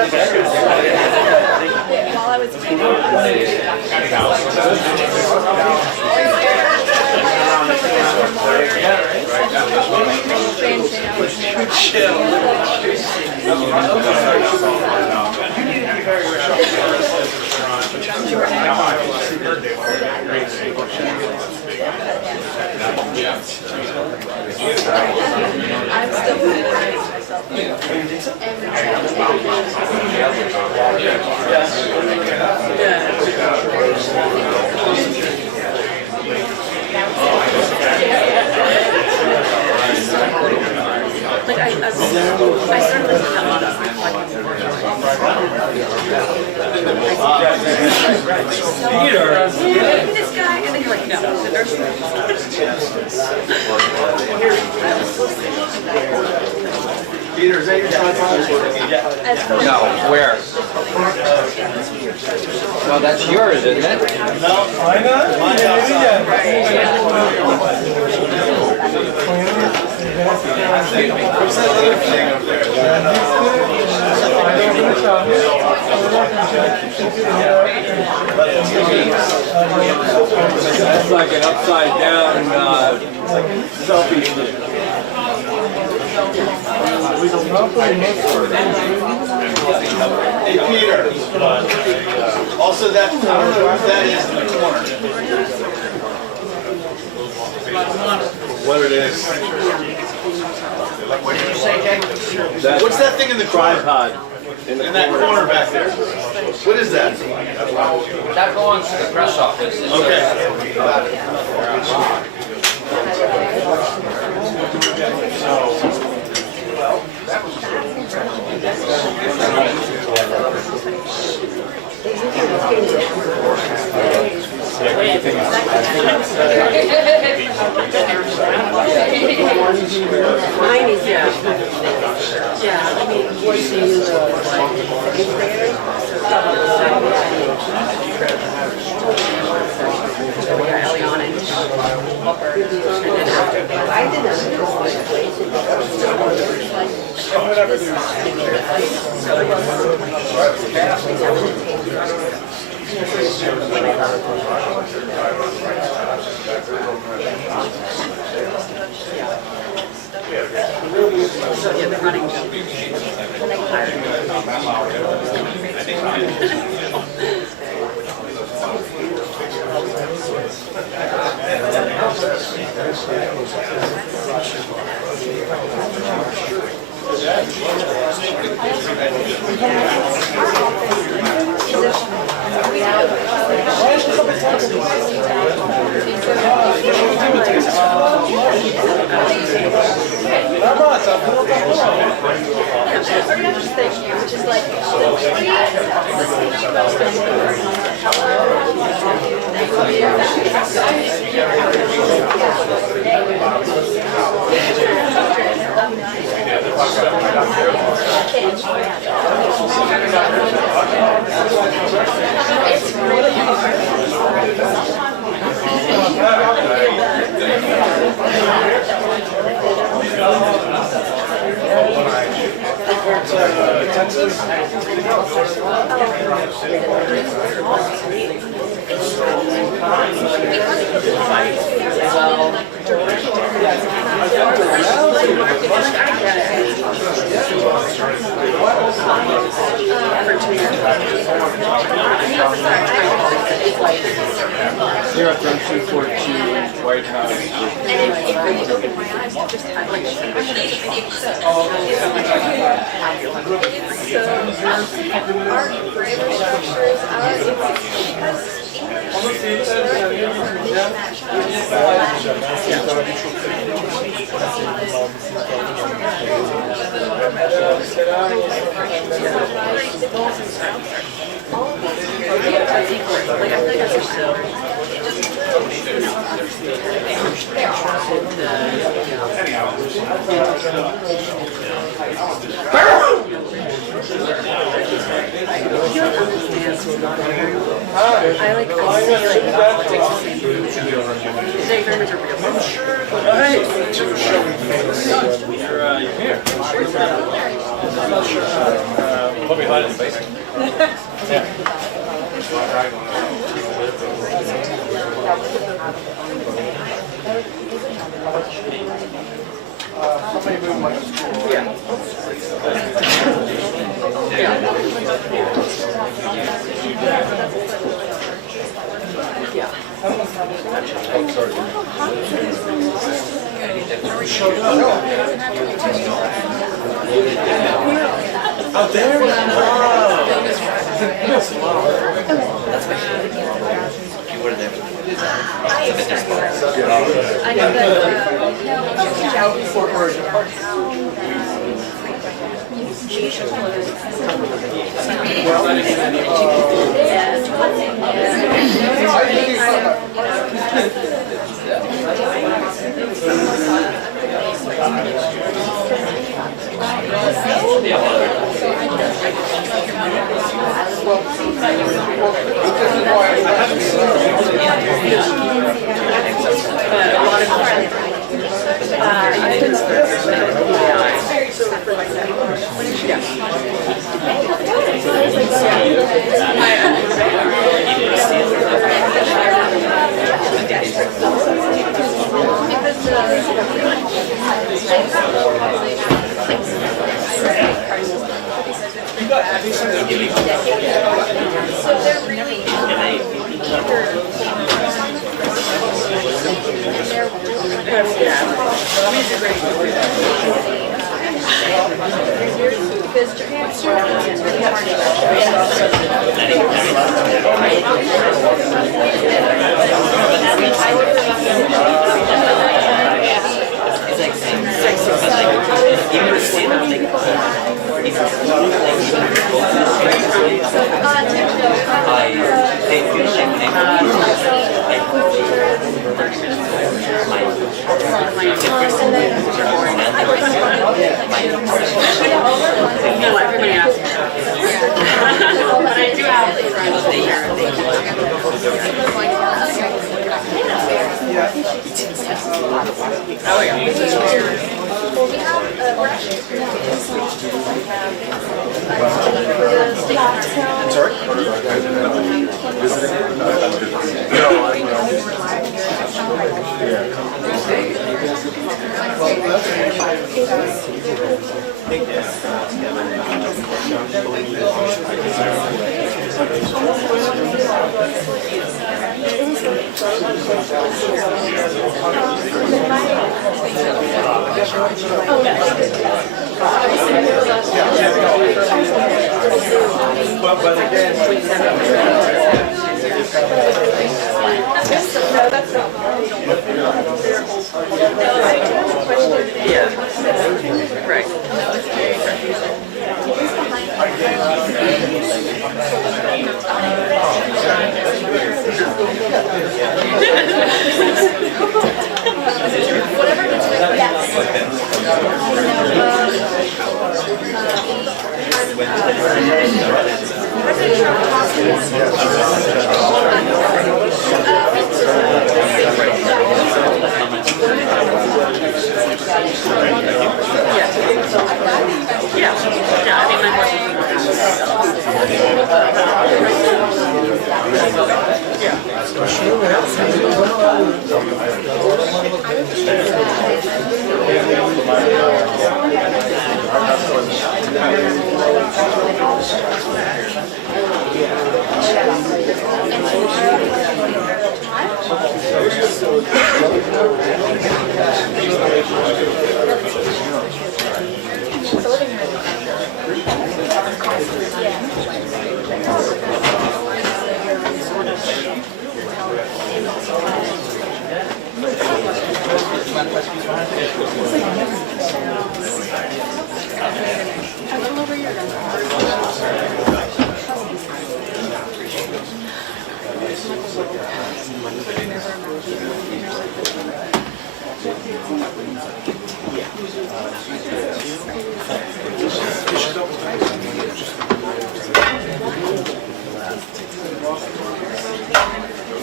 While I was I'm still familiarizing myself every like I started listening to a lot of this guy, and then you're like, no, the nurse. Peter, is that your tripod? No, where? No, that's yours, isn't it? No, I got it. Mine's outside. What's that other thing up there? That's like an upside down selfie stick. Hey Peter, also that, I don't know what that is in the corner. What it is. What did you say, Jake? What's that thing in the tripod? In that corner back there. What is that? That belongs to the press office. Okay. Mine is, yeah, I mean, what's in the which is like it's really hard. Texas. You're at 3242 White House. And if I open my eyes, I just have like our grammar structures I like politics the same thing. They very much are real. Hey! You're here. I'm not sure. We'll be hiding in the basement. Yeah. Out there? Wow. I know everybody asks me. But I do have friends oh yeah. Sorry? But again, No, that's not. Yeah. Right.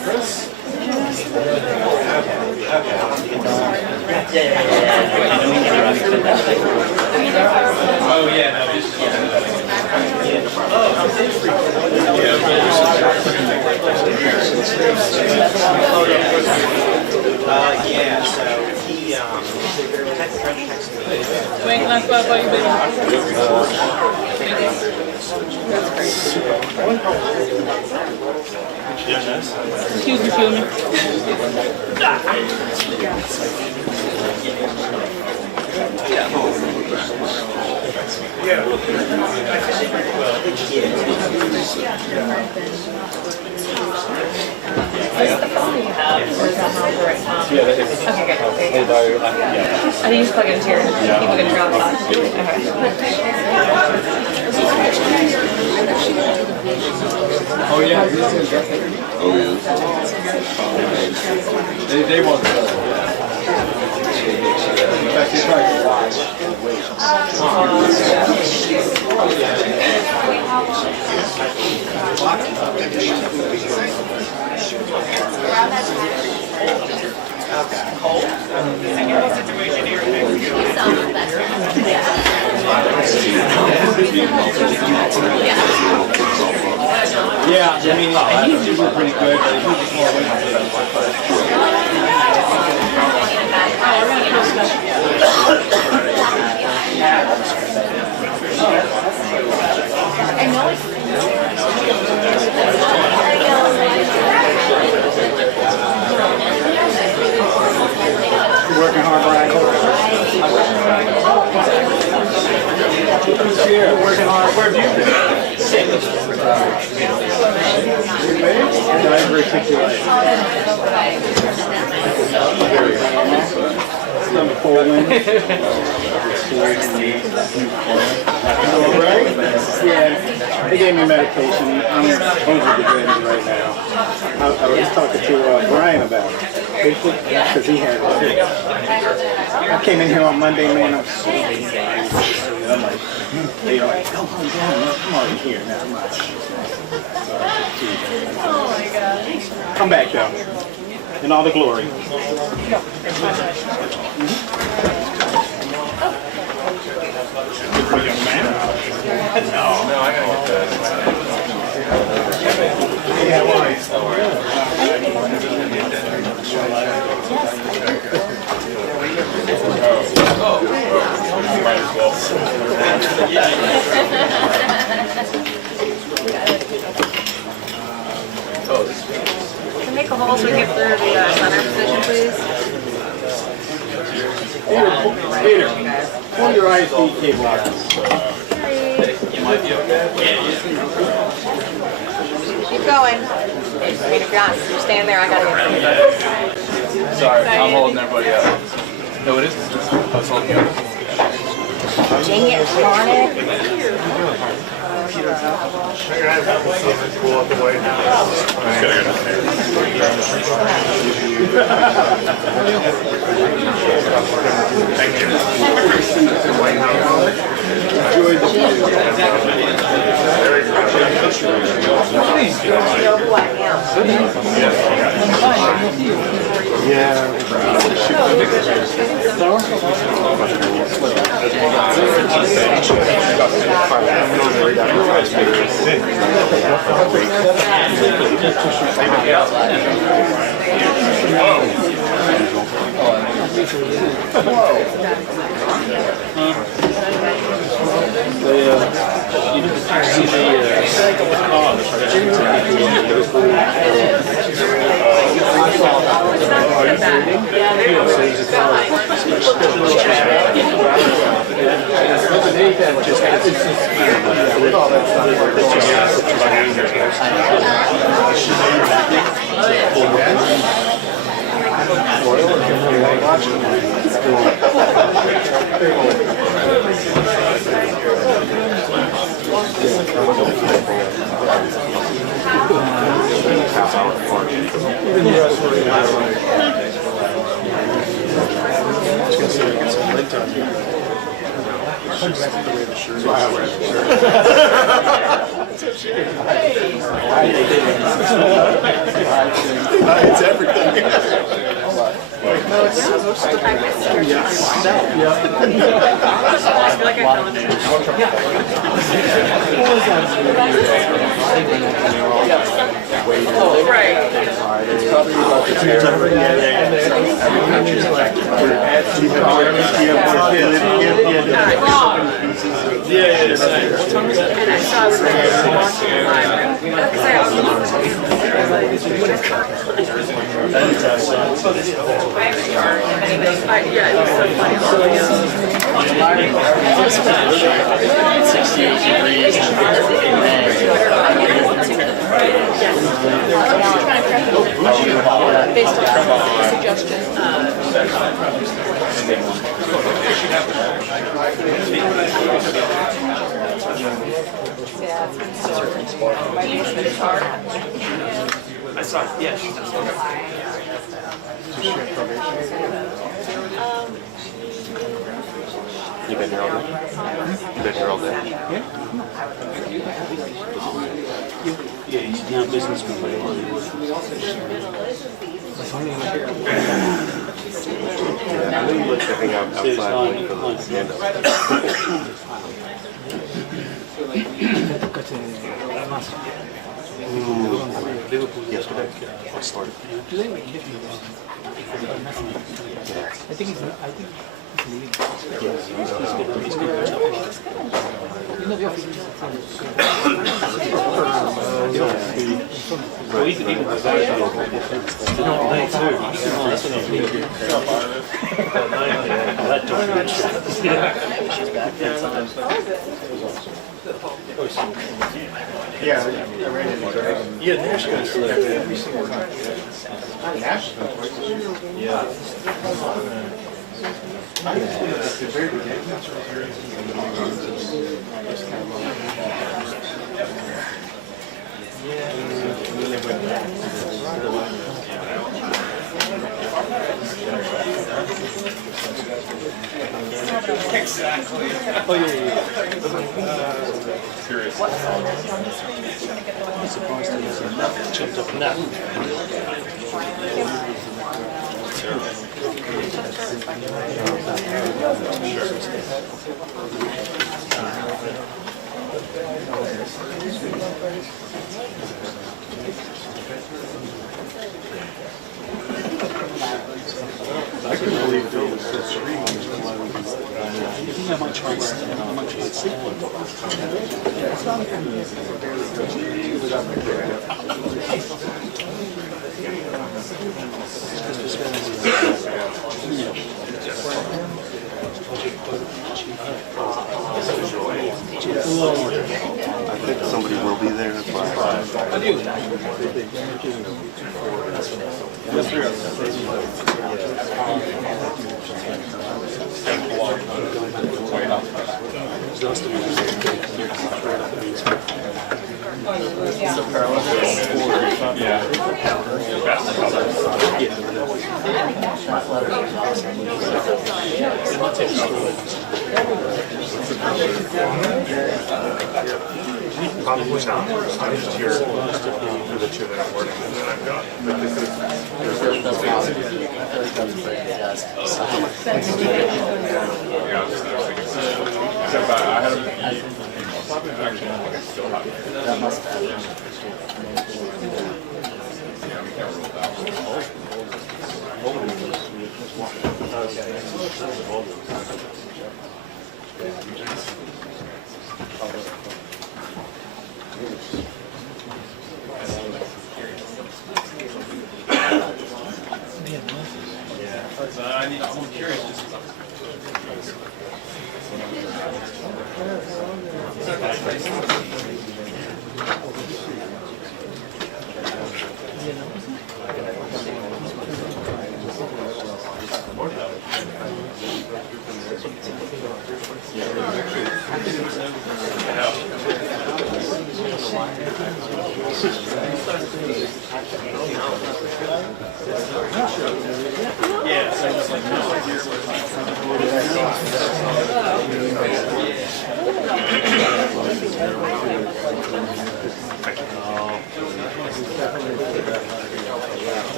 Oh yeah, no, this Yeah, so he Wait, last spot for you, baby. Excuse me, excuse me. Okay, good. although, yeah. I think you just plug it into your people can drop off. Oh yeah. Oh yeah. They want that. In fact, they tried to watch. Yeah, I mean, he's usually pretty good, but he's just more winning. Working hard, Brian. Working hard. Where have you been? Diverticulate. Number 4 wins. Right? Yeah, they gave me medication. I'm overdehydrated right now. I was talking to Brian about it. Because he had it. I came in here on Monday, man. I'm so I'm like, they are like, oh my God, I'm already here now. I'm like, oh my God. Come back, though. In all the glory. Good young man. No, I gotta get that. Yeah, why? Might as well. Can we make a hole so we get through the center position, please? Peter, pull your ISP cable out. You might be okay. Keep going. I mean, if you're not, you're staying there, I gotta get through. Sorry, I'm holding everybody up. No, it isn't. I was holding you up. Dang it, darn it. Thank you. It's everything. I feel like I fell into right. What time is it? And I saw it watching live. Because I yeah, it was so funny. It's 68 degrees in May. Based on suggestion. I saw it. Yeah. You been here all day? You been here all day? Yeah, he's now business man. Yeah, I know you like to hang out outside waiting for the stand up. Yesterday, I started. I think he's leaving. Well, he's even Yeah, Nashville's every single time. Not Nashville. Yeah. Exactly. Oh, yeah. Seriously. I'm surprised he hasn't jumped up and down. I couldn't believe it was so street. I think I might try and sleep one. I think somebody will be there. That's why. Probably not. I'm just here for the two that I'm working with that I've got. But this is, yeah, except I had a, actually, I think I still have it. Yeah, we can't rule that I'm curious just because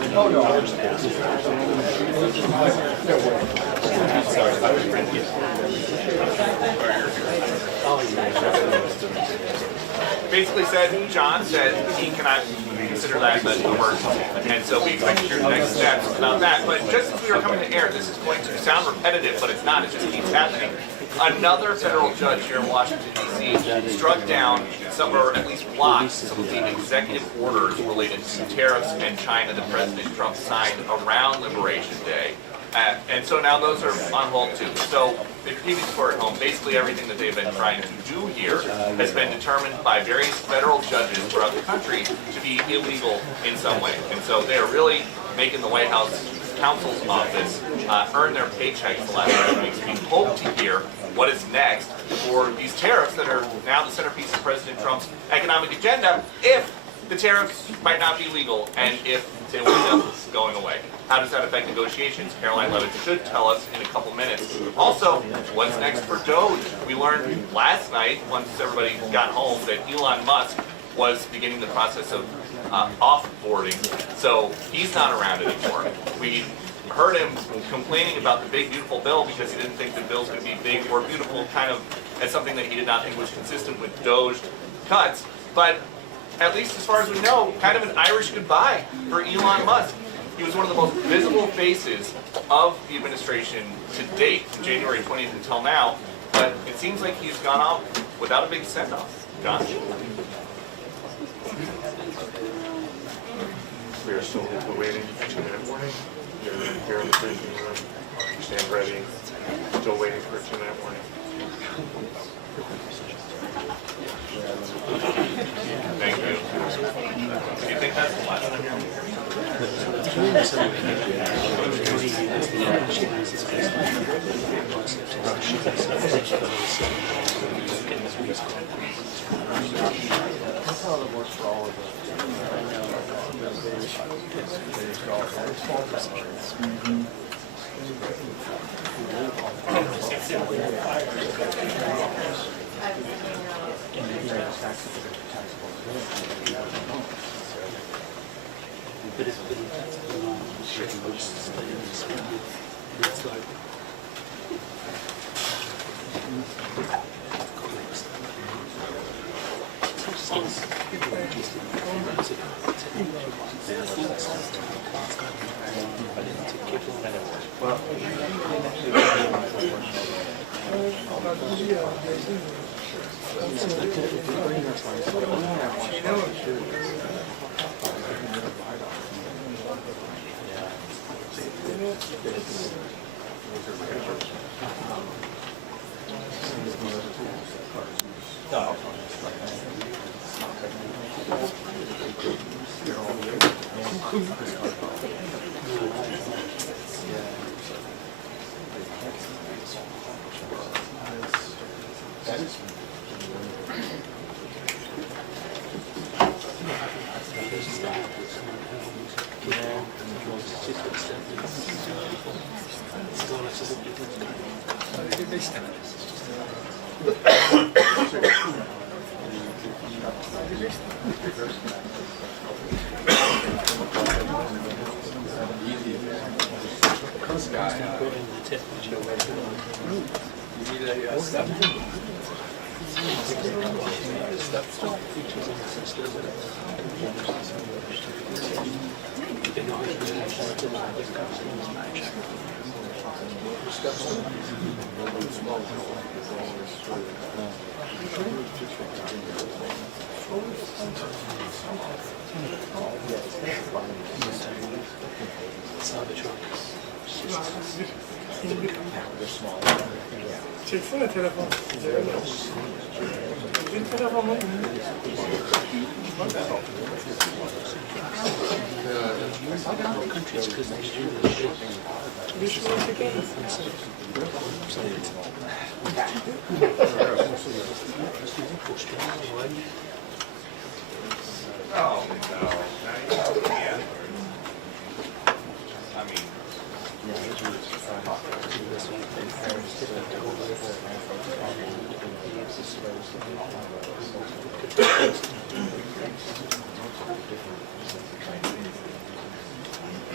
Oh, no, I understand. Basically said, John said he cannot consider that an emergency. And so we expect to hear the next steps about that. But just as we are coming to air, this is going to sound repetitive, but it's not. It just keeps happening. Another federal judge here in Washington, D.C. struck down some, or at least blocked some of the executive orders related to tariffs and China that President Trump signed around Liberation Day. And so now those are on hold too. So if you're keeping score at home, basically everything that they've been trying to do here has been determined by various federal judges throughout the country to be illegal in some way. And so they are really making the White House counsel's office earn their paychecks the last few weeks. We hope to hear what is next for these tariffs that are now the centerpiece of President Trump's economic agenda, if the tariffs might not be legal and if they will end up going away. How does that affect negotiations? Karoline Leavitt should tell us in a couple minutes. Also, what's next for Doge? We learned last night, once everybody got home, that Elon Musk was beginning the process of offboarding, so he's not around anymore. We heard him complaining about the big beautiful bill because he didn't think the bill's going to be big or beautiful, kind of as something that he did not think was consistent with Doge cuts. But at least as far as we know, kind of an Irish goodbye for Elon Musk. He was one of the most visible faces of the administration to date, from January 20th until now, but it seems like he's gone off without a big send-off. John? We are still waiting for 2-minute warning. You're here in the briefing room. Stand ready. Still waiting for a 2-minute warning. Thank you. Do you think that's the last time you're here? Çeksene telefon. Bir telefon mu? Bir şey çeker misin? Oh, no. Yeah. I mean,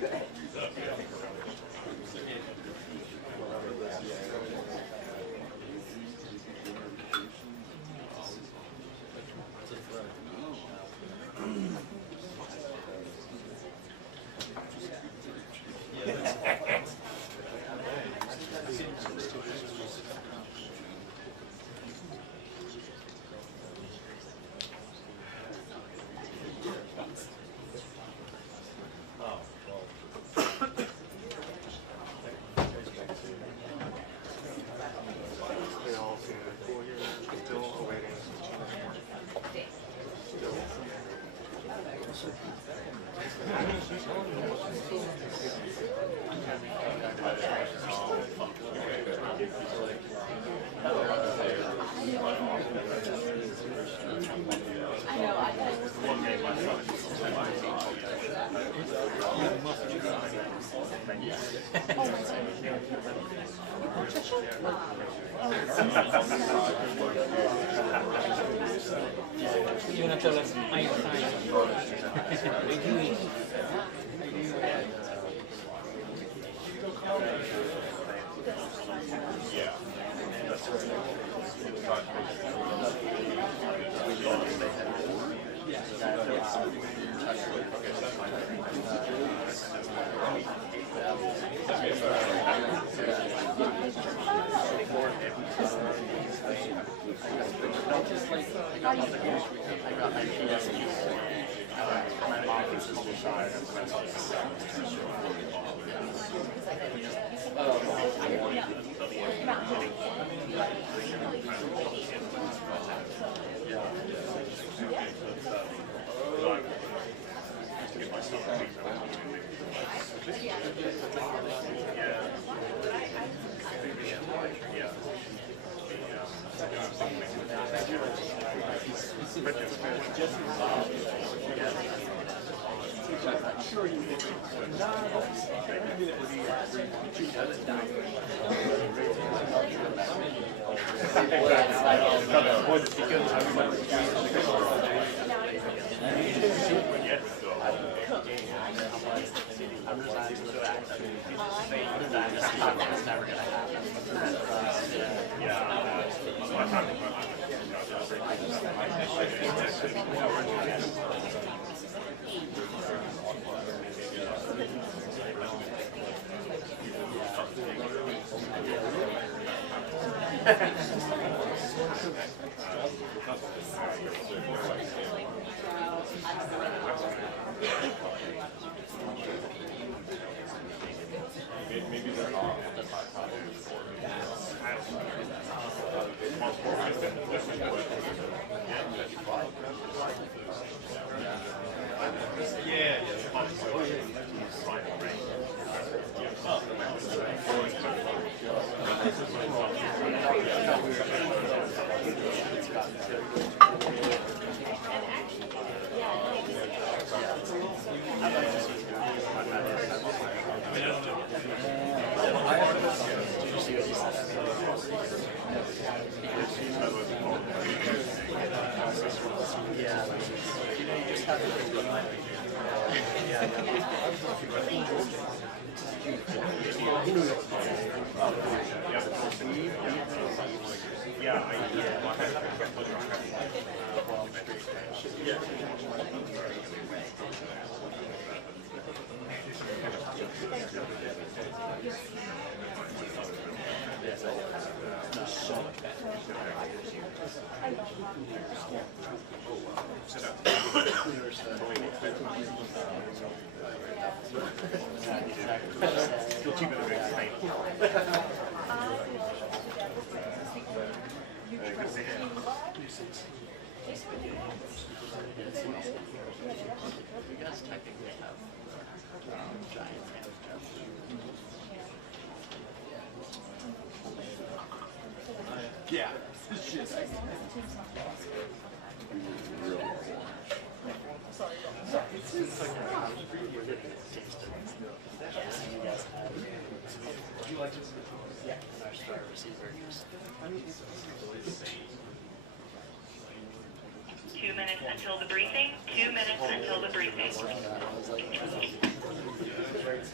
They all seem cool here. Still awaiting You're not telling us my sign. Until the briefing. 2 minutes until the briefing.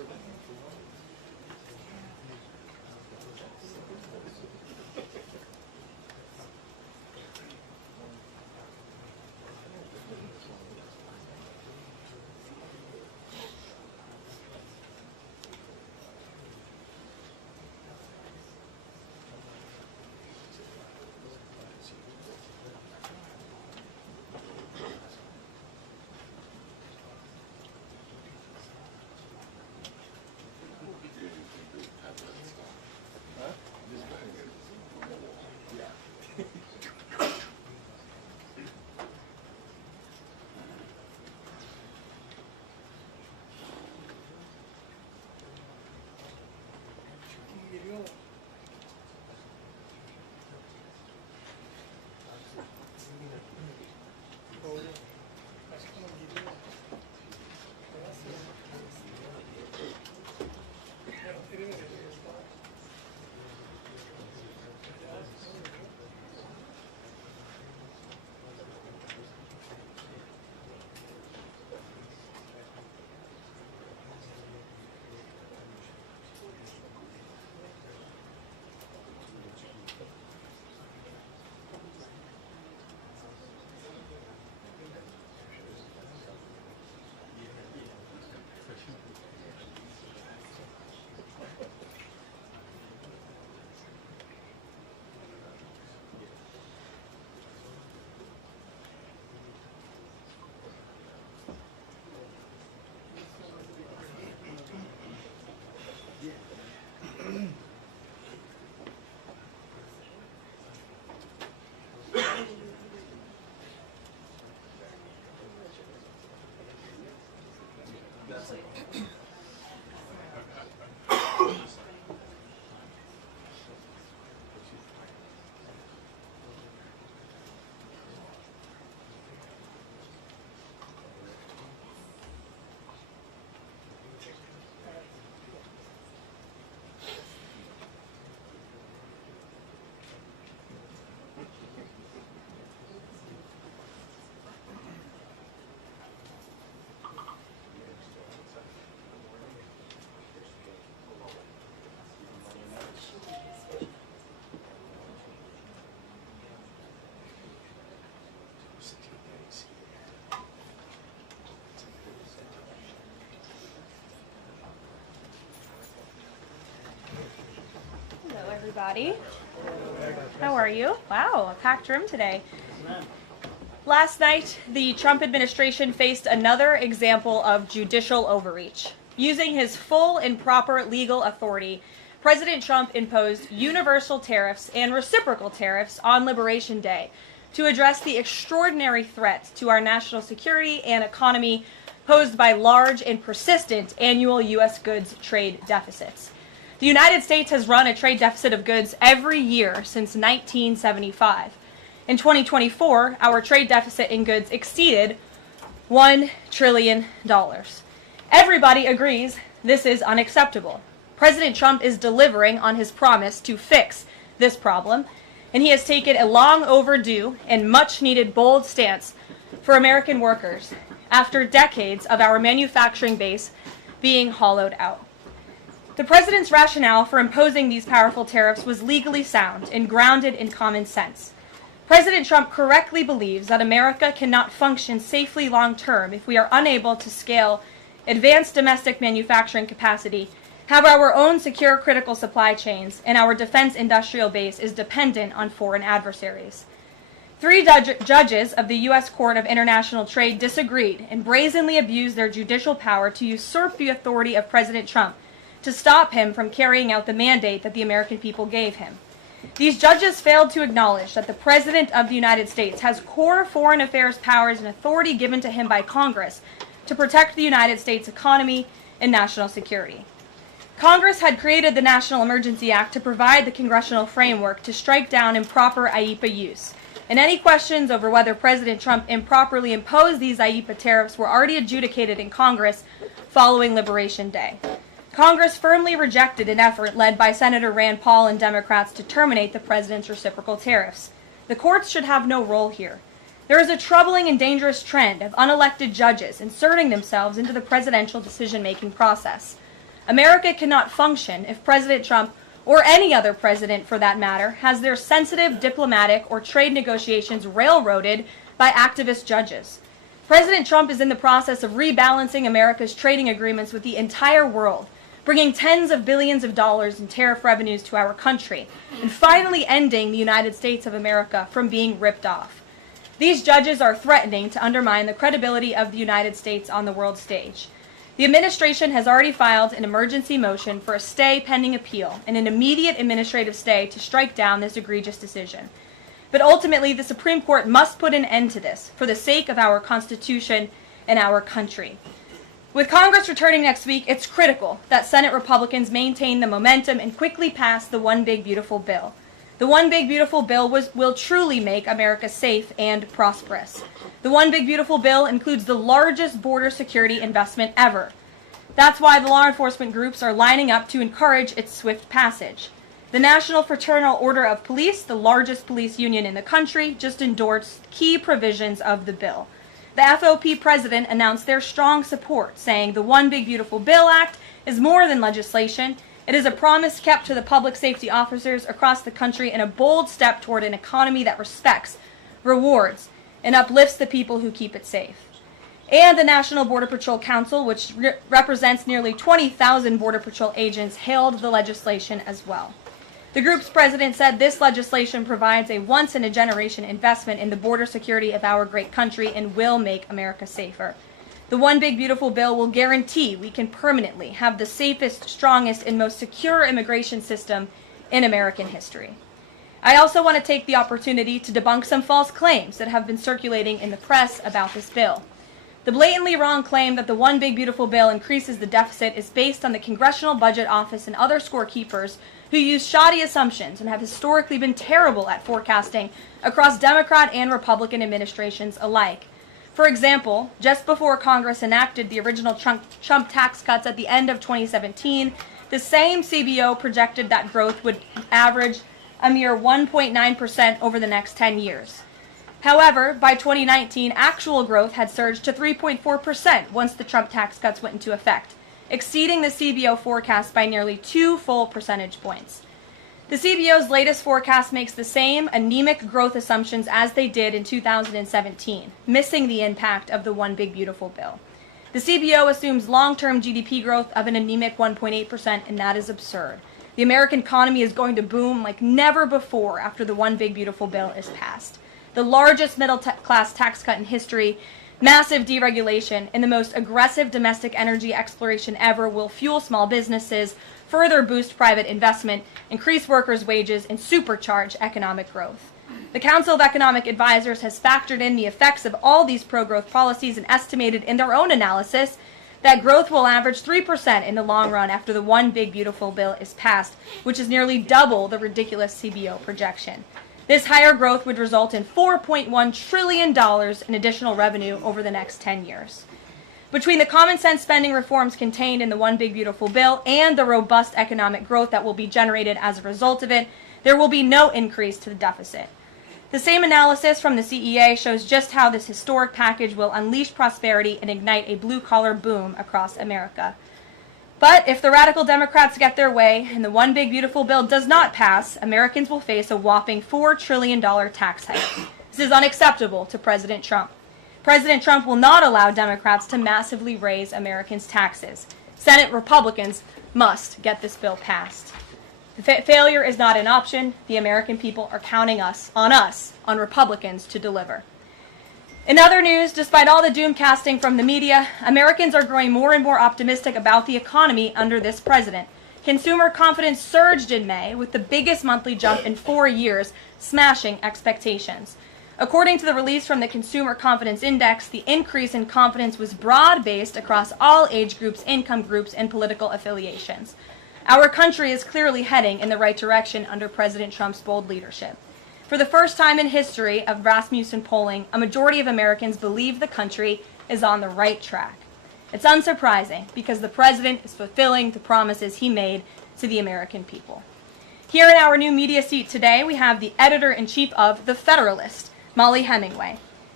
Everybody. How are you? Wow, a packed room today. Last night, the Trump administration faced another example of judicial overreach. Using his full and proper legal authority, President Trump imposed universal tariffs and reciprocal tariffs on Liberation Day to address the extraordinary threat to our national security and economy posed by large and persistent annual U.S. goods trade deficits. The United States has run a trade deficit of goods every year since 1975. In 2024, our trade deficit in goods exceeded $1 trillion. Everybody agrees this is unacceptable. President Trump is delivering on his promise to fix this problem, and he has taken a long overdue and much needed bold stance for American workers after decades of our manufacturing base being hollowed out. The president's rationale for imposing these powerful tariffs was legally sound and grounded in common sense. President Trump correctly believes that America cannot function safely long-term if we are unable to scale advanced domestic manufacturing capacity, have our own secure critical supply chains, and our defense industrial base is dependent on foreign adversaries. 3 judges of the U.S. Court of International Trade disagreed and brazenly abused their judicial power to usurp the authority of President Trump to stop him from carrying out the mandate that the American people gave him. These judges failed to acknowledge that the President of the United States has core foreign affairs powers and authority given to him by Congress to protect the United States economy and national security. Congress had created the National Emergency Act to provide the congressional framework to strike down improper IEEPA use, and any questions over whether President Trump improperly imposed these IEEPA tariffs were already adjudicated in Congress following Liberation Day. Congress firmly rejected an effort led by Senator Rand Paul and Democrats to terminate the president's reciprocal tariffs. The courts should have no role here. There is a troubling and dangerous trend of unelected judges inserting themselves into the presidential decision-making process. America cannot function if President Trump, or any other president for that matter, has their sensitive diplomatic or trade negotiations railroaded by activist judges. President Trump is in the process of rebalancing America's trading agreements with the entire world, bringing tens of billions of dollars in tariff revenues to our country, and finally ending the United States of America from being ripped off. These judges are threatening to undermine the credibility of the United States on the world stage. The administration has already filed an emergency motion for a stay pending appeal and an immediate administrative stay to strike down this egregious decision. But ultimately, the Supreme Court must put an end to this for the sake of our Constitution and our country. With Congress returning next week, it's critical that Senate Republicans maintain the momentum and quickly pass the One Big Beautiful Bill. The One Big Beautiful Bill will truly make America safe and prosperous. The One Big Beautiful Bill includes the largest border security investment ever. That's why the law enforcement groups are lining up to encourage its swift passage. The National Fraternal Order of Police, the largest police union in the country, just endorsed key provisions of the bill. The FOP president announced their strong support, saying the One Big Beautiful Bill Act is more than legislation. It is a promise kept to the public safety officers across the country and a bold step toward an economy that respects, rewards, and uplifts the people who keep it safe. And the National Border Patrol Council, which represents nearly 20,000 Border Patrol agents, hailed the legislation as well. The group's president said this legislation provides a once-in-a-generation investment in the border security of our great country and will make America safer. The One Big Beautiful Bill will guarantee we can permanently have the safest, strongest, and most secure immigration system in American history. I also want to take the opportunity to debunk some false claims that have been circulating in the press about this bill. The blatantly wrong claim that the One Big Beautiful Bill increases the deficit is based on the Congressional Budget Office and other scorekeepers who use shoddy assumptions and have historically been terrible at forecasting across Democrat and Republican administrations alike. For example, just before Congress enacted the original Trump tax cuts at the end of 2017, the same CBO projected that growth would average a mere 1.9% over the next 10 years. However, by 2019, actual growth had surged to 3.4% once the Trump tax cuts went into effect, exceeding the CBO forecast by nearly 2 full percentage points. The CBO's latest forecast makes the same anemic growth assumptions as they did in 2017, missing the impact of the One Big Beautiful Bill. The CBO assumes long-term GDP growth of an anemic 1.8%, and that is absurd. The American economy is going to boom like never before after the One Big Beautiful Bill is passed. The largest middle-class tax cut in history, massive deregulation, and the most aggressive domestic energy exploration ever will fuel small businesses, further boost private investment, increase workers' wages, and supercharge economic growth. The Council of Economic Advisors has factored in the effects of all these pro-growth policies and estimated in their own analysis that growth will average 3% in the long run after the One Big Beautiful Bill is passed, which is nearly double the ridiculous CBO projection. This higher growth would result in $4.1 trillion in additional revenue over the next 10 years. Between the common sense spending reforms contained in the One Big Beautiful Bill and the robust economic growth that will be generated as a result of it, there will be no increase to the deficit. The same analysis from the CEA shows just how this historic package will unleash prosperity and ignite a blue-collar boom across America. But if the radical Democrats get their way and the One Big Beautiful Bill does not pass, Americans will face a whopping $4 trillion tax hike. This is unacceptable to President Trump. President Trump will not allow Democrats to massively raise Americans' taxes. Senate Republicans must get this bill passed. Failure is not an option. The American people are counting on Republicans to deliver. In other news, despite all the doom casting from the media, Americans are growing more and more optimistic about the economy under this president. Consumer confidence surged in May with the biggest monthly jump in 4 years, smashing expectations. According to the release from the Consumer Confidence Index, the increase in confidence was broad-based across all age groups, income groups, and political affiliations. Our country is clearly heading in the right direction under President Trump's bold leadership. For the first time in history of Rasmussen polling, a majority of Americans believe the country is on the right track. It's unsurprising because the president is fulfilling the promises he made to the American people. Here in our new media seat today, we have the editor-in-chief of The Federalist, Molly Hemingway.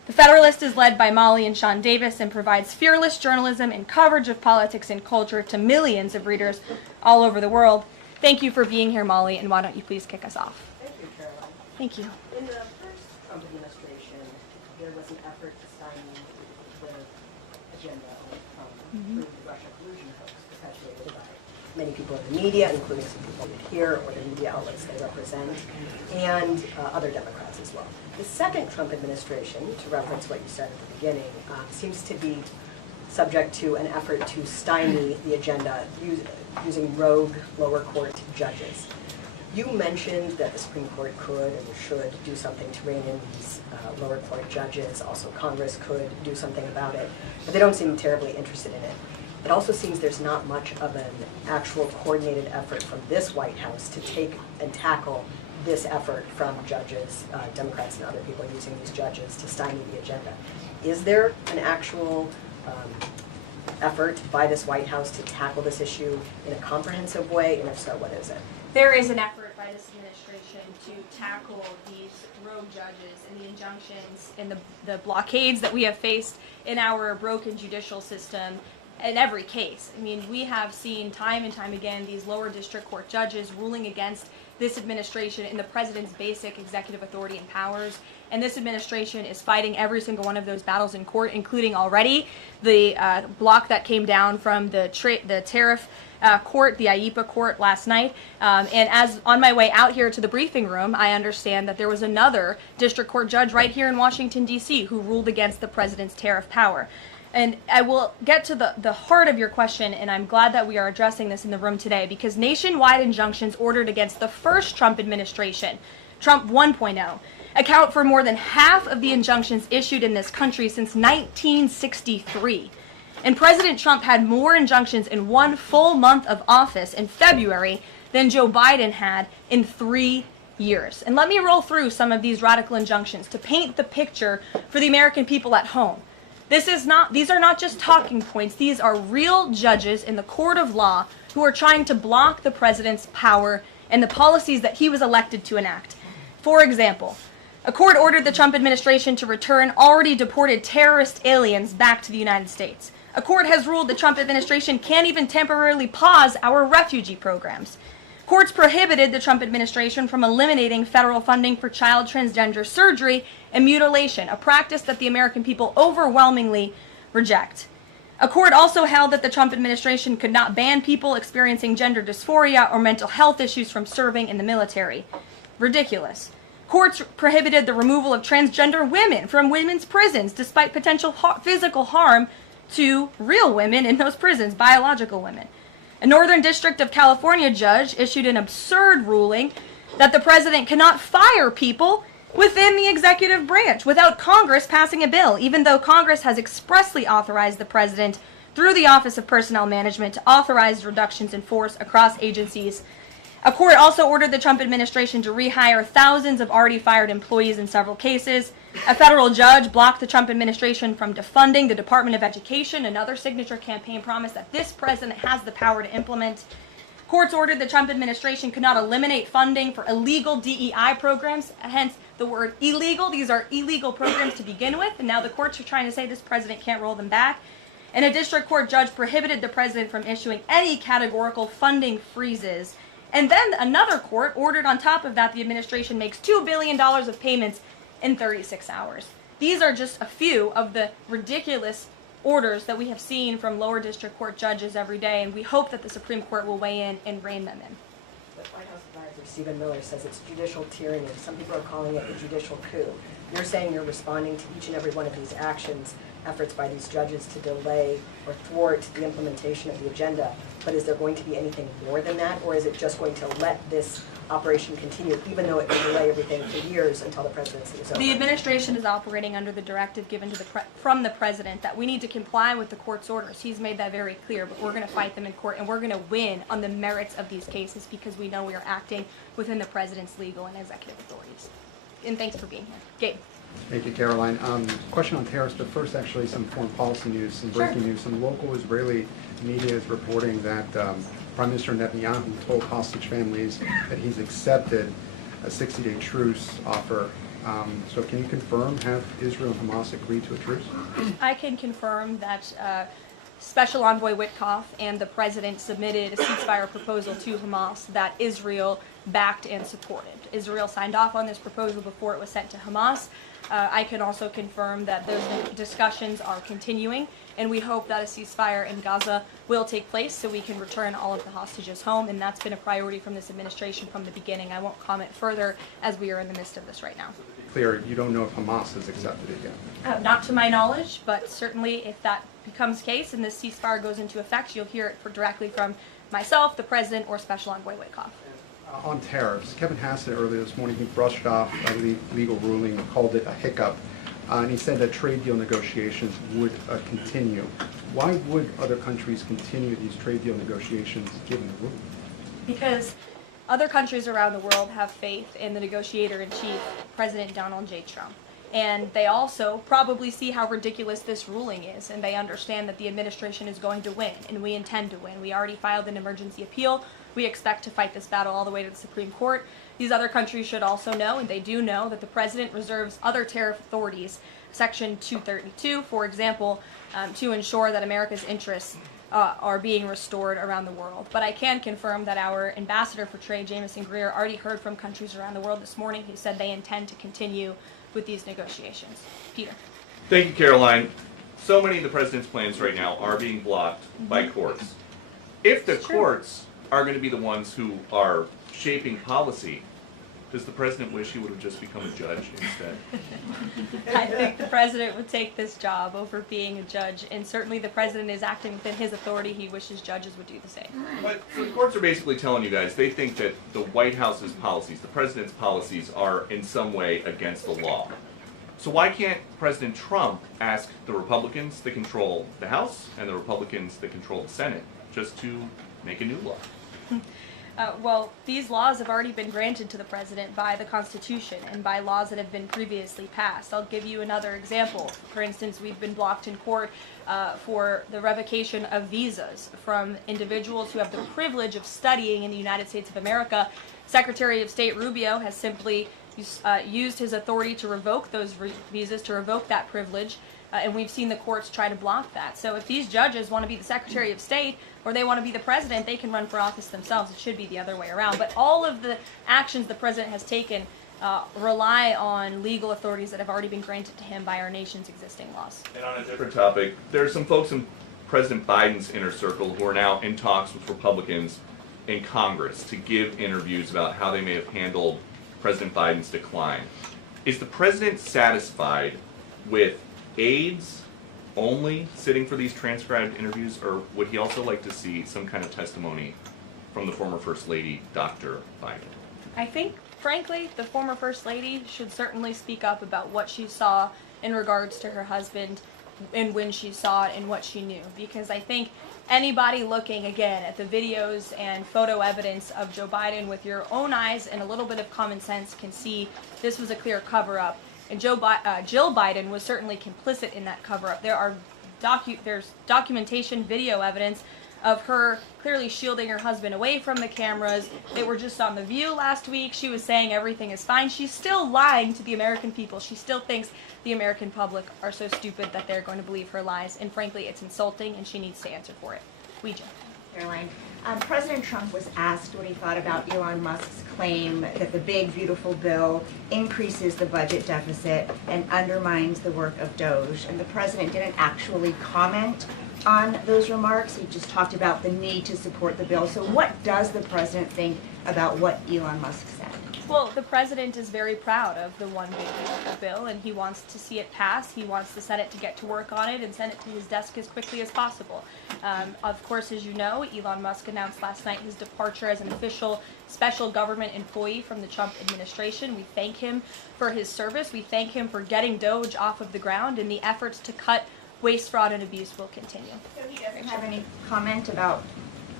The Federalist is led by Molly and Sean Davis and provides fearless journalism and coverage of politics and culture to millions of readers all over the world. Thank you for being here, Molly, and why don't you please kick us off? Thank you, Caroline. Thank you. In the first Trump administration, there was an effort to stymie the agenda through the Russia collusion hoax perpetuated by many people in the media, including some people here or the media outlets they represent, and other Democrats as well. The second Trump administration, to reference what you said at the beginning, seems to be subject to an effort to stymie the agenda using rogue lower court judges. You mentioned that the Supreme Court could and should do something to rein in these lower court judges. Also, Congress could do something about it, but they don't seem terribly interested in it. It also seems there's not much of an actual coordinated effort from this White House to take and tackle this effort from judges, Democrats and other people using these judges to stymie the agenda. Is there an actual effort by this White House to tackle this issue in a comprehensive way, and if so, what is it? There is an effort by this administration to tackle these rogue judges and the injunctions and the blockades that we have faced in our broken judicial system in every case. I mean, we have seen time and time again these lower district court judges ruling against this administration in the president's basic executive authority and powers. And this administration is fighting every single one of those battles in court, including already the block that came down from the tariff court, the IEPA court last night. And as on my way out here to the briefing room, I understand that there was another district court judge right here in Washington, D.C. who ruled against the president's tariff power. And I will get to the heart of your question, and I'm glad that we are addressing this in the room today, because nationwide injunctions ordered against the first Trump administration, Trump 1.0, account for more than half of the injunctions issued in this country since 1963. And President Trump had more injunctions in one full month of office in February than Joe Biden had in 3 years. And let me roll through some of these radical injunctions to paint the picture for the American people at home. These are not just talking points. These are real judges in the court of law who are trying to block the president's power and the policies that he was elected to enact. For example, a court ordered the Trump administration to return already deported terrorist aliens back to the United States. A court has ruled the Trump administration can't even temporarily pause our refugee programs. Courts prohibited the Trump administration from eliminating federal funding for child transgender surgery and mutilation, a practice that the American people overwhelmingly reject. A court also held that the Trump administration could not ban people experiencing gender dysphoria or mental health issues from serving in the military. Ridiculous. Courts prohibited the removal of transgender women from women's prisons despite potential physical harm to real women in those prisons, biological women. A Northern District of California judge issued an absurd ruling that the president cannot fire people within the executive branch without Congress passing a bill, even though Congress has expressly authorized the president through the Office of Personnel Management to authorize reductions in force across agencies. A court also ordered the Trump administration to rehire thousands of already fired employees in several cases. A federal judge blocked the Trump administration from defunding the Department of Education, another signature campaign promise that this president has the power to implement. Courts ordered the Trump administration could not eliminate funding for illegal DEI programs, hence the word illegal. These are illegal programs to begin with, and now the courts are trying to say this president can't roll them back. And a district court judge prohibited the president from issuing any categorical funding freezes. And then another court ordered on top of that the administration makes $2 billion of payments in 36 hours. These are just a few of the ridiculous orders that we have seen from lower district court judges every day, and we hope that the Supreme Court will weigh in and rein them in. The White House advisor Stephen Miller says it's judicial tyranny. Some people are calling it a judicial coup. You're saying you're responding to each and every one of these actions, efforts by these judges to delay or thwart the implementation of the agenda, but is there going to be anything more than that, or is it just going to let this operation continue, even though it will delay everything for years until the presidency is over? The administration is operating under the directive given to from the president that we need to comply with the court's orders. He's made that very clear, but we're going to fight them in court, and we're going to win on the merits of these cases because we know we are acting within the president's legal and executive authorities. And thanks for being here. Gabe. Thank you, Caroline. Question on tariffs, but first actually some foreign policy news, some breaking news. Some local Israeli media is reporting that Prime Minister Netanyahu told hostage families that he's accepted a 60-day truce offer So can you confirm, have Israel and Hamas agreed to a truce? I can confirm that Special Envoy Witkoff and the President submitted a ceasefire proposal to Hamas that Israel backed and supported. Israel signed off on this proposal before it was sent to Hamas. I can also confirm that those discussions are continuing, and we hope that a ceasefire in Gaza will take place so we can return all of the hostages home, and that's been a priority from this administration from the beginning. I won't comment further as we are in the midst of this right now. Clear, you don't know if Hamas has accepted it yet? Not to my knowledge, but certainly if that becomes the case and this ceasefire goes into effect, you'll hear it directly from myself, the President, or Special Envoy Witkoff. On tariffs, Kevin Hassett earlier this morning, he brushed off a legal ruling and called it a hiccup, and he said that trade deal negotiations would continue. Why would other countries continue these trade deal negotiations given the ruling? Because other countries around the world have faith in the negotiator-in-chief, President Donald J. Trump. And they also probably see how ridiculous this ruling is, and they understand that the administration is going to win, and we intend to win. We already filed an emergency appeal. We expect to fight this battle all the way to the Supreme Court. These other countries should also know, and they do know, that the President reserves other tariff authorities, Section 232, for example, to ensure that America's interests are being restored around the world. But I can confirm that our Ambassador for Trade, Jameson Greer, already heard from countries around the world this morning who said they intend to continue with these negotiations. Peter. Thank you, Caroline. So many of the president's plans right now are being blocked by courts. If the courts are going to be the ones who are shaping policy, does the president wish he would have just become a judge instead? I think the president would take this job over being a judge, and certainly the president is acting within his authority. He wishes judges would do the same. But the courts are basically telling you guys they think that the White House's policies, the president's policies, are in some way against the law. So why can't President Trump ask the Republicans that control the House and the Republicans that control the Senate just to make a new law? Well, these laws have already been granted to the president by the Constitution and by laws that have been previously passed. I'll give you another example. For instance, we've been blocked in court for the revocation of visas from individuals who have the privilege of studying in the United States of America. Secretary of State Rubio has simply used his authority to revoke those visas, to revoke that privilege, and we've seen the courts try to block that. So if these judges want to be the Secretary of State or they want to be the president, they can run for office themselves. It should be the other way around. But all of the actions the president has taken rely on legal authorities that have already been granted to him by our nation's existing laws. And on a different topic, there are some folks in President Biden's inner circle who are now in talks with Republicans in Congress to give interviews about how they may have handled President Biden's decline. Is the president satisfied with aides only sitting for these transcribed interviews, or would he also like to see some kind of testimony from the former First Lady, Dr. Biden? I think, frankly, the former First Lady should certainly speak up about what she saw in regards to her husband and when she saw it and what she knew. Because I think anybody looking, again, at the videos and photo evidence of Joe Biden with your own eyes and a little bit of common sense can see this was a clear cover-up. And Jill Biden was certainly complicit in that cover-up. There's documentation, video evidence of her clearly shielding her husband away from the cameras. They were just on The View last week. She was saying everything is fine. She's still lying to the American people. She still thinks the American public are so stupid that they're going to believe her lies. And frankly, it's insulting, and she needs to answer for it. Ouija. Caroline, President Trump was asked what he thought about Elon Musk's claim that the big, beautiful bill increases the budget deficit and undermines the work of Doge. And the president didn't actually comment on those remarks. He just talked about the need to support the bill. So what does the president think about what Elon Musk said? Well, the president is very proud of the one big beautiful bill, and he wants to see it pass. He wants the Senate to get to work on it and send it to his desk as quickly as possible. Of course, as you know, Elon Musk announced last night his departure as an official special government employee from the Trump administration. We thank him for his service. We thank him for getting Doge off of the ground, and the efforts to cut waste, fraud, and abuse will continue. So he doesn't have any comment about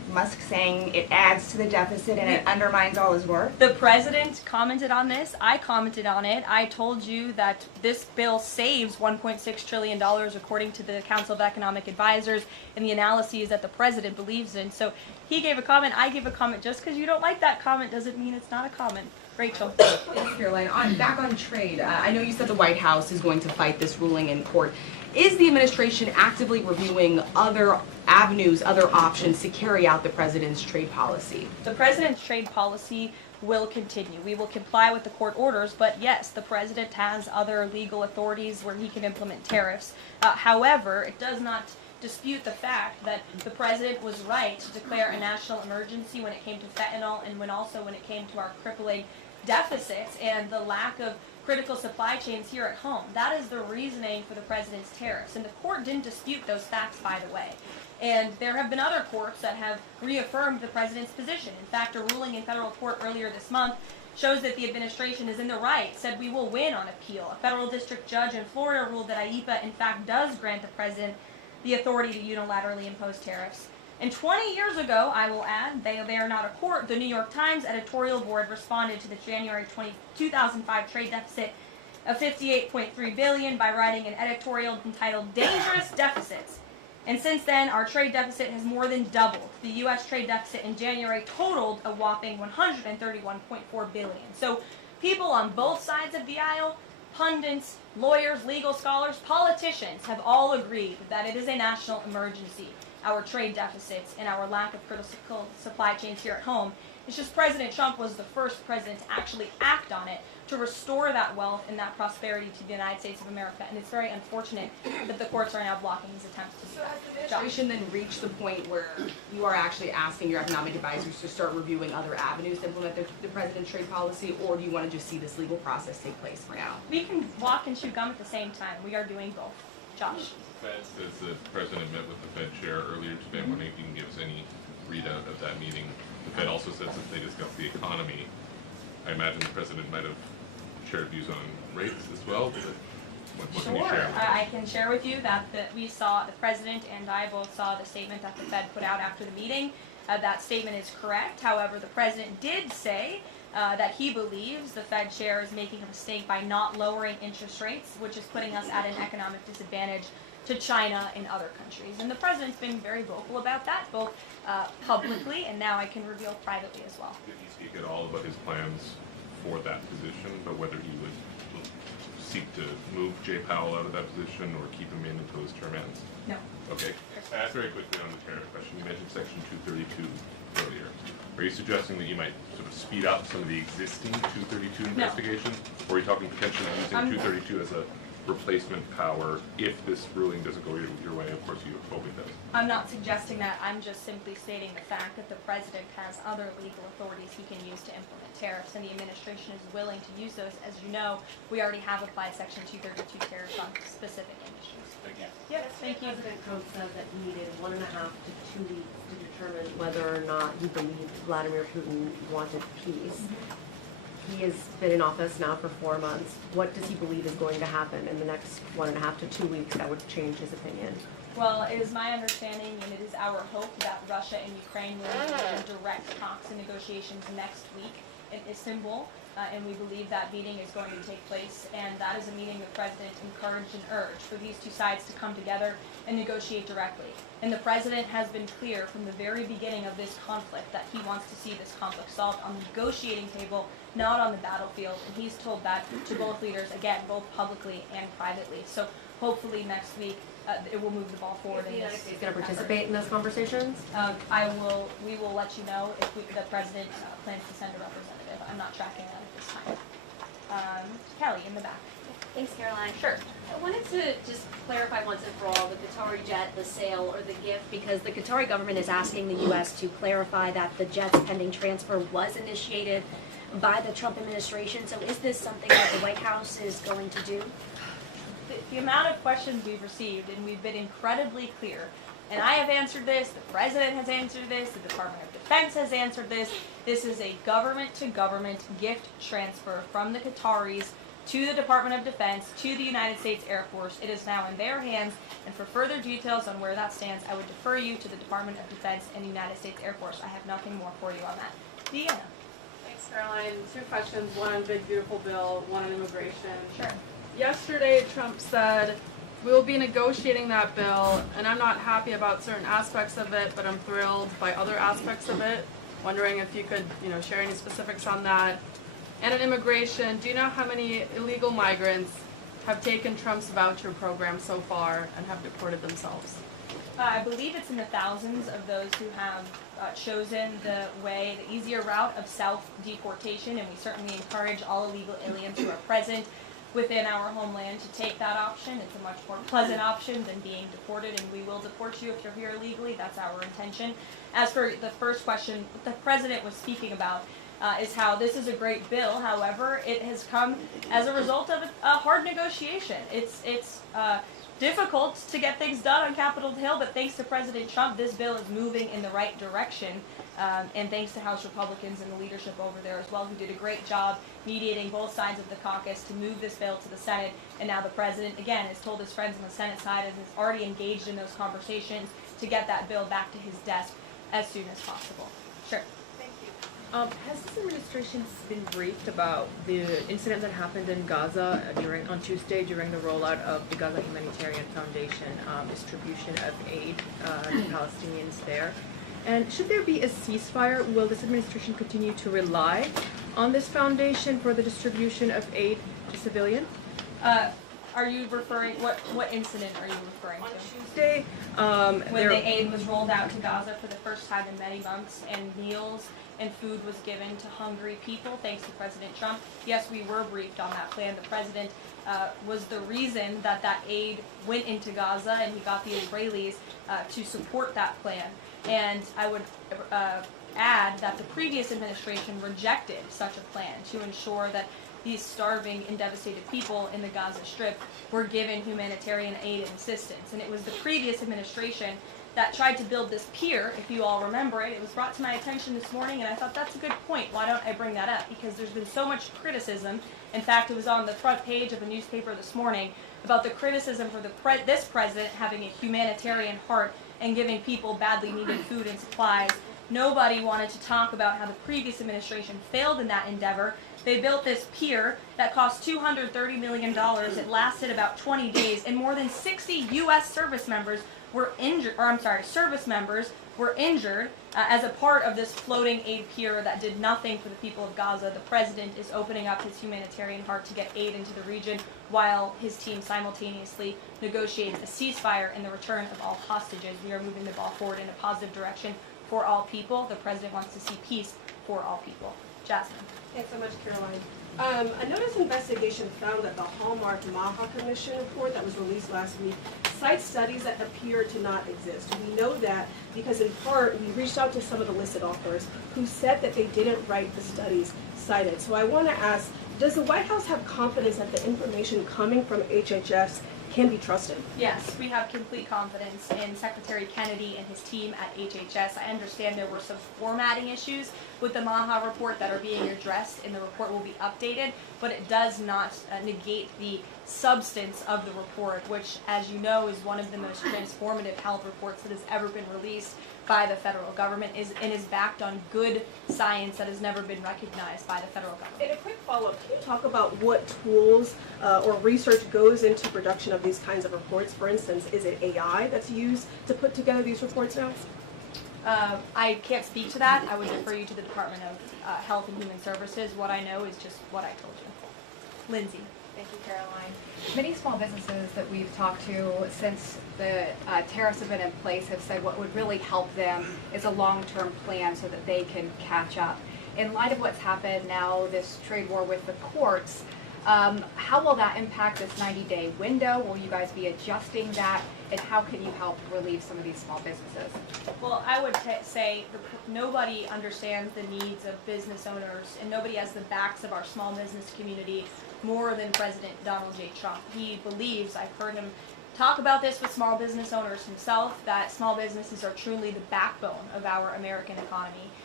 Musk saying it adds to the deficit and it undermines all his work? The president commented on this. I commented on it. I told you that this bill saves $1.6 trillion according to the Council of Economic Advisors and the analyses that the president believes in. So he gave a comment, I gave a comment. Just because you don't like that comment doesn't mean it's not a comment. Rachel. Thanks, Caroline. Back on trade, I know you said the White House is going to fight this ruling in court. Is the administration actively reviewing other avenues, other options to carry out the president's trade policy? The president's trade policy will continue. We will comply with the court orders, but yes, the president has other legal authorities where he can implement tariffs. However, it does not dispute the fact that the president was right to declare a national emergency when it came to fentanyl and when it came to our crippling deficits and the lack of critical supply chains here at home. That is the reasoning for the president's tariffs. And the court didn't dispute those facts, by the way. And there have been other courts that have reaffirmed the president's position. In fact, a ruling in federal court earlier this month shows that the administration is in the right, said we will win on appeal. A federal district judge in Florida ruled that IEEPA, in fact, does grant the president the authority to unilaterally impose tariffs. And 20 years ago, I will add, they are not a court, the New York Times editorial board responded to the January 2005 trade deficit of $58.3 billion by writing an editorial entitled Dangerous Deficits. And since then, our trade deficit has more than doubled. The U.S. trade deficit in January totaled a whopping $131.4 billion. So people on both sides of the aisle, pundits, lawyers, legal scholars, politicians have all agreed that it is a national emergency. Our trade deficits and our lack of critical supply chains here at home. It's just President Trump was the first president to actually act on it to restore that wealth and that prosperity to the United States of America. And it's very unfortunate that the courts are now blocking his attempts to do that. Has the administration then reached the point where you are actually asking your economic advisors to start reviewing other avenues to implement the president's trade policy, or do you want to just see this legal process take place for now? We can walk and chew gum at the same time. We are doing both. Josh. Says the president met with the Fed chair earlier today. I'm wondering if you can give us any readout of that meeting. The Fed also says that they discussed the economy. I imagine the president might have shared views on rates as well. What can you share? I can share with you that we saw, the president and I both saw the statement that the Fed put out after the meeting. That statement is correct. However, the president did say that he believes the Fed chair is making a mistake by not lowering interest rates, which is putting us at an economic disadvantage to China and other countries. And the president's been very vocal about that, both publicly and now I can reveal privately as well. Did he speak at all about his plans for that position, but whether he would seek to move Jay Powell out of that position or keep him in until his term ends? No. Okay. Very quickly on the tariff question, you mentioned Section 232 earlier. Are you suggesting that you might sort of speed up some of the existing 232 investigations? Or are you talking potentially using 232 as a replacement power if this ruling doesn't go your way? Of course you hope it does. I'm not suggesting that. I'm just simply stating the fact that the president has other legal authorities he can use to implement tariffs, and the administration is willing to use those. As you know, we already have applied Section 232 tariffs on specific industries. Thank you. Yes, thank you. President Trump said that he needed 1.5 to 2 weeks to determine whether or not he believed Vladimir Putin wanted peace. He has been in office now for 4 months. What does he believe is going to happen in the next 1.5 to 2 weeks that would change his opinion? Well, it is my understanding and it is our hope that Russia and Ukraine will begin direct talks and negotiations next week in Istanbul. And we believe that meeting is going to take place, and that is a meeting the president encouraged and urged for these two sides to come together and negotiate directly. And the president has been clear from the very beginning of this conflict that he wants to see this conflict solved on the negotiating table, not on the battlefield. And he's told that to both leaders, again, both publicly and privately. So hopefully next week it will move the ball forward. Is the United States going to participate in those conversations? We will let you know if the president plans to send a representative. I'm not tracking that at this time. Kelly, in the back. Thanks, Caroline. Sure. I wanted to just clarify once and for all the Qatari jet, the sale, or the gift, because the Qatari government is asking the U.S. to clarify that the jet's pending transfer was initiated by the Trump administration. So is this something that the White House is going to do? The amount of questions we've received, and we've been incredibly clear, and I have answered this, the president has answered this, the Department of Defense has answered this. This is a government-to-government gift transfer from the Qataris to the Department of Defense, to the United States Air Force. It is now in their hands, and for further details on where that stands, I would defer you to the Department of Defense and the United States Air Force. I have nothing more for you on that. Deanna. Thanks, Caroline. Two questions, one on Big Beautiful Bill, one on immigration. Sure. Yesterday, Trump said, we will be negotiating that bill, and I'm not happy about certain aspects of it, but I'm thrilled by other aspects of it. Wondering if you could, share any specifics on that. And on immigration, do you know how many illegal migrants have taken Trump's voucher program so far and have deported themselves? I believe it's in the thousands of those who have chosen the easier route of self-deportation, and we certainly encourage all illegal aliens who are present within our homeland to take that option. It's a much more pleasant option than being deported, and we will deport you if you're here illegally. That's our intention. As for the first question, what the president was speaking about is how this is a great bill. However, it has come as a result of a hard negotiation. It's difficult to get things done on Capitol Hill, but thanks to President Trump, this bill is moving in the right direction. And thanks to House Republicans and the leadership over there as well, who did a great job mediating both sides of the caucus to move this bill to the Senate. And now the president, again, has told his friends on the Senate side and is already engaged in those conversations to get that bill back to his desk as soon as possible. Sure. Has this administration been briefed about the incident that happened in Gaza on Tuesday during the rollout of the Gaza Humanitarian Foundation distribution of aid to Palestinians there? And should there be a ceasefire, will this administration continue to rely on this foundation for the distribution of aid to civilians? Are you referring, what incident are you referring to? On Tuesday, when the aid was rolled out to Gaza for the first time in many months, and meals and food was given to hungry people, thanks to President Trump. Yes, we were briefed on that plan. The president was the reason that aid went into Gaza, and he got the Israelis to support that plan. And I would add that the previous administration rejected such a plan to ensure that these starving and devastated people in the Gaza Strip were given humanitarian aid and assistance. And it was the previous administration that tried to build this pier, if you all remember it. It was brought to my attention this morning, and I thought that's a good point. Why don't I bring that up? Because there's been so much criticism. In fact, it was on the front page of a newspaper this morning about the criticism for this president having a humanitarian heart and giving people badly needed food and supplies. Nobody wanted to talk about how the previous administration failed in that endeavor. They built this pier that cost $230 million. It lasted about 20 days, and more than 60 U.S. service members were injured, as a part of this floating aid pier that did nothing for the people of Gaza. The president is opening up his humanitarian heart to get aid into the region, while his team simultaneously negotiates a ceasefire and the return of all hostages. We are moving the ball forward in a positive direction for all people. The president wants to see peace for all people. Jasmine. Thanks so much, Caroline. A notice investigation found that the Hallmark Maha Commission report that was released last week cites studies that appear to not exist. We know that because in part we reached out to some of the listed authors who said that they didn't write the studies cited. So I want to ask, does the White House have confidence that the information coming from HHS can be trusted? Yes, we have complete confidence in Secretary Kennedy and his team at HHS. I understand there were some formatting issues with the Maha report that are being addressed, and the report will be updated, but it does not negate the substance of the report, which, as you know, is one of the most transformative health reports that has ever been released by the federal government, and is backed on good science that has never been recognized by the federal government. And a quick follow-up, can you talk about what tools or research goes into production of these kinds of reports? For instance, is it AI that's used to put together these reports now? I can't speak to that. I would refer you to the Department of Health and Human Services. What I know is just what I told you. Lindsay. Thank you, Caroline. Many small businesses that we've talked to since the tariffs have been in place have said what would really help them is a long-term plan so that they can catch up. In light of what's happened now, this trade war with the courts, how will that impact this 90-day window? Will you guys be adjusting that? And how can you help relieve some of these small businesses? Well, I would say nobody understands the needs of business owners, and nobody has the backs of our small business community more than President Donald J. Trump. He believes, I've heard him talk about this with small business owners himself, that small businesses are truly the backbone of our American economy.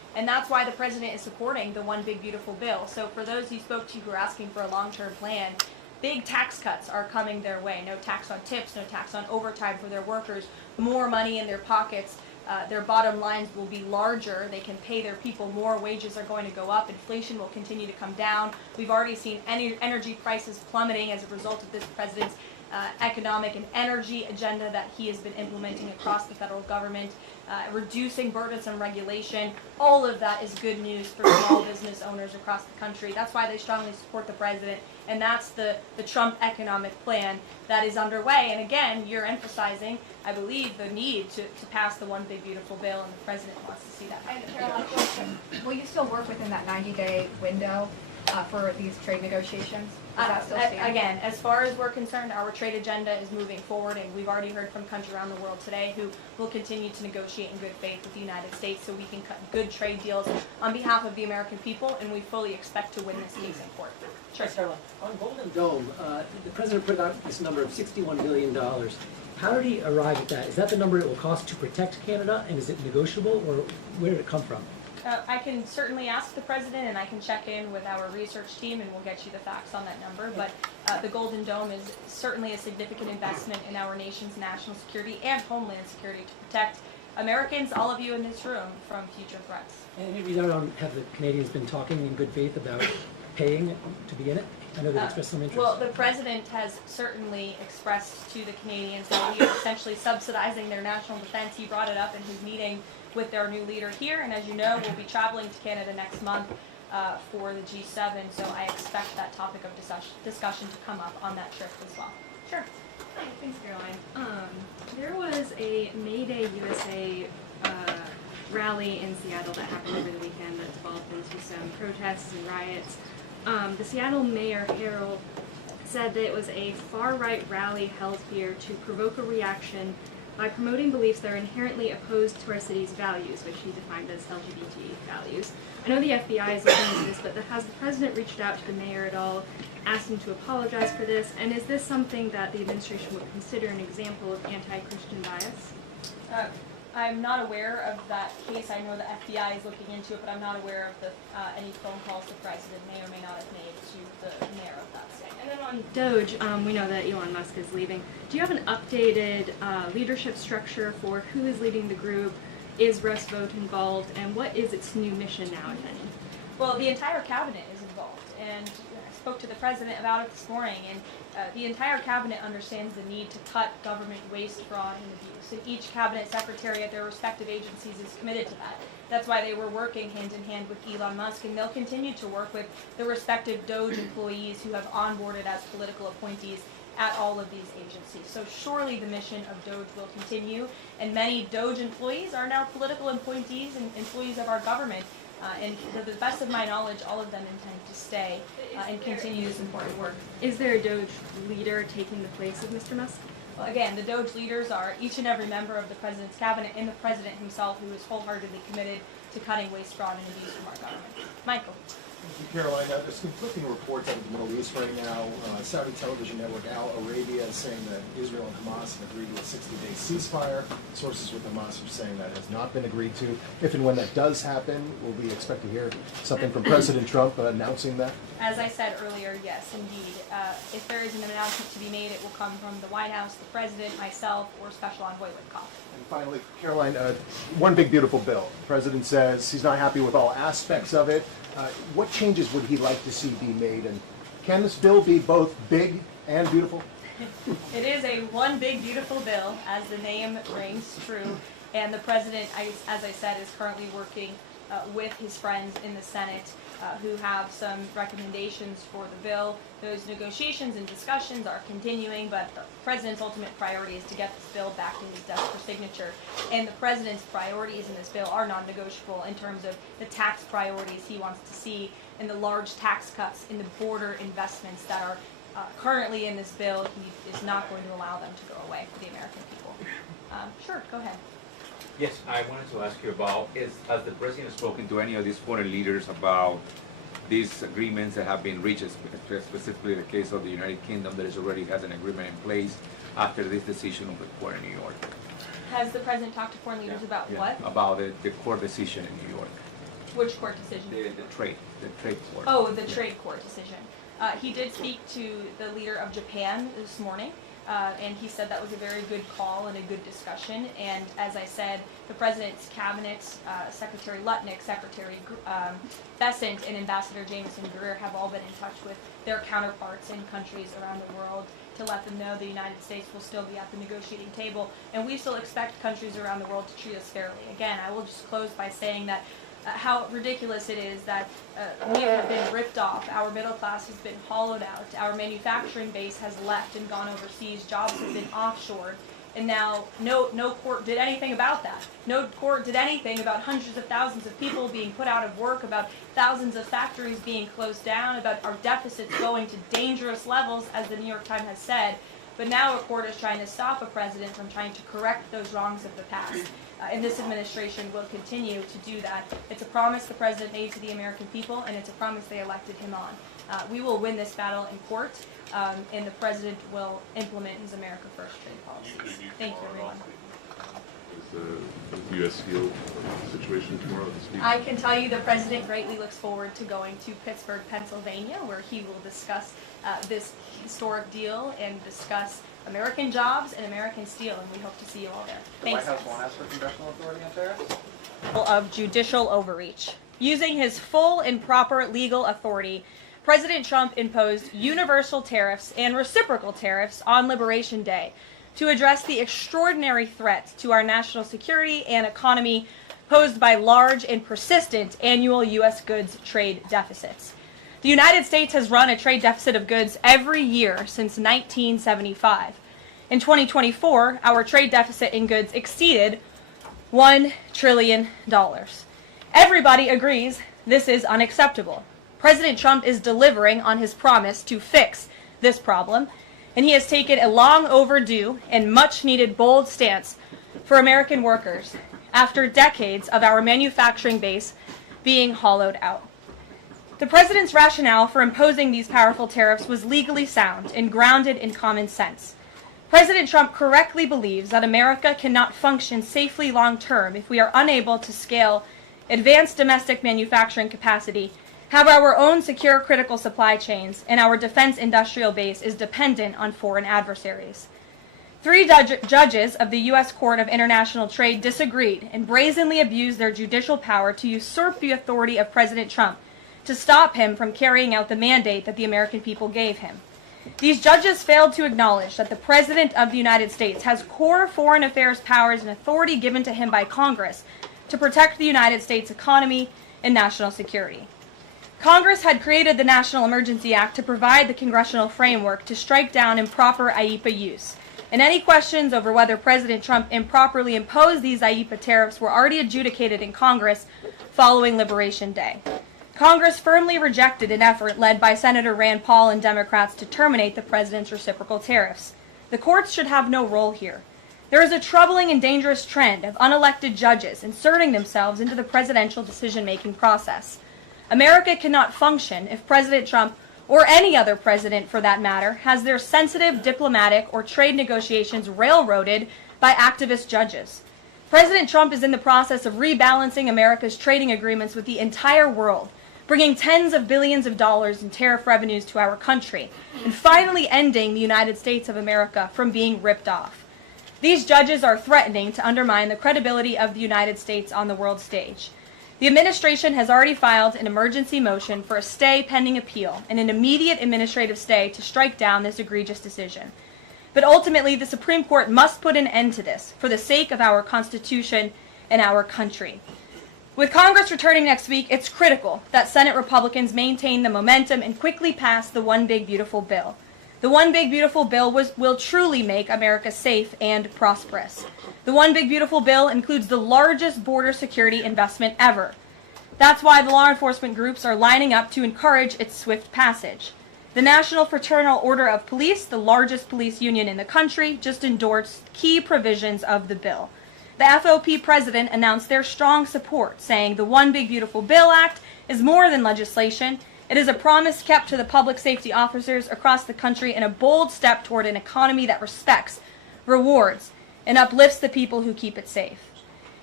And that's why the president is supporting the One Big Beautiful Bill. So for those you spoke to who are asking for a long-term plan, big tax cuts are coming their way. No tax on tips, no tax on overtime for their workers, more money in their pockets. Their bottom lines will be larger. They can pay their people more. Wages are going to go up. Inflation will continue to come down. We've already seen energy prices plummeting as a result of this president's economic and energy agenda that he has been implementing across the federal government, reducing burdensome regulation. All of that is good news for small business owners across the country. That's why they strongly support the president, and that's the Trump economic plan that is underway. And again, you're emphasizing, I believe, the need to pass the One Big Beautiful Bill, and the president wants to see that. And Caroline, will you still work within that 90-day window for these trade negotiations? Does that still stand? Again, as far as we're concerned, our trade agenda is moving forward, and we've already heard from countries around the world today who will continue to negotiate in good faith with the United States so we can cut good trade deals on behalf of the American people, and we fully expect to win this case in court. Sure. On Golden Dome, the president put out this number of $61 billion. How did he arrive at that? Is that the number it will cost to protect Canada, and is it negotiable, or where did it come from? I can certainly ask the president, and I can check in with our research team, and we'll get you the facts on that number. But the Golden Dome is certainly a significant investment in our nation's national security and homeland security to protect Americans, all of you in this room, from future threats. And have the Canadians been talking in good faith about paying to be in it? I know they've expressed some interest. Well, the president has certainly expressed to the Canadians that we are essentially subsidizing their national defense. He brought it up in his meeting with their new leader here, and as you know, we'll be traveling to Canada next month for the G7, so I expect that topic of discussion to come up on that trip as well. Sure. Hi, thanks, Caroline. There was a May Day USA rally in Seattle that happened over the weekend that developed into some protests and riots. The Seattle Mayor Harrell said that it was a far-right rally held here to provoke a reaction by promoting beliefs that are inherently opposed to our city's values, which he defined as LGBT values. I know the FBI is looking into this, but has the president reached out to the mayor at all, asked him to apologize for this, and is this something that the administration would consider an example of anti-Christian bias? I'm not aware of that case. I know the FBI is looking into it, but I'm not aware of any phone calls the president may or may not have made to the mayor of that state. And then on Doge, we know that Elon Musk is leaving. Do you have an updated leadership structure for who is leading the group? Is Russ Vought involved? And what is its new mission now, if any? Well, the entire cabinet is involved, and I spoke to the president about it this morning, and the entire cabinet understands the need to cut government waste, fraud, and abuse. And each cabinet secretary at their respective agencies is committed to that. That's why they were working hand in hand with Elon Musk, and they'll continue to work with the respective Doge employees who have onboarded as political appointees at all of these agencies. So surely the mission of Doge will continue, and many Doge employees are now political appointees and employees of our government. And to the best of my knowledge, all of them intend to stay and continue this important work. Is there a Doge leader taking the place of Mr. Musk? Well, again, the Doge leaders are each and every member of the president's cabinet and the president himself, who is wholeheartedly committed to cutting waste, fraud, and abuse from our government. Michael. Thank you, Caroline. There's conflicting reports out of the Middle East right now. Saudi television network Al Arabia is saying that Israel and Hamas have agreed to a 60-day ceasefire. Sources with Hamas are saying that has not been agreed to. If and when that does happen, will we expect to hear something from President Trump announcing that? As I said earlier, yes, indeed. If there is an announcement to be made, it will come from the White House, the president, myself, or Special Envoy Witkoff. And finally, Caroline, One Big Beautiful Bill. The president says he's not happy with all aspects of it. What changes would he like to see be made? And can this bill be both big and beautiful? It is a One Big Beautiful Bill, as the name rings true. And the president, as I said, is currently working with his friends in the Senate who have some recommendations for the bill. Those negotiations and discussions are continuing, but the president's ultimate priority is to get this bill back to his desk for signature. And the president's priorities in this bill are non-negotiable in terms of the tax priorities he wants to see and the large tax cuts in the border investments that are currently in this bill. He is not going to allow them to go away for the American people. Sure, go ahead. Yes, I wanted to ask you about, has the president spoken to any of these foreign leaders about these agreements that have been reached, specifically the case of the United Kingdom that already has an agreement in place after this decision of the court in New York? Has the president talked to foreign leaders about what? About the court decision in New York. Which court decision? The trade court. Oh, the trade court decision. He did speak to the leader of Japan this morning, and he said that was a very good call and a good discussion. And as I said, the president's cabinet, Secretary Lutnick, Secretary Bessent, and Ambassador Jameson Greer have all been in touch with their counterparts in countries around the world to let them know the United States will still be at the negotiating table, and we still expect countries around the world to treat us fairly. Again, I will just close by saying that how ridiculous it is that we have been ripped off, our middle class has been hollowed out, our manufacturing base has left and gone overseas, jobs have been offshored, and now no court did anything about that. No court did anything about hundreds of thousands of people being put out of work, about thousands of factories being closed down, about our deficits going to dangerous levels, as the New York Times has said. But now a court is trying to stop a president from trying to correct those wrongs of the past. And this administration will continue to do that. It's a promise the president made to the American people, and it's a promise they elected him on. We will win this battle in court, and the president will implement his America First trade policies. Thank you, everyone. Is the U.S. Steel situation tomorrow this week? I can tell you the president greatly looks forward to going to Pittsburgh, Pennsylvania, where he will discuss this historic deal and discuss American jobs and American steel, and we hope to see you all there. Thanks. The White House won't ask for congressional authority on tariffs? Of judicial overreach. Using his full and proper legal authority, President Trump imposed universal tariffs and reciprocal tariffs on Liberation Day to address the extraordinary threat to our national security and economy posed by large and persistent annual U.S. goods trade deficits. The United States has run a trade deficit of goods every year since 1975. In 2024, our trade deficit in goods exceeded $1 trillion. Everybody agrees this is unacceptable. President Trump is delivering on his promise to fix this problem, and he has taken a long overdue and much needed bold stance for American workers after decades of our manufacturing base being hollowed out. The president's rationale for imposing these powerful tariffs was legally sound and grounded in common sense. President Trump correctly believes that America cannot function safely long-term if we are unable to scale advanced domestic manufacturing capacity, have our own secure critical supply chains, and our defense industrial base is dependent on foreign adversaries. 3 judges of the U.S. Court of International Trade disagreed and brazenly abused their judicial power to usurp the authority of President Trump to stop him from carrying out the mandate that the American people gave him. These judges failed to acknowledge that the President of the United States has core foreign affairs powers and authority given to him by Congress to protect the United States economy and national security. Congress had created the National Emergency Act to provide the congressional framework to strike down improper IEEPA use. And any questions over whether President Trump improperly imposed these IEEPA tariffs were already adjudicated in Congress following Liberation Day. Congress firmly rejected an effort led by Senator Rand Paul and Democrats to terminate the president's reciprocal tariffs. The courts should have no role here. There is a troubling and dangerous trend of unelected judges inserting themselves into the presidential decision-making process. America cannot function if President Trump, or any other president for that matter, has their sensitive diplomatic or trade negotiations railroaded by activist judges. President Trump is in the process of rebalancing America's trading agreements with the entire world, bringing tens of billions of dollars in tariff revenues to our country, and finally ending the United States of America from being ripped off. These judges are threatening to undermine the credibility of the United States on the world stage. The administration has already filed an emergency motion for a stay pending appeal and an immediate administrative stay to strike down this egregious decision. But ultimately, the Supreme Court must put an end to this for the sake of our Constitution and our country. With Congress returning next week, it's critical that Senate Republicans maintain the momentum and quickly pass the One Big Beautiful Bill. The One Big Beautiful Bill will truly make America safe and prosperous. The One Big Beautiful Bill includes the largest border security investment ever. That's why the law enforcement groups are lining up to encourage its swift passage. The National Fraternal Order of Police, the largest police union in the country, just endorsed key provisions of the bill. The FOP president announced their strong support, saying the One Big Beautiful Bill Act is more than legislation. It is a promise kept to the public safety officers across the country and a bold step toward an economy that respects, rewards, and uplifts the people who keep it safe.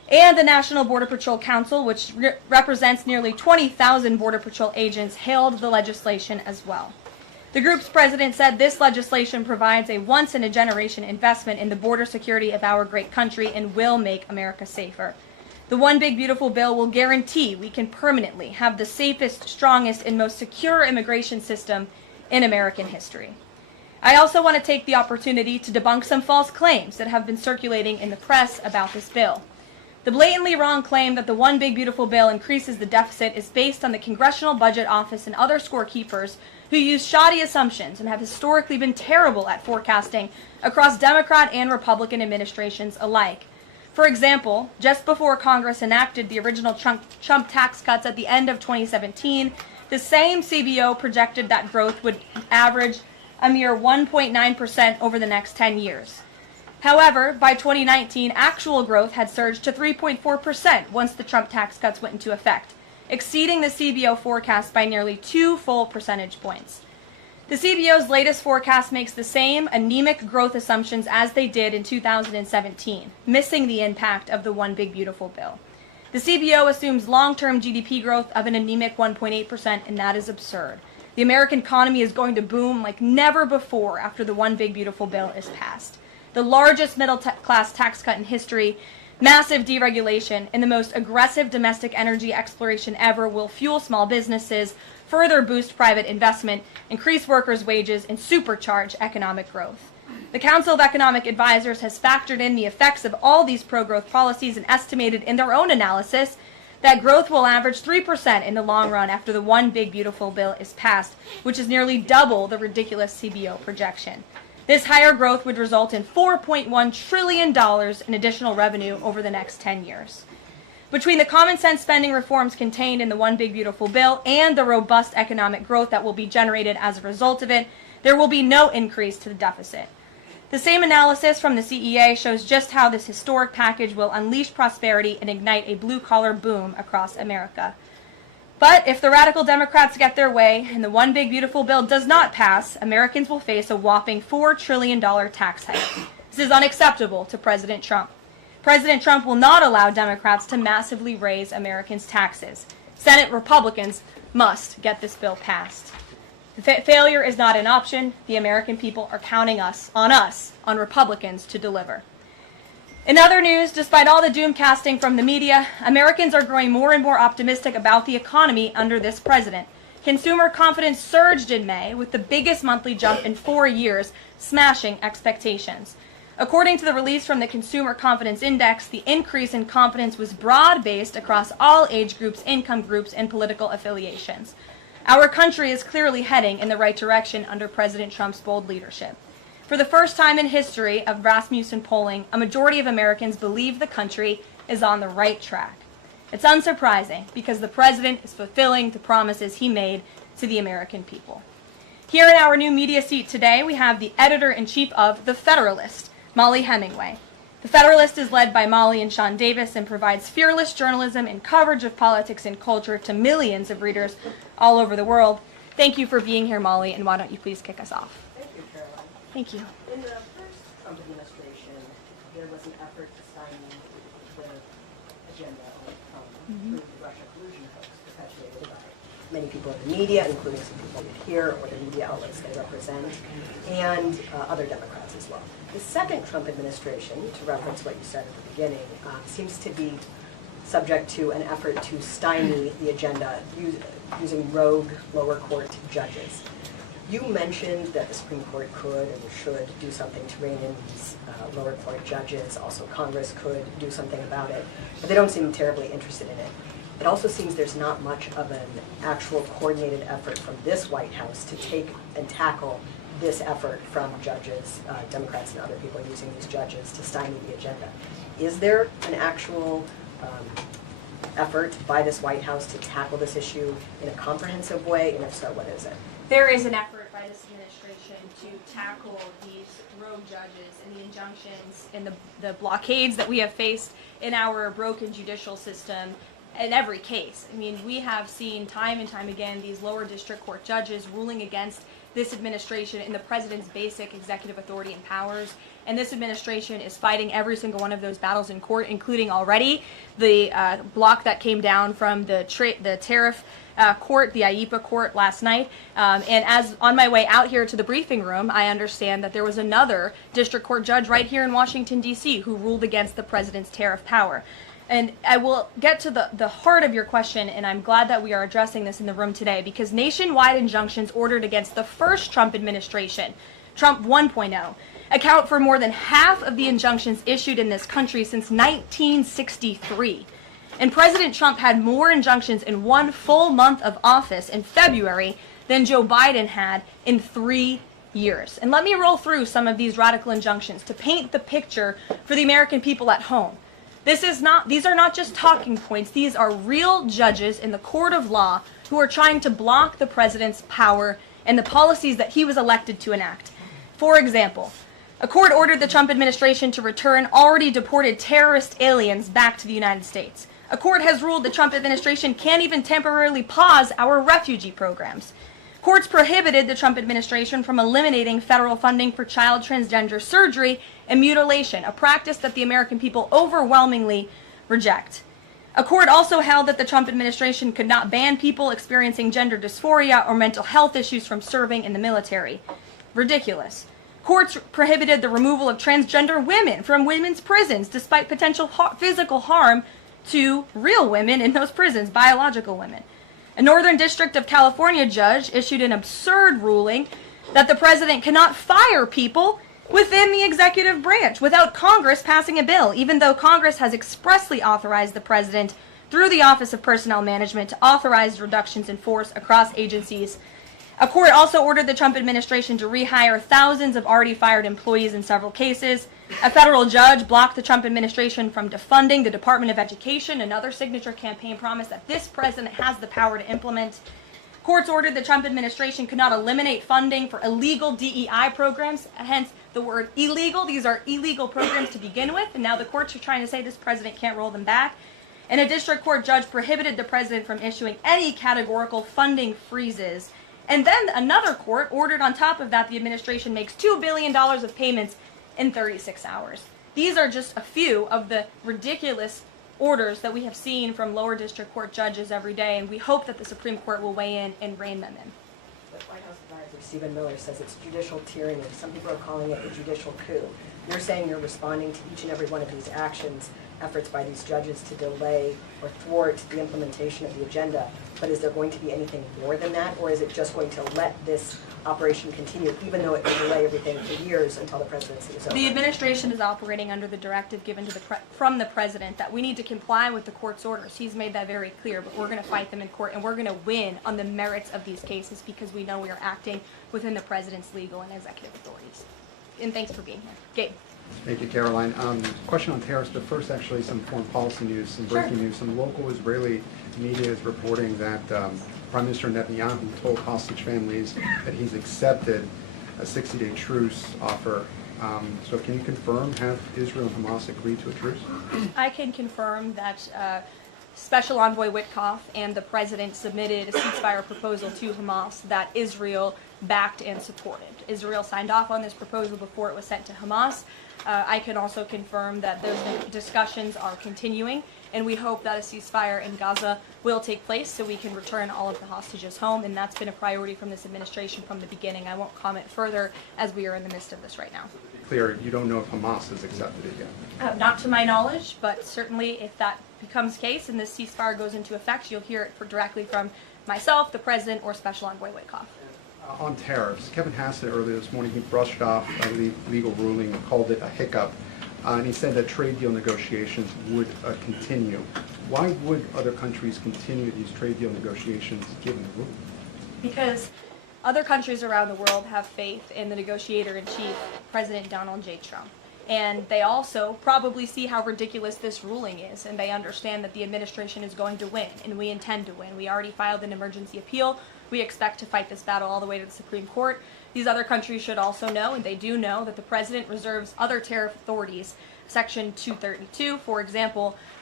And the National Border Patrol Council, which represents nearly 20,000 Border Patrol agents, hailed the legislation as well. The group's president said this legislation provides a once-in-a-generation investment in the border security of our great country and will make America safer. The One Big Beautiful Bill will guarantee we can permanently have the safest, strongest, and most secure immigration system in American history. I also want to take the opportunity to debunk some false claims that have been circulating in the press about this bill. The blatantly wrong claim that the One Big Beautiful Bill increases the deficit is based on the Congressional Budget Office and other scorekeepers who use shoddy assumptions and have historically been terrible at forecasting across Democrat and Republican administrations alike. For example, just before Congress enacted the original Trump tax cuts at the end of 2017, the same CBO projected that growth would average a mere 1.9% over the next 10 years. However, by 2019, actual growth had surged to 3.4% once the Trump tax cuts went into effect, exceeding the CBO forecast by nearly 2 full percentage points. The CBO's latest forecast makes the same anemic growth assumptions as they did in 2017, missing the impact of the One Big Beautiful Bill. The CBO assumes long-term GDP growth of an anemic 1.8%, and that is absurd. The American economy is going to boom like never before after the One Big Beautiful Bill is passed. The largest middle-class tax cut in history, massive deregulation, and the most aggressive domestic energy exploration ever will fuel small businesses, further boost private investment, increase workers' wages, and supercharge economic growth. The Council of Economic Advisors has factored in the effects of all these pro-growth policies and estimated in their own analysis that growth will average 3% in the long run after the One Big Beautiful Bill is passed, which is nearly double the ridiculous CBO projection. This higher growth would result in $4.1 trillion in additional revenue over the next 10 years. Between the common sense spending reforms contained in the One Big Beautiful Bill and the robust economic growth that will be generated as a result of it, there will be no increase to the deficit. The same analysis from the CEA shows just how this historic package will unleash prosperity and ignite a blue-collar boom across America. But if the radical Democrats get their way and the One Big Beautiful Bill does not pass, Americans will face a whopping $4 trillion tax hike. This is unacceptable to President Trump. President Trump will not allow Democrats to massively raise Americans' taxes. Senate Republicans must get this bill passed. Failure is not an option. The American people are counting on Republicans to deliver. In other news, despite all the doom casting from the media, Americans are growing more and more optimistic about the economy under this president. Consumer confidence surged in May with the biggest monthly jump in 4 years, smashing expectations. According to the release from the Consumer Confidence Index, the increase in confidence was broad-based across all age groups, income groups, and political affiliations. Our country is clearly heading in the right direction under President Trump's bold leadership. For the first time in history of Rasmussen polling, a majority of Americans believe the country is on the right track. It's unsurprising because the president is fulfilling the promises he made to the American people. Here in our new media seat today, we have the editor-in-chief of The Federalist, Molly Hemingway. The Federalist is led by Molly and Sean Davis and provides fearless journalism and coverage of politics and culture to millions of readers all over the world. Thank you for being here, Molly, and why don't you please kick us off? Thank you, Caroline. Thank you. In the first Trump administration, there was an effort to stymie the agenda through the Russia collusion hoax perpetuated by many people in the media, including some people here or the media outlets they represent, and other Democrats as well. The second Trump administration, to reference what you said at the beginning, seems to be subject to an effort to stymie the agenda using rogue lower court judges. You mentioned that the Supreme Court could and should do something to rein in these lower court judges. Also, Congress could do something about it, but they don't seem terribly interested in it. It also seems there's not much of an actual coordinated effort from this White House to take and tackle this effort from judges, Democrats and other people using these judges to stymie the agenda. Is there an actual effort by this White House to tackle this issue in a comprehensive way, and if so, what is it? There is an effort by this administration to tackle these rogue judges and the injunctions and the blockades that we have faced in our broken judicial system in every case. I mean, we have seen time and time again these lower district court judges ruling against this administration in the president's basic executive authority and powers. And this administration is fighting every single one of those battles in court, including already the block that came down from the tariff court, the IEPA court last night. And as on my way out here to the briefing room, I understand that there was another district court judge right here in Washington, D.C. who ruled against the president's tariff power. And I will get to the heart of your question, and I'm glad that we are addressing this in the room today, because nationwide injunctions ordered against the first Trump administration, Trump 1.0, account for more than half of the injunctions issued in this country since 1963. And President Trump had more injunctions in one full month of office in February than Joe Biden had in 3 years. And let me roll through some of these radical injunctions to paint the picture for the American people at home. These are not just talking points. These are real judges in the court of law who are trying to block the president's power and the policies that he was elected to enact. For example, a court ordered the Trump administration to return already deported terrorist aliens back to the United States. A court has ruled the Trump administration can't even temporarily pause our refugee programs. Courts prohibited the Trump administration from eliminating federal funding for child transgender surgery and mutilation, a practice that the American people overwhelmingly reject. A court also held that the Trump administration could not ban people experiencing gender dysphoria or mental health issues from serving in the military. Ridiculous. Courts prohibited the removal of transgender women from women's prisons despite potential physical harm to real women in those prisons, biological women. A Northern District of California judge issued an absurd ruling that the president cannot fire people within the executive branch without Congress passing a bill, even though Congress has expressly authorized the president through the Office of Personnel Management to authorize reductions in force across agencies. A court also ordered the Trump administration to rehire thousands of already fired employees in several cases. A federal judge blocked the Trump administration from defunding the Department of Education, another signature campaign promise that this president has the power to implement. Courts ordered the Trump administration could not eliminate funding for illegal DEI programs, hence the word illegal. These are illegal programs to begin with, and now the courts are trying to say this president can't roll them back. And a district court judge prohibited the president from issuing any categorical funding freezes. And then another court ordered on top of that the administration makes $2 billion of payments in 36 hours. These are just a few of the ridiculous orders that we have seen from lower district court judges every day, and we hope that the Supreme Court will weigh in and rein them in. The White House advisor Stephen Miller says it's judicial tyranny. Some people are calling it a judicial coup. You're saying you're responding to each and every one of these actions, efforts by these judges to delay or thwart the implementation of the agenda. But is there going to be anything more than that, or is it just going to let this operation continue, even though it may delay everything for years until the presidency is over? The administration is operating under the directive given to from the president that we need to comply with the court's orders. He's made that very clear, but we're going to fight them in court, and we're going to win on the merits of these cases because we know we are acting within the president's legal and executive authorities. And thanks for being here. Gabe. Thank you, Caroline. Question on tariffs, but first actually some foreign policy news, some breaking news. Some local Israeli media is reporting that Prime Minister Netanyahu told hostage families that he's accepted a 60-day truce offer. So can you confirm, have Israel and Hamas agreed to a truce? I can confirm that Special Envoy Witkoff and the president submitted a ceasefire proposal to Hamas that Israel backed and supported. Israel signed off on this proposal before it was sent to Hamas. I can also confirm that those discussions are continuing, and we hope that a ceasefire in Gaza will take place so we can return all of the hostages home, and that's been a priority from this administration from the beginning. I won't comment further as we are in the midst of this right now. Clear, you don't know if Hamas has accepted it yet? Not to my knowledge, but certainly if that becomes the case and this ceasefire goes into effect, you'll hear it directly from myself, the president, or Special Envoy Witkoff. On tariffs, Kevin Hassett earlier this morning, he brushed off the legal ruling and called it a hiccup, and he said that trade deal negotiations would continue. Why would other countries continue these trade deal negotiations given the ruling? Because other countries around the world have faith in the negotiator-in-chief, President Donald J. Trump. And they also probably see how ridiculous this ruling is, and they understand that the administration is going to win, and we intend to win. We already filed an emergency appeal. We expect to fight this battle all the way to the Supreme Court. These other countries should also know, and they do know, that the president reserves other tariff authorities. Section 232, for example,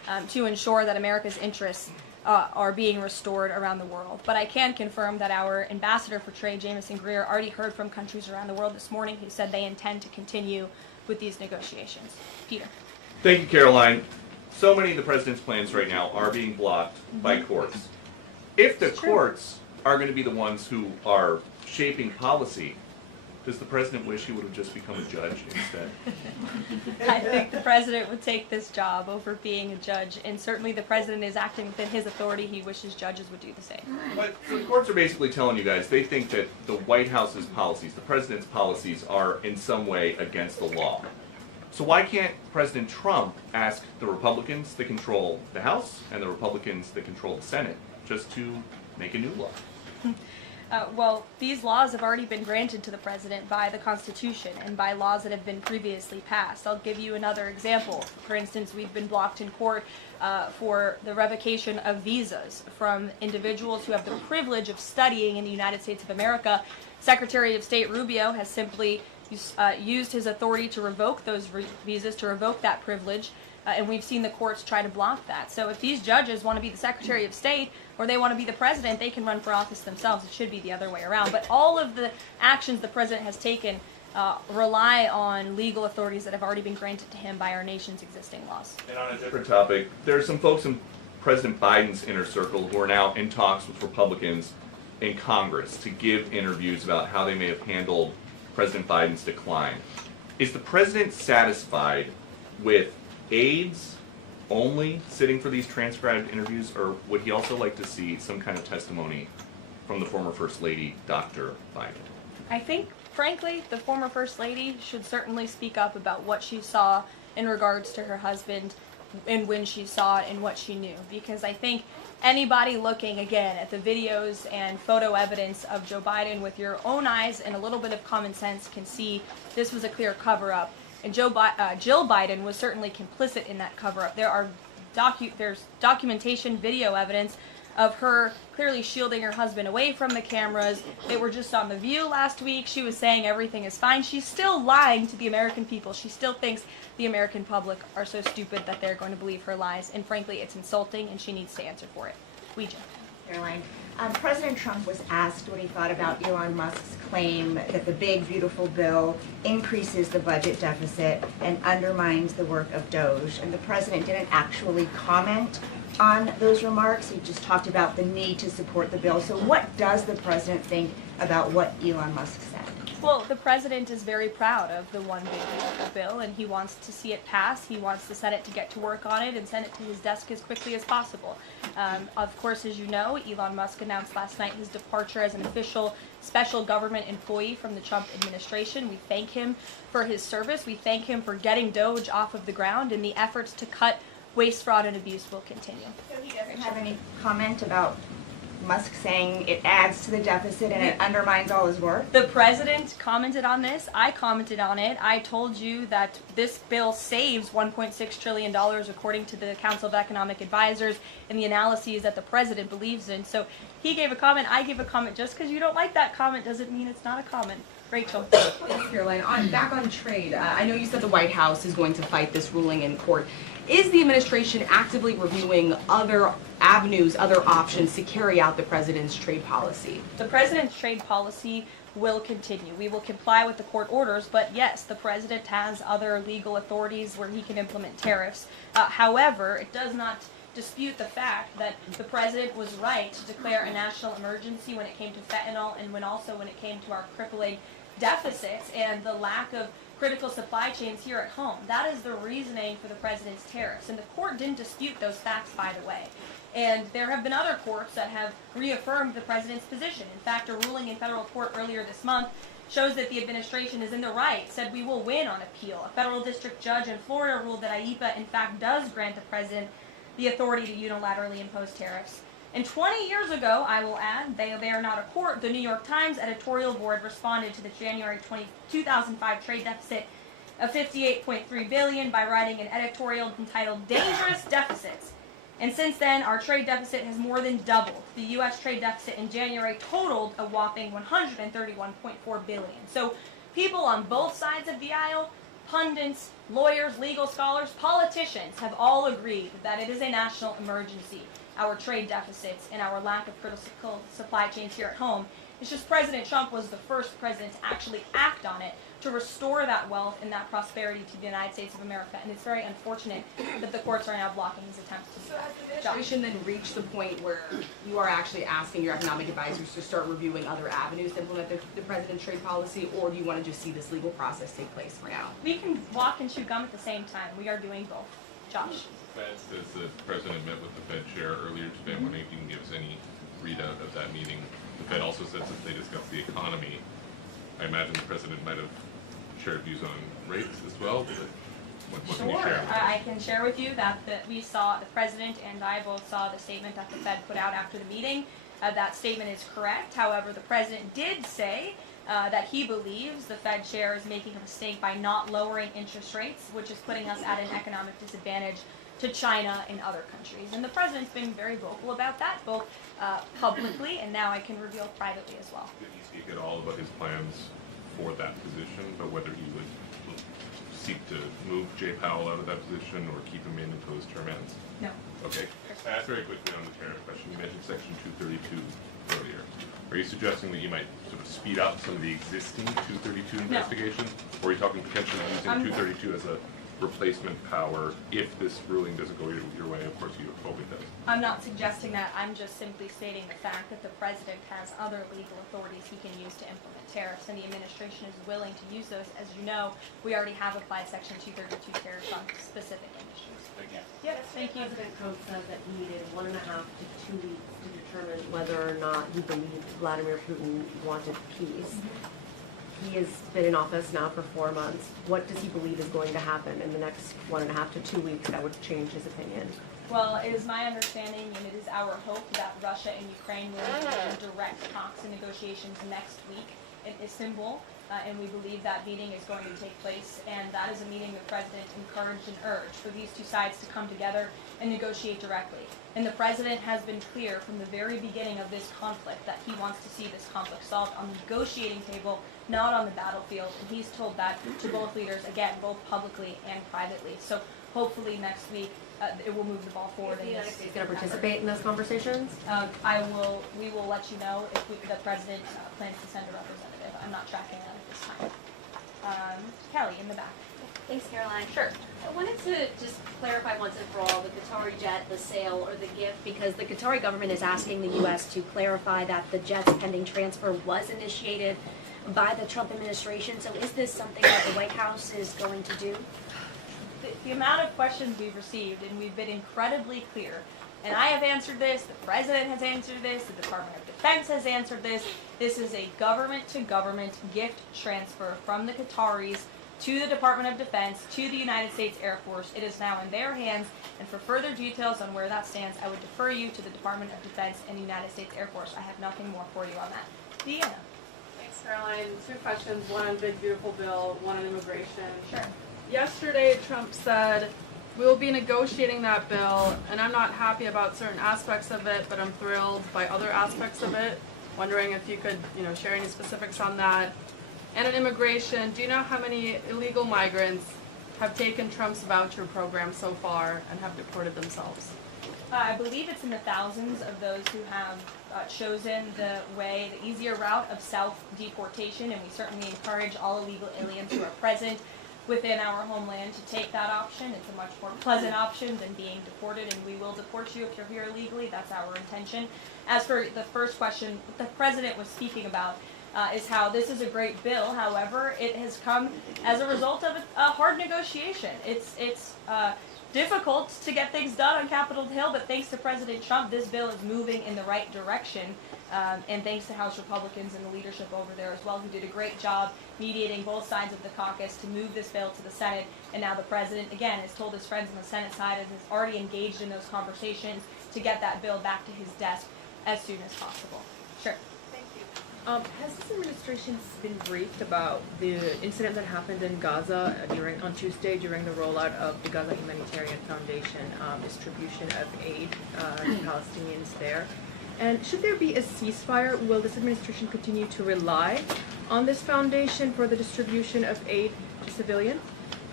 to ensure that America's interests are being restored around the world. But I can confirm that our ambassador for trade, Jameson Greer, already heard from countries around the world this morning who said they intend to continue with these negotiations. Peter. Thank you, Caroline. So many of the president's plans right now are being blocked by courts. If the courts are going to be the ones who are shaping policy, does the president wish he would have just become a judge instead? I think the president would take this job over being a judge, and certainly the president is acting within his authority. He wishes judges would do the same. But so the courts are basically telling you guys they think that the White House's policies, the president's policies, are in some way against the law. So why can't President Trump ask the Republicans that control the House and the Republicans that control the Senate just to make a new law? Well, these laws have already been granted to the president by the Constitution and by laws that have been previously passed. I'll give you another example. For instance, we've been blocked in court for the revocation of visas from individuals who have the privilege of studying in the United States of America. Secretary of State Rubio has simply used his authority to revoke those visas, to revoke that privilege, and we've seen the courts try to block that. So if these judges want to be the Secretary of State or they want to be the president, they can run for office themselves. It should be the other way around. But all of the actions the president has taken rely on legal authorities that have already been granted to him by our nation's existing laws. And on a different topic, there are some folks in President Biden's inner circle who are now in talks with Republicans in Congress to give interviews about how they may have handled President Biden's decline. Is the president satisfied with aides only sitting for these transcribed interviews, or would he also like to see some kind of testimony from the former First Lady, Dr. Biden? I think, frankly, the former First Lady should certainly speak up about what she saw in regards to her husband and when she saw it and what she knew. Because I think anybody looking, again, at the videos and photo evidence of Joe Biden with your own eyes and a little bit of common sense can see this was a clear cover-up. And Jill Biden was certainly complicit in that cover-up. There's documentation, video evidence of her clearly shielding her husband away from the cameras. They were just on The View last week. She was saying everything is fine. She's still lying to the American people. She still thinks the American public are so stupid that they're going to believe her lies. And frankly, it's insulting, and she needs to answer for it. Ouija. Caroline, President Trump was asked what he thought about Elon Musk's claim that the big, beautiful bill increases the budget deficit and undermines the work of Doge. And the president didn't actually comment on those remarks. He just talked about the need to support the bill. So what does the president think about what Elon Musk said? Well, the president is very proud of the one big beautiful bill, and he wants to see it pass. He wants the Senate to get to work on it and send it to his desk as quickly as possible. Of course, as you know, Elon Musk announced last night his departure as an official special government employee from the Trump administration. We thank him for his service. We thank him for getting Doge off of the ground, and the efforts to cut waste, fraud, and abuse will continue. So he doesn't have any comment about Musk saying it adds to the deficit and it undermines all his work? The president commented on this. I commented on it. I told you that this bill saves $1.6 trillion according to the Council of Economic Advisors and the analyses that the president believes in. So he gave a comment, I gave a comment. Just because you don't like that comment doesn't mean it's not a comment. Rachel. Thanks, Caroline. Back on trade, I know you said the White House is going to fight this ruling in court. Is the administration actively reviewing other avenues, other options to carry out the president's trade policy? The president's trade policy will continue. We will comply with the court orders, but yes, the president has other legal authorities where he can implement tariffs. However, it does not dispute the fact that the president was right to declare a national emergency when it came to fentanyl and when it came to our crippling deficits and the lack of critical supply chains here at home. That is the reasoning for the president's tariffs. And the court didn't dispute those facts, by the way. And there have been other courts that have reaffirmed the president's position. In fact, a ruling in federal court earlier this month shows that the administration is in the right, said we will win on appeal. A federal district judge in Florida ruled that IEPA, in fact, does grant the president the authority to unilaterally impose tariffs. And 20 years ago, I will add, they are not a court, the New York Times editorial board responded to the January 2005 trade deficit of $58.3 billion by writing an editorial entitled Dangerous Deficits. And since then, our trade deficit has more than doubled. The U.S. trade deficit in January totaled a whopping $131.4 billion. So people on both sides of the aisle pundits, lawyers, legal scholars, politicians have all agreed that it is a national emergency. Our trade deficits and our lack of critical supply chains here at home. It's just President Trump was the first president to actually act on it, to restore that wealth and that prosperity to the United States of America. And it's very unfortunate that the courts are now blocking his attempts to do that. Has the administration then reached the point where you are actually asking your economic advisors to start reviewing other avenues to implement the president's trade policy, or do you want to just see this legal process take place for now? We can walk and chew gum at the same time. We are doing both. Josh. The Fed says the president met with the Fed chair earlier today. I'm wondering if you can give us any readout of that meeting. The Fed also says that they discussed the economy. I imagine the president might have shared views on rates as well. What can you share? I can share with you that we saw, the president and I both saw the statement that the Fed put out after the meeting. That statement is correct. However, the president did say that he believes the Fed chair is making a mistake by not lowering interest rates, which is putting us at an economic disadvantage to China and other countries. And the president's been very vocal about that, both publicly and now I can reveal privately as well. Did he speak at all about his plans for that position, but whether he would seek to move Jay Powell out of that position or keep him in until his term ends? No. Okay. Very quickly on the tariff question, you mentioned Section 232 earlier. Are you suggesting that you might sort of speed up some of the existing 232 investigations? Or are you talking potentially using 232 as a replacement power if this ruling doesn't go your way? Of course, you hope it does. I'm not suggesting that. I'm just simply stating the fact that the president has other legal authorities he can use to implement tariffs, and the administration is willing to use those. As you know, we already have applied Section 232 tariffs on specific industries. Thank you. Yes, thank you. President Trump said that he needed 1.5 to 2 weeks to determine whether or not he believed Vladimir Putin wanted peace. He has been in office now for 4 months. What does he believe is going to happen in the next 1.5 to 2 weeks that would change his opinion? Well, it is my understanding and it is our hope that Russia and Ukraine will engage in direct talks and negotiations next week in Istanbul. And we believe that meeting is going to take place, and that is a meeting the president encouraged and urged for these two sides to come together and negotiate directly. And the president has been clear from the very beginning of this conflict that he wants to see this conflict solved on the negotiating table, not on the battlefield. And he's told that to both leaders, again, both publicly and privately. So hopefully next week it will move the ball forward. Is the United States going to participate in those conversations? We will let you know if the president plans to send a representative. I'm not tracking that at this time. Kelly in the back. Thanks, Caroline. Sure. I wanted to just clarify once and for all the Qatari jet, the sale, or the gift, because the Qatari government is asking the U.S. to clarify that the jet's pending transfer was initiated by the Trump administration. So is this something that the White House is going to do? The amount of questions we've received, and we've been incredibly clear, and I have answered this, the president has answered this, the Department of Defense has answered this. This is a government-to-government gift transfer from the Qataris to the Department of Defense, to the United States Air Force. It is now in their hands, and for further details on where that stands, I would defer you to the Department of Defense and the United States Air Force. I have nothing more for you on that. Deanna. Thanks, Caroline. 2 questions, one on Big Beautiful Bill, one on immigration. Sure. Yesterday, Trump said, we will be negotiating that bill, and I'm not happy about certain aspects of it, but I'm thrilled by other aspects of it. Wondering if you could, share any specifics on that. And on immigration, do you know how many illegal migrants have taken Trump's voucher program so far and have deported themselves? I believe it's in the thousands of those who have chosen the easier route of self-deportation, and we certainly encourage all illegal aliens who are present within our homeland to take that option. It's a much more pleasant option than being deported, and we will deport you if you're here illegally. That's our intention. As for the first question, what the president was speaking about is how this is a great bill. However, it has come as a result of a hard negotiation. It's difficult to get things done on Capitol Hill, but thanks to President Trump, this bill is moving in the right direction. And thanks to House Republicans and the leadership over there as well, who did a great job mediating both sides of the caucus to move this bill to the Senate. And now the president, again, has told his friends on the Senate side and has already engaged in those conversations to get that bill back to his desk as soon as possible. Sure. Thank you. Has this administration been briefed about the incident that happened in Gaza on Tuesday during the rollout of the Gaza Humanitarian Foundation distribution of aid to Palestinians there? And should there be a ceasefire, will this administration continue to rely on this foundation for the distribution of aid to civilians?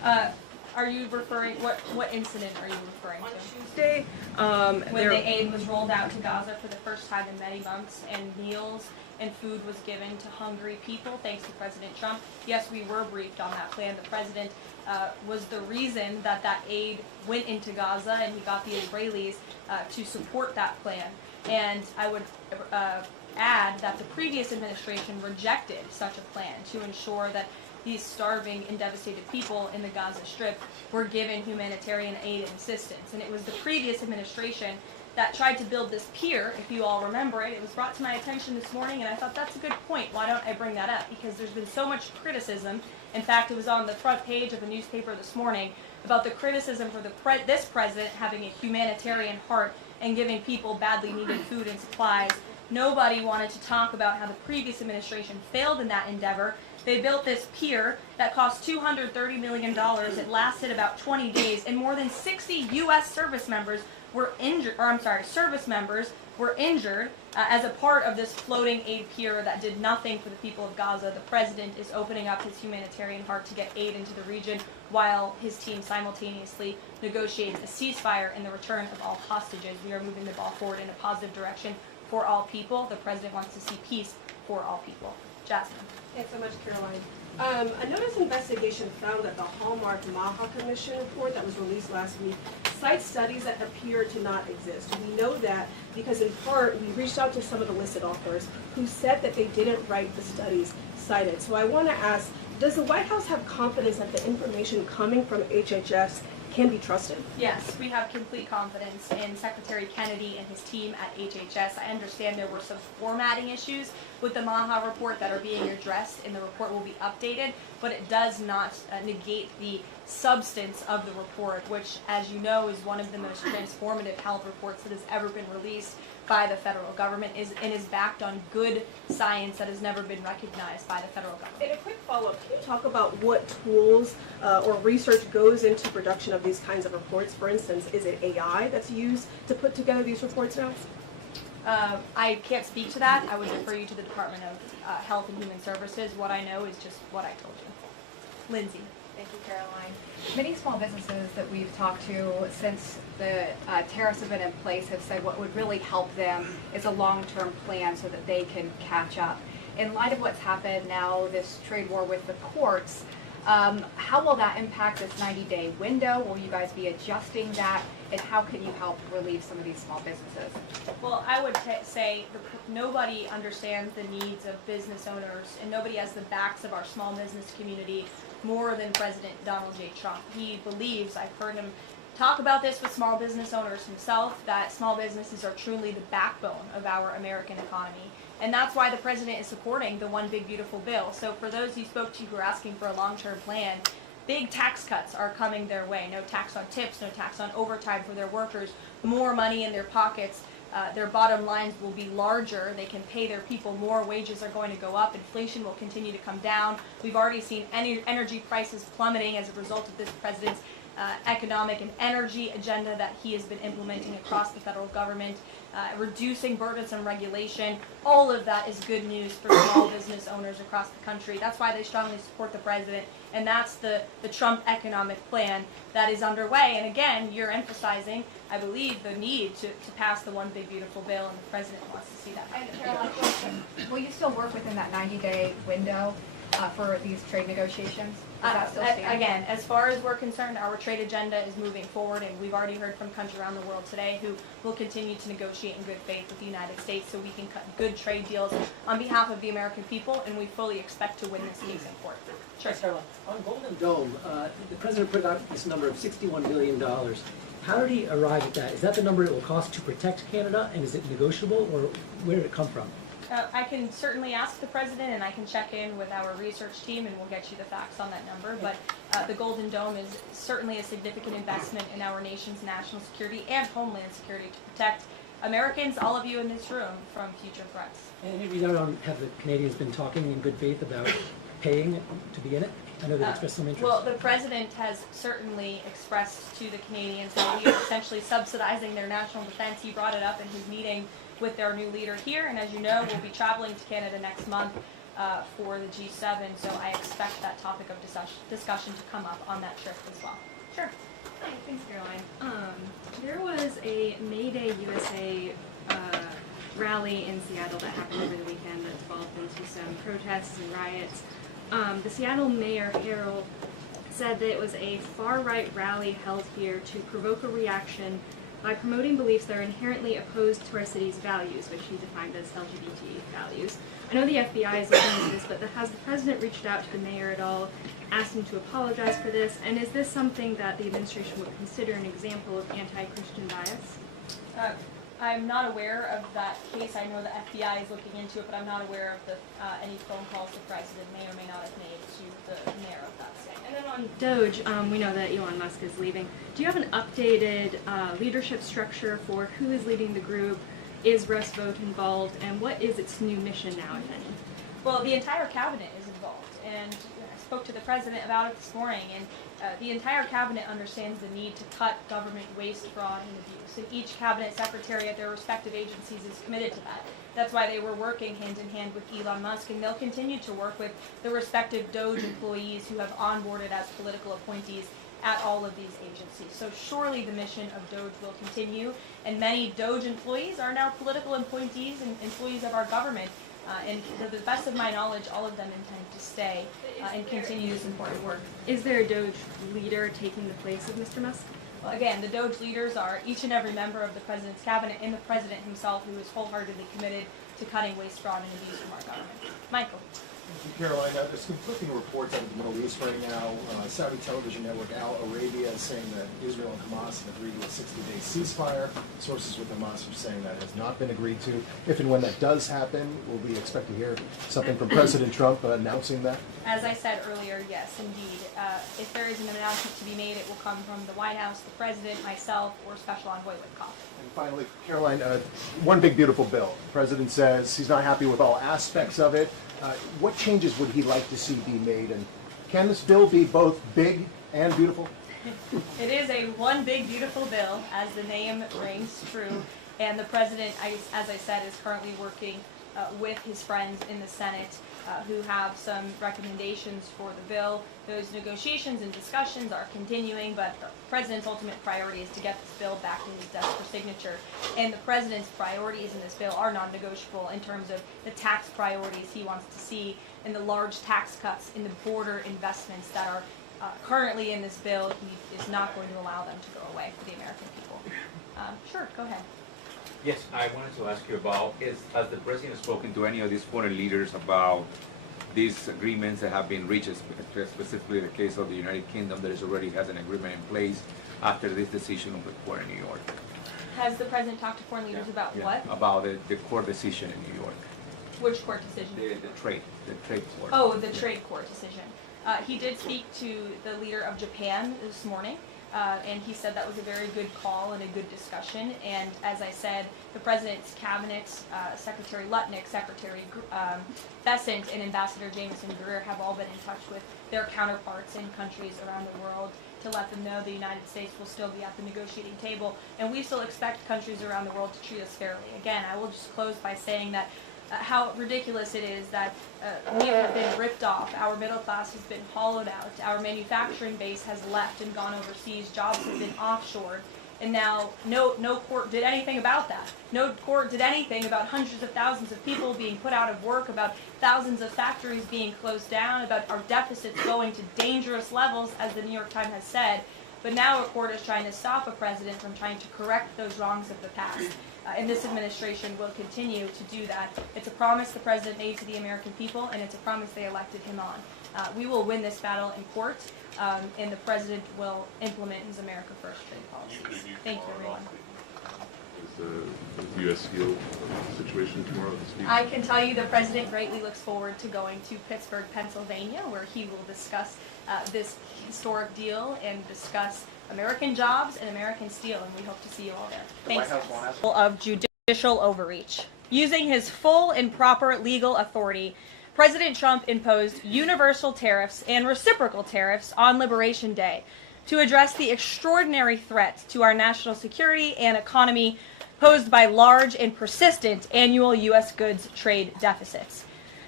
Are you referring, what incident are you referring to? Tuesday, When the aid was rolled out to Gaza for the first time in many months, and meals and food was given to hungry people, thanks to President Trump. Yes, we were briefed on that plan. The president was the reason that that aid went into Gaza, and he got the Israelis to support that plan. And I would add that the previous administration rejected such a plan to ensure that these starving and devastated people in the Gaza Strip were given humanitarian aid and assistance. And it was the previous administration that tried to build this pier, if you all remember it. It was brought to my attention this morning, and I thought that's a good point. Why don't I bring that up? Because there's been so much criticism. In fact, it was on the front page of a newspaper this morning about the criticism for this president having a humanitarian heart and giving people badly needed food and supplies. Nobody wanted to talk about how the previous administration failed in that endeavor. They built this pier that cost $230 million. It lasted about 20 days, and more than 60 U.S. service members were injured, as a part of this floating aid pier that did nothing for the people of Gaza. The president is opening up his humanitarian heart to get aid into the region, while his team simultaneously negotiates a ceasefire and the return of all hostages. We are moving the ball forward in a positive direction for all people. The president wants to see peace for all people. Jasmine. Thanks so much, Caroline. A notice investigation found that the Hallmark Maha Commission report that was released last week cites studies that appear to not exist. We know that because in part we reached out to some of the listed authors who said that they didn't write the studies cited. So I want to ask, does the White House have confidence that the information coming from HHS can be trusted? Yes, we have complete confidence in Secretary Kennedy and his team at HHS. I understand there were some formatting issues with the Maha report that are being addressed, and the report will be updated, but it does not negate the substance of the report, which, as you know, is one of the most transformative health reports that has ever been released by the federal government, and is backed on good science that has never been recognized by the federal government. And a quick follow-up, can you talk about what tools or research goes into production of these kinds of reports? For instance, is it AI that's used to put together these reports now? I can't speak to that. I would refer you to the Department of Health and Human Services. What I know is just what I told you. Lindsay. Thank you, Caroline. Many small businesses that we've talked to since the tariffs have been in place have said what would really help them is a long-term plan so that they can catch up. In light of what's happened now, this trade war with the courts, how will that impact this 90-day window? Will you guys be adjusting that? And how can you help relieve some of these small businesses? Well, I would say nobody understands the needs of business owners, and nobody has the backs of our small business community more than President Donald J. Trump. He believes, I've heard him talk about this with small business owners himself, that small businesses are truly the backbone of our American economy. And that's why the president is supporting the One Big Beautiful Bill. So for those you spoke to who are asking for a long-term plan, big tax cuts are coming their way. No tax on tips, no tax on overtime for their workers, more money in their pockets. Their bottom lines will be larger. They can pay their people more. Wages are going to go up. Inflation will continue to come down. We've already seen energy prices plummeting as a result of this president's economic and energy agenda that he has been implementing across the federal government, reducing burdensome regulation. All of that is good news for small business owners across the country. That's why they strongly support the president, and that's the Trump economic plan that is underway. And again, you're emphasizing, I believe, the need to pass the One Big Beautiful Bill, and the president wants to see that. And Caroline, will you still work within that 90-day window for these trade negotiations? Does that still stand? Again, as far as we're concerned, our trade agenda is moving forward, and we've already heard from countries around the world today who will continue to negotiate in good faith with the United States so we can cut good trade deals on behalf of the American people, and we fully expect to win this case in court. Sure. On Golden Dome, the president put out this number of $61 billion. How did he arrive at that? Is that the number it will cost to protect Canada, and is it negotiable, or where did it come from? I can certainly ask the president, and I can check in with our research team, and we'll get you the facts on that number. But the Golden Dome is certainly a significant investment in our nation's national security and homeland security to protect Americans, all of you in this room, from future threats. And have the Canadians been talking in good faith about paying to be in it? I know they expressed some interest. Well, the president has certainly expressed to the Canadians that we are essentially subsidizing their national defense. He brought it up in his meeting with their new leader here, and as you know, we'll be traveling to Canada next month for the G7, so I expect that topic of discussion to come up on that trip as well. Sure. Hi, thanks, Caroline. There was a May Day USA rally in Seattle that happened over the weekend that developed into some protests and riots. The Seattle Mayor Harrell said that it was a far-right rally held here to provoke a reaction by promoting beliefs that are inherently opposed to our city's values, which he defined as LGBT values. I know the FBI is looking into this, but has the president reached out to the mayor at all, asked him to apologize for this, and is this something that the administration would consider an example of anti-Christian bias? I'm not aware of that case. I know the FBI is looking into it, but I'm not aware of any phone calls the president may or may not have made to the mayor of that state. And then on Doge, we know that Elon Musk is leaving. Do you have an updated leadership structure for who is leading the group? Is Russ Vought involved? And what is its new mission now, if any? Well, the entire cabinet is involved, and I spoke to the president about it this morning, and the entire cabinet understands the need to cut government waste, fraud, and abuse, and each cabinet secretary at their respective agencies is committed to that. That's why they were working hand in hand with Elon Musk, and they'll continue to work with the respective Doge employees who have onboarded as political appointees at all of these agencies. So surely the mission of Doge will continue, and many Doge employees are now political appointees and employees of our government. And to the best of my knowledge, all of them intend to stay and continue this important work. Is there a Doge leader taking the place of Mr. Musk? Well, again, the Doge leaders are each and every member of the president's cabinet and the president himself, who is wholeheartedly committed to cutting waste, fraud, and abuse from our government. Michael. Caroline, there's conflicting reports out of the Middle East right now. Saudi television network Al Arabia is saying that Israel and Hamas have agreed to a 60-day ceasefire. Sources with Hamas are saying that has not been agreed to. If and when that does happen, will we expect to hear something from President Trump announcing that? As I said earlier, yes, indeed. If there is an announcement to be made, it will come from the White House, the president, myself, or Special Envoy Witkoff. And finally, Caroline, one big beautiful bill. The president says he's not happy with all aspects of it. What changes would he like to see be made, and can this bill be both big and beautiful? It is a one big beautiful bill, as the name rings true, and the president, as I said, is currently working with his friends in the Senate who have some recommendations for the bill. Those negotiations and discussions are continuing, but the president's ultimate priority is to get this bill back to his desk for signature. And the president's priorities in this bill are non-negotiable in terms of the tax priorities he wants to see and the large tax cuts in the border investments that are currently in this bill. He is not going to allow them to go away for the American people. Sure, go ahead. Yes, I wanted to ask you about, has the president spoken to any of these foreign leaders about these agreements that have been reached, specifically the case of the United Kingdom that already has an agreement in place after this decision of the court in New York? Has the president talked to foreign leaders about what? About the court decision in New York. Which court decision? The trade court. Oh, the trade court decision. He did speak to the leader of Japan this morning. And he said that was a very good call and a good discussion. And as I said, the president's cabinet, Secretary Lutnick, Secretary Bessent, and Ambassador Jameson Greer have all been in touch with their counterparts in countries around the world to let them know the United States will still be at the negotiating table. And we still expect countries around the world to treat us fairly. Again, I will just close by saying that how ridiculous it is that we have been ripped off, our middle class has been hollowed out, our manufacturing base has left and gone overseas, jobs have been offshored, and now no court did anything about that. No court did anything about hundreds of thousands of people being put out of work, about thousands of factories being closed down, about our deficits going to dangerous levels, as the New York Times has said. But now a court is trying to stop a president from trying to correct those wrongs of the past. And this administration will continue to do that. It's a promise the president made to the American people, and it's a promise they elected him on. We will win this battle in court, and the president will implement his America First trade policies. Thank you, everyone. Is the U.S. steel situation tomorrow? I can tell you the president greatly looks forward to going to Pittsburgh, Pennsylvania, where he will discuss this historic deal and discuss American jobs and American steel, and we hope to see you all there. Thanks. Of judicial overreach. Using his full and proper legal authority, President Trump imposed universal tariffs and reciprocal tariffs on Liberation Day to address the extraordinary threat to our national security and economy posed by large and persistent annual U.S. goods trade deficits.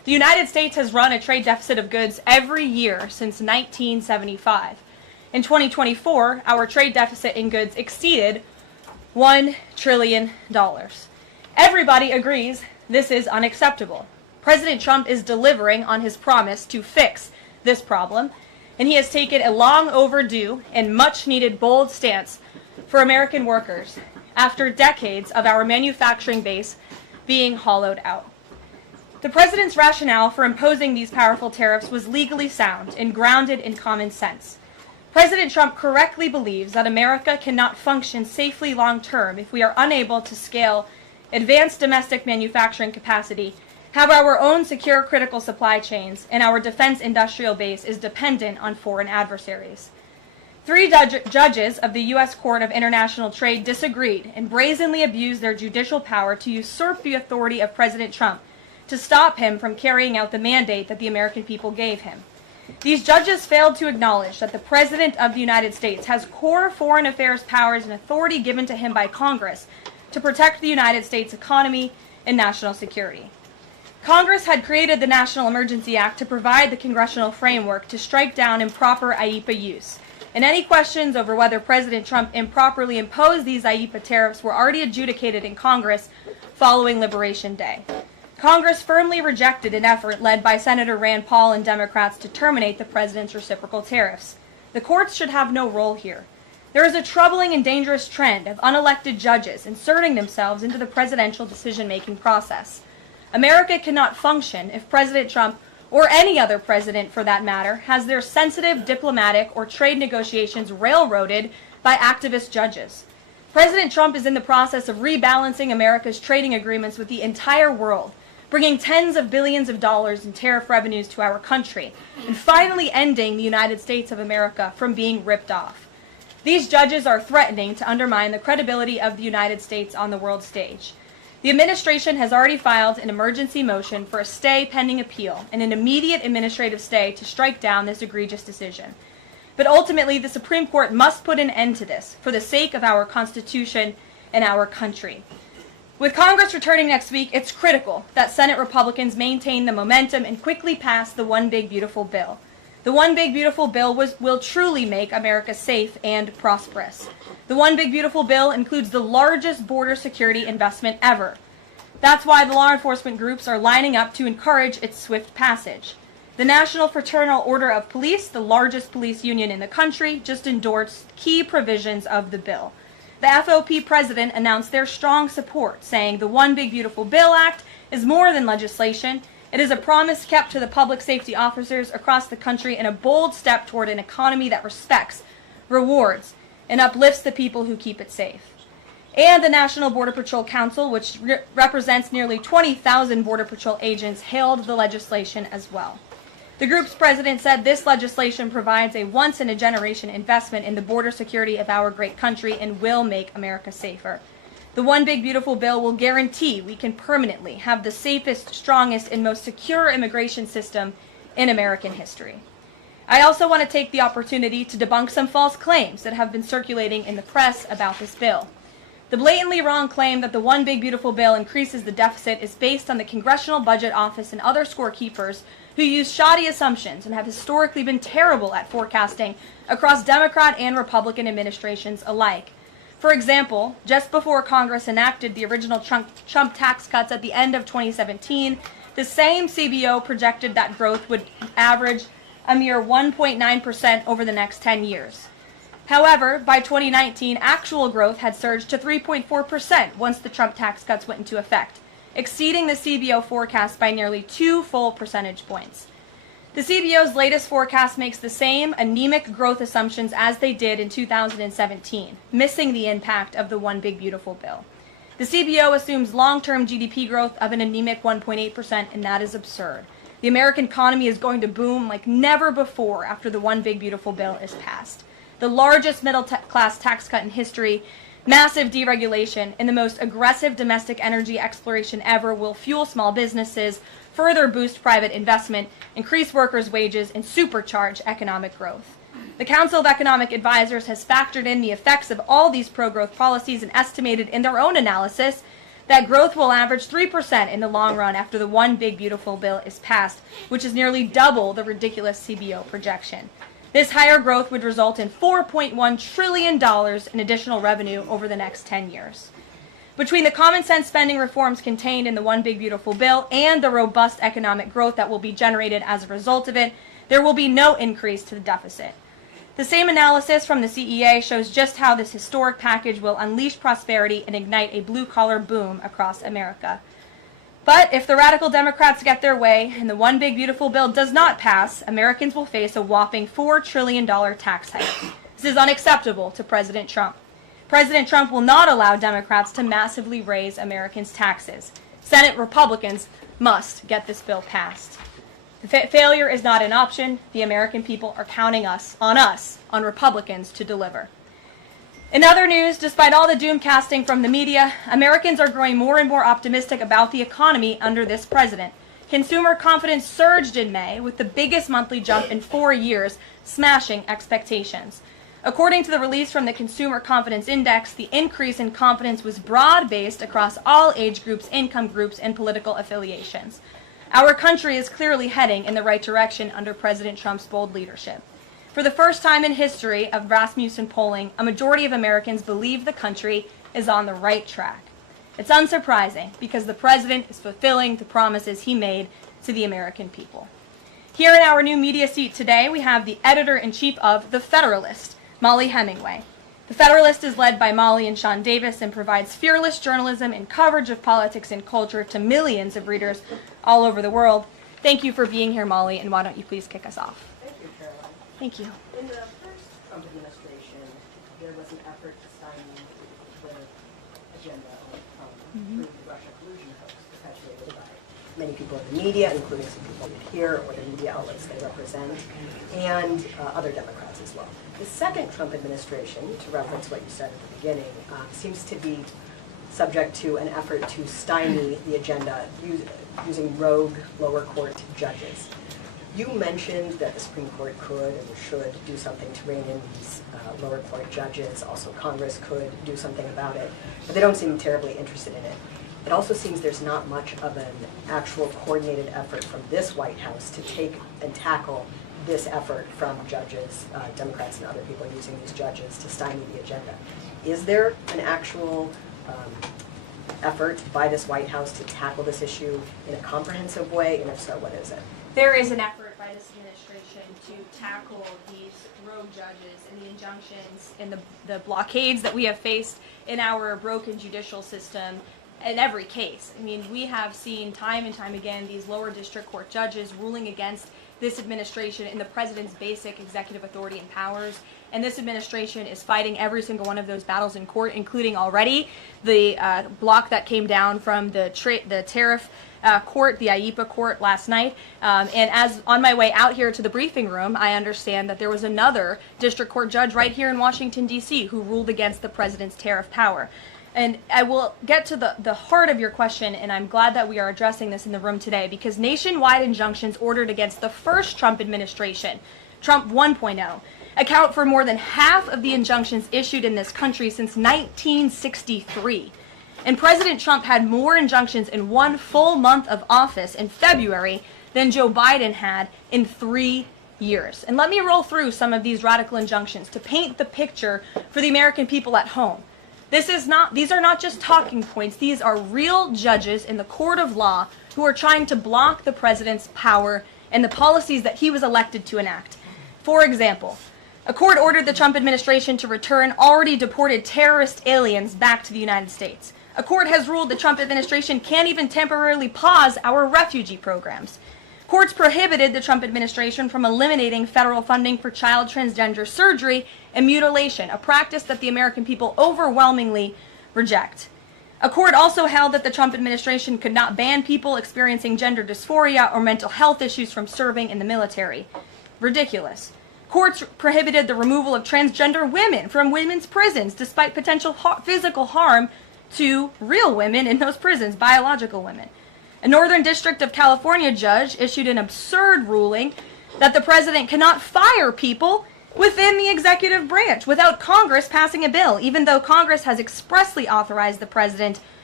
The United States has run a trade deficit of goods every year since 1975. In 2024, our trade deficit in goods exceeded $1 trillion. Everybody agrees this is unacceptable. President Trump is delivering on his promise to fix this problem, and he has taken a long overdue and much needed bold stance for American workers after decades of our manufacturing base being hollowed out. The president's rationale for imposing these powerful tariffs was legally sound and grounded in common sense. President Trump correctly believes that America cannot function safely long-term if we are unable to scale advanced domestic manufacturing capacity, have our own secure critical supply chains, and our defense industrial base is dependent on foreign adversaries. 3 judges of the U.S. Court of International Trade disagreed and brazenly abused their judicial power to usurp the authority of President Trump to stop him from carrying out the mandate that the American people gave him. These judges failed to acknowledge that the President of the United States has core foreign affairs powers and authority given to him by Congress to protect the United States economy and national security. Congress had created the National Emergency Act to provide the congressional framework to strike down improper IEEPA use, and any questions over whether President Trump improperly imposed these IEEPA tariffs were already adjudicated in Congress following Liberation Day. Congress firmly rejected an effort led by Senator Rand Paul and Democrats to terminate the president's reciprocal tariffs. The courts should have no role here. There is a troubling and dangerous trend of unelected judges inserting themselves into the presidential decision-making process. America cannot function if President Trump, or any other president for that matter, has their sensitive diplomatic or trade negotiations railroaded by activist judges. President Trump is in the process of rebalancing America's trading agreements with the entire world, bringing tens of billions of dollars in tariff revenues to our country, and finally ending the United States of America from being ripped off. These judges are threatening to undermine the credibility of the United States on the world stage. The administration has already filed an emergency motion for a stay pending appeal and an immediate administrative stay to strike down this egregious decision. But ultimately, the Supreme Court must put an end to this for the sake of our Constitution and our country. With Congress returning next week, it's critical that Senate Republicans maintain the momentum and quickly pass the One Big Beautiful Bill. The One Big Beautiful Bill will truly make America safe and prosperous. The One Big Beautiful Bill includes the largest border security investment ever. That's why the law enforcement groups are lining up to encourage its swift passage. The National Fraternal Order of Police, the largest police union in the country, just endorsed key provisions of the bill. The FOP president announced their strong support, saying the One Big Beautiful Bill Act is more than legislation. It is a promise kept to the public safety officers across the country and a bold step toward an economy that respects, rewards, and uplifts the people who keep it safe. And the National Border Patrol Council, which represents nearly 20,000 Border Patrol agents, hailed the legislation as well. The group's president said this legislation provides a once-in-a-generation investment in the border security of our great country and will make America safer. The One Big Beautiful Bill will guarantee we can permanently have the safest, strongest, and most secure immigration system in American history. I also want to take the opportunity to debunk some false claims that have been circulating in the press about this bill. The blatantly wrong claim that the One Big Beautiful Bill increases the deficit is based on the Congressional Budget Office and other scorekeepers who use shoddy assumptions and have historically been terrible at forecasting across Democrat and Republican administrations alike. For example, just before Congress enacted the original Trump tax cuts at the end of 2017, the same CBO projected that growth would average a mere 1.9% over the next 10 years. However, by 2019, actual growth had surged to 3.4% once the Trump tax cuts went into effect, exceeding the CBO forecast by nearly 2 full percentage points. The CBO's latest forecast makes the same anemic growth assumptions as they did in 2017, missing the impact of the One Big Beautiful Bill. The CBO assumes long-term GDP growth of an anemic 1.8%, and that is absurd. The American economy is going to boom like never before after the One Big Beautiful Bill is passed. The largest middle-class tax cut in history, massive deregulation, and the most aggressive domestic energy exploration ever will fuel small businesses, further boost private investment, increase workers' wages, and supercharge economic growth. The Council of Economic Advisors has factored in the effects of all these pro-growth policies and estimated in their own analysis that growth will average 3% in the long run after the One Big Beautiful Bill is passed, which is nearly double the ridiculous CBO projection. This higher growth would result in $4.1 trillion in additional revenue over the next 10 years. Between the common sense spending reforms contained in the One Big Beautiful Bill and the robust economic growth that will be generated as a result of it, there will be no increase to the deficit. The same analysis from the CEA shows just how this historic package will unleash prosperity and ignite a blue-collar boom across America. But if the radical Democrats get their way and the One Big Beautiful Bill does not pass, Americans will face a whopping $4 trillion tax hike. This is unacceptable to President Trump. President Trump will not allow Democrats to massively raise Americans' taxes. Senate Republicans must get this bill passed. Failure is not an option. The American people are counting on Republicans to deliver. In other news, despite all the doom casting from the media, Americans are growing more and more optimistic about the economy under this president. Consumer confidence surged in May with the biggest monthly jump in 4 years, smashing expectations. According to the release from the Consumer Confidence Index, the increase in confidence was broad-based across all age groups, income groups, and political affiliations. Our country is clearly heading in the right direction under President Trump's bold leadership. For the first time in history of Rasmussen polling, a majority of Americans believe the country is on the right track. It's unsurprising because the president is fulfilling the promises he made to the American people. Here in our new media seat today, we have the editor-in-chief of The Federalist, Molly Hemingway. The Federalist is led by Molly and Sean Davis and provides fearless journalism and coverage of politics and culture to millions of readers all over the world. Thank you for being here, Molly, and why don't you please kick us off? Thank you, Caroline. Thank you. In the first Trump administration, there was an effort to stymie the agenda through the Russia collusion hoax perpetuated by many people in the media, including some people here or the media outlets they represent, and other Democrats as well. The second Trump administration, to reference what you said at the beginning, seems to be subject to an effort to stymie the agenda using rogue lower court judges. You mentioned that the Supreme Court could and should do something to rein in these lower court judges. Also, Congress could do something about it, but they don't seem terribly interested in it. It also seems there's not much of an actual coordinated effort from this White House to take and tackle this effort from judges, Democrats and other people using these judges to stymie the agenda. Is there an actual effort by this White House to tackle this issue in a comprehensive way, and if so, what is it? There is an effort by this administration to tackle these rogue judges and the injunctions and the blockades that we have faced in our broken judicial system in every case. I mean, we have seen time and time again these lower district court judges ruling against this administration in the president's basic executive authority and powers. And this administration is fighting every single one of those battles in court, including already the block that came down from the tariff court, the IEPA court last night. And as on my way out here to the briefing room, I understand that there was another district court judge right here in Washington, D.C. who ruled against the president's tariff power. And I will get to the heart of your question, and I'm glad that we are addressing this in the room today, because nationwide injunctions ordered against the first Trump administration, Trump 1.0, account for more than half of the injunctions issued in this country since 1963. And President Trump had more injunctions in one full month of office in February than Joe Biden had in 3 years. And let me roll through some of these radical injunctions to paint the picture for the American people at home. These are not just talking points. These are real judges in the court of law who are trying to block the president's power and the policies that he was elected to enact. For example, a court ordered the Trump administration to return already deported terrorist aliens back to the United States. A court has ruled the Trump administration can't even temporarily pause our refugee programs. Courts prohibited the Trump administration from eliminating federal funding for child transgender surgery and mutilation, a practice that the American people overwhelmingly reject. A court also held that the Trump administration could not ban people experiencing gender dysphoria or mental health issues from serving in the military. Ridiculous. Courts prohibited the removal of transgender women from women's prisons despite potential physical harm to real women in those prisons, biological women. A Northern District of California judge issued an absurd ruling that the president cannot fire people within the executive branch without Congress passing a bill, even though Congress has expressly authorized the president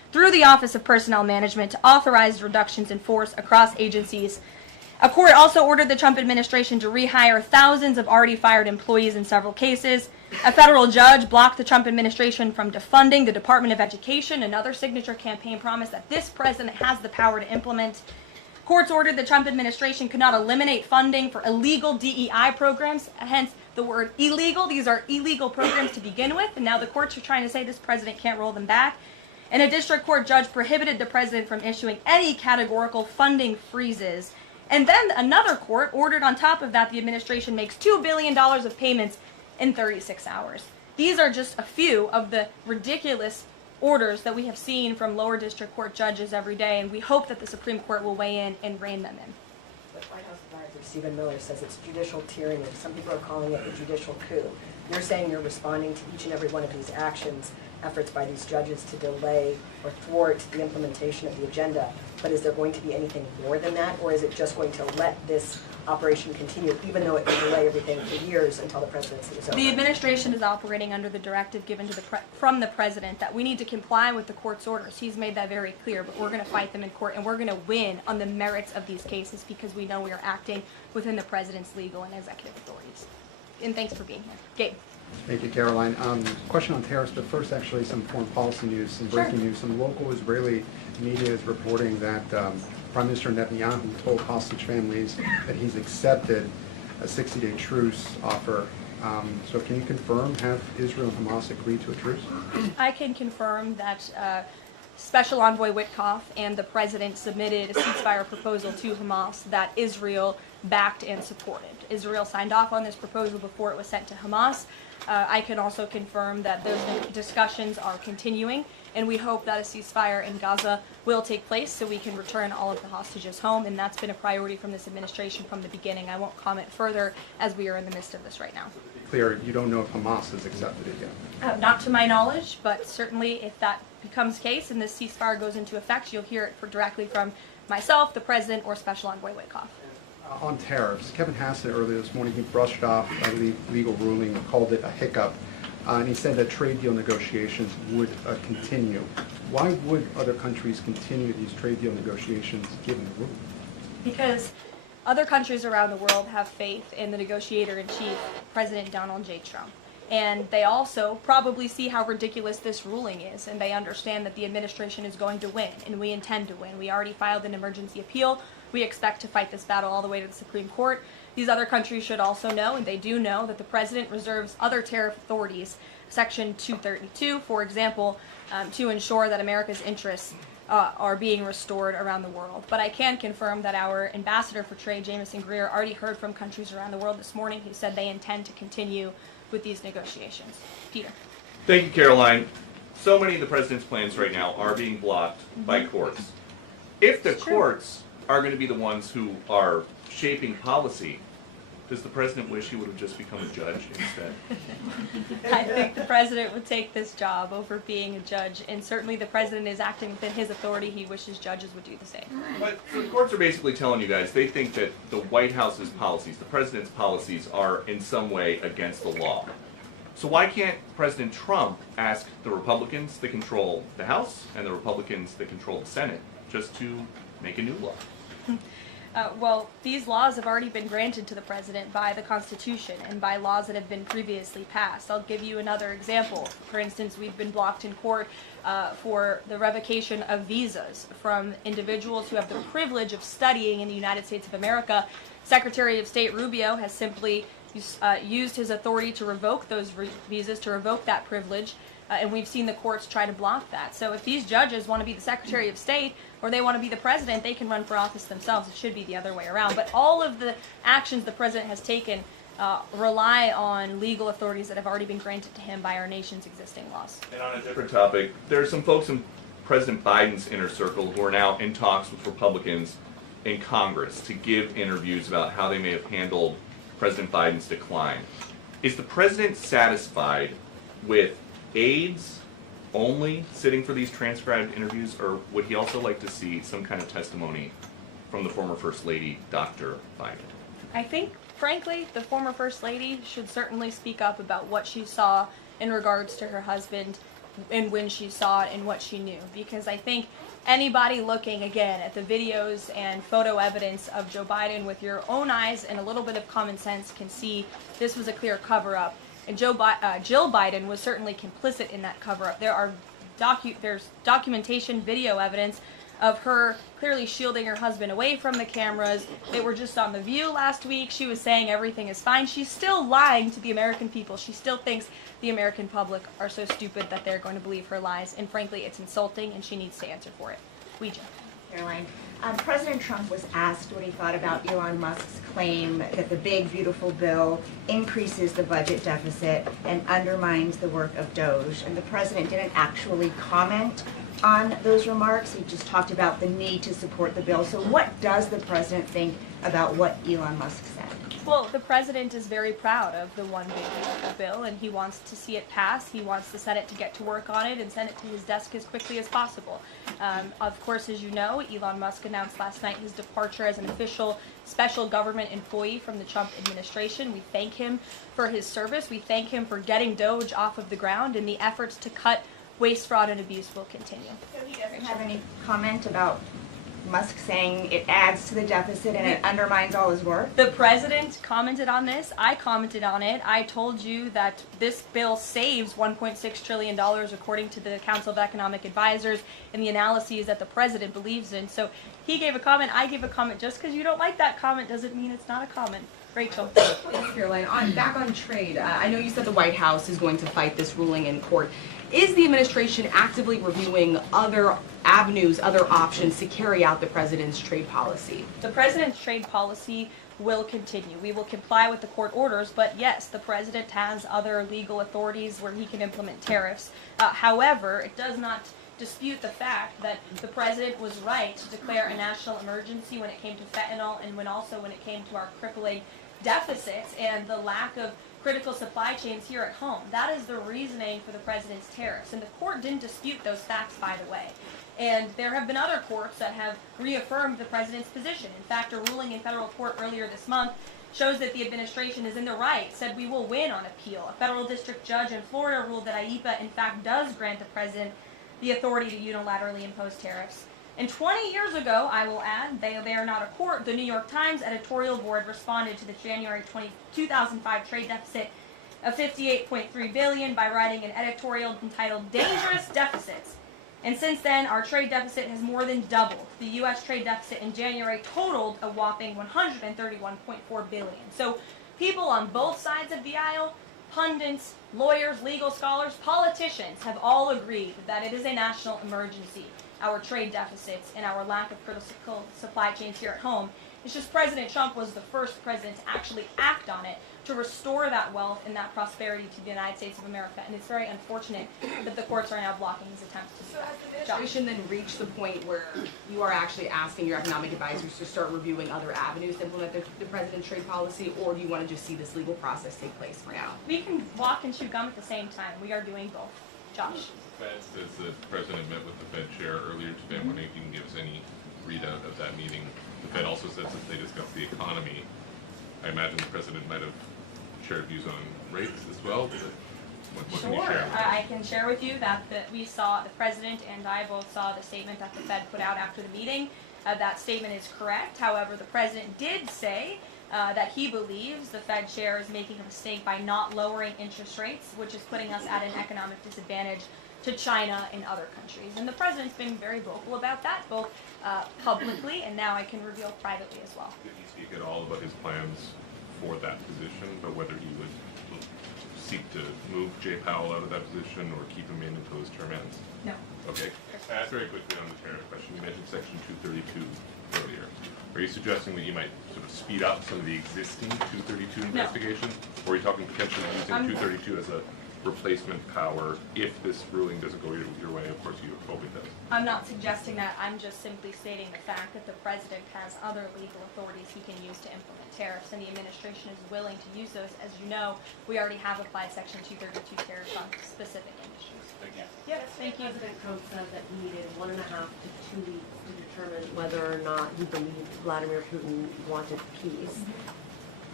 through the Office of Personnel Management to authorize reductions in force across agencies. A court also ordered the Trump administration to rehire thousands of already fired employees in several cases. A federal judge blocked the Trump administration from defunding the Department of Education, another signature campaign promise that this president has the power to implement. Courts ordered the Trump administration could not eliminate funding for illegal DEI programs, hence the word illegal. These are illegal programs to begin with, and now the courts are trying to say this president can't roll them back. And a district court judge prohibited the president from issuing any categorical funding freezes. And then another court ordered on top of that the administration makes $2 billion of payments in 36 hours. These are just a few of the ridiculous orders that we have seen from lower district court judges every day, and we hope that the Supreme Court will weigh in and rein them in. But White House advisor Stephen Miller says it's judicial tyranny. Some people are calling it a judicial coup. You're saying you're responding to each and every one of these actions, efforts by these judges to delay or thwart the implementation of the agenda. But is there going to be anything more than that, or is it just going to let this operation continue, even though it will delay everything for years until the presidency is over? The administration is operating under the directive given to from the president that we need to comply with the court's orders. He's made that very clear, but we're going to fight them in court, and we're going to win on the merits of these cases because we know we are acting within the president's legal and executive authorities. And thanks for being here. Gabe. Thank you, Caroline. Question on tariffs, but first actually some foreign policy news, some breaking news. Some local Israeli media is reporting that Prime Minister Netanyahu told hostage families that he's accepted a 60-day truce offer. So can you confirm, have Israel and Hamas agreed to a truce? I can confirm that Special Envoy Witkoff and the president submitted a ceasefire proposal to Hamas that Israel backed and supported. Israel signed off on this proposal before it was sent to Hamas. I can also confirm that those discussions are continuing, and we hope that a ceasefire in Gaza will take place so we can return all of the hostages home, and that's been a priority from this administration from the beginning. I won't comment further as we are in the midst of this right now. Clear, you don't know if Hamas has accepted it yet? Not to my knowledge, but certainly if that becomes the case and this ceasefire goes into effect, you'll hear it directly from myself, the president, or Special Envoy Witkoff. On tariffs, Kevin Hassett earlier this morning, he brushed off a legal ruling and called it a hiccup, and he said that trade deal negotiations would continue. Why would other countries continue these trade deal negotiations given the ruling? Because other countries around the world have faith in the negotiator-in-chief, President Donald J. Trump. And they also probably see how ridiculous this ruling is, and they understand that the administration is going to win, and we intend to win. We already filed an emergency appeal. We expect to fight this battle all the way to the Supreme Court. These other countries should also know, and they do know, that the president reserves other tariff authorities, Section 232, for example, to ensure that America's interests are being restored around the world. But I can confirm that our ambassador for trade, Jameson Greer, already heard from countries around the world this morning who said they intend to continue with these negotiations. Peter. Thank you, Caroline. So many of the president's plans right now are being blocked by courts. If the courts are going to be the ones who are shaping policy, does the president wish he would have just become a judge instead? I think the president would take this job over being a judge, and certainly the president is acting within his authority. He wishes judges would do the same. But the courts are basically telling you guys they think that the White House's policies, the president's policies, are in some way against the law. So why can't President Trump ask the Republicans that control the House and the Republicans that control the Senate just to make a new law? Well, these laws have already been granted to the president by the Constitution and by laws that have been previously passed. I'll give you another example. For instance, we've been blocked in court for the revocation of visas from individuals who have the privilege of studying in the United States of America. Secretary of State Rubio has simply used his authority to revoke those visas, to revoke that privilege, and we've seen the courts try to block that. So if these judges want to be the Secretary of State or they want to be the president, they can run for office themselves. It should be the other way around. But all of the actions the president has taken rely on legal authorities that have already been granted to him by our nation's existing laws. And on a different topic, there are some folks in President Biden's inner circle who are now in talks with Republicans in Congress to give interviews about how they may have handled President Biden's decline. Is the president satisfied with aides only sitting for these transcribed interviews, or would he also like to see some kind of testimony from the former First Lady, Dr. Biden? I think, frankly, the former First Lady should certainly speak up about what she saw in regards to her husband and when she saw it and what she knew. Because I think anybody looking again at the videos and photo evidence of Joe Biden with your own eyes and a little bit of common sense can see this was a clear cover-up. And Jill Biden was certainly complicit in that cover-up. There's documentation, video evidence of her clearly shielding her husband away from the cameras. They were just on The View last week. She was saying everything is fine. She's still lying to the American people. She still thinks the American public are so stupid that they're going to believe her lies. And frankly, it's insulting, and she needs to answer for it. Ouija. Caroline, President Trump was asked what he thought about Elon Musk's claim that the big, beautiful bill increases the budget deficit and undermines the work of Doge. And the president didn't actually comment on those remarks. He just talked about the need to support the bill. So what does the president think about what Elon Musk said? Well, the president is very proud of the one big beautiful bill, and he wants to see it pass. He wants the Senate to get to work on it and send it to his desk as quickly as possible. Of course, as you know, Elon Musk announced last night his departure as an official special government employee from the Trump administration. We thank him for his service. We thank him for getting Doge off of the ground, and the efforts to cut waste, fraud, and abuse will continue. So he doesn't have any comment about Musk saying it adds to the deficit and it undermines all his work? The president commented on this. I commented on it. I told you that this bill saves $1.6 trillion according to the Council of Economic Advisors and the analyses that the president believes in. So he gave a comment. I gave a comment. Just because you don't like that comment doesn't mean it's not a comment. Rachel. Thanks, Caroline. Back on trade, I know you said the White House is going to fight this ruling in court. Is the administration actively reviewing other avenues, other options to carry out the president's trade policy? The president's trade policy will continue. We will comply with the court orders, but yes, the president has other legal authorities where he can implement tariffs. However, it does not dispute the fact that the president was right to declare a national emergency when it came to fentanyl and when it came to our crippling deficits and the lack of critical supply chains here at home. That is the reasoning for the president's tariffs. And the court didn't dispute those facts, by the way. And there have been other courts that have reaffirmed the president's position. In fact, a ruling in federal court earlier this month shows that the administration is in the right, said we will win on appeal. A federal district judge in Florida ruled that IEEPA, in fact, does grant the president the authority to unilaterally impose tariffs. And 20 years ago, I will add, they are not a court, the New York Times editorial board responded to the January 2005 trade deficit of $58.3 billion by writing an editorial entitled Dangerous Deficits. And since then, our trade deficit has more than doubled. The U.S. trade deficit in January totaled a whopping $131.4 billion. So people on both sides of the aisle, pundits, lawyers, legal scholars, politicians have all agreed that it is a national emergency, our trade deficits and our lack of critical supply chains here at home. It's just President Trump was the first president to actually act on it to restore that wealth and that prosperity to the United States of America. And it's very unfortunate that the courts are now blocking his attempts to do that. Has the administration then reached the point where you are actually asking your economic advisors to start reviewing other avenues to implement the president's trade policy, or do you want to just see this legal process take place for now? We can walk and chew gum at the same time. We are doing both. Josh. The Fed says the president met with the Fed chair earlier today. I'm wondering if you can give us any readout of that meeting. The Fed also says that they discussed the economy. I imagine the president might have shared views on rates as well. What can you share? I can share with you that we saw, the president and I both saw the statement that the Fed put out after the meeting. That statement is correct. However, the president did say that he believes the Fed chair is making a mistake by not lowering interest rates, which is putting us at an economic disadvantage to China and other countries. And the president's been very vocal about that, both publicly and now I can reveal privately as well. Did he speak at all about his plans for that position, but whether he would seek to move Jay Powell out of that position or keep him in until his term ends? No. Okay. Very quickly on the tariff question, you mentioned Section 232 earlier. Are you suggesting that you might sort of speed up some of the existing 232 investigations? Or are you talking potentially using 232 as a replacement power if this ruling doesn't go your way? Of course, you hope it does. I'm not suggesting that. I'm just simply stating the fact that the president has other legal authorities he can use to implement tariffs, and the administration is willing to use those. As you know, we already have applied Section 232 tariffs on specific industries. Thank you. Yes, thank you. President Trump said that he needed 1.5 to 2 weeks to determine whether or not he believed Vladimir Putin wanted peace.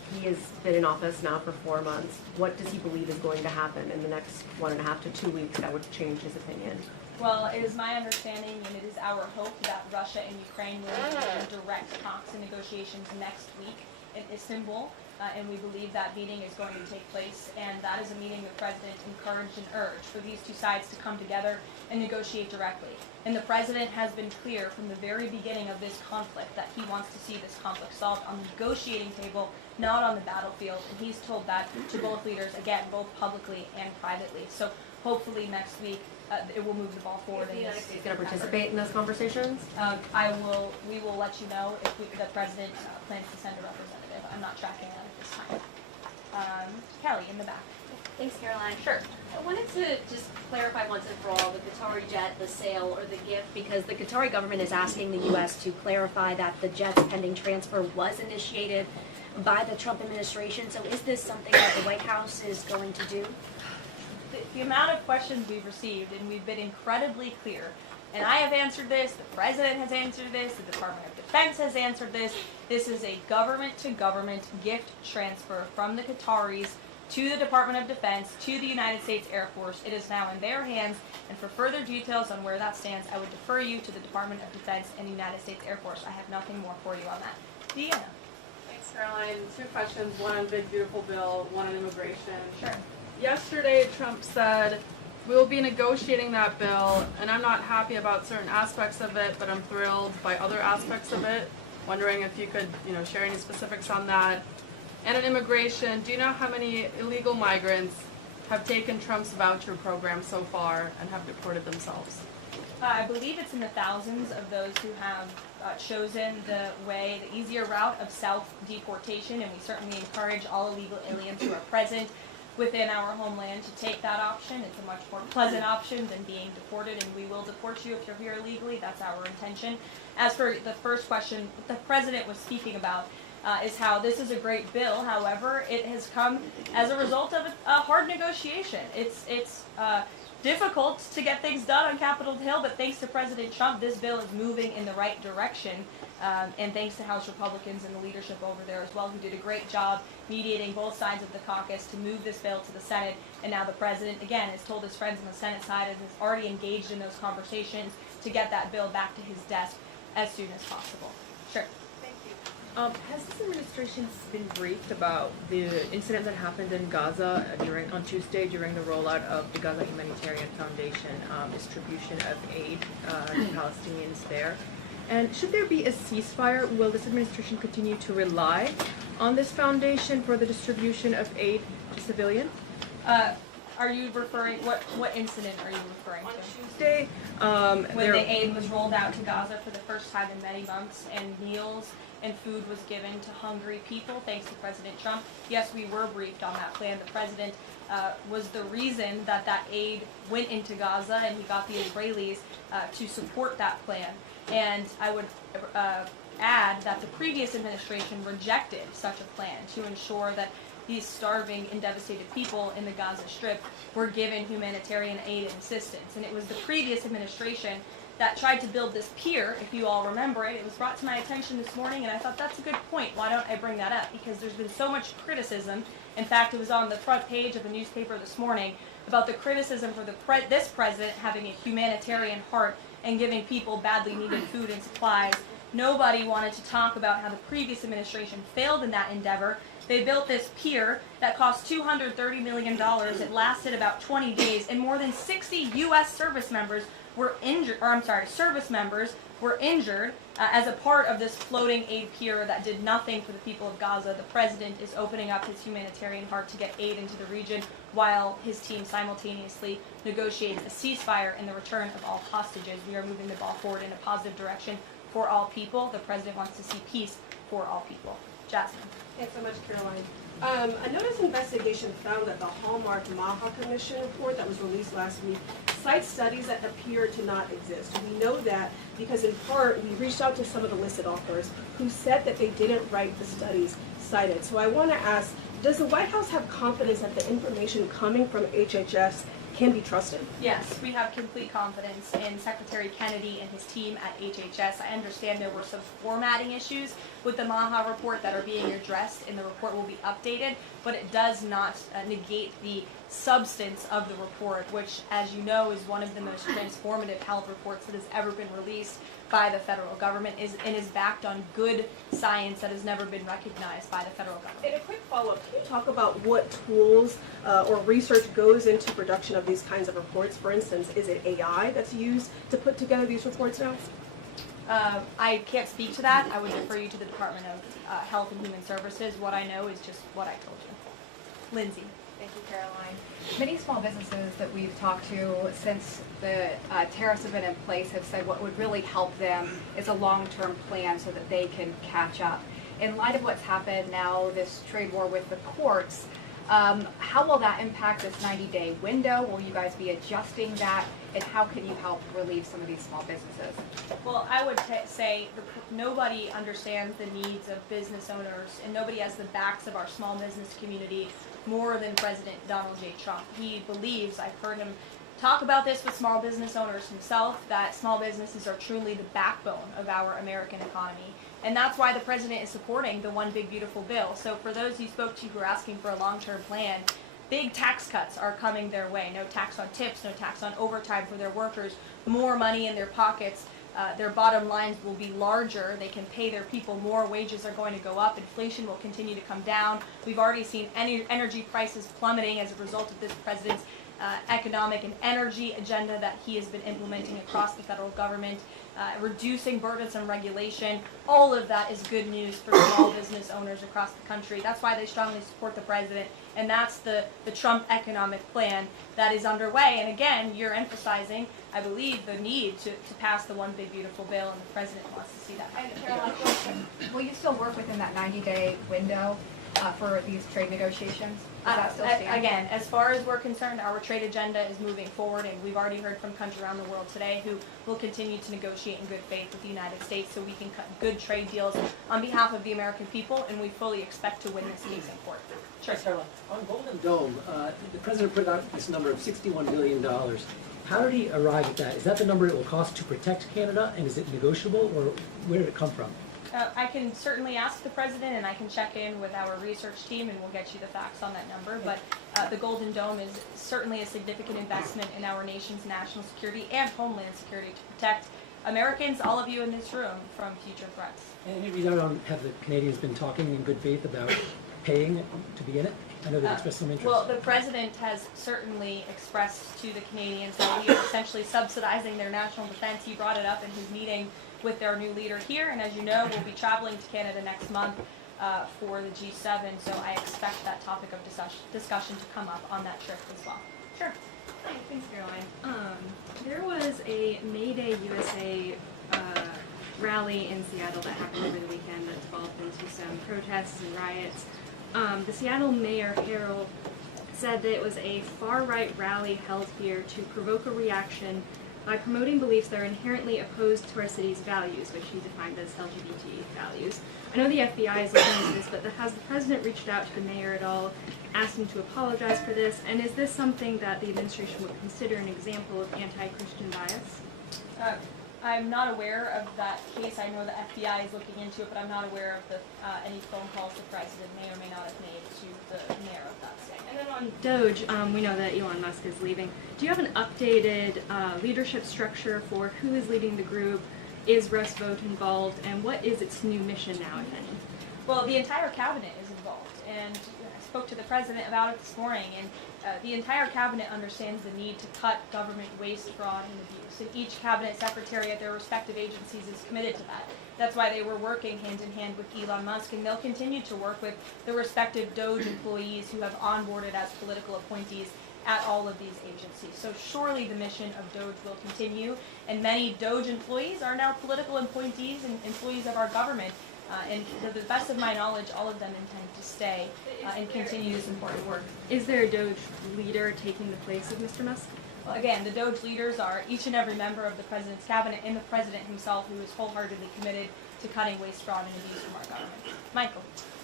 He has been in office now for 4 months. What does he believe is going to happen in the next 1.5 to 2 weeks that would change his opinion? Well, it is my understanding and it is our hope that Russia and Ukraine will engage in direct talks and negotiations next week in Istanbul. And we believe that meeting is going to take place, and that is a meeting the President encouraged and urged for these two sides to come together and negotiate directly. And the President has been clear from the very beginning of this conflict that he wants to see this conflict solved on the negotiating table, not on the battlefield, and he's told that to both leaders, again, both publicly and privately. So hopefully next week it will move the ball forward. Is the United States going to participate in those conversations? We will let you know if the President plans to send a representative. I'm not tracking that at this time. Kelly, in the back. Thanks, Caroline. Sure. I wanted to just clarify once and for all the Qatari jet, the sale, or the gift, because the Qatari government is asking the U.S. to clarify that the jet's pending transfer was initiated by the Trump administration. So is this something that the White House is going to do? The amount of questions we've received, and we've been incredibly clear, and I have answered this, the President has answered this, the Department of Defense has answered this. This is a government-to-government gift transfer from the Qataris to the Department of Defense, to the United States Air Force. It is now in their hands, and for further details on where that stands, I would defer you to the Department of Defense and the United States Air Force. I have nothing more for you on that. Deanna. Thanks, Caroline. 2 questions, one on Big Beautiful Bill, one on immigration. Sure. Yesterday, Trump said, we will be negotiating that bill, and I'm not happy about certain aspects of it, but I'm thrilled by other aspects of it. Wondering if you could, share any specifics on that. And on immigration, do you know how many illegal migrants have taken Trump's voucher program so far and have deported themselves? I believe it's in the thousands of those who have chosen the easier route of self-deportation, and we certainly encourage all illegal aliens who are present within our homeland to take that option. It's a much more pleasant option than being deported, and we will deport you if you're here illegally. That's our intention. As for the first question, what the President was speaking about is how this is a great bill. However, it has come as a result of a hard negotiation. It's difficult to get things done on Capitol Hill, but thanks to President Trump, this bill is moving in the right direction. And thanks to House Republicans and the leadership over there as well, who did a great job mediating both sides of the caucus to move this bill to the Senate. And now the President, again, has told his friends on the Senate side and has already engaged in those conversations to get that bill back to his desk as soon as possible. Sure. Has this administration been briefed about the incident that happened in Gaza on Tuesday during the rollout of the Gaza Humanitarian Foundation distribution of aid to Palestinians there? And should there be a ceasefire, will this administration continue to rely on this foundation for the distribution of aid to civilians? Are you referring, what incident are you referring to? On Tuesday, when the aid was rolled out to Gaza for the first time in many months, and meals and food was given to hungry people, thanks to President Trump. Yes, we were briefed on that plan. The President was the reason that aid went into Gaza, and he got the Israelis to support that plan. And I would add that the previous administration rejected such a plan to ensure that these starving and devastated people in the Gaza Strip were given humanitarian aid and assistance. And it was the previous administration that tried to build this pier, if you all remember it. It was brought to my attention this morning, and I thought that's a good point. Why don't I bring that up? Because there's been so much criticism. In fact, it was on the front page of the newspaper this morning about the criticism for this president having a humanitarian heart and giving people badly needed food and supplies. Nobody wanted to talk about how the previous administration failed in that endeavor. They built this pier that cost $230 million. It lasted about 20 days, and more than 60 U.S. service members were injured, as a part of this floating aid pier that did nothing for the people of Gaza. The president is opening up his humanitarian heart to get aid into the region, while his team simultaneously negotiates a ceasefire and the return of all hostages. We are moving the ball forward in a positive direction for all people. The president wants to see peace for all people. Jasmine. Thanks so much, Caroline. A notice investigation found that the Hallmark Maha Commission report that was released last week cites studies that appear to not exist. We know that because in part we reached out to some of the listed authors who said that they didn't write the studies cited. So I want to ask, does the White House have confidence that the information coming from HHS can be trusted? Yes, we have complete confidence in Secretary Kennedy and his team at HHS. I understand there were some formatting issues with the Maha report that are being addressed, and the report will be updated, but it does not negate the substance of the report, which, as you know, is one of the most transformative health reports that has ever been released by the federal government and is backed on good science that has never been recognized by the federal government. And a quick follow-up, can you talk about what tools or research goes into production of these kinds of reports? For instance, is it AI that's used to put together these reports now? I can't speak to that. I would refer you to the Department of Health and Human Services. What I know is just what I told you. Lindsay. Thank you, Caroline. Many small businesses that we've talked to since the tariffs have been in place have said what would really help them is a long-term plan so that they can catch up. In light of what's happened now, this trade war with the courts, how will that impact this 90-day window? Will you guys be adjusting that? And how can you help relieve some of these small businesses? Well, I would say nobody understands the needs of business owners, and nobody has the backs of our small business community more than President Donald J. Trump. He believes, I've heard him talk about this with small business owners himself, that small businesses are truly the backbone of our American economy. And that's why the president is supporting the One Big Beautiful Bill. So for those you spoke to who are asking for a long-term plan, big tax cuts are coming their way. No tax on tips, no tax on overtime for their workers, more money in their pockets. Their bottom lines will be larger. They can pay their people more. Wages are going to go up. Inflation will continue to come down. We've already seen energy prices plummeting as a result of this president's economic and energy agenda that he has been implementing across the federal government, reducing burdensome regulation. All of that is good news for small business owners across the country. That's why they strongly support the president, and that's the Trump economic plan that is underway. And again, you're emphasizing, I believe, the need to pass the One Big Beautiful Bill, and the president wants to see that. And Caroline, will you still work within that 90-day window for these trade negotiations? Does that still stand? Again, as far as we're concerned, our trade agenda is moving forward, and we've already heard from countries around the world today who will continue to negotiate in good faith with the United States so we can cut good trade deals on behalf of the American people, and we fully expect to win this case in court. Sure. Caroline, on Golden Dome, the president put out this number of $61 billion. How did he arrive at that? Is that the number it will cost to protect Canada, and is it negotiable, or where did it come from? I can certainly ask the president, and I can check in with our research team, and we'll get you the facts on that number. But the Golden Dome is certainly a significant investment in our nation's national security and homeland security to protect Americans, all of you in this room, from future threats. And have the Canadians been talking in good faith about paying to be in it? I know they've expressed some interest. Well, the president has certainly expressed to the Canadians that we are essentially subsidizing their national defense. He brought it up in his meeting with their new leader here, and as you know, we'll be traveling to Canada next month for the G7, so I expect that topic of discussion to come up on that trip as well. Sure. Hi, thanks, Caroline. There was a May Day USA rally in Seattle that happened over the weekend that devolved into some protests and riots. The Seattle Mayor Harrell said that it was a far-right rally held here to provoke a reaction by promoting beliefs that are inherently opposed to our city's values, which he defined as LGBT values. I know the FBI is looking into this, but has the president reached out to the mayor at all, asked him to apologize for this, and is this something that the administration would consider an example of anti-Christian bias? I'm not aware of that case. I know the FBI is looking into it, but I'm not aware of any phone calls the president may or may not have made to the mayor of that state. And then on Doge, we know that Elon Musk is leaving. Do you have an updated leadership structure for who is leading the group? Is Russ Vought involved? And what is its new mission now, if any? Well, the entire cabinet is involved, and I spoke to the president about it this morning, and the entire cabinet understands the need to cut government waste, fraud, and abuse. And each cabinet secretary at their respective agencies is committed to that. That's why they were working hand in hand with Elon Musk, and they'll continue to work with the respective Doge employees who have onboarded as political appointees at all of these agencies. So surely the mission of Doge will continue, and many Doge employees are now political appointees and employees of our government. And to the best of my knowledge, all of them intend to stay and continue this important work. Is there a Doge leader taking the place of Mr. Musk? Well, again, the Doge leaders are each and every member of the president's cabinet and the president himself, who is wholeheartedly committed to cutting waste, fraud, and abuse from our government. Michael.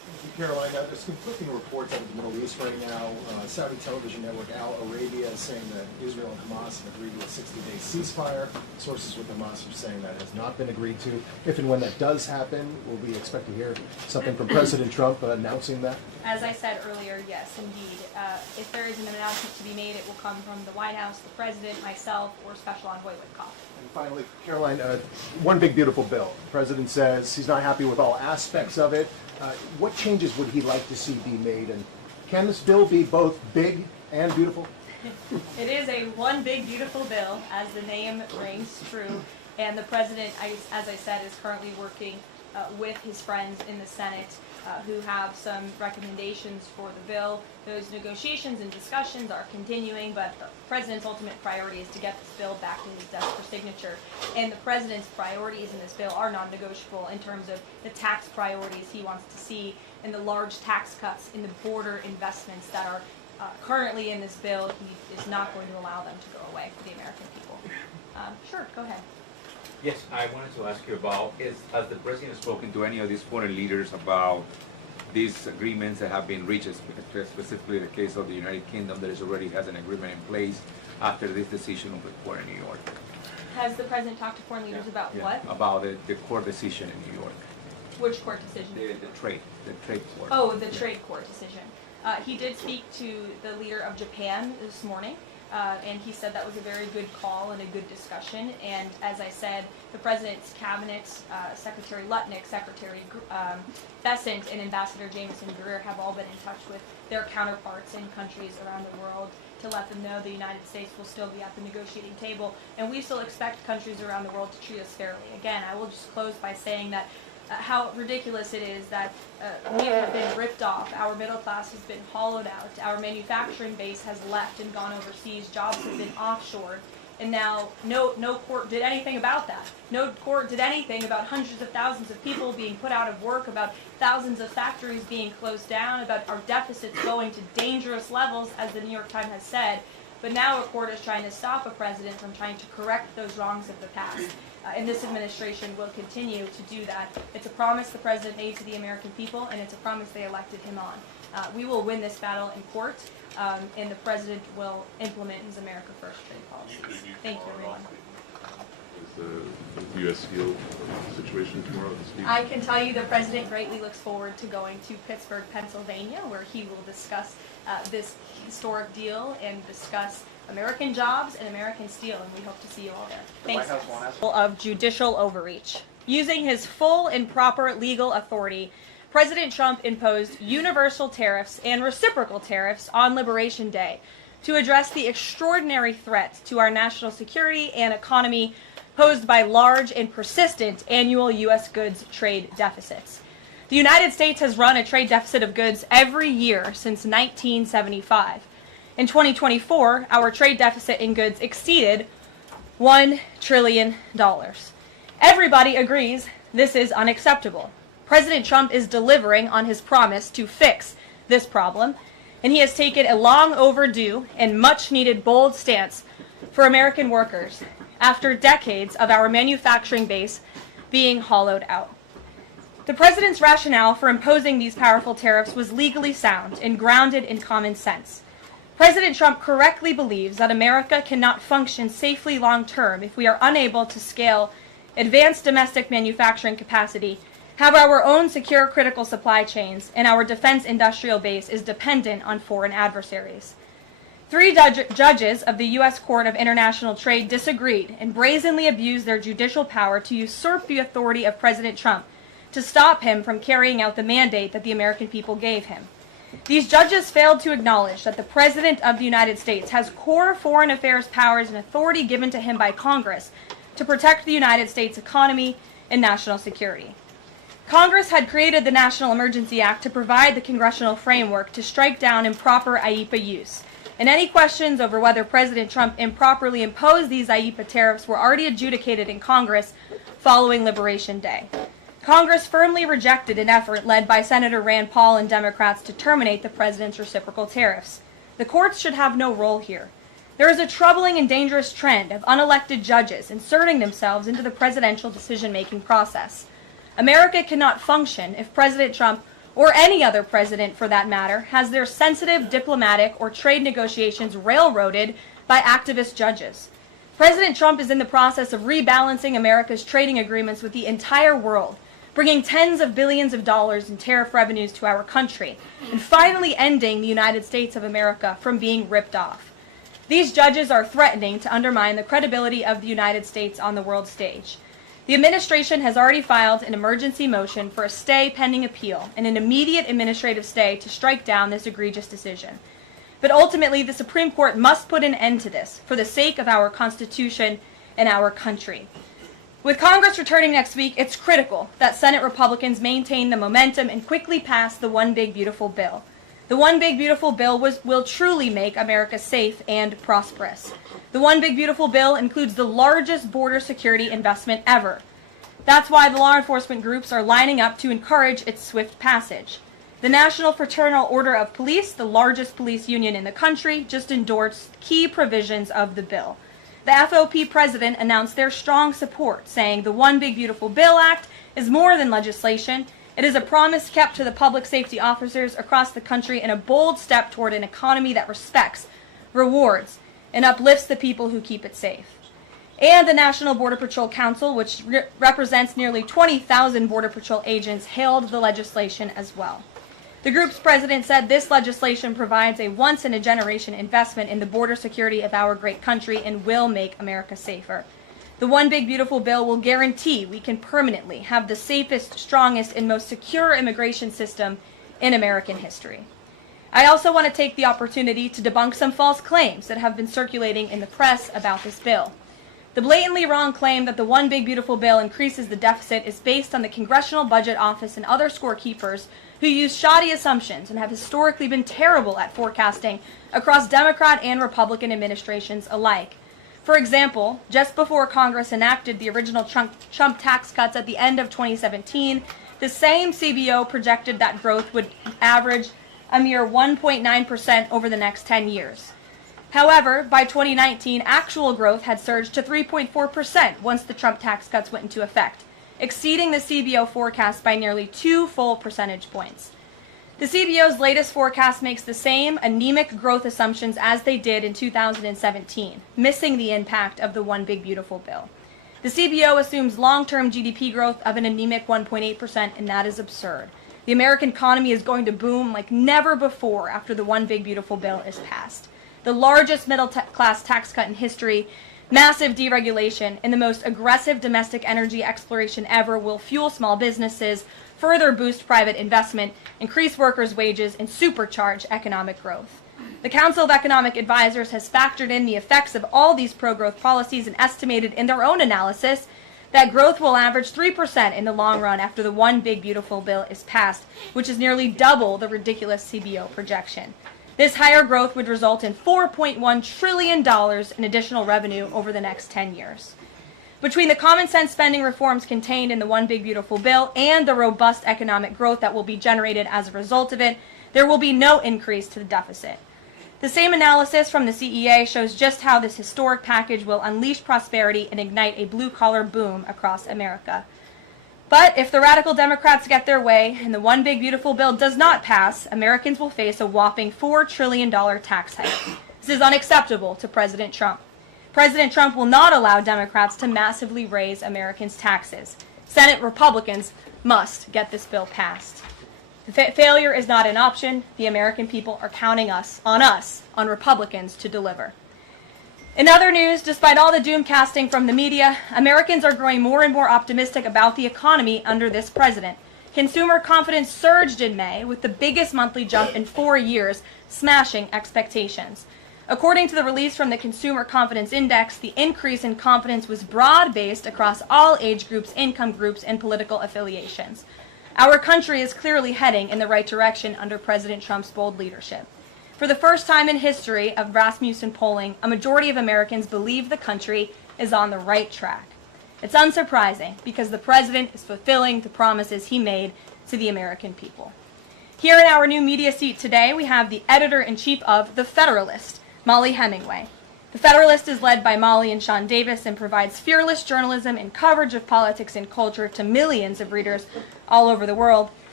Caroline, there's conflicting reports out of the Middle East right now. Saudi television network Al Arabia is saying that Israel and Hamas have agreed to a 60-day ceasefire. Sources with Hamas are saying that has not been agreed to. If and when that does happen, will we expect to hear something from President Trump announcing that? As I said earlier, yes, indeed. If there is an announcement to be made, it will come from the White House, the President, myself, or Special Envoy Witkoff. And finally, Caroline, one big beautiful bill. The President says he's not happy with all aspects of it. What changes would he like to see be made? And can this bill be both big and beautiful? It is a one big beautiful bill, as the name rings true, and the President, as I said, is currently working with his friends in the Senate who have some recommendations for the bill. Those negotiations and discussions are continuing, but the President's ultimate priority is to get this bill back to his desk for signature. And the President's priorities in this bill are non-negotiable in terms of the tax priorities he wants to see and the large tax cuts in the border investments that are currently in this bill. He is not going to allow them to go away for the American people. Sure, go ahead. Yes, I wanted to ask you about, has the President spoken to any of these foreign leaders about these agreements that have been reached, specifically the case of the United Kingdom that already has an agreement in place after this decision of the court in New York? Has the President talked to foreign leaders about what? About the court decision in New York. Which court decision? The trade court. Oh, the trade court decision. He did speak to the leader of Japan this morning. And he said that was a very good call and a good discussion. And as I said, the President's cabinet, Secretary Lutnick, Secretary Bessent, and Ambassador Jameson Greer have all been in touch with their counterparts in countries around the world to let them know the United States will still be at the negotiating table. And we still expect countries around the world to treat us fairly. Again, I will just close by saying that how ridiculous it is that we have been ripped off, our middle class has been hollowed out, our manufacturing base has left and gone overseas, jobs have been offshored, and now no court did anything about that. No court did anything about hundreds of thousands of people being put out of work, about thousands of factories being closed down, about our deficits going to dangerous levels, as the New York Times has said. But now a court is trying to stop a president from trying to correct those wrongs of the past. And this administration will continue to do that. It's a promise the president made to the American people, and it's a promise they elected him on. We will win this battle in court, and the president will implement his America First trade policies. Thank you, everyone. Is the U.S. Steel situation tomorrow this week? I can tell you the president greatly looks forward to going to Pittsburgh, Pennsylvania, where he will discuss this historic deal and discuss American jobs and American steel, and we hope to see you all there. Thanks. Of judicial overreach. Using his full and proper legal authority, President Trump imposed universal tariffs and reciprocal tariffs on Liberation Day to address the extraordinary threat to our national security and economy posed by large and persistent annual U.S. goods trade deficits. The United States has run a trade deficit of goods every year since 1975. In 2024, our trade deficit in goods exceeded $1 trillion. Everybody agrees this is unacceptable. President Trump is delivering on his promise to fix this problem, and he has taken a long overdue and much needed bold stance for American workers after decades of our manufacturing base being hollowed out. The president's rationale for imposing these powerful tariffs was legally sound and grounded in common sense. President Trump correctly believes that America cannot function safely long-term if we are unable to scale advanced domestic manufacturing capacity, have our own secure critical supply chains, and our defense industrial base is dependent on foreign adversaries. 3 judges of the U.S. Court of International Trade disagreed and brazenly abused their judicial power to usurp the authority of President Trump to stop him from carrying out the mandate that the American people gave him. These judges failed to acknowledge that the President of the United States has core foreign affairs powers and authority given to him by Congress to protect the United States economy and national security. Congress had created the National Emergency Act to provide the congressional framework to strike down improper IEEPA use, and any questions over whether President Trump improperly imposed these IEEPA tariffs were already adjudicated in Congress following Liberation Day. Congress firmly rejected an effort led by Senator Rand Paul and Democrats to terminate the president's reciprocal tariffs. The courts should have no role here. There is a troubling and dangerous trend of unelected judges inserting themselves into the presidential decision-making process. America cannot function if President Trump or any other president for that matter, has their sensitive diplomatic or trade negotiations railroaded by activist judges. President Trump is in the process of rebalancing America's trading agreements with the entire world, bringing tens of billions of dollars in tariff revenues to our country, and finally ending the United States of America from being ripped off. These judges are threatening to undermine the credibility of the United States on the world stage. The administration has already filed an emergency motion for a stay pending appeal and an immediate administrative stay to strike down this egregious decision. But ultimately, the Supreme Court must put an end to this for the sake of our Constitution and our country. With Congress returning next week, it's critical that Senate Republicans maintain the momentum and quickly pass the One Big Beautiful Bill. The One Big Beautiful Bill will truly make America safe and prosperous. The One Big Beautiful Bill includes the largest border security investment ever. That's why the law enforcement groups are lining up to encourage its swift passage. The National Fraternal Order of Police, the largest police union in the country, just endorsed key provisions of the bill. The FOP president announced their strong support, saying the One Big Beautiful Bill Act is more than legislation. It is a promise kept to the public safety officers across the country and a bold step toward an economy that respects, rewards, and uplifts the people who keep it safe. And the National Border Patrol Council, which represents nearly 20,000 Border Patrol agents, hailed the legislation as well. The group's president said this legislation provides a once-in-a-generation investment in the border security of our great country and will make America safer. The One Big Beautiful Bill will guarantee we can permanently have the safest, strongest, and most secure immigration system in American history. I also want to take the opportunity to debunk some false claims that have been circulating in the press about this bill. The blatantly wrong claim that the One Big Beautiful Bill increases the deficit is based on the Congressional Budget Office and other scorekeepers who use shoddy assumptions and have historically been terrible at forecasting across Democrat and Republican administrations alike. For example, just before Congress enacted the original Trump tax cuts at the end of 2017, the same CBO projected that growth would average a mere 1.9% over the next 10 years. However, by 2019, actual growth had surged to 3.4% once the Trump tax cuts went into effect, exceeding the CBO forecast by nearly 2 full percentage points. The CBO's latest forecast makes the same anemic growth assumptions as they did in 2017, missing the impact of the One Big Beautiful Bill. The CBO assumes long-term GDP growth of an anemic 1.8%, and that is absurd. The American economy is going to boom like never before after the One Big Beautiful Bill is passed. The largest middle-class tax cut in history, massive deregulation, and the most aggressive domestic energy exploration ever will fuel small businesses, further boost private investment, increase workers' wages, and supercharge economic growth. The Council of Economic Advisors has factored in the effects of all these pro-growth policies and estimated in their own analysis that growth will average 3% in the long run after the One Big Beautiful Bill is passed, which is nearly double the ridiculous CBO projection. This higher growth would result in $4.1 trillion in additional revenue over the next 10 years. Between the common sense spending reforms contained in the One Big Beautiful Bill and the robust economic growth that will be generated as a result of it, there will be no increase to the deficit. The same analysis from the CEA shows just how this historic package will unleash prosperity and ignite a blue-collar boom across America. But if the radical Democrats get their way and the One Big Beautiful Bill does not pass, Americans will face a whopping $4 trillion tax hike. This is unacceptable to President Trump. President Trump will not allow Democrats to massively raise Americans' taxes. Senate Republicans must get this bill passed. Failure is not an option. The American people are counting on Republicans to deliver. In other news, despite all the doom casting from the media, Americans are growing more and more optimistic about the economy under this president. Consumer confidence surged in May with the biggest monthly jump in 4 years, smashing expectations. According to the release from the Consumer Confidence Index, the increase in confidence was broad-based across all age groups, income groups, and political affiliations. Our country is clearly heading in the right direction under President Trump's bold leadership. For the first time in history of Rasmussen polling, a majority of Americans believe the country is on the right track. It's unsurprising because the president is fulfilling the promises he made to the American people. Here in our new media seat today, we have the editor-in-chief of The Federalist, Molly Hemingway. The Federalist is led by Molly and Sean Davis and provides fearless journalism and coverage of politics and culture to millions of readers all over the world.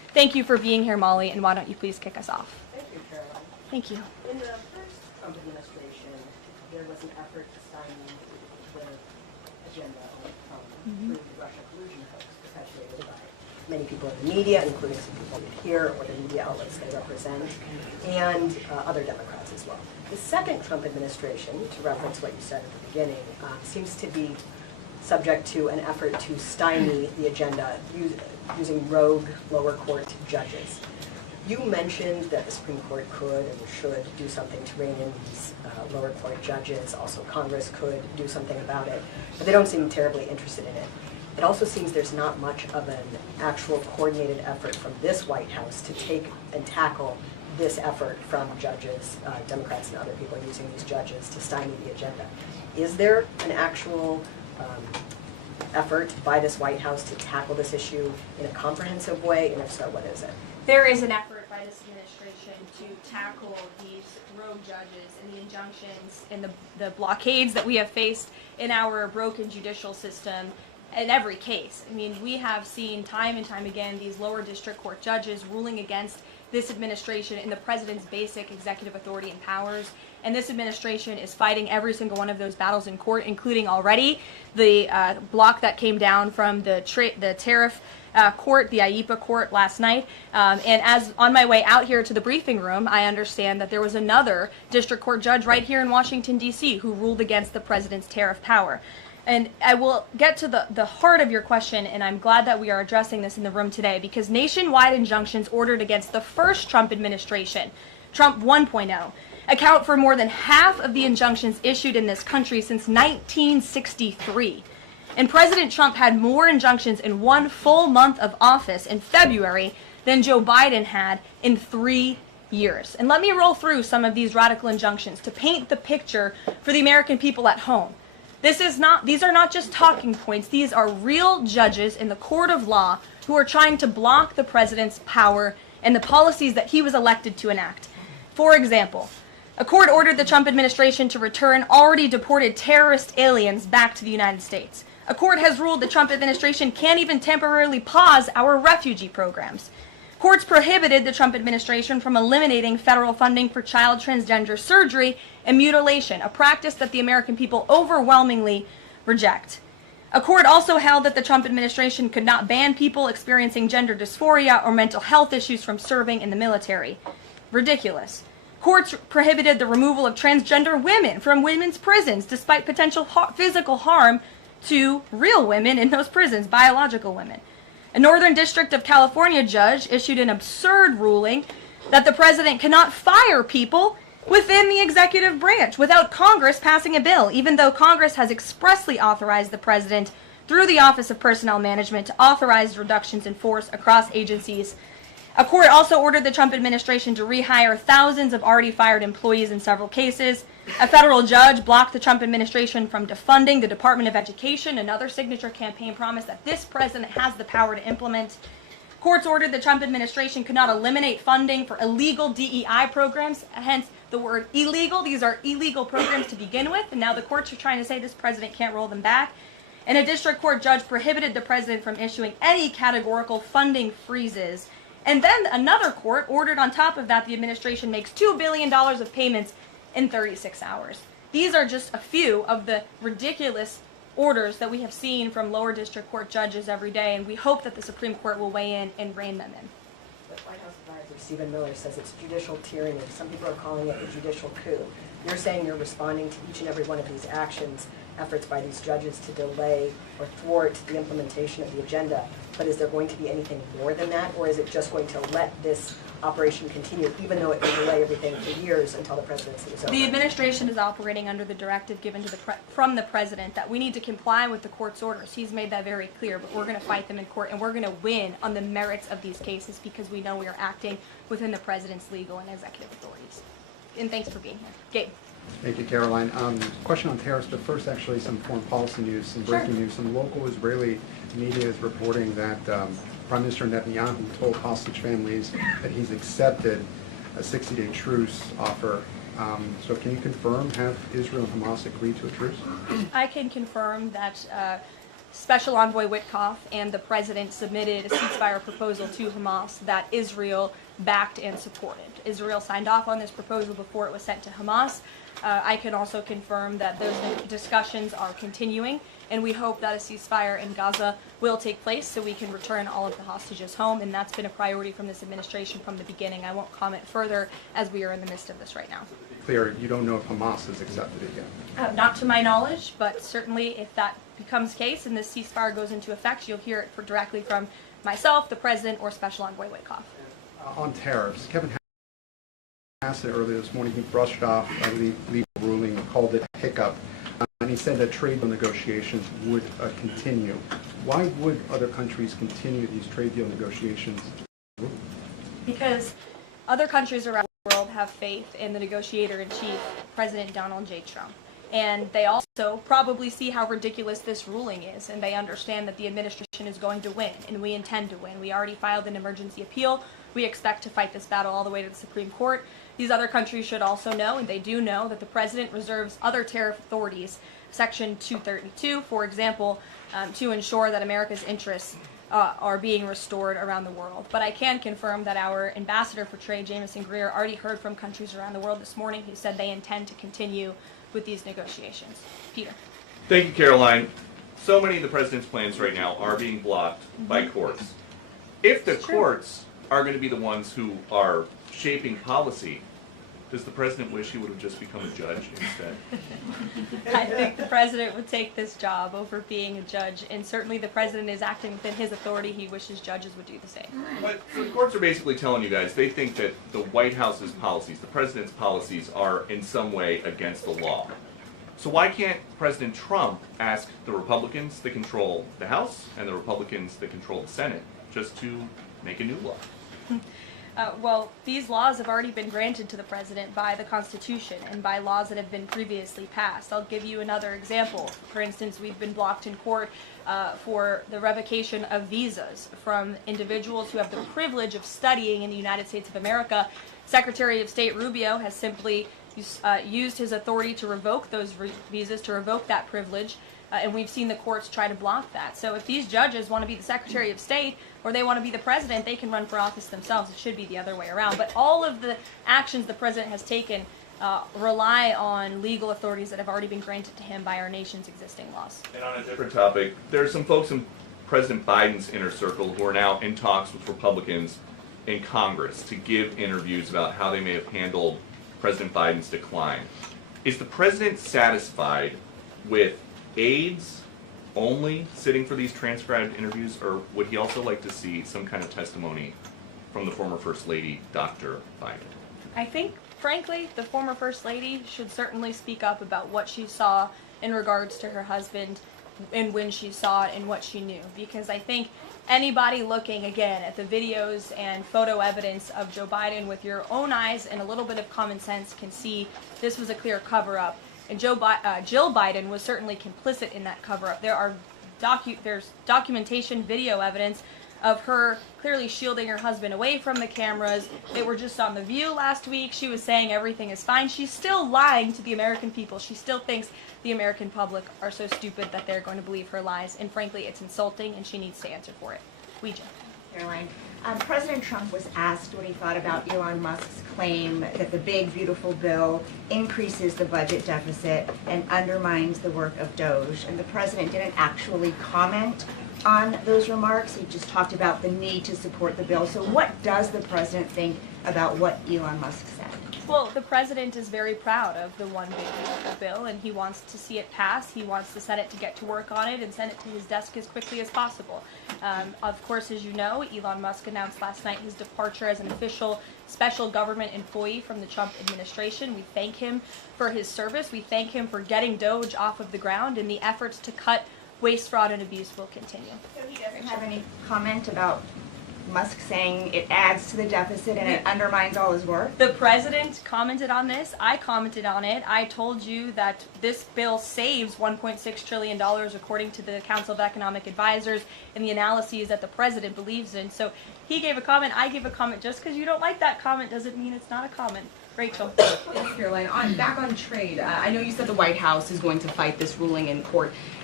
Thank you for being here, Molly, and why don't you please kick us off? Thank you, Caroline. Thank you. In the first Trump administration, there was an effort to stymie the agenda through the Russia collusion hoax perpetuated by many people in the media, including some people here or the media outlets they represent, and other Democrats as well. The second Trump administration, to reference what you said at the beginning, seems to be subject to an effort to stymie the agenda using rogue lower court judges. You mentioned that the Supreme Court could and should do something to rein in these lower court judges. Also, Congress could do something about it, but they don't seem terribly interested in it. It also seems there's not much of an actual coordinated effort from this White House to take and tackle this effort from judges, Democrats and other people using these judges to stymie the agenda. Is there an actual effort by this White House to tackle this issue in a comprehensive way, and if so, what is it? There is an effort by this administration to tackle these rogue judges and the injunctions and the blockades that we have faced in our broken judicial system in every case. I mean, we have seen time and time again these lower district court judges ruling against this administration and the president's basic executive authority and powers. And this administration is fighting every single one of those battles in court, including already the block that came down from the tariff court, the IEPA court last night. And as on my way out here to the briefing room, I understand that there was another district court judge right here in Washington, D.C. who ruled against the president's tariff power. And I will get to the heart of your question, and I'm glad that we are addressing this in the room today, because nationwide injunctions ordered against the first Trump administration, Trump 1.0, account for more than half of the injunctions issued in this country since 1963. And President Trump had more injunctions in one full month of office in February than Joe Biden had in 3 years. And let me roll through some of these radical injunctions to paint the picture for the American people at home. These are not just talking points. These are real judges in the court of law who are trying to block the president's power and the policies that he was elected to enact. For example, a court ordered the Trump administration to return already deported terrorist aliens back to the United States. A court has ruled the Trump administration can't even temporarily pause our refugee programs. Courts prohibited the Trump administration from eliminating federal funding for child transgender surgery and mutilation, a practice that the American people overwhelmingly reject. A court also held that the Trump administration could not ban people experiencing gender dysphoria or mental health issues from serving in the military. Ridiculous. Courts prohibited the removal of transgender women from women's prisons despite potential physical harm to real women in those prisons, biological women. A Northern District of California judge issued an absurd ruling that the president cannot fire people within the executive branch without Congress passing a bill, even though Congress has expressly authorized the president through the Office of Personnel Management to authorize reductions in force across agencies. A court also ordered the Trump administration to rehire thousands of already fired employees in several cases. A federal judge blocked the Trump administration from defunding the Department of Education, another signature campaign promise that this president has the power to implement. Courts ordered the Trump administration could not eliminate funding for illegal DEI programs, hence the word illegal. These are illegal programs to begin with, and now the courts are trying to say this president can't roll them back. And a district court judge prohibited the president from issuing any categorical funding freezes. And then another court ordered on top of that the administration makes $2 billion of payments in 36 hours. These are just a few of the ridiculous orders that we have seen from lower district court judges every day, and we hope that the Supreme Court will weigh in and rein them in. The White House advisor Stephen Miller says it's judicial tyranny. Some people are calling it a judicial coup. You're saying you're responding to each and every one of these actions, efforts by these judges to delay or thwart the implementation of the agenda, but is there going to be anything more than that, or is it just going to let this operation continue, even though it will delay everything for years until the presidency is over? The administration is operating under the directive given to from the president that we need to comply with the court's orders. He's made that very clear, but we're going to fight them in court, and we're going to win on the merits of these cases because we know we are acting within the president's legal and executive authorities. And thanks for being here. Gabe. Thank you, Caroline. Question on tariffs, but first actually some foreign policy news, some breaking news. Some local Israeli media is reporting that Prime Minister Netanyahu told hostage families that he's accepted a 60-day truce offer. So can you confirm, have Israel and Hamas agreed to a truce? I can confirm that Special Envoy Witkoff and the president submitted a ceasefire proposal to Hamas that Israel backed and supported. Israel signed off on this proposal before it was sent to Hamas. I can also confirm that those discussions are continuing, and we hope that a ceasefire in Gaza will take place so we can return all of the hostages home, and that's been a priority from this administration from the beginning. I won't comment further as we are in the midst of this right now. Clear, you don't know if Hamas has accepted it yet? Not to my knowledge, but certainly if that becomes the case and this ceasefire goes into effect, you'll hear it directly from myself, the president, or Special Envoy Witkoff. On tariffs, Kevin Hassett earlier this morning, he brushed off the legal ruling and called it a hiccup, and he said that trade deal negotiations would continue. Why would other countries continue these trade deal negotiations? Because other countries around the world have faith in the negotiator-in-chief, President Donald J. Trump. And they also probably see how ridiculous this ruling is, and they understand that the administration is going to win, and we intend to win. We already filed an emergency appeal. We expect to fight this battle all the way to the Supreme Court. These other countries should also know, and they do know, that the president reserves other tariff authorities, Section 232, for example, to ensure that America's interests are being restored around the world. But I can confirm that our ambassador for trade, Jameson Greer, already heard from countries around the world this morning who said they intend to continue with these negotiations. Peter. Thank you, Caroline. So many of the president's plans right now are being blocked by courts. If the courts are going to be the ones who are shaping policy, does the president wish he would have just become a judge instead? I think the president would take this job over being a judge, and certainly the president is acting within his authority. He wishes judges would do the same. But the courts are basically telling you guys they think that the White House's policies, the president's policies, are in some way against the law. So why can't President Trump ask the Republicans that control the House and the Republicans that control the Senate just to make a new law? Well, these laws have already been granted to the president by the Constitution and by laws that have been previously passed. I'll give you another example. For instance, we've been blocked in court for the revocation of visas from individuals who have the privilege of studying in the United States of America. Secretary of State Rubio has simply used his authority to revoke those visas, to revoke that privilege. And we've seen the courts try to block that. So if these judges want to be the Secretary of State or they want to be the president, they can run for office themselves. It should be the other way around. But all of the actions the president has taken rely on legal authorities that have already been granted to him by our nation's existing laws. And on a different topic, there are some folks in President Biden's inner circle who are now in talks with Republicans in Congress to give interviews about how they may have handled President Biden's decline. Is the president satisfied with aides only sitting for these transcribed interviews, or would he also like to see some kind of testimony from the former First Lady, Dr. Biden? I think, frankly, the former First Lady should certainly speak up about what she saw in regards to her husband and when she saw it and what she knew. Because I think anybody looking, again, at the videos and photo evidence of Joe Biden with your own eyes and a little bit of common sense can see this was a clear cover-up. And Jill Biden was certainly complicit in that cover-up. There's documentation, video evidence of her clearly shielding her husband away from the cameras. They were just on The View last week. She was saying everything is fine. She's still lying to the American people. She still thinks the American public are so stupid that they're going to believe her lies. And frankly, it's insulting, and she needs to answer for it. Ouija. Caroline, President Trump was asked what he thought about Elon Musk's claim that the big, beautiful bill increases the budget deficit and undermines the work of Doge. And the president didn't actually comment on those remarks. He just talked about the need to support the bill. So what does the president think about what Elon Musk said? Well, the president is very proud of the one big beautiful bill, and he wants to see it pass. He wants the Senate to get to work on it and send it to his desk as quickly as possible. Of course, as you know, Elon Musk announced last night his departure as an official special government employee from the Trump administration. We thank him for his service. We thank him for getting Doge off of the ground, and the efforts to cut waste, fraud, and abuse will continue. So he doesn't have any comment about Musk saying it adds to the deficit and it undermines all his work? The president commented on this. I commented on it. I told you that this bill saves $1.6 trillion according to the Council of Economic Advisors and the analyses that the president believes in. So he gave a comment, I gave a comment. Just because you don't like that comment doesn't mean it's not a comment. Rachel. Yes, Caroline. Back on trade, I know you said the White House is going to fight this ruling in court.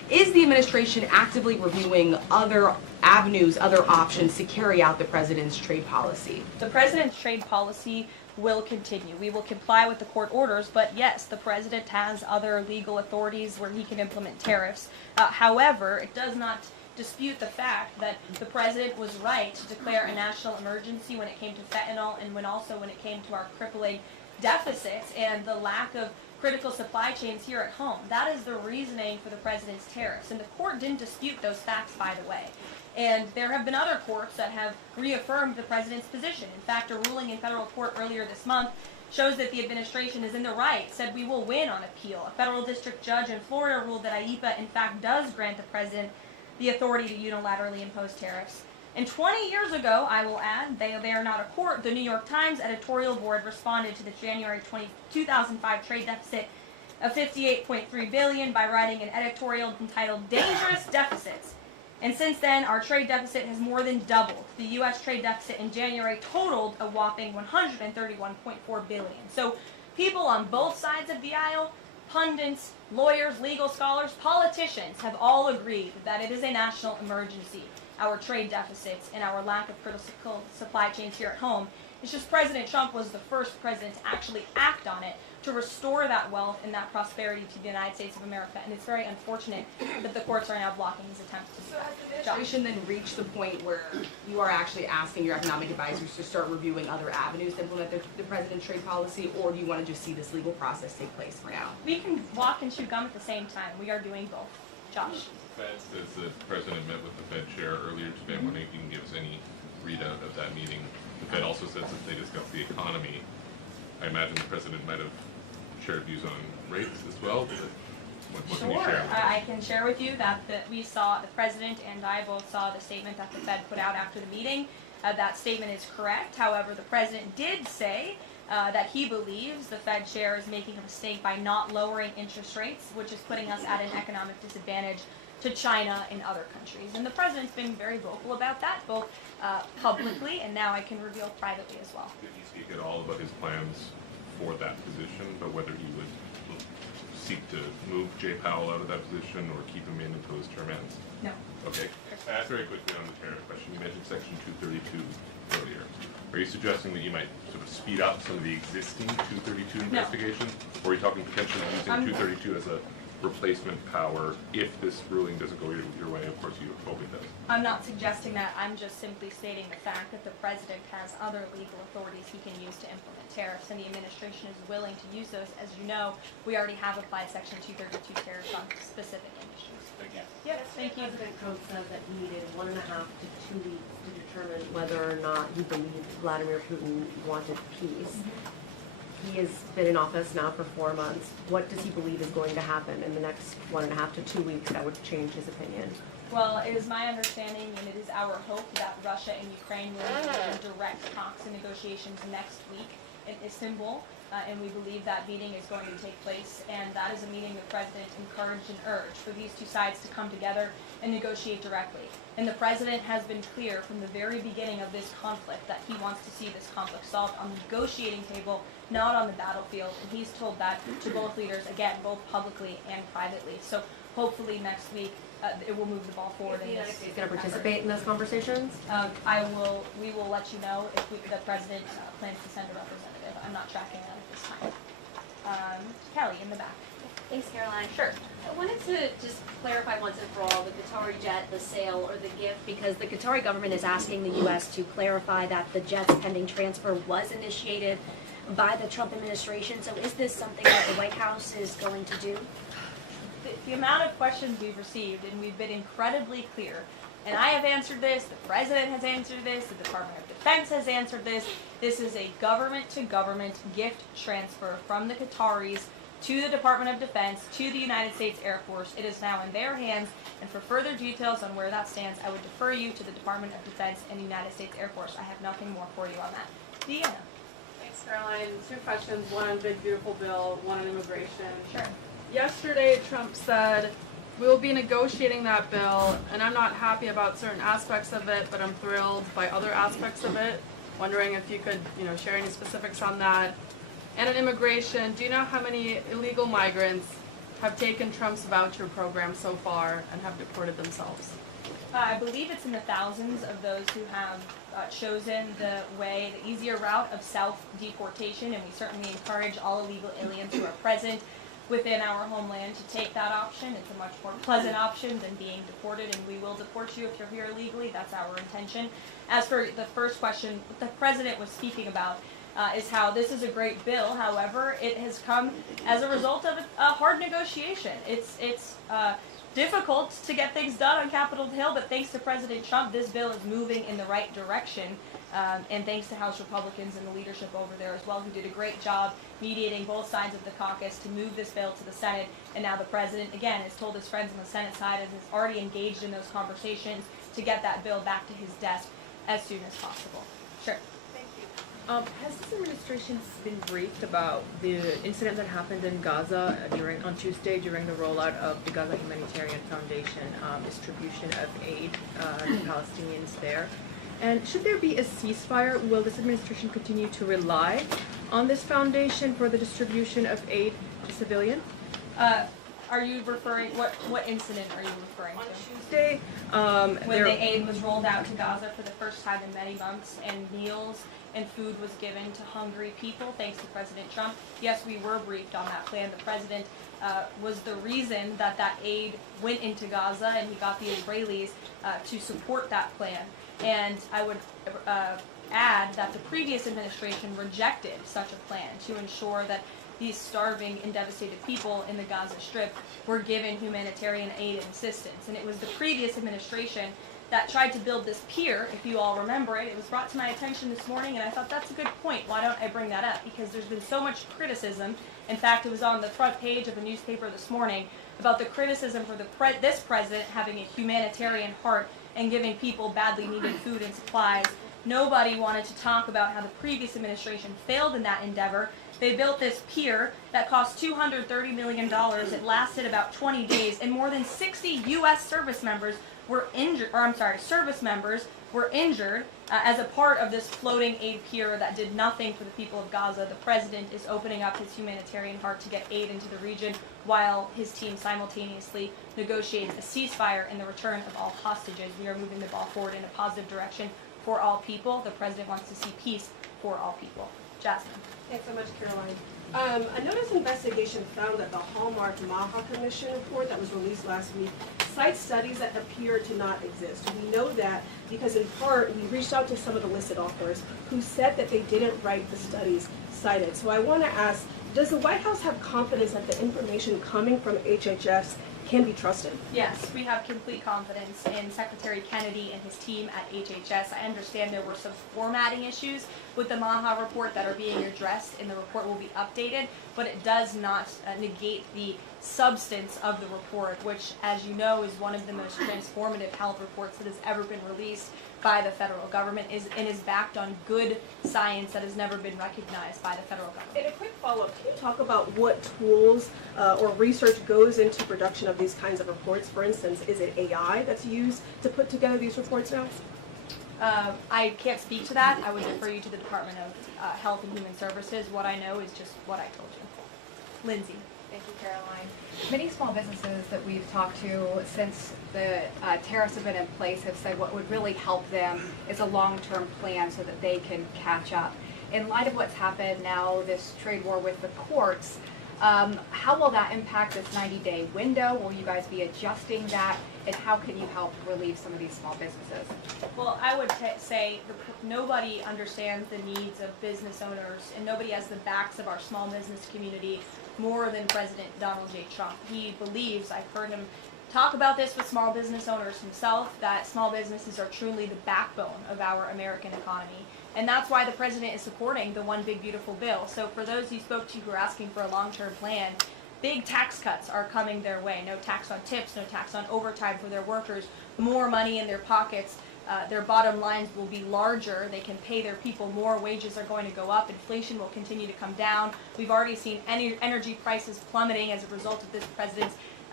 Is the administration actively reviewing other avenues, other options to carry out the president's trade policy? The president's trade policy will continue. We will comply with the court orders, but yes, the president has other legal authorities where he can implement tariffs. However, it does not dispute the fact that the president was right to declare a national emergency when it came to fentanyl and when it came to our crippling deficits and the lack of critical supply chains here at home. That is the reasoning for the president's tariffs. And the court didn't dispute those facts, by the way. And there have been other courts that have reaffirmed the president's position. In fact, a ruling in federal court earlier this month shows that the administration is in the right, said we will win on appeal. A federal district judge in Florida ruled that IEEPA, in fact, does grant the president the authority to unilaterally impose tariffs. And 20 years ago, I will add, they are not a court, the New York Times editorial board responded to the January 2005 trade deficit of $58.3 billion by writing an editorial entitled Dangerous Deficits. And since then, our trade deficit has more than doubled. The U.S. trade deficit in January totaled a whopping $131.4 billion. So people on both sides of the aisle, pundits, lawyers, legal scholars, politicians have all agreed that it is a national emergency, our trade deficits and our lack of critical supply chains here at home. It's just President Trump was the first president to actually act on it to restore that wealth and that prosperity to the United States of America. And it's very unfortunate that the courts are now blocking his attempts to do So that. has the administration then reached the point where you are actually asking your economic advisors to start reviewing other avenues to implement the president's trade policy, or do you want to just see this legal process take place for now? We can walk and chew gum at the same time. We are doing both. Josh? The Fed says the president met with the Fed chair earlier today. I'm wondering if you can give us any readout of that meeting. The Fed also says that they discussed the economy. I imagine the president might have shared views on rates as well. What can you share? I can share with you that we saw, the president and I both saw the statement that the Fed put out after the meeting. That statement is correct. However, the president did say that he believes the Fed chair is making a mistake by not lowering interest rates, which is putting us at an economic disadvantage to China and other countries. And the president's been very vocal about that, both publicly and now I can reveal privately as well. Did he speak at all about his plans for that position, but whether he would seek to move Jay Powell out of that position or keep him in until his term ends? No. Okay. Very quickly on the tariff question, you mentioned Section 232 earlier. Are you suggesting that you might sort of speed up some of the existing 232 investigations? Or are you talking potentially using 232 as a replacement power if this ruling doesn't go your way? Of course, you hope it does. I'm not suggesting that. I'm just simply stating the fact that the president has other legal authorities he can use to implement tariffs, and the administration is willing to use those. As you know, we already have applied Section 232 tariffs on specific industries. Thank you. Yes, thank you. President Trump said that he needed 1.5 to 2 weeks to determine whether or not he believed Vladimir Putin wanted peace. He has been in office now for 4 months. What does he believe is going to happen in the next 1.5 to 2 weeks that would change his opinion? Well, it is my understanding and it is our hope that Russia and Ukraine will engage in direct talks and negotiations next week in Istanbul. And we believe that meeting is going to take place, and that is a meeting the president encouraged and urged for these two sides to come together and negotiate directly. And the president has been clear from the very beginning of this conflict that he wants to see this conflict solved on the negotiating table, not on the battlefield. And he's told that to both leaders, again, both publicly and privately. So hopefully next week it will move the ball forward. Is the United States going to participate in those conversations? We will let you know if the president plans to send a representative. I'm not tracking that at this time. Kelly in the back. Thanks, Caroline. Sure. I wanted to just clarify once and for all the Qatari jet, the sale, or the gift, because the Qatari government is asking the U.S. to clarify that the jet's pending transfer was initiated by the Trump administration. So is this something that the White House is going to do? The amount of questions we've received, and we've been incredibly clear, and I have answered this, the president has answered this, the Department of Defense has answered this. This is a government-to-government gift transfer from the Qataris to the Department of Defense, to the United States Air Force. It is now in their hands, and for further details on where that stands, I would defer you to the Department of Defense and the United States Air Force. I have nothing more for you on that. Deanna. Thanks, Caroline. 2 questions, one on Big Beautiful Bill, one on immigration. Sure. Yesterday, Trump said, we will be negotiating that bill, and I'm not happy about certain aspects of it, but I'm thrilled by other aspects of it. Wondering if you could, share any specifics on that. And on immigration, do you know how many illegal migrants have taken Trump's voucher program so far and have deported themselves? I believe it's in the thousands of those who have chosen the easier route of self-deportation, and we certainly encourage all illegal aliens who are present within our homeland to take that option. It's a much more pleasant option than being deported, and we will deport you if you're here illegally. That's our intention. As for the first question, what the president was speaking about is how this is a great bill. However, it has come as a result of a hard negotiation. It's difficult to get things done on Capitol Hill, but thanks to President Trump, this bill is moving in the right direction. And thanks to House Republicans and the leadership over there as well, who did a great job mediating both sides of the caucus to move this bill to the Senate. And now the president, again, has told his friends on the Senate side and is already engaged in those conversations to get that bill back to his desk as soon as possible. Sure. Has this administration been briefed about the incident that happened in Gaza on Tuesday during the rollout of the Gaza Humanitarian Foundation distribution of aid to Palestinians there? And should there be a ceasefire, will this administration continue to rely on this foundation for the distribution of aid to civilians? Are you referring, what incident are you referring to? Tuesday, when the aid was rolled out to Gaza for the first time in many months, and meals and food was given to hungry people, thanks to President Trump. Yes, we were briefed on that plan. The president was the reason that that aid went into Gaza, and he got the Israelis to support that plan. And I would add that the previous administration rejected such a plan to ensure that these starving and devastated people in the Gaza Strip were given humanitarian aid and assistance. And it was the previous administration that tried to build this pier, if you all remember it. It was brought to my attention this morning, and I thought that's a good point. Why don't I bring that up? Because there's been so much criticism. In fact, it was on the front page of a newspaper this morning about the criticism for this president having a humanitarian heart and giving people badly needed food and supplies. Nobody wanted to talk about how the previous administration failed in that endeavor. They built this pier that cost $230 million. It lasted about 20 days, and more than 60 U.S. service members were injured, as a part of this floating aid pier that did nothing for the people of Gaza. The president is opening up his humanitarian heart to get aid into the region, while his team simultaneously negotiates a ceasefire and the return of all hostages. We are moving the ball forward in a positive direction for all people. The president wants to see peace for all people. Jasmine. Thanks so much, Caroline. A notice investigation found that the Hallmark Maha Commission report that was released last week cites studies that appear to not exist. We know that because in part we reached out to some of the listed authors who said that they didn't write the studies cited. So I want to ask, does the White House have confidence that the information coming from HHS can be trusted? Yes, we have complete confidence in Secretary Kennedy and his team at HHS. I understand there were some formatting issues with the Maha report that are being addressed, and the report will be updated, but it does not negate the substance of the report, which, as you know, is one of the most transformative health reports that has ever been released by the federal government and is backed on good science that has never been recognized by the federal government. And a quick follow-up, can you talk about what tools or research goes into production of these kinds of reports? For instance, is it AI that's used to put together these reports now? I can't speak to that. I would refer you to the Department of Health and Human Services. What I know is just what I told you. Lindsay. Thank you, Caroline. Many small businesses that we've talked to since the tariffs have been in place have said what would really help them is a long-term plan so that they can catch up. In light of what's happened now, this trade war with the courts, how will that impact this 90-day window? Will you guys be adjusting that? And how can you help relieve some of these small businesses? Well, I would say nobody understands the needs of business owners, and nobody has the backs of our small business community more than President Donald J. Trump. He believes, I've heard him talk about this with small business owners himself, that small businesses are truly the backbone of our American economy. And that's why the president is supporting the One Big Beautiful Bill. So for those you spoke to who are asking for a long-term plan, big tax cuts are coming their way. No tax on tips, no tax on overtime for their workers, more money in their pockets. Their bottom lines will be larger. They can pay their people more. Wages are going to go up. Inflation will continue to come down. We've already seen energy prices plummeting as a result of this president's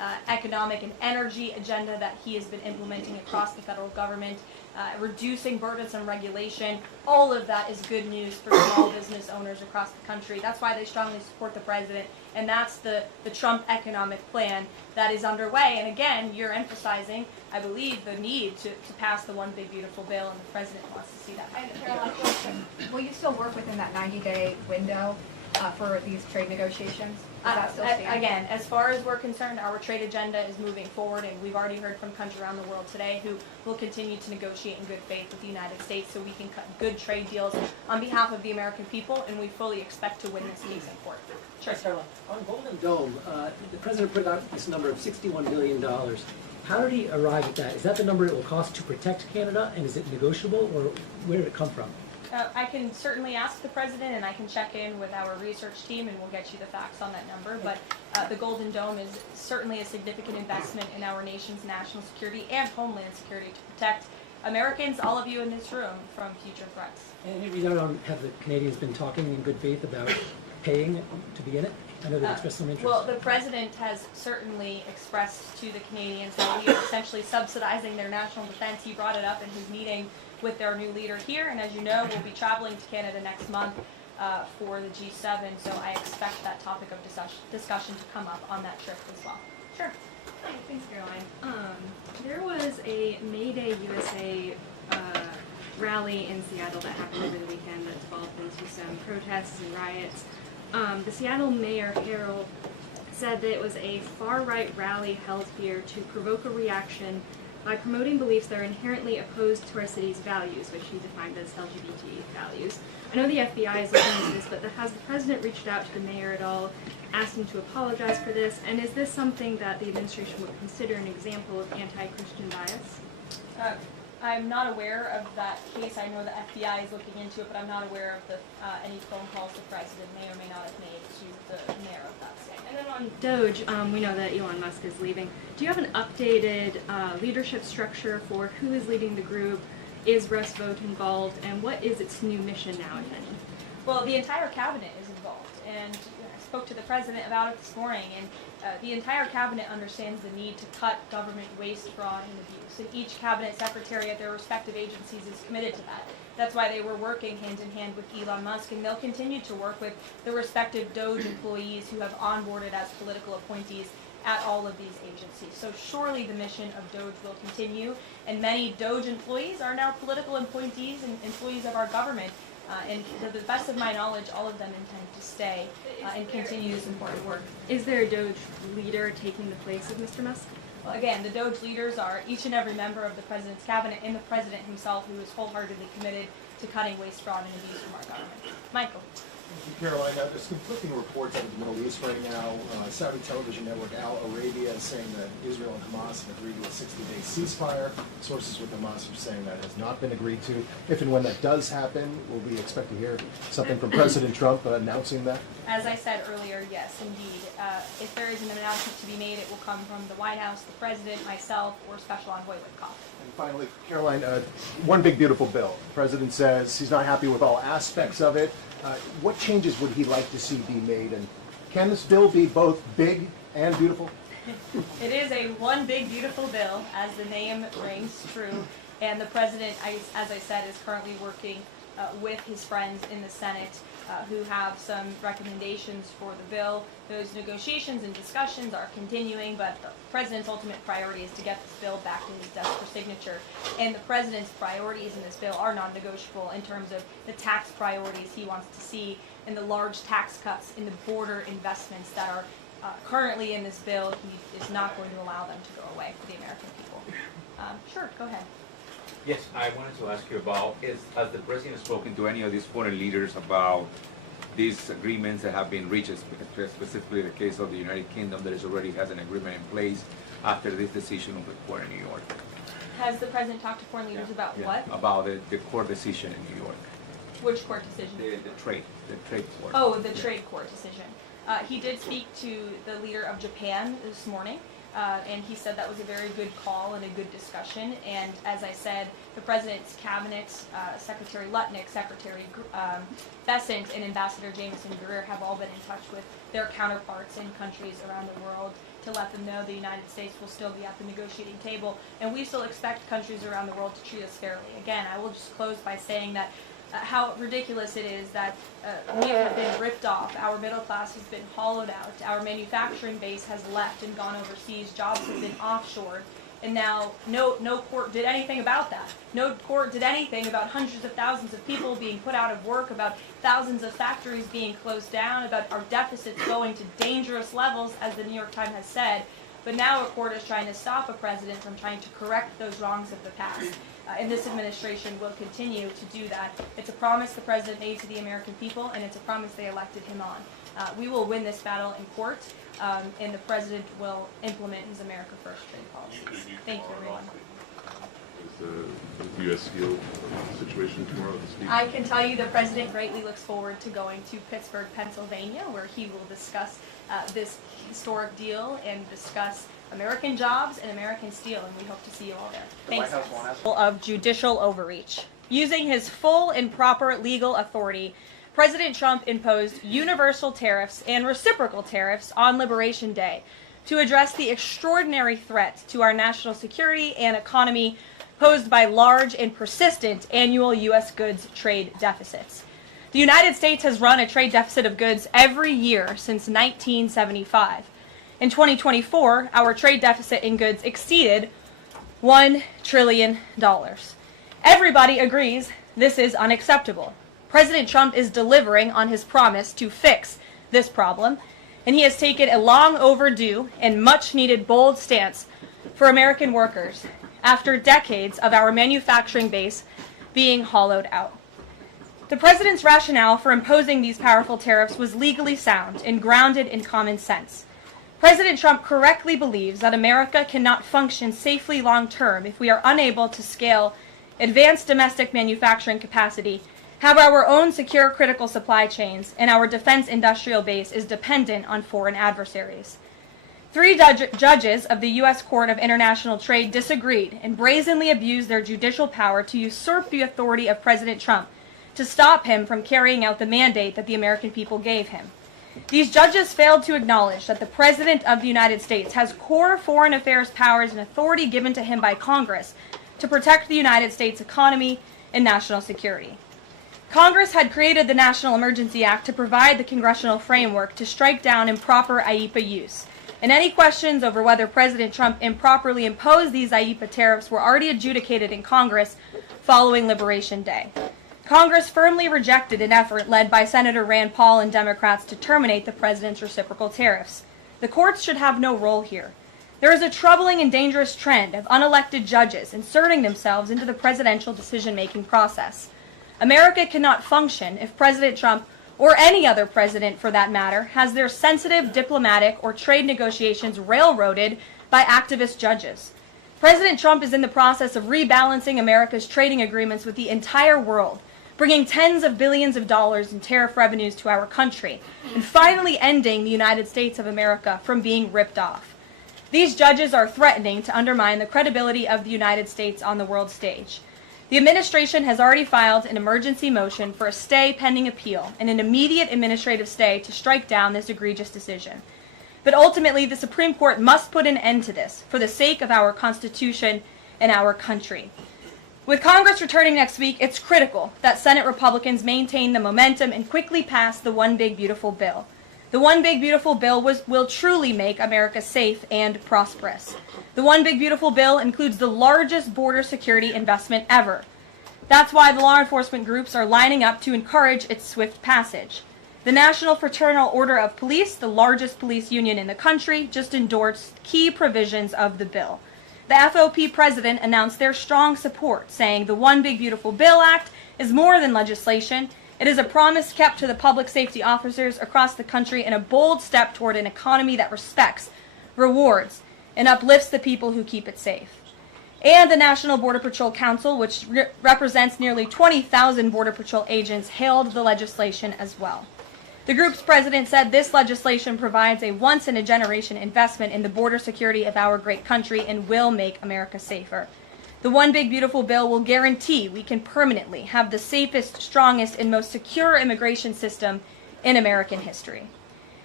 economic and energy agenda that he has been implementing across the federal government, reducing burdensome regulation. All of that is good news for small business owners across the country. That's why they strongly support the president, and that's the Trump economic plan that is underway. And again, you're emphasizing, I believe, the need to pass the one big beautiful bill, and the president wants to see that. And Caroline, will you still work within that 90-day window for these trade negotiations? Does that still stand? Again, as far as we're concerned, our trade agenda is moving forward, and we've already heard from countries around the world today who will continue to negotiate in good faith with the United States so we can cut good trade deals on behalf of the American people, and we fully expect to win this case in court. Sure. On Golden Dome, the president put out this number of $61 billion. How did he arrive at that? Is that the number it will cost to protect Canada, and is it negotiable, or where did it come from? I can certainly ask the president, and I can check in with our research team, and we'll get you the facts on that number. But the Golden Dome is certainly a significant investment in our nation's national security and homeland security to protect Americans, all of you in this room, from future threats. And you don't have the Canadians been talking in good faith about paying to be in it? I know they've expressed some interest. Well, the president has certainly expressed to the Canadians that we are essentially subsidizing their national defense. He brought it up in his meeting with their new leader here, and as you know, we'll be traveling to Canada next month for the G7, so I expect that topic of discussion to come up on that trip as well. Sure. Hi, thanks, Caroline. There was a May Day USA rally in Seattle that happened over the weekend that developed into some protests and riots. The Seattle Mayor Harrell said that it was a far-right rally held here to provoke a reaction by promoting beliefs that are inherently opposed to our city's values, which he defined as LGBT values. I know the FBI is looking into this, but has the president reached out to the mayor at all, asked him to apologize for this, and is this something that the administration would consider an example of anti-Christian bias? I'm not aware of that case. I know the FBI is looking into it, but I'm not aware of any phone calls the president may or may not have made to the mayor of that state. And then on Doge, we know that Elon Musk is leaving. Do you have an updated leadership structure for who is leading the group? Is Russ Vought involved? And what is its new mission now, if any? Well, the entire cabinet is involved, and I spoke to the president about it this morning, and the entire cabinet understands the need to cut government waste, fraud, and abuse, and each cabinet secretary at their respective agencies is committed to that. That's why they were working hand in hand with Elon Musk, and they'll continue to work with the respective Doge employees who have onboarded as political appointees at all of these agencies. So surely the mission of Doge will continue, and many Doge employees are now political appointees and employees of our government. And to the best of my knowledge, all of them intend to stay and continue this important work. Is there a Doge leader taking the place of Mr. Musk? Well, again, the Doge leaders are each and every member of the president's cabinet and the president himself, who is wholeheartedly committed to cutting waste, fraud, and abuse from our government. Michael. Caroline, there's conflicting reports out of the Middle East right now. Saudi television network Al Arabiya is saying that Israel and Hamas have agreed to a 60-day ceasefire. Sources with Hamas are saying that has not been agreed to. If and when that does happen, will we expect to hear something from President Trump announcing that? As I said earlier, yes, indeed. If there is an announcement to be made, it will come from the White House, the president, myself, or Special Envoy Witkoff. And finally, Caroline, one big beautiful bill. The president says he's not happy with all aspects of it. What changes would he like to see be made, and can this bill be both big and beautiful? It is a one big beautiful bill, as the name rings true, and the president, as I said, is currently working with his friends in the Senate who have some recommendations for the bill. Those negotiations and discussions are continuing, but the president's ultimate priority is to get this bill back to his desk for signature. And the president's priorities in this bill are non-negotiable in terms of the tax priorities he wants to see and the large tax cuts in the border investments that are currently in this bill. He is not going to allow them to go away for the American people. Sure, go ahead. Yes, I wanted to ask you about, has the president spoken to any of these foreign leaders about these agreements that have been reached, specifically the case of the United Kingdom that already has an agreement in place after this decision of the court in New York? Has the president talked to foreign leaders about what? About the court decision in New York. Which court decision? The trade court. Oh, the trade court decision. He did speak to the leader of Japan this morning. And he said that was a very good call and a good discussion. And as I said, the president's cabinet, Secretary Lutnick, Secretary Bessent, and Ambassador Jameson Greer have all been in touch with their counterparts in countries around the world. to let them know the United States will still be at the negotiating table, and we still expect countries around the world to treat us fairly. Again, I will just close by saying that how ridiculous it is that we have been ripped off, our middle class has been hollowed out, our manufacturing base has left and gone overseas, jobs have been offshored, and now no court did anything about that. No court did anything about hundreds of thousands of people being put out of work, about thousands of factories being closed down, about our deficits going to dangerous levels, as the New York Times has said. But now a court is trying to stop a president from trying to correct those wrongs of the past. And this administration will continue to do that. It's a promise the president made to the American people, and it's a promise they elected him on. We will win this battle in court, and the president will implement his America First trade policies. Thank you, everyone. Is the U.S. Steel situation tomorrow this week? I can tell you the president greatly looks forward to going to Pittsburgh, Pennsylvania, where he will discuss this historic deal and discuss American jobs and American steel, and we hope to see you all there. Thanks. Of judicial overreach. Using his full and proper legal authority, President Trump imposed universal tariffs and reciprocal tariffs on Liberation Day to address the extraordinary threat to our national security and economy posed by large and persistent annual U.S. goods trade deficits. The United States has run a trade deficit of goods every year since 1975. In 2024, our trade deficit in goods exceeded $1 trillion. Everybody agrees this is unacceptable. President Trump is delivering on his promise to fix this problem, and he has taken a long overdue and much needed bold stance for American workers after decades of our manufacturing base being hollowed out. The president's rationale for imposing these powerful tariffs was legally sound and grounded in common sense. President Trump correctly believes that America cannot function safely long-term if we are unable to scale advanced domestic manufacturing capacity, have our own secure critical supply chains, and our defense industrial base is dependent on foreign adversaries. 3 judges of the U.S. Court of International Trade disagreed and brazenly abused their judicial power to usurp the authority of President Trump to stop him from carrying out the mandate that the American people gave him. These judges failed to acknowledge that the President of the United States has core foreign affairs powers and authority given to him by Congress to protect the United States economy and national security. Congress had created the National Emergency Act to provide the congressional framework to strike down improper IEEPA use, and any questions over whether President Trump improperly imposed these IEEPA tariffs were already adjudicated in Congress following Liberation Day. Congress firmly rejected an effort led by Senator Rand Paul and Democrats to terminate the president's reciprocal tariffs. The courts should have no role here. There is a troubling and dangerous trend of unelected judges inserting themselves into the presidential decision-making process. America cannot function if President Trump, or any other president for that matter, has their sensitive diplomatic or trade negotiations railroaded by activist judges. President Trump is in the process of rebalancing America's trading agreements with the entire world, bringing tens of billions of dollars in tariff revenues to our country, and finally ending the United States of America from being ripped off. These judges are threatening to undermine the credibility of the United States on the world stage. The administration has already filed an emergency motion for a stay pending appeal and an immediate administrative stay to strike down this egregious decision. But ultimately, the Supreme Court must put an end to this for the sake of our Constitution and our country. With Congress returning next week, it's critical that Senate Republicans maintain the momentum and quickly pass the One Big Beautiful Bill. The One Big Beautiful Bill will truly make America safe and prosperous. The One Big Beautiful Bill includes the largest border security investment ever. That's why the law enforcement groups are lining up to encourage its swift passage. The National Fraternal Order of Police, the largest police union in the country, just endorsed key provisions of the bill. The FOP president announced their strong support, saying the One Big Beautiful Bill Act is more than legislation. It is a promise kept to the public safety officers across the country and a bold step toward an economy that respects, rewards, and uplifts the people who keep it safe. And the National Border Patrol Council, which represents nearly 20,000 Border Patrol agents, hailed the legislation as well. The group's president said this legislation provides a once-in-a-generation investment in the border security of our great country and will make America safer. The One Big Beautiful Bill will guarantee we can permanently have the safest, strongest, and most secure immigration system in American history.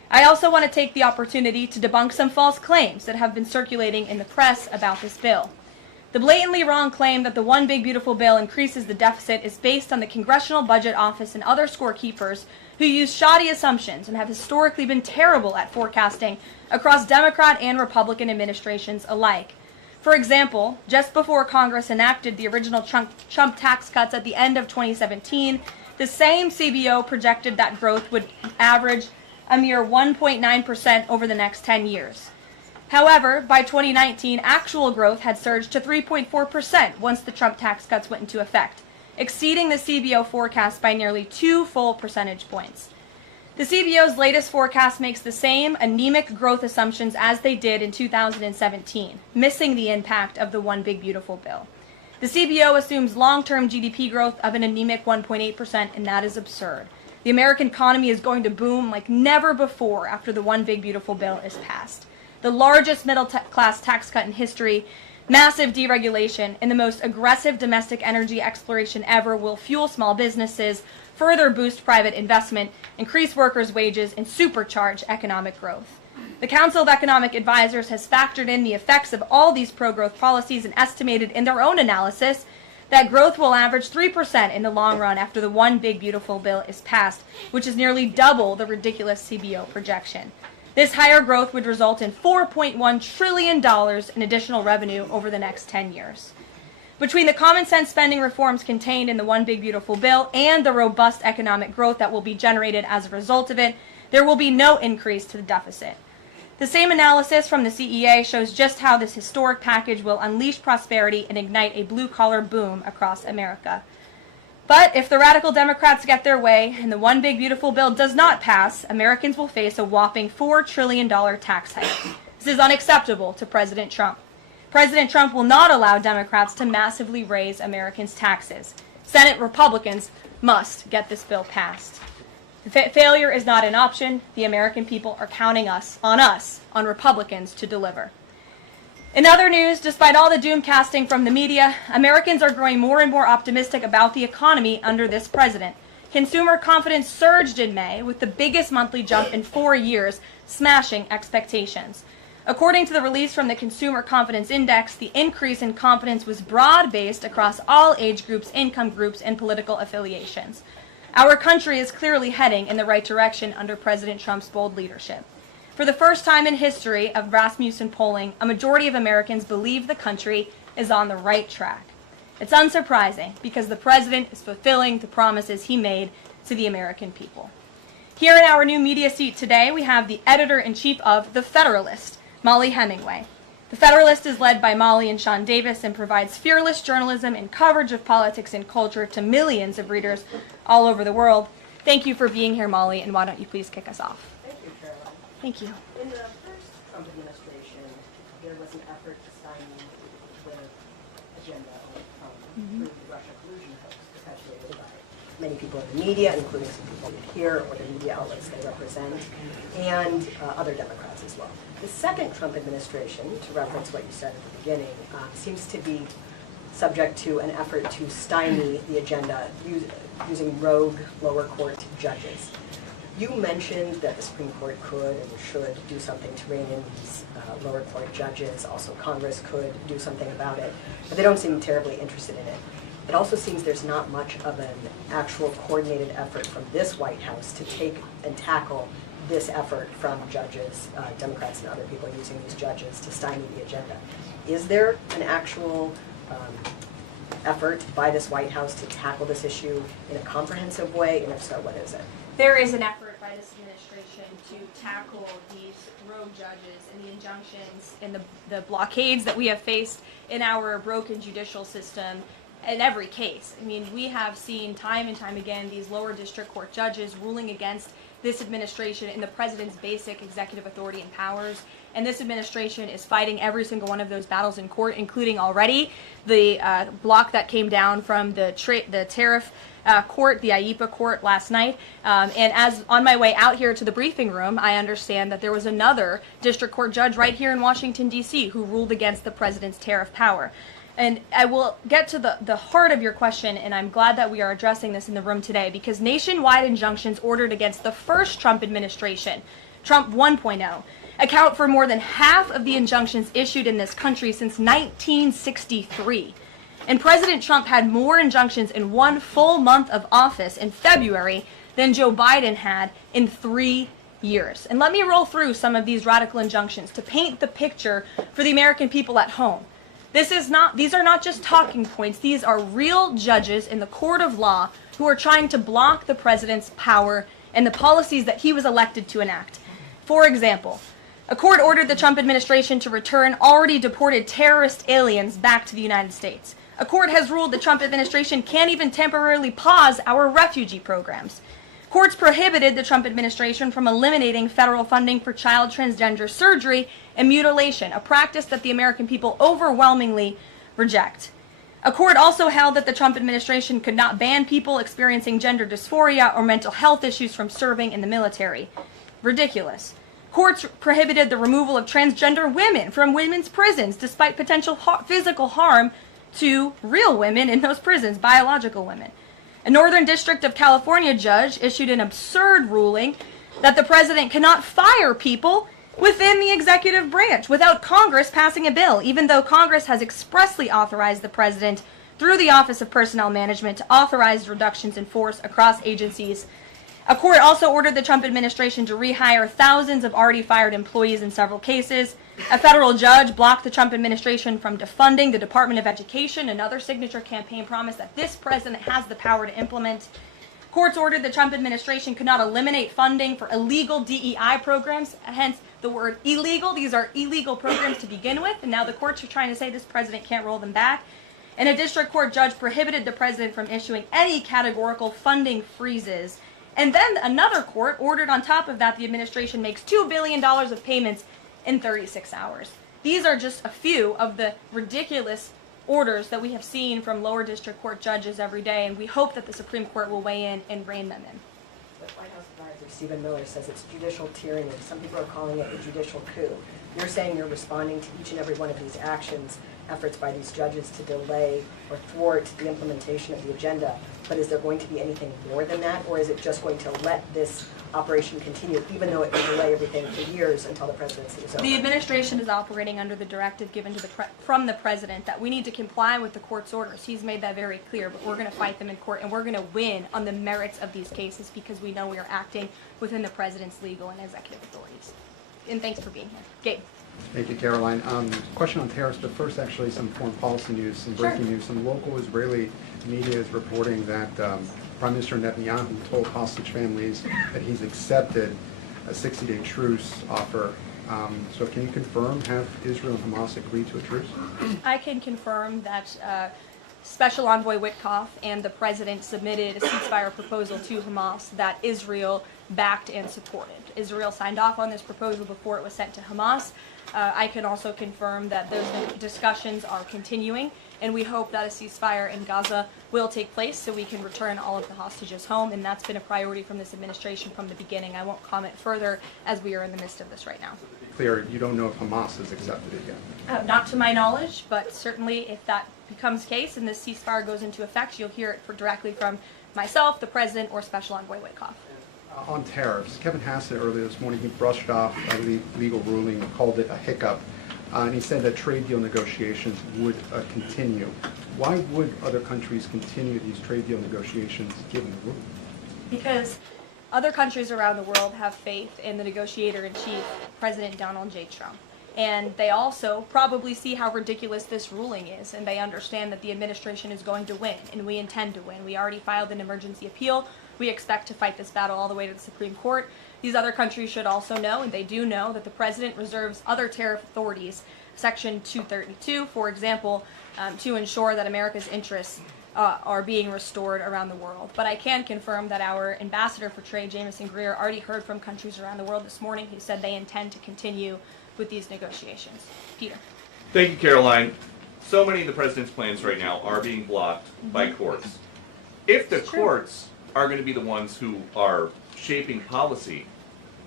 I also want to take the opportunity to debunk some false claims that have been circulating in the press about this bill. The blatantly wrong claim that the One Big Beautiful Bill increases the deficit is based on the Congressional Budget Office and other scorekeepers who use shoddy assumptions and have historically been terrible at forecasting across Democrat and Republican administrations alike. For example, just before Congress enacted the original Trump tax cuts at the end of 2017, the same CBO projected that growth would average a mere 1.9% over the next 10 years. However, by 2019, actual growth had surged to 3.4% once the Trump tax cuts went into effect, exceeding the CBO forecast by nearly 2 full percentage points. The CBO's latest forecast makes the same anemic growth assumptions as they did in 2017, missing the impact of the One Big Beautiful Bill. The CBO assumes long-term GDP growth of an anemic 1.8%, and that is absurd. The American economy is going to boom like never before after the One Big Beautiful Bill is passed. The largest middle-class tax cut in history, massive deregulation, and the most aggressive domestic energy exploration ever will fuel small businesses, further boost private investment, increase workers' wages, and supercharge economic growth. The Council of Economic Advisors has factored in the effects of all these pro-growth policies and estimated in their own analysis that growth will average 3% in the long run after the One Big Beautiful Bill is passed, which is nearly double the ridiculous CBO projection. This higher growth would result in $4.1 trillion in additional revenue over the next 10 years. Between the common sense spending reforms contained in the One Big Beautiful Bill and the robust economic growth that will be generated as a result of it, there will be no increase to the deficit. The same analysis from the CEA shows just how this historic package will unleash prosperity and ignite a blue-collar boom across America. But if the radical Democrats get their way and the One Big Beautiful Bill does not pass, Americans will face a whopping $4 trillion tax hike. This is unacceptable to President Trump. President Trump will not allow Democrats to massively raise Americans' taxes. Senate Republicans must get this bill passed. Failure is not an option. The American people are counting on Republicans to deliver. In other news, despite all the doom casting from the media, Americans are growing more and more optimistic about the economy under this president. Consumer confidence surged in May with the biggest monthly jump in 4 years, smashing expectations. According to the release from the Consumer Confidence Index, the increase in confidence was broad-based across all age groups, income groups, and political affiliations. Our country is clearly heading in the right direction under President Trump's bold leadership. For the first time in history of Rasmussen polling, a majority of Americans believe the country is on the right track. It's unsurprising because the president is fulfilling the promises he made to the American people. Here in our new media seat today, we have the editor-in-chief of The Federalist, Molly Hemingway. The Federalist is led by Molly and Sean Davis and provides fearless journalism and coverage of politics and culture to millions of readers all over the world. Thank you for being here, Molly, and why don't you please kick us off? Thank you, Caroline. Thank you. In the first Trump administration, there was an effort to stymie the agenda through the Russia collusion hoax perpetuated by many people in the media, including some people here or the media outlets they represent, and other Democrats as well. The second Trump administration, to reference what you said at the beginning, seems to be subject to an effort to stymie the agenda using rogue lower court judges. You mentioned that the Supreme Court could and should do something to rein in these lower court judges. Also, Congress could do something about it, but they don't seem terribly interested in it. It also seems there's not much of an actual coordinated effort from this White House to take and tackle this effort from judges, Democrats and other people using these judges to stymie the agenda. Is there an actual effort by this White House to tackle this issue in a comprehensive way, and if so, what is it? There is an effort by this administration to tackle these rogue judges and the injunctions and the blockades that we have faced in our broken judicial system in every case. I mean, we have seen time and time again these lower district court judges ruling against this administration in the president's basic executive authority and powers. And this administration is fighting every single one of those battles in court, including already the block that came down from the tariff court, the IEPA court last night. And as on my way out here to the briefing room, I understand that there was another district court judge right here in Washington, D.C. who ruled against the president's tariff power. And I will get to the heart of your question, and I'm glad that we are addressing this in the room today, because nationwide injunctions ordered against the first Trump administration Trump 1.0, account for more than half of the injunctions issued in this country since 1963. And President Trump had more injunctions in one full month of office in February than Joe Biden had in 3 years. And let me roll through some of these radical injunctions to paint the picture for the American people at home. These are not just talking points. These are real judges in the court of law who are trying to block the president's power and the policies that he was elected to enact. For example, a court ordered the Trump administration to return already deported terrorist aliens back to the United States. A court has ruled the Trump administration can't even temporarily pause our refugee programs. Courts prohibited the Trump administration from eliminating federal funding for child transgender surgery and mutilation, a practice that the American people overwhelmingly reject. A court also held that the Trump administration could not ban people experiencing gender dysphoria or mental health issues from serving in the military. Ridiculous. Courts prohibited the removal of transgender women from women's prisons despite potential physical harm to real women in those prisons, biological women. A Northern District of California judge issued an absurd ruling that the president cannot fire people within the executive branch without Congress passing a bill, even though Congress has expressly authorized the president through the Office of Personnel Management to authorize reductions in force across agencies. A court also ordered the Trump administration to rehire thousands of already fired employees in several cases. A federal judge blocked the Trump administration from defunding the Department of Education, another signature campaign promise that this president has the power to implement. Courts ordered the Trump administration could not eliminate funding for illegal DEI programs, hence the word illegal. These are illegal programs to begin with, and now the courts are trying to say this president can't roll them back. And a district court judge prohibited the president from issuing any categorical funding freezes. And then another court ordered on top of that the administration makes $2 billion of payments in 36 hours. These are just a few of the ridiculous orders that we have seen from lower district court judges every day, and we hope that the Supreme Court will weigh in and rein them in. The White House advisor Stephen Miller says it's judicial tyranny. Some people are calling it a judicial coup. You're saying you're responding to each and every one of these actions, efforts by these judges to delay or thwart the implementation of the agenda. But is there going to be anything more than that, or is it just going to let this operation continue, even though it will delay everything for years until the presidency is over? The administration is operating under the directive given to from the president that we need to comply with the court's orders. He's made that very clear, but we're going to fight them in court, and we're going to win on the merits of these cases because we know we are acting within the president's legal and executive authorities. And thanks for being here. Gabe. Thank you, Caroline. Question on tariffs, but first actually some foreign policy news, some breaking news. Some local Israeli media is reporting that Prime Minister Netanyahu told hostage families that he's accepted a 60-day truce offer. So can you confirm, have Israel and Hamas agreed to a truce? I can confirm that Special Envoy Witkoff and the president submitted a ceasefire proposal to Hamas that Israel backed and supported. Israel signed off on this proposal before it was sent to Hamas. I can also confirm that those discussions are continuing, and we hope that a ceasefire in Gaza will take place so we can return all of the hostages home, and that's been a priority from this administration from the beginning. I won't comment further as we are in the midst of this right now. Clear, you don't know if Hamas has accepted it yet? Not to my knowledge, but certainly if that becomes the case and this ceasefire goes into effect, you'll hear it directly from myself, the president, or Special Envoy Witkoff. On tariffs, Kevin Hassett earlier this morning, he brushed off a legal ruling and called it a hiccup. And he said that trade deal negotiations would continue. Why would other countries continue these trade deal negotiations given the ruling? Because other countries around the world have faith in the negotiator-in-chief, President Donald J. Trump. And they also probably see how ridiculous this ruling is, and they understand that the administration is going to win, and we intend to win. We already filed an emergency appeal. We expect to fight this battle all the way to the Supreme Court. These other countries should also know, and they do know, that the president reserves other tariff authorities, Section 232, for example, to ensure that America's interests are being restored around the world. But I can confirm that our ambassador for trade, Jameson Greer, already heard from countries around the world this morning who said they intend to continue with these negotiations. Peter. Thank you, Caroline. So many of the president's plans right now are being blocked by courts. If the courts are going to be the ones who are shaping policy,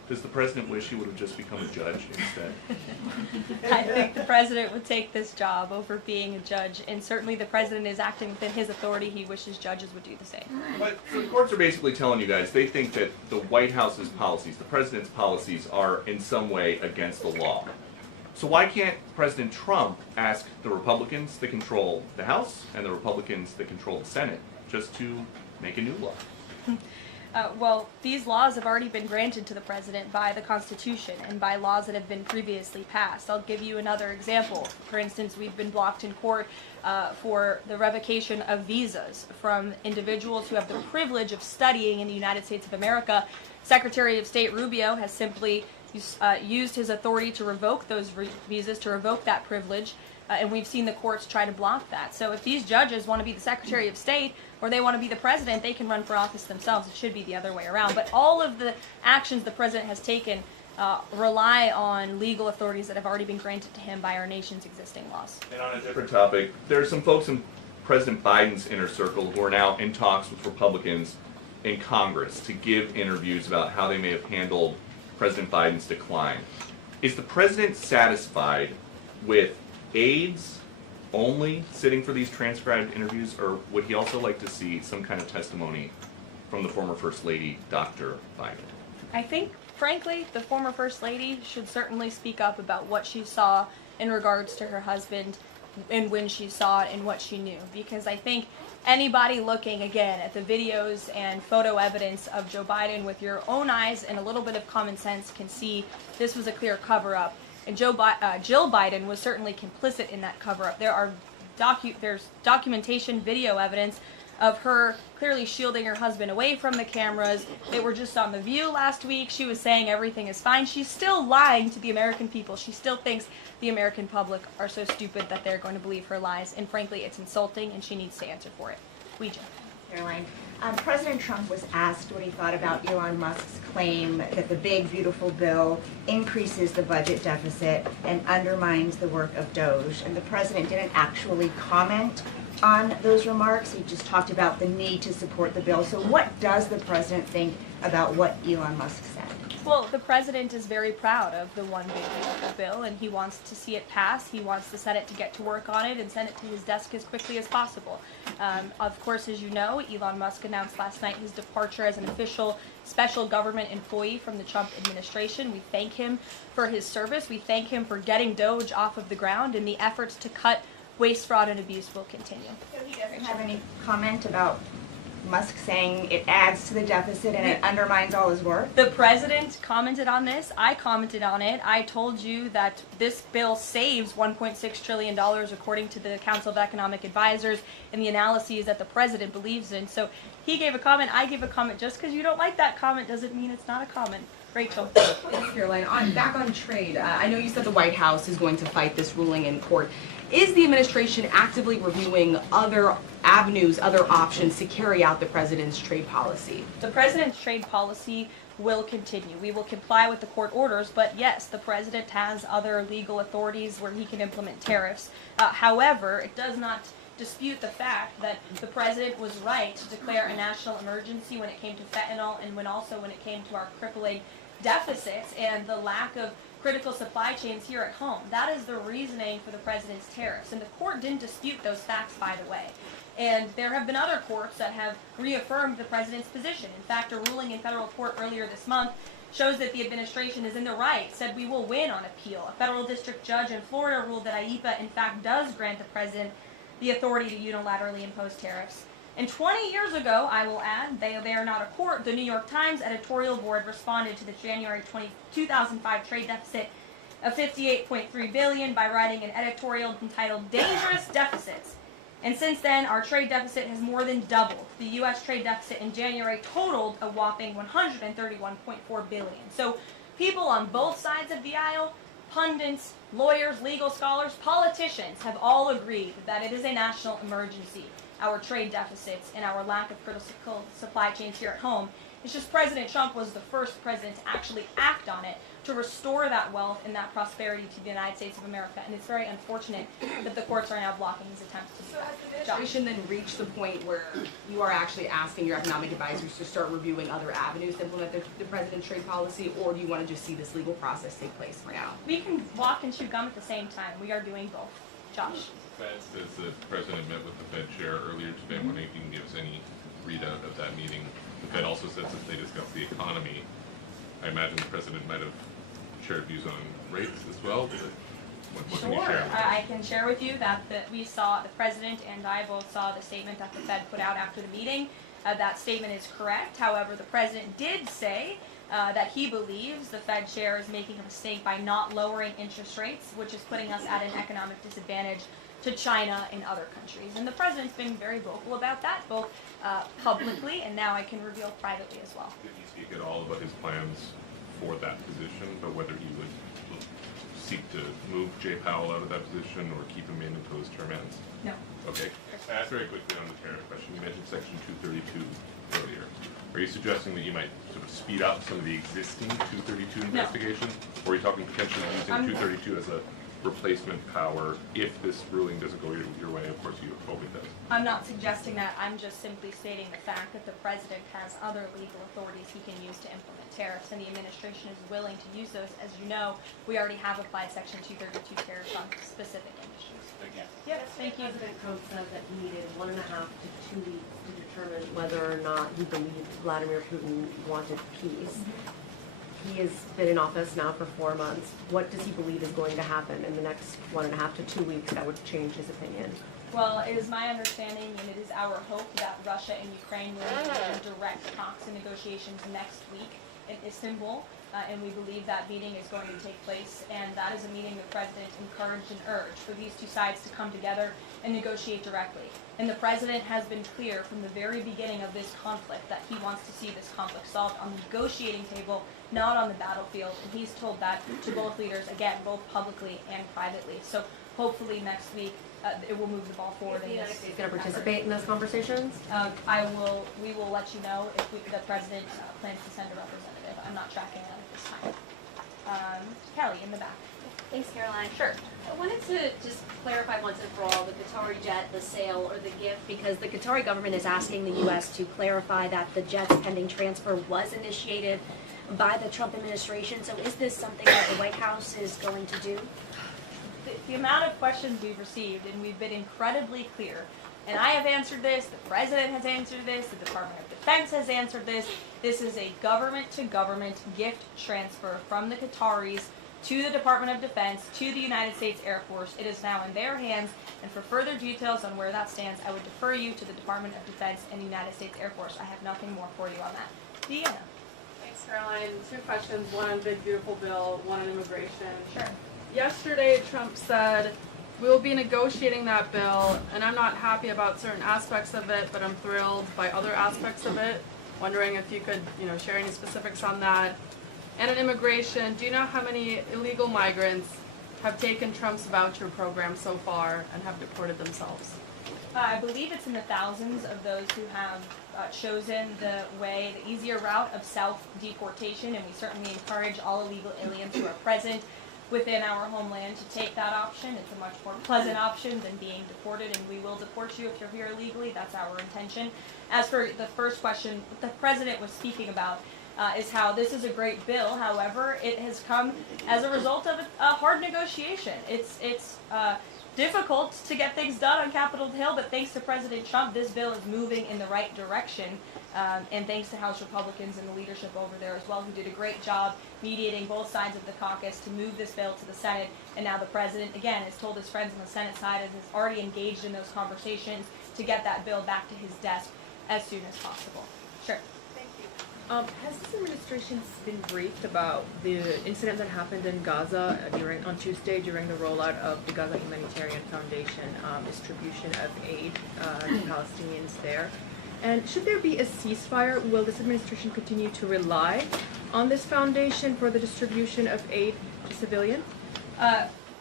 Does the president wish he would have just become a judge instead? I think the president would take this job over being a judge, and certainly the president is acting within his authority. He wishes judges would do the same. But the courts are basically telling you guys they think that the White House's policies, the president's policies, are in some way against the law. So why can't President Trump ask the Republicans that control the House and the Republicans that control the Senate just to make a new law? Well, these laws have already been granted to the president by the Constitution and by laws that have been previously passed. I'll give you another example. For instance, we've been blocked in court for the revocation of visas from individuals who have the privilege of studying in the United States of America. Secretary of State Rubio has simply used his authority to revoke those visas, to revoke that privilege, and we've seen the courts try to block that. So if these judges want to be the Secretary of State or they want to be the president, they can run for office themselves. It should be the other way around. But all of the actions the president has taken rely on legal authorities that have already been granted to him by our nation's existing laws. And on a different topic, there are some folks in President Biden's inner circle who are now in talks with Republicans in Congress to give interviews about how they may have handled President Biden's decline. Is the president satisfied with aides only sitting for these transcribed interviews, or would he also like to see some kind of testimony from the former First Lady, Dr. Biden? I think, frankly, the former First Lady should certainly speak up about what she saw in regards to her husband and when she saw it and what she knew. Because I think anybody looking, again, at the videos and photo evidence of Joe Biden with your own eyes and a little bit of common sense can see this was a clear cover-up. And Jill Biden was certainly complicit in that cover-up. There's documentation, video evidence of her clearly shielding her husband away from the cameras. They were just on The View last week. She was saying everything is fine. She's still lying to the American people. She still thinks the American public are so stupid that they're going to believe her lies. And frankly, it's insulting, and she needs to answer for it. Ouija. Caroline, President Trump was asked what he thought about Elon Musk's claim that the big, beautiful bill increases the budget deficit and undermines the work of Doge. And the president didn't actually comment on those remarks. He just talked about the need to support the bill. So what does the president think about what Elon Musk said? Well, the president is very proud of the one big beautiful bill, and he wants to see it pass. He wants the Senate to get to work on it and send it to his desk as quickly as possible. Of course, as you know, Elon Musk announced last night his departure as an official special government employee from the Trump administration. We thank him for his service. We thank him for getting Doge off of the ground, and the efforts to cut waste, fraud, and abuse will continue. So he doesn't have any comment about Musk saying it adds to the deficit and it undermines all his work? The president commented on this. I commented on it. I told you that this bill saves $1.6 trillion according to the Council of Economic Advisors and the analyses that the president believes in. So he gave a comment. I gave a comment. Just because you don't like that comment doesn't mean it's not a comment. Rachel. Thanks, Caroline. Back on trade, I know you said the White House is going to fight this ruling in court. Is the administration actively reviewing other avenues, other options to carry out the president's trade policy? The president's trade policy will continue. We will comply with the court orders, but yes, the president has other legal authorities where he can implement tariffs. However, it does not dispute the fact that the president was right to declare a national emergency when it came to fentanyl and when it came to our crippling deficits and the lack of critical supply chains here at home. That is the reasoning for the president's tariffs. And the court didn't dispute those facts, by the way. And there have been other courts that have reaffirmed the president's position. In fact, a ruling in federal court earlier this month shows that the administration is in the right, said we will win on appeal. A federal district judge in Florida ruled that IEEPA, in fact, does grant the president the authority to unilaterally impose tariffs. And 20 years ago, I will add, they are not a court, the New York Times editorial board responded to the January 2005 trade deficit of $58.3 billion by writing an editorial entitled Dangerous Deficits. And since then, our trade deficit has more than doubled. The U.S. trade deficit in January totaled a whopping $131.4 billion. So people on both sides of the aisle, pundits, lawyers, legal scholars, politicians have all agreed that it is a national emergency, our trade deficits and our lack of critical supply chains here at home. It's just President Trump was the first president to actually act on it to restore that wealth and that prosperity to the United States of America. And it's very unfortunate that the courts are now blocking his attempts to do that. Administration then reach the point where you are actually asking your economic advisors to start reviewing other avenues to implement the president's trade policy, or do you want to just see this legal process take place for now? We can walk and chew gum at the same time. We are doing both. Josh. Fed says the president met with the Fed chair earlier today. I'm wondering if you can give us any readout of that meeting. The Fed also says that they discussed the economy. I imagine the president might have shared views on rates as well. What can you share? I can share with you that we saw, the president and I both saw the statement that the Fed put out after the meeting. That statement is correct. However, the president did say that he believes the Fed chair is making a mistake by not lowering interest rates, which is putting us at an economic disadvantage to China and other countries. And the president's been very vocal about that, both publicly and now I can reveal privately as well. Did he speak at all about his plans for that position, but whether he would seek to move Jay Powell out of that position or keep him in until his term ends? No. Okay. Ask very quickly on the tariff question. You mentioned Section 232 earlier. Are you suggesting that you might sort of speed up some of the existing 232 investigations? Or are you talking potentially using 232 as a replacement power if this ruling doesn't go your way? Of course, you hope it does. I'm not suggesting that. I'm just simply stating the fact that the president has other legal authorities he can use to implement tariffs, and the administration is willing to use those. As you know, we already have applied Section 232 tariffs on specific industries. Thank you. Yes, thank you. President Trump said that he needed 1.5 to 2 weeks to determine whether or not he believed Vladimir Putin wanted peace. He has been in office now for 4 months. What does he believe is going to happen in the next 1.5 to 2 weeks that would change his opinion? Well, it is my understanding, and it is our hope, that Russia and Ukraine will engage in direct talks and negotiations next week in Istanbul, and we believe that meeting is going to take place, and that is a meeting the president encouraged and urged for these two sides to come together and negotiate directly. And the president has been clear from the very beginning of this conflict that he wants to see this conflict solved on the negotiating table, not on the battlefield, and he's told that to both leaders, again, both publicly and privately. So hopefully next week it will move the ball forward. Is the United States going to participate in those conversations? We will let you know if the president plans to send a representative. I'm not tracking that at this time. Kelly, in the back. Thanks, Caroline. Sure. I wanted to just clarify once and for all the Qatari jet, the sale, or the gift, because the Qatari government is asking the U.S. to clarify that the jet's pending transfer was initiated by the Trump administration. So is this something that the White House is going to do? The amount of questions we've received, and we've been incredibly clear, and I have answered this, the president has answered this, the Department of Defense has answered this. This is a government-to-government gift transfer from the Qataris to the Department of Defense, to the United States Air Force. It is now in their hands, and for further details on where that stands, I would defer you to the Department of Defense and the United States Air Force. I have nothing more for you on that. Deanna. Thanks, Caroline. 2 questions, one on Big Beautiful Bill, one on immigration. Sure. Yesterday, Trump said, we will be negotiating that bill, and I'm not happy about certain aspects of it, but I'm thrilled by other aspects of it. Wondering if you could, share any specifics on that. And on immigration, do you know how many illegal migrants have taken Trump's voucher program so far and have deported themselves? I believe it's in the thousands of those who have chosen the easier route of self-deportation, and we certainly encourage all illegal aliens who are present within our homeland to take that option. It's a much more pleasant option than being deported, and we will deport you if you're here illegally. That's our intention. As for the first question, what the president was speaking about is how this is a great bill. However, it has come as a result of a hard negotiation. It's difficult to get things done on Capitol Hill, but thanks to President Trump, this bill is moving in the right direction. And thanks to House Republicans and the leadership over there as well, who did a great job mediating both sides of the caucus to move this bill to the Senate. And now the president, again, has told his friends on the Senate side and has already engaged in those conversations to get that bill back to his desk as soon as possible. Sure. Has this administration been briefed about the incident that happened in Gaza on Tuesday during the rollout of the Gaza Humanitarian Foundation distribution of aid to Palestinians there? And should there be a ceasefire, will this administration continue to rely on this foundation for the distribution of aid to civilians?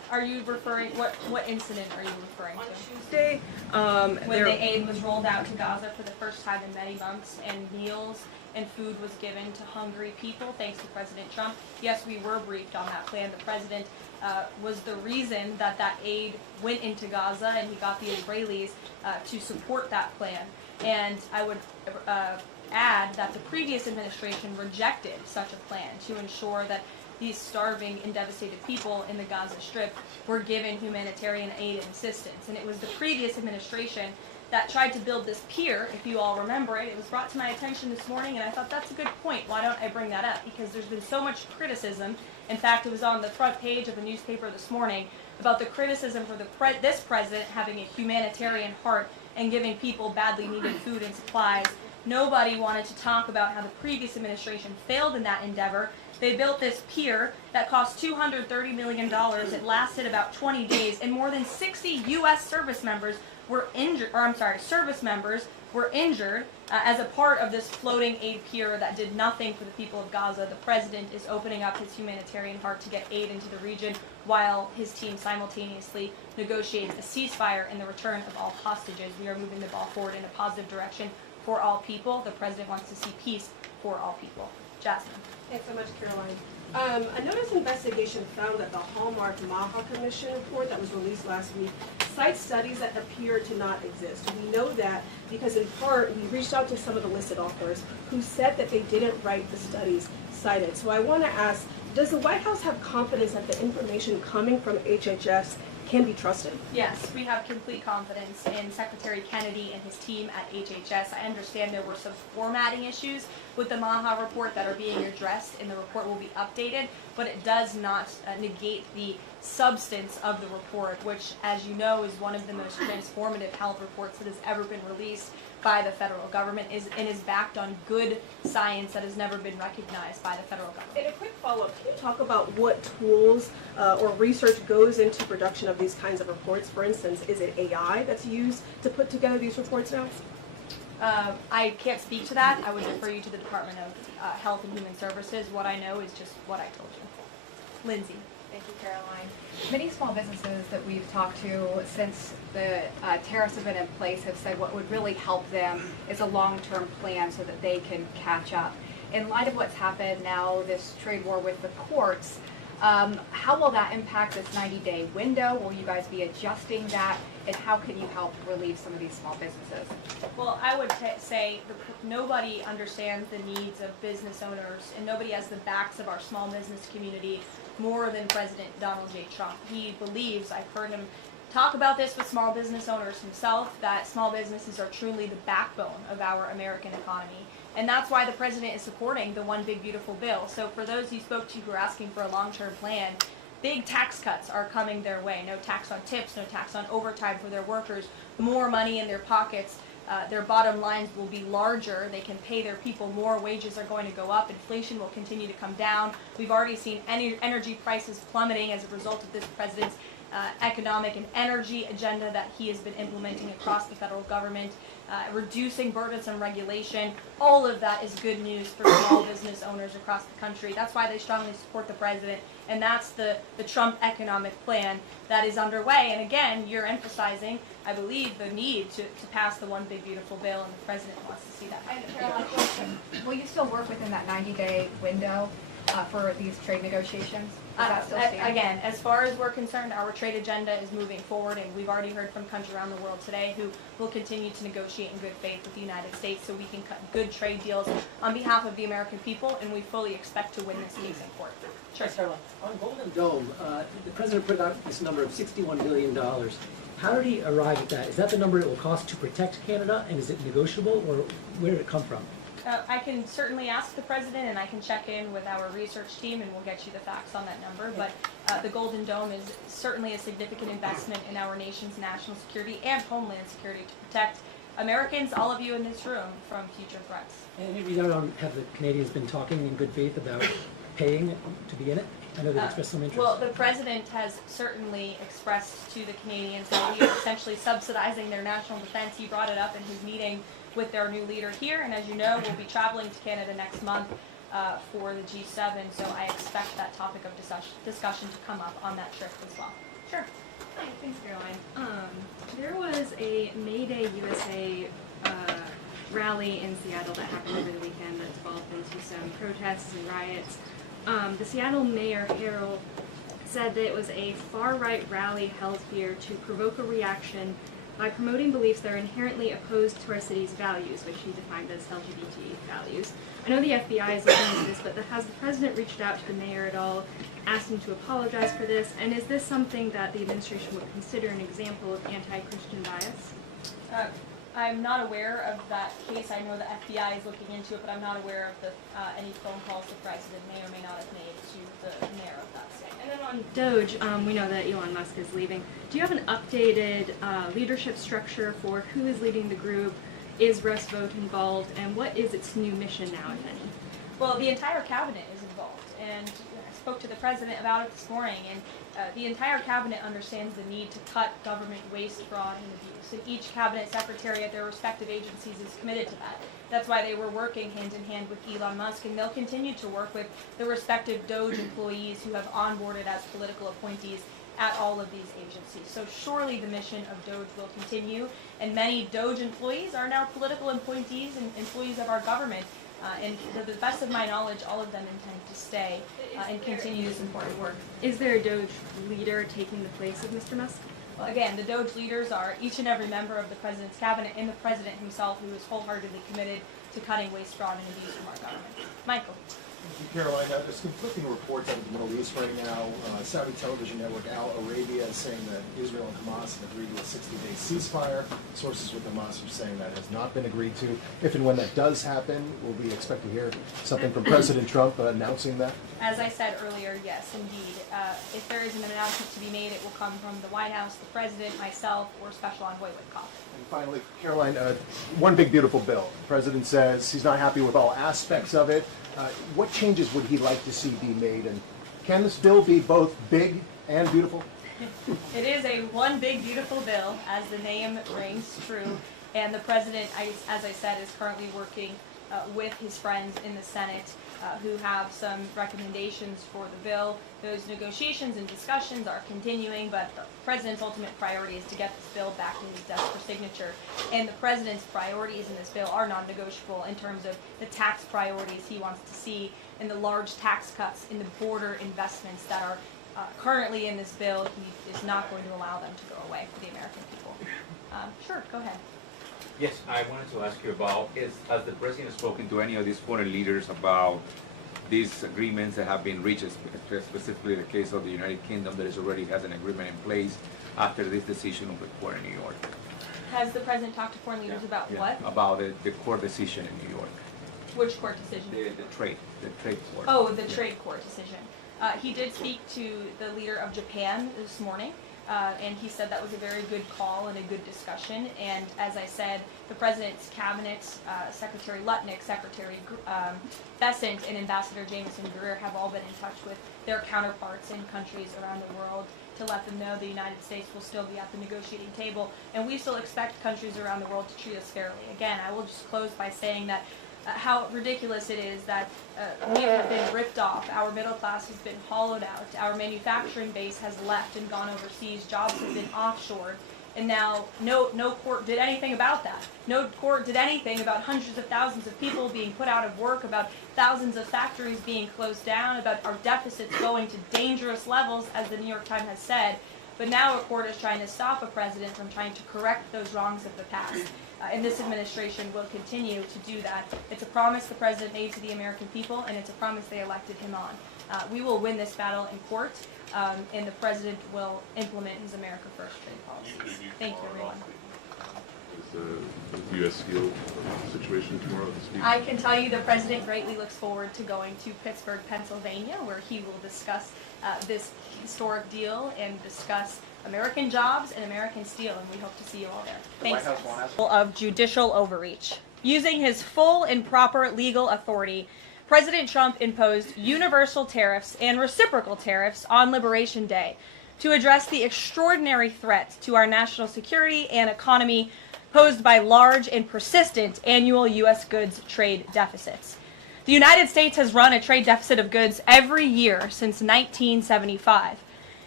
Are you referring, what incident are you referring to? Tuesday, When the aid was rolled out to Gaza for the first time in many months, and meals and food was given to hungry people, thanks to President Trump. Yes, we were briefed on that plan. The president was the reason that that aid went into Gaza, and he got the Israelis to support that plan. And I would add that the previous administration rejected such a plan to ensure that these starving and devastated people in the Gaza Strip were given humanitarian aid and assistance. And it was the previous administration that tried to build this pier, if you all remember it. It was brought to my attention this morning, and I thought that's a good point. Why don't I bring that up? Because there's been so much criticism. In fact, it was on the front page of the newspaper this morning about the criticism for this president having a humanitarian heart and giving people badly needed food and supplies. Nobody wanted to talk about how the previous administration failed in that endeavor. They built this pier that cost $230 million. It lasted about 20 days, and more than 60 U.S. service members were injured, as a part of this floating aid pier that did nothing for the people of Gaza. The president is opening up his humanitarian heart to get aid into the region, while his team simultaneously negotiates a ceasefire and the return of all hostages. We are moving the ball forward in a positive direction for all people. The president wants to see peace for all people. Jasmine. Thanks so much, Caroline. A notice investigation found that the Hallmark Maha Commission report that was released last week cites studies that appear to not exist. We know that because in part we reached out to some of the listed authors who said that they didn't write the studies cited. So I want to ask, does the White House have confidence that the information coming from HHS can be trusted? Yes, we have complete confidence in Secretary Kennedy and his team at HHS. I understand there were some formatting issues with the Maha report that are being addressed, and the report will be updated, but it does not negate the substance of the report, which, as you know, is one of the most transformative health reports that has ever been released by the federal government and is backed on good science that has never been recognized by the federal government. And a quick follow-up, can you talk about what tools or research goes into production of these kinds of reports? For instance, is it AI that's used to put together these reports now? I can't speak to that. I would refer you to the Department of Health and Human Services. What I know is just what I told you. Lindsay. Thank you, Caroline. Many small businesses that we've talked to since the tariffs have been in place have said what would really help them is a long-term plan so that they can catch up. In light of what's happened now, this trade war with the courts, how will that impact this 90-day window? Will you guys be adjusting that? And how can you help relieve some of these small businesses? Well, I would say nobody understands the needs of business owners, and nobody has the backs of our small business community more than President Donald J. Trump. He believes, I've heard him talk about this with small business owners himself, that small businesses are truly the backbone of our American economy. And that's why the president is supporting the One Big Beautiful Bill. So for those you spoke to who are asking for a long-term plan, big tax cuts are coming their way. No tax on tips, no tax on overtime for their workers, more money in their pockets. Their bottom lines will be larger. They can pay their people more. Wages are going to go up. Inflation will continue to come down. We've already seen energy prices plummeting as a result of this president's economic and energy agenda that he has been implementing across the federal government, reducing burdensome regulation. All of that is good news for small business owners across the country. That's why they strongly support the president, and that's the Trump economic plan that is underway. And again, you're emphasizing, I believe, the need to pass the One Big Beautiful Bill, and the president wants to see that. And Caroline, will you still work within that 90-day window for these trade negotiations? Does that still stand? Again, as far as we're concerned, our trade agenda is moving forward, and we've already heard from countries around the world today who will continue to negotiate in good faith with the United States so we can cut good trade deals on behalf of the American people, and we fully expect to win this case in court. Sure. On Golden Dome, the president put out this number of $61 billion. How did he arrive at that? Is that the number it will cost to protect Canada, and is it negotiable, or where did it come from? I can certainly ask the president, and I can check in with our research team, and we'll get you the facts on that number. But the Golden Dome is certainly a significant investment in our nation's national security and homeland security to protect Americans, all of you in this room, from future threats. And have the Canadians been talking in good faith about paying to be in it? I know they've expressed some interest. Well, the president has certainly expressed to the Canadians that we are essentially subsidizing their national defense. He brought it up in his meeting with their new leader here, and as you know, we'll be traveling to Canada next month for the G7, so I expect that topic of discussion to come up on that trip as well. Sure. Hi, thanks, Caroline. There was a May Day USA rally in Seattle that happened over the weekend that developed into some protests and riots. The Seattle Mayor Harrell said that it was a far-right rally held here to provoke a reaction by promoting beliefs that are inherently opposed to our city's values, which he defined as LGBT values. I know the FBI is looking into this, but has the president reached out to the mayor at all, asked him to apologize for this, and is this something that the administration would consider an example of anti-Christian bias? I'm not aware of that case. I know the FBI is looking into it, but I'm not aware of any phone calls the president may or may not have made to the mayor of that state. And then on Doge, we know that Elon Musk is leaving. Do you have an updated leadership structure for who is leading the group? Is Russ Vought involved? And what is its new mission now, if any? Well, the entire cabinet is involved, and I spoke to the president about it this morning, and the entire cabinet understands the need to cut government waste, fraud, and abuse, and each cabinet secretary at their respective agencies is committed to that. That's why they were working hand in hand with Elon Musk, and they'll continue to work with the respective Doge employees who have onboarded as political appointees at all of these agencies. So surely the mission of Doge will continue, and many Doge employees are now political appointees and employees of our government. And to the best of my knowledge, all of them intend to stay and continue this important work. Is there a Doge leader taking the place of Mr. Musk? Well, again, the Doge leaders are each and every member of the president's cabinet and the president himself, who is wholeheartedly committed to cutting waste, fraud, and abuse from our government. Michael. Caroline, there's conflicting reports out of the Middle East right now. Saudi television network Al Arabia is saying that Israel and Hamas have agreed to a 60-day ceasefire. Sources with Hamas are saying that has not been agreed to. If and when that does happen, will we expect to hear something from President Trump announcing that? As I said earlier, yes, indeed. If there is an announcement to be made, it will come from the White House, the president, myself, or Special Envoy Witkoff. And finally, Caroline, one big beautiful bill. The president says he's not happy with all aspects of it. What changes would he like to see be made, and can this bill be both big and beautiful? It is a one big beautiful bill, as the name rings true, and the president, as I said, is currently working with his friends in the Senate who have some recommendations for the bill. Those negotiations and discussions are continuing, but the president's ultimate priority is to get this bill back to his desk for signature. And the president's priorities in this bill are non-negotiable in terms of the tax priorities he wants to see and the large tax cuts in the border investments that are currently in this bill. He is not going to allow them to go away for the American people. Sure, go ahead. Yes, I wanted to ask you about, has the president spoken to any of these foreign leaders about these agreements that have been reached, specifically the case of the United Kingdom that already has an agreement in place after this decision of the court in New York? Has the president talked to foreign leaders about what? About the court decision in New York. Which court decision? The trade court. Oh, the trade court decision. He did speak to the leader of Japan this morning. And he said that was a very good call and a good discussion. And as I said, the president's cabinet, Secretary Lutnick, Secretary Bessent, and Ambassador Jameson Greer have all been in touch with their counterparts in countries around the world to let them know the United States will still be at the negotiating table. And we still expect countries around the world to treat us fairly. Again, I will just close by saying that how ridiculous it is that we have been ripped off. Our middle class has been hollowed out. Our manufacturing base has left and gone overseas. Jobs have been offshored. And now no court did anything about that. No court did anything about hundreds of thousands of people being put out of work, about thousands of factories being closed down, about our deficits going to dangerous levels, as the New York Times has said. But now a court is trying to stop a president from trying to correct those wrongs of the past. And this administration will continue to do that. It's a promise the president made to the American people, and it's a promise they elected him on. We will win this battle in court, and the president will implement his America First trade policies. Thank you, everyone. Is the U.S. Steel situation tomorrow this week? I can tell you the president greatly looks forward to going to Pittsburgh, Pennsylvania, where he will discuss this historic deal and discuss American jobs and American steel, and we hope to see you all there. Thanks. Of judicial overreach. Using his full and proper legal authority, President Trump imposed universal tariffs and reciprocal tariffs on Liberation Day to address the extraordinary threat to our national security and economy posed by large and persistent annual U.S. goods trade deficits. The United States has run a trade deficit of goods every year since 1975.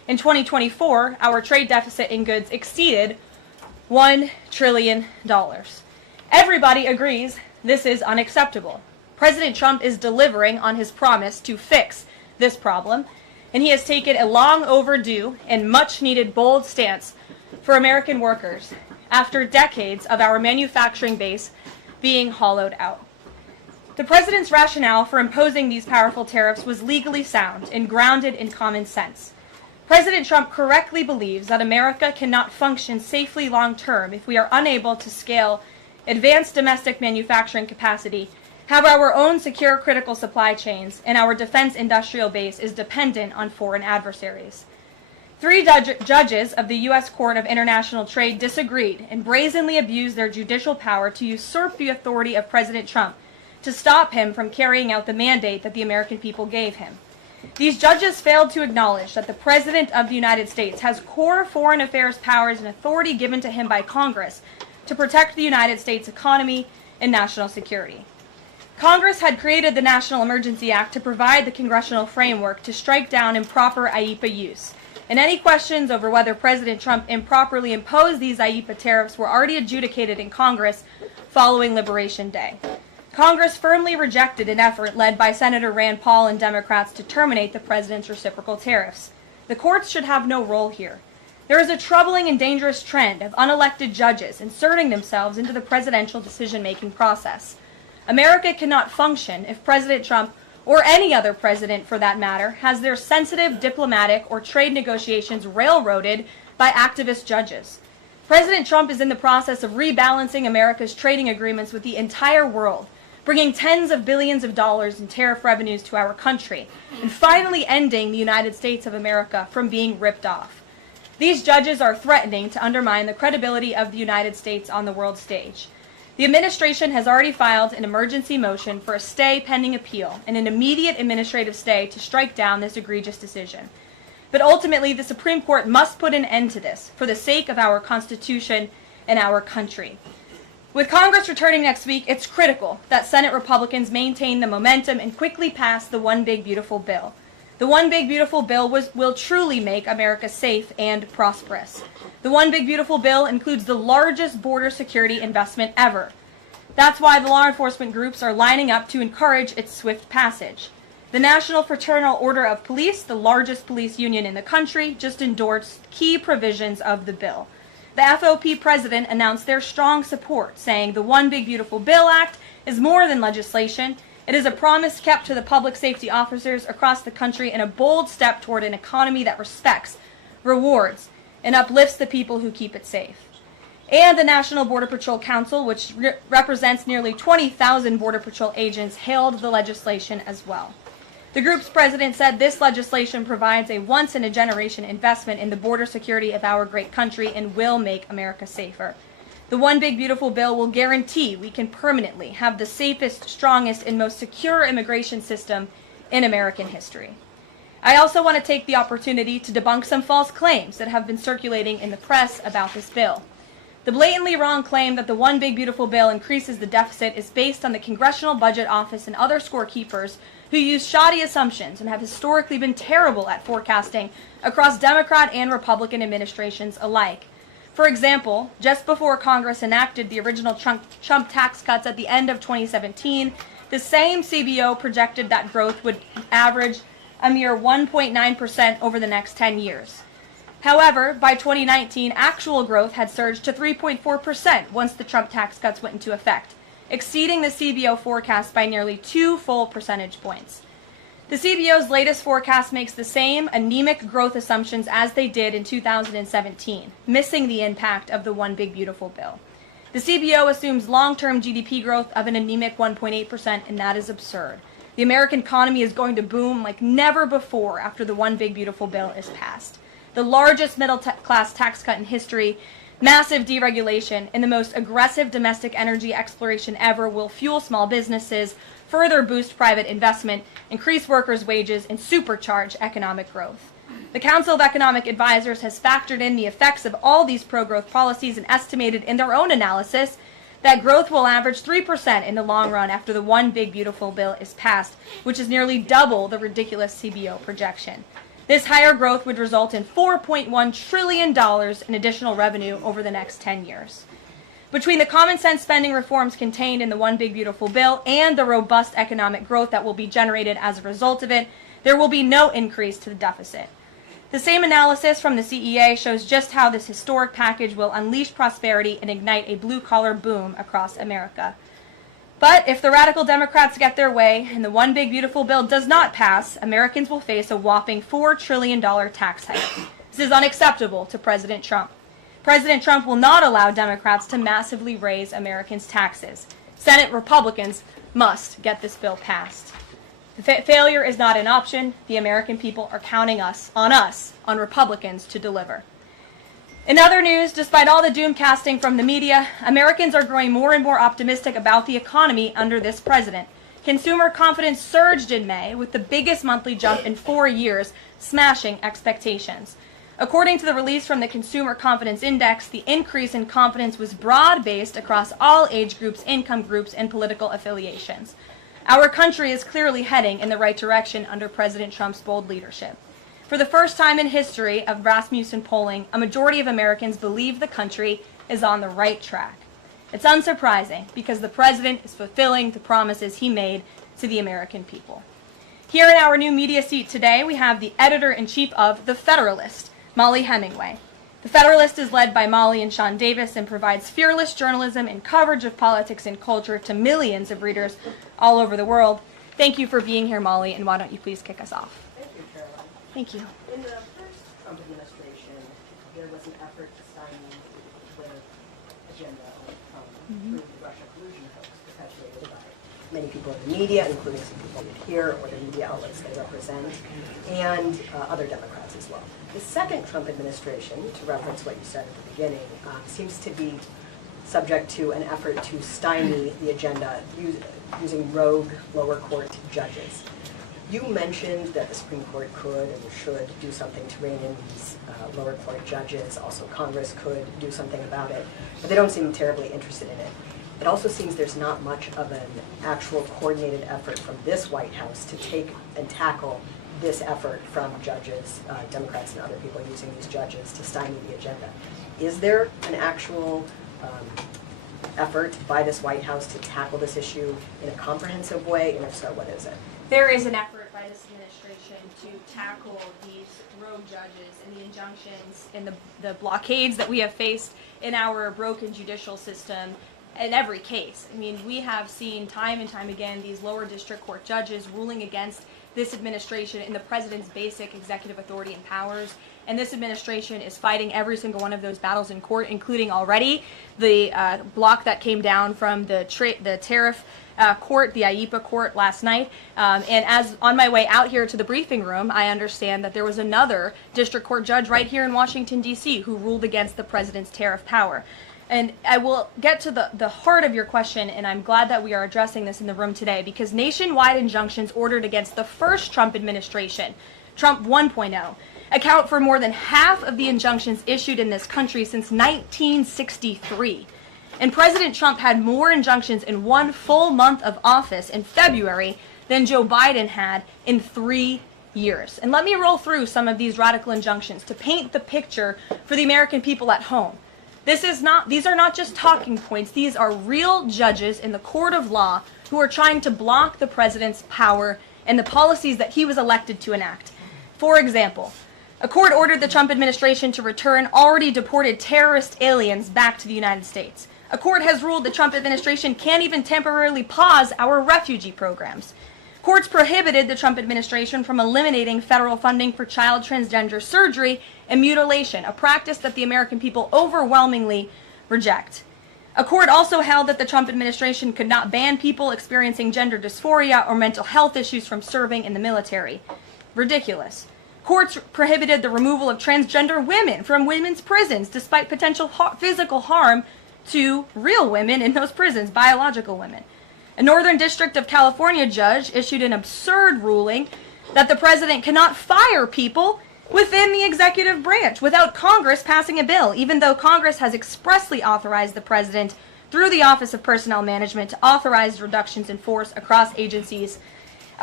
In 2024, our trade deficit in goods exceeded $1 trillion. Everybody agrees this is unacceptable. President Trump is delivering on his promise to fix this problem, and he has taken a long overdue and much needed bold stance for American workers after decades of our manufacturing base being hollowed out. The president's rationale for imposing these powerful tariffs was legally sound and grounded in common sense. President Trump correctly believes that America cannot function safely long-term if we are unable to scale advanced domestic manufacturing capacity, have our own secure critical supply chains, and our defense industrial base is dependent on foreign adversaries. 3 judges of the U.S. Court of International Trade disagreed and brazenly abused their judicial power to usurp the authority of President Trump to stop him from carrying out the mandate that the American people gave him. These judges failed to acknowledge that the President of the United States has core foreign affairs powers and authority given to him by Congress to protect the United States economy and national security. Congress had created the National Emergency Act to provide the congressional framework to strike down improper IEEPA use, and any questions over whether President Trump improperly imposed these IEEPA tariffs were already adjudicated in Congress following Liberation Day. Congress firmly rejected an effort led by Senator Rand Paul and Democrats to terminate the president's reciprocal tariffs. The courts should have no role here. There is a troubling and dangerous trend of unelected judges inserting themselves into the presidential decision-making process. America cannot function if President Trump, or any other president for that matter, has their sensitive diplomatic or trade negotiations railroaded by activist judges. President Trump is in the process of rebalancing America's trading agreements with the entire world, bringing tens of billions of dollars in tariff revenues to our country, and finally ending the United States of America from being ripped off. These judges are threatening to undermine the credibility of the United States on the world stage. The administration has already filed an emergency motion for a stay pending appeal and an immediate administrative stay to strike down this egregious decision. But ultimately, the Supreme Court must put an end to this for the sake of our Constitution and our country. With Congress returning next week, it's critical that Senate Republicans maintain the momentum and quickly pass the One Big Beautiful Bill. The One Big Beautiful Bill will truly make America safe and prosperous. The One Big Beautiful Bill includes the largest border security investment ever. That's why the law enforcement groups are lining up to encourage its swift passage. The National Fraternal Order of Police, the largest police union in the country, just endorsed key provisions of the bill. The FOP president announced their strong support, saying the One Big Beautiful Bill Act is more than legislation. It is a promise kept to the public safety officers across the country and a bold step toward an economy that respects, rewards, and uplifts the people who keep it safe. And the National Border Patrol Council, which represents nearly 20,000 Border Patrol agents, hailed the legislation as well. The group's president said this legislation provides a once-in-a-generation investment in the border security of our great country and will make America safer. The One Big Beautiful Bill will guarantee we can permanently have the safest, strongest, and most secure immigration system in American history. I also want to take the opportunity to debunk some false claims that have been circulating in the press about this bill. The blatantly wrong claim that the One Big Beautiful Bill increases the deficit is based on the Congressional Budget Office and other scorekeepers who use shoddy assumptions and have historically been terrible at forecasting across Democrat and Republican administrations alike. For example, just before Congress enacted the original Trump tax cuts at the end of 2017, the same CBO projected that growth would average a mere 1.9% over the next 10 years. However, by 2019, actual growth had surged to 3.4% once the Trump tax cuts went into effect, exceeding the CBO forecast by nearly 2 full percentage points. The CBO's latest forecast makes the same anemic growth assumptions as they did in 2017, missing the impact of the One Big Beautiful Bill. The CBO assumes long-term GDP growth of an anemic 1.8%, and that is absurd. The American economy is going to boom like never before after the One Big Beautiful Bill is passed. The largest middle-class tax cut in history, massive deregulation, and the most aggressive domestic energy exploration ever will fuel small businesses, further boost private investment, increase workers' wages, and supercharge economic growth. The Council of Economic Advisors has factored in the effects of all these pro-growth policies and estimated in their own analysis that growth will average 3% in the long run after the One Big Beautiful Bill is passed, which is nearly double the ridiculous CBO projection. This higher growth would result in $4.1 trillion in additional revenue over the next 10 years. Between the common sense spending reforms contained in the One Big Beautiful Bill and the robust economic growth that will be generated as a result of it, there will be no increase to the deficit. The same analysis from the CEA shows just how this historic package will unleash prosperity and ignite a blue-collar boom across America. But if the radical Democrats get their way and the One Big Beautiful Bill does not pass, Americans will face a whopping $4 trillion tax hike. This is unacceptable to President Trump. President Trump will not allow Democrats to massively raise Americans' taxes. Senate Republicans must get this bill passed. Failure is not an option. The American people are counting on Republicans to deliver. In other news, despite all the doom casting from the media, Americans are growing more and more optimistic about the economy under this president. Consumer confidence surged in May with the biggest monthly jump in 4 years, smashing expectations. According to the release from the Consumer Confidence Index, the increase in confidence was broad-based across all age groups, income groups, and political affiliations. Our country is clearly heading in the right direction under President Trump's bold leadership. For the first time in history of Rasmussen polling, a majority of Americans believe the country is on the right track. It's unsurprising because the president is fulfilling the promises he made to the American people. Here in our new media seat today, we have the editor-in-chief of The Federalist, Molly Hemingway. The Federalist is led by Molly and Sean Davis and provides fearless journalism and coverage of politics and culture to millions of readers all over the world. Thank you for being here, Molly, and why don't you please kick us off? Thank you, Caroline. Thank you. In the first Trump administration, there was an effort to stymie the agenda through the Russia collusion hoax perpetuated by many people in the media, including some people here or the media outlets they represent, and other Democrats as well. The second Trump administration, to reference what you said at the beginning, seems to be subject to an effort to stymie the agenda using rogue lower court judges. You mentioned that the Supreme Court could and should do something to rein in these lower court judges. Also, Congress could do something about it, but they don't seem terribly interested in it. It also seems there's not much of an actual coordinated effort from this White House to take and tackle this effort from judges, Democrats and other people using these judges to stymie the agenda. Is there an actual effort by this White House to tackle this issue in a comprehensive way, and if so, what is it? There is an effort by this administration to tackle these rogue judges and the injunctions and the blockades that we have faced in our broken judicial system in every case. I mean, we have seen time and time again these lower district court judges ruling against this administration in the president's basic executive authority and powers. And this administration is fighting every single one of those battles in court, including already the block that came down from the tariff court, the IEPA court last night. And as on my way out here to the briefing room, I understand that there was another district court judge right here in Washington, D.C. who ruled against the president's tariff power. And I will get to the heart of your question, and I'm glad that we are addressing this in the room today, because nationwide injunctions ordered against the first Trump administration, Trump 1.0, account for more than half of the injunctions issued in this country since 1963. And President Trump had more injunctions in one full month of office in February than Joe Biden had in 3 years. And let me roll through some of these radical injunctions to paint the picture for the American people at home. These are not just talking points. These are real judges in the court of law who are trying to block the president's power and the policies that he was elected to enact. For example, a court ordered the Trump administration to return already deported terrorist aliens back to the United States. A court has ruled the Trump administration can't even temporarily pause our refugee programs. Courts prohibited the Trump administration from eliminating federal funding for child transgender surgery and mutilation, a practice that the American people overwhelmingly reject. A court also held that the Trump administration could not ban people experiencing gender dysphoria or mental health issues from serving in the military. Ridiculous. Courts prohibited the removal of transgender women from women's prisons despite potential physical harm to real women in those prisons, biological women. A Northern District of California judge issued an absurd ruling that the president cannot fire people within the executive branch without Congress passing a bill, even though Congress has expressly authorized the president through the Office of Personnel Management to authorize reductions in force across agencies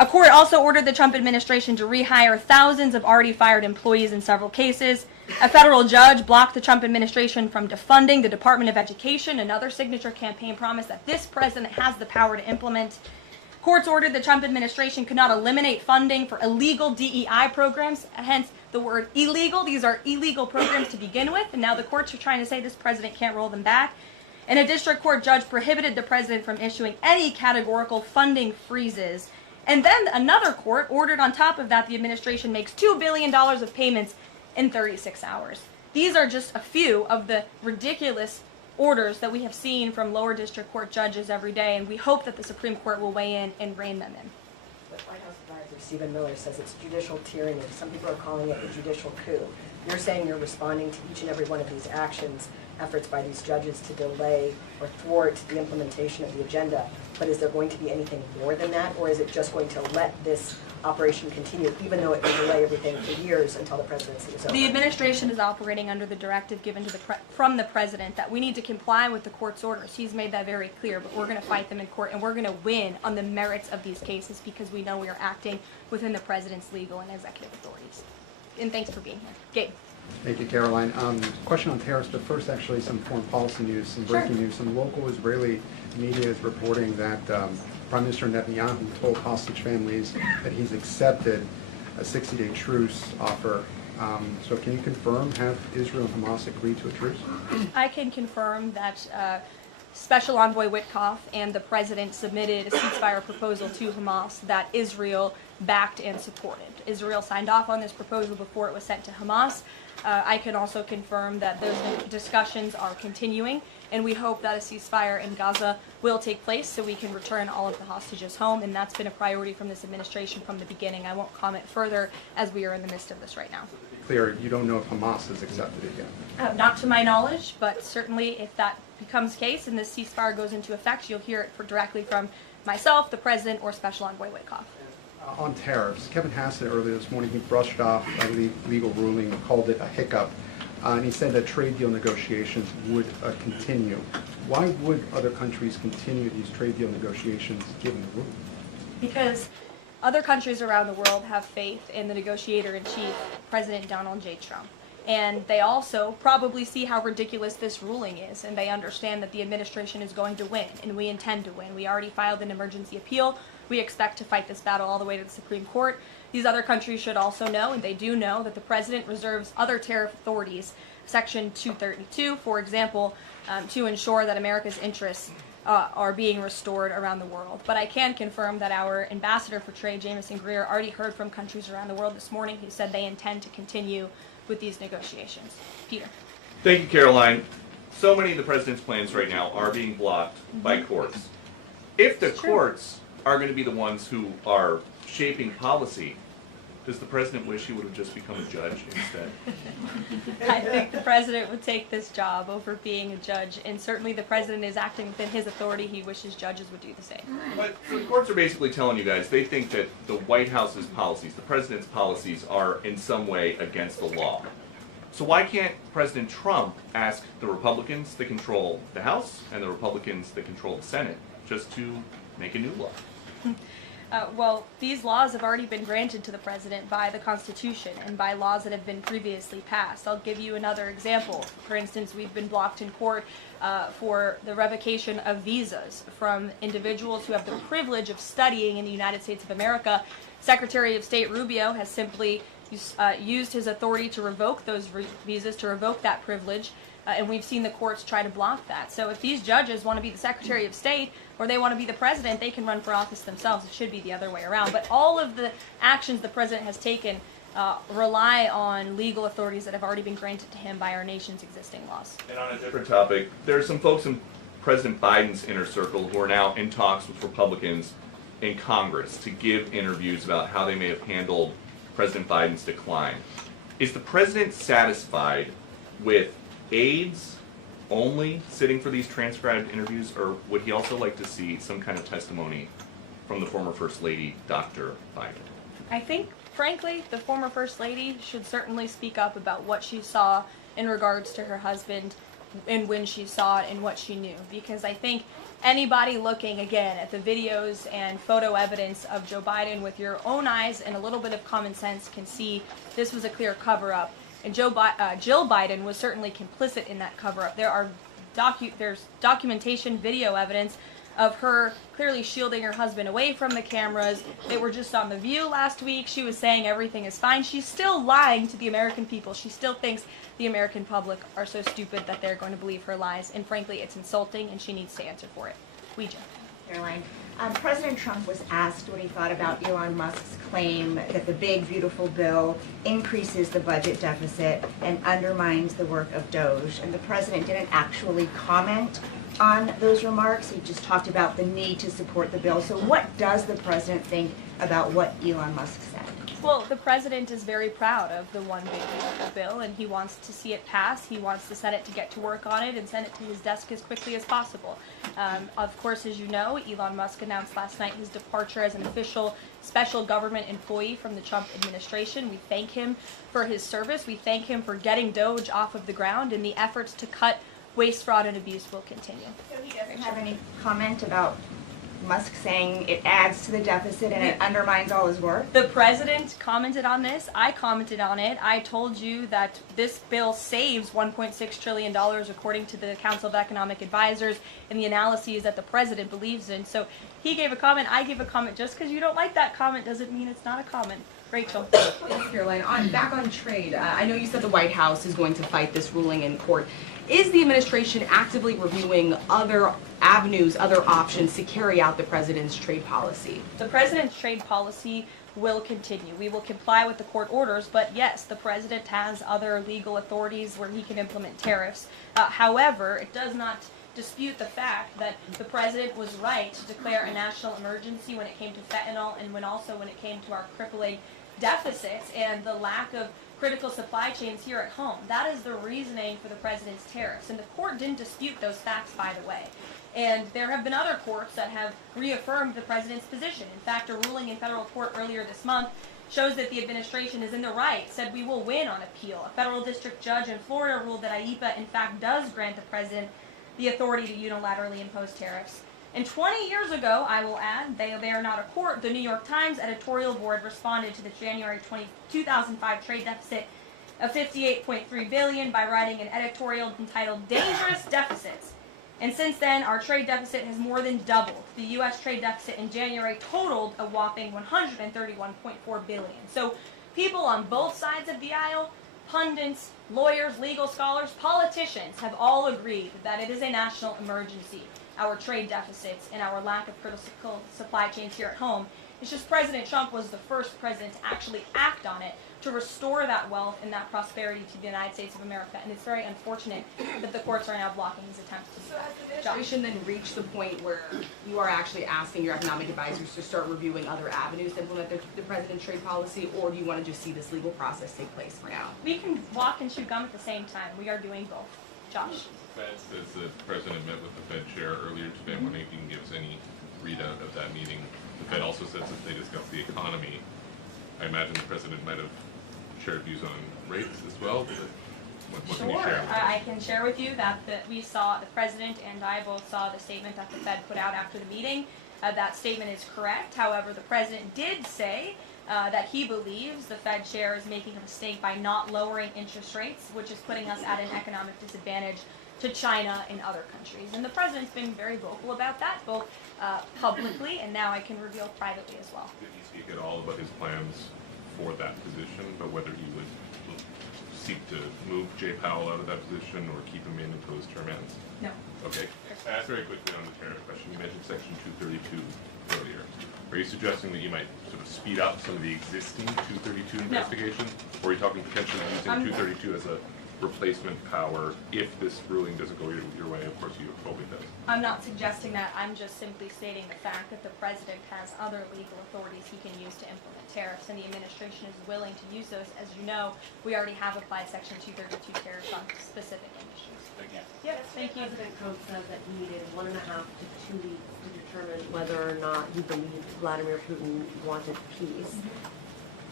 A court also ordered the Trump administration to rehire thousands of already fired employees in several cases. A federal judge blocked the Trump administration from defunding the Department of Education, another signature campaign promise that this president has the power to implement. Courts ordered the Trump administration could not eliminate funding for illegal DEI programs, hence the word illegal. These are illegal programs to begin with, and now the courts are trying to say this president can't roll them back. And a district court judge prohibited the president from issuing any categorical funding freezes. And then another court ordered on top of that the administration makes $2 billion of payments in 36 hours. These are just a few of the ridiculous orders that we have seen from lower district court judges every day, and we hope that the Supreme Court will weigh in and rein them in. The White House advisor Stephen Miller says it's judicial tyranny. Some people are calling it a judicial coup. You're saying you're responding to each and every one of these actions, efforts by these judges to delay or thwart the implementation of the agenda, but is there going to be anything more than that, or is it just going to let this operation continue, even though it will delay everything for years until the presidency is over? The administration is operating under the directive given to from the president that we need to comply with the court's orders. He's made that very clear, but we're going to fight them in court, and we're going to win on the merits of these cases because we know we are acting within the president's legal and executive authorities. And thanks for being here. Gabe. Thank you, Caroline. Question on tariffs, but first actually some foreign policy news, some breaking news. Some local Israeli media is reporting that Prime Minister Netanyahu told hostage families that he's accepted a 60-day truce offer. So can you confirm, have Israel and Hamas agreed to a truce? I can confirm that Special Envoy Witkoff and the president submitted a ceasefire proposal to Hamas that Israel backed and supported. Israel signed off on this proposal before it was sent to Hamas. I can also confirm that those discussions are continuing, and we hope that a ceasefire in Gaza will take place so we can return all of the hostages home, and that's been a priority from this administration from the beginning. I won't comment further as we are in the midst of this right now. Clear, you don't know if Hamas has accepted it yet? Not to my knowledge, but certainly if that becomes the case and this ceasefire goes into effect, you'll hear it directly from myself, the president, or Special Envoy Witkoff. On tariffs, Kevin Hassett earlier this morning, he brushed off a legal ruling and called it a hiccup, and he said that trade deal negotiations would continue. Why would other countries continue these trade deal negotiations given the ruling? Because other countries around the world have faith in the negotiator-in-chief, President Donald J. Trump. And they also probably see how ridiculous this ruling is, and they understand that the administration is going to win, and we intend to win. We already filed an emergency appeal. We expect to fight this battle all the way to the Supreme Court. These other countries should also know, and they do know, that the president reserves other tariff authorities, Section 232, for example, to ensure that America's interests are being restored around the world. But I can confirm that our ambassador for trade, Jameson Greer, already heard from countries around the world this morning who said they intend to continue with these negotiations. Peter. Thank you, Caroline. So many of the president's plans right now are being blocked by courts. If the courts are going to be the ones who are shaping policy, does the president wish he would have just become a judge instead? I think the president would take this job over being a judge, and certainly the president is acting within his authority. He wishes judges would do the same. But the courts are basically telling you guys they think that the White House's policies, the president's policies, are in some way against the law. So why can't President Trump ask the Republicans that control the House and the Republicans that control the Senate just to make a new law? Well, these laws have already been granted to the president by the Constitution and by laws that have been previously passed. I'll give you another example. For instance, we've been blocked in court for the revocation of visas from individuals who have the privilege of studying in the United States of America. Secretary of State Rubio has simply used his authority to revoke those visas, to revoke that privilege. And we've seen the courts try to block that. So if these judges want to be the Secretary of State or they want to be the president, they can run for office themselves. It should be the other way around. But all of the actions the president has taken rely on legal authorities that have already been granted to him by our nation's existing laws. And on a different topic, there are some folks in President Biden's inner circle who are now in talks with Republicans in Congress to give interviews about how they may have handled President Biden's decline. Is the president satisfied with aides only sitting for these transcribed interviews, or would he also like to see some kind of testimony from the former First Lady, Dr. Biden? I think, frankly, the former First Lady should certainly speak up about what she saw in regards to her husband and when she saw it and what she knew. Because I think anybody looking again at the videos and photo evidence of Joe Biden with your own eyes and a little bit of common sense can see this was a clear cover-up. And Jill Biden was certainly complicit in that cover-up. There's documentation, video evidence of her clearly shielding her husband away from the cameras. They were just on The View last week. She was saying everything is fine. She's still lying to the American people. She still thinks the American public are so stupid that they're going to believe her lies. And frankly, it's insulting, and she needs to answer for it. Caroline, President Trump was asked what he thought about Elon Musk's claim that the big, beautiful bill increases the budget deficit and undermines the work of Doge. And the president didn't actually comment on those remarks. He just talked about the need to support the bill. So what does the president think about what Elon Musk said? Well, the president is very proud of the one big beautiful bill, and he wants to see it pass. He wants the Senate to get to work on it and send it to his desk as quickly as possible. Of course, as you know, Elon Musk announced last night his departure as an official special government employee from the Trump administration. We thank him for his service. We thank him for getting Doge off of the ground, and the efforts to cut waste, fraud, and abuse will continue. So he doesn't have any comment about Musk saying it adds to the deficit and it undermines all his work? The president commented on this. I commented on it. I told you that this bill saves $1.6 trillion according to the Council of Economic Advisors and the analyses that the president believes in. So he gave a comment. I gave a comment. Just because you don't like that comment doesn't mean it's not a comment. Rachel. Thanks, Caroline. Back on trade, I know you said the White House is going to fight this ruling in court. Is the administration actively reviewing other avenues, other options to carry out the president's trade policy? The president's trade policy will continue. We will comply with the court orders, but yes, the president has other legal authorities where he can implement tariffs. However, it does not dispute the fact that the president was right to declare a national emergency when it came to fentanyl and when it came to our crippling deficits and the lack of critical supply chains here at home. That is the reasoning for the president's tariffs. And the court didn't dispute those facts, by the way. And there have been other courts that have reaffirmed the president's position. In fact, a ruling in federal court earlier this month shows that the administration is in the right, said we will win on appeal. A federal district judge in Florida ruled that IEEPA, in fact, does grant the president the authority to unilaterally impose tariffs. And 20 years ago, I will add, they are not a court, the New York Times editorial board responded to the January 2005 trade deficit of $58.3 billion by writing an editorial entitled Dangerous Deficits. And since then, our trade deficit has more than doubled. The U.S. trade deficit in January totaled a whopping $131.4 billion. So people on both sides of the aisle, pundits, lawyers, legal scholars, politicians have all agreed that it is a national emergency. Our trade deficits and our lack of critical supply chains here at home. It's just President Trump was the first president to actually act on it to restore that wealth and that prosperity to the United States of America. And it's very unfortunate that the courts are now blocking his attempts to do So that. has the administration then reached the point where you are actually asking your economic advisors to start reviewing other avenues to implement the president's trade policy, or do you want to just see this legal process take place for now? We can walk and chew gum at the same time. We are doing both. Josh. The Fed says the president met with the Fed chair earlier today. I'm wondering if you can give us any readout of that meeting. The Fed also says that they discussed the economy. I imagine the president might have shared views on rates as well. What can you Sure. share with us? I can share with you that we saw, the president and I both saw the statement that the Fed put out after the meeting. That statement is correct. However, the president did say that he believes the Fed chair is making a mistake by not lowering interest rates, which is putting us at an economic disadvantage to China and other countries. And the president's been very vocal about that, both publicly and now I can reveal privately as well. Did he speak at all about his plans for that position, but whether he would seek to move Jay Powell out of that position or keep him in until his term ends? No. Okay. Ask very quickly on the tariff question. You mentioned Section 232 earlier. Are you suggesting that you might sort of speed up some of the existing 232 investigations? Or are you talking potentially using 232 as a replacement power if this ruling doesn't go your way? Of course you hope it does. I'm not suggesting that. I'm just simply stating the fact that the president has other legal authorities he can use to implement tariffs, and the administration is willing to use those. As you know, we already have applied Section 232 tariffs on specific industries. Thank you. Yes, thank you. President Trump said that he needed 1.5 to 2 weeks to determine whether or not he believed Vladimir Putin wanted peace.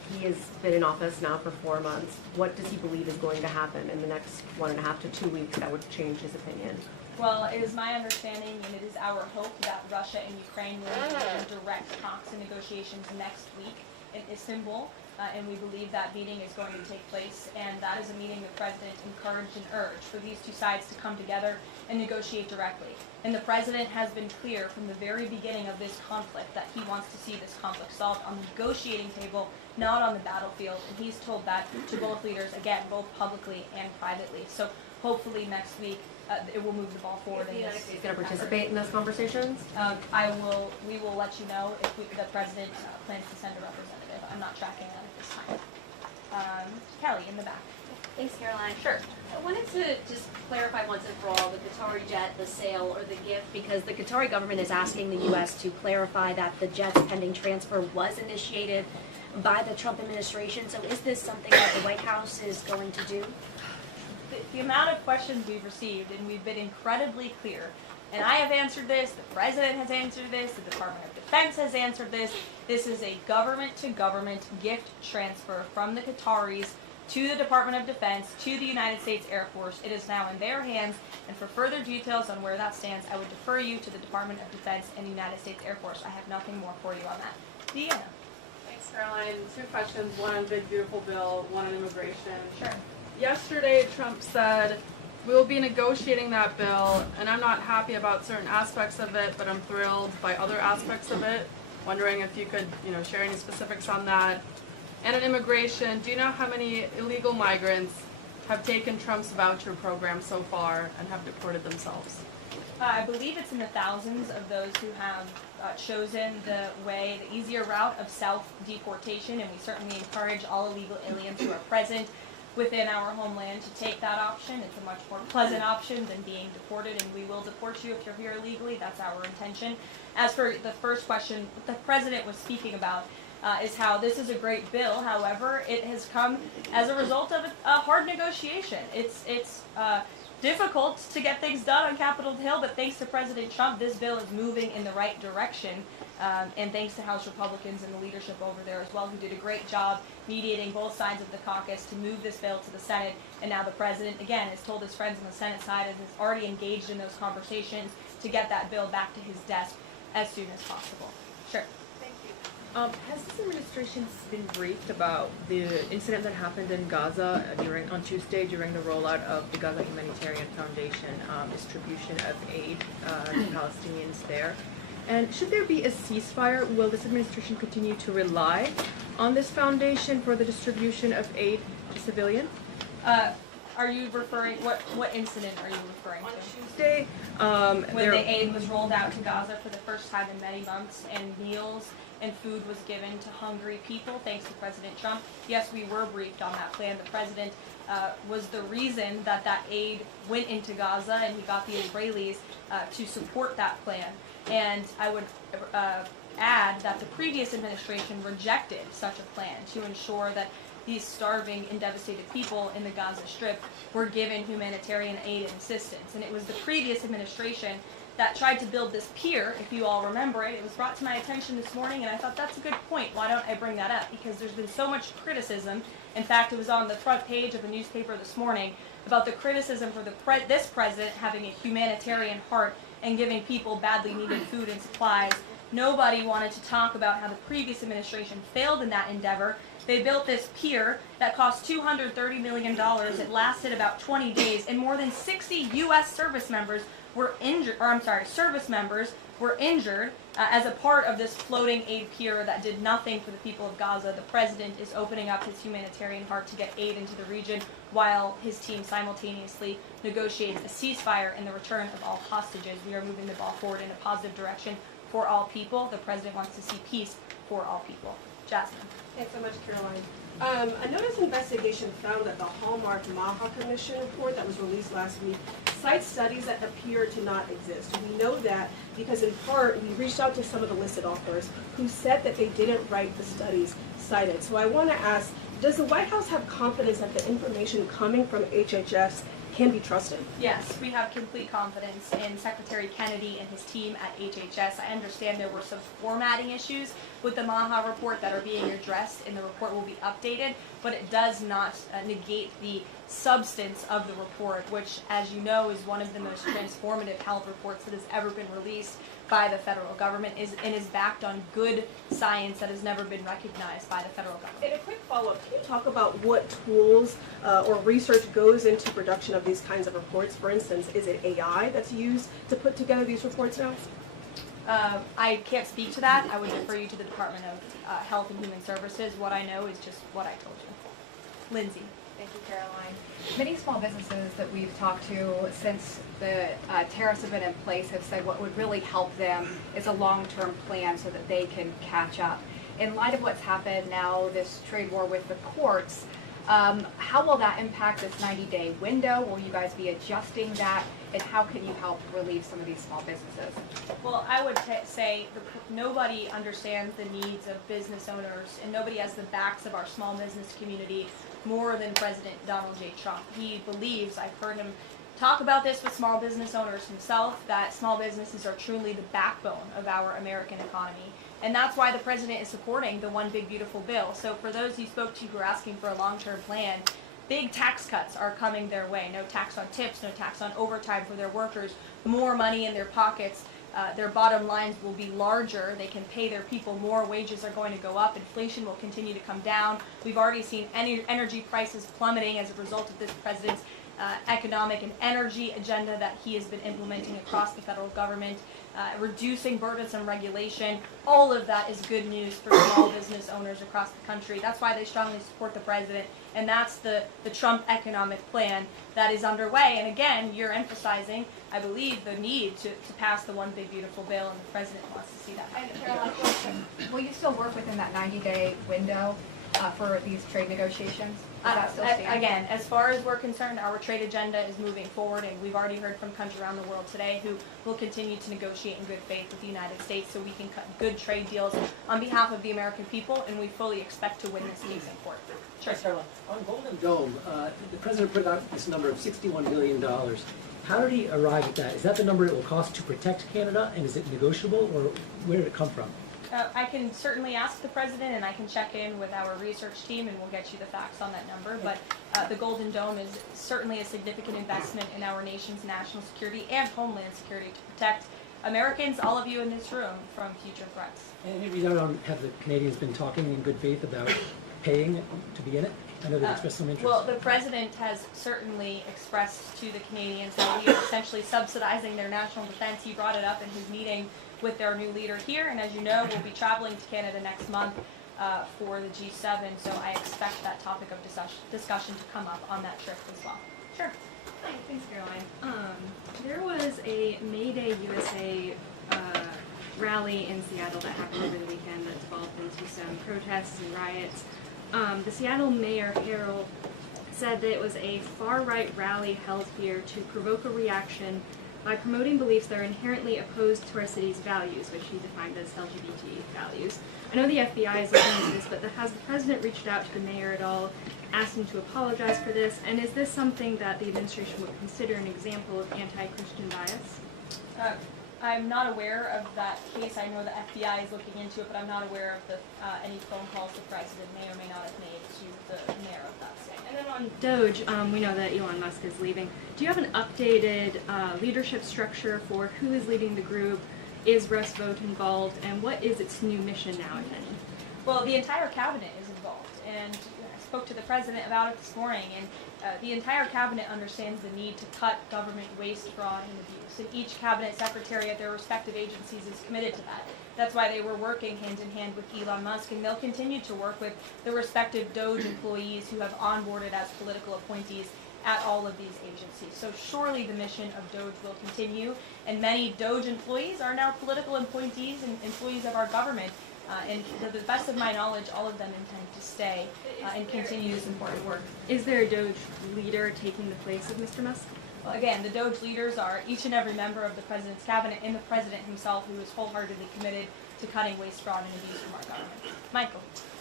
He has been in office now for 4 months. What does he believe is going to happen in the next 1.5 to 2 weeks that would change his opinion? Well, it is my understanding and it is our hope that Russia and Ukraine will begin direct talks and negotiations next week in Istanbul. And we believe that meeting is going to take place, and that is a meeting the president encouraged and urged for these two sides to come together and negotiate directly. And the president has been clear from the very beginning of this conflict that he wants to see this conflict solved on the negotiating table, not on the battlefield. And he's told that to both leaders, again, both publicly and privately. So hopefully next week it will move the ball forward. Is the United States going to participate in those conversations? We will let you know if the president plans to send a representative. I'm not tracking that at this time. Kelly, in the back. Thanks, Caroline. Sure. I wanted to just clarify once and for all the Qatari jet, the sale, or the gift, because the Qatari government is asking the U.S. to clarify that the jet's pending transfer was initiated by the Trump administration. So is this something that the White House is going to do? The amount of questions we've received, and we've been incredibly clear, and I have answered this, the president has answered this, the Department of Defense has answered this. This is a government-to-government gift transfer from the Qataris to the Department of Defense, to the United States Air Force. It is now in their hands, and for further details on where that stands, I would defer you to the Department of Defense and the United States Air Force. I have nothing more for you on that. Deanna. Thanks, Caroline. 2 questions, one on Big Beautiful Bill, one on immigration. Sure. Yesterday, Trump said, we will be negotiating that bill, and I'm not happy about certain aspects of it, but I'm thrilled by other aspects of it. Wondering if you could, share any specifics on that. And on immigration, do you know how many illegal migrants have taken Trump's voucher program so far and have deported themselves? I believe it's in the thousands of those who have chosen the easier route of self-deportation, and we certainly encourage all illegal aliens who are present within our homeland to take that option. It's a much more pleasant option than being deported, and we will deport you if you're here illegally. That's our intention. As for the first question, what the president was speaking about is how this is a great bill. However, it has come as a result of a hard negotiation. It's difficult to get things done on Capitol Hill, but thanks to President Trump, this bill is moving in the right direction. And thanks to House Republicans and the leadership over there as well, who did a great job mediating both sides of the caucus to move this bill to the Senate. And now the president, again, has told his friends on the Senate side and has already engaged in those conversations to get that bill back to his desk as soon as possible. Sure. Has this administration been briefed about the incident that happened in Gaza on Tuesday during the rollout of the Gaza Humanitarian Foundation distribution of aid to Palestinians there? And should there be a ceasefire, will this administration continue to rely on this foundation for the distribution of aid to civilians? Are you referring, what incident are you referring to? Tuesday, when the aid was rolled out to Gaza for the first time in many months, and meals and food was given to hungry people, thanks to President Trump. Yes, we were briefed on that plan. The president was the reason that aid went into Gaza, and he got the Israelis to support that plan. And I would add that the previous administration rejected such a plan to ensure that these starving and devastated people in the Gaza Strip were given humanitarian aid and assistance. And it was the previous administration that tried to build this pier, if you all remember it. It was brought to my attention this morning, and I thought that's a good point. Why don't I bring that up? Because there's been so much criticism. In fact, it was on the front page of the newspaper this morning about the criticism for this president having a humanitarian heart and giving people badly needed food and supplies. Nobody wanted to talk about how the previous administration failed in that endeavor. They built this pier that cost $230 million. It lasted about 20 days, and more than 60 U.S. service members were injured, as a part of this floating aid pier that did nothing for the people of Gaza. The president is opening up his humanitarian heart to get aid into the region while his team simultaneously negotiates a ceasefire and the return of all hostages. We are moving the ball forward in a positive direction for all people. The president wants to see peace for all people. Jasmine. Thanks so much, Caroline. A notice investigation found that the Hallmark Maha Commission report that was released last week cites studies that appear to not exist. We know that because in part we reached out to some of the listed authors who said that they didn't write the studies cited. So I want to ask, does the White House have confidence that the information coming from HHS can be trusted? Yes, we have complete confidence in Secretary Kennedy and his team at HHS. I understand there were some formatting issues with the Maha report that are being addressed, and the report will be updated, but it does not negate the substance of the report, which, as you know, is one of the most transformative health reports that has ever been released by the federal government and is backed on good science that has never been recognized by the federal government. And a quick follow-up, can you talk about what tools or research goes into production of these kinds of reports? For instance, is it AI that's used to put together these reports now? I can't speak to that. I would refer you to the Department of Health and Human Services. What I know is just what I told you. Lindsay. Thank you, Caroline. Many small businesses that we've talked to since the tariffs have been in place have said what would really help them is a long-term plan so that they can catch up. In light of what's happened now, this trade war with the courts, how will that impact this 90-day window? Will you guys be adjusting that? And how can you help relieve some of these small businesses? Well, I would say nobody understands the needs of business owners, and nobody has the backs of our small business community more than President Donald J. Trump. He believes, I've heard him talk about this with small business owners himself, that small businesses are truly the backbone of our American economy. And that's why the president is supporting the One Big Beautiful Bill. So for those you spoke to who are asking for a long-term plan, big tax cuts are coming their way. No tax on tips, no tax on overtime for their workers, more money in their pockets. Their bottom lines will be larger. They can pay their people more. Wages are going to go up. Inflation will continue to come down. We've already seen energy prices plummeting as a result of this president's economic and energy agenda that he has been implementing across the federal government, reducing burdensome regulation. All of that is good news for small business owners across the country. That's why they strongly support the president, and that's the Trump economic plan that is underway. And again, you're emphasizing, I believe, the need to pass the One Big Beautiful Bill, and the president wants to see that. And Caroline, will you still work within that 90-day window for these trade negotiations? Does that still stand? Again, as far as we're concerned, our trade agenda is moving forward, and we've already heard from countries around the world today who will continue to negotiate in good faith with the United States so we can cut good trade deals on behalf of the American people, and we fully expect to win this case in court. Sure. On Golden Dome, the president put out this number of $61 billion. How did he arrive at that? Is that the number it will cost to protect Canada, and is it negotiable, or where did it come from? I can certainly ask the president, and I can check in with our research team, and we'll get you the facts on that number. But the Golden Dome is certainly a significant investment in our nation's national security and homeland security to protect Americans, all of you in this room, from future threats. And maybe have the Canadians been talking in good faith about paying to be in it? I know they've expressed some interest. Well, the president has certainly expressed to the Canadians that we are essentially subsidizing their national defense. He brought it up in his meeting with their new leader here, and as you know, we'll be traveling to Canada next month for the G7, so I expect that topic of discussion to come up on that trip as well. Sure. Hi, thanks, Caroline. There was a May Day USA rally in Seattle that happened over the weekend that developed into some protests and riots. The Seattle Mayor Harrell said that it was a far-right rally held here to provoke a reaction by promoting beliefs that are inherently opposed to our city's values, which he defined as LGBT values. I know the FBI is looking into this, but has the president reached out to the mayor at all, asked him to apologize for this, and is this something that the administration would consider an example of anti-Christian bias? I'm not aware of that case. I know the FBI is looking into it, but I'm not aware of any phone calls the president may or may not have made to the mayor of that state. And then on Doge, we know that Elon Musk is leaving. Do you have an updated leadership structure for who is leading the group? Is Russ Vought involved? And what is its new mission now, if any? Well, the entire cabinet is involved, and I spoke to the president about it this morning, and the entire cabinet understands the need to cut government waste, fraud, and abuse. And each cabinet secretary at their respective agencies is committed to that. That's why they were working hand in hand with Elon Musk, and they'll continue to work with the respective Doge employees who have onboarded as political appointees at all of these agencies. So surely the mission of Doge will continue, and many Doge employees are now political appointees and employees of our government. And to the best of my knowledge, all of them intend to stay and continue this important work. Is there a Doge leader taking the place of Mr. Musk? Well, again, the Doge leaders are each and every member of the president's cabinet and the president himself, who is wholeheartedly committed to cutting waste, fraud, and abuse from our government. Michael.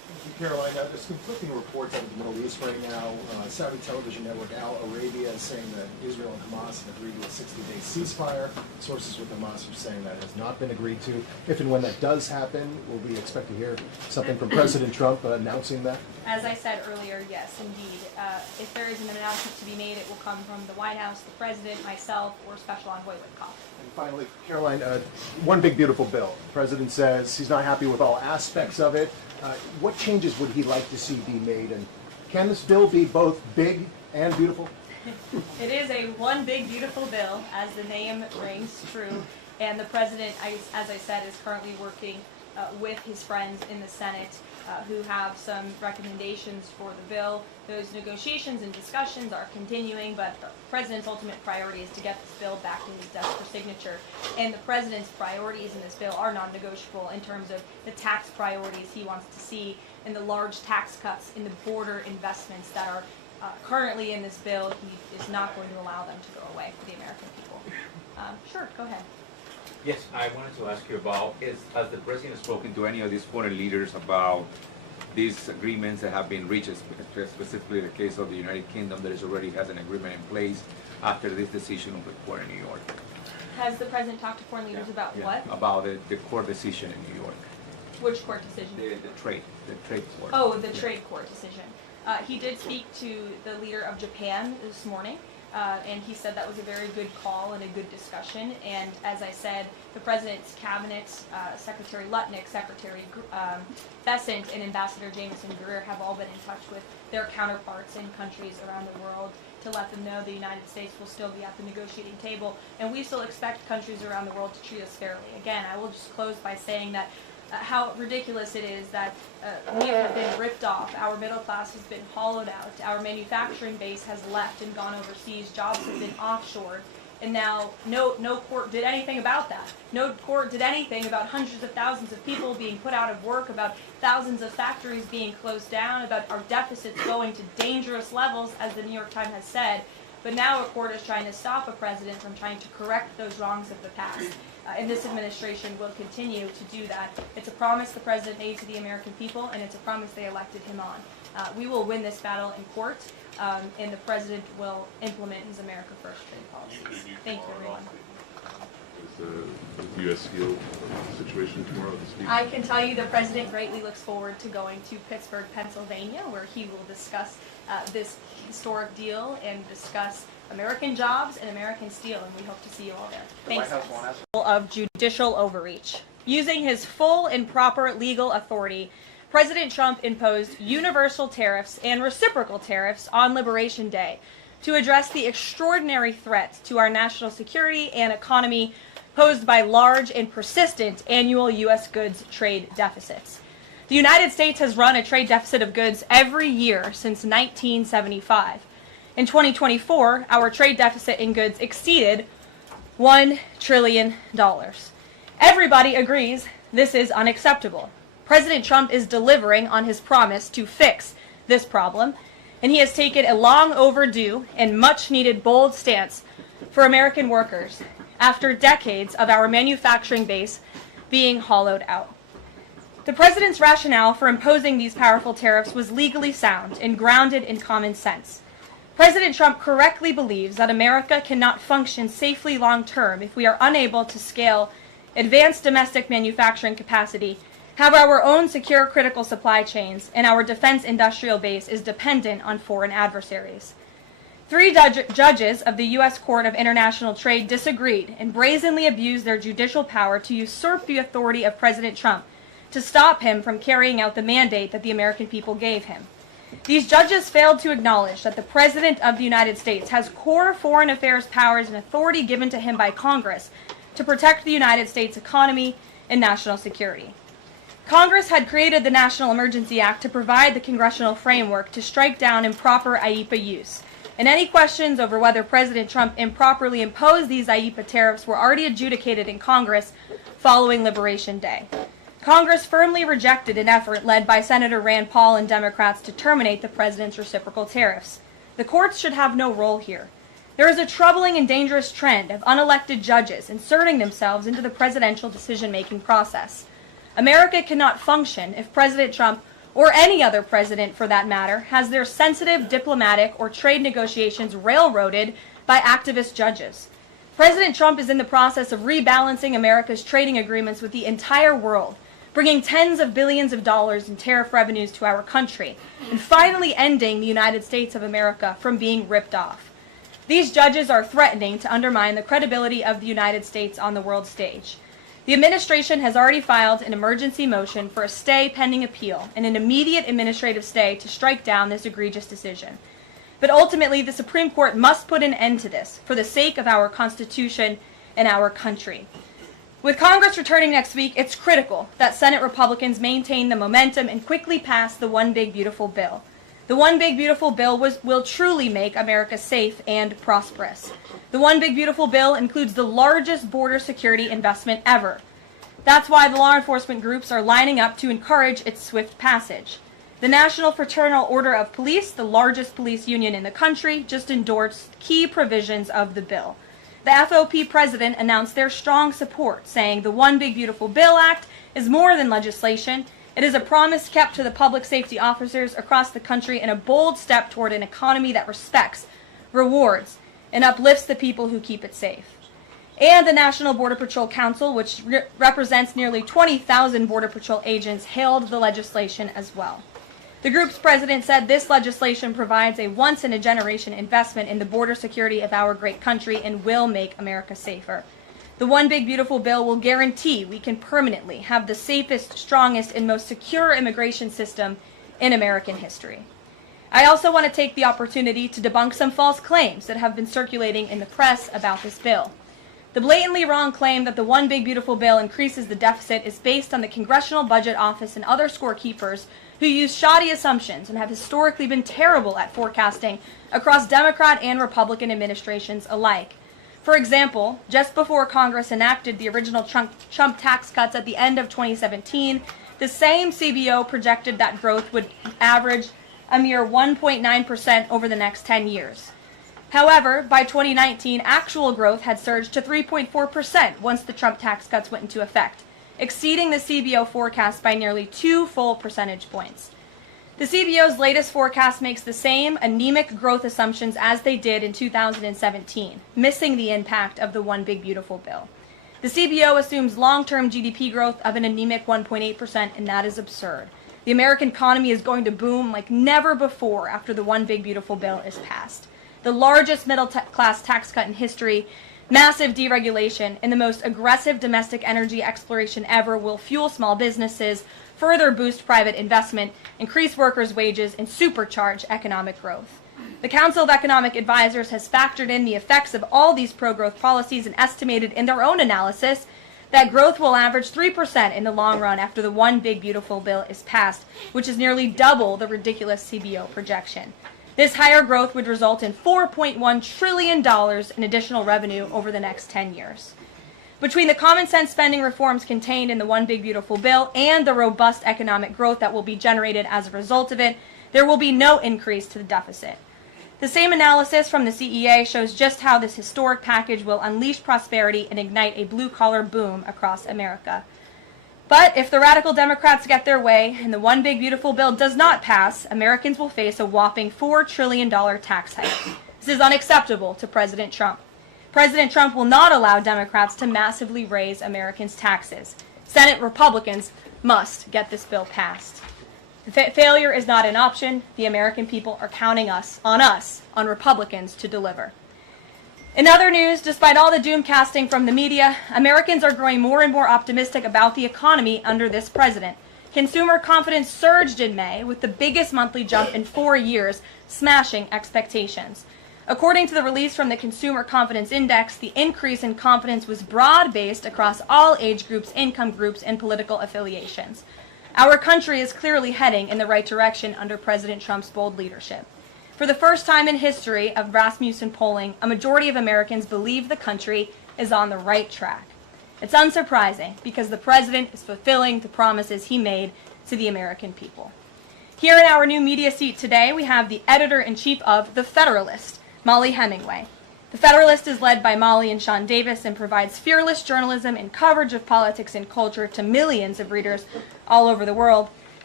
Caroline, there's conflicting reports out of the Middle East right now. Saudi television network Al Arabia is saying that Israel and Hamas have agreed to a 60-day ceasefire. Sources with Hamas are saying that has not been agreed to. If and when that does happen, will we expect to hear something from President Trump announcing that? As I said earlier, yes, indeed. If there is an announcement to be made, it will come from the White House, the President, myself, or Special Envoy Witkoff. And finally, Caroline, one big beautiful bill. The President says he's not happy with all aspects of it. What changes would he like to see be made? And can this bill be both big and beautiful? It is a one big beautiful bill, as the name rings true. And the President, as I said, is currently working with his friends in the Senate who have some recommendations for the bill. Those negotiations and discussions are continuing, but the President's ultimate priority is to get this bill back in his desk for signature. And the President's priorities in this bill are non-negotiable in terms of the tax priorities he wants to see and the large tax cuts in the border investments that are currently in this bill. He is not going to allow them to go away for the American people. Sure, go ahead. Yes, I wanted to ask you about, has the President spoken to any of these foreign leaders about these agreements that have been reached, specifically the case of the United Kingdom that already has an agreement in place after this decision of the court in New York? Has the President talked to foreign leaders about what? About the court decision in New York. Which court decision? The trade court. Oh, the trade court decision. He did speak to the leader of Japan this morning. And he said that was a very good call and a good discussion. And as I said, the President's cabinet, Secretary Lutnick, Secretary Bessent, and Ambassador Jameson Greer have all been in touch with their counterparts in countries around the world to let them know the United States will still be at the negotiating table. And we still expect countries around the world to treat us fairly. Again, I will just close by saying that how ridiculous it is that we have been ripped off, our middle class has been hollowed out, our manufacturing base has left and gone overseas, jobs have been offshored, and now no court did anything about that. No court did anything about hundreds of thousands of people being put out of work, about thousands of factories being closed down, about our deficits going to dangerous levels, as the New York Times has said. But now a court is trying to stop a president from trying to correct those wrongs of the past. And this administration will continue to do that. It's a promise the President made to the American people, and it's a promise they elected him on. We will win this battle in court, and the President will implement his America First trade policies. Thank you, everyone. Is the U.S. Steel situation tomorrow this week? I can tell you the President greatly looks forward to going to Pittsburgh, Pennsylvania, where he will discuss this historic deal and discuss American jobs and American steel, and we hope to see you all there. Thanks. Of judicial overreach. Using his full and proper legal authority, President Trump imposed universal tariffs and reciprocal tariffs on Liberation Day to address the extraordinary threat to our national security and economy posed by large and persistent annual U.S. goods trade deficits. The United States has run a trade deficit of goods every year since 1975. In 2024, our trade deficit in goods exceeded $1 trillion. Everybody agrees this is unacceptable. President Trump is delivering on his promise to fix this problem, and he has taken a long overdue and much needed bold stance for American workers after decades of our manufacturing base being hollowed out. The President's rationale for imposing these powerful tariffs was legally sound and grounded in common sense. President Trump correctly believes that America cannot function safely long-term if we are unable to scale advanced domestic manufacturing capacity, have our own secure critical supply chains, and our defense industrial base is dependent on foreign adversaries. 3 judges of the U.S. Court of International Trade disagreed and brazenly abused their judicial power to usurp the authority of President Trump to stop him from carrying out the mandate that the American people gave him. These judges failed to acknowledge that the President of the United States has core foreign affairs powers and authority given to him by Congress to protect the United States economy and national security. Congress had created the National Emergency Act to provide the congressional framework to strike down improper IEEPA use. And any questions over whether President Trump improperly imposed these IEEPA tariffs were already adjudicated in Congress following Liberation Day. Congress firmly rejected an effort led by Senator Rand Paul and Democrats to terminate the President's reciprocal tariffs. The courts should have no role here. There is a troubling and dangerous trend of unelected judges inserting themselves into the presidential decision-making process. America cannot function if President Trump or any other president for that matter, has their sensitive diplomatic or trade negotiations railroaded by activist judges. President Trump is in the process of rebalancing America's trading agreements with the entire world, bringing tens of billions of dollars in tariff revenues to our country, and finally ending the United States of America from being ripped off. These judges are threatening to undermine the credibility of the United States on the world stage. The administration has already filed an emergency motion for a stay pending appeal and an immediate administrative stay to strike down this egregious decision. But ultimately, the Supreme Court must put an end to this for the sake of our Constitution and our country. With Congress returning next week, it's critical that Senate Republicans maintain the momentum and quickly pass the One Big Beautiful Bill. The One Big Beautiful Bill will truly make America safe and prosperous. The One Big Beautiful Bill includes the largest border security investment ever. That's why the law enforcement groups are lining up to encourage its swift passage. The National Fraternal Order of Police, the largest police union in the country, just endorsed key provisions of the bill. The FOP president announced their strong support, saying the One Big Beautiful Bill Act is more than legislation. It is a promise kept to the public safety officers across the country and a bold step toward an economy that respects, rewards, and uplifts the people who keep it safe. And the National Border Patrol Council, which represents nearly 20,000 Border Patrol agents, hailed the legislation as well. The group's president said this legislation provides a once-in-a-generation investment in the border security of our great country and will make America safer. The One Big Beautiful Bill will guarantee we can permanently have the safest, strongest, and most secure immigration system in American history. I also want to take the opportunity to debunk some false claims that have been circulating in the press about this bill. The blatantly wrong claim that the One Big Beautiful Bill increases the deficit is based on the Congressional Budget Office and other scorekeepers who use shoddy assumptions and have historically been terrible at forecasting across Democrat and Republican administrations alike. For example, just before Congress enacted the original Trump tax cuts at the end of 2017, the same CBO projected that growth would average a mere 1.9% over the next 10 years. However, by 2019, actual growth had surged to 3.4% once the Trump tax cuts went into effect, exceeding the CBO forecast by nearly 2 full percentage points. The CBO's latest forecast makes the same anemic growth assumptions as they did in 2017, missing the impact of the One Big Beautiful Bill. The CBO assumes long-term GDP growth of an anemic 1.8%, and that is absurd. The American economy is going to boom like never before after the One Big Beautiful Bill is passed. The largest middle-class tax cut in history, massive deregulation, and the most aggressive domestic energy exploration ever will fuel small businesses, further boost private investment, increase workers' wages, and supercharge economic growth. The Council of Economic Advisors has factored in the effects of all these pro-growth policies and estimated in their own analysis that growth will average 3% in the long run after the One Big Beautiful Bill is passed, which is nearly double the ridiculous CBO projection. This higher growth would result in $4.1 trillion in additional revenue over the next 10 years. Between the common sense spending reforms contained in the One Big Beautiful Bill and the robust economic growth that will be generated as a result of it, there will be no increase to the deficit. The same analysis from the CEA shows just how this historic package will unleash prosperity and ignite a blue-collar boom across America. But if the radical Democrats get their way and the One Big Beautiful Bill does not pass, Americans will face a whopping $4 trillion tax hike. This is unacceptable to President Trump. President Trump will not allow Democrats to massively raise Americans' taxes. Senate Republicans must get this bill passed. Failure is not an option. The American people are counting on Republicans to deliver. In other news, despite all the doom casting from the media, Americans are growing more and more optimistic about the economy under this president. Consumer confidence surged in May with the biggest monthly jump in 4 years, smashing expectations. According to the release from the Consumer Confidence Index, the increase in confidence was broad-based across all age groups, income groups, and political affiliations. Our country is clearly heading in the right direction under President Trump's bold leadership. For the first time in history of Rasmussen polling, a majority of Americans believe the country is on the right track. It's unsurprising because the president is fulfilling the promises he made to the American people. Here in our new media seat today, we have the editor-in-chief of The Federalist, Molly Hemingway. The Federalist is led by Molly and Sean Davis and provides fearless journalism and coverage of politics and culture to millions of readers all over the world.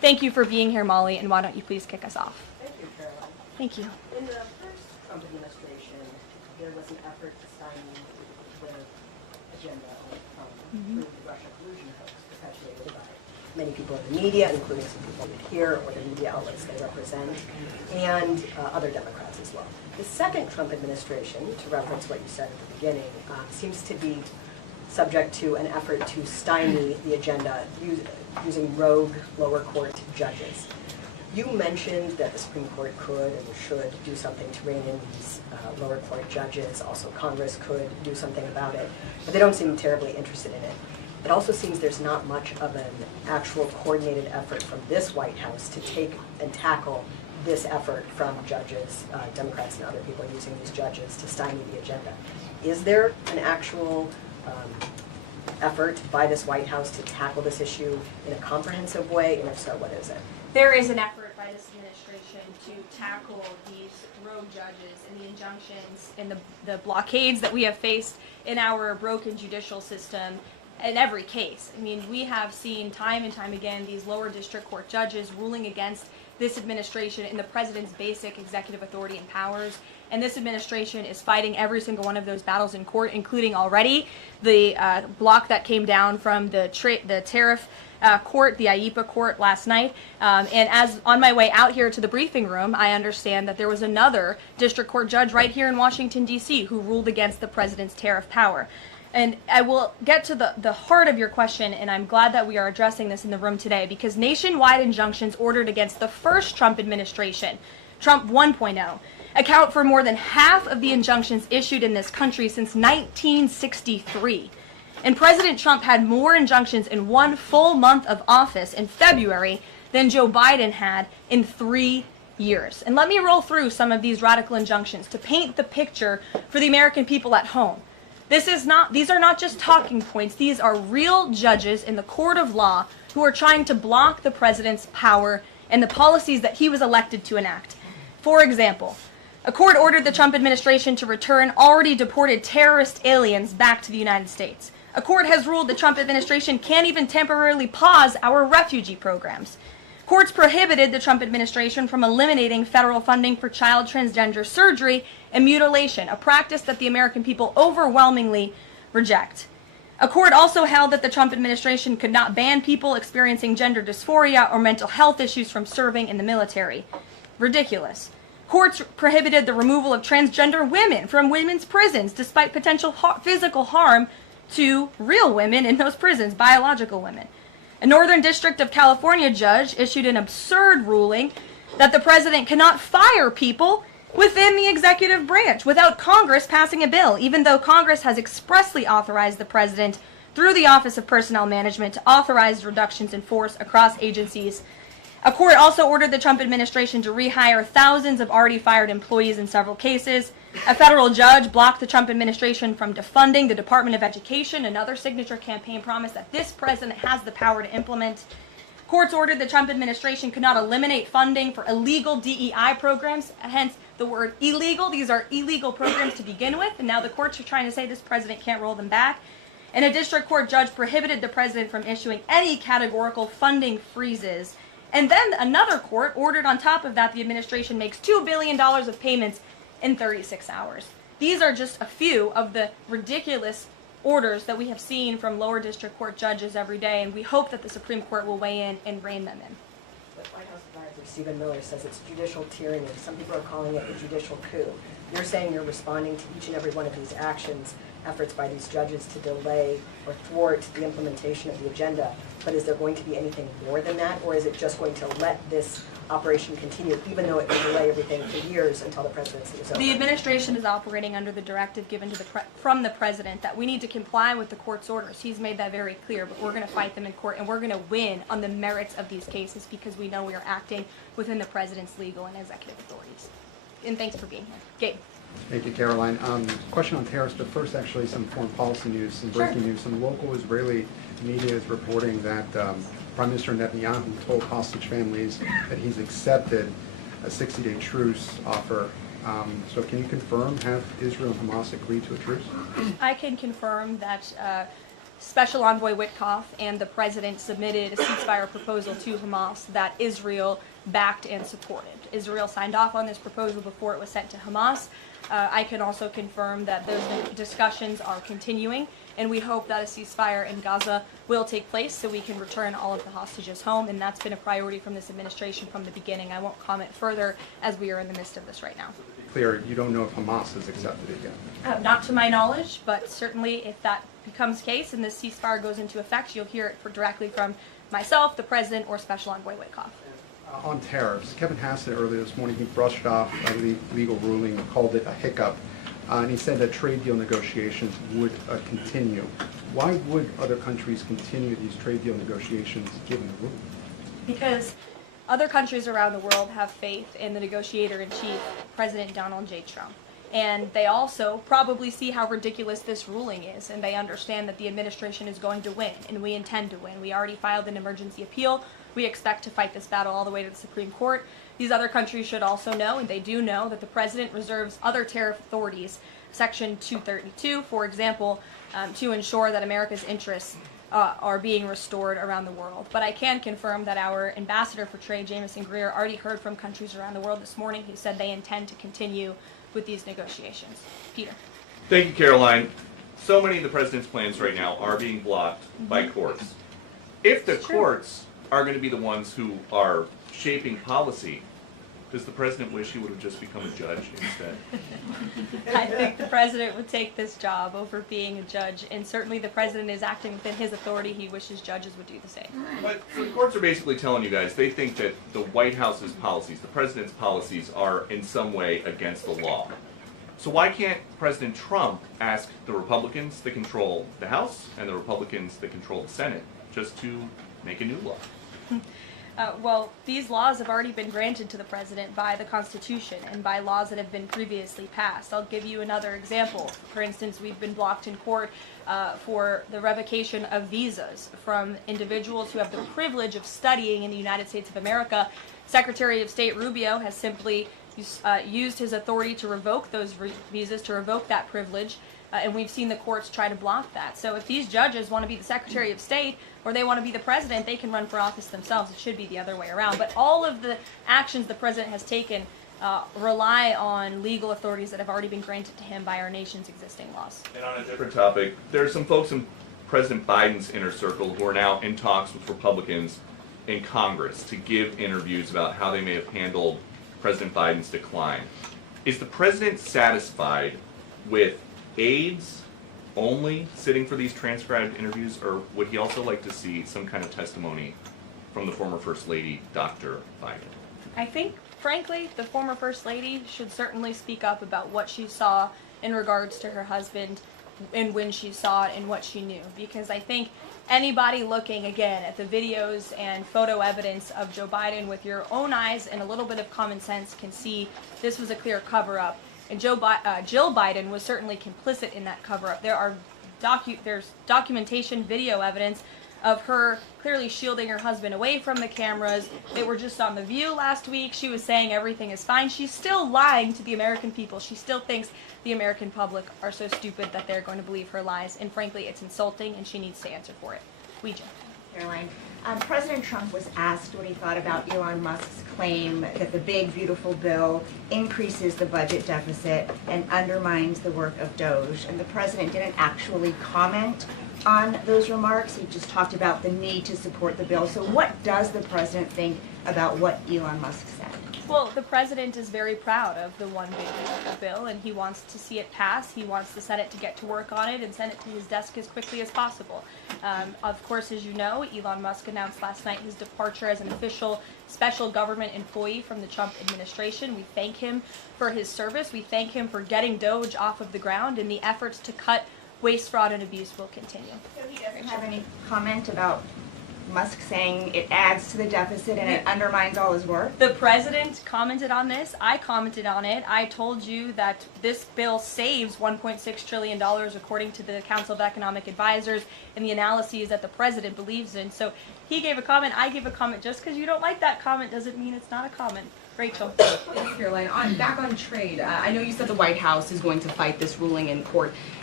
Thank you for being here, Molly, and why don't you please kick us off? Thank you, Caroline. Thank you. In the first Trump administration, there was an effort to stymie the agenda through the Russia collusion hoax perpetuated by many people in the media, including some people here or the media outlets they represent, and other Democrats as well. The second Trump administration, to reference what you said at the beginning, seems to be subject to an effort to stymie the agenda using rogue lower court judges. You mentioned that the Supreme Court could and should do something to rein in these lower court judges. Also, Congress could do something about it, but they don't seem terribly interested in it. It also seems there's not much of an actual coordinated effort from this White House to take and tackle this effort from judges, Democrats and other people using these judges to stymie the agenda. Is there an actual effort by this White House to tackle this issue in a comprehensive way, and if so, what is it? There is an effort by this administration to tackle these rogue judges and the injunctions and the blockades that we have faced in our broken judicial system in every case. I mean, we have seen time and time again these lower district court judges ruling against this administration in the president's basic executive authority and powers. And this administration is fighting every single one of those battles in court, including already the block that came down from the tariff court, the IEPA court last night. And as on my way out here to the briefing room, I understand that there was another district court judge right here in Washington, D.C. who ruled against the president's tariff power. And I will get to the heart of your question, and I'm glad that we are addressing this in the room today, because nationwide injunctions ordered against the first Trump administration, Trump 1.0, account for more than half of the injunctions issued in this country since 1963. And President Trump had more injunctions in one full month of office in February than Joe Biden had in 3 years. And let me roll through some of these radical injunctions to paint the picture for the American people at home. These are not just talking points. These are real judges in the court of law who are trying to block the president's power and the policies that he was elected to enact. For example, a court ordered the Trump administration to return already deported terrorist aliens back to the United States. A court has ruled the Trump administration can't even temporarily pause our refugee programs. Courts prohibited the Trump administration from eliminating federal funding for child transgender surgery and mutilation, a practice that the American people overwhelmingly reject. A court also held that the Trump administration could not ban people experiencing gender dysphoria or mental health issues from serving in the military. Ridiculous. Courts prohibited the removal of transgender women from women's prisons despite potential physical harm to real women in those prisons, biological women. A Northern District of California judge issued an absurd ruling that the president cannot fire people within the executive branch without Congress passing a bill, even though Congress has expressly authorized the president through the Office of Personnel Management to authorize reductions in force across agencies. A court also ordered the Trump administration to rehire thousands of already fired employees in several cases. A federal judge blocked the Trump administration from defunding the Department of Education, another signature campaign promise that this president has the power to implement. Courts ordered the Trump administration could not eliminate funding for illegal DEI programs, hence the word illegal. These are illegal programs to begin with, and now the courts are trying to say this president can't roll them back. And a district court judge prohibited the president from issuing any categorical funding freezes. And then another court ordered on top of that the administration makes $2 billion of payments in 36 hours. These are just a few of the ridiculous orders that we have seen from lower district court judges every day, and we hope that the Supreme Court will weigh in and rein them in. But White House advisor Stephen Miller says it's judicial tyranny. Some people are calling it a judicial coup. You're saying you're responding to each and every one of these actions, efforts by these judges to delay or thwart the implementation of the agenda. But is there going to be anything more than that, or is it just going to let this operation continue, even though it will delay everything for years until the presidency is over? The administration is operating under the directive given to from the president that we need to comply with the court's orders. He's made that very clear, but we're going to fight them in court, and we're going to win on the merits of these cases because we know we are acting within the president's legal and executive authorities. And thanks for being here. Gabe. Thank you, Caroline. Question on tariffs, but first actually some foreign policy news, some breaking news. Some local Israeli media is reporting that Prime Minister Netanyahu told hostage families that he's accepted a 60-day truce offer. So can you confirm, have Israel and Hamas agreed to a truce? I can confirm that Special Envoy Witkoff and the president submitted a ceasefire proposal to Hamas that Israel backed and supported. Israel signed off on this proposal before it was sent to Hamas. I can also confirm that those discussions are continuing, and we hope that a ceasefire in Gaza will take place so we can return all of the hostages home, and that's been a priority from this administration from the beginning. I won't comment further as we are in the midst of this right now. Clear, you don't know if Hamas has accepted it yet? Not to my knowledge, but certainly if that becomes the case and this ceasefire goes into effect, you'll hear it directly from myself, the president, or Special Envoy Witkoff. On tariffs, Kevin Hassett earlier this morning, he brushed off the legal ruling and called it a hiccup, and he said that trade deal negotiations would continue. Why would other countries continue these trade deal negotiations given the ruling? Because other countries around the world have faith in the negotiator-in-chief, President Donald J. Trump. And they also probably see how ridiculous this ruling is, and they understand that the administration is going to win, and we intend to win. We already filed an emergency appeal. We expect to fight this battle all the way to the Supreme Court. These other countries should also know, and they do know, that the president reserves other tariff authorities, Section 232, for example, to ensure that America's interests are being restored around the world. But I can confirm that our ambassador for trade, Jameson Greer, already heard from countries around the world this morning who said they intend to continue with these negotiations. Peter. Thank you, Caroline. So many of the president's plans right now are being blocked by courts. If the courts are going to be the ones who are shaping policy, does the president wish he would have just become a judge instead? I think the president would take this job over being a judge, and certainly the president is acting within his authority. He wishes judges would do the same. But the courts are basically telling you guys they think that the White House's policies, the president's policies, are in some way against the law. So why can't President Trump ask the Republicans that control the House and the Republicans that control the Senate just to make a new law? Well, these laws have already been granted to the president by the Constitution and by laws that have been previously passed. I'll give you another example. For instance, we've been blocked in court for the revocation of visas from individuals who have the privilege of studying in the United States of America. Secretary of State Rubio has simply used his authority to revoke those visas, to revoke that privilege, and we've seen the courts try to block that. So if these judges want to be the Secretary of State or they want to be the president, they can run for office themselves. It should be the other way around. But all of the actions the president has taken rely on legal authorities that have already been granted to him by our nation's existing laws. And on a different topic, there are some folks in President Biden's inner circle who are now in talks with Republicans in Congress to give interviews about how they may have handled President Biden's decline. Is the president satisfied with aides only sitting for these transcribed interviews, or would he also like to see some kind of testimony from the former First Lady, Dr. Biden? I think, frankly, the former First Lady should certainly speak up about what she saw in regards to her husband and when she saw it and what she knew. Because I think anybody looking, again, at the videos and photo evidence of Joe Biden with your own eyes and a little bit of common sense can see this was a clear cover-up. And Jill Biden was certainly complicit in that cover-up. There's documentation, video evidence of her clearly shielding her husband away from the cameras. They were just on The View last week. She was saying everything is fine. She's still lying to the American people. She still thinks the American public are so stupid that they're going to believe her lies. And frankly, it's insulting, and she needs to answer for it. Ouija. Caroline, President Trump was asked what he thought about Elon Musk's claim that the big, beautiful bill increases the budget deficit and undermines the work of Doge. And the president didn't actually comment on those remarks. He just talked about the need to support the bill. So what does the president think about what Elon Musk said? Well, the president is very proud of the one big beautiful bill, and he wants to see it pass. He wants the Senate to get to work on it and send it to his desk as quickly as possible. Of course, as you know, Elon Musk announced last night his departure as an official special government employee from the Trump administration. We thank him for his service. We thank him for getting Doge off of the ground, and the efforts to cut waste, fraud, and abuse will continue. So he doesn't have any comment about Musk saying it adds to the deficit and it undermines all his work? The president commented on this. I commented on it. I told you that this bill saves $1.6 trillion according to the Council of Economic Advisors and the analyses that the president believes in. So he gave a comment. I gave a comment. Just because you don't like that comment doesn't mean it's not a comment. Rachel. Thanks, Caroline. Back on trade, I know you said the White House is going to fight this ruling in court.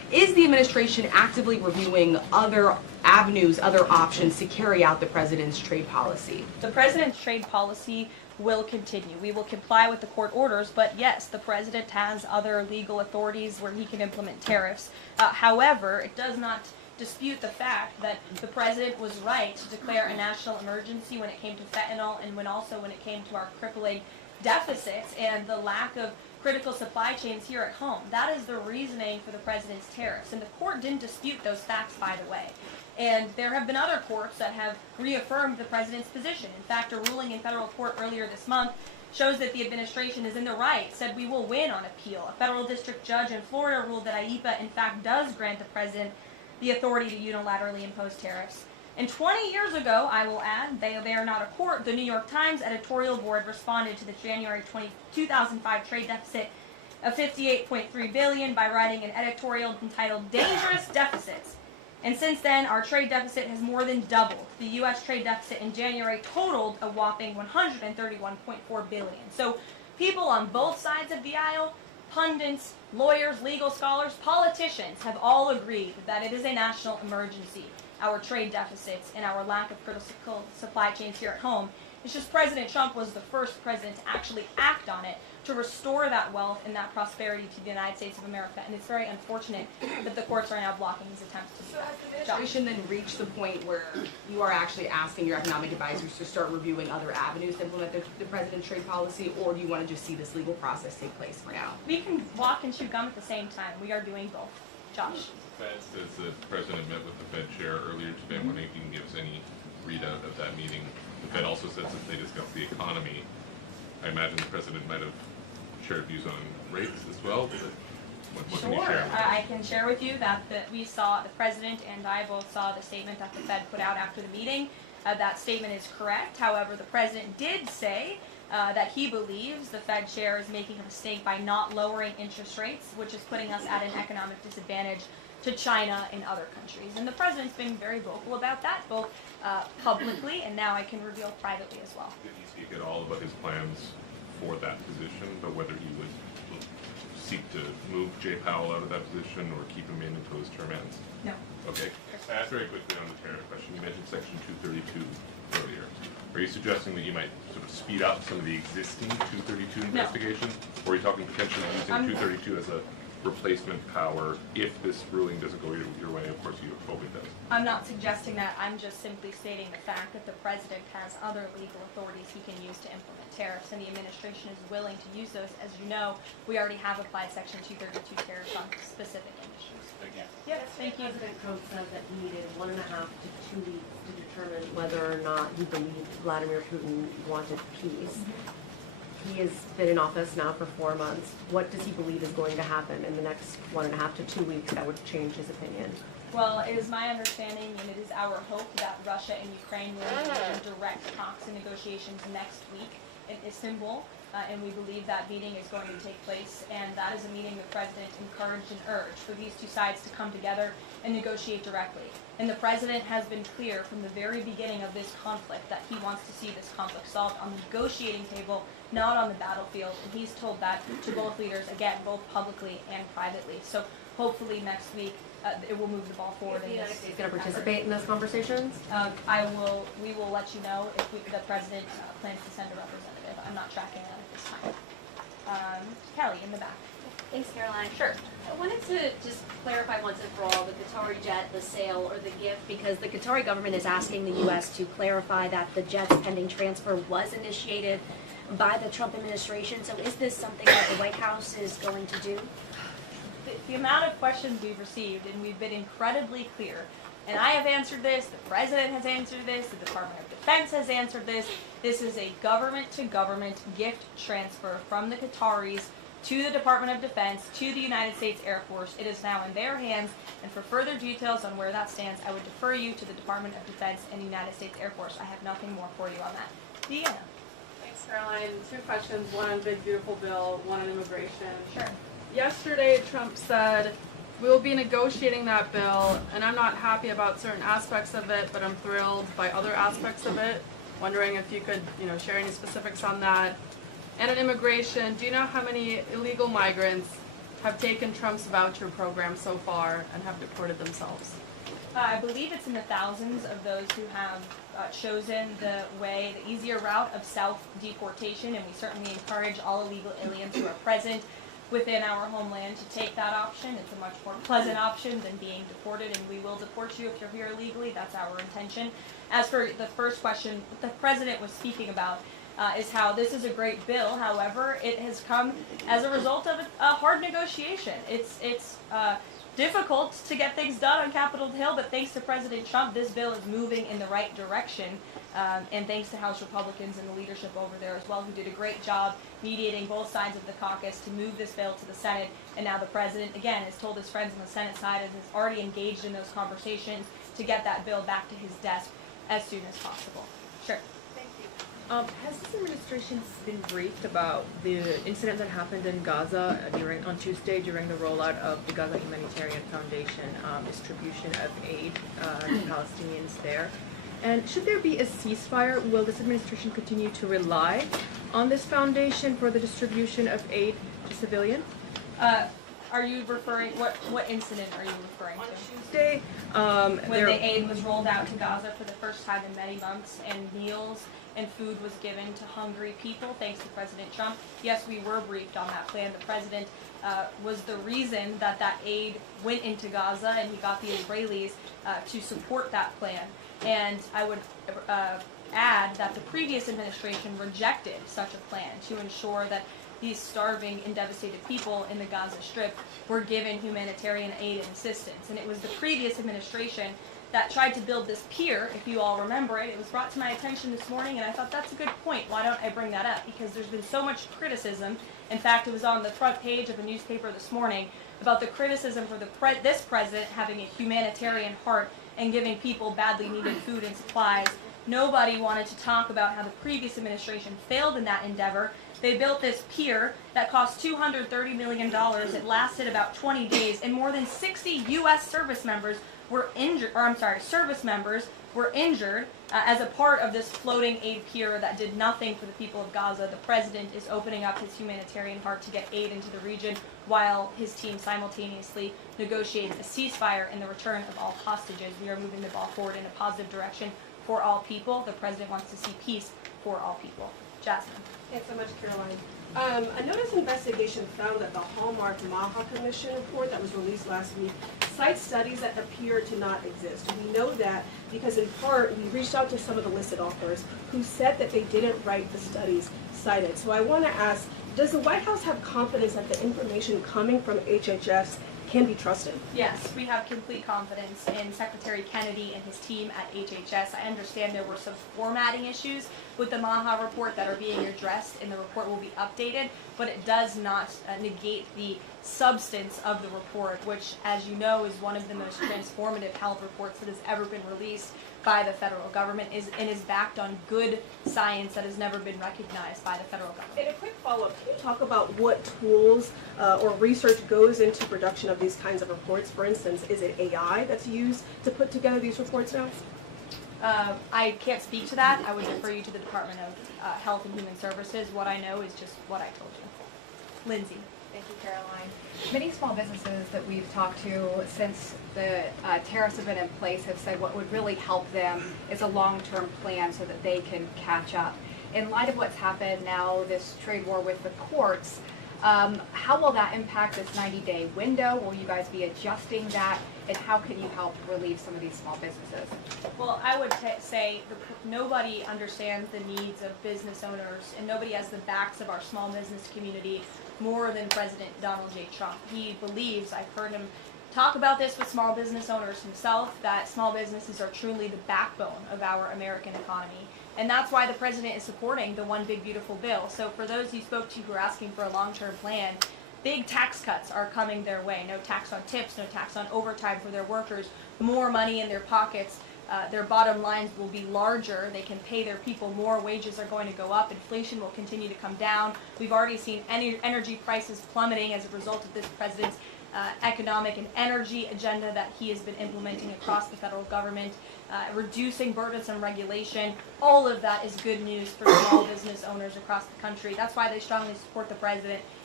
Is the administration actively reviewing other avenues, other options to carry out the president's trade policy? The president's trade policy will continue. We will comply with the court orders, but yes, the president has other legal authorities where he can implement tariffs. However, it does not dispute the fact that the president was right to declare a national emergency when it came to fentanyl and when it came to our crippling deficits and the lack of critical supply chains here at home. That is the reasoning for the president's tariffs. And the court didn't dispute those facts, by the way. And there have been other courts that have reaffirmed the president's position. In fact, a ruling in federal court earlier this month shows that the administration is in the right, said we will win on appeal. A federal district judge in Florida ruled that IEEPA, in fact, does grant the president the authority to unilaterally impose tariffs. And 20 years ago, I will add, they are not a court, the New York Times editorial board responded to the January 2005 trade deficit of $58.3 billion by writing an editorial entitled Dangerous Deficits. And since then, our trade deficit has more than doubled. The U.S. trade deficit in January totaled a whopping $131.4 billion. So people on both sides of the aisle, pundits, lawyers, legal scholars, politicians have all agreed that it is a national emergency, our trade deficits and our lack of critical supply chains here at home. It's just President Trump was the first president to actually act on it, to restore that wealth and that prosperity to the United States of America. And it's very unfortunate that the courts are now blocking his attempts to do that. Has the administration then reached the point where you are actually asking your economic advisors to start reviewing other avenues to implement the president's trade policy, or do you want to just see this legal process take place for now? We can walk and chew gum at the same time. We are doing both. Josh? The Fed says the president met with the Fed chair earlier today. I'm wondering if you can give us any readout of that meeting. The Fed also says that they discussed the economy. I imagine the president might have shared views on rates as well. What can you share? I can share with you that we saw, the president and I both saw the statement that the Fed put out after the meeting. That statement is correct. However, the president did say that he believes the Fed chair is making a mistake by not lowering interest rates, which is putting us at an economic disadvantage to China and other countries. And the president's been very vocal about that, both publicly and now I can reveal privately as well. Did he speak at all about his plans for that position, but whether he would seek to move Jay Powell out of that position or keep him in until his term ends? No. Okay. Very quickly on the tariff question, you mentioned Section 232 earlier. Are you suggesting that you might sort of speed up some of the existing 232 investigations? Or are you talking potentially using 232 as a replacement power if this ruling doesn't go your way? Of course you hope it does. I'm not suggesting that. I'm just simply stating the fact that the president has other legal authorities he can use to implement tariffs, and the administration is willing to use those. As you know, we already have applied Section 232 tariffs on specific industries. Thank you. Yes, thank you. President Trump said that he needed 1.5 to 2 weeks to determine whether or not he believed Vladimir Putin wanted peace. He has been in office now for 4 months. What does he believe is going to happen in the next 1.5 to 2 weeks that would change his opinion? Well, it is my understanding and it is our hope that Russia and Ukraine will engage in direct talks and negotiations next week in Istanbul. And we believe that meeting is going to take place, and that is a meeting the president encouraged and urged for these two sides to come together and negotiate directly. And the president has been clear from the very beginning of this conflict that he wants to see this conflict solved on the negotiating table, not on the battlefield. And he's told that to both leaders, again, both publicly and privately. So hopefully next week it will move the ball forward. Is the United States going to participate in those conversations? We will let you know if the president plans to send a representative. I'm not tracking that at this time. Kelly, in the back. Thanks, Caroline. Sure. I wanted to just clarify once and for all the Qatari jet, the sale, or the gift, because the Qatari government is asking the U.S. to clarify that the jet's pending transfer was initiated by the Trump administration. So is this something that the White House is going to do? The amount of questions we've received, and we've been incredibly clear, and I have answered this, the president has answered this, the Department of Defense has answered this. This is a government-to-government gift transfer from the Qataris to the Department of Defense, to the United States Air Force. It is now in their hands, and for further details on where that stands, I would defer you to the Department of Defense and the United States Air Force. I have nothing more for you on that. Deanna. Thanks, Caroline. 2 questions, one on Big Beautiful Bill, one on immigration. Sure. Yesterday, Trump said, we will be negotiating that bill, and I'm not happy about certain aspects of it, but I'm thrilled by other aspects of it. Wondering if you could, share any specifics on that. And on immigration, do you know how many illegal migrants have taken Trump's voucher program so far and have deported themselves? I believe it's in the thousands of those who have chosen the easier route of self-deportation, and we certainly encourage all illegal aliens who are present within our homeland to take that option. It's a much more pleasant option than being deported, and we will deport you if you're here illegally. That's our intention. As for the first question, what the president was speaking about is how this is a great bill. However, it has come as a result of a hard negotiation. It's difficult to get things done on Capitol Hill, but thanks to President Trump, this bill is moving in the right direction. And thanks to House Republicans and the leadership over there as well, who did a great job mediating both sides of the caucus to move this bill to the Senate. And now the president, again, has told his friends on the Senate side and has already engaged in those conversations to get that bill back to his desk as soon as possible. Sure. Has this administration been briefed about the incident that happened in Gaza on Tuesday during the rollout of the Gaza Humanitarian Foundation distribution of aid to Palestinians there? And should there be a ceasefire, will this administration continue to rely on this foundation for the distribution of aid to civilians? Are you referring, what incident are you referring to? Tuesday, when the aid was rolled out to Gaza for the first time in many months, and meals and food was given to hungry people, thanks to President Trump. Yes, we were briefed on that plan. The president was the reason that that aid went into Gaza, and he got the Israelis to support that plan. And I would add that the previous administration rejected such a plan to ensure that these starving and devastated people in the Gaza Strip were given humanitarian aid and assistance. And it was the previous administration that tried to build this pier, if you all remember it. It was brought to my attention this morning, and I thought that's a good point. Why don't I bring that up? Because there's been so much criticism. In fact, it was on the front page of the newspaper this morning about the criticism for this president having a humanitarian heart and giving people badly needed food and supplies. Nobody wanted to talk about how the previous administration failed in that endeavor. They built this pier that cost $230 million. It lasted about 20 days, and more than 60 U.S. service members were injured, as a part of this floating aid pier that did nothing for the people of Gaza. The president is opening up his humanitarian heart to get aid into the region, while his team simultaneously negotiates a ceasefire and the return of all hostages. We are moving the ball forward in a positive direction for all people. The president wants to see peace for all people. Jasmine. Thanks so much, Caroline. A notice investigation found that the Hallmark Maha Commission report that was released last week cites studies that appear to not exist. We know that because in part we reached out to some of the listed authors who said that they didn't write the studies cited. So I want to ask, does the White House have confidence that the information coming from HHS can be trusted? Yes, we have complete confidence in Secretary Kennedy and his team at HHS. I understand there were some formatting issues with the Maha report that are being addressed, and the report will be updated, but it does not negate the substance of the report, which, as you know, is one of the most transformative health reports that has ever been released by the federal government and is backed on good science that has never been recognized by the federal government. And a quick follow-up, can you talk about what tools or research goes into production of these kinds of reports? For instance, is it AI that's used to put together these reports now? I can't speak to that. I would refer you to the Department of Health and Human Services. What I know is just what I told you. Lindsay. Thank you, Caroline. Many small businesses that we've talked to since the tariffs have been in place have said what would really help them is a long-term plan so that they can catch up. In light of what's happened now, this trade war with the courts, how will that impact this 90-day window? Will you guys be adjusting that? And how can you help relieve some of these small businesses? Well, I would say nobody understands the needs of business owners, and nobody has the backs of our small business community more than President Donald J. Trump. He believes, I've heard him talk about this with small business owners himself, that small businesses are truly the backbone of our American economy. And that's why the president is supporting the One Big Beautiful Bill. So for those you spoke to who are asking for a long-term plan, big tax cuts are coming their way. No tax on tips, no tax on overtime for their workers, more money in their pockets. Their bottom lines will be larger. They can pay their people more. Wages are going to go up. Inflation will continue to come down. We've already seen energy prices plummeting as a result of this president's economic and energy agenda that he has been implementing across the federal government, reducing burdensome regulation. All of that is good news for small business owners across the country. That's why they strongly support the president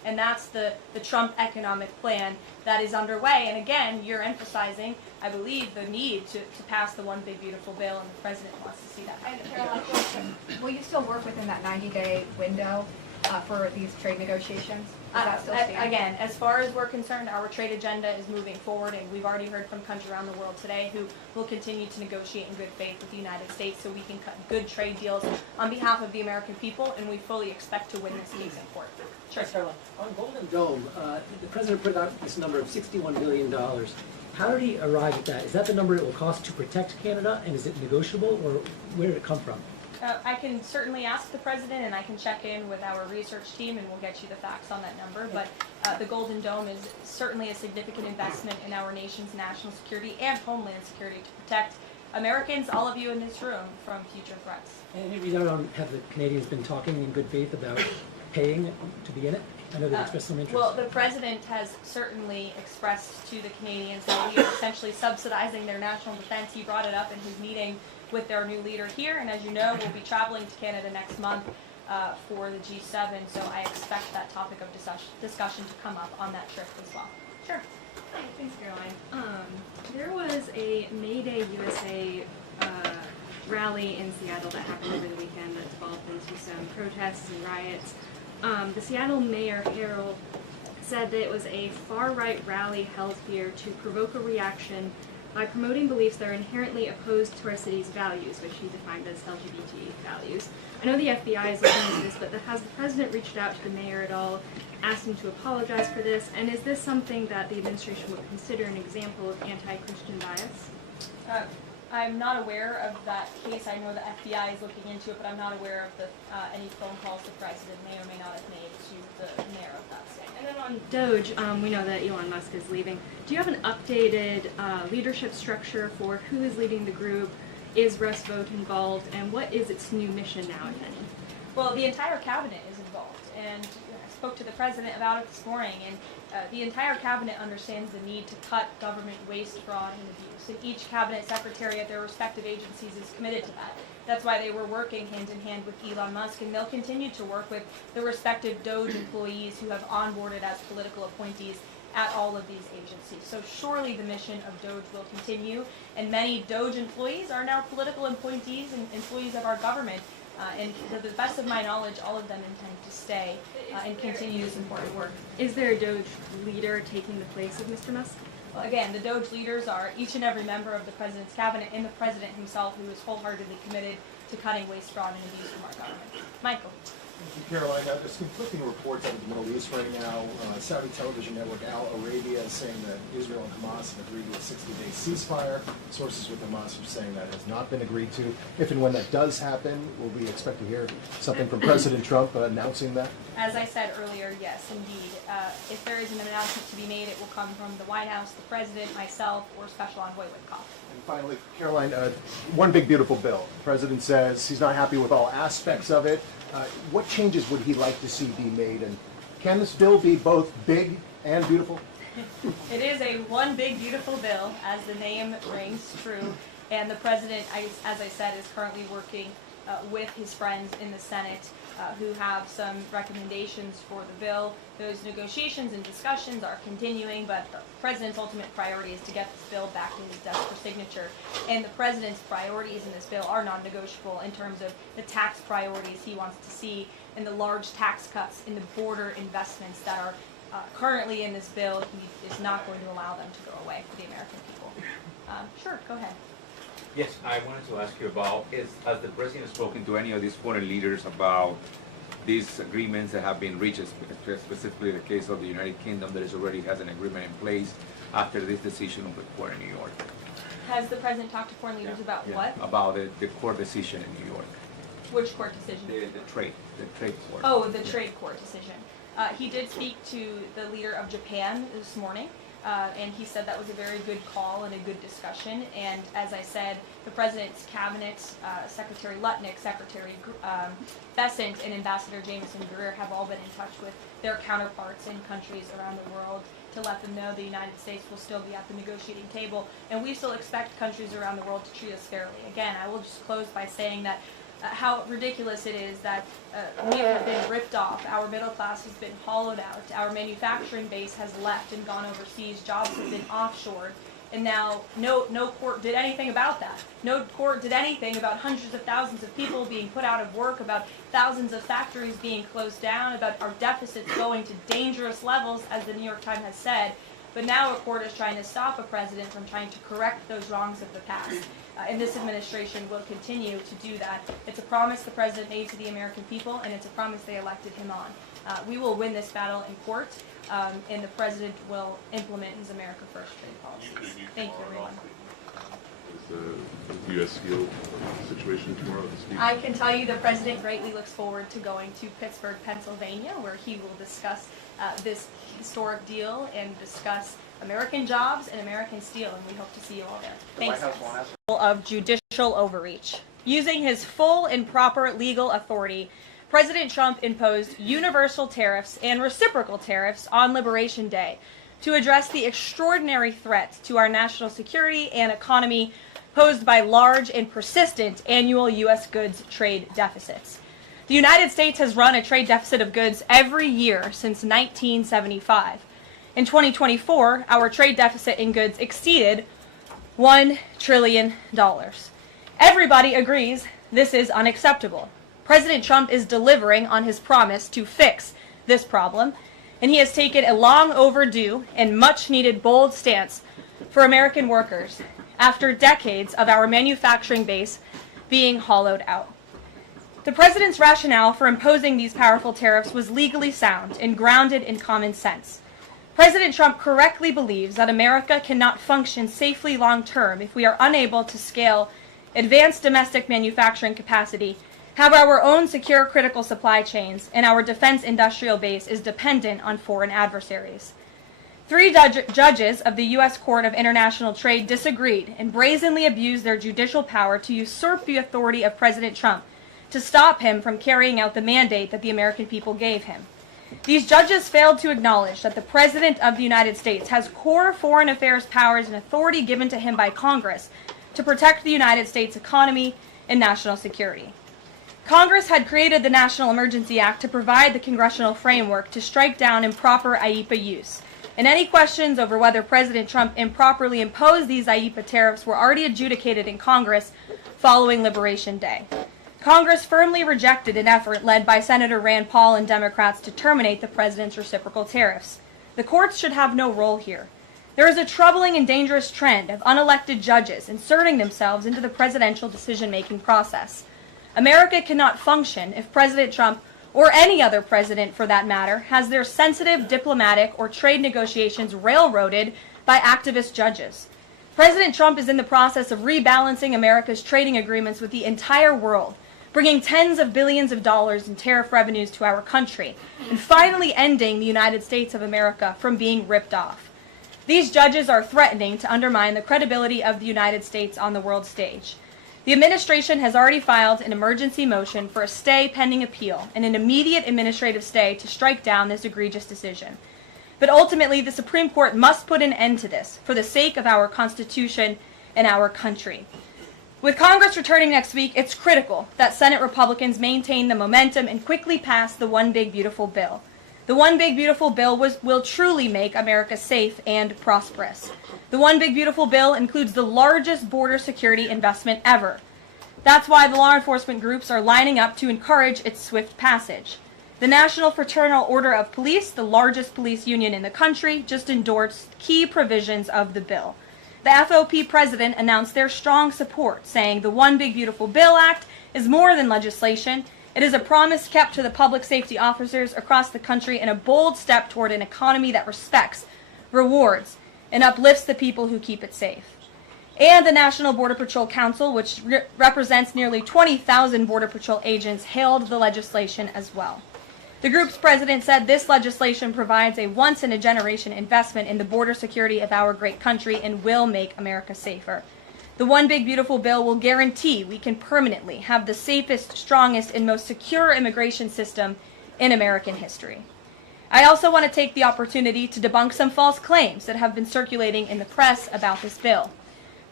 And that's the Trump economic plan that is underway. And again, you're emphasizing, I believe, the need to pass the one big beautiful bill, and the president wants to see that. And Caroline, will you still work within that 90-day window for these trade negotiations? Does that still stand? Again, as far as we're concerned, our trade agenda is moving forward, and we've already heard from countries around the world today who will continue to negotiate in good faith with the United States so we can cut good trade deals on behalf of the American people, and we fully expect to win this case in court. Sure. On Golden Dome, the president put out this number of $61 billion. How did he arrive at that? Is that the number it will cost to protect Canada, and is it negotiable, or where did it come from? I can certainly ask the president, and I can check in with our research team, and we'll get you the facts on that number. But the Golden Dome is certainly a significant investment in our nation's national security and homeland security to protect Americans, all of you in this room, from future threats. Any reason on have the Canadians been talking in good faith about paying to be in it? I know they expressed some interest. Well, the president has certainly expressed to the Canadians that we are essentially subsidizing their national defense. He brought it up in his meeting with their new leader here, and as you know, we'll be traveling to Canada next month for the G7, so I expect that topic of discussion to come up on that trip as well. Sure. Hi, thanks, Caroline. There was a May Day USA rally in Seattle that happened over the weekend that devolved into some protests and riots. The Seattle Mayor Harrell said that it was a far-right rally held here to provoke a reaction by promoting beliefs that are inherently opposed to our city's values, which he defined as LGBT values. I know the FBI is looking into this, but has the president reached out to the mayor at all, asked him to apologize for this, and is this something that the administration would consider an example of anti-Christian bias? I'm not aware of that case. I know the FBI is looking into it, but I'm not aware of any phone calls the president may or may not have made to the mayor of that state. And then on Doge, we know that Elon Musk is leaving. Do you have an updated leadership structure for who is leading the group? Is Russ Vought involved? And what is its new mission now, if any? Well, the entire cabinet is involved, and I spoke to the president about it this morning, and the entire cabinet understands the need to cut government waste, fraud, and abuse, and each cabinet secretary at their respective agencies is committed to that. That's why they were working hand in hand with Elon Musk, and they'll continue to work with the respective Doge employees who have onboarded as political appointees at all of these agencies. So surely the mission of Doge will continue, and many Doge employees are now political appointees and employees of our government. And to the best of my knowledge, all of them intend to stay and continue this important work. Is there a Doge leader taking the place of Mr. Musk? Well, again, the Doge leaders are each and every member of the president's cabinet and the president himself, who is wholeheartedly committed to cutting waste, fraud, and abuse from our government. Michael. Thank you, Caroline. There's conflicting reports out of the Middle East right now. Saudi television network Al Arabia is saying that Israel and Hamas have agreed to a 60-day ceasefire. Sources with Hamas are saying that has not been agreed to. If and when that does happen, will we expect to hear something from President Trump announcing that? As I said earlier, yes, indeed. If there is an announcement to be made, it will come from the White House, the president, myself, or Special Envoy Witkoff. And finally, Caroline, one big beautiful bill. The president says he's not happy with all aspects of it. What changes would he like to see be made? And can this bill be both big and beautiful? It is a one big beautiful bill, as the name rings true. And the president, as I said, is currently working with his friends in the Senate who have some recommendations for the bill. Those negotiations and discussions are continuing, but the president's ultimate priority is to get this bill back to his desk for signature. And the president's priorities in this bill are non-negotiable in terms of the tax priorities he wants to see and the large tax cuts in the border investments that are currently in this bill. He is not going to allow them to go away for the American people. Sure, go ahead. Yes, I wanted to ask you about, has the president spoken to any of these foreign leaders about these agreements that have been reached, specifically the case of the United Kingdom that already has an agreement in place after this decision of the court in New York? Has the president talked to foreign leaders about what? About the court decision in New York. Which court decision? The trade court. Oh, the trade court decision. He did speak to the leader of Japan this morning. And he said that was a very good call and a good discussion. And as I said, the president's cabinet, Secretary Lutnick, Secretary Bessent, and Ambassador Jameson Greer have all been in touch with their counterparts in countries around the world to let them know the United States will still be at the negotiating table. And we still expect countries around the world to treat us fairly. Again, I will just close by saying that how ridiculous it is that we have been ripped off, our middle class has been hollowed out, our manufacturing base has left and gone overseas, jobs have been offshored, and now no court did anything about that. No court did anything about hundreds of thousands of people being put out of work, about thousands of factories being closed down, about our deficits going to dangerous levels, as the New York Times has said. But now a court is trying to stop a president from trying to correct those wrongs of the past. And this administration will continue to do that. It's a promise the president made to the American people, and it's a promise they elected him on. We will win this battle in court, and the president will implement his America First trade policies. Thank you, everyone. Is the U.S. Steel situation tomorrow this week? I can tell you the president greatly looks forward to going to Pittsburgh, Pennsylvania, where he will discuss this historic deal and discuss American jobs and American steel, and we hope to see you all there. Thanks. Of judicial overreach. Using his full and proper legal authority, President Trump imposed universal tariffs and reciprocal tariffs on Liberation Day to address the extraordinary threat to our national security and economy posed by large and persistent annual U.S. goods trade deficits. The United States has run a trade deficit of goods every year since 1975. In 2024, our trade deficit in goods exceeded $1 trillion. Everybody agrees this is unacceptable. President Trump is delivering on his promise to fix this problem, and he has taken a long overdue and much needed bold stance for American workers after decades of our manufacturing base being hollowed out. The president's rationale for imposing these powerful tariffs was legally sound and grounded in common sense. President Trump correctly believes that America cannot function safely long-term if we are unable to scale advanced domestic manufacturing capacity, have our own secure critical supply chains, and our defense industrial base is dependent on foreign adversaries. 3 judges of the U.S. Court of International Trade disagreed and brazenly abused their judicial power to usurp the authority of President Trump to stop him from carrying out the mandate that the American people gave him. These judges failed to acknowledge that the President of the United States has core foreign affairs powers and authority given to him by Congress to protect the United States economy and national security. Congress had created the National Emergency Act to provide the congressional framework to strike down improper IEEPA use, and any questions over whether President Trump improperly imposed these IEEPA tariffs were already adjudicated in Congress following Liberation Day. Congress firmly rejected an effort led by Senator Rand Paul and Democrats to terminate the president's reciprocal tariffs. The courts should have no role here. There is a troubling and dangerous trend of unelected judges inserting themselves into the presidential decision-making process. America cannot function if President Trump, or any other president for that matter, has their sensitive diplomatic or trade negotiations railroaded by activist judges. President Trump is in the process of rebalancing America's trading agreements with the entire world, bringing tens of billions of dollars in tariff revenues to our country, and finally ending the United States of America from being ripped off. These judges are threatening to undermine the credibility of the United States on the world stage. The administration has already filed an emergency motion for a stay pending appeal and an immediate administrative stay to strike down this egregious decision. But ultimately, the Supreme Court must put an end to this for the sake of our Constitution and our country. With Congress returning next week, it's critical that Senate Republicans maintain the momentum and quickly pass the One Big Beautiful Bill. The One Big Beautiful Bill will truly make America safe and prosperous. The One Big Beautiful Bill includes the largest border security investment ever. That's why the law enforcement groups are lining up to encourage its swift passage. The National Fraternal Order of Police, the largest police union in the country, just endorsed key provisions of the bill. The FOP president announced their strong support, saying the One Big Beautiful Bill Act is more than legislation. It is a promise kept to the public safety officers across the country and a bold step toward an economy that respects, rewards, and uplifts the people who keep it safe. And the National Border Patrol Council, which represents nearly 20,000 Border Patrol agents, hailed the legislation as well. The group's president said this legislation provides a once-in-a-generation investment in the border security of our great country and will make America safer. The One Big Beautiful Bill will guarantee we can permanently have the safest, strongest, and most secure immigration system in American history. I also want to take the opportunity to debunk some false claims that have been circulating in the press about this bill.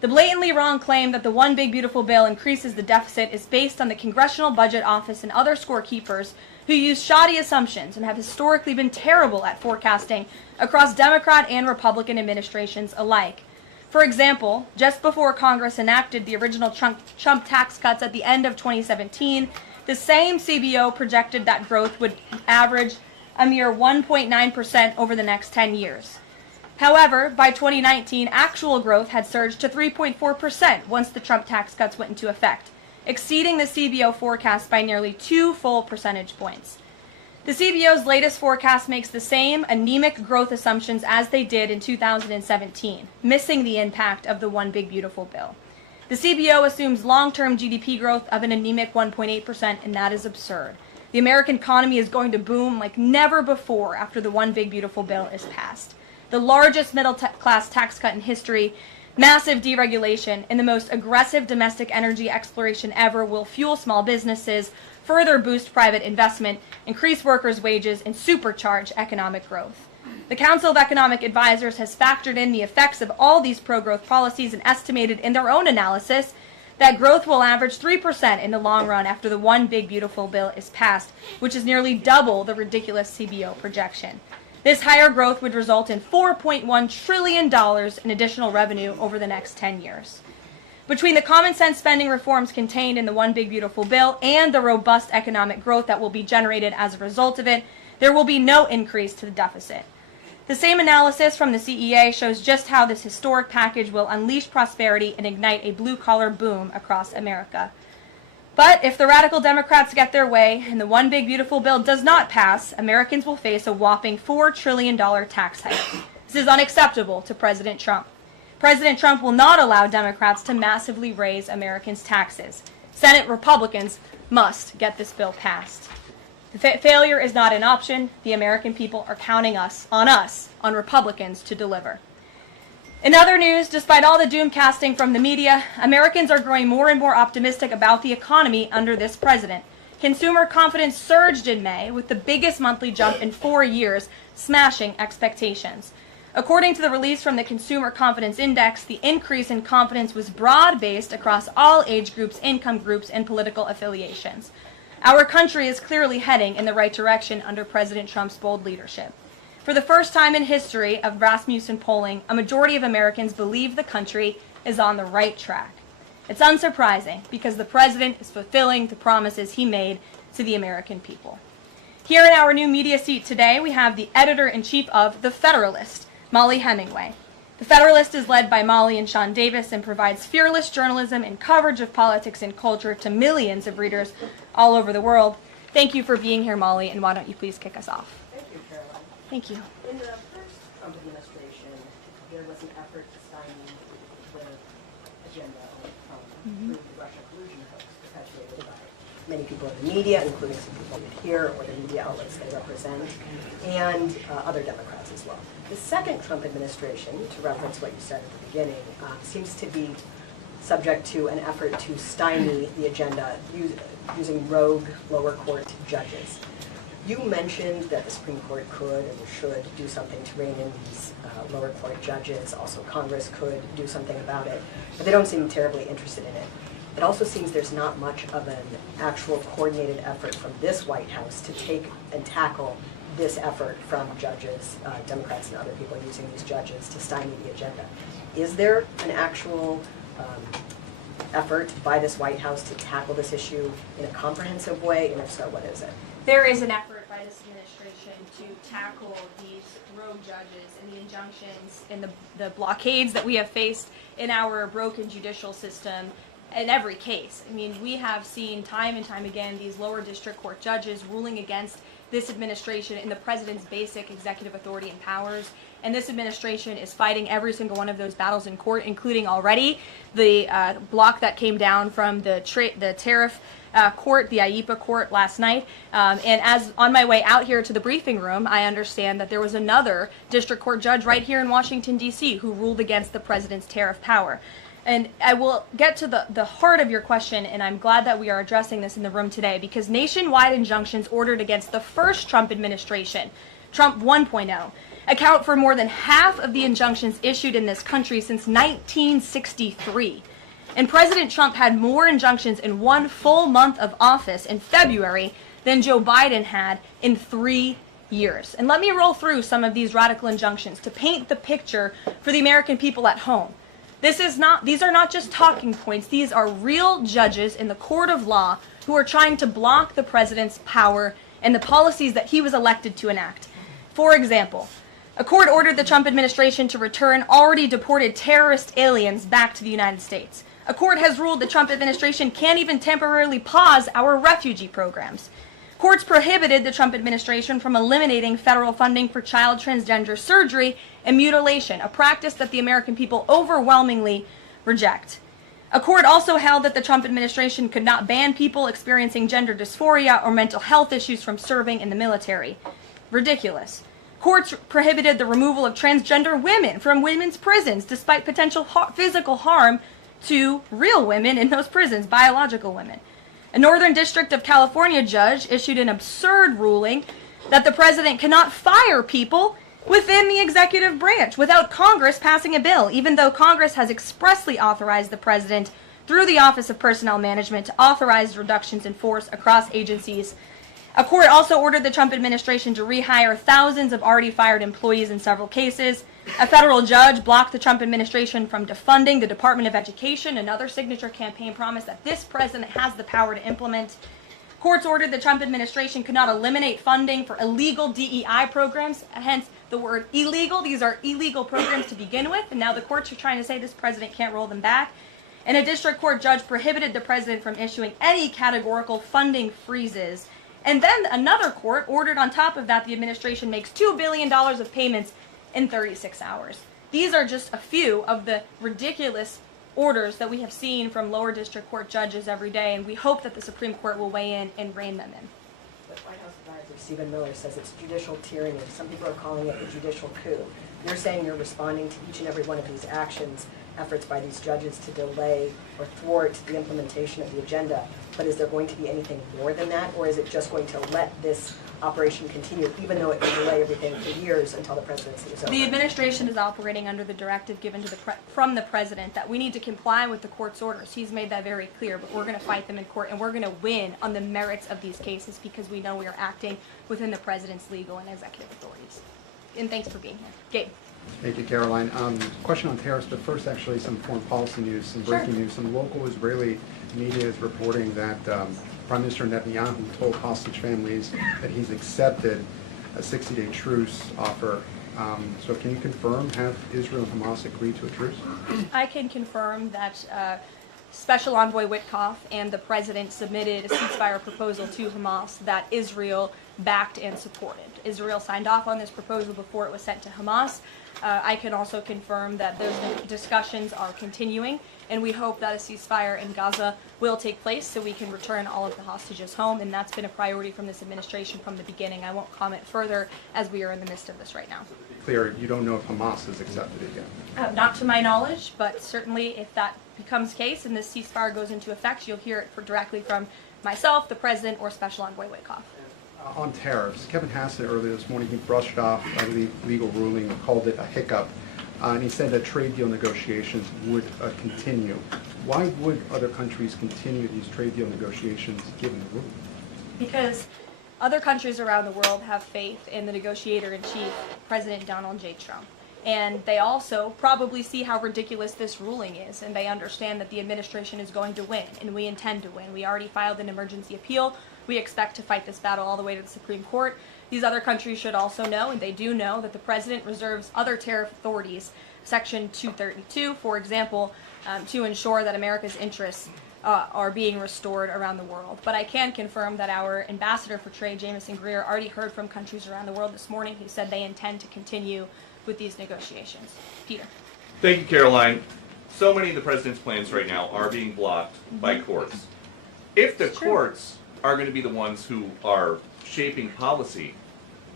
The blatantly wrong claim that the One Big Beautiful Bill increases the deficit is based on the Congressional Budget Office and other scorekeepers who use shoddy assumptions and have historically been terrible at forecasting across Democrat and Republican administrations alike. For example, just before Congress enacted the original Trump tax cuts at the end of 2017, the same CBO projected that growth would average a mere 1.9% over the next 10 years. However, by 2019, actual growth had surged to 3.4% once the Trump tax cuts went into effect, exceeding the CBO forecast by nearly 2 full percentage points. The CBO's latest forecast makes the same anemic growth assumptions as they did in 2017, missing the impact of the One Big Beautiful Bill. The CBO assumes long-term GDP growth of an anemic 1.8%, and that is absurd. The American economy is going to boom like never before after the One Big Beautiful Bill is passed. The largest middle-class tax cut in history, massive deregulation, and the most aggressive domestic energy exploration ever will fuel small businesses, further boost private investment, increase workers' wages, and supercharge economic growth. The Council of Economic Advisors has factored in the effects of all these pro-growth policies and estimated in their own analysis that growth will average 3% in the long run after the One Big Beautiful Bill is passed, which is nearly double the ridiculous CBO projection. This higher growth would result in $4.1 trillion in additional revenue over the next 10 years. Between the common sense spending reforms contained in the One Big Beautiful Bill and the robust economic growth that will be generated as a result of it, there will be no increase to the deficit. The same analysis from the CEA shows just how this historic package will unleash prosperity and ignite a blue-collar boom across America. But if the radical Democrats get their way and the One Big Beautiful Bill does not pass, Americans will face a whopping $4 trillion tax hike. This is unacceptable to President Trump. President Trump will not allow Democrats to massively raise Americans' taxes. Senate Republicans must get this bill passed. Failure is not an option. The American people are counting on Republicans to deliver. In other news, despite all the doom casting from the media, Americans are growing more and more optimistic about the economy under this president. Consumer confidence surged in May with the biggest monthly jump in 4 years, smashing expectations. According to the release from the Consumer Confidence Index, the increase in confidence was broad-based across all age groups, income groups, and political affiliations. Our country is clearly heading in the right direction under President Trump's bold leadership. For the first time in history of Rasmussen polling, a majority of Americans believe the country is on the right track. It's unsurprising because the president is fulfilling the promises he made to the American people. Here in our new media seat today, we have the editor-in-chief of The Federalist, Molly Hemingway. The Federalist is led by Molly and Sean Davis and provides fearless journalism and coverage of politics and culture to millions of readers all over the world. Thank you for being here, Molly, and why don't you please kick us off? Thank you, Caroline. Thank you. In the first Trump administration, there was an effort to stymie the agenda through the Russia collusion hoax perpetuated by many people in the media, including some people here or the media outlets they represent, and other Democrats as well. The second Trump administration, to reference what you said at the beginning, seems to be subject to an effort to stymie the agenda using rogue lower court judges. You mentioned that the Supreme Court could and should do something to rein in these lower court judges. Also, Congress could do something about it, but they don't seem terribly interested in it. It also seems there's not much of an actual coordinated effort from this White House to take and tackle this effort from judges, Democrats and other people using these judges to stymie the agenda. Is there an actual effort by this White House to tackle this issue in a comprehensive way? And if so, what is it? There is an effort by this administration to tackle these rogue judges and the injunctions and the blockades that we have faced in our broken judicial system in every case. I mean, we have seen time and time again these lower district court judges ruling against this administration in the president's basic executive authority and powers. And this administration is fighting every single one of those battles in court, including already the block that came down from the tariff court, the IEPA court last night. And as on my way out here to the briefing room, I understand that there was another district court judge right here in Washington, D.C. who ruled against the president's tariff power. And I will get to the heart of your question, and I'm glad that we are addressing this in the room today, because nationwide injunctions ordered against the first Trump administration, Trump 1.0, account for more than half of the injunctions issued in this country since 1963. And President Trump had more injunctions in one full month of office in February than Joe Biden had in 3 years. And let me roll through some of these radical injunctions to paint the picture for the American people at home. These are not just talking points. These are real judges in the court of law who are trying to block the president's power and the policies that he was elected to enact. For example, a court ordered the Trump administration to return already deported terrorist aliens back to the United States. A court has ruled the Trump administration can't even temporarily pause our refugee programs. Courts prohibited the Trump administration from eliminating federal funding for child transgender surgery and mutilation, a practice that the American people overwhelmingly reject. A court also held that the Trump administration could not ban people experiencing gender dysphoria or mental health issues from serving in the military. Ridiculous. Courts prohibited the removal of transgender women from women's prisons despite potential physical harm to real women in those prisons, biological women. A Northern District of California judge issued an absurd ruling that the president cannot fire people within the executive branch without Congress passing a bill, even though Congress has expressly authorized the president through the Office of Personnel Management to authorize reductions in force across agencies. A court also ordered the Trump administration to rehire thousands of already fired employees in several cases. A federal judge blocked the Trump administration from defunding the Department of Education, another signature campaign promise that this president has the power to implement. Courts ordered the Trump administration could not eliminate funding for illegal DEI programs, hence the word illegal. These are illegal programs to begin with, and now the courts are trying to say this president can't roll them back. And a district court judge prohibited the president from issuing any categorical funding freezes. And then another court ordered on top of that the administration makes $2 billion of payments in 36 hours. These are just a few of the ridiculous orders that we have seen from lower district court judges every day, and we hope that the Supreme Court will weigh in and rein them in. But White House advisor Stephen Miller says it's judicial tyranny. Some people are calling it a judicial coup. You're saying you're responding to each and every one of these actions, efforts by these judges to delay or thwart the implementation of the agenda. But is there going to be anything more than that, or is it just going to let this operation continue, even though it may delay everything for years until the presidency is over? The administration is operating under the directive given to from the president that we need to comply with the court's orders. He's made that very clear, but we're going to fight them in court, and we're going to win on the merits of these cases because we know we are acting within the president's legal and executive authorities. And thanks for being here. Gabe. Thank you, Caroline. Question on tariffs, but first actually some foreign policy news, some breaking news. Some local Israeli media is reporting that Prime Minister Netanyahu told hostage families that he's accepted a 60-day truce offer. So can you confirm, have Israel and Hamas agreed to a truce? I can confirm that Special Envoy Witkoff and the president submitted a ceasefire proposal to Hamas that Israel backed and supported. Israel signed off on this proposal before it was sent to Hamas. I can also confirm that those discussions are continuing, and we hope that a ceasefire in Gaza will take place so we can return all of the hostages home, and that's been a priority from this administration from the beginning. I won't comment further as we are in the midst of this right now. Clear, you don't know if Hamas has accepted it yet? Not to my knowledge, but certainly if that becomes the case and this ceasefire goes into effect, you'll hear it directly from myself, the president, or Special Envoy Witkoff. On tariffs, Kevin Hassett earlier this morning, he brushed off a legal ruling and called it a hiccup, and he said that trade deal negotiations would continue. Why would other countries continue these trade deal negotiations given the ruling? Because other countries around the world have faith in the negotiator-in-chief, President Donald J. Trump. And they also probably see how ridiculous this ruling is, and they understand that the administration is going to win, and we intend to win. We already filed an emergency appeal. We expect to fight this battle all the way to the Supreme Court. These other countries should also know, and they do know, that the president reserves other tariff authorities, Section 232, for example, to ensure that America's interests are being restored around the world. But I can confirm that our ambassador for trade, Jameson Greer, already heard from countries around the world this morning who said they intend to continue with these negotiations. Peter. Thank you, Caroline. So many of the president's plans right now are being blocked by courts. If the courts are going to be the ones who are shaping policy,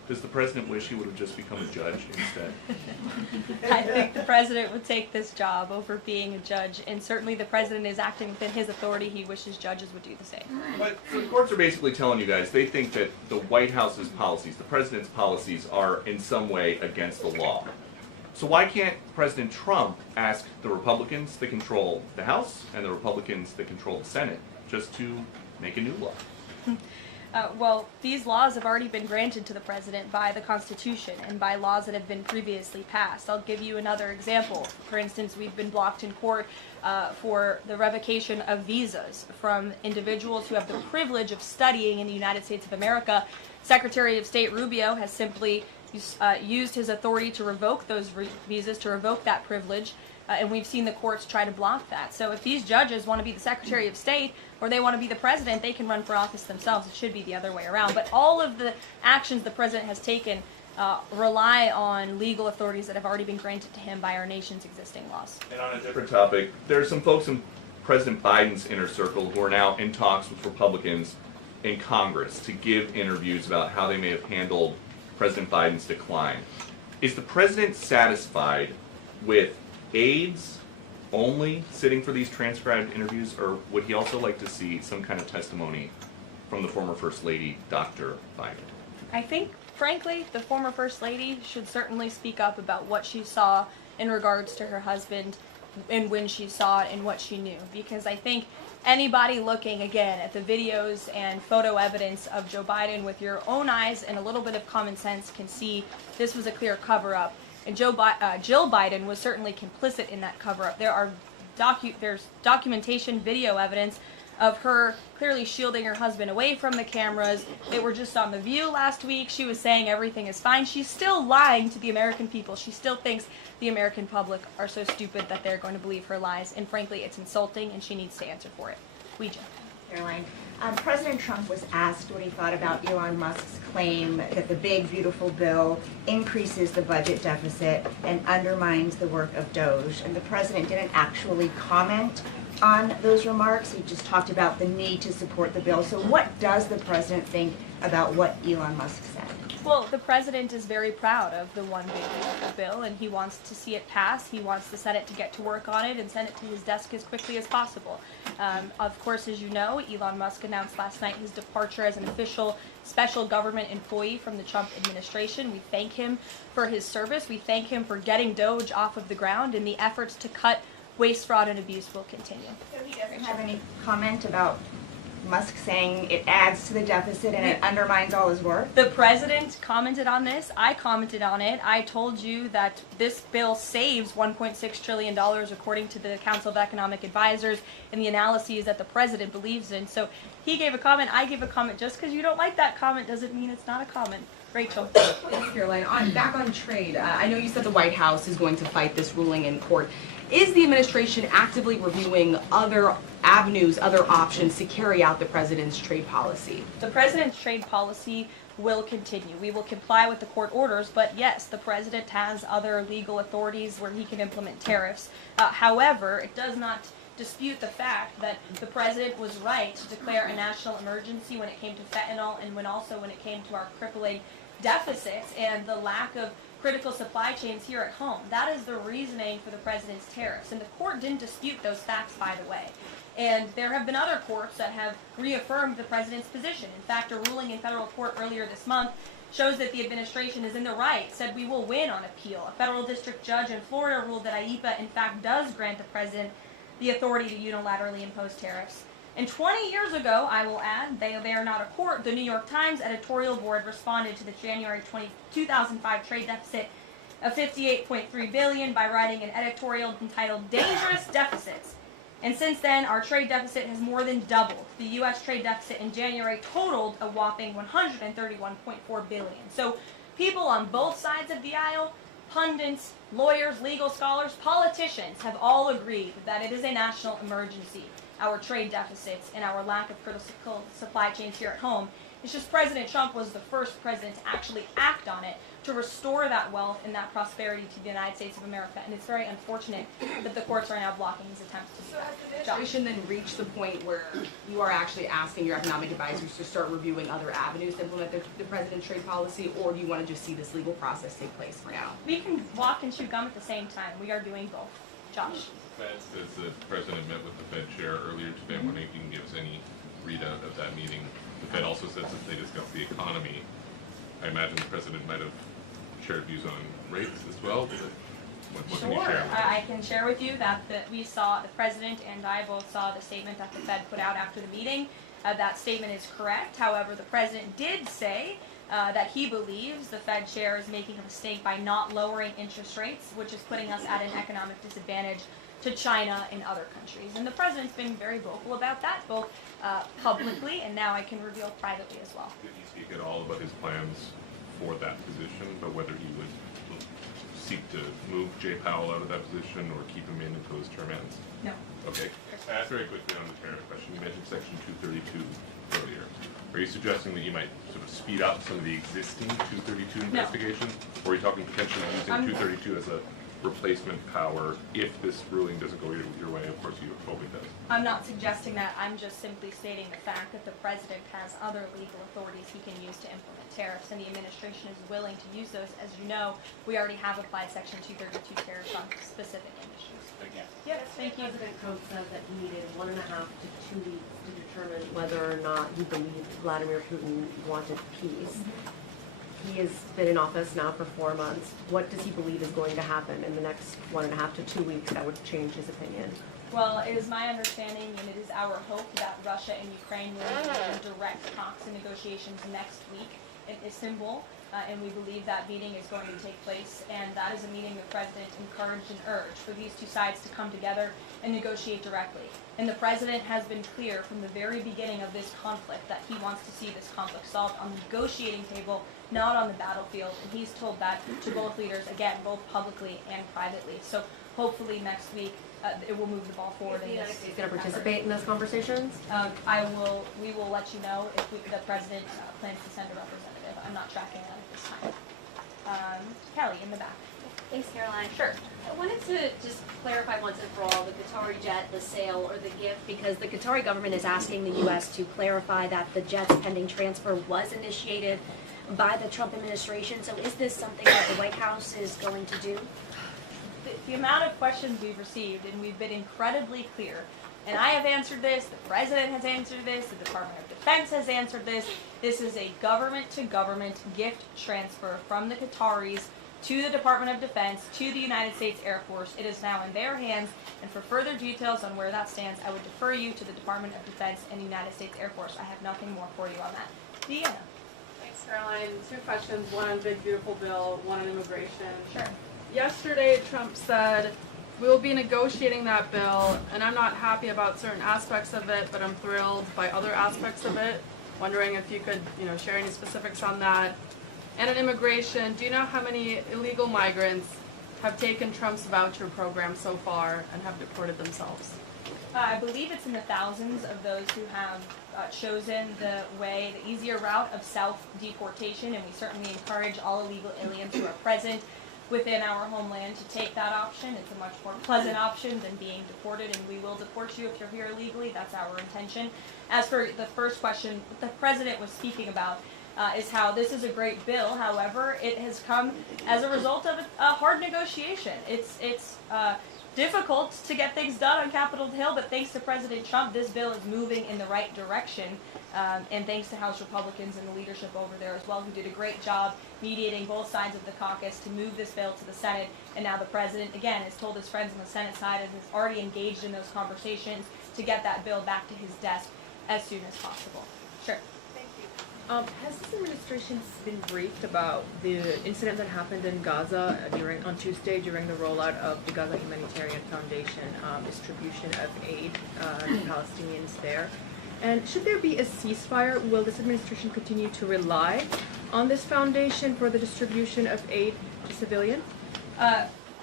Does the president wish he would have just become a judge instead? I think the president would take this job over being a judge, and certainly the president is acting within his authority. He wishes judges would do the same. But the courts are basically telling you guys they think that the White House's policies, the president's policies, are in some way against the law. So why can't President Trump ask the Republicans that control the House and the Republicans that control the Senate just to make a new law? Well, these laws have already been granted to the president by the Constitution and by laws that have been previously passed. I'll give you another example. For instance, we've been blocked in court for the revocation of visas from individuals who have the privilege of studying in the United States of America. Secretary of State Rubio has simply used his authority to revoke those visas, to revoke that privilege. And we've seen the courts try to block that. So if these judges want to be the Secretary of State or they want to be the president, they can run for office themselves. It should be the other way around. But all of the actions the president has taken rely on legal authorities that have already been granted to him by our nation's existing laws. And on a different topic, there are some folks in President Biden's inner circle who are now in talks with Republicans in Congress to give interviews about how they may have handled President Biden's decline. Is the president satisfied with aides only sitting for these transcribed interviews, or would he also like to see some kind of testimony from the former First Lady, Dr. Biden? I think, frankly, the former First Lady should certainly speak up about what she saw in regards to her husband and when she saw it and what she knew. Because I think anybody looking, again, at the videos and photo evidence of Joe Biden with your own eyes and a little bit of common sense can see this was a clear cover-up. And Jill Biden was certainly complicit in that cover-up. There's documentation, video evidence of her clearly shielding her husband away from the cameras. They were just on The View last week. She was saying everything is fine. She's still lying to the American people. She still thinks the American public are so stupid that they're going to believe her lies. And frankly, it's insulting, and she needs to answer for it. Ouija. Caroline, President Trump was asked what he thought about Elon Musk's claim that the big, beautiful bill increases the budget deficit and undermines the work of Doge. And the president didn't actually comment on those remarks. He just talked about the need to support the bill. So what does the president think about what Elon Musk said? Well, the president is very proud of the one big beautiful bill, and he wants to see it pass. He wants the Senate to get to work on it and send it to his desk as quickly as possible. Of course, as you know, Elon Musk announced last night his departure as an official special government employee from the Trump administration. We thank him for his service. We thank him for getting Doge off of the ground, and the efforts to cut waste, fraud, and abuse will continue. So he doesn't have any comment about Musk saying it adds to the deficit and it undermines all his work? The president commented on this. I commented on it. I told you that this bill saves $1.6 trillion according to the Council of Economic Advisors and the analyses that the president believes in. So he gave a comment, I gave a comment. Just because you don't like that comment doesn't mean it's not a comment. Rachel. Thanks, Caroline. Back on trade, I know you said the White House is going to fight this ruling in court. Is the administration actively reviewing other avenues, other options to carry out the president's trade policy? The president's trade policy will continue. We will comply with the court orders, but yes, the president has other legal authorities where he can implement tariffs. However, it does not dispute the fact that the president was right to declare a national emergency when it came to fentanyl and when it came to our crippling deficits and the lack of critical supply chains here at home. That is the reasoning for the president's tariffs. And the court didn't dispute those facts, by the way. And there have been other courts that have reaffirmed the president's position. In fact, a ruling in federal court earlier this month shows that the administration is in the right, said we will win on appeal. A federal district judge in Florida ruled that IEEPA, in fact, does grant the president the authority to unilaterally impose tariffs. And 20 years ago, I will add, they are not a court, the New York Times editorial board responded to the January 2005 trade deficit of $58.3 billion by writing an editorial entitled Dangerous Deficits. And since then, our trade deficit has more than doubled. The U.S. trade deficit in January totaled a whopping $131.4 billion. So people on both sides of the aisle, pundits, lawyers, legal scholars, politicians have all agreed that it is a national emergency, our trade deficits and our lack of critical supply chains here at home. It's just President Trump was the first president to actually act on it to restore that wealth and that prosperity to the United States of America. And it's very unfortunate that the courts are now blocking his attempts to do that. The administration then reach the point where you are actually asking your economic advisors to start reviewing other avenues to implement the president's trade policy, or do you want to just see this legal process take place for now? We can walk and chew gum at the same time. We are doing both. Josh? The Fed says the president met with the Fed chair earlier today. I'm wondering if you can give us any readout of that meeting. The Fed also says that they discussed the economy. I imagine the president might have shared views on rates as well. What can you share? I can share with you that we saw, the president and I both saw the statement that the Fed put out after the meeting. That statement is correct. However, the president did say that he believes the Fed chair is making a mistake by not lowering interest rates, which is putting us at an economic disadvantage to China and other countries. And the president's been very vocal about that, both publicly and now I can reveal privately as well. Did he speak at all about his plans for that position, but whether he would seek to move Jay Powell out of that position or keep him in until his term ends? No. Okay. Very quickly on the tariff question, you mentioned Section 232 earlier. Are you suggesting that you might sort of speed up some of the existing 232 investigations? Or are you talking potentially using 232 as a replacement power if this ruling doesn't go your way? Of course you hope it does. I'm not suggesting that. I'm just simply stating the fact that the president has other legal authorities he can use to implement tariffs, and the administration is willing to use those. As you know, we already have applied Section 232 tariffs on specific industries. Yes, thank you. President Trump said that he needed 1.5 to 2 weeks to determine whether or not he believed Vladimir Putin wanted peace. He has been in office now for 4 months. What does he believe is going to happen in the next 1.5 to 2 weeks that would change his opinion? Well, it is my understanding and it is our hope that Russia and Ukraine will engage in direct talks and negotiations next week in Istanbul. And we believe that meeting is going to take place, and that is a meeting the president encouraged and urged for these two sides to come together and negotiate directly. And the president has been clear from the very beginning of this conflict that he wants to see this conflict solved on the negotiating table, not on the battlefield. And he's told that to both leaders, again, both publicly and privately. So hopefully next week it will move the ball forward. Is the United States going to participate in those conversations? We will let you know if the president plans to send a representative. I'm not tracking that at this time. Kelly, in the back. Thanks, Caroline. Sure. I wanted to just clarify once and for all the Qatari jet, the sale, or the gift, because the Qatari government is asking the U.S. to clarify that the jet's pending transfer was initiated by the Trump administration. So is this something that the White House is going to do? The amount of questions we've received, and we've been incredibly clear, and I have answered this, the president has answered this, the Department of Defense has answered this. This is a government-to-government gift transfer from the Qataris to the Department of Defense, to the United States Air Force. It is now in their hands, and for further details on where that stands, I would defer you to the Department of Defense and the United States Air Force. I have nothing more for you on that. Deanna. Thanks, Caroline. 2 questions, one on Big Beautiful Bill, one on immigration. Sure. Yesterday, Trump said, we will be negotiating that bill, and I'm not happy about certain aspects of it, but I'm thrilled by other aspects of it. Wondering if you could, share any specifics on that. And on immigration, do you know how many illegal migrants have taken Trump's voucher program so far and have deported themselves? I believe it's in the thousands of those who have chosen the easier route of self-deportation, and we certainly encourage all illegal aliens who are present within our homeland to take that option. It's a much more pleasant option than being deported, and we will deport you if you're here illegally. That's our intention. As for the first question, what the president was speaking about is how this is a great bill. However, it has come as a result of a hard negotiation. It's difficult to get things done on Capitol Hill, but thanks to President Trump, this bill is moving in the right direction. And thanks to House Republicans and the leadership over there as well, who did a great job mediating both sides of the caucus to move this bill to the Senate. And now the president, again, has told his friends on the Senate side and has already engaged in those conversations to get that bill back to his desk as soon as possible. Sure. Has this administration been briefed about the incident that happened in Gaza on Tuesday during the rollout of the Gaza Humanitarian Foundation distribution of aid to Palestinians there? And should there be a ceasefire, will this administration continue to rely on this foundation for the distribution of aid to civilians?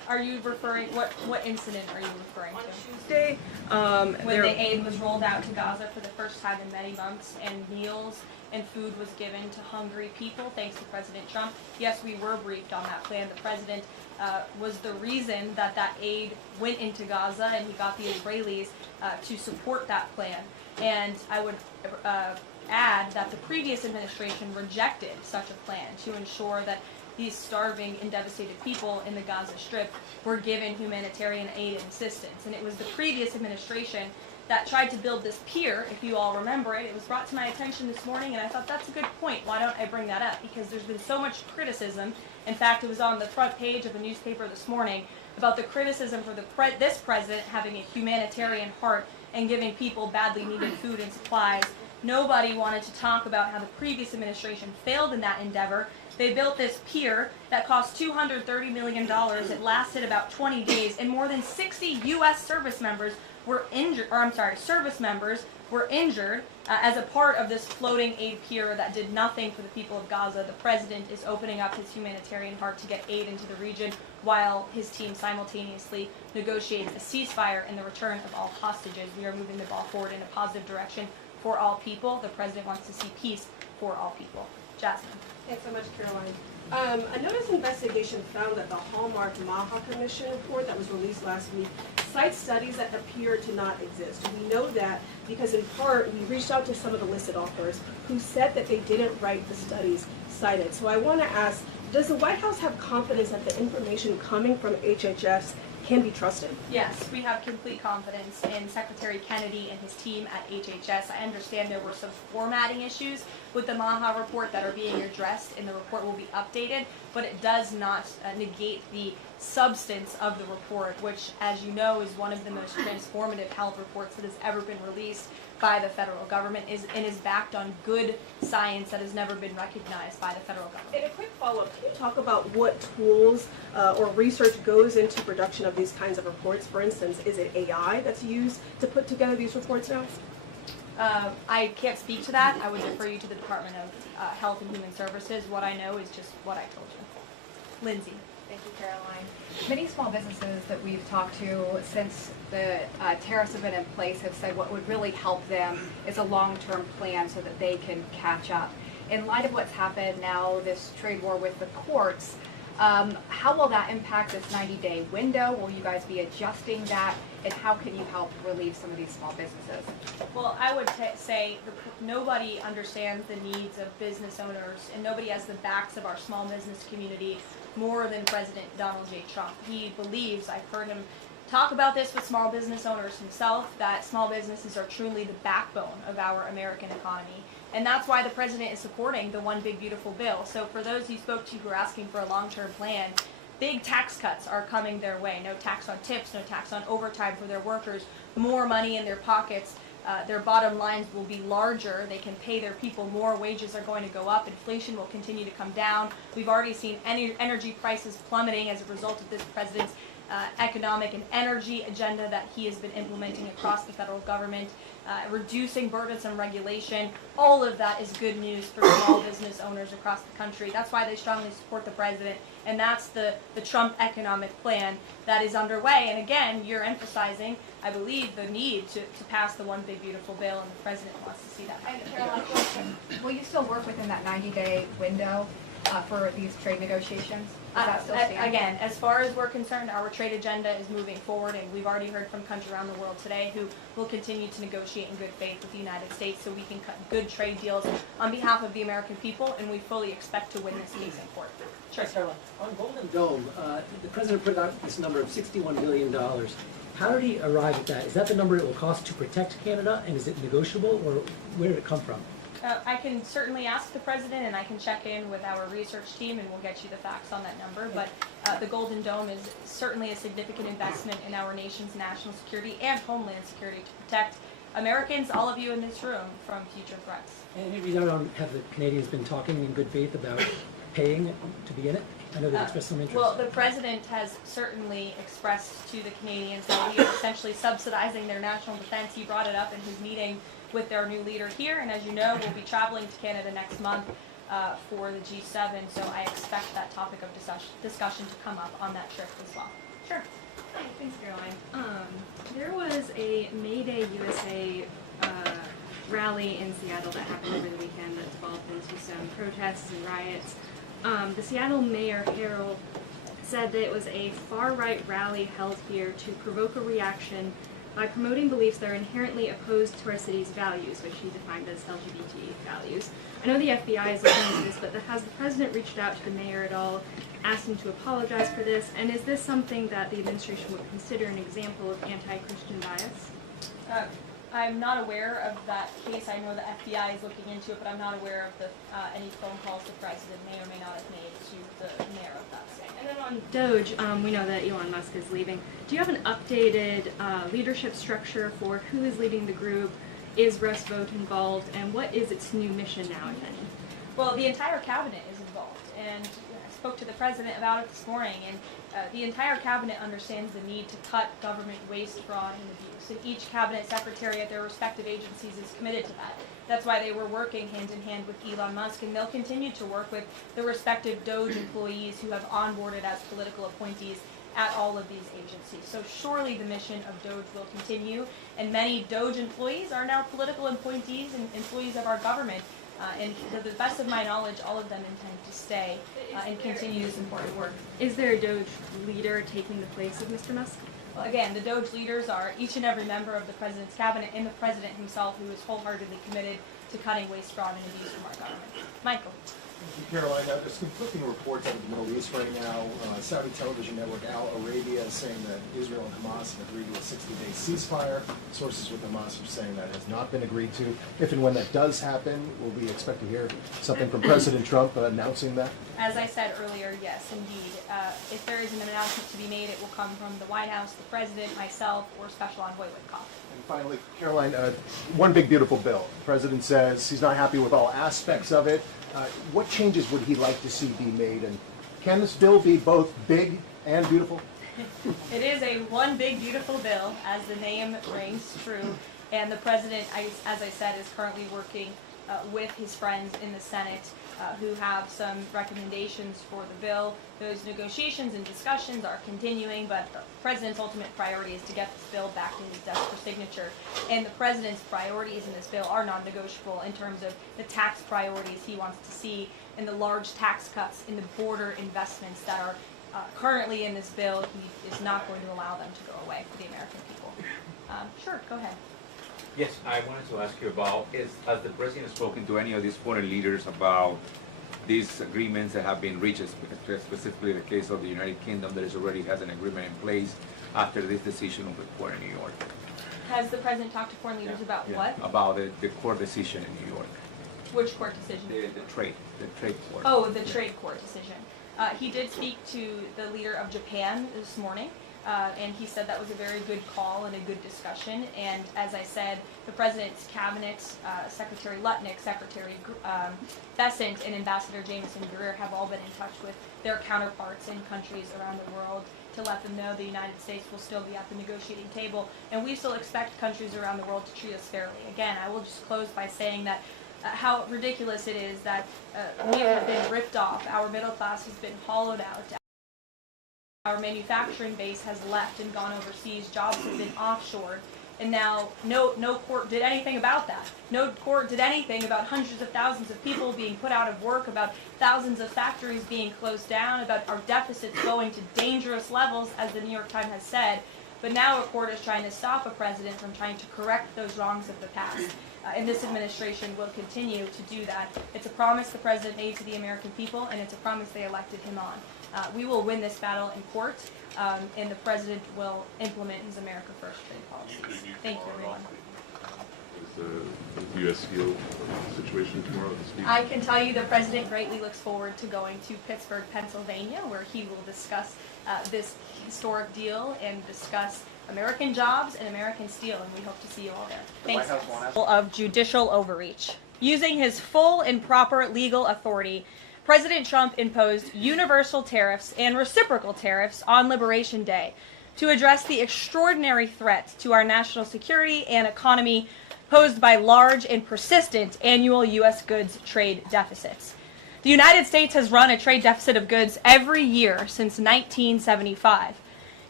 Are you referring, what incident are you referring to? Tuesday, When the aid was rolled out to Gaza for the first time in many months, and meals and food was given to hungry people, thanks to President Trump. Yes, we were briefed on that plan. The president was the reason that that aid went into Gaza, and he got the Israelis to support that plan. And I would add that the previous administration rejected such a plan to ensure that these starving and devastated people in the Gaza Strip were given humanitarian aid and assistance. And it was the previous administration that tried to build this pier, if you all remember it. It was brought to my attention this morning, and I thought that's a good point. Why don't I bring that up? Because there's been so much criticism. In fact, it was on the front page of a newspaper this morning about the criticism for this president having a humanitarian heart and giving people badly needed food and supplies. Nobody wanted to talk about how the previous administration failed in that endeavor. They built this pier that cost $230 million. It lasted about 20 days, and more than 60 U.S. service members were injured, as a part of this floating aid pier that did nothing for the people of Gaza. The president is opening up his humanitarian heart to get aid into the region, while his team simultaneously negotiates a ceasefire and the return of all hostages. We are moving the ball forward in a positive direction for all people. The president wants to see peace for all people. Jasmine. Thanks so much, Caroline. A notice investigation found that the Hallmark Maha Commission report that was released last week cites studies that appear to not exist. We know that because in part we reached out to some of the listed authors who said that they didn't write the studies cited. So I want to ask, does the White House have confidence that the information coming from HHS can be trusted? Yes, we have complete confidence in Secretary Kennedy and his team at HHS. I understand there were some formatting issues with the Maha report that are being addressed, and the report will be updated, but it does not negate the substance of the report, which, as you know, is one of the most transformative health reports that has ever been released by the federal government, and is backed on good science that has never been recognized by the federal government. And a quick follow-up, can you talk about what tools or research goes into production of these kinds of reports? For instance, is it AI that's used to put together these reports now? I can't speak to that. I would refer you to the Department of Health and Human Services. What I know is just what I told you. Lindsay. Thank you, Caroline. Many small businesses that we've talked to since the tariffs have been in place have said what would really help them is a long-term plan so that they can catch up. In light of what's happened now, this trade war with the courts, how will that impact this 90-day window? Will you guys be adjusting that? And how can you help relieve some of these small businesses? Well, I would say nobody understands the needs of business owners, and nobody has the backs of our small business community more than President Donald J. Trump. He believes, I've heard him talk about this with small business owners himself, that small businesses are truly the backbone of our American economy. And that's why the president is supporting the One Big Beautiful Bill. So for those you spoke to who are asking for a long-term plan, big tax cuts are coming their way. No tax on tips, no tax on overtime for their workers, more money in their pockets. Their bottom lines will be larger. They can pay their people more. Wages are going to go up. Inflation will continue to come down. We've already seen energy prices plummeting as a result of this president's economic and energy agenda that he has been implementing across the federal government, reducing burdensome regulation. All of that is good news for small business owners across the country. That's why they strongly support the president, and that's the Trump economic plan that is underway. And again, you're emphasizing, I believe, the need to pass the One Big Beautiful Bill, and the president wants to see that. Caroline, will you still work within that 90-day window for these trade negotiations? Does that still stand? Again, as far as we're concerned, our trade agenda is moving forward, and we've already heard from countries around the world today who will continue to negotiate in good faith with the United States so we can cut good trade deals on behalf of the American people, and we fully expect to win this case in court. Sure. On Golden Dome, the president put out this number of $61 billion. How did he arrive at that? Is that the number it will cost to protect Canada, and is it negotiable, or where did it come from? I can certainly ask the president, and I can check in with our research team, and we'll get you the facts on that number. But the Golden Dome is certainly a significant investment in our nation's national security and homeland security to protect Americans, all of you in this room, from future threats. And have the Canadians been talking in good faith about paying to be in it? I know they've expressed some interest. Well, the president has certainly expressed to the Canadians that we are essentially subsidizing their national defense. He brought it up in his meeting with their new leader here, and as you know, we'll be traveling to Canada next month for the G7, so I expect that topic of discussion to come up on that trip as well. Sure. Hi, thanks, Caroline. There was a May Day USA rally in Seattle that happened over the weekend that devolved into some protests and riots. The Seattle Mayor Harrell said that it was a far-right rally held here to provoke a reaction by promoting beliefs that are inherently opposed to our city's values, which he defined as LGBT values. I know the FBI is looking into this, but has the president reached out to the mayor at all, asked him to apologize for this, and is this something that the administration would consider an example of anti-Christian bias? I'm not aware of that case. I know the FBI is looking into it, but I'm not aware of any phone calls the president may or may not have made to the mayor of that state. And then on Doge, we know that Elon Musk is leaving. Do you have an updated leadership structure for who is leading the group? Is Russ Vought involved? And what is its new mission now, if any? Well, the entire cabinet is involved, and I spoke to the president about it this morning, and the entire cabinet understands the need to cut government waste, fraud, and abuse, and each cabinet secretary at their respective agencies is committed to that. That's why they were working hand in hand with Elon Musk, and they'll continue to work with the respective Doge employees who have onboarded as political appointees at all of these agencies. So surely the mission of Doge will continue, and many Doge employees are now political appointees and employees of our government. And to the best of my knowledge, all of them intend to stay and continue this important work. Is there a Doge leader taking the place of Mr. Musk? Well, again, the Doge leaders are each and every member of the president's cabinet and the president himself, who is wholeheartedly committed to cutting waste, fraud, and abuse from our government. Michael. Caroline, there's conflicting reports out of the Middle East right now. Saudi television network Al Arabiya is saying that Israel and Hamas have agreed to a 60-day ceasefire. Sources with Hamas are saying that has not been agreed to. If and when that does happen, will we expect to hear something from President Trump announcing that? As I said earlier, yes, indeed. If there is an announcement to be made, it will come from the White House, the president, myself, or Special Envoy Witkoff. And finally, Caroline, one big beautiful bill. The president says he's not happy with all aspects of it. What changes would he like to see be made, and can this bill be both big and beautiful? It is a one big beautiful bill, as the name rings true, and the president, as I said, is currently working with his friends in the Senate who have some recommendations for the bill. Those negotiations and discussions are continuing, but the president's ultimate priority is to get this bill back to his desk for signature. And the president's priorities in this bill are non-negotiable in terms of the tax priorities he wants to see and the large tax cuts in the border investments that are currently in this bill. He is not going to allow them to go away for the American people. Sure, go ahead. Yes, I wanted to ask you about, has the president spoken to any of these foreign leaders about these agreements that have been reached, specifically the case of the United Kingdom that already has an agreement in place after this decision of the court in New York? Has the president talked to foreign leaders about what? About the court decision in New York. Which court decision? The trade court. Oh, the trade court decision. He did speak to the leader of Japan this morning. And he said that was a very good call and a good discussion. And as I said, the president's cabinet, Secretary Lutnick, Secretary Bessent, and Ambassador Jameson Greer have all been in touch with their counterparts in countries around the world to let them know the United States will still be at the negotiating table. And we still expect countries around the world to treat us fairly. Again, I will just close by saying that how ridiculous it is that we have been ripped off. Our middle class has been hollowed out. Our manufacturing base has left and gone overseas. Jobs have been offshored. And now no court did anything about that. No court did anything about hundreds of thousands of people being put out of work, about thousands of factories being closed down, about our deficits going to dangerous levels, as the New York Times has said. But now a court is trying to stop a president from trying to correct those wrongs of the past. And this administration will continue to do that. It's a promise the president made to the American people, and it's a promise they elected him on. We will win this battle in court, and the president will implement his America First trade policies. Thank you, everyone. Is the U.S. Steel situation tomorrow this week? I can tell you the president greatly looks forward to going to Pittsburgh, Pennsylvania, where he will discuss this historic deal and discuss American jobs and American steel, and we hope to see you all there. Thanks. Of judicial overreach. Using his full and proper legal authority, President Trump imposed universal tariffs and reciprocal tariffs on Liberation Day to address the extraordinary threat to our national security and economy posed by large and persistent annual U.S. goods trade deficits. The United States has run a trade deficit of goods every year since 1975.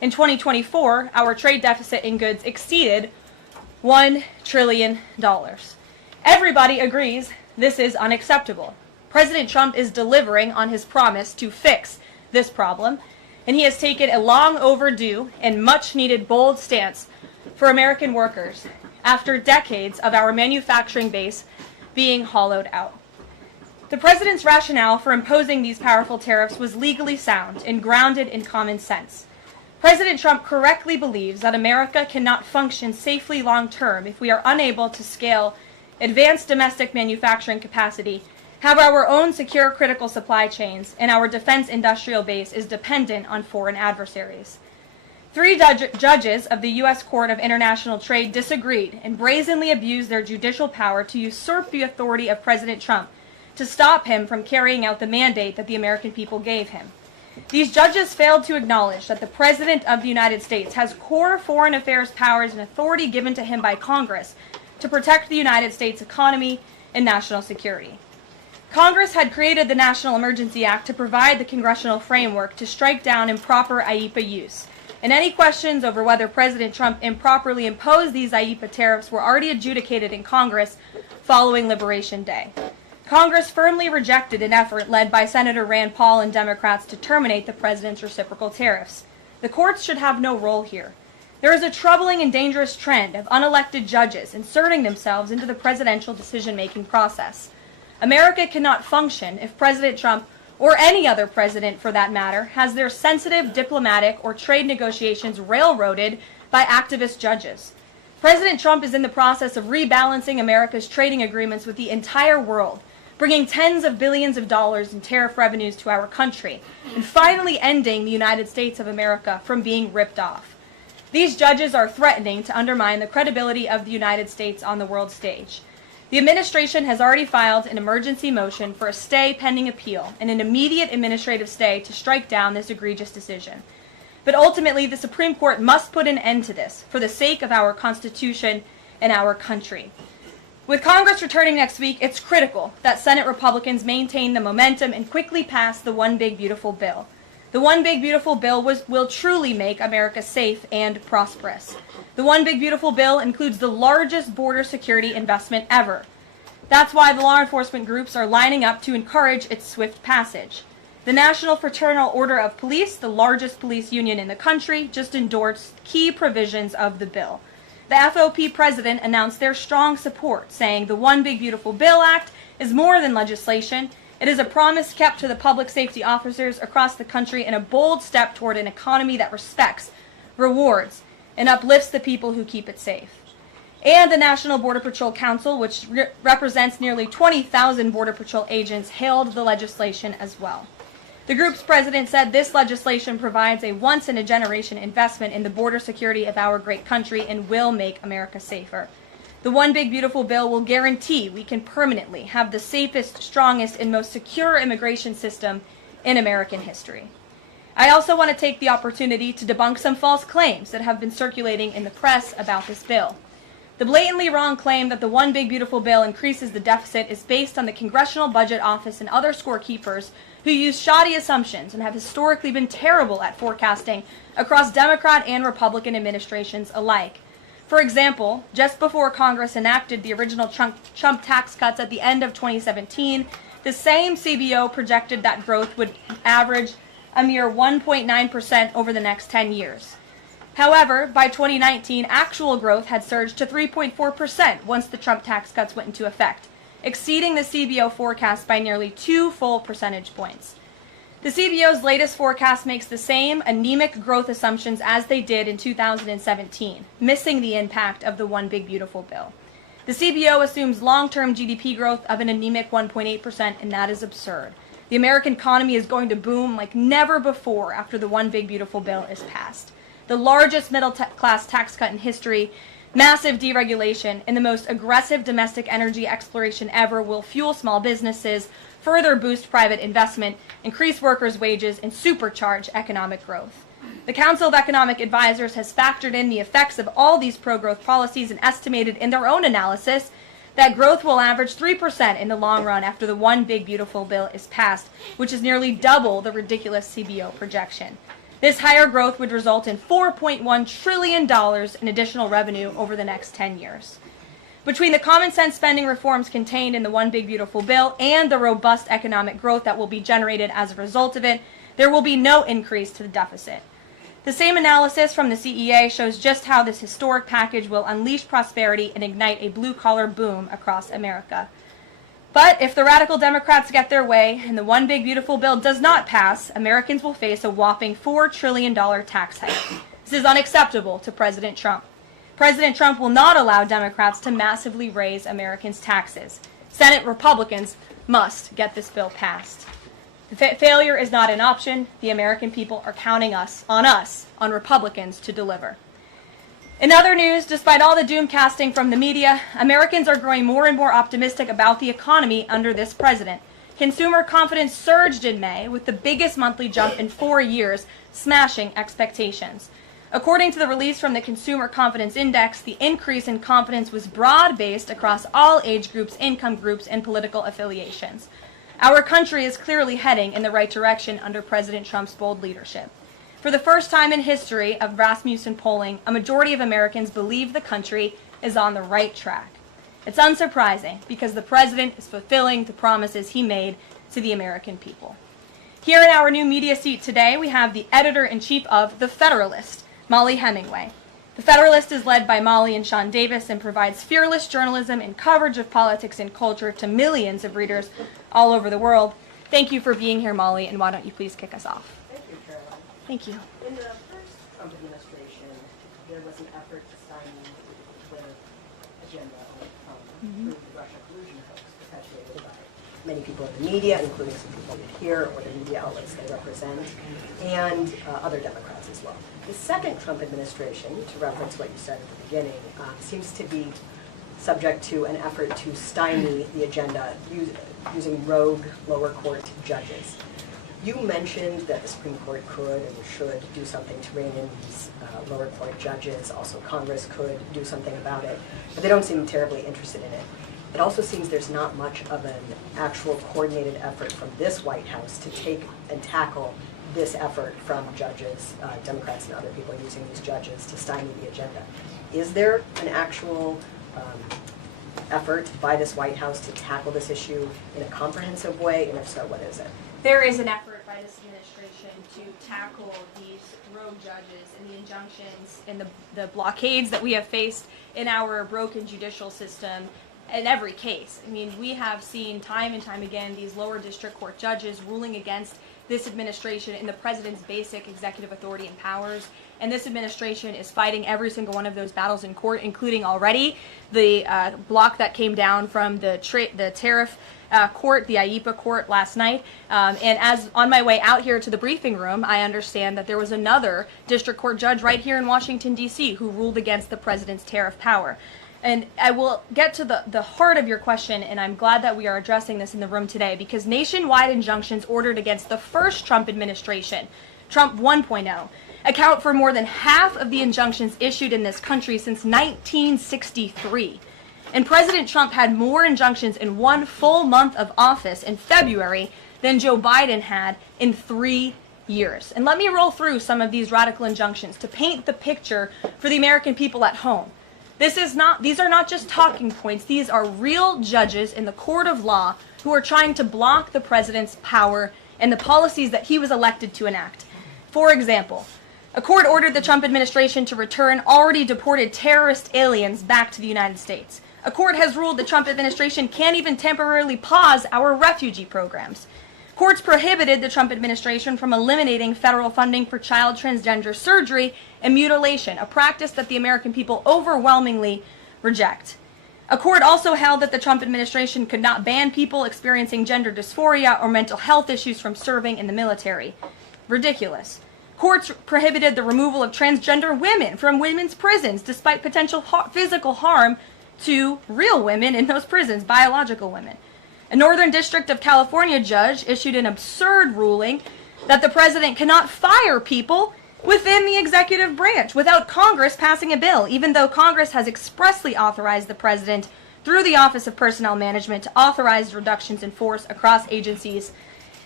In 2024, our trade deficit in goods exceeded $1 trillion. Everybody agrees this is unacceptable. President Trump is delivering on his promise to fix this problem, and he has taken a long overdue and much needed bold stance for American workers after decades of our manufacturing base being hollowed out. The president's rationale for imposing these powerful tariffs was legally sound and grounded in common sense. President Trump correctly believes that America cannot function safely long-term if we are unable to scale advanced domestic manufacturing capacity, have our own secure critical supply chains, and our defense industrial base is dependent on foreign adversaries. 3 judges of the U.S. Court of International Trade disagreed and brazenly abused their judicial power to usurp the authority of President Trump to stop him from carrying out the mandate that the American people gave him. These judges failed to acknowledge that the President of the United States has core foreign affairs powers and authority given to him by Congress to protect the United States economy and national security. Congress had created the National Emergency Act to provide the congressional framework to strike down improper IEEPA use, and any questions over whether President Trump improperly imposed these IEEPA tariffs were already adjudicated in Congress following Liberation Day. Congress firmly rejected an effort led by Senator Rand Paul and Democrats to terminate the president's reciprocal tariffs. The courts should have no role here. There is a troubling and dangerous trend of unelected judges inserting themselves into the presidential decision-making process. America cannot function if President Trump, or any other president for that matter, has their sensitive diplomatic or trade negotiations railroaded by activist judges. President Trump is in the process of rebalancing America's trading agreements with the entire world, bringing tens of billions of dollars in tariff revenues to our country, and finally ending the United States of America from being ripped off. These judges are threatening to undermine the credibility of the United States on the world stage. The administration has already filed an emergency motion for a stay pending appeal and an immediate administrative stay to strike down this egregious decision. But ultimately, the Supreme Court must put an end to this for the sake of our Constitution and our country. With Congress returning next week, it's critical that Senate Republicans maintain the momentum and quickly pass the One Big Beautiful Bill. The One Big Beautiful Bill will truly make America safe and prosperous. The One Big Beautiful Bill includes the largest border security investment ever. That's why the law enforcement groups are lining up to encourage its swift passage. The National Fraternal Order of Police, the largest police union in the country, just endorsed key provisions of the bill. The FOP president announced their strong support, saying the One Big Beautiful Bill Act is more than legislation. It is a promise kept to the public safety officers across the country and a bold step toward an economy that respects, rewards, and uplifts the people who keep it safe. And the National Border Patrol Council, which represents nearly 20,000 Border Patrol agents, hailed the legislation as well. The group's president said this legislation provides a once-in-a-generation investment in the border security of our great country and will make America safer. The One Big Beautiful Bill will guarantee we can permanently have the safest, strongest, and most secure immigration system in American history. I also want to take the opportunity to debunk some false claims that have been circulating in the press about this bill. The blatantly wrong claim that the One Big Beautiful Bill increases the deficit is based on the Congressional Budget Office and other scorekeepers who use shoddy assumptions and have historically been terrible at forecasting across Democrat and Republican administrations alike. For example, just before Congress enacted the original Trump tax cuts at the end of 2017, the same CBO projected that growth would average a mere 1.9% over the next 10 years. However, by 2019, actual growth had surged to 3.4% once the Trump tax cuts went into effect, exceeding the CBO forecast by nearly 2 full percentage points. The CBO's latest forecast makes the same anemic growth assumptions as they did in 2017, missing the impact of the One Big Beautiful Bill. The CBO assumes long-term GDP growth of an anemic 1.8%, and that is absurd. The American economy is going to boom like never before after the One Big Beautiful Bill is passed. The largest middle-class tax cut in history, massive deregulation, and the most aggressive domestic energy exploration ever will fuel small businesses, further boost private investment, increase workers' wages, and supercharge economic growth. The Council of Economic Advisors has factored in the effects of all these pro-growth policies and estimated in their own analysis that growth will average 3% in the long run after the One Big Beautiful Bill is passed, which is nearly double the ridiculous CBO projection. This higher growth would result in $4.1 trillion in additional revenue over the next 10 years. Between the common sense spending reforms contained in the One Big Beautiful Bill and the robust economic growth that will be generated as a result of it, there will be no increase to the deficit. The same analysis from the CEA shows just how this historic package will unleash prosperity and ignite a blue-collar boom across America. But if the radical Democrats get their way and the One Big Beautiful Bill does not pass, Americans will face a whopping $4 trillion tax hike. This is unacceptable to President Trump. President Trump will not allow Democrats to massively raise Americans' taxes. Senate Republicans must get this bill passed. Failure is not an option. The American people are counting on Republicans to deliver. In other news, despite all the doom casting from the media, Americans are growing more and more optimistic about the economy under this president. Consumer confidence surged in May with the biggest monthly jump in 4 years, smashing expectations. According to the release from the Consumer Confidence Index, the increase in confidence was broad-based across all age groups, income groups, and political affiliations. Our country is clearly heading in the right direction under President Trump's bold leadership. For the first time in history of Rasmussen polling, a majority of Americans believe the country is on the right track. It's unsurprising because the president is fulfilling the promises he made to the American people. Here in our new media seat today, we have the editor-in-chief of The Federalist, Molly Hemingway. The Federalist is led by Molly and Sean Davis and provides fearless journalism and coverage of politics and culture to millions of readers all over the world. Thank you for being here, Molly, and why don't you please kick us off? Thank you, Caroline. Thank you. In the first Trump administration, there was an effort to stymie the agenda through the Russia collusion hoax perpetuated by many people in the media, including some people here or the media outlets they represent, and other Democrats as well. The second Trump administration, to reference what you said at the beginning, seems to be subject to an effort to stymie the agenda using rogue lower court judges. You mentioned that the Supreme Court could and should do something to rein in these lower court judges. Also, Congress could do something about it, but they don't seem terribly interested in it. It also seems there's not much of an actual coordinated effort from this White House to take and tackle this effort from judges, Democrats and other people using these judges to stymie the agenda. Is there an actual effort by this White House to tackle this issue in a comprehensive way, and if so, what is it? There is an effort by this administration to tackle these rogue judges and the injunctions and the blockades that we have faced in our broken judicial system in every case. I mean, we have seen time and time again these lower district court judges ruling against this administration in the president's basic executive authority and powers. And this administration is fighting every single one of those battles in court, including already the block that came down from the tariff court, the IEPA court last night. And as on my way out here to the briefing room, I understand that there was another district court judge right here in Washington, D.C. who ruled against the president's tariff power. And I will get to the heart of your question, and I'm glad that we are addressing this in the room today, because nationwide injunctions ordered against the first Trump administration, Trump 1.0, account for more than half of the injunctions issued in this country since 1963. And President Trump had more injunctions in one full month of office in February than Joe Biden had in 3 years. And let me roll through some of these radical injunctions to paint the picture for the American people at home. These are not just talking points. These are real judges in the court of law who are trying to block the president's power and the policies that he was elected to enact. For example, a court ordered the Trump administration to return already deported terrorist aliens back to the United States. A court has ruled the Trump administration can't even temporarily pause our refugee programs. Courts prohibited the Trump administration from eliminating federal funding for child transgender surgery and mutilation, a practice that the American people overwhelmingly reject. A court also held that the Trump administration could not ban people experiencing gender dysphoria or mental health issues from serving in the military. Ridiculous. Courts prohibited the removal of transgender women from women's prisons despite potential physical harm to real women in those prisons, biological women. A Northern District of California judge issued an absurd ruling that the president cannot fire people within the executive branch without Congress passing a bill, even though Congress has expressly authorized the president through the Office of Personnel Management to authorize reductions in force across agencies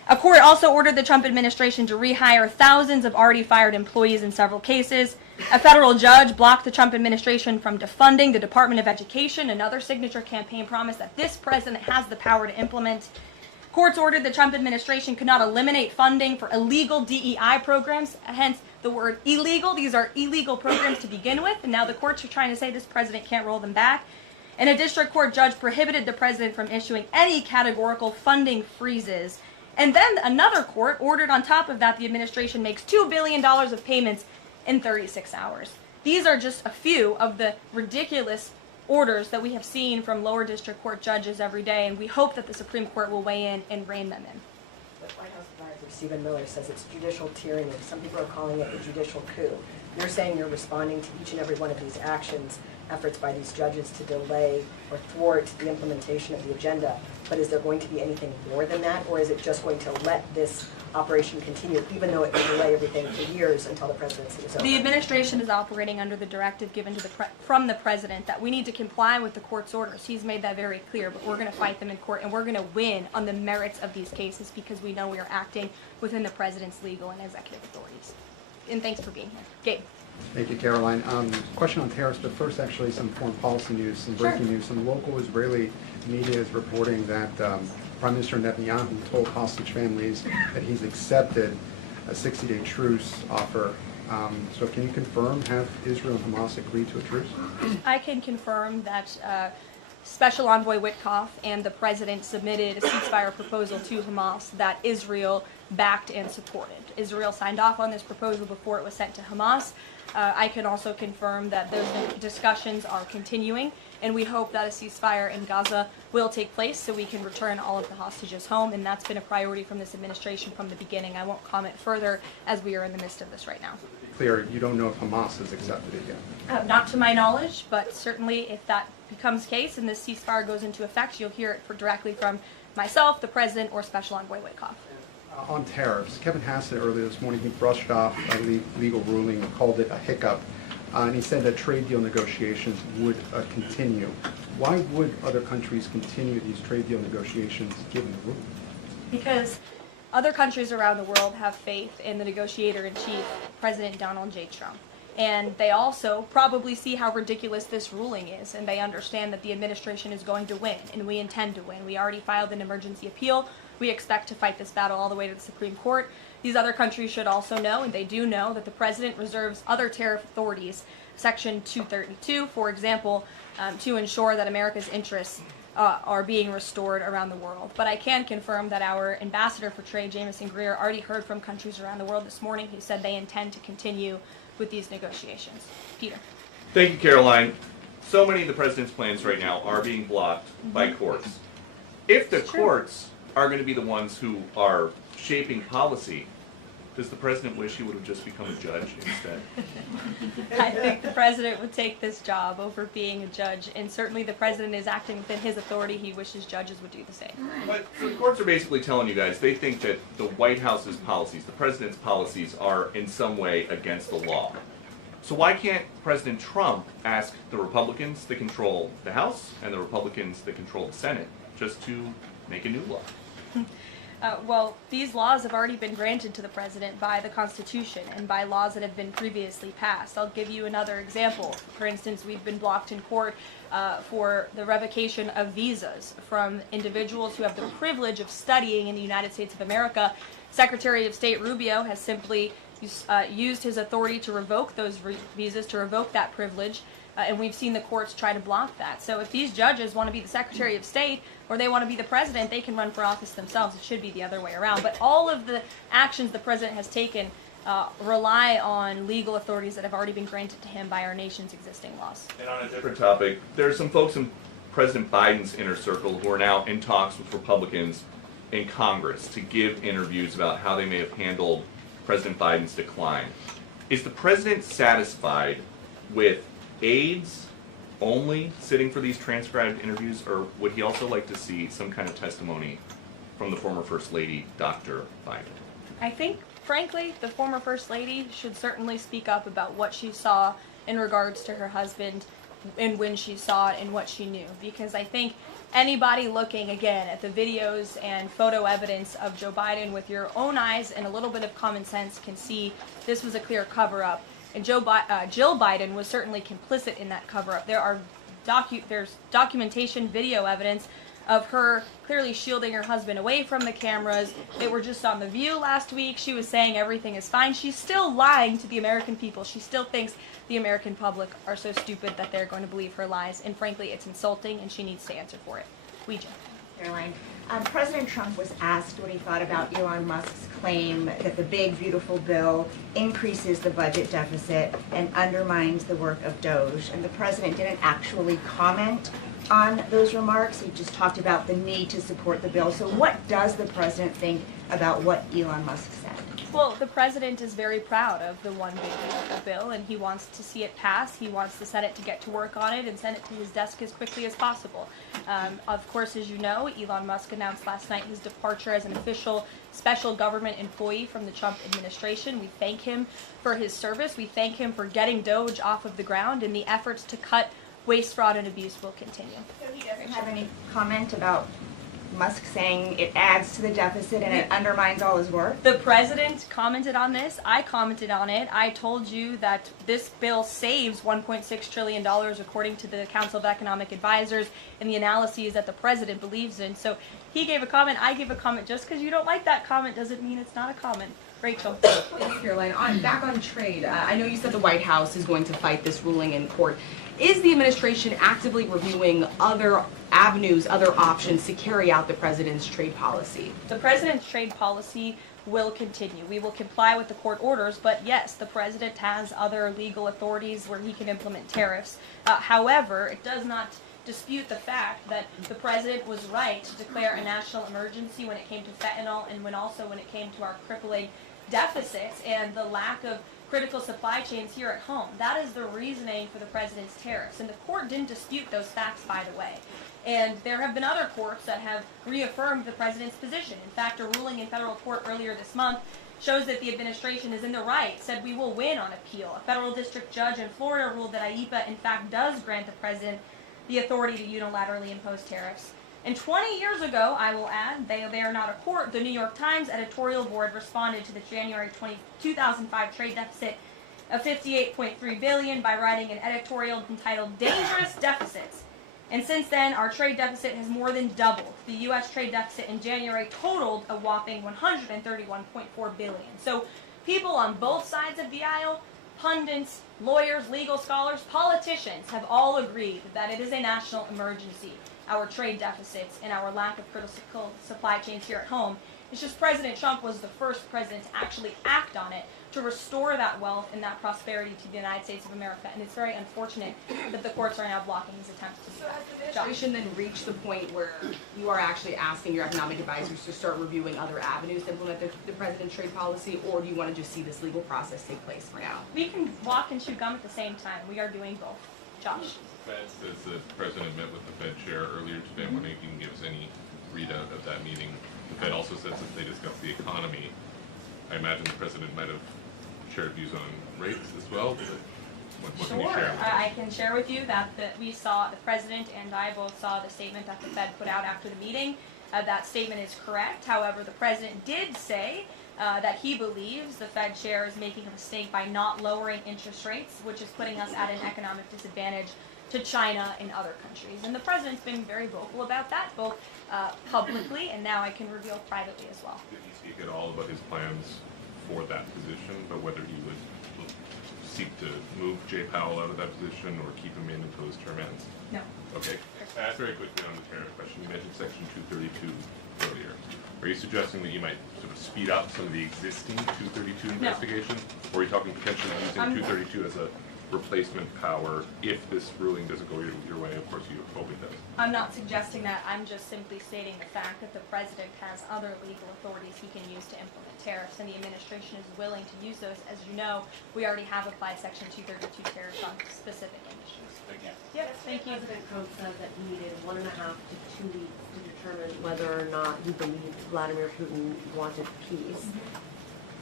A court also ordered the Trump administration to rehire thousands of already fired employees in several cases. A federal judge blocked the Trump administration from defunding the Department of Education, another signature campaign promise that this president has the power to implement. Courts ordered the Trump administration could not eliminate funding for illegal DEI programs, hence the word illegal. These are illegal programs to begin with, and now the courts are trying to say this president can't roll them back. And a district court judge prohibited the president from issuing any categorical funding freezes. And then another court ordered on top of that the administration makes $2 billion of payments in 36 hours. These are just a few of the ridiculous orders that we have seen from lower district court judges every day, and we hope that the Supreme Court will weigh in and rein them in. The White House advisor Stephen Miller says it's judicial tyranny. Some people are calling it a judicial coup. You're saying you're responding to each and every one of these actions, efforts by these judges to delay or thwart the implementation of the agenda. But is there going to be anything more than that, or is it just going to let this operation continue, even though it will delay everything for years until the presidency is over? The administration is operating under the directive given to from the president that we need to comply with the court's orders. He's made that very clear, but we're going to fight them in court, and we're going to win on the merits of these cases because we know we are acting within the president's legal and executive authorities. And thanks for being here. Gabe. Thank you, Caroline. Question on tariffs, but first actually some foreign policy news, some breaking news. Some local Israeli media is reporting that Prime Minister Netanyahu told hostage families that he's accepted a 60-day truce offer. So can you confirm, have Israel and Hamas agreed to a truce? I can confirm that Special Envoy Witkoff and the president submitted a ceasefire proposal to Hamas that Israel backed and supported. Israel signed off on this proposal before it was sent to Hamas. I can also confirm that those discussions are continuing, and we hope that a ceasefire in Gaza will take place so we can return all of the hostages home, and that's been a priority from this administration from the beginning. I won't comment further as we are in the midst of this right now. Clear, you don't know if Hamas has accepted it yet? Not to my knowledge, but certainly if that becomes the case and this ceasefire goes into effect, you'll hear it directly from myself, the president, or Special Envoy Witkoff. On tariffs, Kevin Hassett earlier this morning, he brushed off a legal ruling and called it a hiccup, and he said that trade deal negotiations would continue. Why would other countries continue these trade deal negotiations given the ruling? Because other countries around the world have faith in the negotiator-in-chief, President Donald J. Trump. And they also probably see how ridiculous this ruling is, and they understand that the administration is going to win, and we intend to win. We already filed an emergency appeal. We expect to fight this battle all the way to the Supreme Court. These other countries should also know, and they do know, that the president reserves other tariff authorities, Section 232, for example, to ensure that America's interests are being restored around the world. But I can confirm that our ambassador for trade, Jameson Greer, already heard from countries around the world this morning who said they intend to continue with these negotiations. Peter. Thank you, Caroline. So many of the president's plans right now are being blocked by courts. If the courts are going to be the ones who are shaping policy, does the president wish he would have just become a judge instead? I think the president would take this job over being a judge, and certainly the president is acting within his authority. He wishes judges would do the same. But the courts are basically telling you guys they think that the White House's policies, the president's policies, are in some way against the law. So why can't President Trump ask the Republicans that control the House and the Republicans that control the Senate just to make a new law? Well, these laws have already been granted to the president by the Constitution and by laws that have been previously passed. I'll give you another example. For instance, we've been blocked in court for the revocation of visas from individuals who have the privilege of studying in the United States of America. Secretary of State Rubio has simply used his authority to revoke those visas, to revoke that privilege, and we've seen the courts try to block that. So if these judges want to be the Secretary of State or they want to be the president, they can run for office themselves. It should be the other way around. But all of the actions the president has taken rely on legal authorities that have already been granted to him by our nation's existing laws. And on a different topic, there's some folks in President Biden's inner circle who are now in talks with Republicans in Congress to give interviews about how they may have handled President Biden's decline. Is the president satisfied with aides only sitting for these transcribed interviews, or would he also like to see some kind of testimony from the former First Lady, Dr. Biden? I think, frankly, the former First Lady should certainly speak up about what she saw in regards to her husband and when she saw it and what she knew. Because I think anybody looking again at the videos and photo evidence of Joe Biden with your own eyes and a little bit of common sense can see this was a clear cover-up. And Jill Biden was certainly complicit in that cover-up. There's documentation, video evidence of her clearly shielding her husband away from the cameras. They were just on The View last week. She was saying everything is fine. She's still lying to the American people. She still thinks the American public are so stupid that they're going to believe her lies. And frankly, it's insulting, and she needs to answer for it. Ouija. Caroline, President Trump was asked what he thought about Elon Musk's claim that the big, beautiful bill increases the budget deficit and undermines the work of Doge. And the president didn't actually comment on those remarks. He just talked about the need to support the bill. So what does the president think about what Elon Musk said? Well, the president is very proud of the one big beautiful bill, and he wants to see it pass. He wants the Senate to get to work on it and send it to his desk as quickly as possible. Of course, as you know, Elon Musk announced last night his departure as an official special government employee from the Trump administration. We thank him for his service. We thank him for getting Doge off of the ground, and the efforts to cut waste, fraud, and abuse will continue. So he doesn't have any comment about Musk saying it adds to the deficit and it undermines all his work? The president commented on this. I commented on it. I told you that this bill saves $1.6 trillion according to the Council of Economic Advisors and the analyses that the president believes in. So he gave a comment. I gave a comment. Just because you don't like that comment doesn't mean it's not a comment. Rachel. Thanks, Caroline. Back on trade, I know you said the White House is going to fight this ruling in court. Is the administration actively reviewing other avenues, other options to carry out the president's trade policy? The president's trade policy will continue. We will comply with the court orders, but yes, the president has other legal authorities where he can implement tariffs. However, it does not dispute the fact that the president was right to declare a national emergency when it came to fentanyl and when it came to our crippling deficits and the lack of critical supply chains here at home. That is the reasoning for the president's tariffs. And the court didn't dispute those facts, by the way. And there have been other courts that have reaffirmed the president's position. In fact, a ruling in federal court earlier this month shows that the administration is in the right, said we will win on appeal. A federal district judge in Florida ruled that IEPA, in fact, does grant the president the authority to unilaterally impose tariffs. And 20 years ago, I will add, they are not a court, the New York Times editorial board responded to the January 2005 trade deficit of $58.3 billion by writing an editorial entitled Dangerous Deficits. And since then, our trade deficit has more than doubled. The U.S. trade deficit in January totaled a whopping $131.4 billion. So people on both sides of the aisle, pundits, lawyers, legal scholars, politicians have all agreed that it is a national emergency. Our trade deficits and our lack of critical supply chains here at home. It's just President Trump was the first president to actually act on it to restore that wealth and that prosperity to the United States of America. And it's very unfortunate that the courts are now blocking his attempts to do that. Has the administration then reached the point where you are actually asking your economic advisors to start reviewing other avenues to implement the president's trade policy, or do you want to just see this legal process take place for now? We can walk and chew gum at the same time. We are doing both. Josh. The Fed says the president met with the Fed chair earlier today. I'm wondering if you can give us any readout of that meeting. The Fed also says that they discussed the economy. I imagine the president might have shared views on rates as well. What can you share with us? I can share with you that we saw, the president and I both saw the statement that the Fed put out after the meeting. That statement is correct. However, the president did say that he believes the Fed chair is making a mistake by not lowering interest rates, which is putting us at an economic disadvantage to China and other countries. And the president's been very vocal about that, both publicly and now I can reveal privately as well. Did he speak at all about his plans for that position, but whether he would seek to move Jay Powell out of that position or keep him in until his term ends? No. Okay. Very quickly on the tariff question, you mentioned Section 232 earlier. Are you suggesting that you might sort of speed up some of the existing 232 investigations? Or are you talking potentially using 232 as a replacement power if this ruling doesn't go your way? Of course, you hope it does. I'm not suggesting that. I'm just simply stating the fact that the president has other legal authorities he can use to implement tariffs, and the administration is willing to use those. As you know, we already have applied Section 232 tariffs on specific industries. Thank you. Yes, thank you. President Trump said that he needed 1.5 to 2 weeks to determine whether or not he believed Vladimir Putin wanted peace.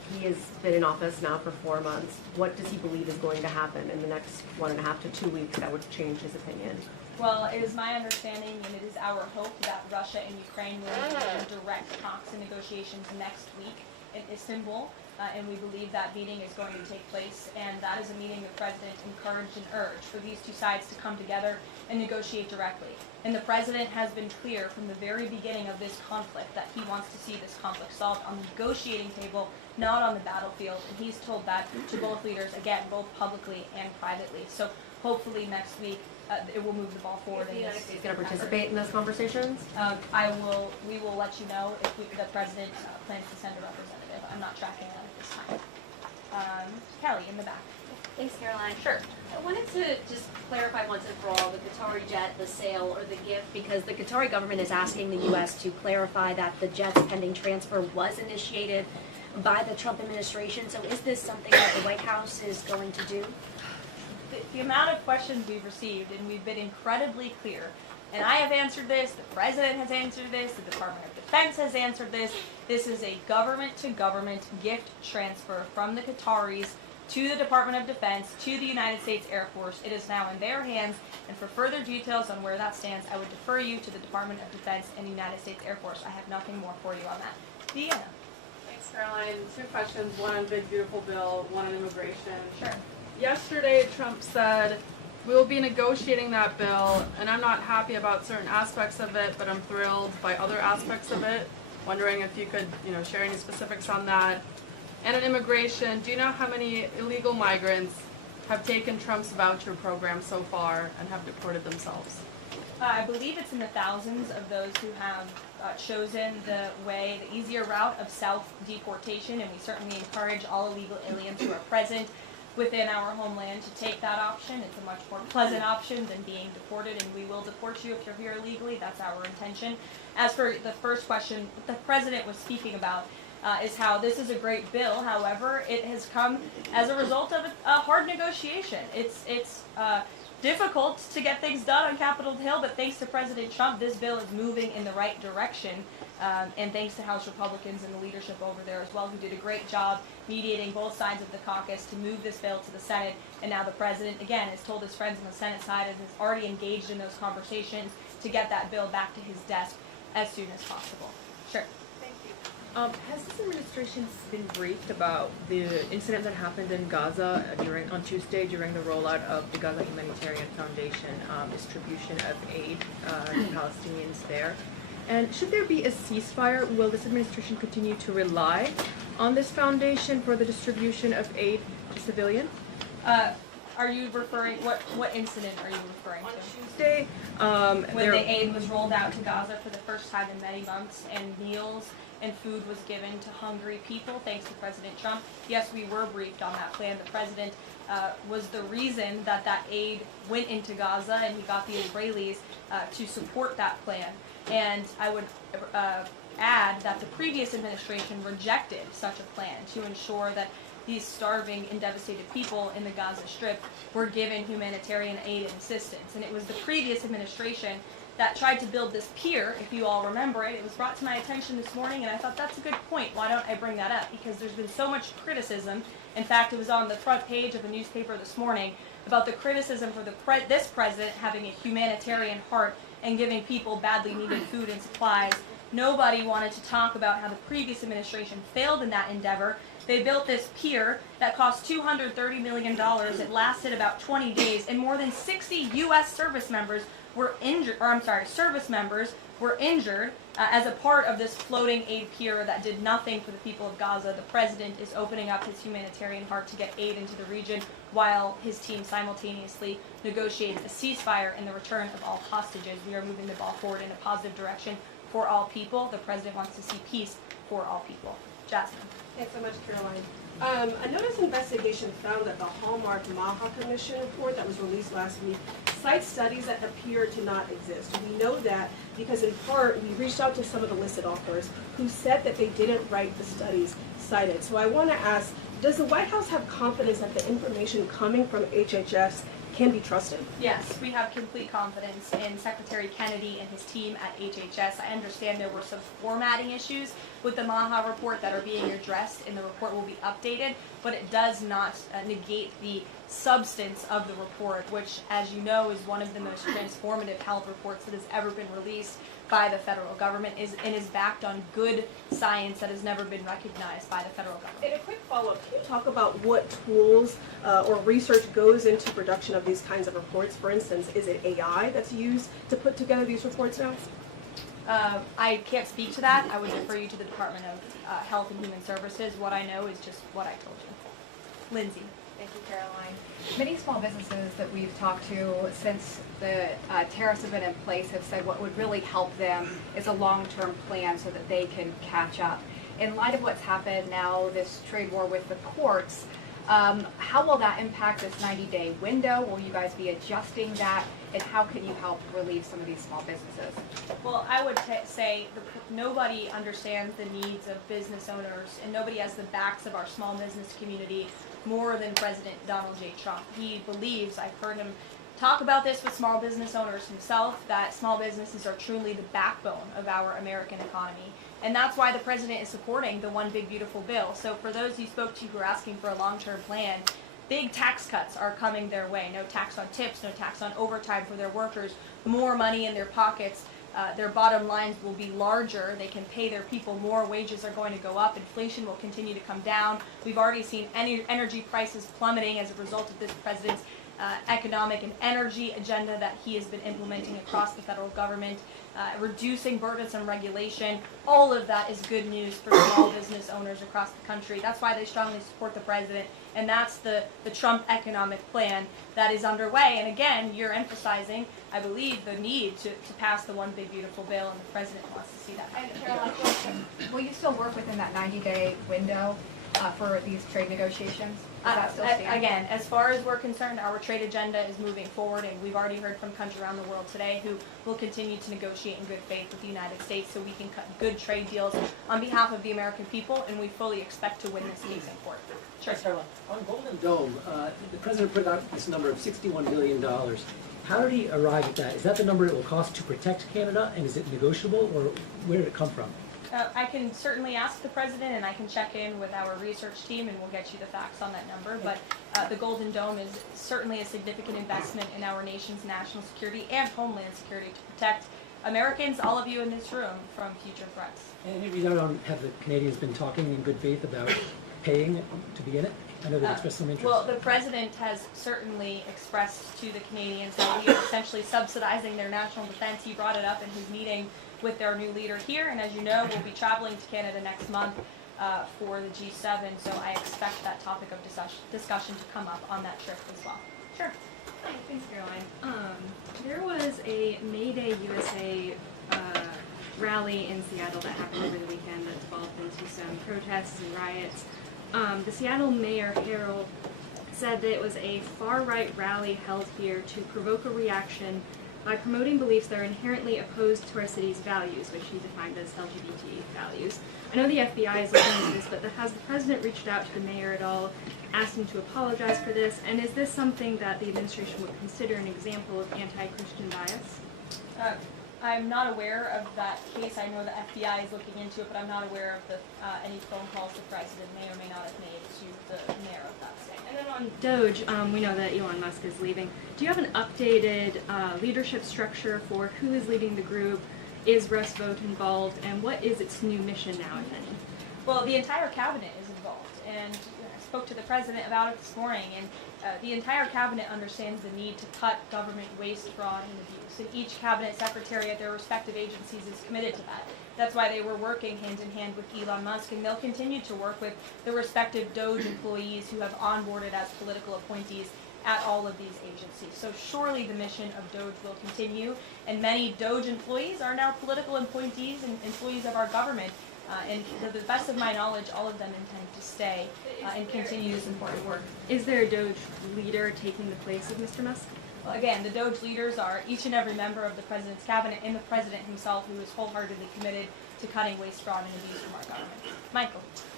He has been in office now for 4 months. What does he believe is going to happen in the next 1.5 to 2 weeks that would change his opinion? Well, it is my understanding and it is our hope that Russia and Ukraine will begin direct talks and negotiations next week in Istanbul. And we believe that meeting is going to take place, and that is a meeting the President encouraged and urged for these two sides to come together and negotiate directly. And the President has been clear from the very beginning of this conflict that he wants to see this conflict solved on the negotiating table, not on the battlefield, and he's told that to both leaders, again, both publicly and privately. So hopefully next week it will move the ball forward. Is the United States going to participate in those conversations? We will let you know if the President plans to send a representative. I'm not tracking that at this time. Kelly, in the back. Thanks, Caroline. Sure. I wanted to just clarify once and for all the Qatari jet, the sale, or the gift, because the Qatari government is asking the U.S. to clarify that the jet's pending transfer was initiated by the Trump administration. So is this something that the White House is going to do? The amount of questions we've received, and we've been incredibly clear, and I have answered this, the President has answered this, the Department of Defense has answered this. This is a government-to-government gift transfer from the Qataris to the Department of Defense, to the United States Air Force. It is now in their hands, and for further details on where that stands, I would defer you to the Department of Defense and the United States Air Force. I have nothing more for you on that. Deanna. Thanks, Caroline. 2 questions, one on Big Beautiful Bill, one on immigration. Sure. Yesterday, Trump said, we will be negotiating that bill, and I'm not happy about certain aspects of it, but I'm thrilled by other aspects of it. Wondering if you could, share any specifics on that. And on immigration, do you know how many illegal migrants have taken Trump's voucher program so far and have deported themselves? I believe it's in the thousands of those who have chosen the easier route of self-deportation, and we certainly encourage all illegal aliens who are present within our homeland to take that option. It's a much more pleasant option than being deported, and we will deport you if you're here illegally. That's our intention. As for the first question, what the President was speaking about is how this is a great bill. However, it has come as a result of a hard negotiation. It's difficult to get things done on Capitol Hill, but thanks to President Trump, this bill is moving in the right direction. And thanks to House Republicans and the leadership over there as well, who did a great job mediating both sides of the caucus to move this bill to the Senate. And now the President, again, has told his friends on the Senate side and has already engaged in those conversations to get that bill back to his desk as soon as possible. Sure. Thank you. Has this administration been briefed about the incident that happened in Gaza on Tuesday during the rollout of the Gaza Humanitarian Foundation distribution of aid to Palestinians there? And should there be a ceasefire, will this administration continue to rely on this foundation for the distribution of aid to civilians? Are you referring, what incident are you referring to? On Tuesday, when the aid was rolled out to Gaza for the first time in many months, and meals and food was given to hungry people, thanks to President Trump. Yes, we were briefed on that plan. The President was the reason that aid went into Gaza, and he got the Israelis to support that plan. And I would add that the previous administration rejected such a plan to ensure that these starving and devastated people in the Gaza Strip were given humanitarian aid and assistance. And it was the previous administration that tried to build this pier, if you all remember it. It was brought to my attention this morning, and I thought that's a good point. Why don't I bring that up? Because there's been so much criticism. In fact, it was on the front page of a newspaper this morning about the criticism for this president having a humanitarian heart and giving people badly needed food and supplies. Nobody wanted to talk about how the previous administration failed in that endeavor. They built this pier that cost $230 million. It lasted about 20 days, and more than 60 U.S. service members were injured, as a part of this floating aid pier that did nothing for the people of Gaza. The president is opening up his humanitarian heart to get aid into the region, while his team simultaneously negotiates a ceasefire and the return of all hostages. We are moving the ball forward in a positive direction for all people. The president wants to see peace for all people. Jasmine. Thanks so much, Caroline. A notice investigation found that the Hallmark Maha Commission report that was released last week cites studies that appear to not exist. We know that because in part we reached out to some of the listed authors who said that they didn't write the studies cited. So I want to ask, does the White House have confidence that the information coming from HHS can be trusted? Yes, we have complete confidence in Secretary Kennedy and his team at HHS. I understand there were some formatting issues with the Maha report that are being addressed, and the report will be updated, but it does not negate the substance of the report, which, as you know, is one of the most transformative health reports that has ever been released by the federal government, and is backed on good science that has never been recognized by the federal government. And a quick follow-up, can you talk about what tools or research goes into production of these kinds of reports? For instance, is it AI that's used to put together these reports now? I can't speak to that. I would refer you to the Department of Health and Human Services. What I know is just what I told you. Lindsay. Thank you, Caroline. Many small businesses that we've talked to since the tariffs have been in place have said what would really help them is a long-term plan so that they can catch up. In light of what's happened now, this trade war with the courts, how will that impact this 90-day window? Will you guys be adjusting that? And how can you help relieve some of these small businesses? Well, I would say nobody understands the needs of business owners, and nobody has the backs of our small business community more than President Donald J. Trump. He believes, I've heard him talk about this with small business owners himself, that small businesses are truly the backbone of our American economy. And that's why the president is supporting the One Big Beautiful Bill. So for those you spoke to who are asking for a long-term plan, big tax cuts are coming their way. No tax on tips, no tax on overtime for their workers, more money in their pockets. Their bottom lines will be larger. They can pay their people more. Wages are going to go up. Inflation will continue to come down. We've already seen energy prices plummeting as a result of this president's economic and energy agenda that he has been implementing across the federal government, reducing burdensome regulation. All of that is good news for small business owners across the country. That's why they strongly support the president, and that's the Trump economic plan that is underway. And again, you're emphasizing, I believe, the need to pass the One Big Beautiful Bill, and the president wants to see that. And Caroline, will you still work within that 90-day window for these trade negotiations? Does that still stand? Again, as far as we're concerned, our trade agenda is moving forward, and we've already heard from countries around the world today who will continue to negotiate in good faith with the United States so we can cut good trade deals on behalf of the American people, and we fully expect to win this case in court. Sure. On Golden Dome, the president put out this number of $61 billion. How did he arrive at that? Is that the number it will cost to protect Canada, and is it negotiable, or where did it come from? I can certainly ask the president, and I can check in with our research team, and we'll get you the facts on that number. But the Golden Dome is certainly a significant investment in our nation's national security and homeland security to protect Americans, all of you in this room, from future threats. And have the Canadians been talking in good faith about paying to be in it? I know they've expressed some interest. Well, the president has certainly expressed to the Canadians that we are essentially subsidizing their national defense. He brought it up in his meeting with their new leader here, and as you know, we'll be traveling to Canada next month for the G7, so I expect that topic of discussion to come up on that trip as well. Sure. Hi, thanks, Caroline. There was a May Day USA rally in Seattle that happened over the weekend that devolved into some protests and riots. The Seattle Mayor Harrell said that it was a far-right rally held here to provoke a reaction by promoting beliefs that are inherently opposed to our city's values, which he defined as LGBT values. I know the FBI is looking into this, but has the president reached out to the mayor at all, asked him to apologize for this, and is this something that the administration would consider an example of anti-Christian bias? I'm not aware of that case. I know the FBI is looking into it, but I'm not aware of any phone calls the president may or may not have made to the mayor of that state. And then on Doge, we know that Elon Musk is leaving. Do you have an updated leadership structure for who is leading the group? Is Russ Vought involved? And what is its new mission now, if any? Well, the entire cabinet is involved, and I spoke to the president about it this morning, and the entire cabinet understands the need to cut government waste, fraud, and abuse, and each cabinet secretary at their respective agencies is committed to that. That's why they were working hand in hand with Elon Musk, and they'll continue to work with the respective Doge employees who have onboarded as political appointees at all of these agencies. So surely the mission of Doge will continue, and many Doge employees are now political appointees and employees of our government. And to the best of my knowledge, all of them intend to stay and continue this important work. Is there a Doge leader taking the place of Mr. Musk? Well, again, the Doge leaders are each and every member of the president's cabinet and the president himself, who is wholeheartedly committed to cutting waste, fraud, and abuse from our government. Michael.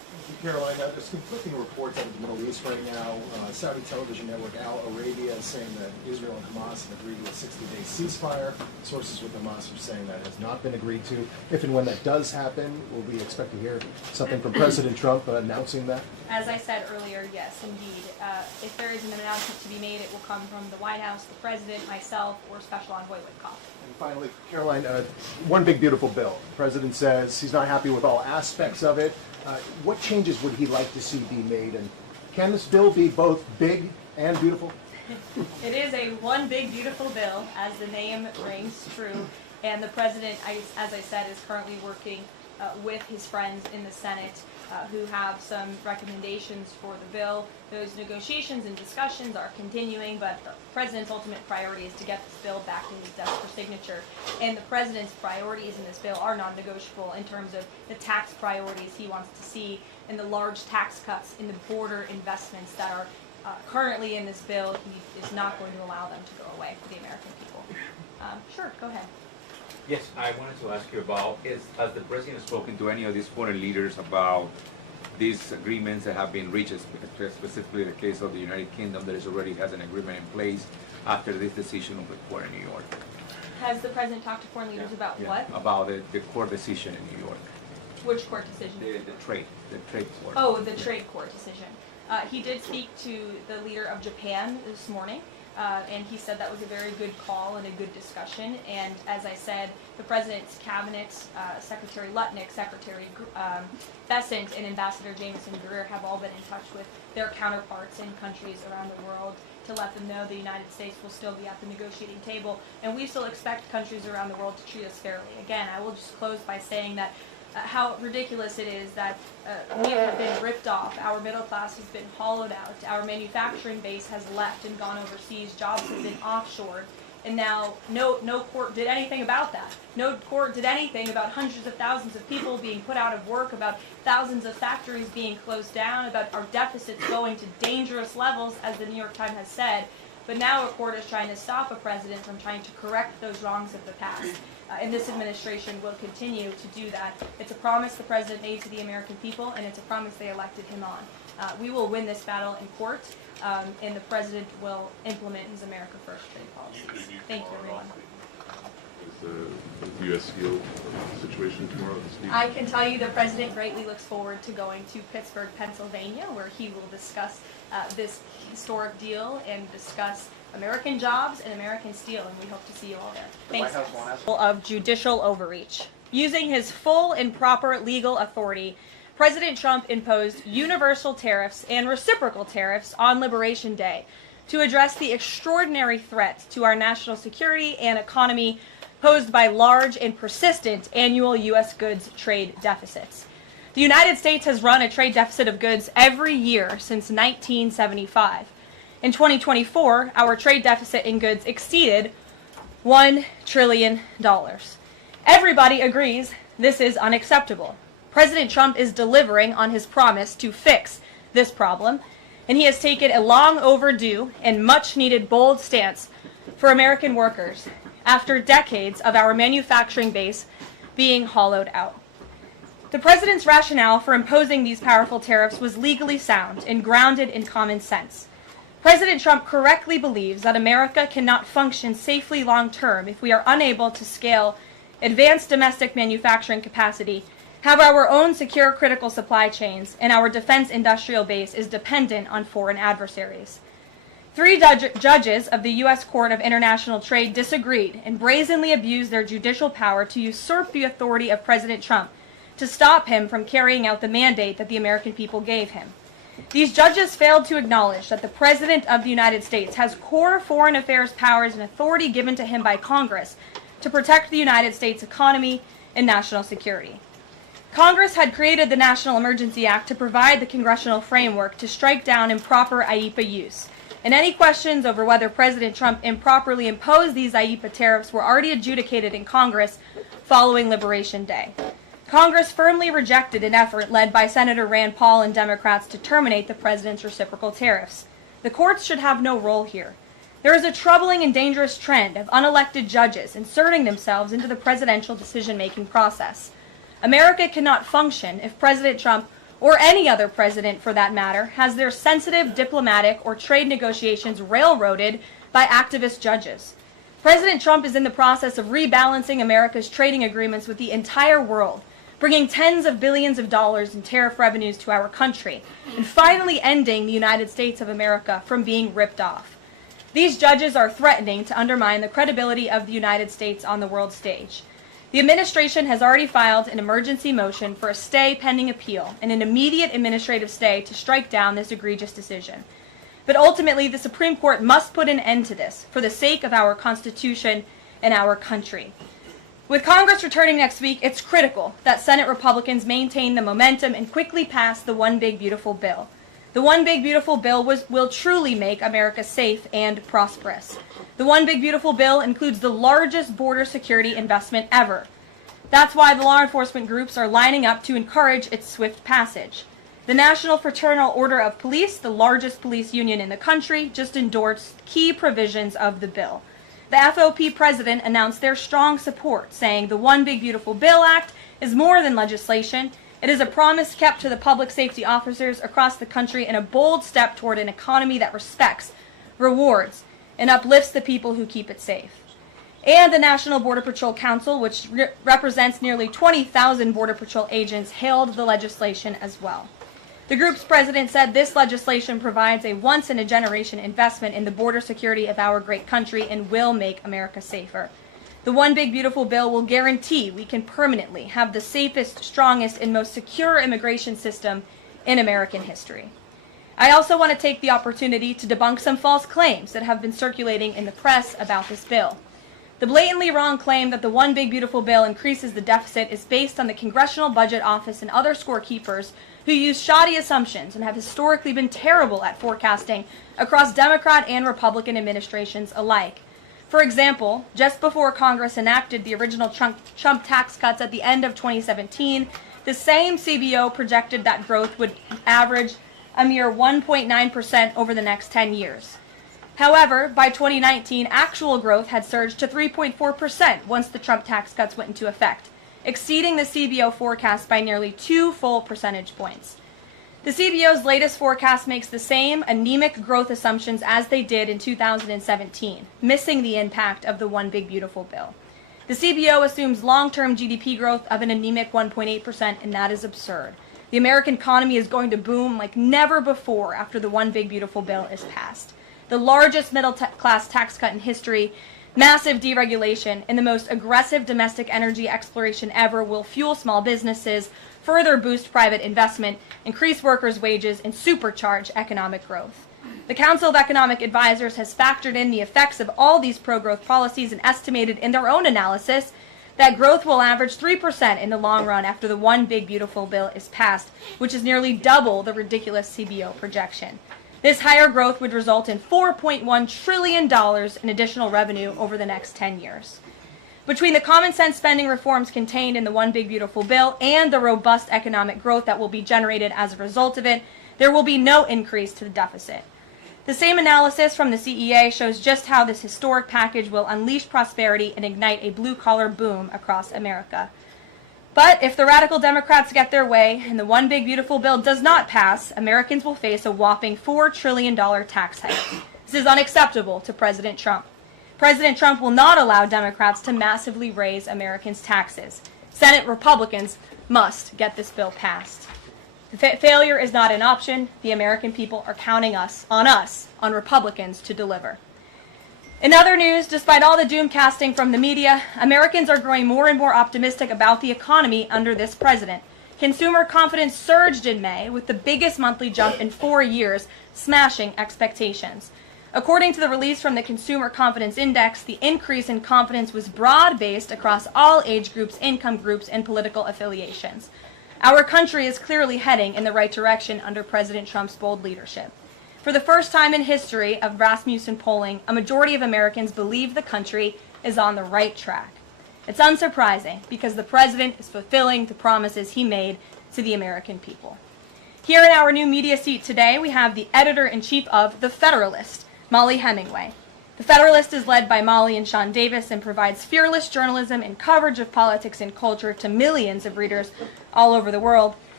Caroline, there's conflicting reports out of the Middle East right now. Saudi television network Al Arabia is saying that Israel and Hamas have agreed to a 60-day ceasefire. Sources with Hamas are saying that has not been agreed to. If and when that does happen, will we expect to hear something from President Trump announcing that? As I said earlier, yes, indeed. If there is an announcement to be made, it will come from the White House, the President, myself, or Special Envoy Witkoff. And finally, Caroline, one big beautiful bill. The President says he's not happy with all aspects of it. What changes would he like to see be made? And can this bill be both big and beautiful? It is a one big beautiful bill, as the name rings true, and the President, as I said, is currently working with his friends in the Senate who have some recommendations for the bill. Those negotiations and discussions are continuing, but the President's ultimate priority is to get this bill back in his desk for signature. And the President's priorities in this bill are non-negotiable in terms of the tax priorities he wants to see and the large tax cuts in the border investments that are currently in this bill. He is not going to allow them to go away for the American people. Sure, go ahead. Yes, I wanted to ask you about, has the President spoken to any of these foreign leaders about these agreements that have been reached, specifically the case of the United Kingdom that already has an agreement in place after this decision of the court in New York? Has the President talked to foreign leaders about what? About the court decision in New York. Which court decision? The trade court. Oh, the trade court decision. He did speak to the leader of Japan this morning. And he said that was a very good call and a good discussion. And as I said, the President's cabinet, Secretary Lutnick, Secretary Bessent, and Ambassador Jameson Greer have all been in touch with their counterparts in countries around the world to let them know the United States will still be at the negotiating table. And we still expect countries around the world to treat us fairly. Again, I will just close by saying that how ridiculous it is that we have been ripped off, our middle class has been hollowed out, our manufacturing base has left and gone overseas, jobs have been offshored, and now no court did anything about that. No court did anything about hundreds of thousands of people being put out of work, about thousands of factories being closed down, about our deficits going to dangerous levels, as the New York Times has said. But now a court is trying to stop a president from trying to correct those wrongs of the past. And this administration will continue to do that. It's a promise the president made to the American people, and it's a promise they elected him on. We will win this battle in court, and the president will implement his America First trade policies. Thank you, everyone. Is the U.S. Steel situation tomorrow this week? I can tell you the president greatly looks forward to going to Pittsburgh, Pennsylvania, where he will discuss this historic deal and discuss American jobs and American steel, and we hope to see you all there. Thanks. Of judicial overreach. Using his full and proper legal authority, President Trump imposed universal tariffs and reciprocal tariffs on Liberation Day to address the extraordinary threat to our national security and economy posed by large and persistent annual U.S. goods trade deficits. The United States has run a trade deficit of goods every year since 1975. In 2024, our trade deficit in goods exceeded $1 trillion. Everybody agrees this is unacceptable. President Trump is delivering on his promise to fix this problem, and he has taken a long overdue and much needed bold stance for American workers after decades of our manufacturing base being hollowed out. The president's rationale for imposing these powerful tariffs was legally sound and grounded in common sense. President Trump correctly believes that America cannot function safely long-term if we are unable to scale advanced domestic manufacturing capacity, have our own secure critical supply chains, and our defense industrial base is dependent on foreign adversaries. 3 judges of the U.S. Court of International Trade disagreed and brazenly abused their judicial power to usurp the authority of President Trump to stop him from carrying out the mandate that the American people gave him. These judges failed to acknowledge that the President of the United States has core foreign affairs powers and authority given to him by Congress to protect the United States economy and national security. Congress had created the National Emergency Act to provide the congressional framework to strike down improper IEEPA use. And any questions over whether President Trump improperly imposed these IEEPA tariffs were already adjudicated in Congress following Liberation Day. Congress firmly rejected an effort led by Senator Rand Paul and Democrats to terminate the president's reciprocal tariffs. The courts should have no role here. There is a troubling and dangerous trend of unelected judges inserting themselves into the presidential decision-making process. America cannot function if President Trump or any other president for that matter, has their sensitive diplomatic or trade negotiations railroaded by activist judges. President Trump is in the process of rebalancing America's trading agreements with the entire world, bringing tens of billions of dollars in tariff revenues to our country, and finally ending the United States of America from being ripped off. These judges are threatening to undermine the credibility of the United States on the world stage. The administration has already filed an emergency motion for a stay pending appeal and an immediate administrative stay to strike down this egregious decision. But ultimately, the Supreme Court must put an end to this for the sake of our Constitution and our country. With Congress returning next week, it's critical that Senate Republicans maintain the momentum and quickly pass the One Big Beautiful Bill. The One Big Beautiful Bill will truly make America safe and prosperous. The One Big Beautiful Bill includes the largest border security investment ever. That's why the law enforcement groups are lining up to encourage its swift passage. The National Fraternal Order of Police, the largest police union in the country, just endorsed key provisions of the bill. The FOP president announced their strong support, saying the One Big Beautiful Bill Act is more than legislation. It is a promise kept to the public safety officers across the country and a bold step toward an economy that respects, rewards, and uplifts the people who keep it safe. And the National Border Patrol Council, which represents nearly 20,000 Border Patrol agents, hailed the legislation as well. The group's president said this legislation provides a once-in-a-generation investment in the border security of our great country and will make America safer. The One Big Beautiful Bill will guarantee we can permanently have the safest, strongest, and most secure immigration system in American history. I also want to take the opportunity to debunk some false claims that have been circulating in the press about this bill. The blatantly wrong claim that the One Big Beautiful Bill increases the deficit is based on the Congressional Budget Office and other scorekeepers who use shoddy assumptions and have historically been terrible at forecasting across Democrat and Republican administrations alike. For example, just before Congress enacted the original Trump tax cuts at the end of 2017, the same CBO projected that growth would average a mere 1.9% over the next 10 years. However, by 2019, actual growth had surged to 3.4% once the Trump tax cuts went into effect, exceeding the CBO forecast by nearly 2 full percentage points. The CBO's latest forecast makes the same anemic growth assumptions as they did in 2017, missing the impact of the One Big Beautiful Bill. The CBO assumes long-term GDP growth of an anemic 1.8%, and that is absurd. The American economy is going to boom like never before after the One Big Beautiful Bill is passed. The largest middle-class tax cut in history, massive deregulation, and the most aggressive domestic energy exploration ever will fuel small businesses, further boost private investment, increase workers' wages, and supercharge economic growth. The Council of Economic Advisors has factored in the effects of all these pro-growth policies and estimated in their own analysis that growth will average 3% in the long run after the One Big Beautiful Bill is passed, which is nearly double the ridiculous CBO projection. This higher growth would result in $4.1 trillion in additional revenue over the next 10 years. Between the common sense spending reforms contained in the One Big Beautiful Bill and the robust economic growth that will be generated as a result of it, there will be no increase to the deficit. The same analysis from the CEA shows just how this historic package will unleash prosperity and ignite a blue-collar boom across America. But if the radical Democrats get their way and the One Big Beautiful Bill does not pass, Americans will face a whopping $4 trillion tax hike. This is unacceptable to President Trump. President Trump will not allow Democrats to massively raise Americans' taxes. Senate Republicans must get this bill passed. Failure is not an option. The American people are counting on Republicans to deliver. In other news, despite all the doom casting from the media, Americans are growing more and more optimistic about the economy under this president. Consumer confidence surged in May with the biggest monthly jump in 4 years, smashing expectations. According to the release from the Consumer Confidence Index, the increase in confidence was broad-based across all age groups, income groups, and political affiliations. Our country is clearly heading in the right direction under President Trump's bold leadership. For the first time in history of Rasmussen polling, a majority of Americans believe the country is on the right track. It's unsurprising because the president is fulfilling the promises he made to the American people. Here in our new media seat today, we have the editor-in-chief of The Federalist, Molly Hemingway. The Federalist is led by Molly and Sean Davis and provides fearless journalism and coverage of politics and culture to millions of readers all over the world.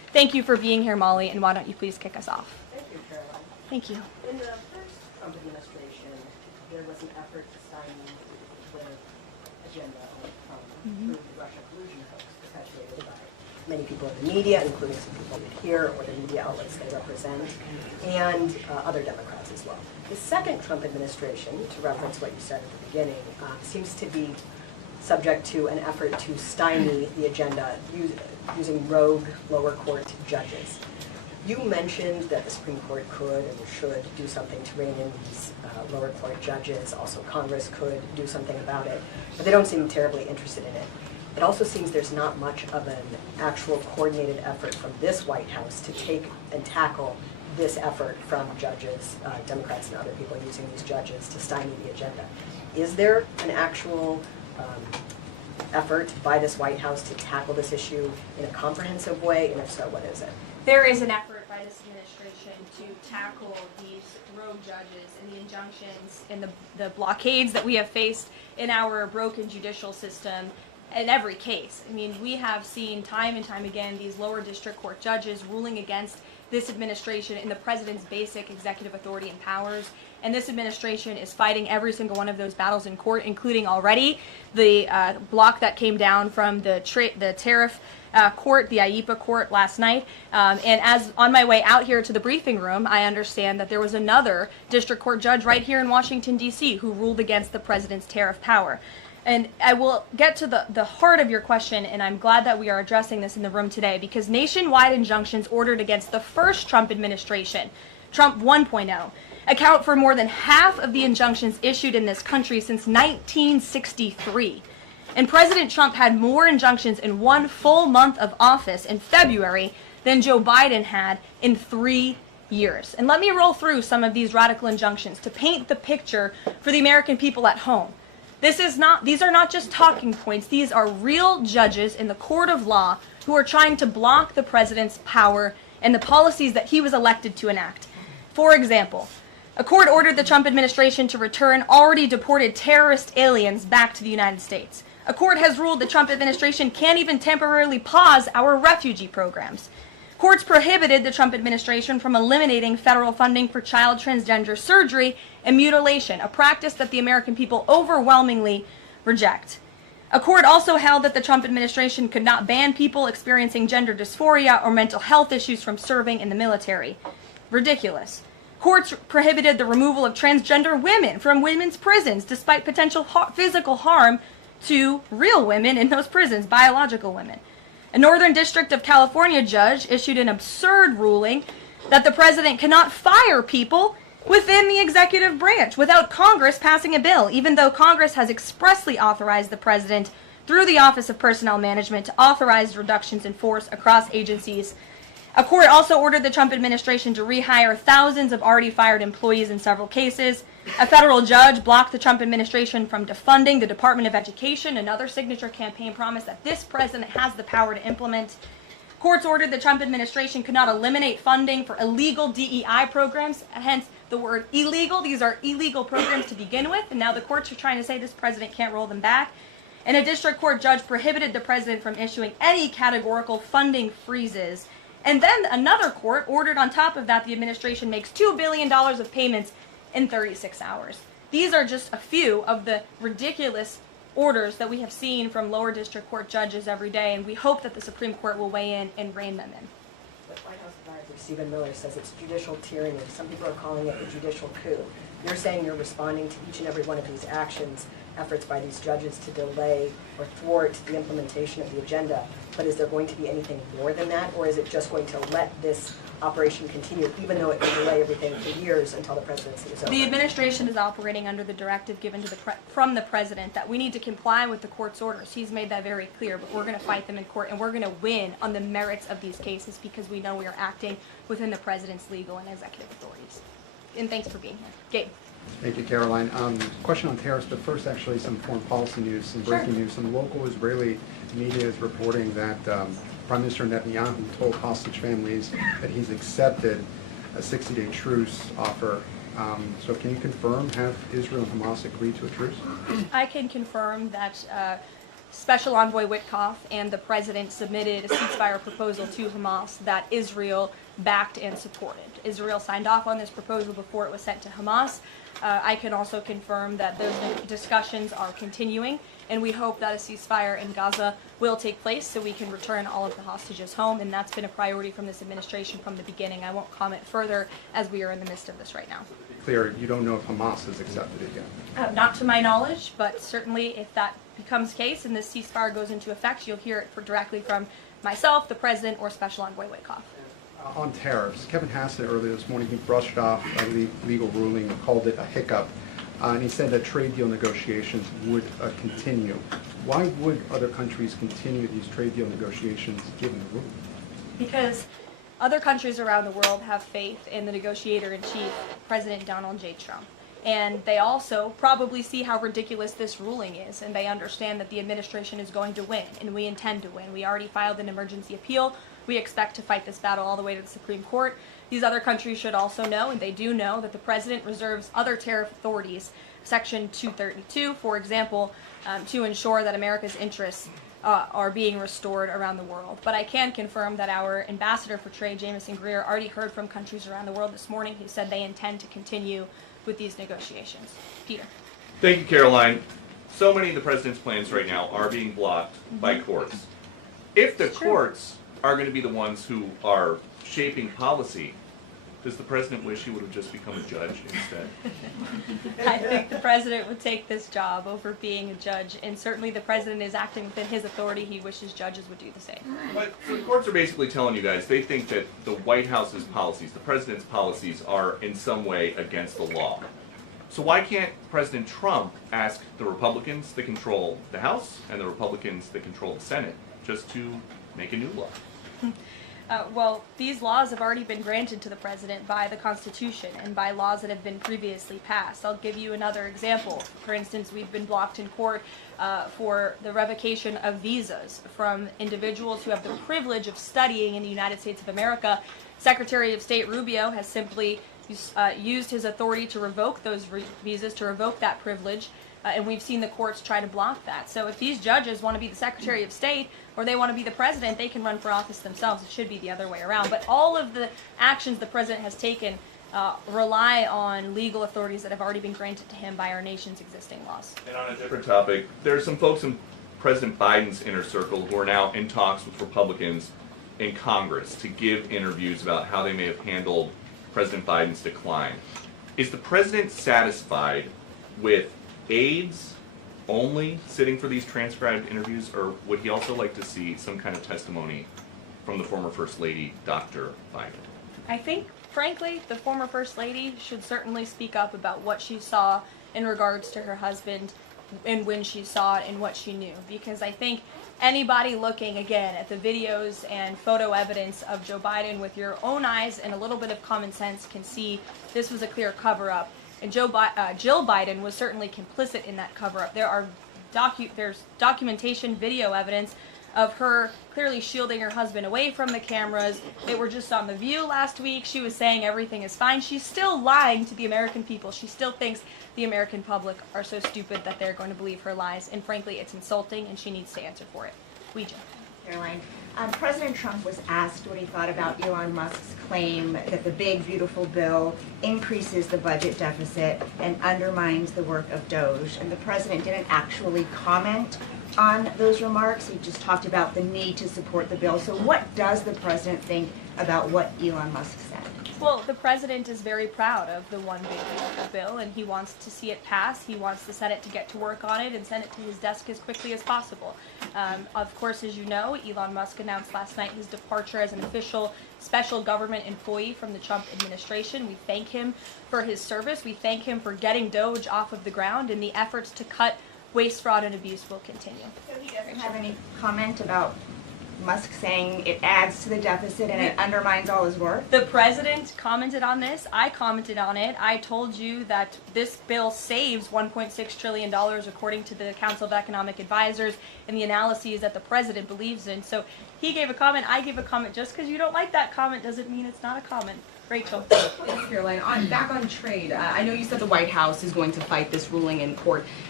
Thank you for being here, Molly, and why don't you please kick us off? Thank you, Caroline. Thank you. In the first Trump administration, there was an effort to stymie the agenda through the Russia collusion hoax perpetuated by many people in the media, including some people here or the media outlets they represent, and other Democrats as well. The second Trump administration, to reference what you said at the beginning, seems to be subject to an effort to stymie the agenda using rogue lower court judges. You mentioned that the Supreme Court could and should do something to rein in these lower court judges. Also, Congress could do something about it, but they don't seem terribly interested in it. It also seems there's not much of an actual coordinated effort from this White House to take and tackle this effort from judges, Democrats and other people using these judges to stymie the agenda. Is there an actual effort by this White House to tackle this issue in a comprehensive way, and if so, what is it? There is an effort by this administration to tackle these rogue judges and the injunctions and the blockades that we have faced in our broken judicial system in every case. I mean, we have seen time and time again these lower district court judges ruling against this administration in the president's basic executive authority and powers. And this administration is fighting every single one of those battles in court, including already the block that came down from the tariff court, the IEPA court last night. And as on my way out here to the briefing room, I understand that there was another district court judge right here in Washington, D.C. who ruled against the president's tariff power. And I will get to the heart of your question, and I'm glad that we are addressing this in the room today, because nationwide injunctions ordered against the first Trump administration, Trump 1.0, account for more than half of the injunctions issued in this country since 1963. And President Trump had more injunctions in one full month of office in February than Joe Biden had in 3 years. And let me roll through some of these radical injunctions to paint the picture for the American people at home. These are not just talking points. These are real judges in the court of law who are trying to block the president's power and the policies that he was elected to enact. For example, a court ordered the Trump administration to return already deported terrorist aliens back to the United States. A court has ruled the Trump administration can't even temporarily pause our refugee programs. Courts prohibited the Trump administration from eliminating federal funding for child transgender surgery and mutilation, a practice that the American people overwhelmingly reject. A court also held that the Trump administration could not ban people experiencing gender dysphoria or mental health issues from serving in the military. Ridiculous. Courts prohibited the removal of transgender women from women's prisons despite potential physical harm to real women in those prisons, biological women. A Northern District of California judge issued an absurd ruling that the president cannot fire people within the executive branch without Congress passing a bill, even though Congress has expressly authorized the president through the Office of Personnel Management to authorize reductions in force across agencies. A court also ordered the Trump administration to rehire thousands of already fired employees in several cases. A federal judge blocked the Trump administration from defunding the Department of Education, another signature campaign promise that this president has the power to implement. Courts ordered the Trump administration could not eliminate funding for illegal DEI programs, hence the word illegal. These are illegal programs to begin with, and now the courts are trying to say this president can't roll them back. And a district court judge prohibited the president from issuing any categorical funding freezes. And then another court ordered on top of that the administration makes $2 billion of payments in 36 hours. These are just a few of the ridiculous orders that we have seen from lower district court judges every day, and we hope that the Supreme Court will weigh in and rein them in. But White House advisor Stephen Miller says it's judicial tyranny. Some people are calling it a judicial coup. You're saying you're responding to each and every one of these actions, efforts by these judges to delay or thwart the implementation of the agenda. But is there going to be anything more than that, or is it just going to let this operation continue, even though it may delay everything for years until the presidency is over? The administration is operating under the directive given to from the president that we need to comply with the court's orders. He's made that very clear, but we're going to fight them in court, and we're going to win on the merits of these cases because we know we are acting within the president's legal and executive authorities. And thanks for being here. Gabe. Thank you, Caroline. Question on tariffs, but first actually some foreign policy news, some breaking news. Some local Israeli media is reporting that Prime Minister Netanyahu told hostage families that he's accepted a 60-day truce offer. So can you confirm, have Israel and Hamas agreed to a truce? I can confirm that Special Envoy Witkoff and the president submitted a ceasefire proposal to Hamas that Israel backed and supported. Israel signed off on this proposal before it was sent to Hamas. I can also confirm that those discussions are continuing, and we hope that a ceasefire in Gaza will take place so we can return all of the hostages home, and that's been a priority from this administration from the beginning. I won't comment further as we are in the midst of this right now. Clear, you don't know if Hamas has accepted it yet? Not to my knowledge, but certainly if that becomes the case and this ceasefire goes into effect, you'll hear it directly from myself, the president, or Special Envoy Witkoff. On tariffs, Kevin Hassett earlier this morning, he brushed off a legal ruling and called it a hiccup, and he said that trade deal negotiations would continue. Why would other countries continue these trade deal negotiations given the ruling? Because other countries around the world have faith in the negotiator-in-chief, President Donald J. Trump. And they also probably see how ridiculous this ruling is, and they understand that the administration is going to win, and we intend to win. We already filed an emergency appeal. We expect to fight this battle all the way to the Supreme Court. These other countries should also know, and they do know, that the president reserves other tariff authorities, Section 232, for example, to ensure that America's interests are being restored around the world. But I can confirm that our ambassador for trade, Jamison Greer, already heard from countries around the world this morning who said they intend to continue with these negotiations. Peter. Thank you, Caroline. So many of the president's plans right now are being blocked by courts. If the courts are going to be the ones who are shaping policy, does the president wish he would have just become a judge instead? I think the president would take this job over being a judge, and certainly the president is acting within his authority. He wishes judges would do the same. But so the courts are basically telling you guys they think that the White House's policies, the president's policies, are in some way against the law. So why can't President Trump ask the Republicans that control the House and the Republicans that control the Senate just to make a new law? Well, these laws have already been granted to the president by the Constitution and by laws that have been previously passed. I'll give you another example. For instance, we've been blocked in court for the revocation of visas from individuals who have the privilege of studying in the United States of America. Secretary of State Rubio has simply used his authority to revoke those visas, to revoke that privilege. And we've seen the courts try to block that. So if these judges want to be the Secretary of State or they want to be the president, they can run for office themselves. It should be the other way around. But all of the actions the president has taken rely on legal authorities that have already been granted to him by our nation's existing laws. And on a different topic, there are some folks in President Biden's inner circle who are now in talks with Republicans in Congress to give interviews about how they may have handled President Biden's decline. Is the president satisfied with aides only sitting for these transcribed interviews, or would he also like to see some kind of testimony from the former First Lady, Dr. Biden? I think, frankly, the former First Lady should certainly speak up about what she saw in regards to her husband and when she saw it and what she knew. Because I think anybody looking, again, at the videos and photo evidence of Joe Biden with your own eyes and a little bit of common sense can see this was a clear cover-up. And Jill Biden was certainly complicit in that cover-up. There's documentation, video evidence of her clearly shielding her husband away from the cameras. They were just on The View last week. She was saying everything is fine. She's still lying to the American people. She still thinks the American public are so stupid that they're going to believe her lies. And frankly, it's insulting, and she needs to answer for it. Ouija. Caroline, President Trump was asked what he thought about Elon Musk's claim that the big, beautiful bill increases the budget deficit and undermines the work of Doge. And the president didn't actually comment on those remarks. He just talked about the need to support the bill. So what does the president think about what Elon Musk said? Well, the president is very proud of the one big beautiful bill, and he wants to see it pass. He wants the Senate to get to work on it and send it to his desk as quickly as possible. Of course, as you know, Elon Musk announced last night his departure as an official special government employee from the Trump administration. We thank him for his service. We thank him for getting Doge off of the ground, and the efforts to cut waste, fraud, and abuse will continue. So he doesn't have any comment about Musk saying it adds to the deficit and it undermines all his work? The president commented on this. I commented on it. I told you that this bill saves $1.6 trillion according to the Council of Economic Advisors and the analyses that the president believes in. So he gave a comment. I gave a comment. Just because you don't like that comment doesn't mean it's not a comment. Rachel. Thanks, Caroline. Back on trade, I know you said the White House is going to fight this ruling in court.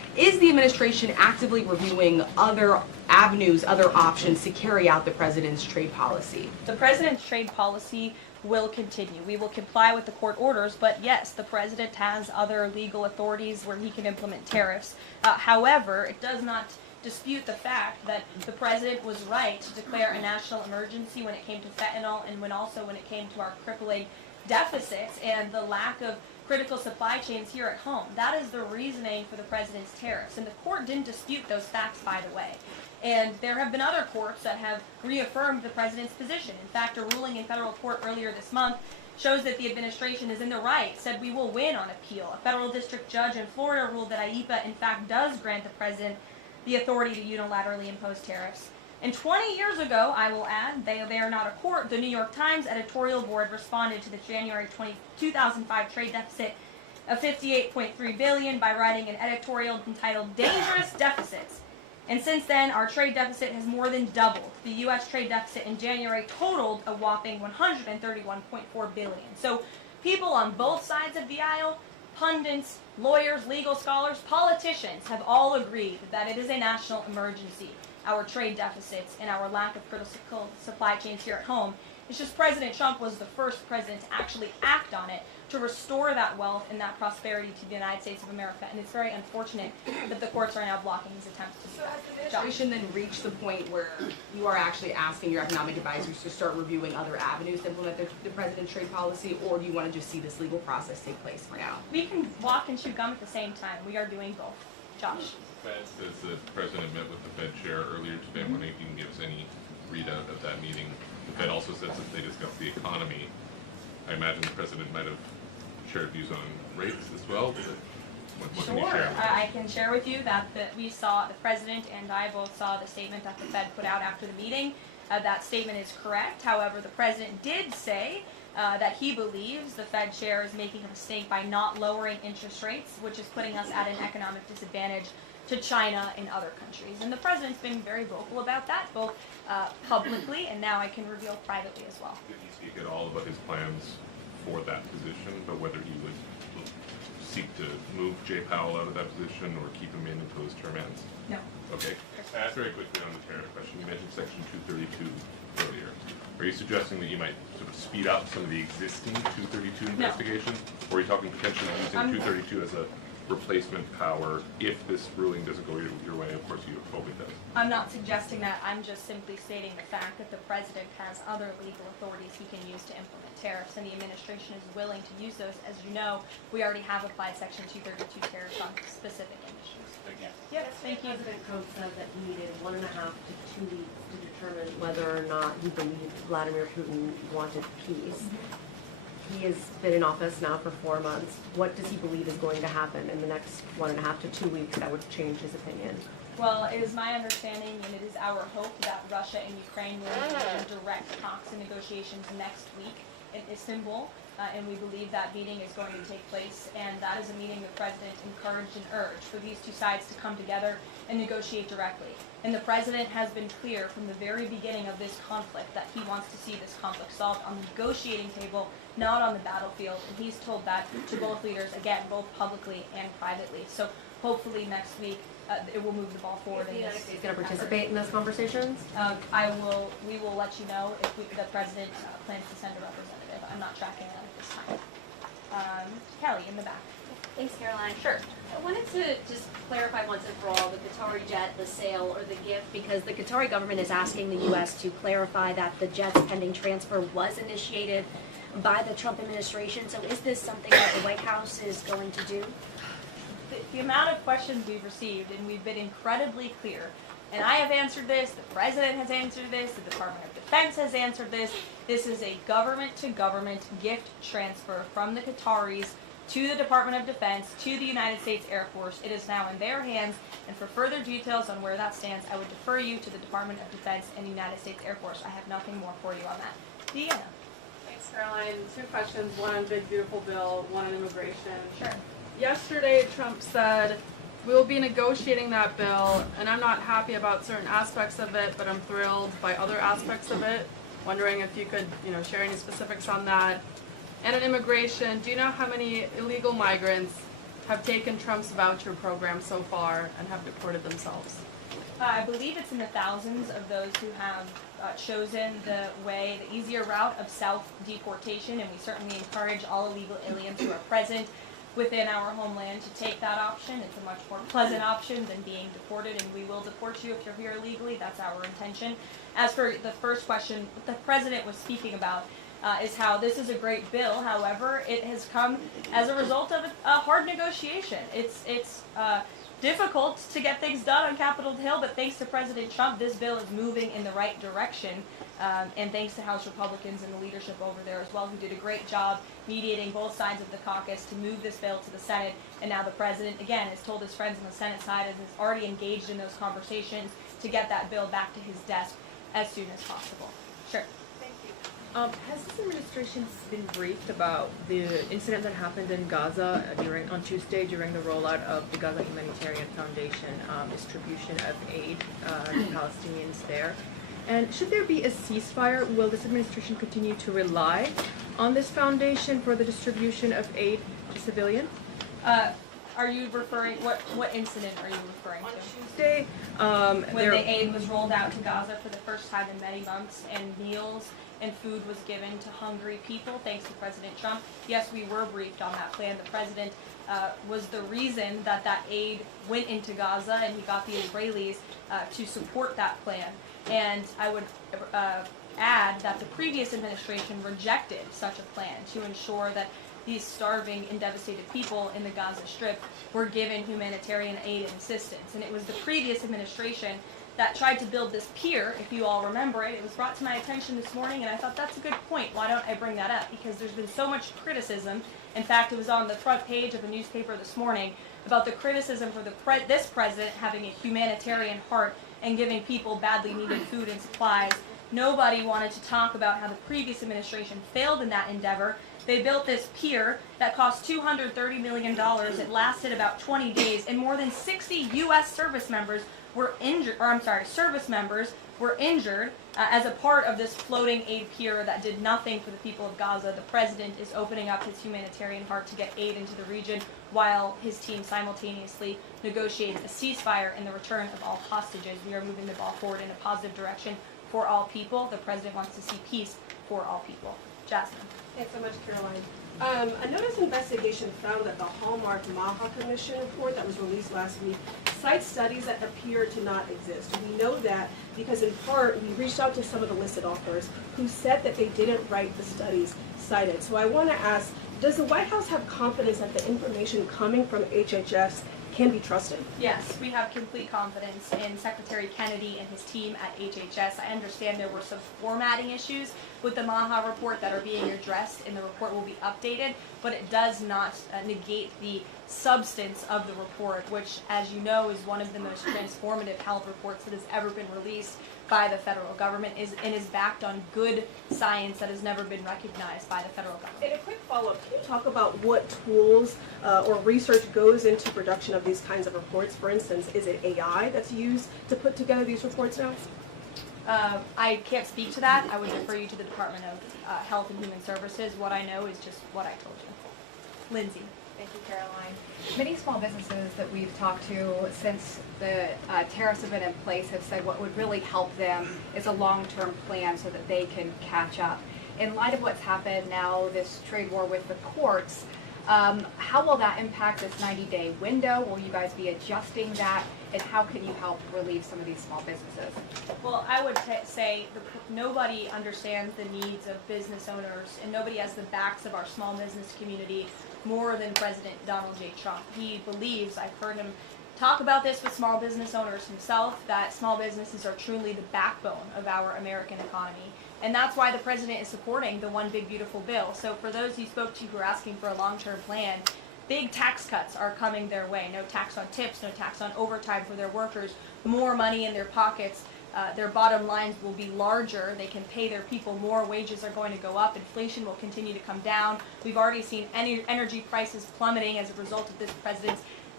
Is the administration actively reviewing other avenues, other options to carry out the president's trade policy? The president's trade policy will continue. We will comply with the court orders, but yes, the president has other legal authorities where he can implement tariffs. However, it does not dispute the fact that the president was right to declare a national emergency when it came to fentanyl and when it came to our crippling deficits and the lack of critical supply chains here at home. That is the reasoning for the president's tariffs, and the court didn't dispute those facts, by the way. And there have been other courts that have reaffirmed the president's position. In fact, a ruling in federal court earlier this month shows that the administration is in the right, said we will win on appeal. A federal district judge in Florida ruled that IEEPA, in fact, does grant the president the authority to unilaterally impose tariffs. And 20 years ago, I will add, they are not a court, the New York Times editorial board responded to the January 2005 trade deficit of $58.3 billion by writing an editorial entitled Dangerous Deficits. And since then, our trade deficit has more than doubled. The U.S. trade deficit in January totaled a whopping $131.4 billion. So people on both sides of the aisle, pundits, lawyers, legal scholars, politicians have all agreed that it is a national emergency, our trade deficits and our lack of critical supply chains here at home. It's just President Trump was the first president to actually act on it, to restore that wealth and that prosperity to the United States of America. And it's very unfortunate that the courts are now blocking his attempts to do So that. has the administration then reached the point where you are actually asking your economic advisors to start reviewing other avenues to implement the president's trade policy, or do you want to just see this legal process take place for now? We can walk and chew gum at the same time. We are doing both. Josh. The Fed says the president met with the Fed chair earlier today. I'm wondering if you can give us any readout of that meeting. The Fed also says that they discussed the economy. I imagine the president might have shared views on rates as well. What can you Sure. share? I can share with you that we saw, the president and I both saw the statement that the Fed put out after the meeting. That statement is correct. However, the president did say that he believes the Fed chair is making a mistake by not lowering interest rates, which is putting us at an economic disadvantage to China and other countries. And the president's been very vocal about that, both publicly and now I can reveal privately as well. Did he speak at all about his plans for that position, but whether he would seek to move Jay Powell out of that position or keep him in until his term ends? No. Okay. Ask very quickly on the tariff question. You mentioned Section 232 earlier. Are you suggesting that you might sort of speed up some of the existing 232 investigations? Or are you talking potentially using 232 as a replacement power if this ruling doesn't go your way? Of course, you hope it does. I'm not suggesting that. I'm just simply stating the fact that the president has other legal authorities he can use to implement tariffs, and the administration is willing to use those. As you know, we already have applied Section 232 tariffs on specific industries. Thank you. Yes, thank you. President Trump said that he needed 1.5 to 2 weeks to determine whether or not he believed Vladimir Putin wanted peace. He has been in office now for 4 months. What does he believe is going to happen in the next 1.5 to 2 weeks that would change his opinion? Well, it is my understanding and it is our hope that Russia and Ukraine will engage in direct talks and negotiations next week in Istanbul. And we believe that meeting is going to take place, and that is a meeting the president encouraged and urged for these two sides to come together and negotiate directly. And the president has been clear from the very beginning of this conflict that he wants to see this conflict solved on the negotiating table, not on the battlefield. And he's told that to both leaders, again, both publicly and privately. So hopefully next week it will move the ball forward. Is the United States going to participate in those conversations? We will let you know if the president plans to send a representative. I'm not tracking that at this time. Kelly, in the back. Thanks, Caroline. Sure. I wanted to just clarify once and for all the Qatari jet, the sale or the gift, because the Qatari government is asking the U.S. to clarify that the jet's pending transfer was initiated by the Trump administration. So is this something that the White House is going to do? The amount of questions we've received, and we've been incredibly clear, and I have answered this, the president has answered this, the Department of Defense has answered this. This is a government-to-government gift transfer from the Qataris to the Department of Defense, to the United States Air Force. It is now in their hands, and for further details on where that stands, I would defer you to the Department of Defense and the United States Air Force. I have nothing more for you on that. Deanna. Thanks, Caroline. 2 questions, one on Big Beautiful Bill, one on immigration. Sure. Yesterday, Trump said, we will be negotiating that bill, and I'm not happy about certain aspects of it, but I'm thrilled by other aspects of it. Wondering if you could, share any specifics on that. And on immigration, do you know how many illegal migrants have taken Trump's voucher program so far and have deported themselves? I believe it's in the thousands of those who have chosen the way, the easier route of self-deportation, and we certainly encourage all illegal aliens who are present within our homeland to take that option. It's a much more pleasant option than being deported, and we will deport you if you're here illegally. That's our intention. As for the first question, what the president was speaking about is how this is a great bill. However, it has come as a result of a hard negotiation. It's difficult to get things done on Capitol Hill, but thanks to President Trump, this bill is moving in the right direction. And thanks to House Republicans and the leadership over there as well, who did a great job mediating both sides of the caucus to move this bill to the Senate. And now the president, again, has told his friends on the Senate side and is already engaged in those conversations to get that bill back to his desk as soon as possible. Sure. Has this administration been briefed about the incident that happened in Gaza on Tuesday during the rollout of the Gaza Humanitarian Foundation distribution of aid to Palestinians there? And should there be a ceasefire, will this administration continue to rely on this foundation for the distribution of aid to civilians? Are you referring, what incident are you referring to? Tuesday, when the aid was rolled out to Gaza for the first time in many months, and meals and food was given to hungry people, thanks to President Trump. Yes, we were briefed on that plan. The president was the reason that that aid went into Gaza, and he got the Israelis to support that plan. And I would add that the previous administration rejected such a plan to ensure that these starving and devastated people in the Gaza Strip were given humanitarian aid and assistance. And it was the previous administration that tried to build this pier, if you all remember it. It was brought to my attention this morning, and I thought that's a good point. Why don't I bring that up? Because there's been so much criticism. In fact, it was on the front page of the newspaper this morning about the criticism for this president having a humanitarian heart and giving people badly needed food and supplies. Nobody wanted to talk about how the previous administration failed in that endeavor. They built this pier that cost $230 million. It lasted about 20 days, and more than 60 U.S. service members were injured, as a part of this floating aid pier that did nothing for the people of Gaza. The president is opening up his humanitarian heart to get aid into the region while his team simultaneously negotiates a ceasefire and the return of all hostages. We are moving the ball forward in a positive direction for all people. The president wants to see peace for all people. Jasmine. Thanks so much, Caroline. A notice investigation found that the Hallmark Maha Commission report that was released last week cites studies that appear to not exist. We know that because in part we reached out to some of the listed authors who said that they didn't write the studies cited. So I want to ask, does the White House have confidence that the information coming from HHS can be trusted? Yes, we have complete confidence in Secretary Kennedy and his team at HHS. I understand there were some formatting issues with the Maha report that are being addressed, and the report will be updated, but it does not negate the substance of the report, which, as you know, is one of the most transformative health reports that has ever been released by the federal government and is backed on good science that has never been recognized by the federal government. And a quick follow-up, can you talk about what tools or research goes into production of these kinds of reports? For instance, is it AI that's used to put together these reports now? I can't speak to that. I would refer you to the Department of Health and Human Services. What I know is just what I told you. Lindsay. Thank you, Caroline. Many small businesses that we've talked to since the tariffs have been in place have said what would really help them is a long-term plan so that they can catch up. In light of what's happened now, this trade war with the courts, how will that impact this 90-day window? Will you guys be adjusting that? And how can you help relieve some of these small businesses? Well, I would say nobody understands the needs of business owners, and nobody has the backs of our small business community more than President Donald J. Trump. He believes, I've heard him talk about this with small business owners himself, that small businesses are truly the backbone of our American economy. And that's why the president is supporting the One Big Beautiful Bill. So for those you spoke to who are asking for a long-term plan, big tax cuts are coming their way. No tax on tips, no tax on overtime for their workers, more money in their pockets. Their bottom lines will be larger. They can pay their people more. Wages are going to go up. Inflation will continue to come down. We've already seen energy prices plummeting as a result of this president's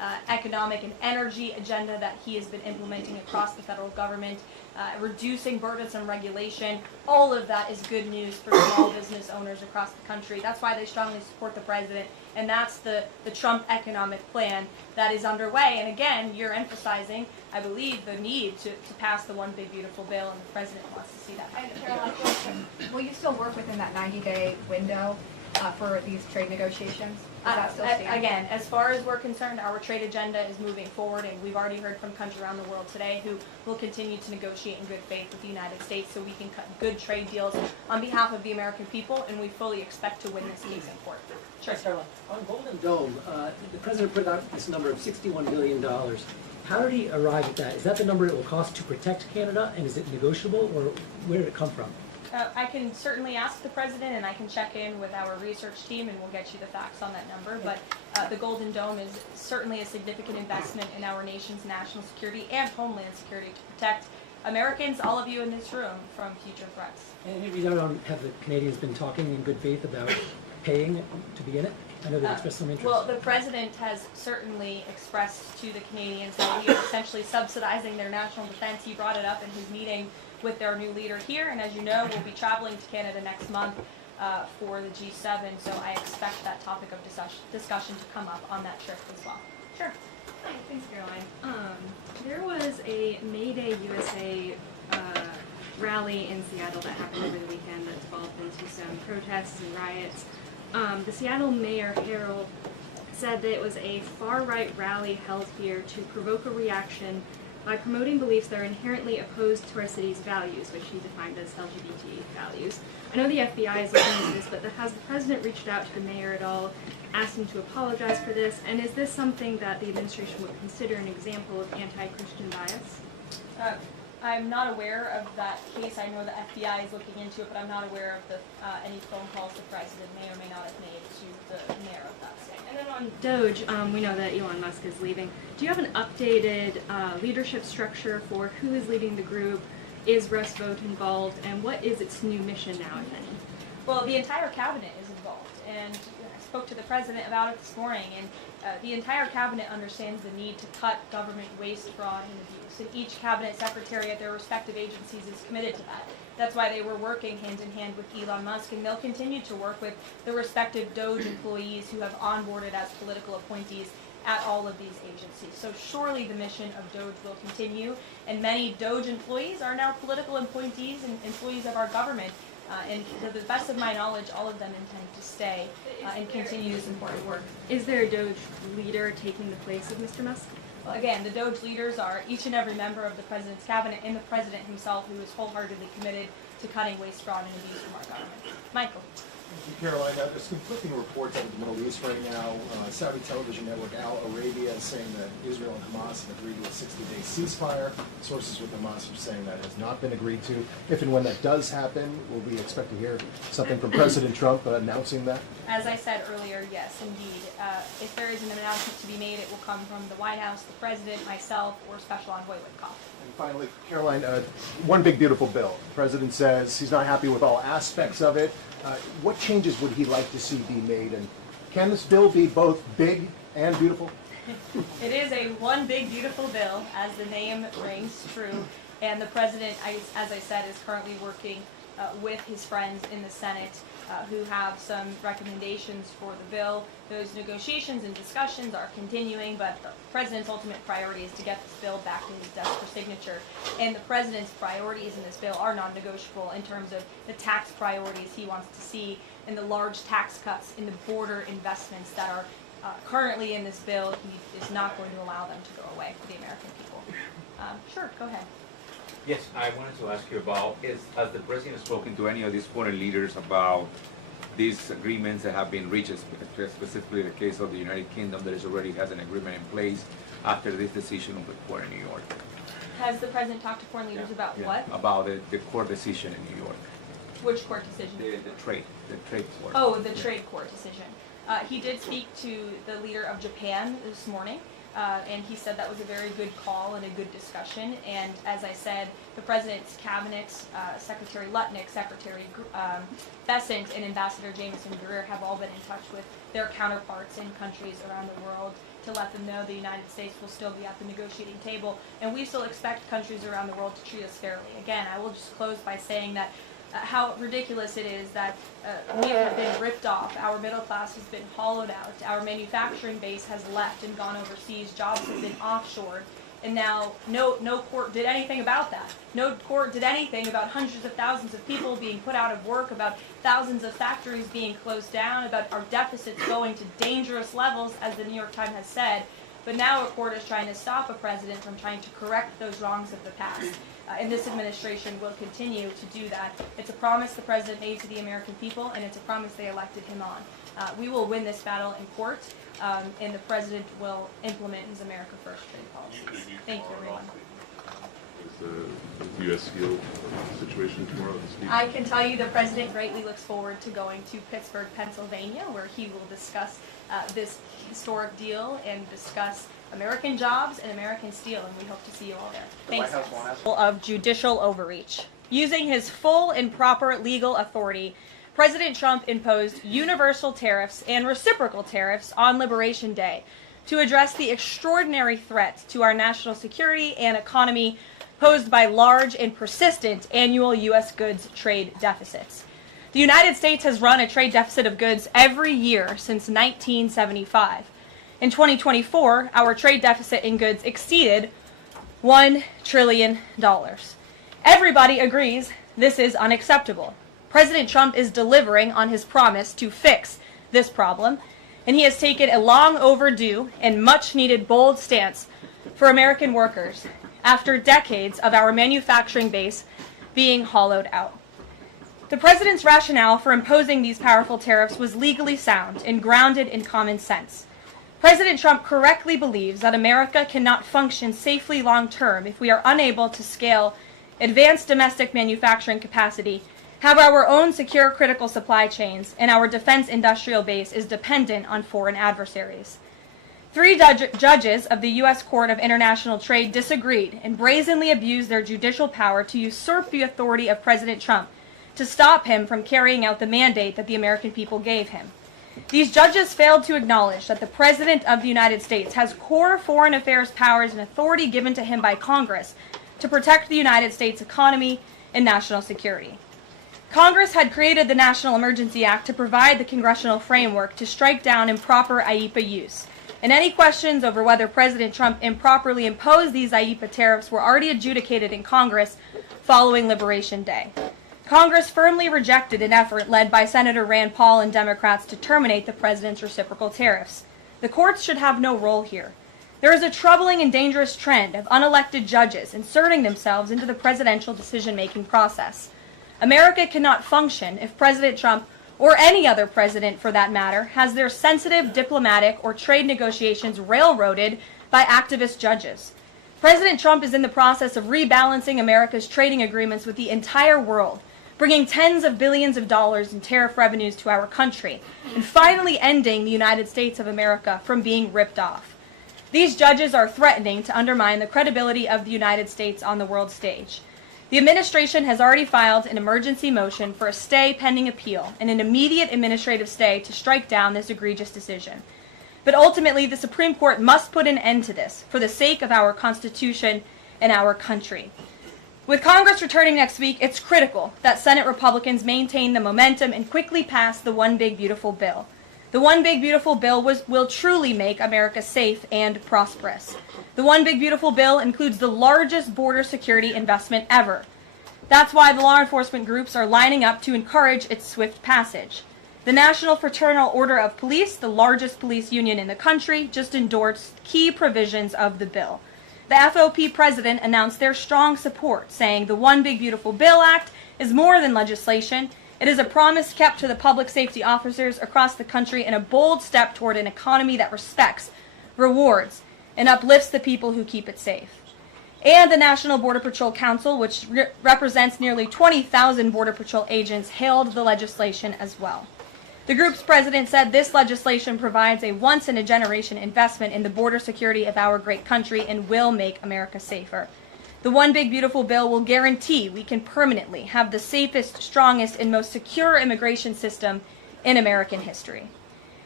economic and energy agenda that he has been implementing across the federal government, reducing burdensome regulation. All of that is good news for small business owners across the country. That's why they strongly support the president, and that's the Trump economic plan that is underway. And again, you're emphasizing, I believe, the need to pass the one big beautiful bill, and the president wants to see that. And Caroline, will you still work within that 90-day window for these trade negotiations? Does that still stand? Again, as far as we're concerned, our trade agenda is moving forward, and we've already heard from countries around the world today who will continue to negotiate in good faith with the United States so we can cut good trade deals on behalf of the American people, and we fully expect to win this case in court. Sure. On Golden Dome, the president put out this number of $61 billion. How did he arrive at that? Is that the number it will cost to protect Canada, and is it negotiable, or where did it come from? I can certainly ask the president, and I can check in with our research team, and we'll get you the facts on that number. But the Golden Dome is certainly a significant investment in our nation's national security and homeland security to protect Americans, all of you in this room, from future threats. And have the Canadians been talking in good faith about paying to be in it? I know they've expressed some interest. Well, the president has certainly expressed to the Canadians that we are essentially subsidizing their national defense. He brought it up in his meeting with their new leader here, and as you know, we'll be traveling to Canada next month for the G7, so I expect that topic of discussion to come up on that trip as well. Sure. Hi, thanks, Caroline. There was a May Day USA rally in Seattle that happened over the weekend that developed into some protests and riots. The Seattle Mayor Harrell said that it was a far-right rally held here to provoke a reaction by promoting beliefs that are inherently opposed to our city's values, which he defined as LGBT values. I know the FBI is looking into this, but has the president reached out to the mayor at all, asked him to apologize for this, and is this something that the administration would consider an example of anti-Christian bias? I'm not aware of that case. I know the FBI is looking into it, but I'm not aware of any phone calls the president may or may not have made to the mayor of that state. And then on Doge, we know that Elon Musk is leaving. Do you have an updated leadership structure for who is leading the group? Is Russ Vought involved? And what is its new mission now, if any? Well, the entire cabinet is involved, and I spoke to the president about it this morning, and the entire cabinet understands the need to cut government waste, fraud, and abuse, and each cabinet secretary at their respective agencies is committed to that. That's why they were working hand in hand with Elon Musk, and they'll continue to work with the respective Doge employees who have onboarded as political appointees at all of these agencies. So surely the mission of Doge will continue, and many Doge employees are now political appointees and employees of our government. And to the best of my knowledge, all of them intend to stay and continue this important work. Is there a Doge leader taking the place of Mr. Musk? Well, again, the Doge leaders are each and every member of the president's cabinet and the president himself, who is wholeheartedly committed to cutting waste, fraud, and abuse from our government. Michael. Caroline, there's conflicting reports out of the Middle East right now. Saudi television network Al Arabia is saying that Israel and Hamas have agreed to a 60-day ceasefire. Sources with Hamas are saying that has not been agreed to. If and when that does happen, will we expect to hear something from President Trump announcing that? As I said earlier, yes, indeed. If there is an announcement to be made, it will come from the White House, the president, myself, or Special Envoy Witkoff. And finally, Caroline, one big beautiful bill. The president says he's not happy with all aspects of it. What changes would he like to see be made? And can this bill be both big and beautiful? It is a one big beautiful bill, as the name rings true. And the president, as I said, is currently working with his friends in the Senate who have some recommendations for the bill. Those negotiations and discussions are continuing, but the president's ultimate priority is to get this bill back to his desk for signature. And the president's priorities in this bill are non-negotiable in terms of the tax priorities he wants to see and the large tax cuts in the border investments that are currently in this bill. He is not going to allow them to go away for the American people. Sure, go ahead. Yes, I wanted to ask you about, has the president spoken to any of these foreign leaders about these agreements that have been reached, specifically the case of the United Kingdom that already has an agreement in place after this decision of the court in New York? Has the president talked to foreign leaders about what? About the court decision in New York. Which court decision? The trade court. Oh, the trade court decision. He did speak to the leader of Japan this morning. And he said that was a very good call and a good discussion. And as I said, the president's cabinet, Secretary Lutnick, Secretary Bessent, and Ambassador Jameson Greer have all been in touch with their counterparts in countries around the world to let them know the United States will still be at the negotiating table, and we still expect countries around the world to treat us fairly. Again, I will just close by saying that how ridiculous it is that we have been ripped off, our middle class has been hollowed out, our manufacturing base has left and gone overseas, jobs have been offshored, and now no court did anything about that. No court did anything about hundreds of thousands of people being put out of work, about thousands of factories being closed down, about our deficits going to dangerous levels, as the New York Times has said. But now a court is trying to stop a president from trying to correct those wrongs of the past. And this administration will continue to do that. It's a promise the president made to the American people, and it's a promise they elected him on. We will win this battle in court, and the president will implement his America First trade policies. Thank you, everyone. Is the U.S. Steel situation tomorrow? I can tell you the president greatly looks forward to going to Pittsburgh, Pennsylvania, where he will discuss this historic deal and discuss American jobs and American steel, and we hope to see you all there. Thanks. Of judicial overreach. Using his full and proper legal authority, President Trump imposed universal tariffs and reciprocal tariffs on Liberation Day to address the extraordinary threat to our national security and economy posed by large and persistent annual U.S. goods trade deficits. The United States has run a trade deficit of goods every year since 1975. In 2024, our trade deficit in goods exceeded $1 trillion. Everybody agrees this is unacceptable. President Trump is delivering on his promise to fix this problem, and he has taken a long overdue and much needed bold stance for American workers after decades of our manufacturing base being hollowed out. The president's rationale for imposing these powerful tariffs was legally sound and grounded in common sense. President Trump correctly believes that America cannot function safely long-term if we are unable to scale advanced domestic manufacturing capacity, have our own secure critical supply chains, and our defense industrial base is dependent on foreign adversaries. 3 judges of the U.S. Court of International Trade disagreed and brazenly abused their judicial power to usurp the authority of President Trump to stop him from carrying out the mandate that the American people gave him. These judges failed to acknowledge that the President of the United States has core foreign affairs powers and authority given to him by Congress to protect the United States economy and national security. Congress had created the National Emergency Act to provide the congressional framework to strike down improper IEEPA use. And any questions over whether President Trump improperly imposed these IEEPA tariffs were already adjudicated in Congress following Liberation Day. Congress firmly rejected an effort led by Senator Rand Paul and Democrats to terminate the president's reciprocal tariffs. The courts should have no role here. There is a troubling and dangerous trend of unelected judges inserting themselves into the presidential decision-making process. America cannot function if President Trump, or any other president for that matter, has their sensitive diplomatic or trade negotiations railroaded by activist judges. President Trump is in the process of rebalancing America's trading agreements with the entire world, bringing tens of billions of dollars in tariff revenues to our country, and finally ending the United States of America from being ripped off. These judges are threatening to undermine the credibility of the United States on the world stage. The administration has already filed an emergency motion for a stay pending appeal and an immediate administrative stay to strike down this egregious decision. But ultimately, the Supreme Court must put an end to this for the sake of our Constitution and our country. With Congress returning next week, it's critical that Senate Republicans maintain the momentum and quickly pass the One Big Beautiful Bill. The One Big Beautiful Bill will truly make America safe and prosperous. The One Big Beautiful Bill includes the largest border security investment ever. That's why the law enforcement groups are lining up to encourage its swift passage. The National Fraternal Order of Police, the largest police union in the country, just endorsed key provisions of the bill. The FOP president announced their strong support, saying the One Big Beautiful Bill Act is more than legislation. It is a promise kept to the public safety officers across the country and a bold step toward an economy that respects, rewards, and uplifts the people who keep it safe. And the National Border Patrol Council, which represents nearly 20,000 Border Patrol agents, hailed the legislation as well. The group's president said this legislation provides a once-in-a-generation investment in the border security of our great country and will make America safer. The One Big Beautiful Bill will guarantee we can permanently have the safest, strongest, and most secure immigration system in American history.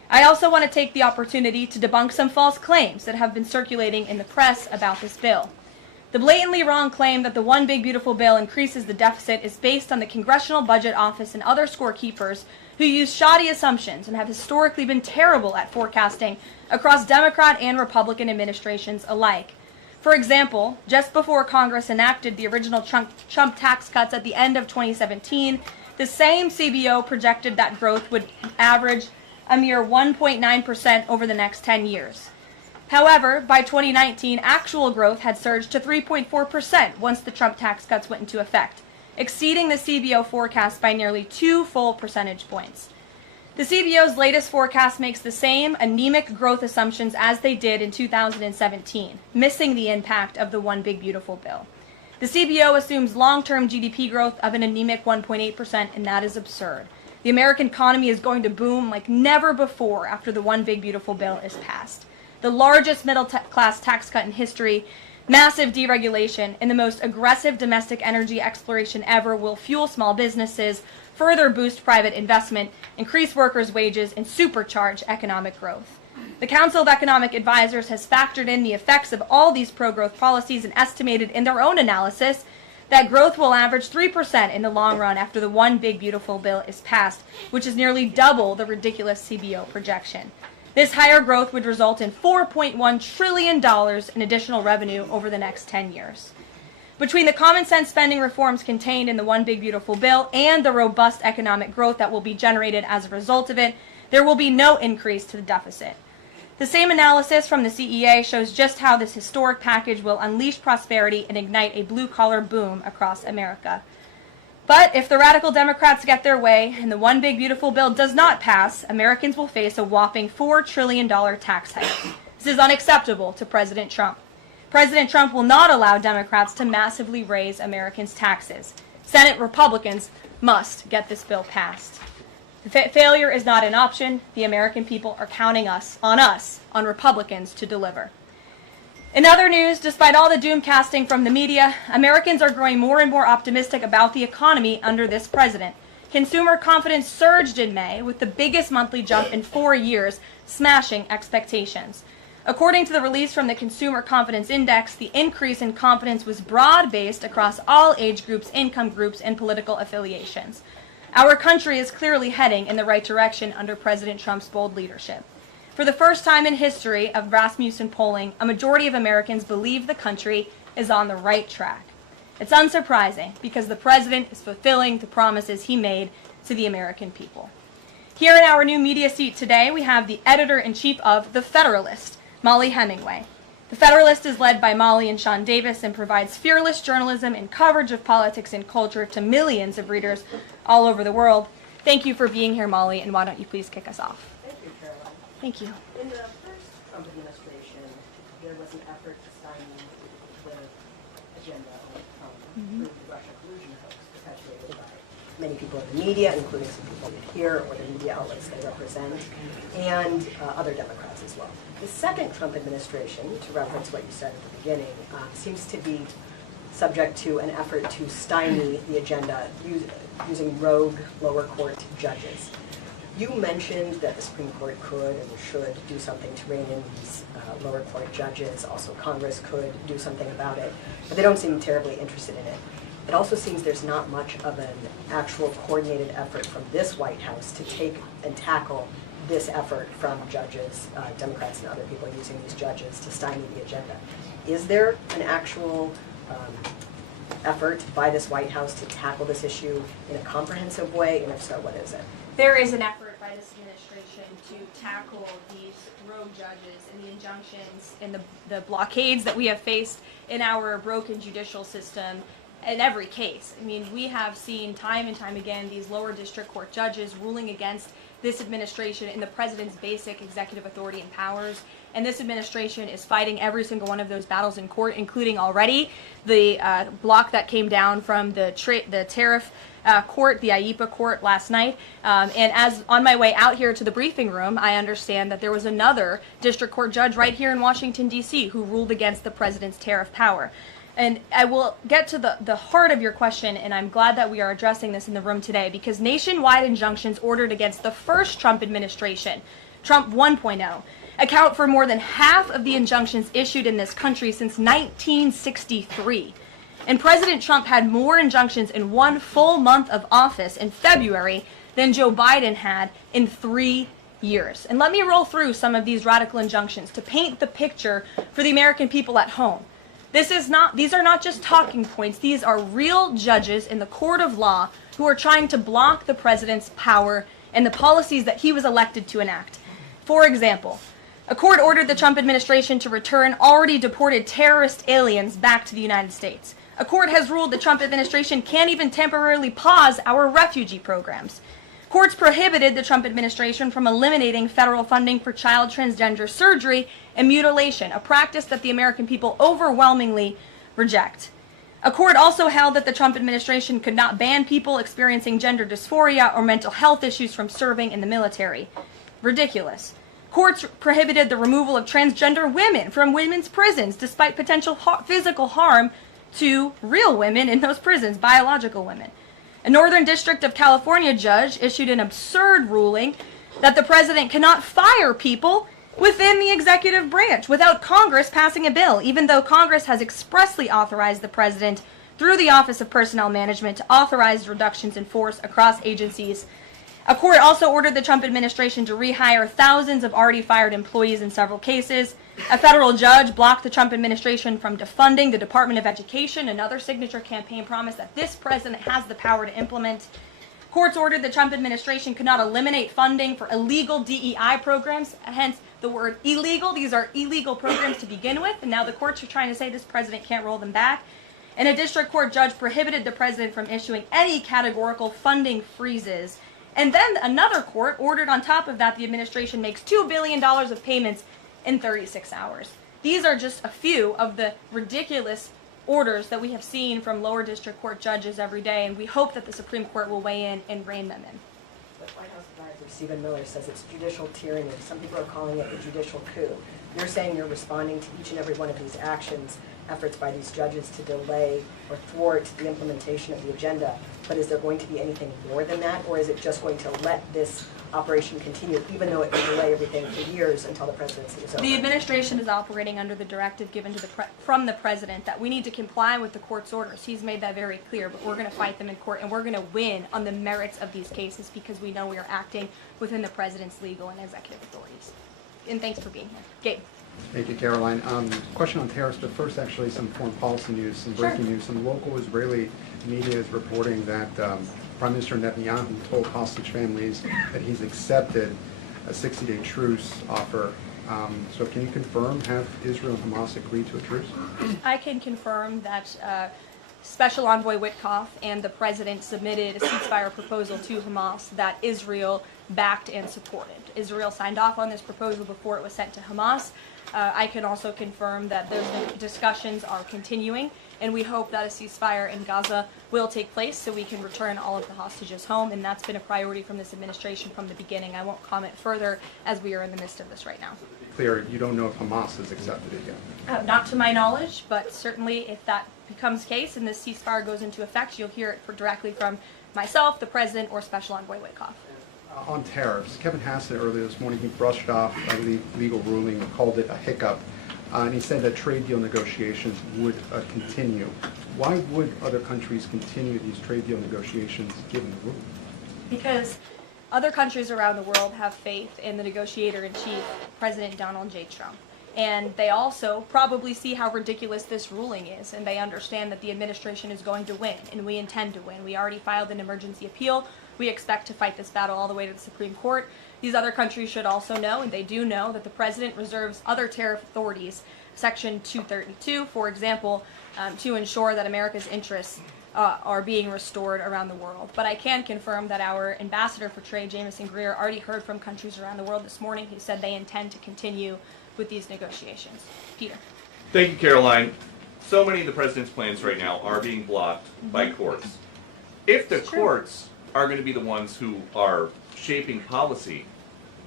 I also want to take the opportunity to debunk some false claims that have been circulating in the press about this bill. The blatantly wrong claim that the One Big Beautiful Bill increases the deficit is based on the Congressional Budget Office and other scorekeepers who use shoddy assumptions and have historically been terrible at forecasting across Democrat and Republican administrations alike. For example, just before Congress enacted the original Trump tax cuts at the end of 2017, the same CBO projected that growth would average a mere 1.9% over the next 10 years. However, by 2019, actual growth had surged to 3.4% once the Trump tax cuts went into effect, exceeding the CBO forecast by nearly 2 full percentage points. The CBO's latest forecast makes the same anemic growth assumptions as they did in 2017, missing the impact of the One Big Beautiful Bill. The CBO assumes long-term GDP growth of an anemic 1.8%, and that is absurd. The American economy is going to boom like never before after the One Big Beautiful Bill is passed. The largest middle-class tax cut in history, massive deregulation, and the most aggressive domestic energy exploration ever will fuel small businesses, further boost private investment, increase workers' wages, and supercharge economic growth. The Council of Economic Advisors has factored in the effects of all these pro-growth policies and estimated in their own analysis that growth will average 3% in the long run after the One Big Beautiful Bill is passed, which is nearly double the ridiculous CBO projection. This higher growth would result in $4.1 trillion in additional revenue over the next 10 years. Between the common sense spending reforms contained in the One Big Beautiful Bill and the robust economic growth that will be generated as a result of it, there will be no increase to the deficit. The same analysis from the CEA shows just how this historic package will unleash prosperity and ignite a blue-collar boom across America. But if the radical Democrats get their way and the One Big Beautiful Bill does not pass, Americans will face a whopping $4 trillion tax hike. This is unacceptable to President Trump. President Trump will not allow Democrats to massively raise Americans' taxes. Senate Republicans must get this bill passed. Failure is not an option. The American people are counting on Republicans to deliver. In other news, despite all the doom casting from the media, Americans are growing more and more optimistic about the economy under this president. Consumer confidence surged in May with the biggest monthly jump in 4 years, smashing expectations. According to the release from the Consumer Confidence Index, the increase in confidence was broad-based across all age groups, income groups, and political affiliations. Our country is clearly heading in the right direction under President Trump's bold leadership. For the first time in history of Rasmussen polling, a majority of Americans believe the country is on the right track. It's unsurprising because the president is fulfilling the promises he made to the American people. Here in our new media seat today, we have the editor-in-chief of The Federalist, Molly Hemingway. The Federalist is led by Molly and Sean Davis and provides fearless journalism and coverage of politics and culture to millions of readers all over the world. Thank you for being here, Molly, and why don't you please kick us off? Thank you, Caroline. Thank you. In the first Trump administration, there was an effort to stymie the agenda through the Russia collusion hoax perpetuated by many people in the media, including some people here or the media outlets they represent, and other Democrats as well. The second Trump administration, to reference what you said at the beginning, seems to be subject to an effort to stymie the agenda using rogue lower court judges. You mentioned that the Supreme Court could and should do something to rein in these lower court judges. Also, Congress could do something about it, but they don't seem terribly interested in it. It also seems there's not much of an actual coordinated effort from this White House to take and tackle this effort from judges, Democrats and other people using these judges to stymie the agenda. Is there an actual effort by this White House to tackle this issue in a comprehensive way, and if so, what is it? There is an effort by this administration to tackle these rogue judges and the injunctions and the blockades that we have faced in our broken judicial system in every case. I mean, we have seen time and time again these lower district court judges ruling against this administration in the president's basic executive authority and powers. And this administration is fighting every single one of those battles in court, including already the block that came down from the tariff court, the IEPA court last night. And as on my way out here to the briefing room, I understand that there was another district court judge right here in Washington, D.C. who ruled against the president's tariff power. And I will get to the heart of your question, and I'm glad that we are addressing this in the room today, because nationwide injunctions ordered against the first Trump administration Trump 1.0, account for more than half of the injunctions issued in this country since 1963. And President Trump had more injunctions in one full month of office in February than Joe Biden had in 3 years. And let me roll through some of these radical injunctions to paint the picture for the American people at home. These are not just talking points. These are real judges in the court of law who are trying to block the president's power and the policies that he was elected to enact. For example, a court ordered the Trump administration to return already deported terrorist aliens back to the United States. A court has ruled the Trump administration can't even temporarily pause our refugee programs. Courts prohibited the Trump administration from eliminating federal funding for child transgender surgery and mutilation, a practice that the American people overwhelmingly reject. A court also held that the Trump administration could not ban people experiencing gender dysphoria or mental health issues from serving in the military. Ridiculous. Courts prohibited the removal of transgender women from women's prisons despite potential physical harm to real women in those prisons, biological women. A Northern District of California judge issued an absurd ruling that the president cannot fire people within the executive branch without Congress passing a bill, even though Congress has expressly authorized the president through the Office of Personnel Management to authorize reductions in force across agencies. A court also ordered the Trump administration to rehire thousands of already fired employees in several cases. A federal judge blocked the Trump administration from defunding the Department of Education, another signature campaign promise that this president has the power to implement. Courts ordered the Trump administration could not eliminate funding for illegal DEI programs, hence the word illegal. These are illegal programs to begin with, and now the courts are trying to say this president can't roll them back. And a district court judge prohibited the president from issuing any categorical funding freezes. And then another court ordered on top of that the administration makes $2 billion of payments in 36 hours. These are just a few of the ridiculous orders that we have seen from lower district court judges every day, and we hope that the Supreme Court will weigh in and rein them in. The White House advisor Stephen Miller says it's judicial tyranny. Some people are calling it a judicial coup. You're saying you're responding to each and every one of these actions, efforts by these judges to delay or thwart the implementation of the agenda. But is there going to be anything more than that, or is it just going to let this operation continue, even though it may delay everything for years until the presidency is over? The administration is operating under the directive given to from the president that we need to comply with the court's orders. He's made that very clear, but we're going to fight them in court, and we're going to win on the merits of these cases because we know we are acting within the president's legal and executive authorities. And thanks for being here. Gabe. Thank you, Caroline. Question on tariffs, but first actually some foreign policy news, some breaking news. Some local Israeli media is reporting that Prime Minister Netanyahu told hostage families that he's accepted a 60-day truce offer. So can you confirm, have Israel and Hamas agreed to a truce? I can confirm that Special Envoy Witkoff and the president submitted a ceasefire proposal to Hamas that Israel backed and supported. Israel signed off on this proposal before it was sent to Hamas. I can also confirm that those discussions are continuing, and we hope that a ceasefire in Gaza will take place so we can return all of the hostages home, and that's been a priority from this administration from the beginning. I won't comment further as we are in the midst of this right now. Clear, you don't know if Hamas has accepted it yet? Not to my knowledge, but certainly if that becomes the case and this ceasefire goes into effect, you'll hear it directly from myself, the president, or Special Envoy Witkoff. On tariffs, Kevin Hassett earlier this morning, he brushed off a legal ruling and called it a hiccup, and he said that trade deal negotiations would continue. Why would other countries continue these trade deal negotiations given the ruling? Because other countries around the world have faith in the negotiator-in-chief, President Donald J. Trump. And they also probably see how ridiculous this ruling is, and they understand that the administration is going to win, and we intend to win. We already filed an emergency appeal. We expect to fight this battle all the way to the Supreme Court. These other countries should also know, and they do know, that the president reserves other tariff authorities, Section 232, for example, to ensure that America's interests are being restored around the world. But I can confirm that our ambassador for trade, Jameson Greer, already heard from countries around the world this morning. He said they intend to continue with these negotiations. Peter. Thank you, Caroline. So many of the president's plans right now are being blocked by courts. If the courts are going to be the ones who are shaping policy,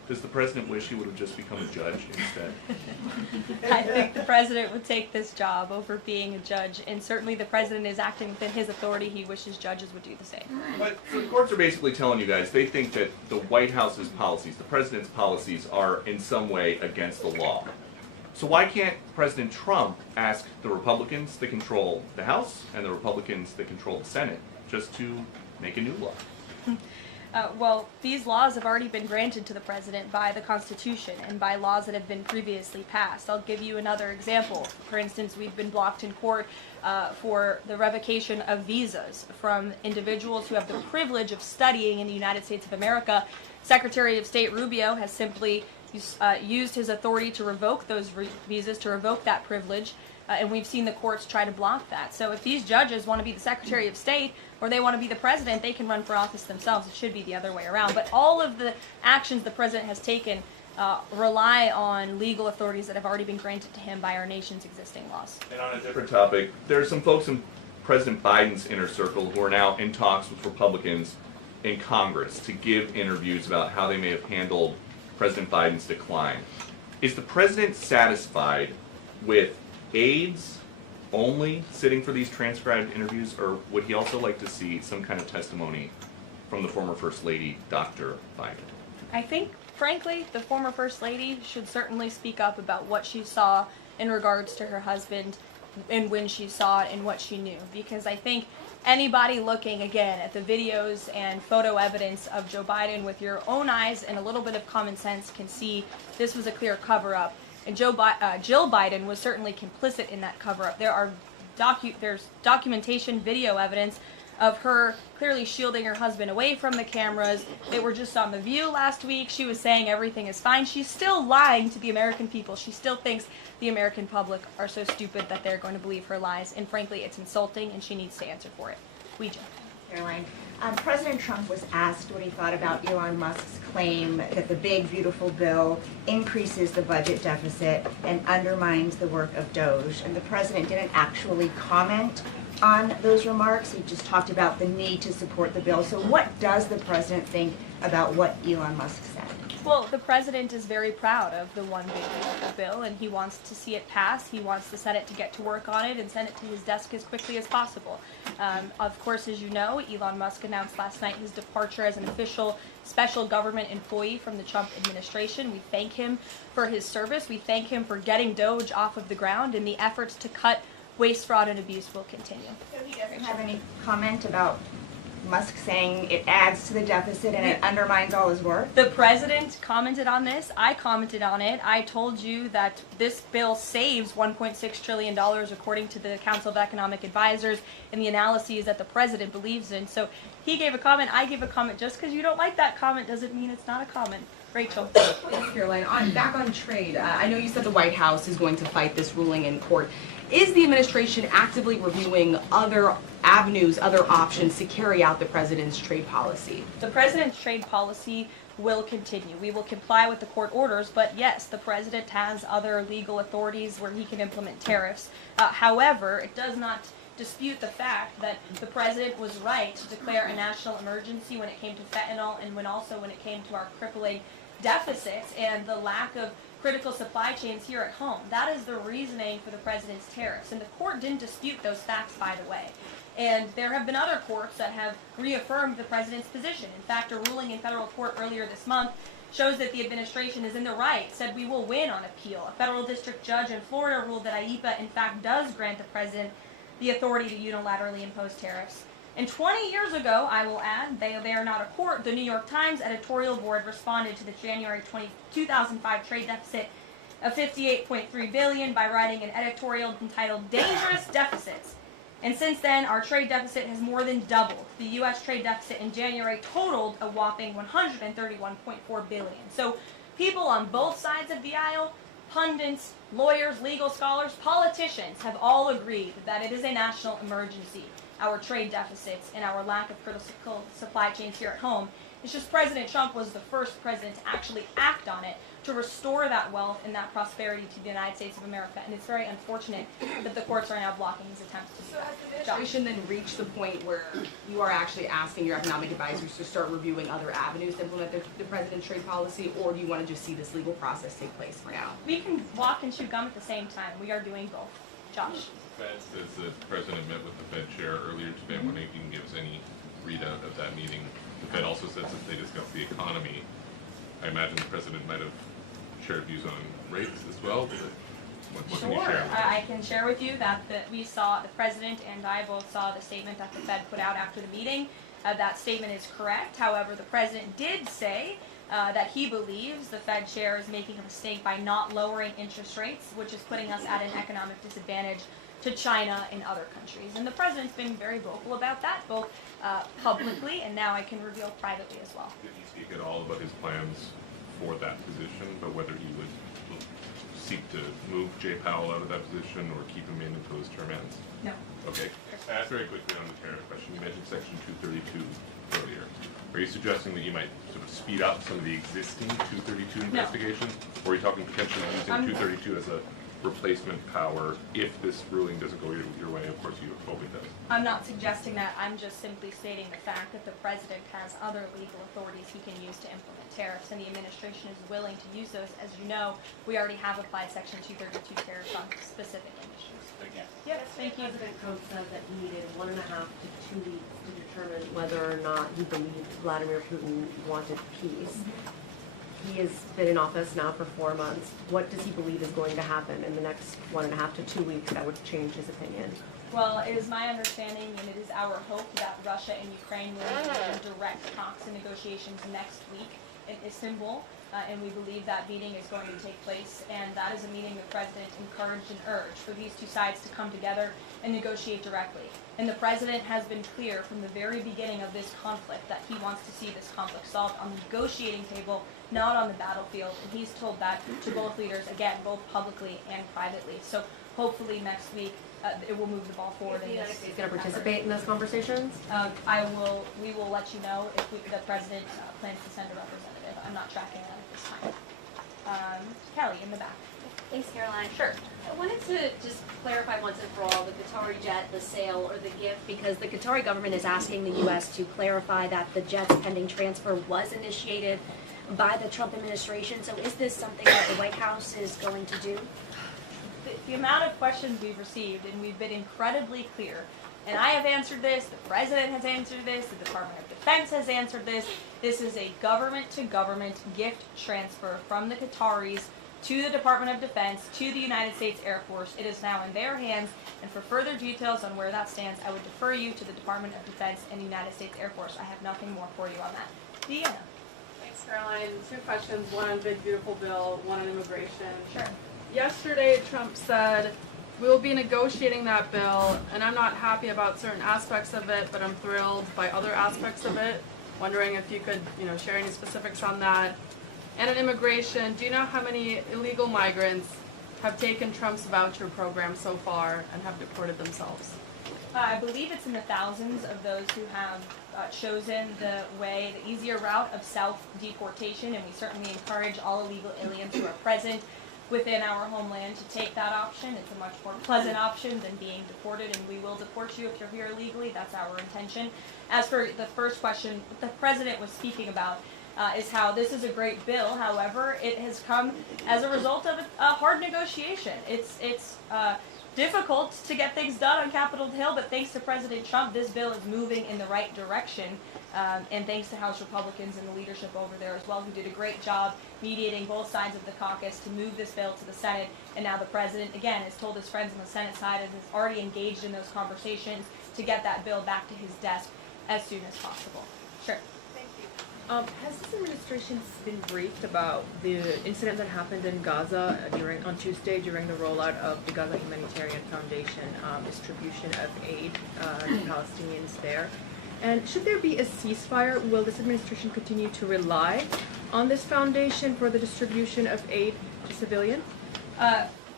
Does the president wish he would have just become a judge instead? I think the president would take this job over being a judge, and certainly the president is acting within his authority. He wishes judges would do the same. But so the courts are basically telling you guys they think that the White House's policies, the president's policies, are in some way against the law. So why can't President Trump ask the Republicans that control the House and the Republicans that control the Senate just to make a new law? Well, these laws have already been granted to the president by the Constitution and by laws that have been previously passed. I'll give you another example. For instance, we've been blocked in court for the revocation of visas from individuals who have the privilege of studying in the United States of America. Secretary of State Rubio has simply used his authority to revoke those visas, to revoke that privilege, and we've seen the courts try to block that. So if these judges want to be the Secretary of State or they want to be the president, they can run for office themselves. It should be the other way around. But all of the actions the president has taken rely on legal authorities that have already been granted to him by our nation's existing laws. And on a different topic, there are some folks in President Biden's inner circle who are now in talks with Republicans in Congress to give interviews about how they may have handled President Biden's decline. Is the president satisfied with aides only sitting for these transcribed interviews, or would he also like to see some kind of testimony from the former First Lady, Dr. Biden? I think, frankly, the former First Lady should certainly speak up about what she saw in regards to her husband and when she saw it and what she knew. Because I think anybody looking, again, at the videos and photo evidence of Joe Biden with your own eyes and a little bit of common sense can see this was a clear cover-up. And Jill Biden was certainly complicit in that cover-up. There's documentation, video evidence of her clearly shielding her husband away from the cameras. They were just on The View last week. She was saying everything is fine. She's still lying to the American people. She still thinks the American public are so stupid that they're going to believe her lies. And frankly, it's insulting, and she needs to answer for it. Ouija. Caroline, President Trump was asked what he thought about Elon Musk's claim that the big, beautiful bill increases the budget deficit and undermines the work of Doge. And the president didn't actually comment on those remarks. He just talked about the need to support the bill. So what does the president think about what Elon Musk said? Well, the president is very proud of the one big beautiful bill, and he wants to see it pass. He wants the Senate to get to work on it and send it to his desk as quickly as possible. Of course, as you know, Elon Musk announced last night his departure as an official special government employee from the Trump administration. We thank him for his service. We thank him for getting Doge off of the ground, and the efforts to cut waste, fraud, and abuse will continue. So he doesn't have any comment about Musk saying it adds to the deficit and it undermines all his work? The president commented on this. I commented on it. I told you that this bill saves $1.6 trillion according to the Council of Economic Advisors and the analyses that the president believes in. So he gave a comment, I gave a comment. Just because you don't like that comment doesn't mean it's not a comment. Rachel. Thanks, Caroline. Back on trade, I know you said the White House is going to fight this ruling in court. Is the administration actively reviewing other avenues, other options to carry out the president's trade policy? The president's trade policy will continue. We will comply with the court orders, but yes, the president has other legal authorities where he can implement tariffs. However, it does not dispute the fact that the president was right to declare a national emergency when it came to fentanyl and when it came to our crippling deficits and the lack of critical supply chains here at home. That is the reasoning for the president's tariffs. And the court didn't dispute those facts, by the way. And there have been other courts that have reaffirmed the president's position. In fact, a ruling in federal court earlier this month shows that the administration is in the right, said we will win on appeal. A federal district judge in Florida ruled that IEEPA, in fact, does grant the president the authority to unilaterally impose tariffs. And 20 years ago, I will add, they are not a court, the New York Times editorial board responded to the January 2005 trade deficit of $58.3 billion by writing an editorial entitled Dangerous Deficits. And since then, our trade deficit has more than doubled. The U.S. trade deficit in January totaled a whopping $131.4 billion. So people on both sides of the aisle, pundits, lawyers, legal scholars, politicians have all agreed that it is a national emergency. our trade deficits and our lack of critical supply chains here at home. It's just President Trump was the first president to actually act on it, to restore that wealth and that prosperity to the United States of America. And it's very unfortunate that the courts are now blocking his attempts to do that. Has the administration then reached the point where you are actually asking your economic advisors to start reviewing other avenues to implement the president's trade policy, or do you want to just see this legal process take place for now? We can walk and chew gum at the same time. We are doing both. Josh? The Fed says the president met with the Fed chair earlier today. I'm wondering if you can give us any readout of that meeting. The Fed also says that they discussed the economy. I imagine the president might have shared views on rates as well. What can you share? I can share with you that we saw, the president and I both saw the statement that the Fed put out after the meeting. That statement is correct. However, the president did say that he believes the Fed chair is making a mistake by not lowering interest rates, which is putting us at an economic disadvantage to China and other countries. And the president's been very vocal about that, both publicly and now I can reveal privately as well. Did he speak at all about his plans for that position, but whether he would seek to move Jay Powell out of that position or keep him in until his term ends? No. Okay. Very quickly on the tariff question, you mentioned Section 232 earlier. Are you suggesting that you might sort of speed up some of the existing 232 investigations? Or are you talking potentially using 232 as a replacement power if this ruling doesn't go your way? Of course, you hope it does. I'm not suggesting that. I'm just simply stating the fact that the president has other legal authorities he can use to implement tariffs, and the administration is willing to use those. As you know, we already have applied Section 232 tariffs on specific industries. Thank you. Yep, thank you. President Trump said that he needed 1.5 to 2 weeks to determine whether or not he believed Vladimir Putin wanted peace. He has been in office now for 4 months. What does he believe is going to happen in the next 1.5 to 2 weeks that would change his opinion? Well, it is my understanding and it is our hope that Russia and Ukraine will engage in direct talks and negotiations next week in Istanbul. And we believe that meeting is going to take place, and that is a meeting the president encouraged and urged for these two sides to come together and negotiate directly. And the president has been clear from the very beginning of this conflict that he wants to see this conflict solved on the negotiating table, not on the battlefield. And he's told that to both leaders, again, both publicly and privately. So hopefully next week it will move the ball forward. Is the United States going to participate in those conversations? We will let you know if the president plans to send a representative. I'm not tracking that at this time. Kelly, in the back. Thanks, Caroline. Sure. I wanted to just clarify once and for all the Qatari jet, the sale, or the gift, because the Qatari government is asking the U.S. to clarify that the jet's pending transfer was initiated by the Trump administration. So is this something that the White House is going to do? The amount of questions we've received, and we've been incredibly clear, and I have answered this, the president has answered this, the Department of Defense has answered this. This is a government-to-government gift transfer from the Qataris to the Department of Defense, to the United States Air Force. It is now in their hands, and for further details on where that stands, I would defer you to the Department of Defense and the United States Air Force. I have nothing more for you on that. Deanna. Thanks, Caroline. 2 questions, one on Big Beautiful Bill, one on immigration. Sure. Yesterday, Trump said, we will be negotiating that bill, and I'm not happy about certain aspects of it, but I'm thrilled by other aspects of it. Wondering if you could, share any specifics on that. And on immigration, do you know how many illegal migrants have taken Trump's voucher program so far and have deported themselves? I believe it's in the thousands of those who have chosen the easier route of self-deportation, and we certainly encourage all illegal aliens who are present within our homeland to take that option. It's a much more pleasant option than being deported, and we will deport you if you're here illegally. That's our intention. As for the first question, what the president was speaking about is how this is a great bill. However, it has come as a result of a hard negotiation. It's difficult to get things done on Capitol Hill, but thanks to President Trump, this bill is moving in the right direction. And thanks to House Republicans and the leadership over there as well, who did a great job mediating both sides of the caucus to move this bill to the Senate. And now the president, again, has told his friends on the Senate side and has already engaged in those conversations to get that bill back to his desk as soon as possible. Sure. Has this administration been briefed about the incident that happened in Gaza on Tuesday during the rollout of the Gaza Humanitarian Foundation distribution of aid to Palestinians there? And should there be a ceasefire, will this administration continue to rely on this foundation for the distribution of aid to civilians?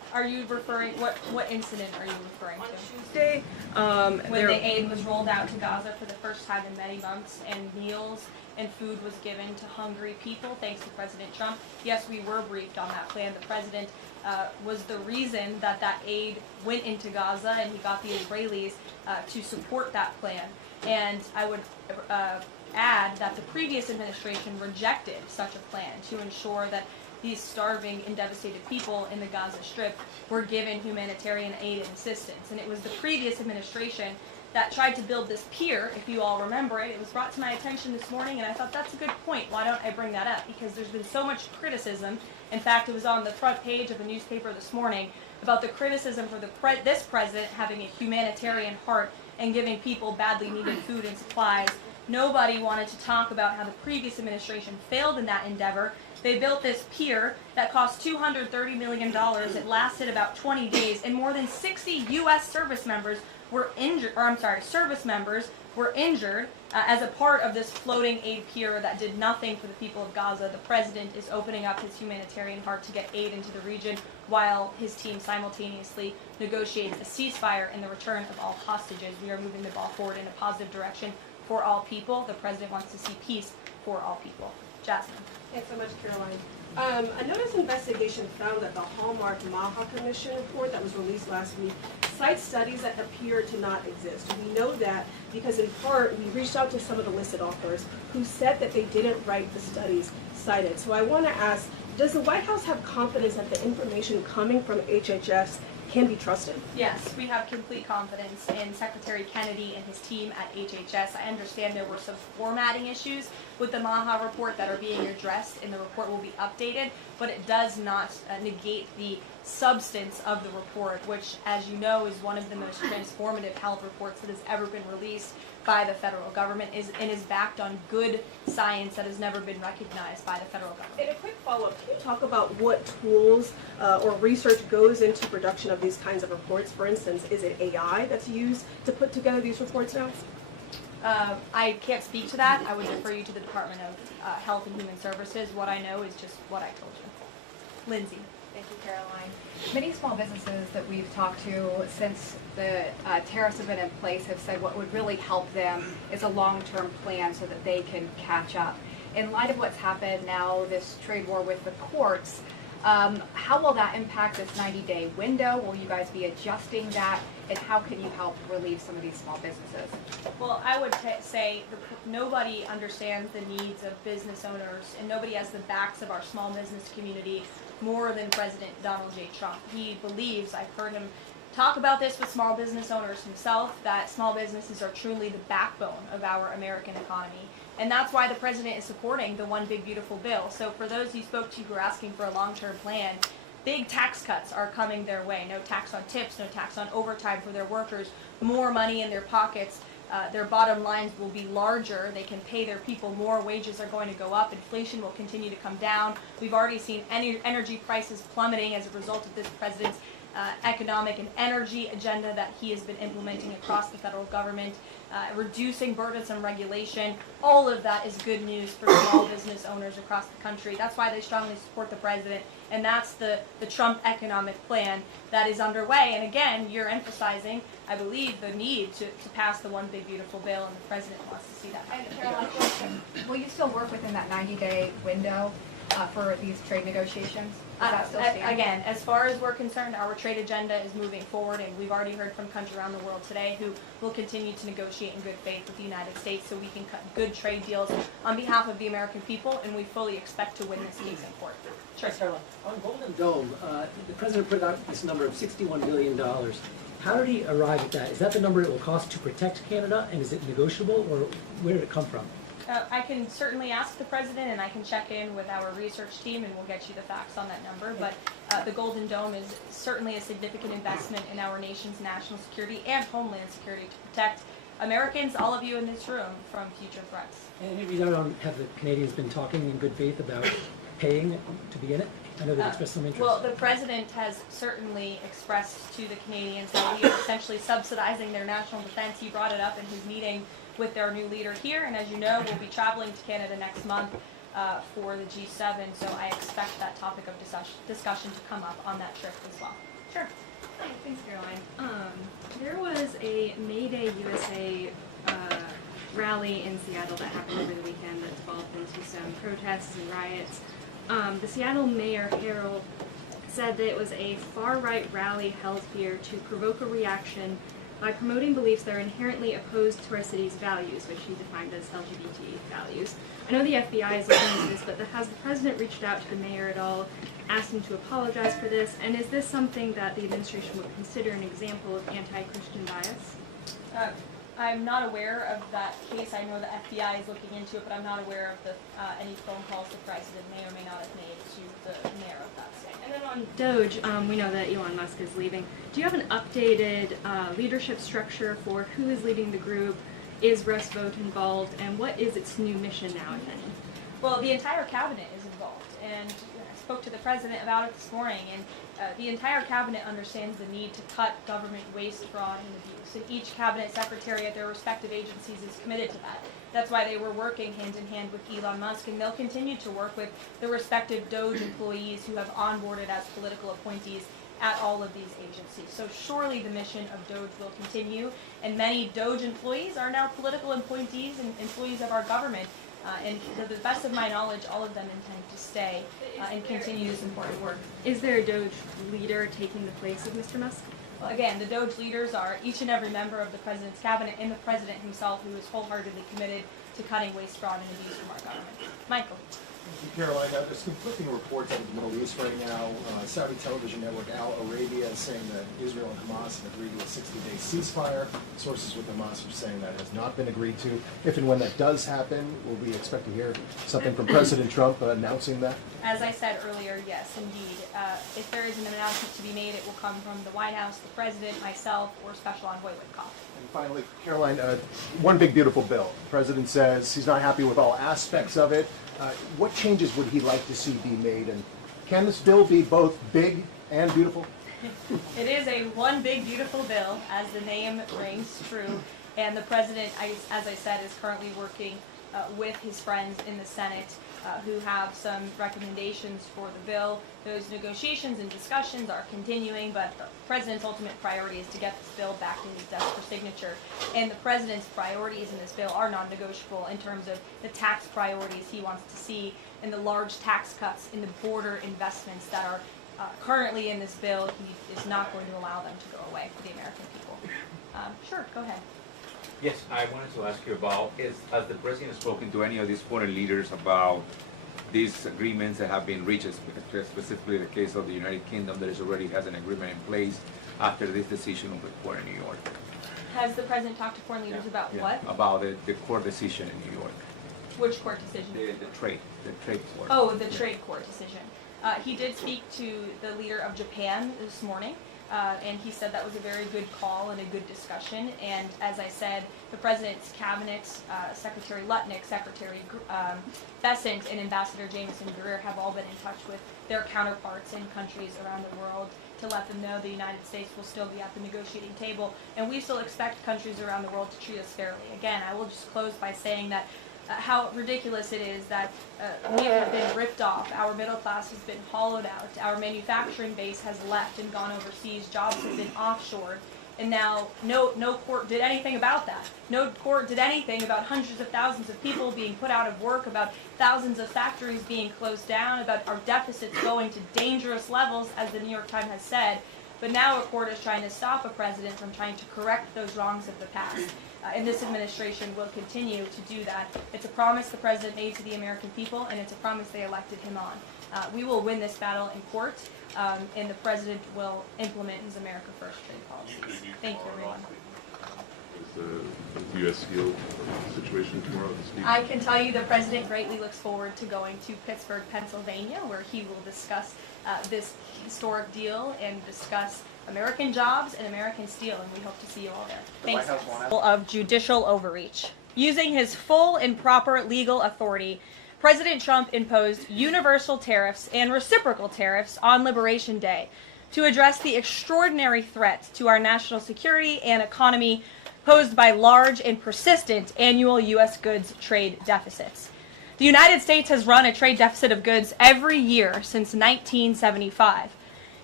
Are you referring, what incident are you referring to? Tuesday, When the aid was rolled out to Gaza for the first time in many months, and meals and food was given to hungry people, thanks to President Trump. Yes, we were briefed on that plan. The president was the reason that that aid went into Gaza, and he got the Israelis to support that plan. And I would add that the previous administration rejected such a plan to ensure that these starving and devastated people in the Gaza Strip were given humanitarian aid and assistance. And it was the previous administration that tried to build this pier, if you all remember it. It was brought to my attention this morning, and I thought that's a good point. Why don't I bring that up? Because there's been so much criticism. In fact, it was on the front page of a newspaper this morning about the criticism for this president having a humanitarian heart and giving people badly needed food and supplies. Nobody wanted to talk about how the previous administration failed in that endeavor. They built this pier that cost $230 million. It lasted about 20 days, and more than 60 U.S. service members were injured, as a part of this floating aid pier that did nothing for the people of Gaza. The president is opening up his humanitarian heart to get aid into the region, while his team simultaneously negotiates a ceasefire and the return of all hostages. We are moving the ball forward in a positive direction for all people. The president wants to see peace for all people. Jasmine. Thanks so much, Caroline. A notice investigation found that the Hallmark Maha Commission report that was released last week cites studies that appear to not exist. We know that because in part we reached out to some of the listed authors who said that they didn't write the studies cited. So I want to ask, does the White House have confidence that the information coming from HHS can be trusted? Yes, we have complete confidence in Secretary Kennedy and his team at HHS. I understand there were some formatting issues with the Maha report that are being addressed, and the report will be updated, but it does not negate the substance of the report, which, as you know, is one of the most transformative health reports that has ever been released by the federal government and is backed on good science that has never been recognized by the federal government. And a quick follow-up, can you talk about what tools or research goes into production of these kinds of reports? For instance, is it AI that's used to put together these reports now? I can't speak to that. I would refer you to the Department of Health and Human Services. What I know is just what I told you. Lindsay. Thank you, Caroline. Many small businesses that we've talked to since the tariffs have been in place have said what would really help them is a long-term plan so that they can catch up. In light of what's happened now, this trade war with the courts, how will that impact this 90-day window? Will you guys be adjusting that? And how can you help relieve some of these small businesses? Well, I would say nobody understands the needs of business owners, and nobody has the backs of our small business community more than President Donald J. Trump. He believes, I've heard him talk about this with small business owners himself, that small businesses are truly the backbone of our American economy. And that's why the president is supporting the One Big Beautiful Bill. So for those you spoke to who are asking for a long-term plan, big tax cuts are coming their way. No tax on tips, no tax on overtime for their workers, more money in their pockets. Their bottom lines will be larger. They can pay their people more. Wages are going to go up. Inflation will continue to come down. We've already seen energy prices plummeting as a result of this president's economic and energy agenda that he has been implementing across the federal government, reducing burdensome regulation. All of that is good news for small business owners across the country. That's why they strongly support the president, and that's the Trump economic plan that is underway. And again, you're emphasizing, I believe, the need to pass the One Big Beautiful Bill, and the president wants to see that. And Caroline, will you still work within that 90-day window for these trade negotiations? Does that still stand? Again, as far as we're concerned, our trade agenda is moving forward, and we've already heard from countries around the world today who will continue to negotiate in good faith with the United States so we can cut good trade deals on behalf of the American people, and we fully expect to win this case in court. Sure. On Golden Dome, the president put out this number of $61 billion. How did he arrive at that? Is that the number it will cost to protect Canada, and is it negotiable, or where did it come from? I can certainly ask the president, and I can check in with our research team, and we'll get you the facts on that number. But the Golden Dome is certainly a significant investment in our nation's national security and homeland security to protect Americans, all of you in this room, from future threats. And have the Canadians been talking in good faith about paying to be in it? I know they've expressed some interest. Well, the president has certainly expressed to the Canadians that we are essentially subsidizing their national defense. He brought it up in his meeting with their new leader here, and as you know, we'll be traveling to Canada next month for the G7, so I expect that topic of discussion to come up on that trip as well. Sure. Hi, thanks, Caroline. There was a May Day USA rally in Seattle that happened over the weekend that devolved into some protests and riots. The Seattle Mayor Herald said that it was a far-right rally held here to provoke a reaction by promoting beliefs that are inherently opposed to our city's values, which he defined as LGBT values. I know the FBI is looking into this, but has the president reached out to the mayor at all, asked him to apologize for this, and is this something that the administration would consider an example of anti-Christian bias? I'm not aware of that case. I know the FBI is looking into it, but I'm not aware of any phone calls the president may or may not have made to the mayor of that state. And then on Doge, we know that Elon Musk is leaving. Do you have an updated leadership structure for who is leading the group? Is Russ Vought involved? And what is its new mission now, if any? Well, the entire cabinet is involved, and I spoke to the president about it this morning, and the entire cabinet understands the need to cut government waste, fraud, and abuse, and each cabinet secretary at their respective agencies is committed to that. That's why they were working hand in hand with Elon Musk, and they'll continue to work with the respective Doge employees who have onboarded as political appointees at all of these agencies. So surely the mission of Doge will continue, and many Doge employees are now political appointees and employees of our government. And to the best of my knowledge, all of them intend to stay and continue this important work. Is there a Doge leader taking the place of Mr. Musk? Well, again, the Doge leaders are each and every member of the president's cabinet and the president himself, who is wholeheartedly committed to cutting waste, fraud, and abuse from our government. Michael. Caroline, there's conflicting reports out of the Middle East right now. Saudi television network Al Arabiya is saying that Israel and Hamas have agreed to a 60-day ceasefire. Sources with Hamas are saying that has not been agreed to. If and when that does happen, will we expect to hear something from President Trump announcing that? As I said earlier, yes, indeed. If there is an announcement to be made, it will come from the White House, the president, myself, or Special Envoy Witkoff. And finally, Caroline, one big beautiful bill. The president says he's not happy with all aspects of it. What changes would he like to see be made? And can this bill be both big and beautiful? It is a one big beautiful bill, as the name rings true. And the president, as I said, is currently working with his friends in the Senate who have some recommendations for the bill. Those negotiations and discussions are continuing, but the president's ultimate priority is to get this bill back to his desk for signature. And the president's priorities in this bill are non-negotiable in terms of the tax priorities he wants to see and the large tax cuts in the border investments that are currently in this bill. He is not going to allow them to go away for the American people. Sure, go ahead. Yes, I wanted to ask you about, has the president spoken to any of these foreign leaders about these agreements that have been reached, specifically the case of the United Kingdom that already has an agreement in place after this decision of the court in New York? Has the president talked to foreign leaders about what? About the court decision in New York. Which court decision? The trade court. Oh, the trade court decision. He did speak to the leader of Japan this morning. And he said that was a very good call and a good discussion. And as I said, the president's cabinet, Secretary Lutnick, Secretary Bessent, and Ambassador Jameson Greer have all been in touch with their counterparts in countries around the world to let them know the United States will still be at the negotiating table. And we still expect countries around the world to treat us fairly. Again, I will just close by saying that how ridiculous it is that we have been ripped off, our middle class has been hollowed out, our manufacturing base has left and gone overseas, jobs have been offshored, and now no court did anything about that. No court did anything about hundreds of thousands of people being put out of work, about thousands of factories being closed down, about our deficits going to dangerous levels, as the New York Times has said. But now a court is trying to stop a president from trying to correct those wrongs of the past. And this administration will continue to do that. It's a promise the president made to the American people, and it's a promise they elected him on. We will win this battle in court, and the president will implement his America First trade policies. Thank you, everyone. Is the U.S. steel situation tomorrow? I can tell you the president greatly looks forward to going to Pittsburgh, Pennsylvania, where he will discuss this historic deal and discuss American jobs and American steel, and we hope to see you all there. Thanks. Of judicial overreach. Using his full and proper legal authority, President Trump imposed universal tariffs and reciprocal tariffs on Liberation Day to address the extraordinary threat to our national security and economy posed by large and persistent annual U.S. goods trade deficits. The United States has run a trade deficit of goods every year since 1975.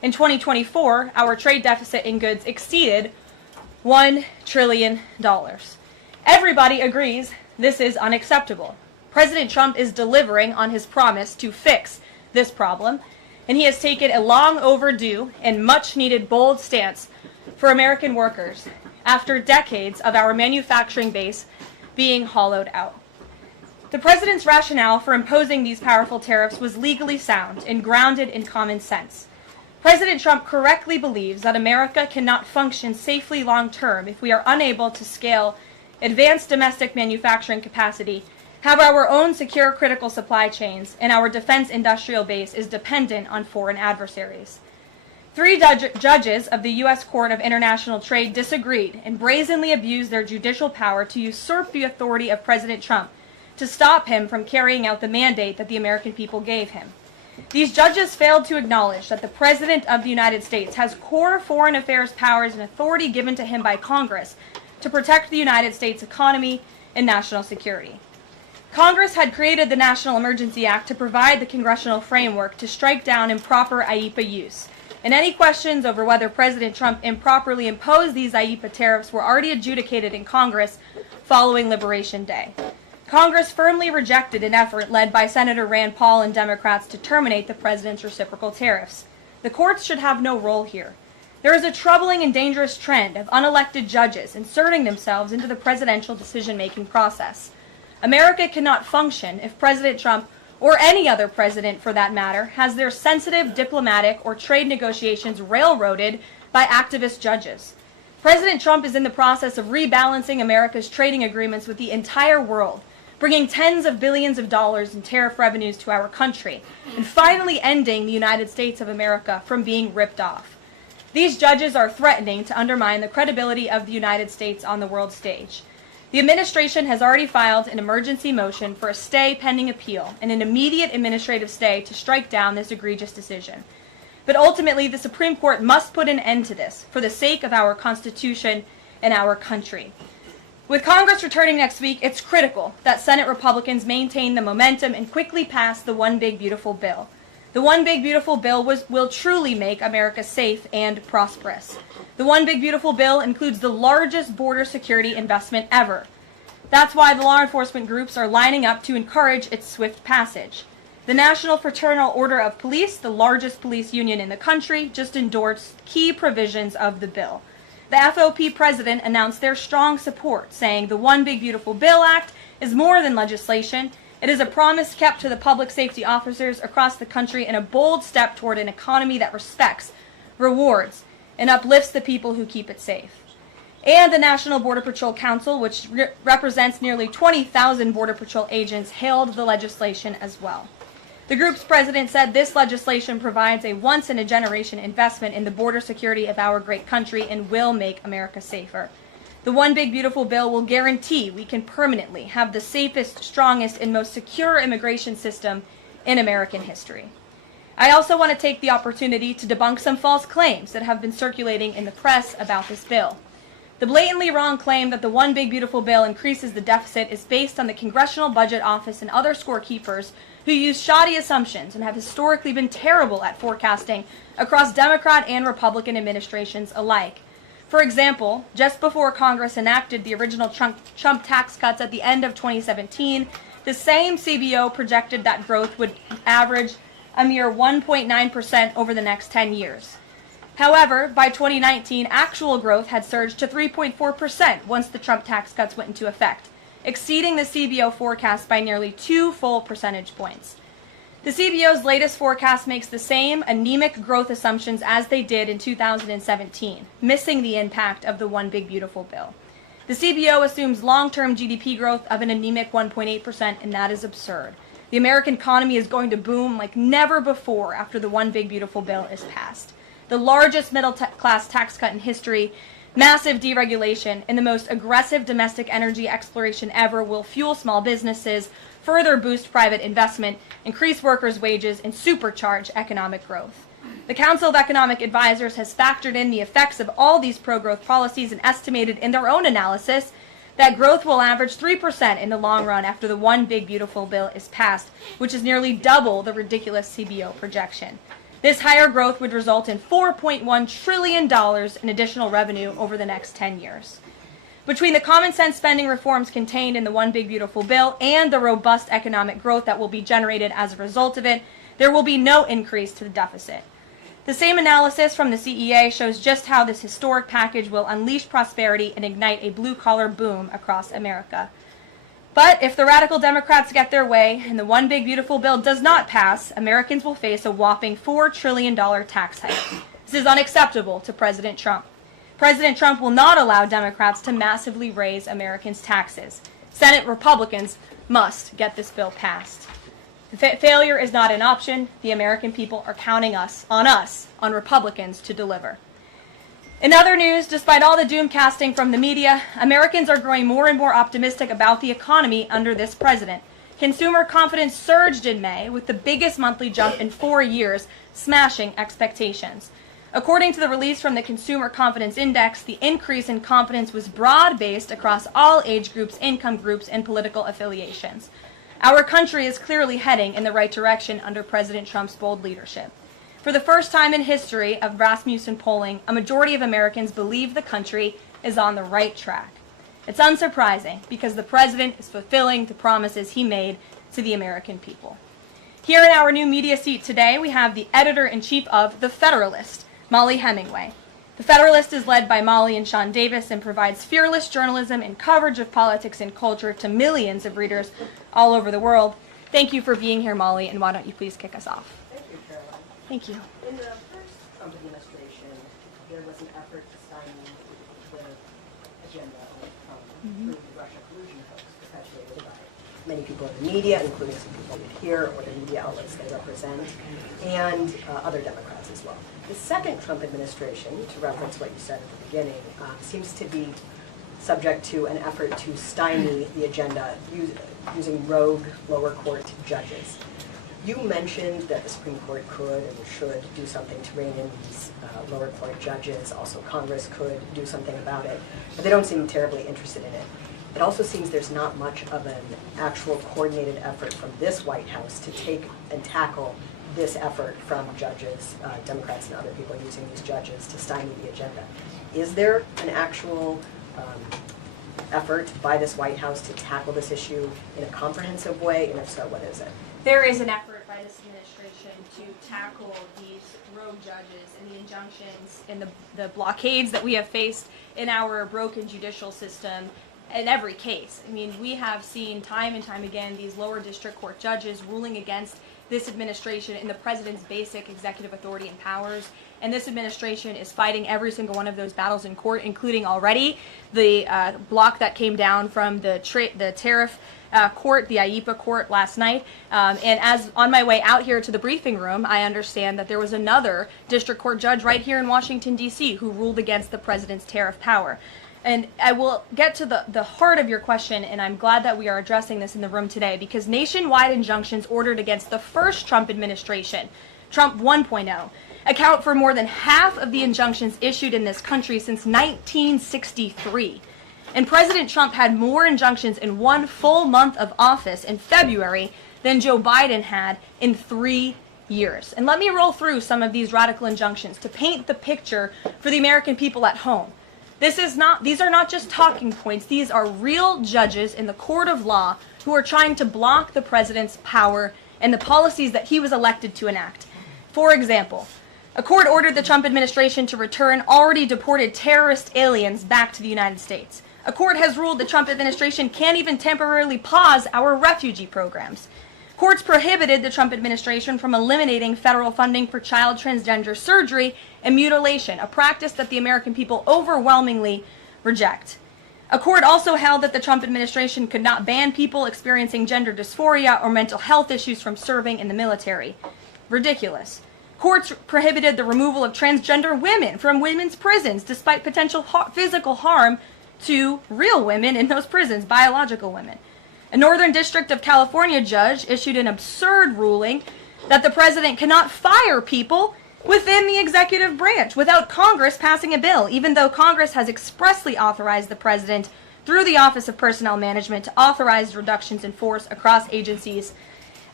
In 2024, our trade deficit in goods exceeded $1 trillion. Everybody agrees this is unacceptable. President Trump is delivering on his promise to fix this problem, and he has taken a long overdue and much needed bold stance for American workers after decades of our manufacturing base being hollowed out. The president's rationale for imposing these powerful tariffs was legally sound and grounded in common sense. President Trump correctly believes that America cannot function safely long term if we are unable to scale advanced domestic manufacturing capacity, have our own secure critical supply chains, and our defense industrial base is dependent on foreign adversaries. 3 judges of the U.S. Court of International Trade disagreed and brazenly abused their judicial power to usurp the authority of President Trump to stop him from carrying out the mandate that the American people gave him. These judges failed to acknowledge that the President of the United States has core foreign affairs powers and authority given to him by Congress to protect the United States economy and national security. Congress had created the National Emergency Act to provide the congressional framework to strike down improper IEEPA use, and any questions over whether President Trump improperly imposed these IEEPA tariffs were already adjudicated in Congress following Liberation Day. Congress firmly rejected an effort led by Senator Rand Paul and Democrats to terminate the president's reciprocal tariffs. The courts should have no role here. There is a troubling and dangerous trend of unelected judges inserting themselves into the presidential decision-making process. America cannot function if President Trump, or any other president for that matter, has their sensitive diplomatic or trade negotiations railroaded by activist judges. President Trump is in the process of rebalancing America's trading agreements with the entire world, bringing tens of billions of dollars in tariff revenues to our country, and finally ending the United States of America from being ripped off. These judges are threatening to undermine the credibility of the United States on the world stage. The administration has already filed an emergency motion for a stay pending appeal and an immediate administrative stay to strike down this egregious decision. But ultimately, the Supreme Court must put an end to this for the sake of our Constitution and our country. With Congress returning next week, it's critical that Senate Republicans maintain the momentum and quickly pass the One Big Beautiful Bill. The One Big Beautiful Bill will truly make America safe and prosperous. The One Big Beautiful Bill includes the largest border security investment ever. That's why the law enforcement groups are lining up to encourage its swift passage. The National Fraternal Order of Police, the largest police union in the country, just endorsed key provisions of the bill. The FOP president announced their strong support, saying the One Big Beautiful Bill Act is more than legislation. It is a promise kept to the public safety officers across the country and a bold step toward an economy that respects, rewards, and uplifts the people who keep it safe. And the National Border Patrol Council, which represents nearly 20,000 Border Patrol agents, hailed the legislation as well. The group's president said this legislation provides a once-in-a-generation investment in the border security of our great country and will make America safer. The One Big Beautiful Bill will guarantee we can permanently have the safest, strongest, and most secure immigration system in American history. I also want to take the opportunity to debunk some false claims that have been circulating in the press about this bill. The blatantly wrong claim that the One Big Beautiful Bill increases the deficit is based on the Congressional Budget Office and other scorekeepers who use shoddy assumptions and have historically been terrible at forecasting across Democrat and Republican administrations alike. For example, just before Congress enacted the original Trump tax cuts at the end of 2017, the same CBO projected that growth would average a mere 1.9% over the next 10 years. However, by 2019, actual growth had surged to 3.4% once the Trump tax cuts went into effect, exceeding the CBO forecast by nearly 2 full percentage points. The CBO's latest forecast makes the same anemic growth assumptions as they did in 2017, missing the impact of the One Big Beautiful Bill. The CBO assumes long-term GDP growth of an anemic 1.8%, and that is absurd. The American economy is going to boom like never before after the One Big Beautiful Bill is passed. The largest middle-class tax cut in history, massive deregulation, and the most aggressive domestic energy exploration ever will fuel small businesses, further boost private investment, increase workers' wages, and supercharge economic growth. The Council of Economic Advisors has factored in the effects of all these pro-growth policies and estimated in their own analysis that growth will average 3% in the long run after the One Big Beautiful Bill is passed, which is nearly double the ridiculous CBO projection. This higher growth would result in $4.1 trillion in additional revenue over the next 10 years. Between the common sense spending reforms contained in the One Big Beautiful Bill and the robust economic growth that will be generated as a result of it, there will be no increase to the deficit. The same analysis from the CEA shows just how this historic package will unleash prosperity and ignite a blue-collar boom across America. But if the radical Democrats get their way and the One Big Beautiful Bill does not pass, Americans will face a whopping $4 trillion tax hike. This is unacceptable to President Trump. President Trump will not allow Democrats to massively raise Americans' taxes. Senate Republicans must get this bill passed. Failure is not an option. The American people are counting on Republicans to deliver. In other news, despite all the doom casting from the media, Americans are growing more and more optimistic about the economy under this president. Consumer confidence surged in May with the biggest monthly jump in 4 years, smashing expectations. According to the release from the Consumer Confidence Index, the increase in confidence was broad-based across all age groups, income groups, and political affiliations. Our country is clearly heading in the right direction under President Trump's bold leadership. For the first time in history of Rasmussen polling, a majority of Americans believe the country is on the right track. It's unsurprising because the president is fulfilling the promises he made to the American people. Here in our new media seat today, we have the editor-in-chief of The Federalist, Molly Hemingway. The Federalist is led by Molly and Sean Davis and provides fearless journalism and coverage of politics and culture to millions of readers all over the world. Thank you for being here, Molly, and why don't you please kick us off? Thank you, Caroline. Thank you. In the first Trump administration, there was an effort to stymie the agenda through the Russia collusion hoax perpetuated by many people in the media, including some people here or the media outlets they represent, and other Democrats as well. The second Trump administration, to reference what you said at the beginning, seems to be subject to an effort to stymie the agenda using rogue lower court judges. You mentioned that the Supreme Court could and should do something to rein in these lower court judges. Also, Congress could do something about it, but they don't seem terribly interested in it. It also seems there's not much of an actual coordinated effort from this White House to take and tackle this effort from judges, Democrats and other people using these judges to stymie the agenda. Is there an actual effort by this White House to tackle this issue in a comprehensive way, and if so, what is it? There is an effort by this administration to tackle these rogue judges and the injunctions and the blockades that we have faced in our broken judicial system in every case. I mean, we have seen time and time again these lower district court judges ruling against this administration in the president's basic executive authority and powers. And this administration is fighting every single one of those battles in court, including already the block that came down from the tariff court, the IEPA court last night. And as on my way out here to the briefing room, I understand that there was another district court judge right here in Washington, D.C. who ruled against the president's tariff power. And I will get to the heart of your question, and I'm glad that we are addressing this in the room today, because nationwide injunctions ordered against the first Trump administration, Trump 1.0, account for more than half of the injunctions issued in this country since 1963. And President Trump had more injunctions in one full month of office in February than Joe Biden had in 3 years. And let me roll through some of these radical injunctions to paint the picture for the American people at home. These are not just talking points. These are real judges in the court of law who are trying to block the president's power and the policies that he was elected to enact. For example, a court ordered the Trump administration to return already deported terrorist aliens back to the United States. A court has ruled the Trump administration can't even temporarily pause our refugee programs. Courts prohibited the Trump administration from eliminating federal funding for child transgender surgery and mutilation, a practice that the American people overwhelmingly reject. A court also held that the Trump administration could not ban people experiencing gender dysphoria or mental health issues from serving in the military. Ridiculous. Courts prohibited the removal of transgender women from women's prisons despite potential physical harm to real women in those prisons, biological women. A Northern District of California judge issued an absurd ruling that the president cannot fire people within the executive branch without Congress passing a bill, even though Congress has expressly authorized the president through the Office of Personnel Management to authorize reductions in force across agencies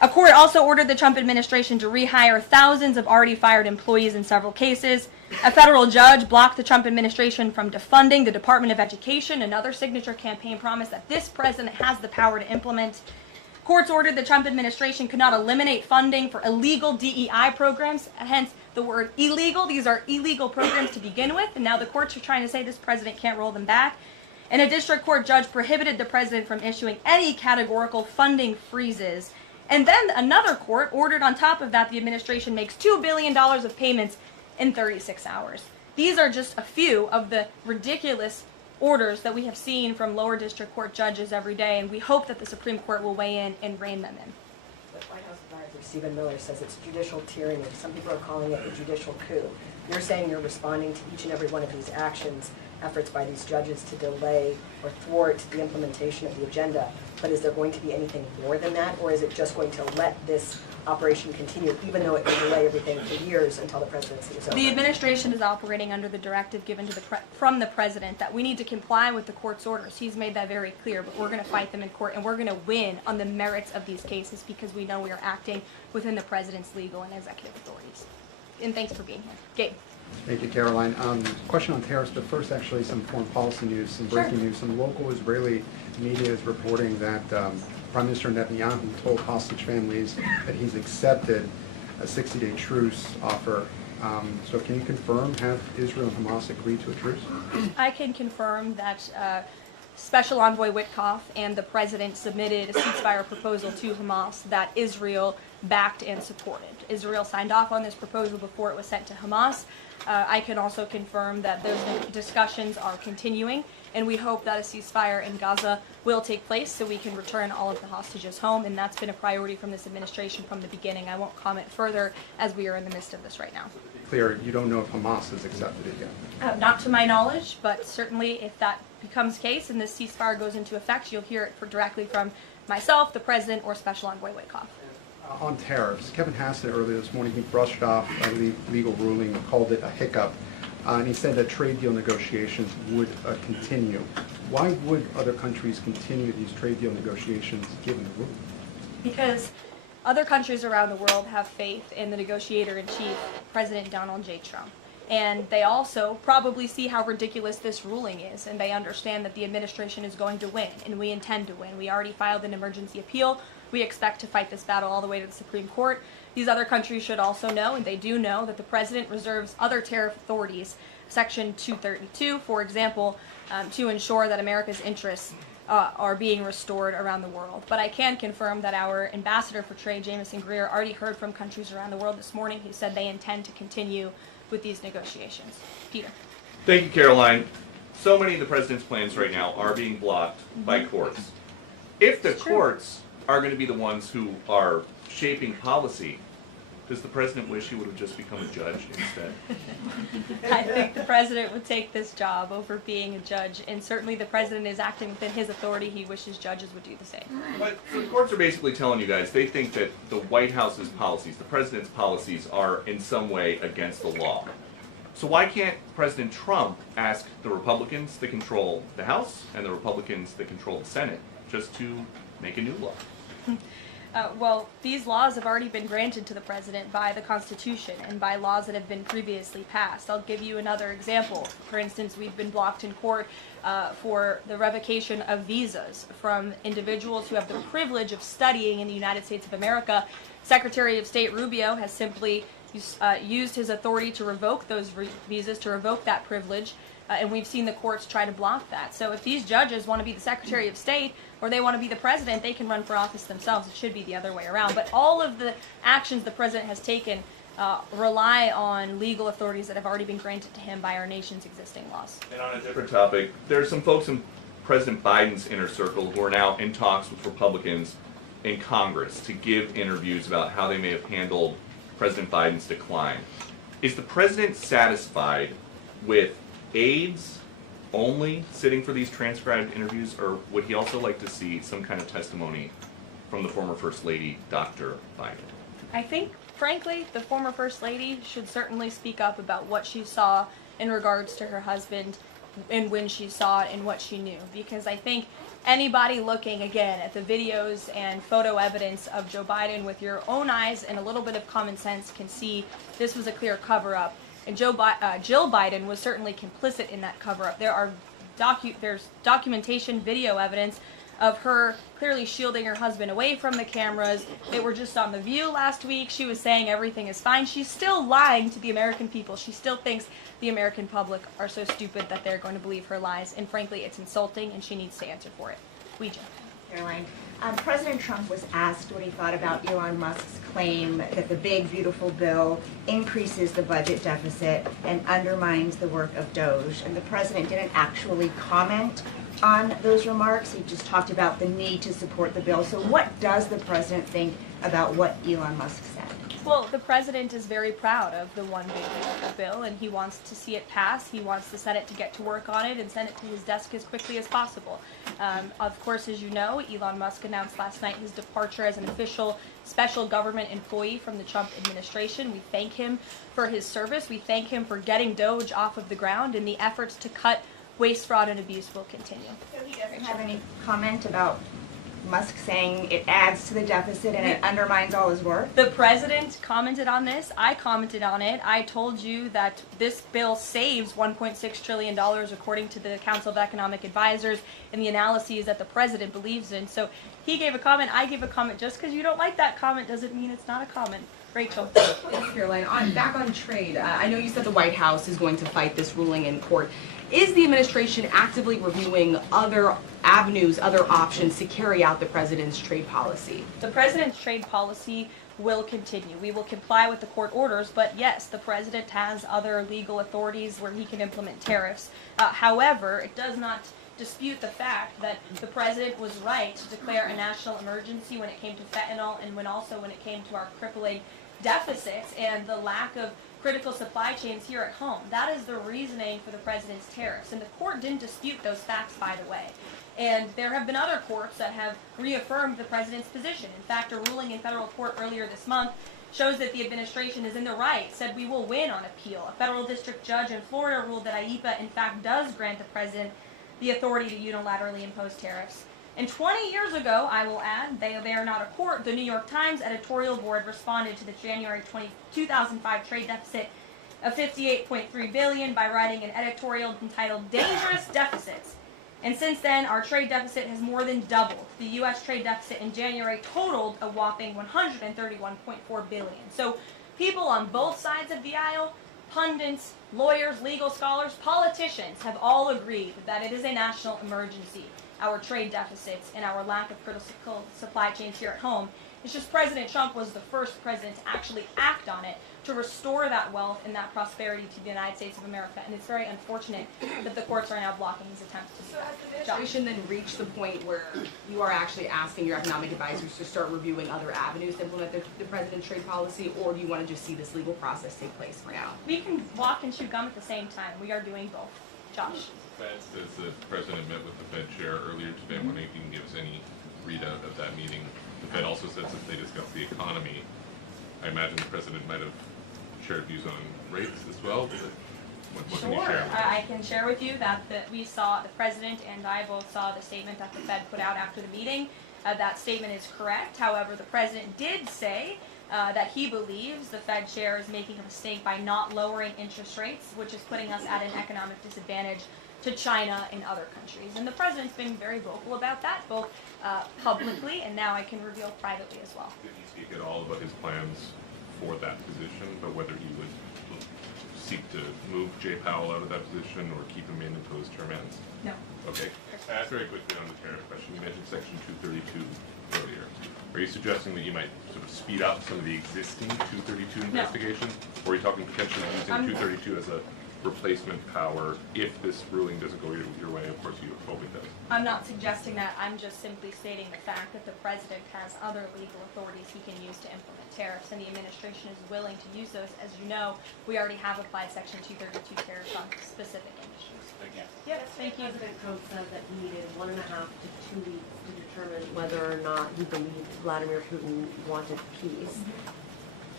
A court also ordered the Trump administration to rehire thousands of already fired employees in several cases. A federal judge blocked the Trump administration from defunding the Department of Education, another signature campaign promise that this president has the power to implement. Courts ordered the Trump administration could not eliminate funding for illegal DEI programs, hence the word illegal. These are illegal programs to begin with, and now the courts are trying to say this president can't roll them back. And a district court judge prohibited the president from issuing any categorical funding freezes. And then another court ordered on top of that the administration makes $2 billion of payments in 36 hours. These are just a few of the ridiculous orders that we have seen from lower district court judges every day, and we hope that the Supreme Court will weigh in and rein them in. The White House advisor Stephen Miller says it's judicial tyranny. Some people are calling it a judicial coup. You're saying you're responding to each and every one of these actions, efforts by these judges to delay or thwart the implementation of the agenda, but is there going to be anything more than that, or is it just going to let this operation continue, even though it will delay everything for years until the presidency is over? The administration is operating under the directive given to from the president that we need to comply with the court's orders. He's made that very clear, but we're going to fight them in court, and we're going to win on the merits of these cases because we know we are acting within the president's legal and executive authorities. And thanks for being here. Gabe. Thank you, Caroline. Question on tariffs, but first actually some foreign policy news, some breaking news. Some local Israeli media is reporting that Prime Minister Netanyahu told hostage families that he's accepted a 60-day truce offer. So can you confirm, have Israel and Hamas agreed to a truce? I can confirm that Special Envoy Witkoff and the president submitted a ceasefire proposal to Hamas that Israel backed and supported. Israel signed off on this proposal before it was sent to Hamas. I can also confirm that those discussions are continuing, and we hope that a ceasefire in Gaza will take place so we can return all of the hostages home, and that's been a priority from this administration from the beginning. I won't comment further as we are in the midst of this right now. Clear, you don't know if Hamas has accepted it yet? Not to my knowledge, but certainly if that becomes the case and this ceasefire goes into effect, you'll hear it directly from myself, the president, or Special Envoy Witkoff. On tariffs, Kevin Hassett earlier this morning, he brushed off a legal ruling and called it a hiccup, and he said that trade deal negotiations would continue. Why would other countries continue these trade deal negotiations given the ruling? Because other countries around the world have faith in the negotiator-in-chief, President Donald J. Trump. And they also probably see how ridiculous this ruling is, and they understand that the administration is going to win, and we intend to win. We already filed an emergency appeal. We expect to fight this battle all the way to the Supreme Court. These other countries should also know, and they do know, that the president reserves other tariff authorities, Section 232, for example, to ensure that America's interests are being restored around the world. But I can confirm that our ambassador for trade, Jameson Greer, already heard from countries around the world this morning who said they intend to continue with these negotiations. Peter. Thank you, Caroline. So many of the president's plans right now are being blocked by courts. If the courts are going to be the ones who are shaping policy, does the president wish he would have just become a judge instead? I think the president would take this job over being a judge, and certainly the president is acting within his authority. He wishes judges would do the same. But the courts are basically telling you guys they think that the White House's policies, the president's policies, are in some way against the law. So why can't President Trump ask the Republicans that control the House and the Republicans that control the Senate just to make a new law? Well, these laws have already been granted to the president by the Constitution and by laws that have been previously passed. I'll give you another example. For instance, we've been blocked in court for the revocation of visas from individuals who have the privilege of studying in the United States of America. Secretary of State Rubio has simply used his authority to revoke those visas, to revoke that privilege, and we've seen the courts try to block that. So if these judges want to be the Secretary of State or they want to be the president, they can run for office themselves. It should be the other way around. But all of the actions the president has taken rely on legal authorities that have already been granted to him by our nation's existing laws. And on a different topic, there's some folks in President Biden's inner circle who are now in talks with Republicans in Congress to give interviews about how they may have handled President Biden's decline. Is the president satisfied with aides only sitting for these transcribed interviews, or would he also like to see some kind of testimony from the former First Lady, Dr. Biden? I think, frankly, the former First Lady should certainly speak up about what she saw in regards to her husband and when she saw it and what she knew. Because I think anybody looking again at the videos and photo evidence of Joe Biden with your own eyes and a little bit of common sense can see this was a clear cover-up. And Jill Biden was certainly complicit in that cover-up. There's documentation, video evidence of her clearly shielding her husband away from the cameras. They were just on The View last week. She was saying everything is fine. She's still lying to the American people. She still thinks the American public are so stupid that they're going to believe her lies. And frankly, it's insulting, and she needs to answer for it. Caroline, President Trump was asked what he thought about Elon Musk's claim that the big, beautiful bill increases the budget deficit and undermines the work of Doge. And the president didn't actually comment on those remarks. He just talked about the need to support the bill. So what does the president think about what Elon Musk said? Well, the president is very proud of the one big beautiful bill, and he wants to see it pass. He wants the Senate to get to work on it and send it to his desk as quickly as possible. Of course, as you know, Elon Musk announced last night his departure as an official special government employee from the Trump administration. We thank him for his service. We thank him for getting Doge off of the ground, and the efforts to cut waste, fraud, and abuse will continue. So he doesn't have any comment about Musk saying it adds to the deficit and it undermines all his work? The president commented on this. I commented on it. I told you that this bill saves $1.6 trillion according to the Council of Economic Advisors and the analyses that the president believes in. So he gave a comment. I gave a comment. Just because you don't like that comment doesn't mean it's not a comment. Rachel. Thanks, Caroline. Back on trade, I know you said the White House is going to fight this ruling in court. Is the administration actively reviewing other avenues, other options to carry out the president's trade policy? The president's trade policy will continue. We will comply with the court orders, but yes, the president has other legal authorities where he can implement tariffs. However, it does not dispute the fact that the president was right to declare a national emergency when it came to fentanyl and when it came to our crippling deficits and the lack of critical supply chains here at home. That is the reasoning for the president's tariffs. And the court didn't dispute those facts, by the way. And there have been other courts that have reaffirmed the president's position. In fact, a ruling in federal court earlier this month shows that the administration is in the right, said we will win on appeal. A federal district judge in Florida ruled that IEEPA, in fact, does grant the president the authority to unilaterally impose tariffs. And 20 years ago, I will add, they are not a court, the New York Times editorial board responded to the January 2005 trade deficit of $58.3 billion by writing an editorial entitled Dangerous Deficits. And since then, our trade deficit has more than doubled. The U.S. trade deficit in January totaled a whopping $131.4 billion. So people on both sides of the aisle, pundits, lawyers, legal scholars, politicians have all agreed that it is a national emergency, our trade deficits and our lack of critical supply chains here at home. It's just President Trump was the first president to actually act on it, to restore that wealth and that prosperity to the United States of America. And it's very unfortunate that the courts are now blocking his attempts to do that. Has the administration then reached the point where you are actually asking your economic advisors to start reviewing other avenues to implement the president's trade policy, or do you want to just see this legal process take place for now? We can walk and chew gum at the same time. We are doing both. Josh. Fed says the president met with the Fed chair earlier today. I'm wondering if you can give us any readout of that meeting. The Fed also said since they discussed the economy, I imagine the president might have shared views on rates as well. What can you share with us? I can share with you that we saw, the president and I both saw the statement that the Fed put out after the meeting. That statement is correct. However, the president did say that he believes the Fed chair is making a mistake by not lowering interest rates, which is putting us at an economic disadvantage to China and other countries. And the president's been very vocal about that, both publicly and now I can reveal privately as well. Did he speak at all about his plans for that position, but whether he would seek to move Jay Powell out of that position or keep him in until his term ends? No. Okay. Very quickly on the tariff question, you mentioned Section 232 earlier. Are you suggesting that you might sort of speed up some of the existing 232 investigations? Or are you talking potentially using 232 as a replacement power if this ruling doesn't go your way? Of course, you hope it does. I'm not suggesting that. I'm just simply stating the fact that the president has other legal authorities he can use to implement tariffs, and the administration is willing to use those. As you know, we already have applied Section 232 tariffs on specific industries. Thank you. Yes, thank you. President Trump said that he needed 1.5 to 2 weeks to determine whether or not he believed Vladimir Putin wanted peace.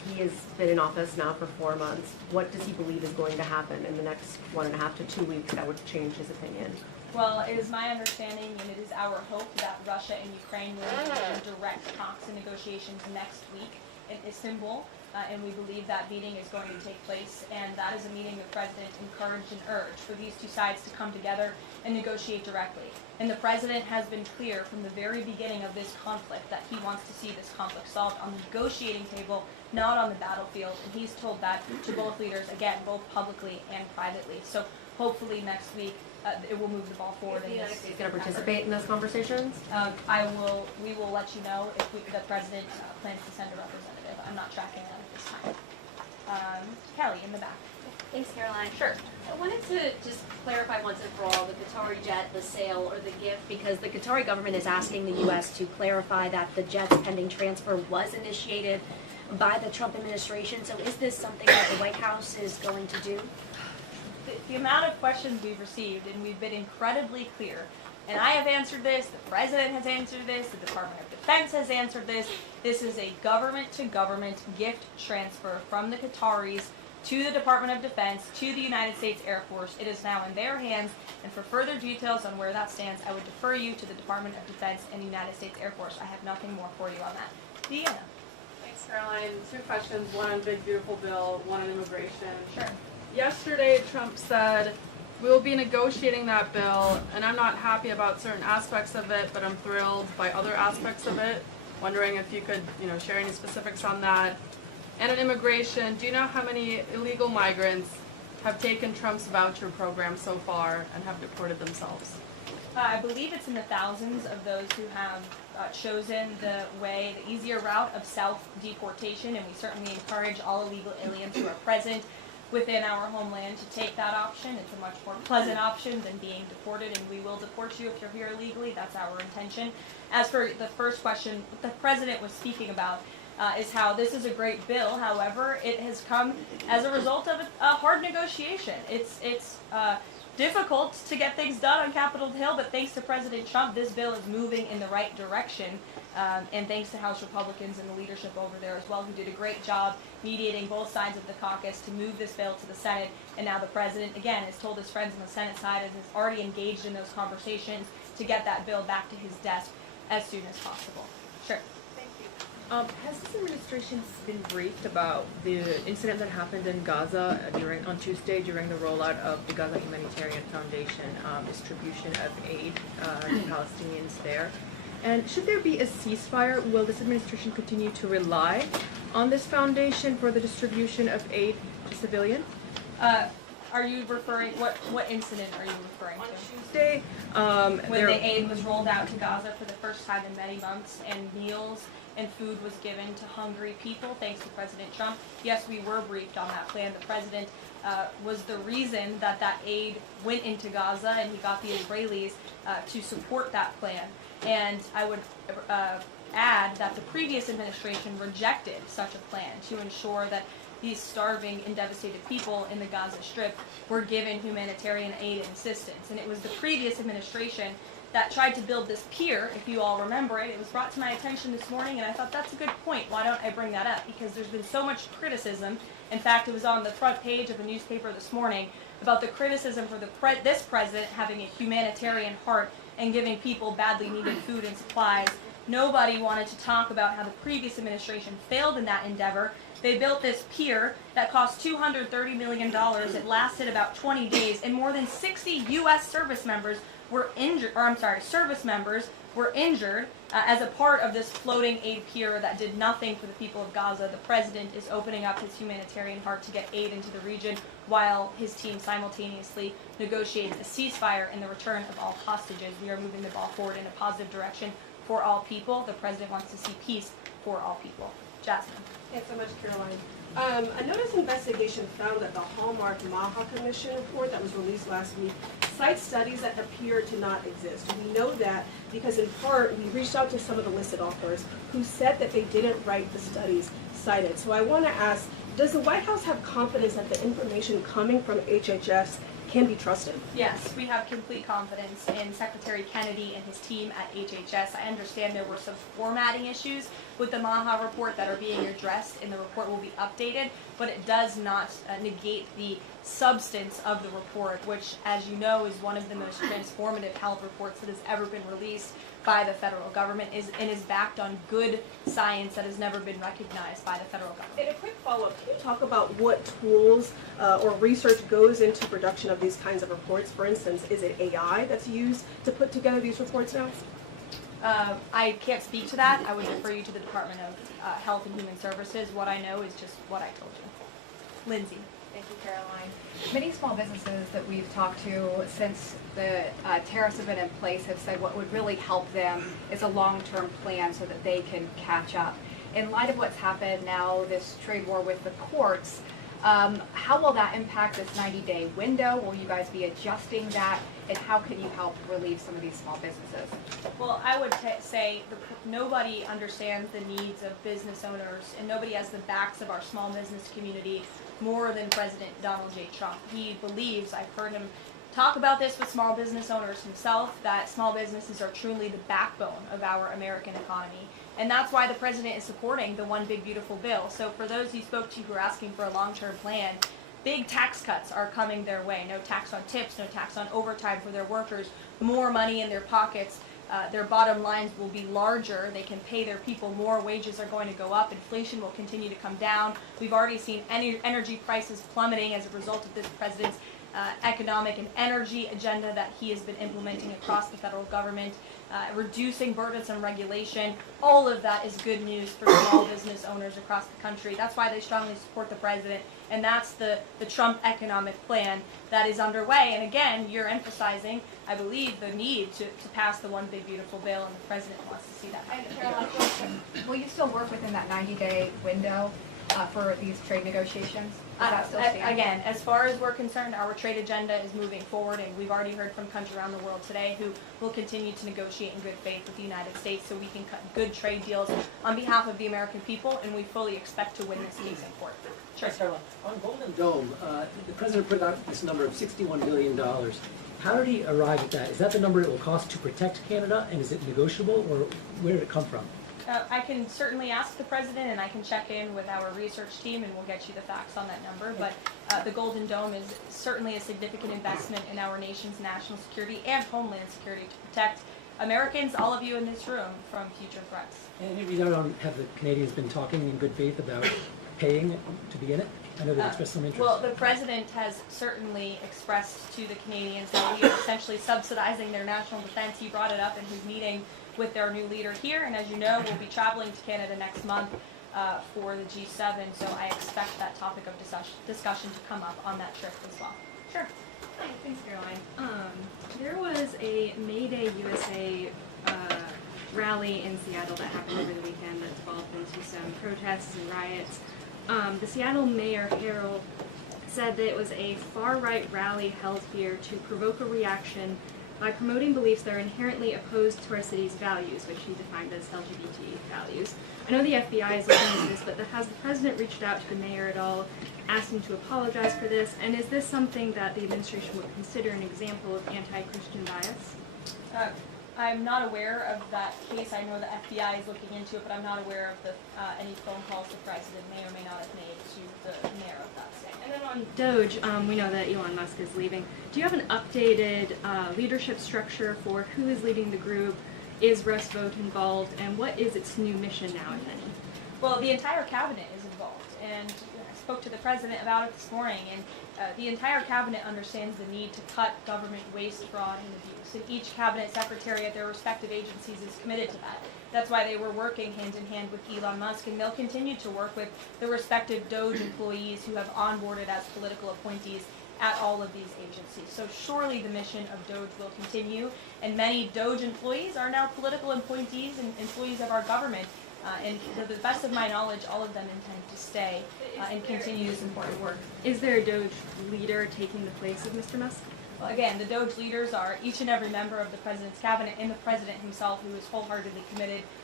He has been in office now for 4 months. What does he believe is going to happen in the next 1.5 to 2 weeks that would change his opinion? Well, it is my understanding and it is our hope that Russia and Ukraine will begin direct talks and negotiations next week in Istanbul. And we believe that meeting is going to take place, and that is a meeting the President encouraged and urged for these two sides to come together and negotiate directly. And the President has been clear from the very beginning of this conflict that he wants to see this conflict solved on the negotiating table, not on the battlefield, and he's told that to both leaders, again, both publicly and privately. So hopefully next week it will move the ball forward. Is the United States going to participate in those conversations? We will let you know if the President plans to send a representative. I'm not tracking that at this time. Kelly, in the back. Thanks, Caroline. Sure. I wanted to just clarify once and for all the Qatari jet, the sale, or the gift, because the Qatari government is asking the U.S. to clarify that the jet's pending transfer was initiated by the Trump administration. So is this something that the White House is going to do? The amount of questions we've received, and we've been incredibly clear, and I have answered this, the President has answered this, the Department of Defense has answered this. This is a government-to-government gift transfer from the Qataris to the Department of Defense, to the United States Air Force. It is now in their hands, and for further details on where that stands, I would defer you to the Department of Defense and the United States Air Force. I have nothing more for you on that. Deanna. Thanks, Caroline. 2 questions, one on Big Beautiful Bill, one on immigration. Sure. Yesterday, Trump said, we'll be negotiating that bill, and I'm not happy about certain aspects of it, but I'm thrilled by other aspects of it. Wondering if you could, share any specifics on that. And on immigration, do you know how many illegal migrants have taken Trump's voucher program so far and have deported themselves? I believe it's in the thousands of those who have chosen the easier route of self-deportation, and we certainly encourage all illegal aliens who are present within our homeland to take that option. It's a much more pleasant option than being deported, and we will deport you if you're here illegally. That's our intention. As for the first question, what the President was speaking about is how this is a great bill. However, it has come as a result of a hard negotiation. It's difficult to get things done on Capitol Hill, but thanks to President Trump, this bill is moving in the right direction. And thanks to House Republicans and the leadership over there as well, who did a great job mediating both sides of the caucus to move this bill to the Senate. And now the President, again, has told his friends on the Senate side and is already engaged in those conversations to get that bill back to his desk as soon as possible. Sure. Has this administration been briefed about the incident that happened in Gaza on Tuesday during the rollout of the Gaza Humanitarian Foundation distribution of aid to Palestinians there? And should there be a ceasefire, will this administration continue to rely on this foundation for the distribution of aid to civilians? Are you referring, what incident are you referring to? On Tuesday, when the aid was rolled out to Gaza for the first time in many months, and meals and food was given to hungry people, thanks to President Trump. Yes, we were briefed on that plan. The President was the reason that aid went into Gaza, and he got the Israelis to support that plan. And I would add that the previous administration rejected such a plan to ensure that these starving and devastated people in the Gaza Strip were given humanitarian aid and assistance. And it was the previous administration that tried to build this pier, if you all remember it. It was brought to my attention this morning, and I thought that's a good point. Why don't I bring that up? Because there's been so much criticism. In fact, it was on the front page of a newspaper this morning about the criticism for this president having a humanitarian heart and giving people badly needed food and supplies. Nobody wanted to talk about how the previous administration failed in that endeavor. They built this pier that cost $230 million. It lasted about 20 days, and more than 60 U.S. service members were injured, as a part of this floating aid pier that did nothing for the people of Gaza. The president is opening up his humanitarian heart to get aid into the region while his team simultaneously negotiates a ceasefire and the return of all hostages. We are moving the ball forward in a positive direction for all people. The president wants to see peace for all people. Jasmine. Thanks so much, Caroline. A notice investigation found that the Hallmark Maha Commission report that was released last week cites studies that appear to not exist. We know that because in part we reached out to some of the listed authors who said that they didn't write the studies cited. So I want to ask, does the White House have confidence that the information coming from HHS can be trusted? Yes, we have complete confidence in Secretary Kennedy and his team at HHS. I understand there were some formatting issues with the Maha report that are being addressed, and the report will be updated, but it does not negate the substance of the report, which, as you know, is one of the most transformative health reports that has ever been released by the federal government and is backed on good science that has never been recognized by the federal government. And a quick follow-up, can you talk about what tools or research goes into production of these kinds of reports? For instance, is it AI that's used to put together these reports now? I can't speak to that. I would refer you to the Department of Health and Human Services. What I know is just what I told you. Lindsay. Thank you, Caroline. Many small businesses that we've talked to since the tariffs have been in place have said what would really help them is a long-term plan so that they can catch up. In light of what's happened now, this trade war with the courts, how will that impact this 90-day window? Will you guys be adjusting that? And how can you help relieve some of these small businesses? Well, I would say nobody understands the needs of business owners, and nobody has the backs of our small business community more than President Donald J. Trump. He believes, I've heard him talk about this with small business owners himself, that small businesses are truly the backbone of our American economy. And that's why the president is supporting the One Big Beautiful Bill. So for those he spoke to who are asking for a long-term plan, big tax cuts are coming their way. No tax on tips, no tax on overtime for their workers, more money in their pockets. Their bottom lines will be larger. They can pay their people more. Wages are going to go up. Inflation will continue to come down. We've already seen energy prices plummeting as a result of this president's economic and energy agenda that he has been implementing across the federal government, reducing burdensome regulation. All of that is good news for small business owners across the country. That's why they strongly support the president, and that's the Trump economic plan that is underway. And again, you're emphasizing, I believe, the need to pass the One Big Beautiful Bill, and the president wants to see that. And Caroline, will you still work within that 90-day window for these trade negotiations? Does that still stand? Again, as far as we're concerned, our trade agenda is moving forward, and we've already heard from countries around the world today who will continue to negotiate in good faith with the United States so we can cut good trade deals on behalf of the American people, and we fully expect to win this case in court. Sure. On Golden Dome, the president put out this number of $61 billion. How did he arrive at that? Is that the number it will cost to protect Canada, and is it negotiable, or where did it come from? I can certainly ask the president, and I can check in with our research team, and we'll get you the facts on that number. But the Golden Dome is certainly a significant investment in our nation's national security and homeland security to protect Americans, all of you in this room, from future threats. And you don't have the Canadians been talking in good faith about paying to be in it? I know they've expressed some interest. Well, the president has certainly expressed to the Canadians that we are essentially subsidizing their national defense. He brought it up in his meeting with their new leader here, and as you know, we'll be traveling to Canada next month for the G7, so I expect that topic of discussion to come up on that trip as well. Sure. Hi, thanks, Caroline. There was a May Day USA rally in Seattle that happened over the weekend that devolved into some protests and riots. The Seattle Mayor Harrell said that it was a far-right rally held here to provoke a reaction by promoting beliefs that are inherently opposed to our city's values, which he defined as LGBT values. I know the FBI is looking into this, but has the president reached out to the mayor at all, asked him to apologize for this, and is this something that the administration would consider an example of anti-Christian bias? I'm not aware of that case. I know the FBI is looking into it, but I'm not aware of any phone calls the president may or may not have made to the mayor of that state. And then on Doge, we know that Elon Musk is leaving. Do you have an updated leadership structure for who is leading the group? Is Russ Vought involved? And what is its new mission now, if any? Well, the entire cabinet is involved, and I spoke to the president about it this morning, and the entire cabinet understands the need to cut government waste, fraud, and abuse. And each cabinet secretary at their respective agencies is committed to that. That's why they were working hand in hand with Elon Musk, and they'll continue to work with the respective Doge employees who have onboarded as political appointees at all of these agencies. So surely the mission of Doge will continue, and many Doge employees are now political appointees and employees of our government. And to the best of my knowledge, all of them intend to stay and continue this important work. Is there a Doge leader taking the place of Mr. Musk? Well, again, the Doge leaders are each and every member of the president's cabinet and the president himself, who is wholeheartedly committed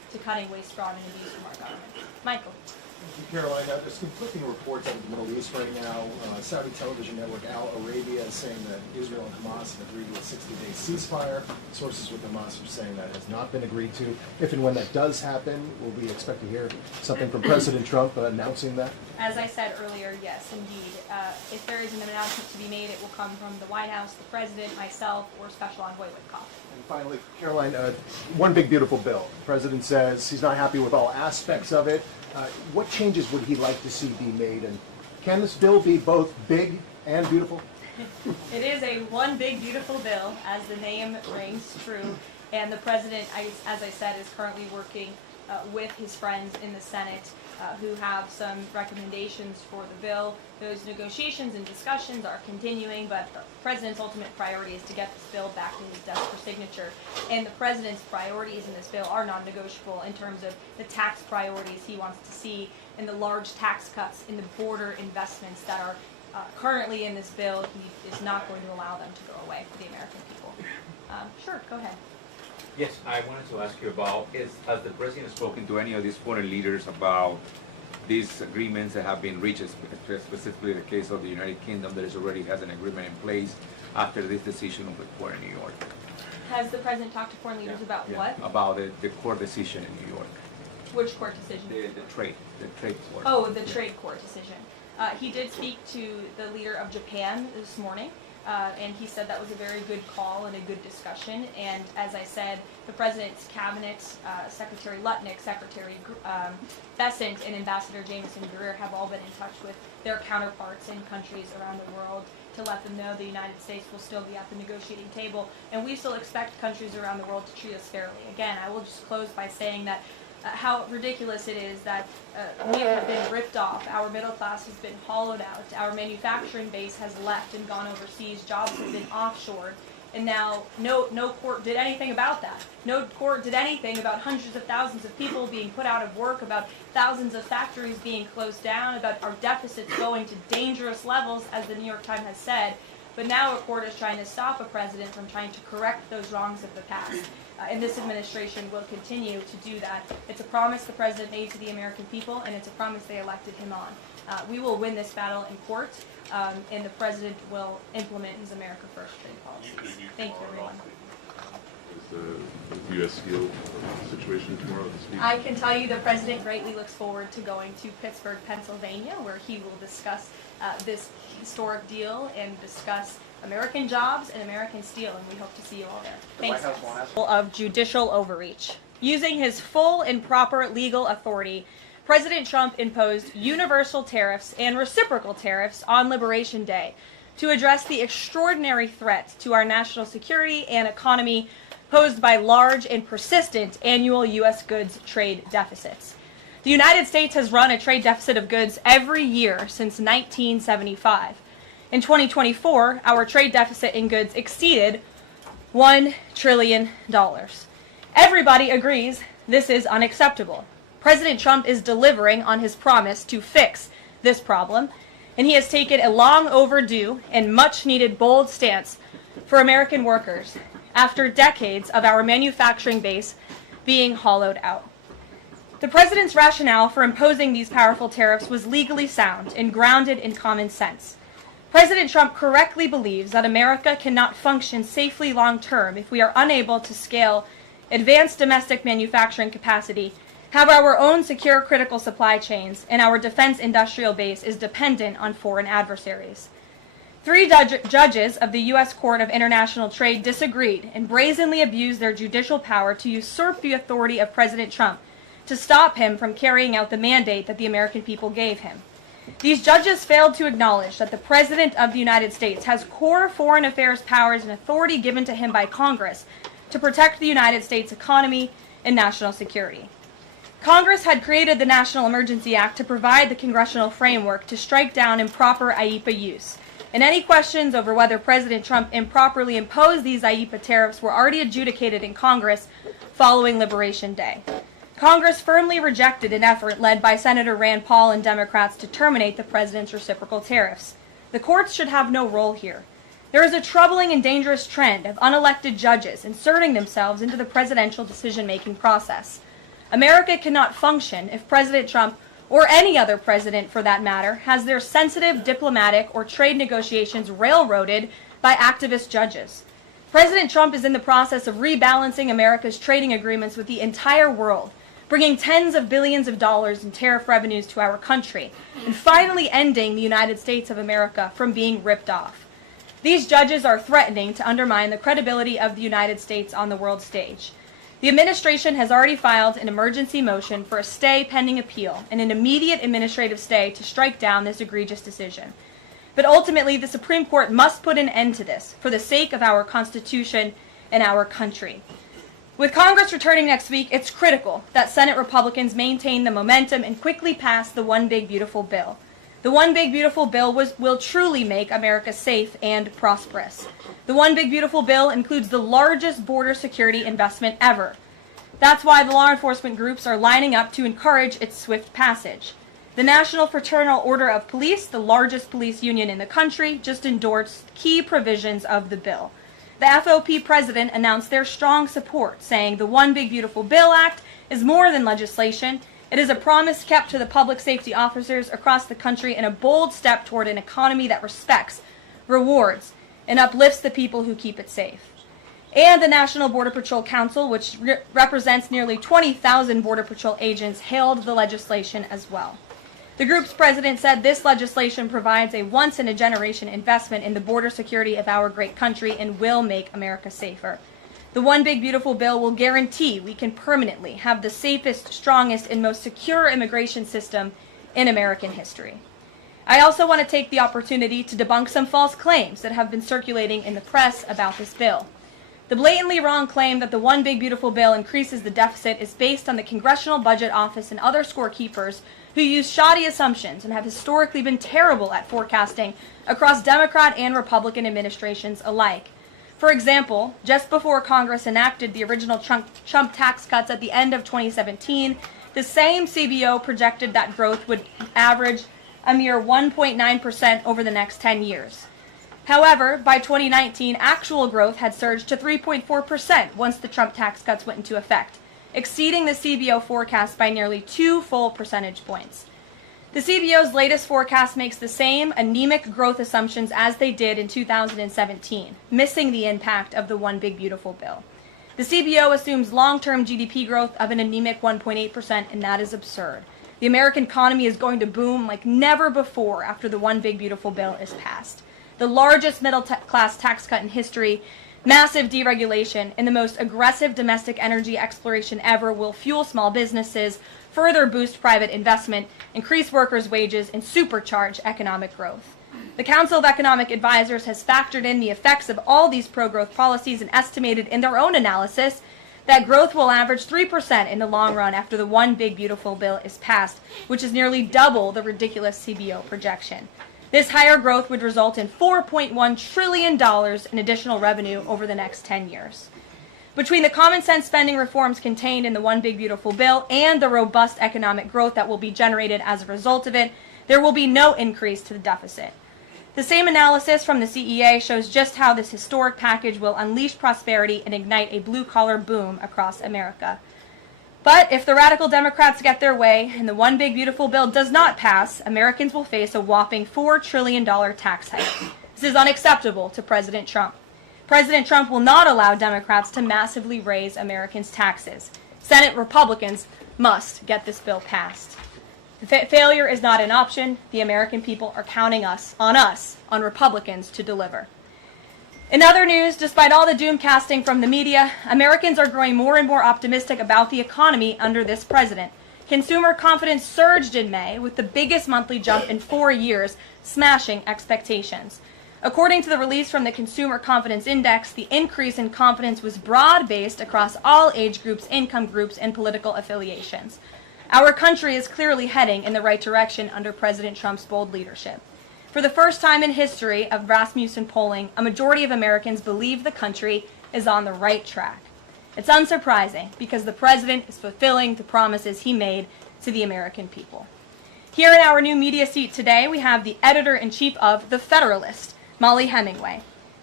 to cutting waste, fraud, and abuse from our government. Michael. Caroline, there's conflicting reports out of the Middle East right now. Saudi television network Al Arabia is saying that Israel and Hamas have agreed to a 60-day ceasefire. Sources with Hamas are saying that has not been agreed to. If and when that does happen, will we expect to hear something from President Trump announcing that? As I said earlier, yes, indeed. If there is an announcement to be made, it will come from the White House, the President, myself, or Special Envoy Witkoff. And finally, Caroline, one big beautiful bill. The President says he's not happy with all aspects of it. What changes would he like to see be made? And can this bill be both big and beautiful? It is a one big beautiful bill, as the name rings true. And the President, as I said, is currently working with his friends in the Senate who have some recommendations for the bill. Those negotiations and discussions are continuing, but the President's ultimate priority is to get this bill back to his desk for signature. And the President's priorities in this bill are non-negotiable in terms of the tax priorities he wants to see and the large tax cuts in the border investments that are currently in this bill. He is not going to allow them to go away for the American people. Sure, go ahead. Yes, I wanted to ask you about, has the President spoken to any of these foreign leaders about these agreements that have been reached, specifically the case of the United Kingdom that already has an agreement in place after this decision of the court in New York? Has the President talked to foreign leaders about what? About the court decision in New York. Which court decision? The trade court. Oh, the trade court decision. He did speak to the leader of Japan this morning. And he said that was a very good call and a good discussion. And as I said, the President's cabinet, Secretary Lutnick, Secretary Bessent, and Ambassador Jameson Greer have all been in touch with their counterparts in countries around the world to let them know the United States will still be at the negotiating table. And we still expect countries around the world to treat us fairly. Again, I will just close by saying that how ridiculous it is that we have been ripped off, our middle class has been hollowed out, our manufacturing base has left and gone overseas, jobs have been offshored, and now no court did anything about that. No court did anything about hundreds of thousands of people being put out of work, about thousands of factories being closed down, about our deficits going to dangerous levels, as the New York Times has said. But now a court is trying to stop a president from trying to correct those wrongs of the past. And this administration will continue to do that. It's a promise the president made to the American people, and it's a promise they elected him on. We will win this battle in court, and the president will implement his America First trade policies. Thank you, everyone. Is the U.S. Steel situation tomorrow this week? I can tell you the president greatly looks forward to going to Pittsburgh, Pennsylvania, where he will discuss this historic deal and discuss American jobs and American steel, and we hope to see you all there. Thanks. Of judicial overreach. Using his full and proper legal authority, President Trump imposed universal tariffs and reciprocal tariffs on Liberation Day to address the extraordinary threat to our national security and economy posed by large and persistent annual U.S. goods trade deficits. The United States has run a trade deficit of goods every year since 1975. In 2024, our trade deficit in goods exceeded $1 trillion. Everybody agrees this is unacceptable. President Trump is delivering on his promise to fix this problem, and he has taken a long overdue and much needed bold stance for American workers after decades of our manufacturing base being hollowed out. The president's rationale for imposing these powerful tariffs was legally sound and grounded in common sense. President Trump correctly believes that America cannot function safely long-term if we are unable to scale advanced domestic manufacturing capacity, have our own secure critical supply chains, and our defense industrial base is dependent on foreign adversaries. 3 judges of the U.S. Court of International Trade disagreed and brazenly abused their judicial power to usurp the authority of President Trump to stop him from carrying out the mandate that the American people gave him. These judges failed to acknowledge that the President of the United States has core foreign affairs powers and authority given to him by Congress to protect the United States economy and national security. Congress had created the National Emergency Act to provide the congressional framework to strike down improper IEEPA use, and any questions over whether President Trump improperly imposed these IEEPA tariffs were already adjudicated in Congress following Liberation Day. Congress firmly rejected an effort led by Senator Rand Paul and Democrats to terminate the president's reciprocal tariffs. The courts should have no role here. There is a troubling and dangerous trend of unelected judges inserting themselves into the presidential decision-making process. America cannot function if President Trump, or any other president for that matter, has their sensitive diplomatic or trade negotiations railroaded by activist judges. President Trump is in the process of rebalancing America's trading agreements with the entire world, bringing tens of billions of dollars in tariff revenues to our country, and finally ending the United States of America from being ripped off. These judges are threatening to undermine the credibility of the United States on the world stage. The administration has already filed an emergency motion for a stay pending appeal and an immediate administrative stay to strike down this egregious decision. But ultimately, the Supreme Court must put an end to this for the sake of our Constitution and our country. With Congress returning next week, it's critical that Senate Republicans maintain the momentum and quickly pass the One Big Beautiful Bill. The One Big Beautiful Bill will truly make America safe and prosperous. The One Big Beautiful Bill includes the largest border security investment ever. That's why the law enforcement groups are lining up to encourage its swift passage. The National Fraternal Order of Police, the largest police union in the country, just endorsed key provisions of the bill. The FOP president announced their strong support, saying the One Big Beautiful Bill Act is more than legislation. It is a promise kept to the public safety officers across the country and a bold step toward an economy that respects, rewards, and uplifts the people who keep it safe. And the National Border Patrol Council, which represents nearly 20,000 Border Patrol agents, hailed the legislation as well. The group's president said this legislation provides a once-in-a-generation investment in the border security of our great country and will make America safer. The One Big Beautiful Bill will guarantee we can permanently have the safest, strongest, and most secure immigration system in American history. I also want to take the opportunity to debunk some false claims that have been circulating in the press about this bill. The blatantly wrong claim that the One Big Beautiful Bill increases the deficit is based on the Congressional Budget Office and other scorekeepers who use shoddy assumptions and have historically been terrible at forecasting across Democrat and Republican administrations alike. For example, just before Congress enacted the original Trump tax cuts at the end of 2017, the same CBO projected that growth would average a mere 1.9% over the next 10 years. However, by 2019, actual growth had surged to 3.4% once the Trump tax cuts went into effect, exceeding the CBO forecast by nearly 2 full percentage points. The CBO's latest forecast makes the same anemic growth assumptions as they did in 2017, missing the impact of the One Big Beautiful Bill. The CBO assumes long-term GDP growth of an anemic 1.8%, and that is absurd. The American economy is going to boom like never before after the One Big Beautiful Bill is passed. The largest middle-class tax cut in history, massive deregulation, and the most aggressive domestic energy exploration ever will fuel small businesses, further boost private investment, increase workers' wages, and supercharge economic growth. The Council of Economic Advisors has factored in the effects of all these pro-growth policies and estimated in their own analysis that growth will average 3% in the long run after the One Big Beautiful Bill is passed, which is nearly double the ridiculous CBO projection. This higher growth would result in $4.1 trillion in additional revenue over the next 10 years. Between the common sense spending reforms contained in the One Big Beautiful Bill and the robust economic growth that will be generated as a result of it, there will be no increase to the deficit. The same analysis from the CEA shows just how this historic package will unleash prosperity and ignite a blue-collar boom across America. But if the radical Democrats get their way and the One Big Beautiful Bill does not pass, Americans will face a whopping $4 trillion tax hike. This is unacceptable to President Trump. President Trump will not allow Democrats to massively raise Americans' taxes. Senate Republicans must get this bill passed. Failure is not an option. The American people are counting on Republicans to deliver. In other news, despite all the doom casting from the media, Americans are growing more and more optimistic about the economy under this president. Consumer confidence surged in May with the biggest monthly jump in 4 years, smashing expectations. According to the release from the Consumer Confidence Index, the increase in confidence was broad-based across all age groups, income groups, and political affiliations. Our country is clearly heading in the right direction under President Trump's bold leadership. For the first time in history of Rasmussen polling, a majority of Americans believe the country is on the right track. It's unsurprising because the president is fulfilling the promises he made to the American people. Here in our new media seat today, we have the editor-in-chief of The Federalist, Molly Hemingway.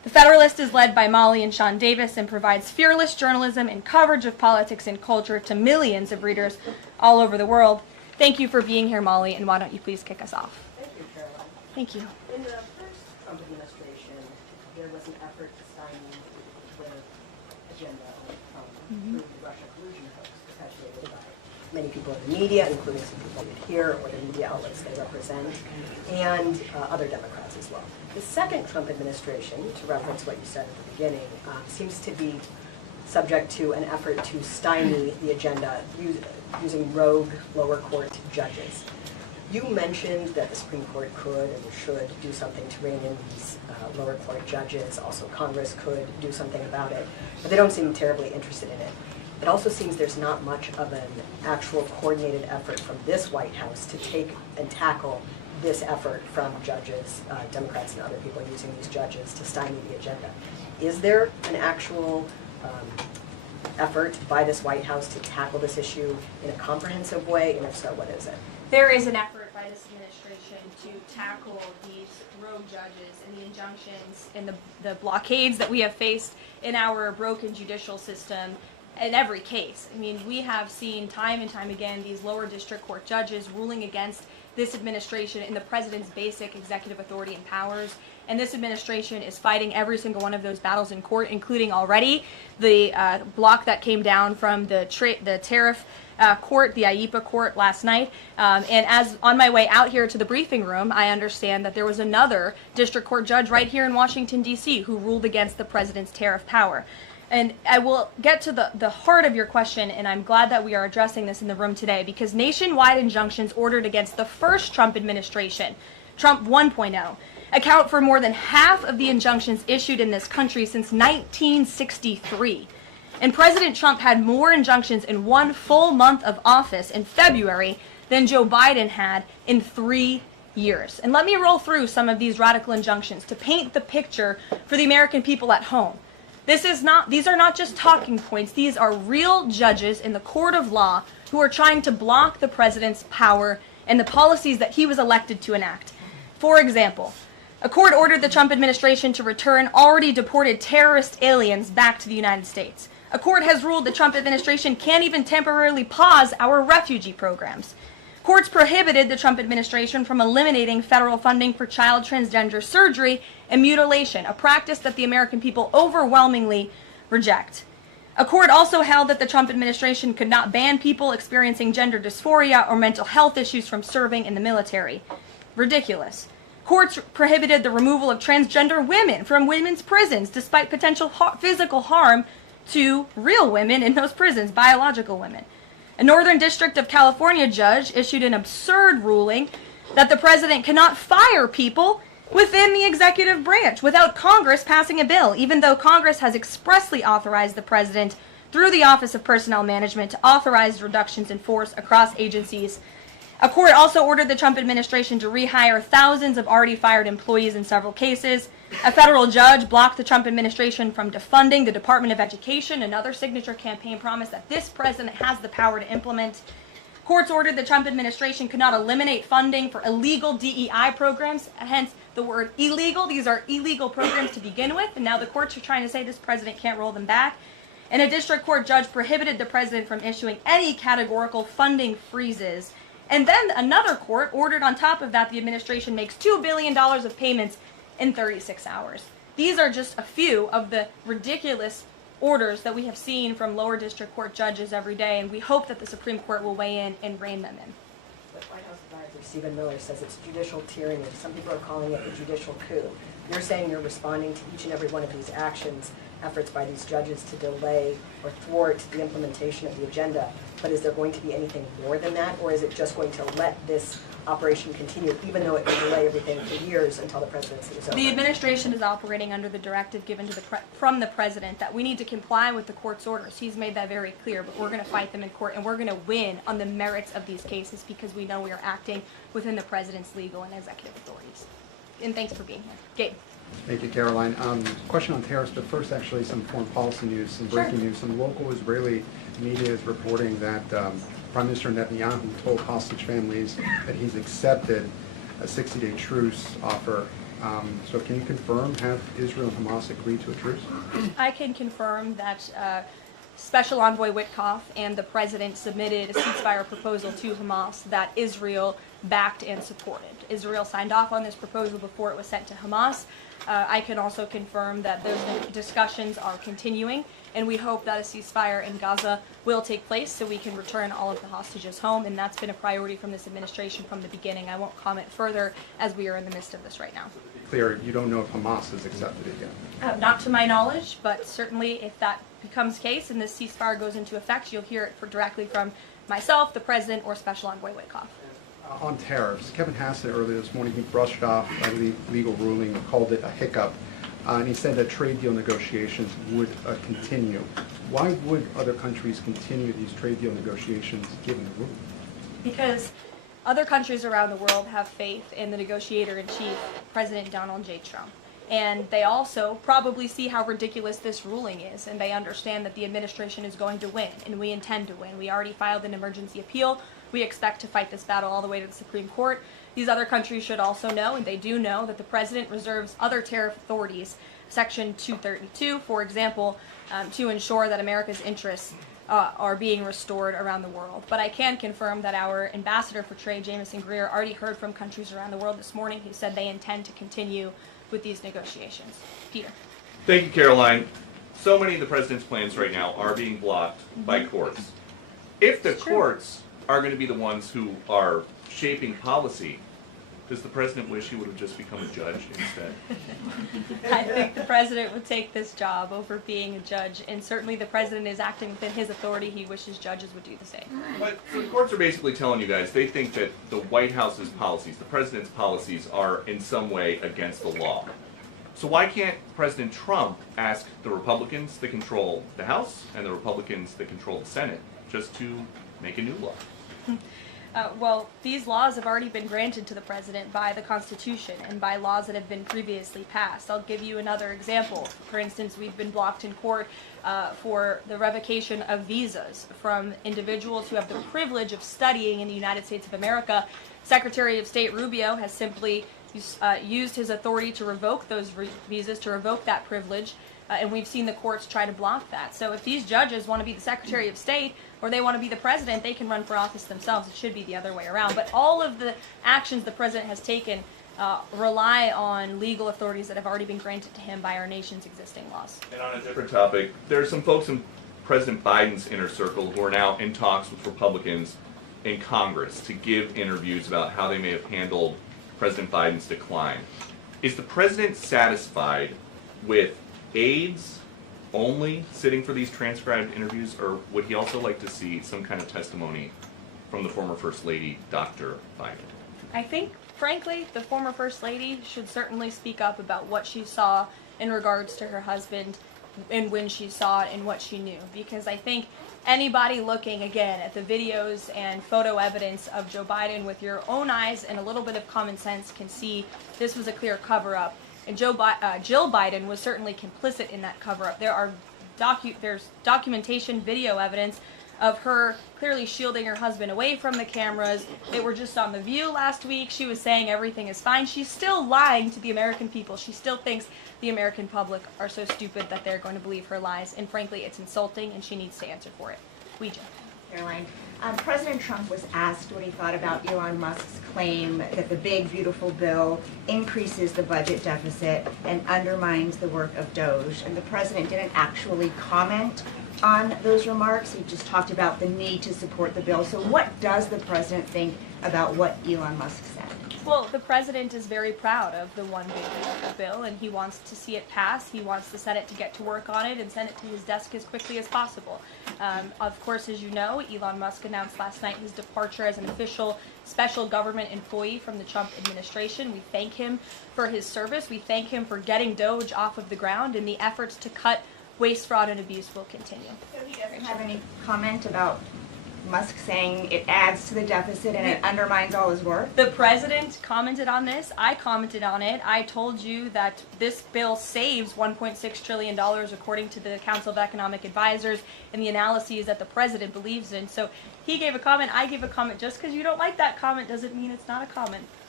The Federalist is led by Molly and Sean Davis and provides fearless journalism and coverage of politics and culture to millions of readers all over the world. Thank you for being here, Molly, and why don't you please kick us off? Thank you, Caroline. Thank you. In the first Trump administration, there was an effort to stymie the agenda through the Russia collusion hoax perpetuated by many people in the media, including some people here or the media outlets they represent, and other Democrats as well. The second Trump administration, to reference what you said at the beginning, seems to be subject to an effort to stymie the agenda using rogue lower court judges. You mentioned that the Supreme Court could and should do something to rein in these lower court judges. Also, Congress could do something about it, but they don't seem terribly interested in it. It also seems there's not much of an actual coordinated effort from this White House to take and tackle this effort from judges, Democrats and other people using these judges to stymie the agenda. Is there an actual effort by this White House to tackle this issue in a comprehensive way, and if so, what is it? There is an effort by this administration to tackle these rogue judges and the injunctions and the blockades that we have faced in our broken judicial system in every case. I mean, we have seen time and time again these lower district court judges ruling against this administration in the president's basic executive authority and powers. And this administration is fighting every single one of those battles in court, including already the block that came down from the tariff court, the IEPA court last night. And as on my way out here to the briefing room, I understand that there was another district court judge right here in Washington, D.C. who ruled against the president's tariff power. And I will get to the heart of your question, and I'm glad that we are addressing this in the room today, because nationwide injunctions ordered against the first Trump administration, Trump 1.0, account for more than half of the injunctions issued in this country since 1963. And President Trump had more injunctions in one full month of office in February than Joe Biden had in 3 years. And let me roll through some of these radical injunctions to paint the picture for the American people at home. These are not just talking points. These are real judges in the court of law who are trying to block the president's power and the policies that he was elected to enact. For example, a court ordered the Trump administration to return already deported terrorist aliens back to the United States. A court has ruled the Trump administration can't even temporarily pause our refugee programs. Courts prohibited the Trump administration from eliminating federal funding for child transgender surgery and mutilation, a practice that the American people overwhelmingly reject. A court also held that the Trump administration could not ban people experiencing gender dysphoria or mental health issues from serving in the military. Ridiculous. Courts prohibited the removal of transgender women from women's prisons despite potential physical harm to real women in those prisons, biological women. A Northern District of California judge issued an absurd ruling that the president cannot fire people within the executive branch without Congress passing a bill, even though Congress has expressly authorized the president through the Office of Personnel Management to authorize reductions in force across agencies. A court also ordered the Trump administration to rehire thousands of already fired employees in several cases. A federal judge blocked the Trump administration from defunding the Department of Education, another signature campaign promise that this president has the power to implement. Courts ordered the Trump administration could not eliminate funding for illegal DEI programs, hence the word illegal. These are illegal programs to begin with, and now the courts are trying to say this president can't roll them back. And a district court judge prohibited the president from issuing any categorical funding freezes. And then another court ordered on top of that the administration makes $2 billion of payments in 36 hours. These are just a few of the ridiculous orders that we have seen from lower district court judges every day, and we hope that the Supreme Court will weigh in and rein them in. But White House advisor Stephen Miller says it's judicial tyranny. Some people are calling it a judicial coup. You're saying you're responding to each and every one of these actions, efforts by these judges to delay or thwart the implementation of the agenda. But is there going to be anything more than that, or is it just going to let this operation continue, even though it will delay everything for years until the presidency is over? The administration is operating under the directive given to from the president that we need to comply with the court's orders. He's made that very clear, but we're going to fight them in court, and we're going to win on the merits of these cases because we know we are acting within the president's legal and executive authorities. And thanks for being here. Gabe. Thank you, Caroline. Question on tariffs, but first actually some foreign policy news, some breaking news. Some local Israeli media is reporting that Prime Minister Netanyahu told hostage families that he's accepted a 60-day truce offer So can you confirm, have Israel and Hamas agreed to a truce? I can confirm that Special Envoy Witkoff and the President submitted a ceasefire proposal to Hamas that Israel backed and supported. Israel signed off on this proposal before it was sent to Hamas. I can also confirm that those discussions are continuing, and we hope that a ceasefire in Gaza will take place so we can return all of the hostages home, and that's been a priority from this administration from the beginning. I won't comment further as we are in the midst of this right now. Clear, you don't know if Hamas has accepted it yet? Not to my knowledge, but certainly if that becomes the case and this ceasefire goes into effect, you'll hear it directly from myself, the President, or Special Envoy Witkoff. On tariffs, Kevin Hassett earlier this morning, he brushed off the legal ruling and called it a hiccup, and he said that trade deal negotiations would continue. Why would other countries continue these trade deal negotiations given the ruling? Because other countries around the world have faith in the negotiator-in-chief, President Donald J. Trump. And they also probably see how ridiculous this ruling is, and they understand that the administration is going to win, and we intend to win. We already filed an emergency appeal. We expect to fight this battle all the way to the Supreme Court. These other countries should also know, and they do know, that the President reserves other tariff authorities, Section 232, for example, to ensure that America's interests are being restored around the world. But I can confirm that our Ambassador for Trade, Jameson Greer, already heard from countries around the world this morning who said they intend to continue with these negotiations. Peter. Thank you, Caroline. So many of the president's plans right now are being blocked by courts. If the courts are going to be the ones who are shaping policy, does the president wish he would have just become a judge instead? I think the president would take this job over being a judge, and certainly the president is acting within his authority. He wishes judges would do the same. But the courts are basically telling you guys they think that the White House's policies, the president's policies, are in some way against the law. So why can't President Trump ask the Republicans that control the House and the Republicans that control the Senate just to make a new law? Well, these laws have already been granted to the president by the Constitution and by laws that have been previously passed. I'll give you another example. For instance, we've been blocked in court for the revocation of visas from individuals who have the privilege of studying in the United States of America. Secretary of State Rubio has simply used his authority to revoke those visas, to revoke that privilege. And we've seen the courts try to block that. So if these judges want to be the Secretary of State or they want to be the president, they can run for office themselves. It should be the other way around. But all of the actions the president has taken rely on legal authorities that have already been granted to him by our nation's existing laws. And on a different topic, there are some folks in President Biden's inner circle who are now in talks with Republicans in Congress to give interviews about how they may have handled President Biden's decline. Is the president satisfied with aides only sitting for these transcribed interviews, or would he also like to see some kind of testimony from the former First Lady, Dr. Biden? I think, frankly, the former First Lady should certainly speak up about what she saw in regards to her husband and when she saw it and what she knew. Because I think anybody looking, again, at the videos and photo evidence of Joe Biden with your own eyes and a little bit of common sense can see this was a clear cover-up. And Jill Biden was certainly complicit in that cover-up. There's documentation, video evidence of her clearly shielding her husband away from the cameras. They were just on The View last week. She was saying everything is fine. She's still lying to the American people. She still thinks the American public are so stupid that they're going to believe her lies. And frankly, it's insulting, and she needs to answer for it. Ouija. Caroline, President Trump was asked what he thought about Elon Musk's claim that the big, beautiful bill increases the budget deficit and undermines the work of Doge. And the president didn't actually comment on those remarks. He just talked about the need to support the bill. So what does the president think about what Elon Musk said? Well, the president is very proud of the one big beautiful bill, and he wants to see it pass. He wants the Senate to get to work on it and send it to his desk as quickly as possible. Of course, as you know, Elon Musk announced last night his departure as an official special government employee from the Trump administration. We thank him for his service. We thank him for getting Doge off of the ground, and the efforts to cut waste, fraud, and abuse will continue. So he doesn't have any comment about Musk saying it adds to the deficit and it undermines all his work? The president commented on this. I commented on it. I told you that this bill saves $1.6 trillion according to the Council of Economic Advisors and the analyses that the president believes in. So he gave a comment, I gave a comment. Just because you don't like that comment doesn't mean it's not a comment.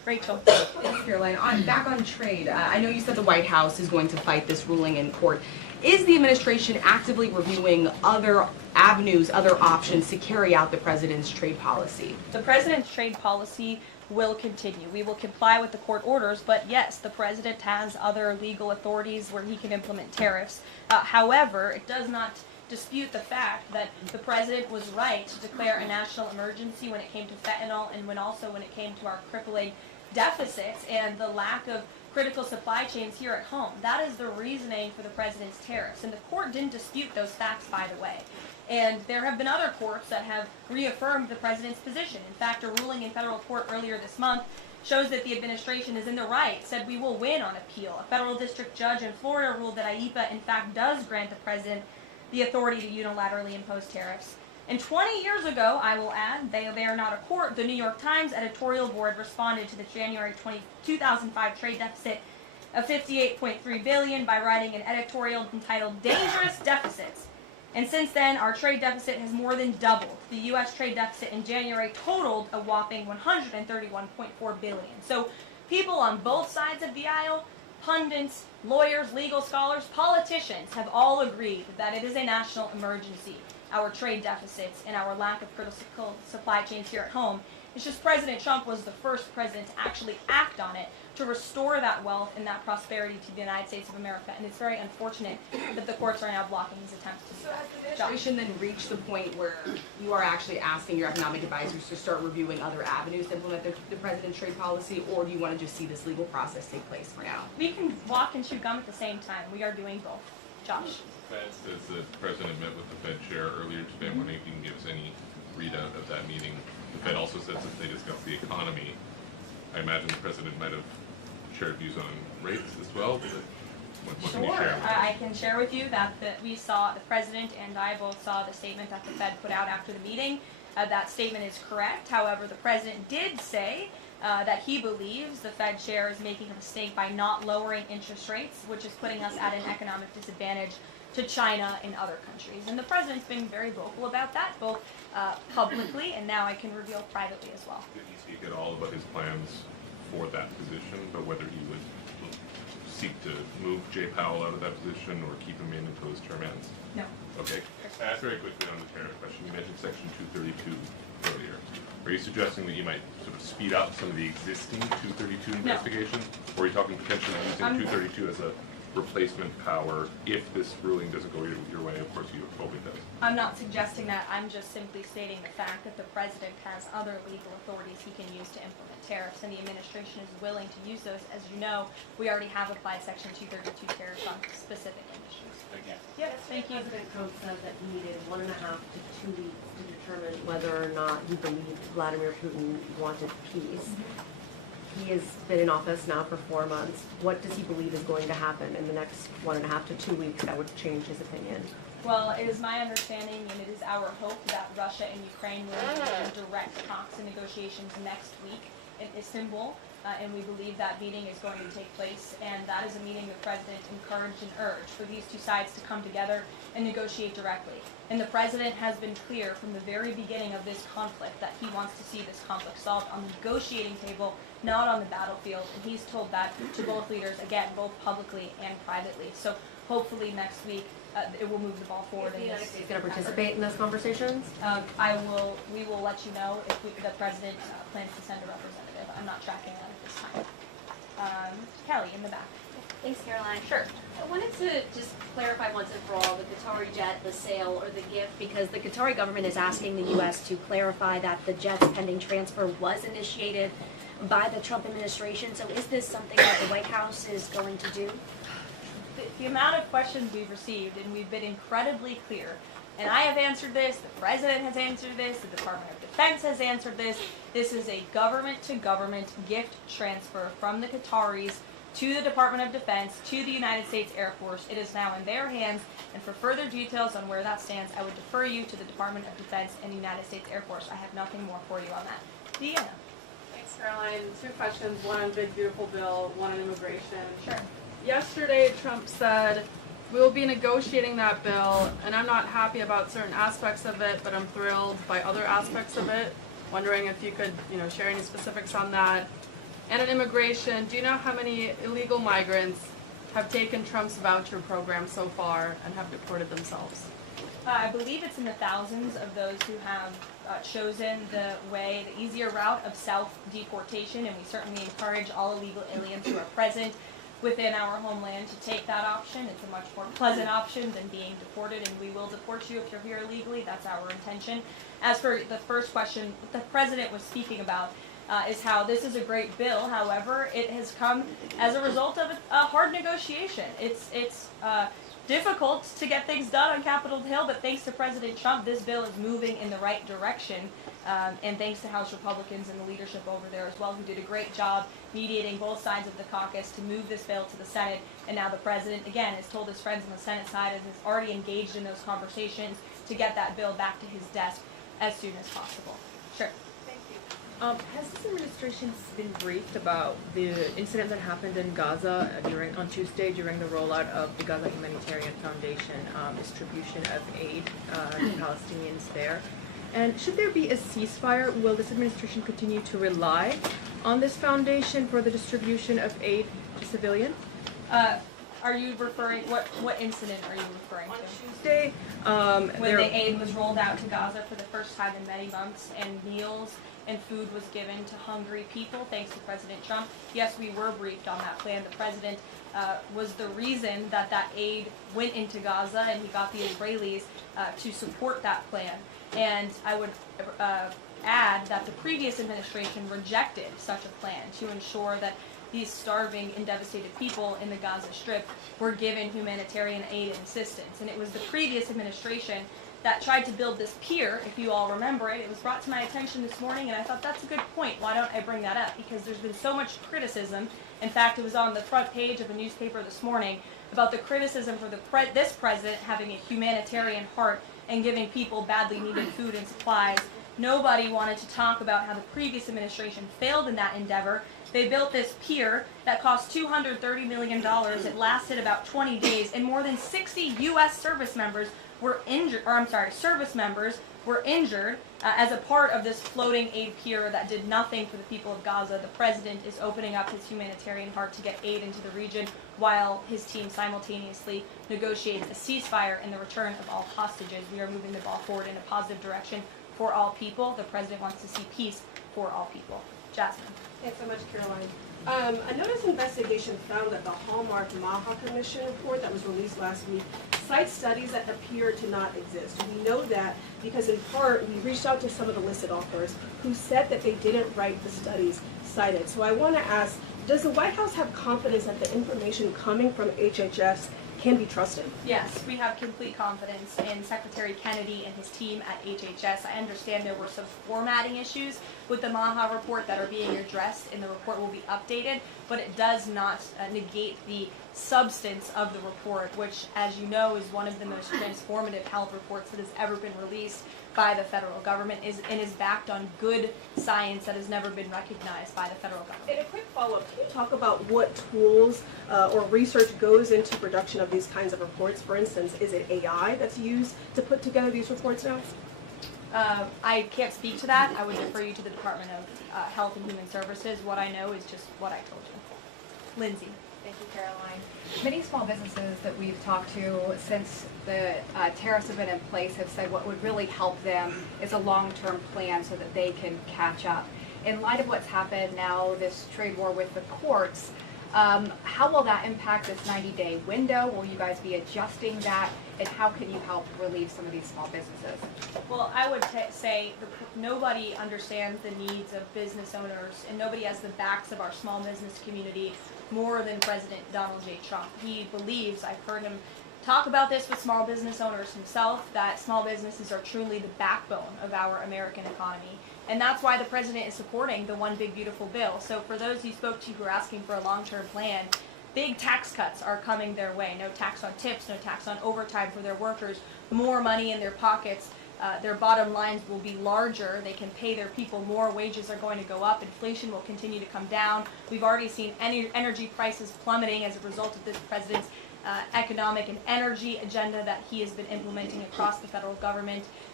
Rachel. Thanks, Caroline. Back on trade, I know you said the White House is going to fight this ruling in court. Is the administration actively reviewing other avenues, other options to carry out the president's trade policy? The president's trade policy will continue. We will comply with the court orders, but yes, the president has other legal authorities where he can implement tariffs. However, it does not dispute the fact that the president was right to declare a national emergency when it came to fentanyl and when it came to our crippling deficits and the lack of critical supply chains here at home. That is the reasoning for the president's tariffs. And the court didn't dispute those facts, by the way. And there have been other courts that have reaffirmed the president's position. In fact, a ruling in federal court earlier this month shows that the administration is in the right, said we will win on appeal. A federal district judge in Florida ruled that IEEPA, in fact, does grant the president the authority to unilaterally impose tariffs. And 20 years ago, I will add, they are not a court, the New York Times editorial board responded to the January 2005 trade deficit of $58.3 billion by writing an editorial entitled Dangerous Deficits. And since then, our trade deficit has more than doubled. The U.S. trade deficit in January totaled a whopping $131.4 billion. So people on both sides of the aisle, pundits, lawyers, legal scholars, politicians have all agreed that it is a national emergency. Our trade deficits and our lack of critical supply chains here at home. It's just President Trump was the first president to actually act on it to restore that wealth and that prosperity to the United States of America. And it's very unfortunate that the courts are now blocking his attempts to do So that. has the administration then reached the point where you are actually asking your economic advisors to start reviewing other avenues to implement the president's trade policy, or do you want to just see this legal process take place for now? We can walk and chew gum at the same time. We are doing both. Josh. The Fed says the president met with the Fed chair earlier today. I'm wondering if you can give us any readout of that meeting. The Fed also says that they discussed the economy. I imagine the president might have shared views on rates as well. What can you Sure. share? I can share with you that we saw, the president and I both saw the statement that the Fed put out after the meeting. That statement is correct. However, the president did say that he believes the Fed chair is making a mistake by not lowering interest rates, which is putting us at an economic disadvantage to China and other countries. And the president's been very vocal about that, both publicly and now I can reveal privately as well. Did he speak at all about his plans for that position, but whether he would seek to move Jay Powell out of that position or keep him in until his term ends? No. Okay. Very quickly on the tariff question, you mentioned Section 232 earlier. Are you suggesting that you might sort of speed up some of the existing 232 investigations? Or are you talking potentially using 232 as a replacement power if this ruling doesn't go your way? Of course, you hope it does. I'm not suggesting that. I'm just simply stating the fact that the president has other legal authorities he can use to implement tariffs, and the administration is willing to use those. As you know, we already have applied Section 232 tariffs on specific industries. Thank you. Yes, thank you. President Trump said that he needed 1.5 to 2 weeks to determine whether or not he believed Vladimir Putin wanted peace. He has been in office now for 4 months. What does he believe is going to happen in the next 1.5 to 2 weeks that would change his opinion? Well, it is my understanding and it is our hope that Russia and Ukraine will engage in direct talks and negotiations next week in Istanbul. And we believe that meeting is going to take place, and that is a meeting the president encouraged and urged for these two sides to come together and negotiate directly. And the president has been clear from the very beginning of this conflict that he wants to see this conflict solved on the negotiating table, not on the battlefield. And he's told that to both leaders, again, both publicly and privately. So hopefully next week it will move the ball forward. Is the United States going to participate in those conversations? We will let you know if the president plans to send a representative. I'm not tracking that at this time. Kelly, in the back. Thanks, Caroline. Sure. I wanted to just clarify once and for all the Qatari jet, the sale or the gift, because the Qatari government is asking the U.S. to clarify that the jet's pending transfer was initiated by the Trump administration. So is this something that the White House is going to do? The amount of questions we've received, and we've been incredibly clear, and I have answered this, the president has answered this, the Department of Defense has answered this. This is a government-to-government gift transfer from the Qataris to the Department of Defense, to the United States Air Force. It is now in their hands, and for further details on where that stands, I would defer you to the Department of Defense and the United States Air Force. I have nothing more for you on that. Deanna. Thanks, Caroline. 2 questions, one on big beautiful bill, one on immigration. Sure. Yesterday, Trump said, we will be negotiating that bill, and I'm not happy about certain aspects of it, but I'm thrilled by other aspects of it. Wondering if you could, share any specifics on that. And on immigration, do you know how many illegal migrants have taken Trump's voucher program so far and have deported themselves? I believe it's in the thousands of those who have chosen the easier route of self-deportation, and we certainly encourage all illegal aliens who are present within our homeland to take that option. It's a much more pleasant option than being deported, and we will deport you if you're here illegally. That's our intention. As for the first question, what the president was speaking about is how this is a great bill. However, it has come as a result of a hard negotiation. It's difficult to get things done on Capitol Hill, but thanks to President Trump, this bill is moving in the right direction. And thanks to House Republicans and the leadership over there as well, who did a great job mediating both sides of the caucus to move this bill to the Senate. And now the president, again, has told his friends on the Senate side and is already engaged in those conversations to get that bill back to his desk as soon as possible. Sure. Has this administration been briefed about the incident that happened in Gaza on Tuesday during the rollout of the Gaza Humanitarian Foundation distribution of aid to Palestinians there? And should there be a ceasefire, will this administration continue to rely on this foundation for the distribution of aid to civilians? Are you referring, what incident are you referring to? Tuesday, when the aid was rolled out to Gaza for the first time in many months, and meals and food was given to hungry people, thanks to President Trump. Yes, we were briefed on that plan. The president was the reason that that aid went into Gaza, and he got the Israelis to support that plan. And I would add that the previous administration rejected such a plan to ensure that these starving and devastated people in the Gaza Strip were given humanitarian aid and assistance. And it was the previous administration that tried to build this pier, if you all remember it. It was brought to my attention this morning, and I thought that's a good point. Why don't I bring that up? Because there's been so much criticism. In fact, it was on the front page of a newspaper this morning about the criticism for this president having a humanitarian heart and giving people badly needed food and supplies. Nobody wanted to talk about how the previous administration failed in that endeavor. They built this pier that cost $230 million. It lasted about 20 days, and more than 60 U.S. service members were injured, as a part of this floating aid pier that did nothing for the people of Gaza. The president is opening up his humanitarian heart to get aid into the region, while his team simultaneously negotiates a ceasefire and the return of all hostages. We are moving the ball forward in a positive direction for all people. The president wants to see peace for all people. Jasmine. Thanks so much, Caroline. A notice investigation found that the Hallmark Maha Commission report that was released last week cites studies that appear to not exist. We know that because in part we reached out to some of the listed authors who said that they didn't write the studies cited. So I want to ask, does the White House have confidence that the information coming from HHS can be trusted? Yes, we have complete confidence in Secretary Kennedy and his team at HHS. I understand there were some formatting issues with the Maha report that are being addressed, and the report will be updated, but it does not negate the substance of the report, which, as you know, is one of the most transformative health reports that has ever been released by the federal government, and is backed on good science that has never been recognized by the federal government. And a quick follow-up, can you talk about what tools or research goes into production of these kinds of reports? For instance, is it AI that's used to put together these reports now? I can't speak to that. I would refer you to the Department of Health and Human Services. What I know is just what I told you. Lindsay. Thank you, Caroline. Many small businesses that we've talked to since the tariffs have been in place have said what would really help them is a long-term plan so that they can catch up. In light of what's happened now, this trade war with the courts, how will that impact this 90-day window? Will you guys be adjusting that? And how can you help relieve some of these small businesses? Well, I would say nobody understands the needs of business owners, and nobody has the backs of our small business community more than President Donald J. Trump. He believes, I've heard him talk about this with small business owners himself, that small businesses are truly the backbone of our American economy. And that's why the president is supporting the One Big Beautiful Bill. So for those you spoke to who are asking for a long-term plan, big tax cuts are coming their way. No tax on tips, no tax on overtime for their workers, more money in their pockets. Their bottom lines will be larger. They can pay their people more. Wages are going to go up. Inflation will continue to come down. We've already seen energy prices plummeting as a result of this president's economic and energy agenda that he has been implementing across the federal government.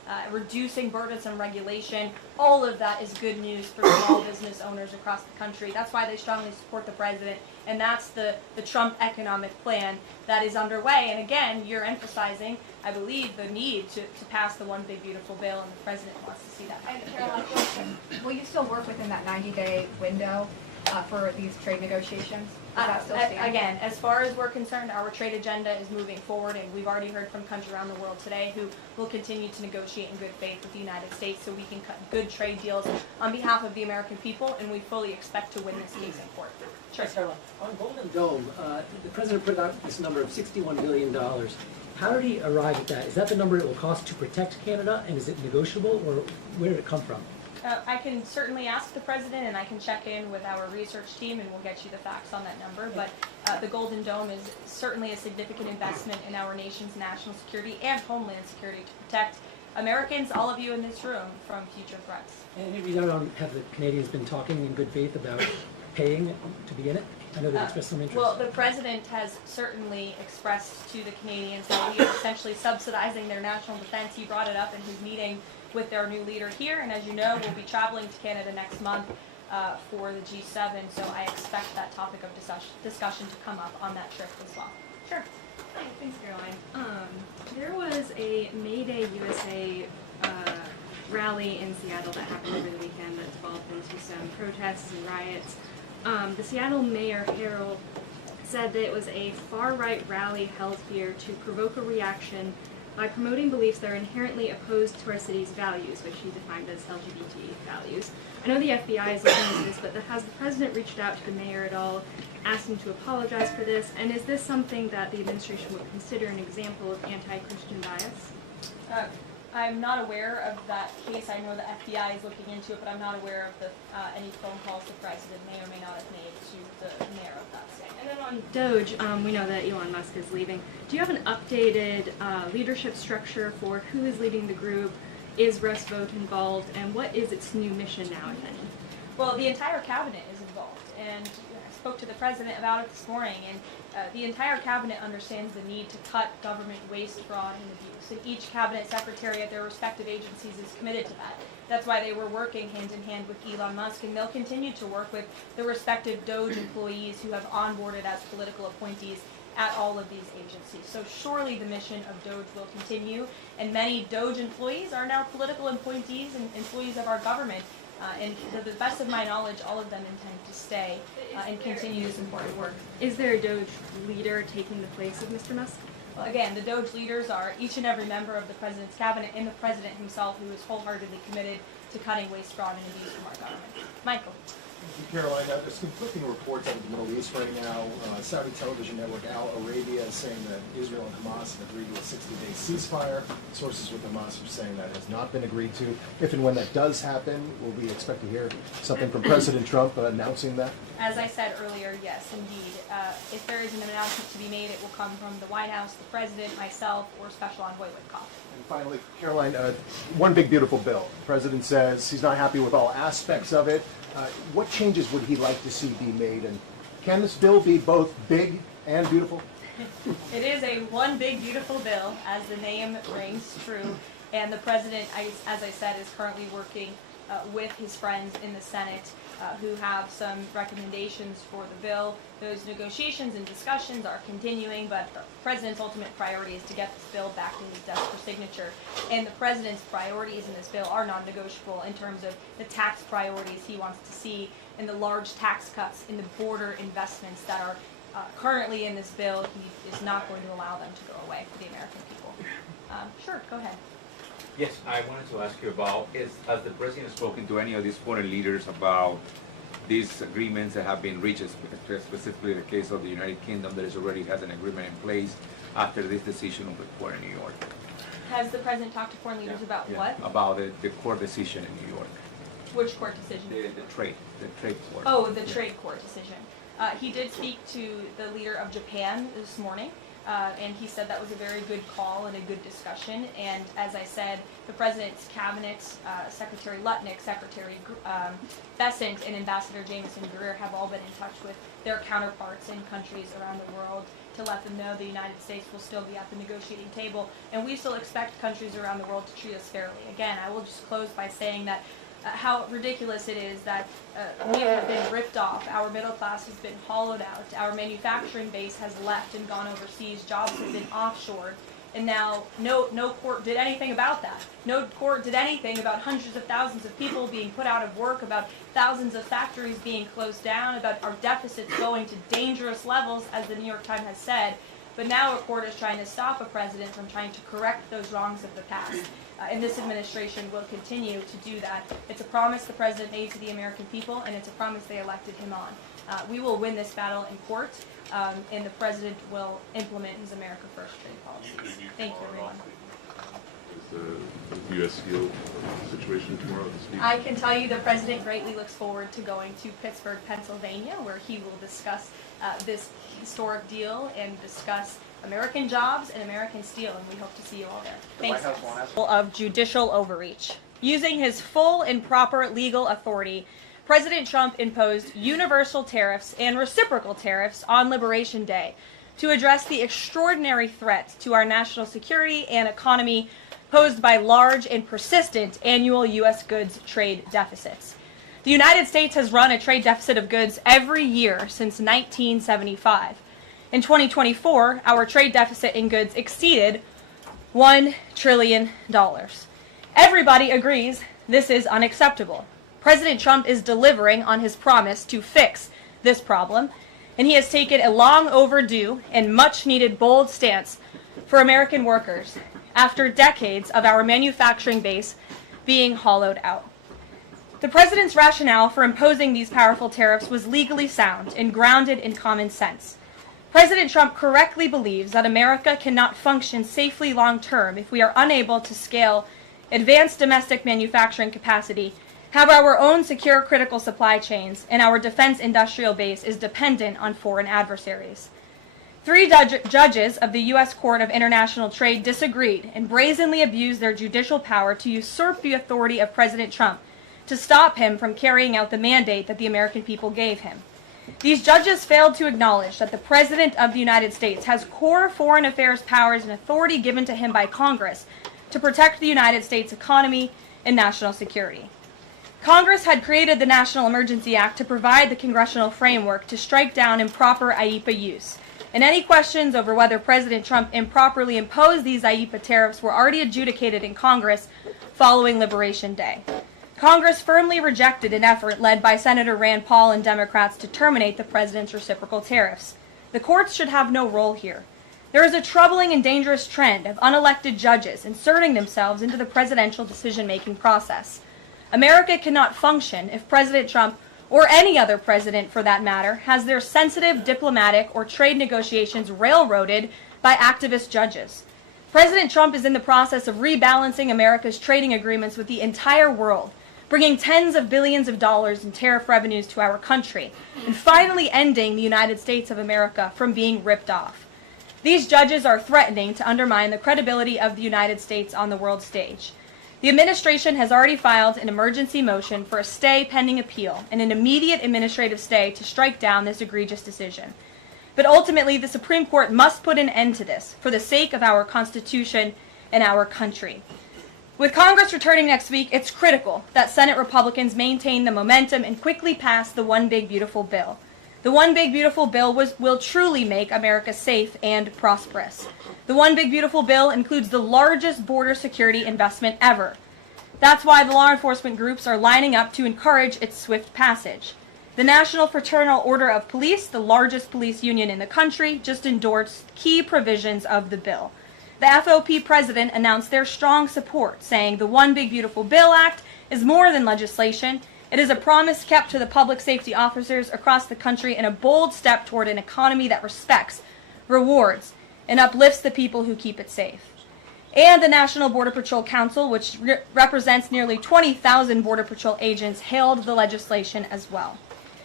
reducing burdensome regulation. All of that is good news for small business owners across the country. That's why they strongly support the president, and that's the Trump economic plan that is underway. And again, you're emphasizing, I believe, the need to pass the one big beautiful bill, and the president wants to see that. And Caroline, will you still work within that 90-day window for these trade negotiations? Does that still stand? Again, as far as we're concerned, our trade agenda is moving forward, and we've already heard from countries around the world today who will continue to negotiate in good faith with the United States so we can cut good trade deals on behalf of the American people, and we fully expect to win this case in court. Sure. Caroline, on Golden Dome, the president put out this number of $61 billion. How did he arrive at that? Is that the number it will cost to protect Canada, and is it negotiable, or where did it come from? I can certainly ask the president, and I can check in with our research team, and we'll get you the facts on that number. But the Golden Dome is certainly a significant investment in our nation's national security and homeland security to protect Americans, all of you in this room, from future threats. And you don't have the Canadians been talking in good faith about paying to be in it? I know they've expressed some interest. Well, the president has certainly expressed to the Canadians that we are essentially subsidizing their national defense. He brought it up in his meeting with their new leader here, and as you know, we'll be traveling to Canada next month for the G7, so I expect that topic of discussion to come up on that trip as well. Sure. Hi, thanks, Caroline. There was a May Day USA rally in Seattle that happened over the weekend that developed into some protests and riots. The Seattle Mayor Harrell said that it was a far-right rally held here to provoke a reaction by promoting beliefs that are inherently opposed to our city's values, which he defined as LGBT values. I know the FBI is looking into this, but has the president reached out to the mayor at all, asked him to apologize for this, and is this something that the administration would consider an example of anti-Christian bias? I'm not aware of that case. I know the FBI is looking into it, but I'm not aware of any phone calls the president may or may not have made to the mayor of that state. And then on Doge, we know that Elon Musk is leaving. Do you have an updated leadership structure for who is leading the group? Is Russ Vought involved? And what is its new mission now, if any? Well, the entire cabinet is involved, and I spoke to the president about it this morning, and the entire cabinet understands the need to cut government waste, fraud, and abuse, and each cabinet secretary at their respective agencies is committed to that. That's why they were working hand in hand with Elon Musk, and they'll continue to work with the respective Doge employees who have onboarded as political appointees at all of these agencies. So surely the mission of Doge will continue, and many Doge employees are now political appointees and employees of our government. And to the best of my knowledge, all of them intend to stay and continue this important work. Is there a Doge leader taking the place of Mr. Musk? Well, again, the Doge leaders are each and every member of the president's cabinet and the president himself, who is wholeheartedly committed to cutting waste, fraud, and abuse from our government. Michael. Caroline, there's conflicting reports out of the Middle East right now. Saudi television network Al Arabia is saying that Israel and Hamas have agreed to a 60-day ceasefire. Sources with Hamas are saying that has not been agreed to. If and when that does happen, will we expect to hear something from President Trump announcing that? As I said earlier, yes, indeed. If there is an announcement to be made, it will come from the White House, the president, myself, or Special Envoy Witkoff. And finally, Caroline, one big beautiful bill. The president says he's not happy with all aspects of it. What changes would he like to see be made? And can this bill be both big and beautiful? It is a one big beautiful bill, as the name rings true. And the president, as I said, is currently working with his friends in the Senate who have some recommendations for the bill. Those negotiations and discussions are continuing, but the president's ultimate priority is to get this bill back to his desk for signature. And the president's priorities in this bill are non-negotiable in terms of the tax priorities he wants to see and the large tax cuts in the border investments that are currently in this bill. He is not going to allow them to go away for the American people. Sure, go ahead. Yes, I wanted to ask you about, has the president spoken to any of these foreign leaders about these agreements that have been reached, specifically the case of the United Kingdom that already has an agreement in place after this decision of the court in New York? Has the president talked to foreign leaders about what? About the court decision in New York. Which court decision? The trade court. Oh, the trade court decision. He did speak to the leader of Japan this morning. And he said that was a very good call and a good discussion. And as I said, the President's cabinet, Secretary Lutnick, Secretary Bessent, and Ambassador Jameson Greer have all been in touch with their counterparts in countries around the world to let them know the United States will still be at the negotiating table. And we still expect countries around the world to treat us fairly. Again, I will just close by saying that how ridiculous it is that we have been ripped off, our middle class has been hollowed out, our manufacturing base has left and gone overseas, jobs have been offshored, and now no court did anything about that. No court did anything about hundreds of thousands of people being put out of work, about thousands of factories being closed down, about our deficits going to dangerous levels, as the New York Times has said. But now a court is trying to stop a president from trying to correct those wrongs of the past. And this administration will continue to do that. It's a promise the president made to the American people, and it's a promise they elected him on. We will win this battle in court, and the president will implement his America First trade policies. Thank you, everyone. Is the U.S. Steel situation tomorrow this week? I can tell you the president greatly looks forward to going to Pittsburgh, Pennsylvania, where he will discuss this historic deal and discuss American jobs and American steel, and we hope to see you all there. Thanks. Of judicial overreach. Using his full and proper legal authority, President Trump imposed universal tariffs and reciprocal tariffs on Liberation Day to address the extraordinary threat to our national security and economy posed by large and persistent annual U.S. goods trade deficits. The United States has run a trade deficit of goods every year since 1975. In 2024, our trade deficit in goods exceeded $1 trillion. Everybody agrees this is unacceptable. President Trump is delivering on his promise to fix this problem, and he has taken a long overdue and much needed bold stance for American workers after decades of our manufacturing base being hollowed out. The president's rationale for imposing these powerful tariffs was legally sound and grounded in common sense. President Trump correctly believes that America cannot function safely long-term if we are unable to scale advanced domestic manufacturing capacity, have our own secure critical supply chains, and our defense industrial base is dependent on foreign adversaries. 3 judges of the U.S. Court of International Trade disagreed and brazenly abused their judicial power to usurp the authority of President Trump to stop him from carrying out the mandate that the American people gave him. These judges failed to acknowledge that the President of the United States has core foreign affairs powers and authority given to him by Congress to protect the United States economy and national security. Congress had created the National Emergency Act to provide the congressional framework to strike down improper IEEPA use. And any questions over whether President Trump improperly imposed these IEEPA tariffs were already adjudicated in Congress following Liberation Day. Congress firmly rejected an effort led by Senator Rand Paul and Democrats to terminate the president's reciprocal tariffs. The courts should have no role here. There is a troubling and dangerous trend of unelected judges inserting themselves into the presidential decision-making process. America cannot function if President Trump, or any other president for that matter, has their sensitive diplomatic or trade negotiations railroaded by activist judges. President Trump is in the process of rebalancing America's trading agreements with the entire world, bringing tens of billions of dollars in tariff revenues to our country, and finally ending the United States of America from being ripped off. These judges are threatening to undermine the credibility of the United States on the world stage. The administration has already filed an emergency motion for a stay pending appeal and an immediate administrative stay to strike down this egregious decision. But ultimately, the Supreme Court must put an end to this for the sake of our Constitution and our country. With Congress returning next week, it's critical that Senate Republicans maintain the momentum and quickly pass the One Big Beautiful Bill. The One Big Beautiful Bill will truly make America safe and prosperous. The One Big Beautiful Bill includes the largest border security investment ever. That's why the law enforcement groups are lining up to encourage its swift passage. The National Fraternal Order of Police, the largest police union in the country, just endorsed key provisions of the bill. The FOP president announced their strong support, saying the One Big Beautiful Bill Act is more than legislation. It is a promise kept to the public safety officers across the country and a bold step toward an economy that respects, rewards, and uplifts the people who keep it safe. And the National Border Patrol Council, which represents nearly 20,000 Border Patrol agents, hailed the legislation as well.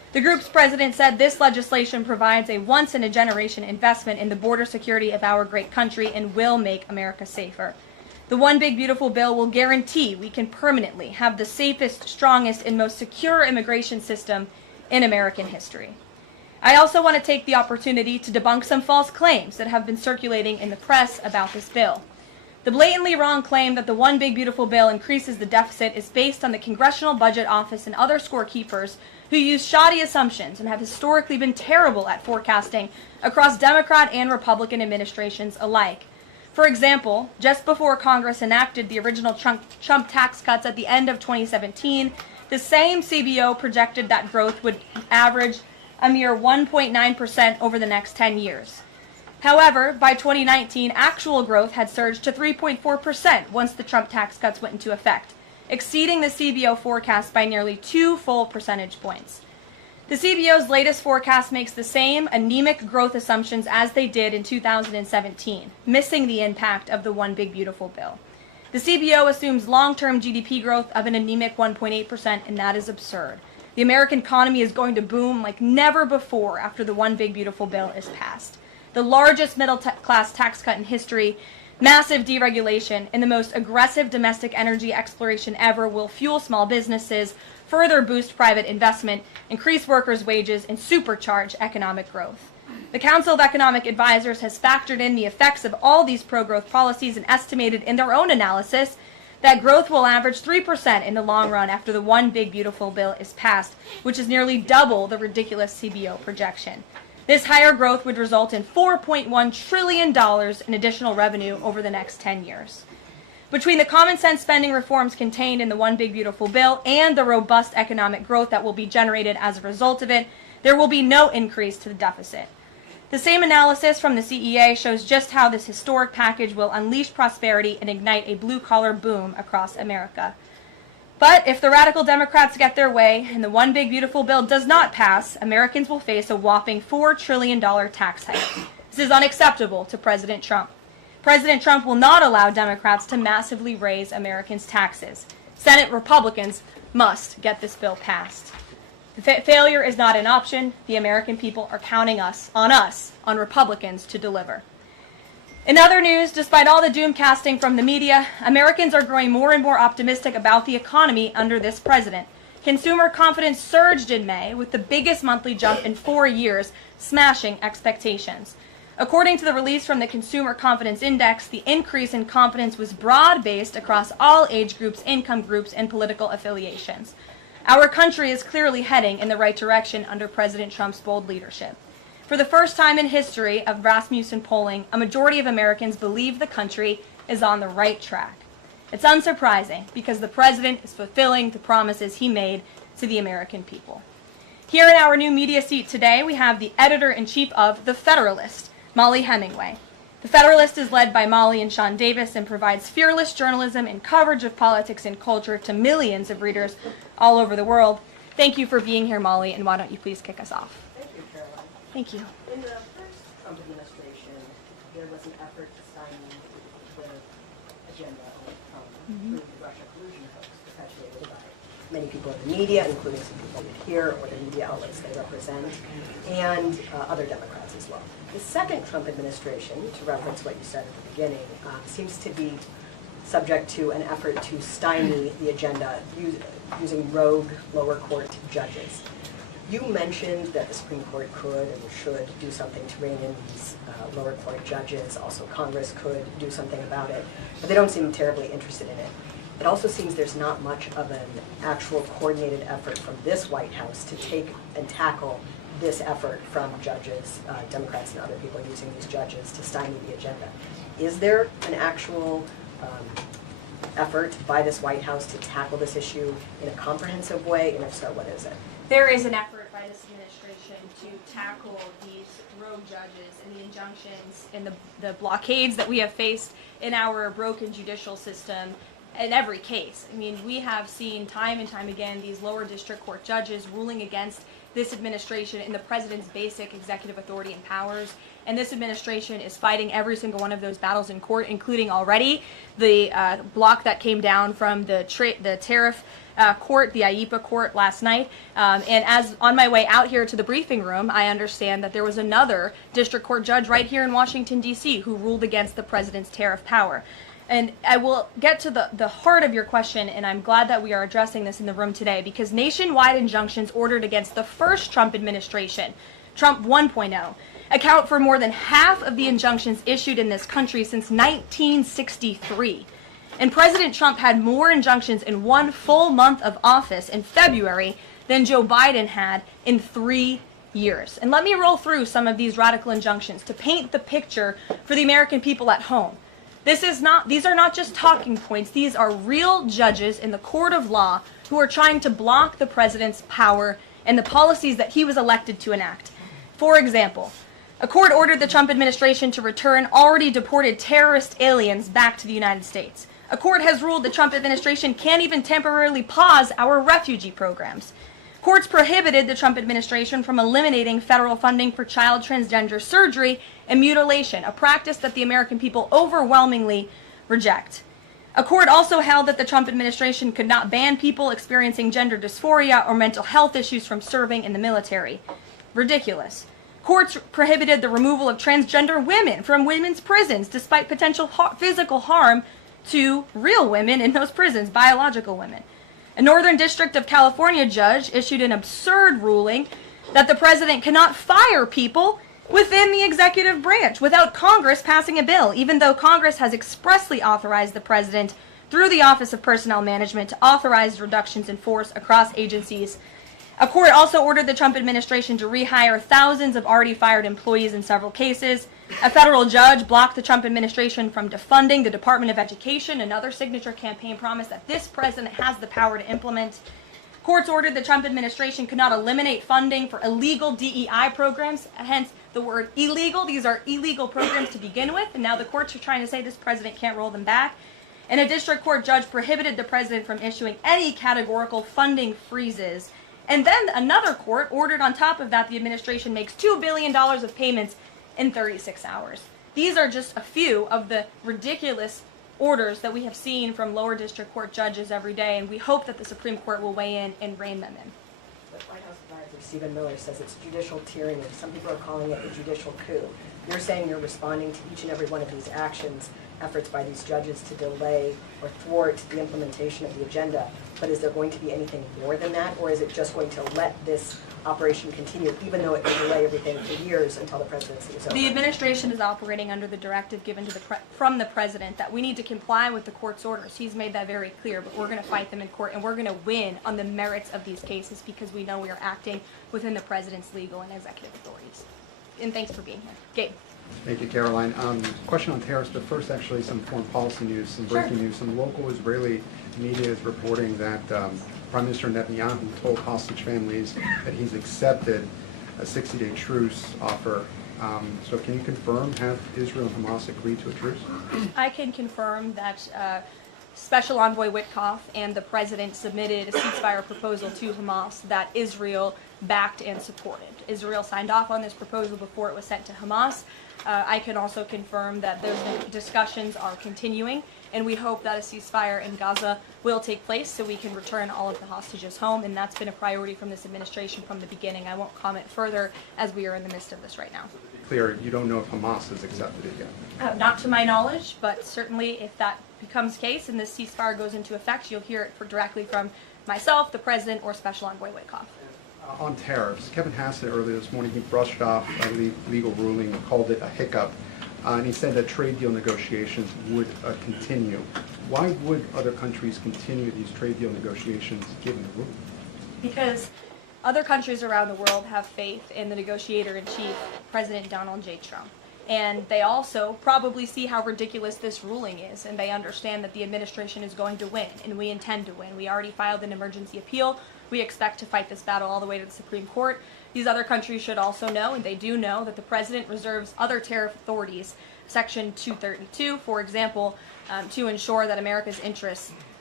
The group's president said this legislation provides a once-in-a-generation investment in the border security of our great country and will make America safer. The One Big Beautiful Bill will guarantee we can permanently have the safest, strongest, and most secure immigration system in American history. I also want to take the opportunity to debunk some false claims that have been circulating in the press about this bill. The blatantly wrong claim that the One Big Beautiful Bill increases the deficit is based on the Congressional Budget Office and other scorekeepers who use shoddy assumptions and have historically been terrible at forecasting across Democrat and Republican administrations alike. For example, just before Congress enacted the original Trump tax cuts at the end of 2017, the same CBO projected that growth would average a mere 1.9% over the next 10 years. However, by 2019, actual growth had surged to 3.4% once the Trump tax cuts went into effect, exceeding the CBO forecast by nearly 2 full percentage points. The CBO's latest forecast makes the same anemic growth assumptions as they did in 2017, missing the impact of the One Big Beautiful Bill. The CBO assumes long-term GDP growth of an anemic 1.8%, and that is absurd. The American economy is going to boom like never before after the One Big Beautiful Bill is passed. The largest middle-class tax cut in history, massive deregulation, and the most aggressive domestic energy exploration ever will fuel small businesses, further boost private investment, increase workers' wages, and supercharge economic growth. The Council of Economic Advisors has factored in the effects of all these pro-growth policies and estimated in their own analysis that growth will average 3% in the long run after the One Big Beautiful Bill is passed, which is nearly double the ridiculous CBO projection. This higher growth would result in $4.1 trillion in additional revenue over the next 10 years. Between the common sense spending reforms contained in the One Big Beautiful Bill and the robust economic growth that will be generated as a result of it, there will be no increase to the deficit. The same analysis from the CEA shows just how this historic package will unleash prosperity and ignite a blue-collar boom across America. But if the radical Democrats get their way and the One Big Beautiful Bill does not pass, Americans will face a whopping $4 trillion tax hike. This is unacceptable to President Trump. President Trump will not allow Democrats to massively raise Americans' taxes. Senate Republicans must get this bill passed. Failure is not an option. The American people are counting on Republicans to deliver. In other news, despite all the doom casting from the media, Americans are growing more and more optimistic about the economy under this president. Consumer confidence surged in May with the biggest monthly jump in 4 years, smashing expectations. According to the release from the Consumer Confidence Index, the increase in confidence was broad-based across all age groups, income groups, and political affiliations. Our country is clearly heading in the right direction under President Trump's bold leadership. For the first time in history of Rasmussen polling, a majority of Americans believe the country is on the right track. It's unsurprising because the president is fulfilling the promises he made to the American people. Here in our new media seat today, we have the editor-in-chief of The Federalist, Molly Hemingway. The Federalist is led by Molly and Sean Davis and provides fearless journalism and coverage of politics and culture to millions of readers all over the world. Thank you for being here, Molly, and why don't you please kick us off? Thank you, Caroline. Thank you. In the first Trump administration, there was an effort to stymie the agenda through the Russia collusion hoax perpetuated by many people in the media, including some people here or the media outlets they represent, and other Democrats as well. The second Trump administration, to reference what you said at the beginning, seems to be subject to an effort to stymie the agenda using rogue lower court judges. You mentioned that the Supreme Court could and should do something to rein in these lower court judges. Also, Congress could do something about it, but they don't seem terribly interested in it. It also seems there's not much of an actual coordinated effort from this White House to take and tackle this effort from judges, Democrats and other people using these judges to stymie the agenda. Is there an actual effort by this White House to tackle this issue in a comprehensive way, and if so, what is it? There is an effort by this administration to tackle these rogue judges and the injunctions and the blockades that we have faced in our broken judicial system in every case. I mean, we have seen time and time again these lower district court judges ruling against this administration and the president's basic executive authority and powers. And this administration is fighting every single one of those battles in court, including already the block that came down from the tariff court, the IEPA court last night. And as on my way out here to the briefing room, I understand that there was another district court judge right here in Washington, D.C. who ruled against the president's tariff power. And I will get to the heart of your question, and I'm glad that we are addressing this in the room today, because nationwide injunctions ordered against the first Trump administration, Trump 1.0, account for more than half of the injunctions issued in this country since 1963. And President Trump had more injunctions in one full month of office in February than Joe Biden had in 3 years. And let me roll through some of these radical injunctions to paint the picture for the American people at home. These are not just talking points. These are real judges in the court of law who are trying to block the president's power and the policies that he was elected to enact. For example, a court ordered the Trump administration to return already deported terrorist aliens back to the United States. A court has ruled the Trump administration can't even temporarily pause our refugee programs. Courts prohibited the Trump administration from eliminating federal funding for child transgender surgery and mutilation, a practice that the American people overwhelmingly reject. A court also held that the Trump administration could not ban people experiencing gender dysphoria or mental health issues from serving in the military. Ridiculous. Courts prohibited the removal of transgender women from women's prisons despite potential physical harm to real women in those prisons, biological women. A Northern District of California judge issued an absurd ruling that the president cannot fire people within the executive branch without Congress passing a bill, even though Congress has expressly authorized the president through the Office of Personnel Management to authorize reductions in force across agencies. A court also ordered the Trump administration to rehire thousands of already fired employees in several cases. A federal judge blocked the Trump administration from defunding the Department of Education, another signature campaign promise that this president has the power to implement. Courts ordered the Trump administration could not eliminate funding for illegal DEI programs, hence the word illegal. These are illegal programs to begin with, and now the courts are trying to say this president can't roll them back. And a district court judge prohibited the president from issuing any categorical funding freezes. And then another court ordered on top of that the administration makes $2 billion of payments in 36 hours. These are just a few of the ridiculous orders that we have seen from lower district court judges every day, and we hope that the Supreme Court will weigh in and rein them in. The White House advisor Stephen Miller says it's judicial tyranny. Some people are calling it a judicial coup. You're saying you're responding to each and every one of these actions, efforts by these judges to delay or thwart the implementation of the agenda. But is there going to be anything more than that, or is it just going to let this operation continue, even though it will delay everything for years until the presidency is over? The administration is operating under the directive given to from the president that we need to comply with the court's orders. He's made that very clear, but we're going to fight them in court, and we're going to win on the merits of these cases because we know we are acting within the president's legal and executive authorities. And thanks for being here. Gabe. Thank you, Caroline. Question on tariffs, but first actually some foreign policy news, some breaking news. Some local Israeli media is reporting that Prime Minister Netanyahu told hostage families that he's accepted a 60-day truce offer. So can you confirm, have Israel and Hamas agreed to a truce? I can confirm that Special Envoy Witkoff and the president submitted a ceasefire proposal to Hamas that Israel backed and supported. Israel signed off on this proposal before it was sent to Hamas. I can also confirm that those discussions are continuing, and we hope that a ceasefire in Gaza will take place so we can return all of the hostages home, and that's been a priority from this administration from the beginning. I won't comment further as we are in the midst of this right now. Clear, you don't know if Hamas has accepted it yet? Not to my knowledge, but certainly if that becomes the case and this ceasefire goes into effect, you'll hear it directly from myself, the president, or Special Envoy Witkoff. On tariffs, Kevin Hassett earlier this morning, he brushed off a legal ruling and called it a hiccup, and he said that trade deal negotiations would continue. Why would other countries continue these trade deal negotiations given the ruling? Because other countries around the world have faith in the negotiator-in-chief, President Donald J. Trump. And they also probably see how ridiculous this ruling is, and they understand that the administration is going to win, and we intend to win. We already filed an emergency appeal. We expect to fight this battle all the way to the Supreme Court. These other countries should also know, and they do know, that the president reserves other tariff authorities, Section 232, for example, to ensure that America's interests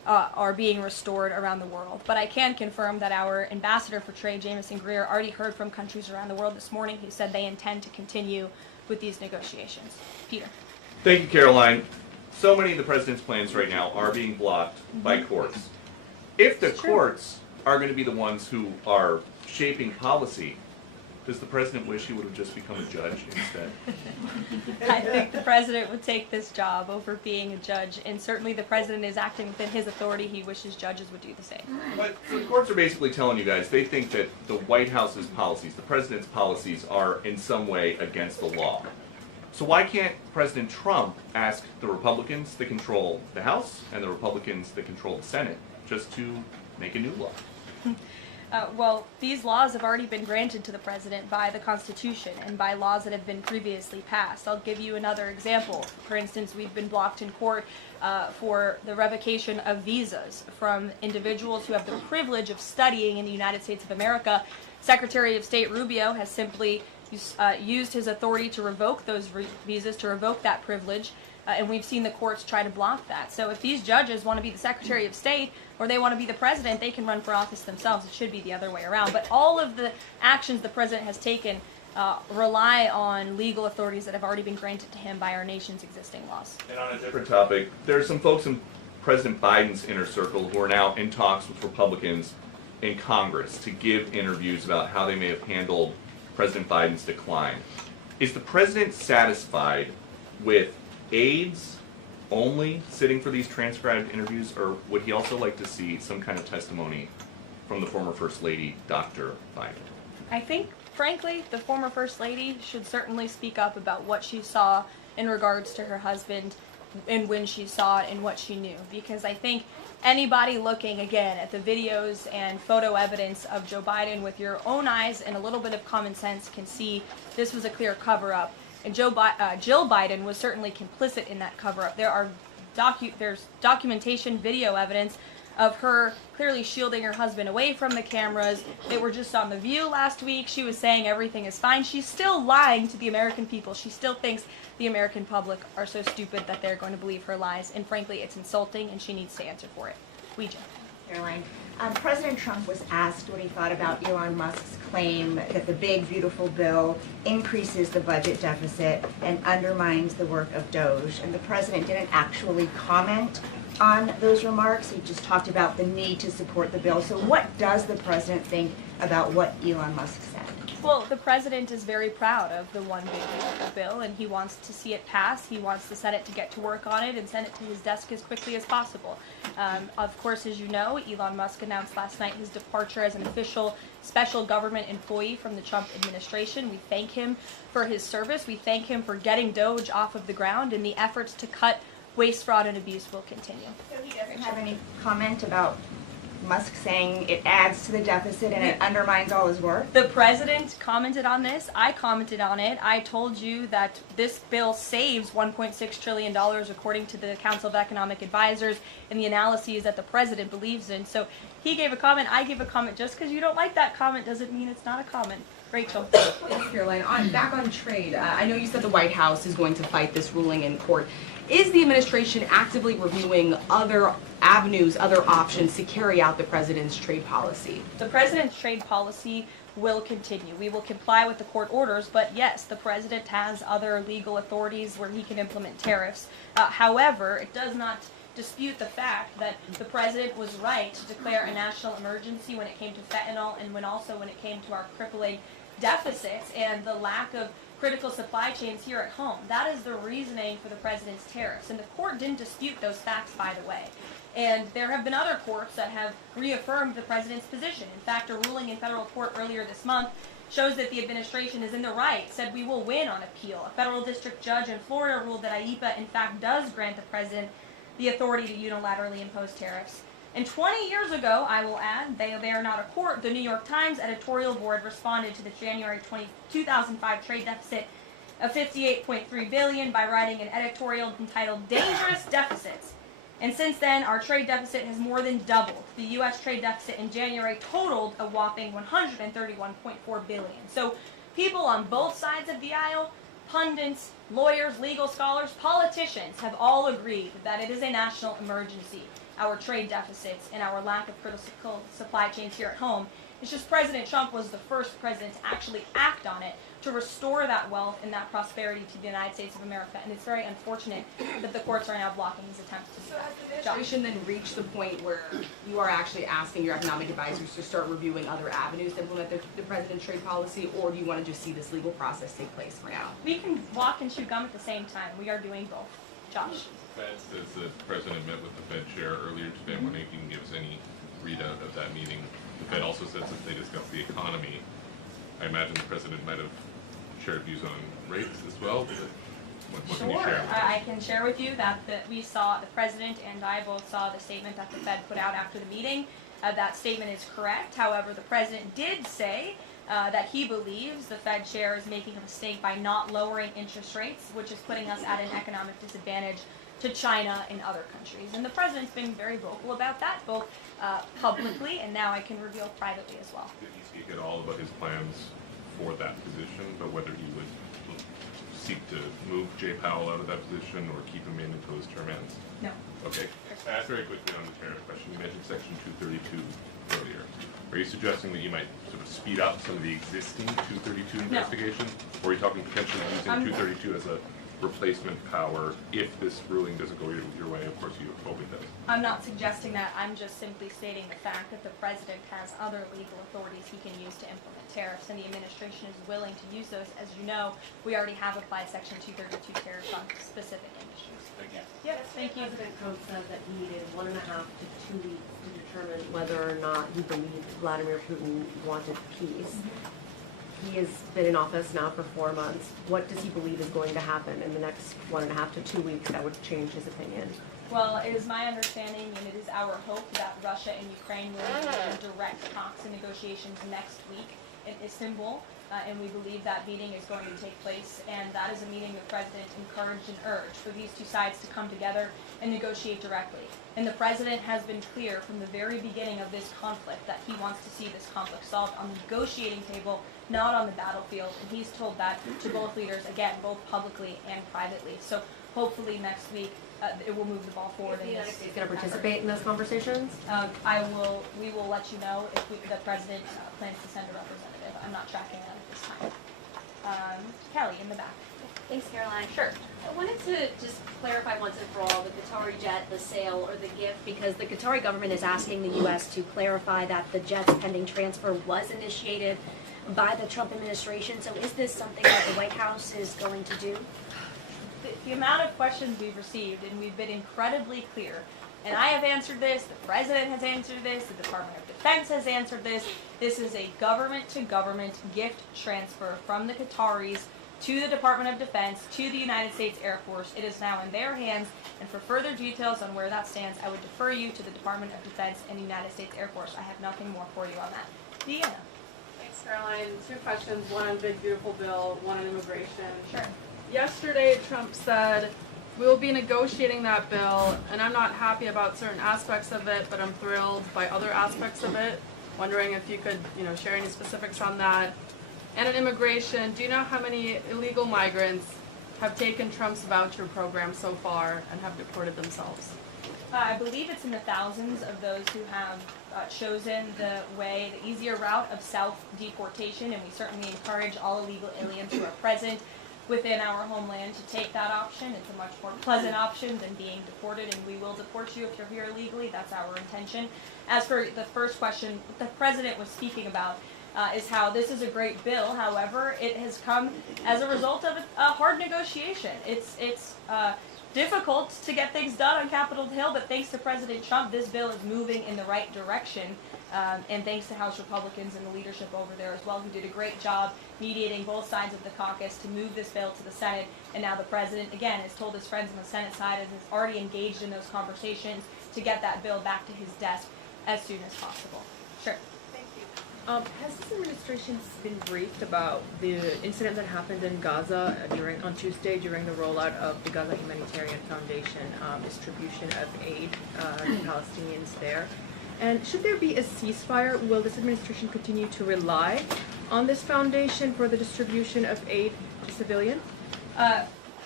are being restored around the world. But I can confirm that our ambassador for trade, Jameson Greer, already heard from countries around the world this morning who said they intend to continue with these negotiations. Peter. Thank you, Caroline. So many of the president's plans right now are being blocked by courts. If the courts are going to be the ones who are shaping policy, does the president wish he would have just become a judge instead? I think the president would take this job over being a judge, and certainly the president is acting within his authority. He wishes judges would do the same. But so the courts are basically telling you guys they think that the White House's policies, the president's policies, are in some way against the law. So why can't President Trump ask the Republicans that control the House and the Republicans that control the Senate just to make a new law? Well, these laws have already been granted to the president by the Constitution and by laws that have been previously passed. I'll give you another example. For instance, we've been blocked in court for the revocation of visas from individuals who have the privilege of studying in the United States of America. Secretary of State Rubio has simply used his authority to revoke those visas, to revoke that privilege, and we've seen the courts try to block that. So if these judges want to be the Secretary of State or they want to be the president, they can run for office themselves. It should be the other way around. But all of the actions the president has taken rely on legal authorities that have already been granted to him by our nation's existing laws. And on a different topic, there are some folks in President Biden's inner circle who are now in talks with Republicans in Congress to give interviews about how they may have handled President Biden's decline. Is the president satisfied with aides only sitting for these transcribed interviews, or would he also like to see some kind of testimony from the former First Lady, Dr. Biden? I think, frankly, the former First Lady should certainly speak up about what she saw in regards to her husband and when she saw it and what she knew. Because I think anybody looking, again, at the videos and photo evidence of Joe Biden with your own eyes and a little bit of common sense can see this was a clear cover-up. And Jill Biden was certainly complicit in that cover-up. There's documentation, video evidence of her clearly shielding her husband away from the cameras. They were just on The View last week. She was saying everything is fine. She's still lying to the American people. She still thinks the American public are so stupid that they're going to believe her lies. And frankly, it's insulting, and she needs to answer for it. Ouija. Caroline, President Trump was asked what he thought about Elon Musk's claim that the big, beautiful bill increases the budget deficit and undermines the work of Doge. And the president didn't actually comment on those remarks. He just talked about the need to support the bill. So what does the president think about what Elon Musk said? Well, the president is very proud of the one big beautiful bill, and he wants to see it pass. He wants the Senate to get to work on it and send it to his desk as quickly as possible. Of course, as you know, Elon Musk announced last night his departure as an official special government employee from the Trump administration. We thank him for his service. We thank him for getting Doge off of the ground, and the efforts to cut waste, fraud, and abuse will continue. So he doesn't have any comment about Musk saying it adds to the deficit and it undermines all his work? The president commented on this. I commented on it. I told you that this bill saves $1.6 trillion according to the Council of Economic Advisors and the analyses that the president believes in. So he gave a comment. I gave a comment. Just because you don't like that comment doesn't mean it's not a comment. Rachel. Thanks, Caroline. Back on trade, I know you said the White House is going to fight this ruling in court. Is the administration actively reviewing other avenues, other options to carry out the president's trade policy? The president's trade policy will continue. We will comply with the court orders, but yes, the president has other legal authorities where he can implement tariffs. However, it does not dispute the fact that the president was right to declare a national emergency when it came to fentanyl and when it came to our crippling deficits and the lack of critical supply chains here at home. That is the reasoning for the president's tariffs. And the court didn't dispute those facts, by the way. And there have been other courts that have reaffirmed the president's position. In fact, a ruling in federal court earlier this month shows that the administration is in the right, said we will win on appeal. A federal district judge in Florida ruled that IEPA, in fact, does grant the president the authority to unilaterally impose tariffs. And 20 years ago, I will add, they are not a court, the New York Times editorial board responded to the January 2005 trade deficit of $58.3 billion by writing an editorial entitled Dangerous Deficits. And since then, our trade deficit has more than doubled. The U.S. trade deficit in January totaled a whopping $131.4 billion. So people on both sides of the aisle, pundits, lawyers, legal scholars, politicians have all agreed that it is a national emergency. our trade deficits and our lack of critical supply chains here at home. It's just President Trump was the first president to actually act on it, to restore that wealth and that prosperity to the United States of America. And it's very unfortunate that the courts are now blocking his attempts to do that. Has the administration then reached the point where you are actually asking your economic advisors to start reviewing other avenues to implement the president's trade policy, or do you want to just see this legal process take place for now? We can walk and chew gum at the same time. We are doing both. Josh. The Fed says the president met with the Fed chair earlier today. I'm wondering if you can give us any readout of that meeting. The Fed also said since they discussed the economy, I imagine the president might have shared views on rates as well. What can you share? I can share with you that we saw, the president and I both saw the statement that the Fed put out after the meeting. That statement is correct. However, the president did say that he believes the Fed chair is making a mistake by not lowering interest rates, which is putting us at an economic disadvantage to China and other countries. And the president's been very vocal about that, both publicly and now I can reveal privately as well. Did he speak at all about his plans for that position, but whether he would seek to move Jay Powell out of that position or keep him in until his term ends? No. Okay. Ask very quickly on the tariff question. You mentioned Section 232 earlier. Are you suggesting that you might sort of speed up some of the existing 232 investigations? Or are you talking potentially using 232 as a replacement power if this ruling doesn't go your way? Of course, you hope it does. I'm not suggesting that. I'm just simply stating the fact that the president has other legal authorities he can use to implement tariffs, and the administration is willing to use those. As you know, we already have applied Section 232 tariffs on specific industries. Thank you. Yes, thank you. President Trump said that he needed 1.5 to 2 weeks to determine whether or not he believed Vladimir Putin wanted peace. He has been in office now for 4 months. What does he believe is going to happen in the next 1.5 to 2 weeks that would change his opinion? Well, it is my understanding and it is our hope that Russia and Ukraine will engage in direct talks and negotiations next week in Istanbul. And we believe that meeting is going to take place, and that is a meeting the president encouraged and urged for these two sides to come together and negotiate directly. And the president has been clear from the very beginning of this conflict that he wants to see this conflict solved on the negotiating table, not on the battlefield. And he's told that to both leaders, again, both publicly and privately. So hopefully next week it will move the ball forward. Is the United States going to participate in those conversations? We will let you know if the president plans to send a representative. I'm not tracking that at this time. Kelly, in the back. Thanks, Caroline. Sure. I wanted to just clarify once and for all the Qatari jet, the sale, or the gift, because the Qatari government is asking the U.S. to clarify that the jet's pending transfer was initiated by the Trump administration. So is this something that the White House is going to do? The amount of questions we've received, and we've been incredibly clear, and I have answered this, the president has answered this, the Department of Defense has answered this. This is a government-to-government gift transfer from the Qataris to the Department of Defense, to the United States Air Force. It is now in their hands, and for further details on where that stands, I would defer you to the Department of Defense and the United States Air Force. I have nothing more for you on that. Deanna. Thanks, Caroline. 2 questions, one on Big Beautiful Bill, one on immigration. Sure. Yesterday, Trump said, we will be negotiating that bill, and I'm not happy about certain aspects of it, but I'm thrilled by other aspects of it. Wondering if you could, share any specifics on that. And on immigration, do you know how many illegal migrants have taken Trump's voucher program so far and have deported themselves? I believe it's in the thousands of those who have chosen the easier route of self-deportation, and we certainly encourage all illegal aliens who are present within our homeland to take that option. It's a much more pleasant option than being deported, and we will deport you if you're here illegally. That's our intention. As for the first question, what the president was speaking about is how this is a great bill. However, it has come as a result of a hard negotiation. It's difficult to get things done on Capitol Hill, but thanks to President Trump, this bill is moving in the right direction. And thanks to House Republicans and the leadership over there as well, who did a great job mediating both sides of the caucus to move this bill to the Senate. And now the president, again, has told his friends on the Senate side and has already engaged in those conversations to get that bill back to his desk as soon as possible. Sure. Thank you. Has this administration been briefed about the incident that happened in Gaza on Tuesday during the rollout of the Gaza Humanitarian Foundation distribution of aid to Palestinians there? And should there be a ceasefire, will this administration continue to rely on this foundation for the distribution of aid to civilians?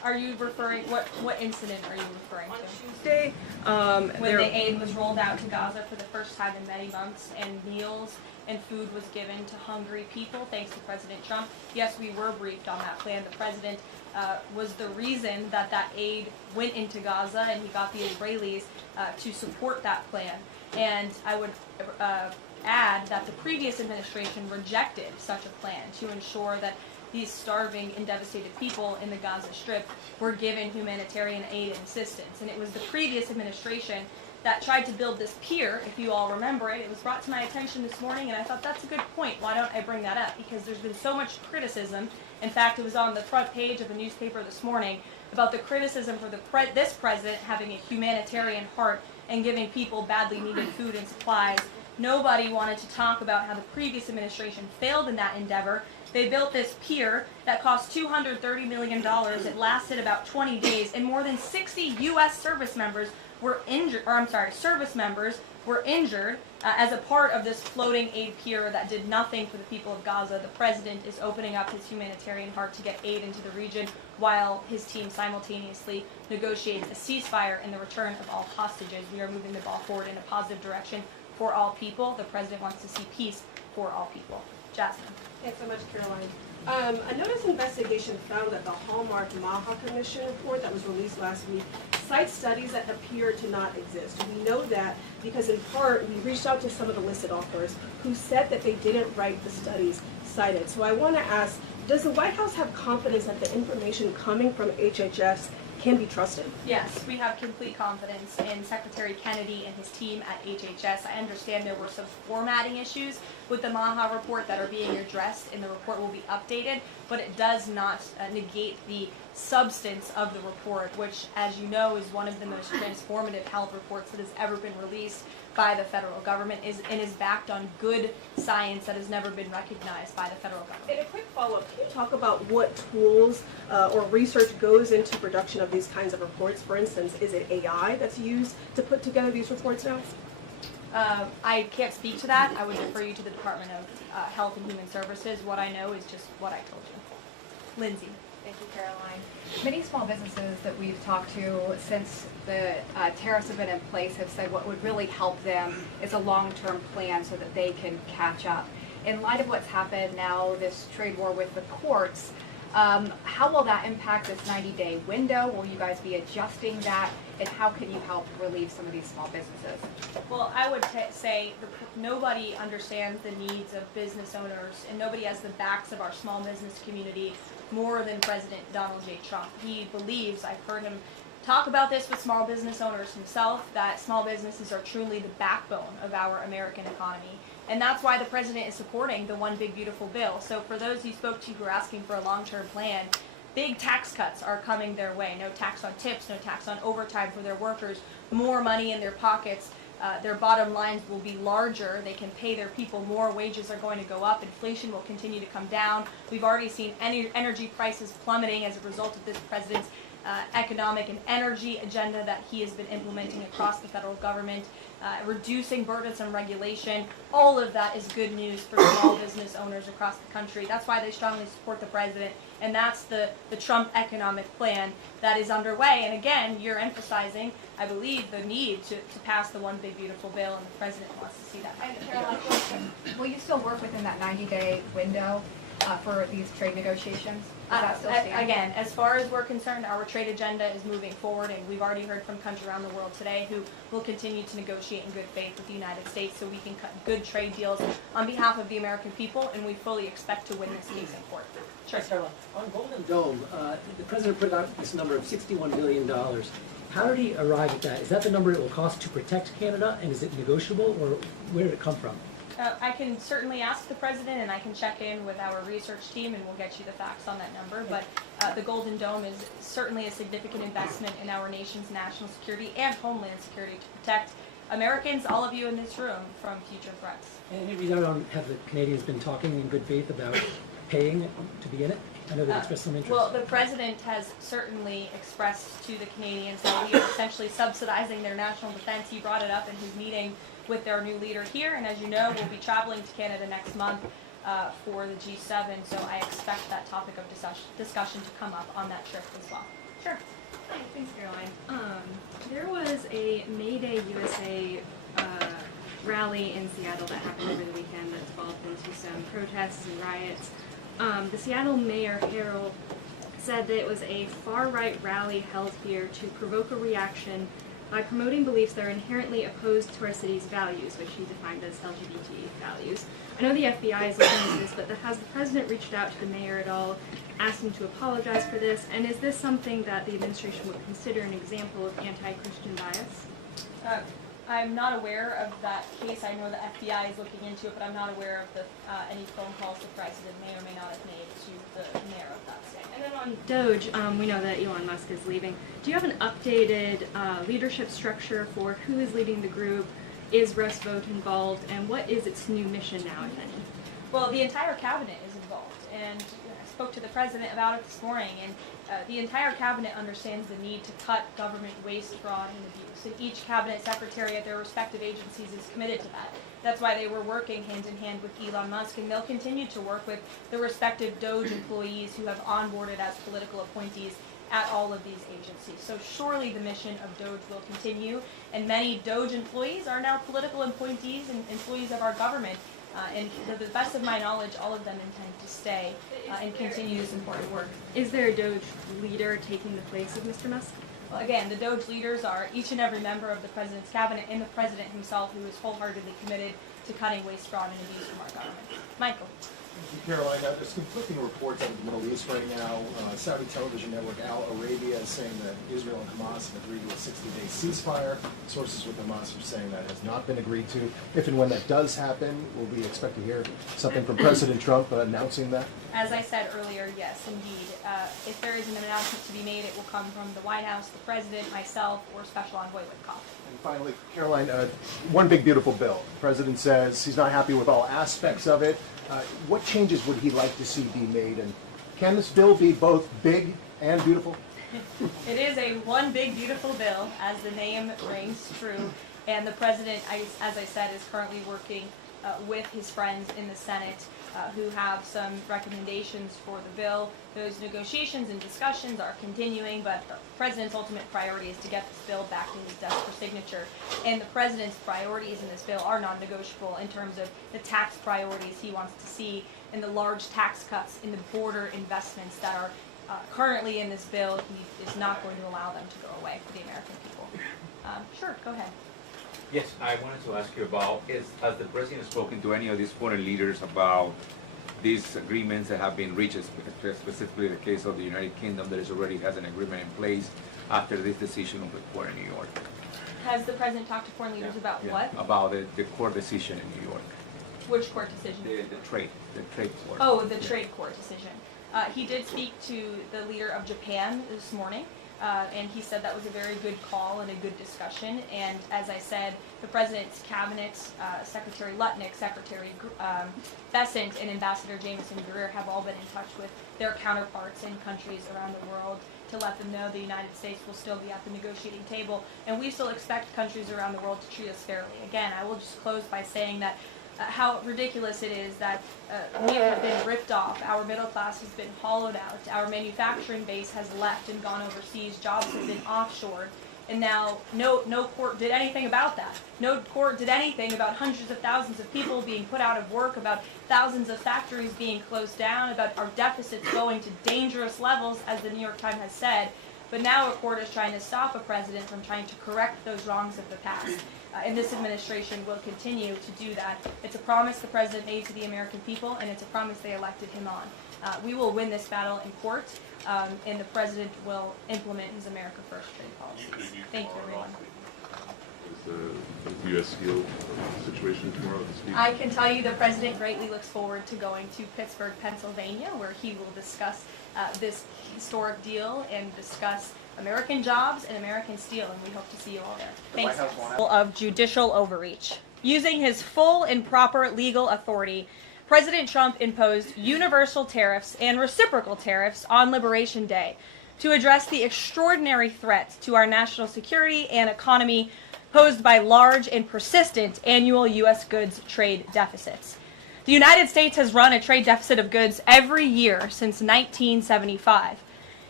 Are you referring, what incident are you referring to? Tuesday, When the aid was rolled out to Gaza for the first time in many months, and meals and food was given to hungry people, thanks to President Trump. Yes, we were briefed on that plan. The president was the reason that that aid went into Gaza, and he got the Israelis to support that plan. And I would add that the previous administration rejected such a plan to ensure that these starving and devastated people in the Gaza Strip were given humanitarian aid and assistance. And it was the previous administration that tried to build this pier, if you all remember it. It was brought to my attention this morning, and I thought that's a good point. Why don't I bring that up? Because there's been so much criticism. In fact, it was on the front page of the newspaper this morning about the criticism for this president having a humanitarian heart and giving people badly needed food and supplies. Nobody wanted to talk about how the previous administration failed in that endeavor. They built this pier that cost $230 million. It lasted about 20 days, and more than 60 U.S. service members were injured, as a part of this floating aid pier that did nothing for the people of Gaza. The president is opening up his humanitarian heart to get aid into the region, while his team simultaneously negotiates a ceasefire and the return of all hostages. We are moving the ball forward in a positive direction for all people. The president wants to see peace for all people. Jasmine. Thanks so much, Caroline. A notice investigation found that the Hallmark Maha Commission report that was released last week cites studies that appear to not exist. We know that because in part we reached out to some of the listed authors who said that they didn't write the studies cited. So I want to ask, does the White House have confidence that the information coming from HHS can be trusted? Yes, we have complete confidence in Secretary Kennedy and his team at HHS. I understand there were some formatting issues with the Maha report that are being addressed, and the report will be updated, but it does not negate the substance of the report, which, as you know, is one of the most transformative health reports that has ever been released by the federal government and is backed on good science that has never been recognized by the federal government. And a quick follow-up, can you talk about what tools or research goes into production of these kinds of reports? For instance, is it AI that's used to put together these reports now? I can't speak to that. I would refer you to the Department of Health and Human Services. What I know is just what I told you. Lindsay. Thank you, Caroline. Many small businesses that we've talked to since the tariffs have been in place have said what would really help them is a long-term plan so that they can catch up. In light of what's happened now, this trade war with the courts, how will that impact this 90-day window? Will you guys be adjusting that? And how can you help relieve some of these small businesses? Well, I would say nobody understands the needs of business owners, and nobody has the backs of our small business community more than President Donald J. Trump. He believes, I've heard him talk about this with small business owners himself, that small businesses are truly the backbone of our American economy. And that's why the president is supporting the One Big Beautiful Bill. So for those you spoke to who are asking for a long-term plan, big tax cuts are coming their way. No tax on tips, no tax on overtime for their workers, more money in their pockets. Their bottom lines will be larger. They can pay their people more. Wages are going to go up. Inflation will continue to come down. We've already seen energy prices plummeting as a result of this president's economic and energy agenda that he has been implementing across the federal government, reducing burdensome regulation. All of that is good news for small business owners across the country. That's why they strongly support the president, and that's the Trump economic plan that is underway. And again, you're emphasizing, I believe, the need to pass the One Big Beautiful Bill, and the president wants to see that. And Caroline, will you still work within that 90-day window for these trade negotiations? Does that still stand? Again, as far as we're concerned, our trade agenda is moving forward, and we've already heard from countries around the world today who will continue to negotiate in good faith with the United States so we can cut good trade deals on behalf of the American people, and we fully expect to win this case in court. Sure. On Golden Dome, the president put out this number of $61 billion. How did he arrive at that? Is that the number it will cost to protect Canada, and is it negotiable, or where did it come from? I can certainly ask the president, and I can check in with our research team, and we'll get you the facts on that number. But the Golden Dome is certainly a significant investment in our nation's national security and homeland security to protect Americans, all of you in this room, from future threats. And have the Canadians been talking in good faith about paying to be in it? I know they've expressed some interest. Well, the president has certainly expressed to the Canadians that we are essentially subsidizing their national defense. He brought it up in his meeting with their new leader here, and as you know, we'll be traveling to Canada next month for the G7, so I expect that topic of discussion to come up on that trip as well. Sure. Hi, thanks, Caroline. There was a May Day USA rally in Seattle that happened over the weekend that developed into some protests and riots. The Seattle Mayor Harrell said that it was a far-right rally held here to provoke a reaction by promoting beliefs that are inherently opposed to our city's values, which he defined as LGBT values. I know the FBI is looking into this, but has the president reached out to the mayor at all, asked him to apologize for this, and is this something that the administration would consider an example of anti-Christian bias? I'm not aware of that case. I know the FBI is looking into it, but I'm not aware of any phone calls the president may or may not have made to the mayor of that state. And then on Doge, we know that Elon Musk is leaving. Do you have an updated leadership structure for who is leading the group? Is Russ Vought involved? And what is its new mission now, if any? Well, the entire cabinet is involved, and I spoke to the president about it this morning, and the entire cabinet understands the need to cut government waste, fraud, and abuse. And each cabinet secretary at their respective agencies is committed to that. That's why they were working hand in hand with Elon Musk, and they'll continue to work with the respective Doge employees who have onboarded as political appointees at all of these agencies. So surely the mission of Doge will continue, and many Doge employees are now political appointees and employees of our government. And to the best of my knowledge, all of them intend to stay and continue this important work. Is there a Doge leader taking the place of Mr. Musk? Well, again, the Doge leaders are each and every member of the president's cabinet and the president himself, who is wholeheartedly committed to cutting waste, fraud, and abuse from our government. Michael. Caroline, there's conflicting reports out of the Middle East right now. Saudi television network Al Arabia is saying that Israel and Hamas have agreed to a 60-day ceasefire. Sources with Hamas are saying that has not been agreed to. If and when that does happen, will we expect to hear something from President Trump announcing that? As I said earlier, yes, indeed. If there is an announcement to be made, it will come from the White House, the president, myself, or Special Envoy Witkoff. And finally, Caroline, one big beautiful bill. The president says he's not happy with all aspects of it. What changes would he like to see be made? And can this bill be both big and beautiful? It is a one big beautiful bill, as the name rings true. And the president, as I said, is currently working with his friends in the Senate who have some recommendations for the bill. Those negotiations and discussions are continuing, but the president's ultimate priority is to get this bill back to his desk for signature. And the president's priorities in this bill are non-negotiable in terms of the tax priorities he wants to see and the large tax cuts in the border investments that are currently in this bill. He is not going to allow them to go away for the American people. Sure, go ahead. Yes, I wanted to ask you about, has the president spoken to any of these foreign leaders about these agreements that have been reached, specifically the case of the United Kingdom that already has an agreement in place after this decision of the court in New York? Has the president talked to foreign leaders about what? About the court decision in New York. Which court decision? The trade court. Oh, the trade court decision. He did speak to the leader of Japan this morning. And he said that was a very good call and a good discussion. And as I said, the president's cabinet, Secretary Lutnick, Secretary Bessent, and Ambassador Jameson Greer have all been in touch with their counterparts in countries around the world to let them know the United States will still be at the negotiating table. And we still expect countries around the world to treat us fairly. Again, I will just close by saying that how ridiculous it is that we have been ripped off, our middle class has been hollowed out, our manufacturing base has left and gone overseas, jobs have been offshored, and now no court did anything about that. No court did anything about hundreds of thousands of people being put out of work, about thousands of factories being closed down, about our deficits going to dangerous levels, as the New York Times has said. But now a court is trying to stop a president from trying to correct those wrongs of the past. And this administration will continue to do that. It's a promise the president made to the American people, and it's a promise they elected him on. We will win this battle in court, and the president will implement his America First trade policies. Thank you, everyone. Is the U.S. Steel situation tomorrow this week? I can tell you the president greatly looks forward to going to Pittsburgh, Pennsylvania, where he will discuss this historic deal and discuss American jobs and American steel, and we hope to see you all there. Thanks. Of judicial overreach. Using his full and proper legal authority, President Trump imposed universal tariffs and reciprocal tariffs on Liberation Day to address the extraordinary threat to our national security and economy posed by large and persistent annual U.S. goods trade deficits. The United States has run a trade deficit of goods every year since 1975.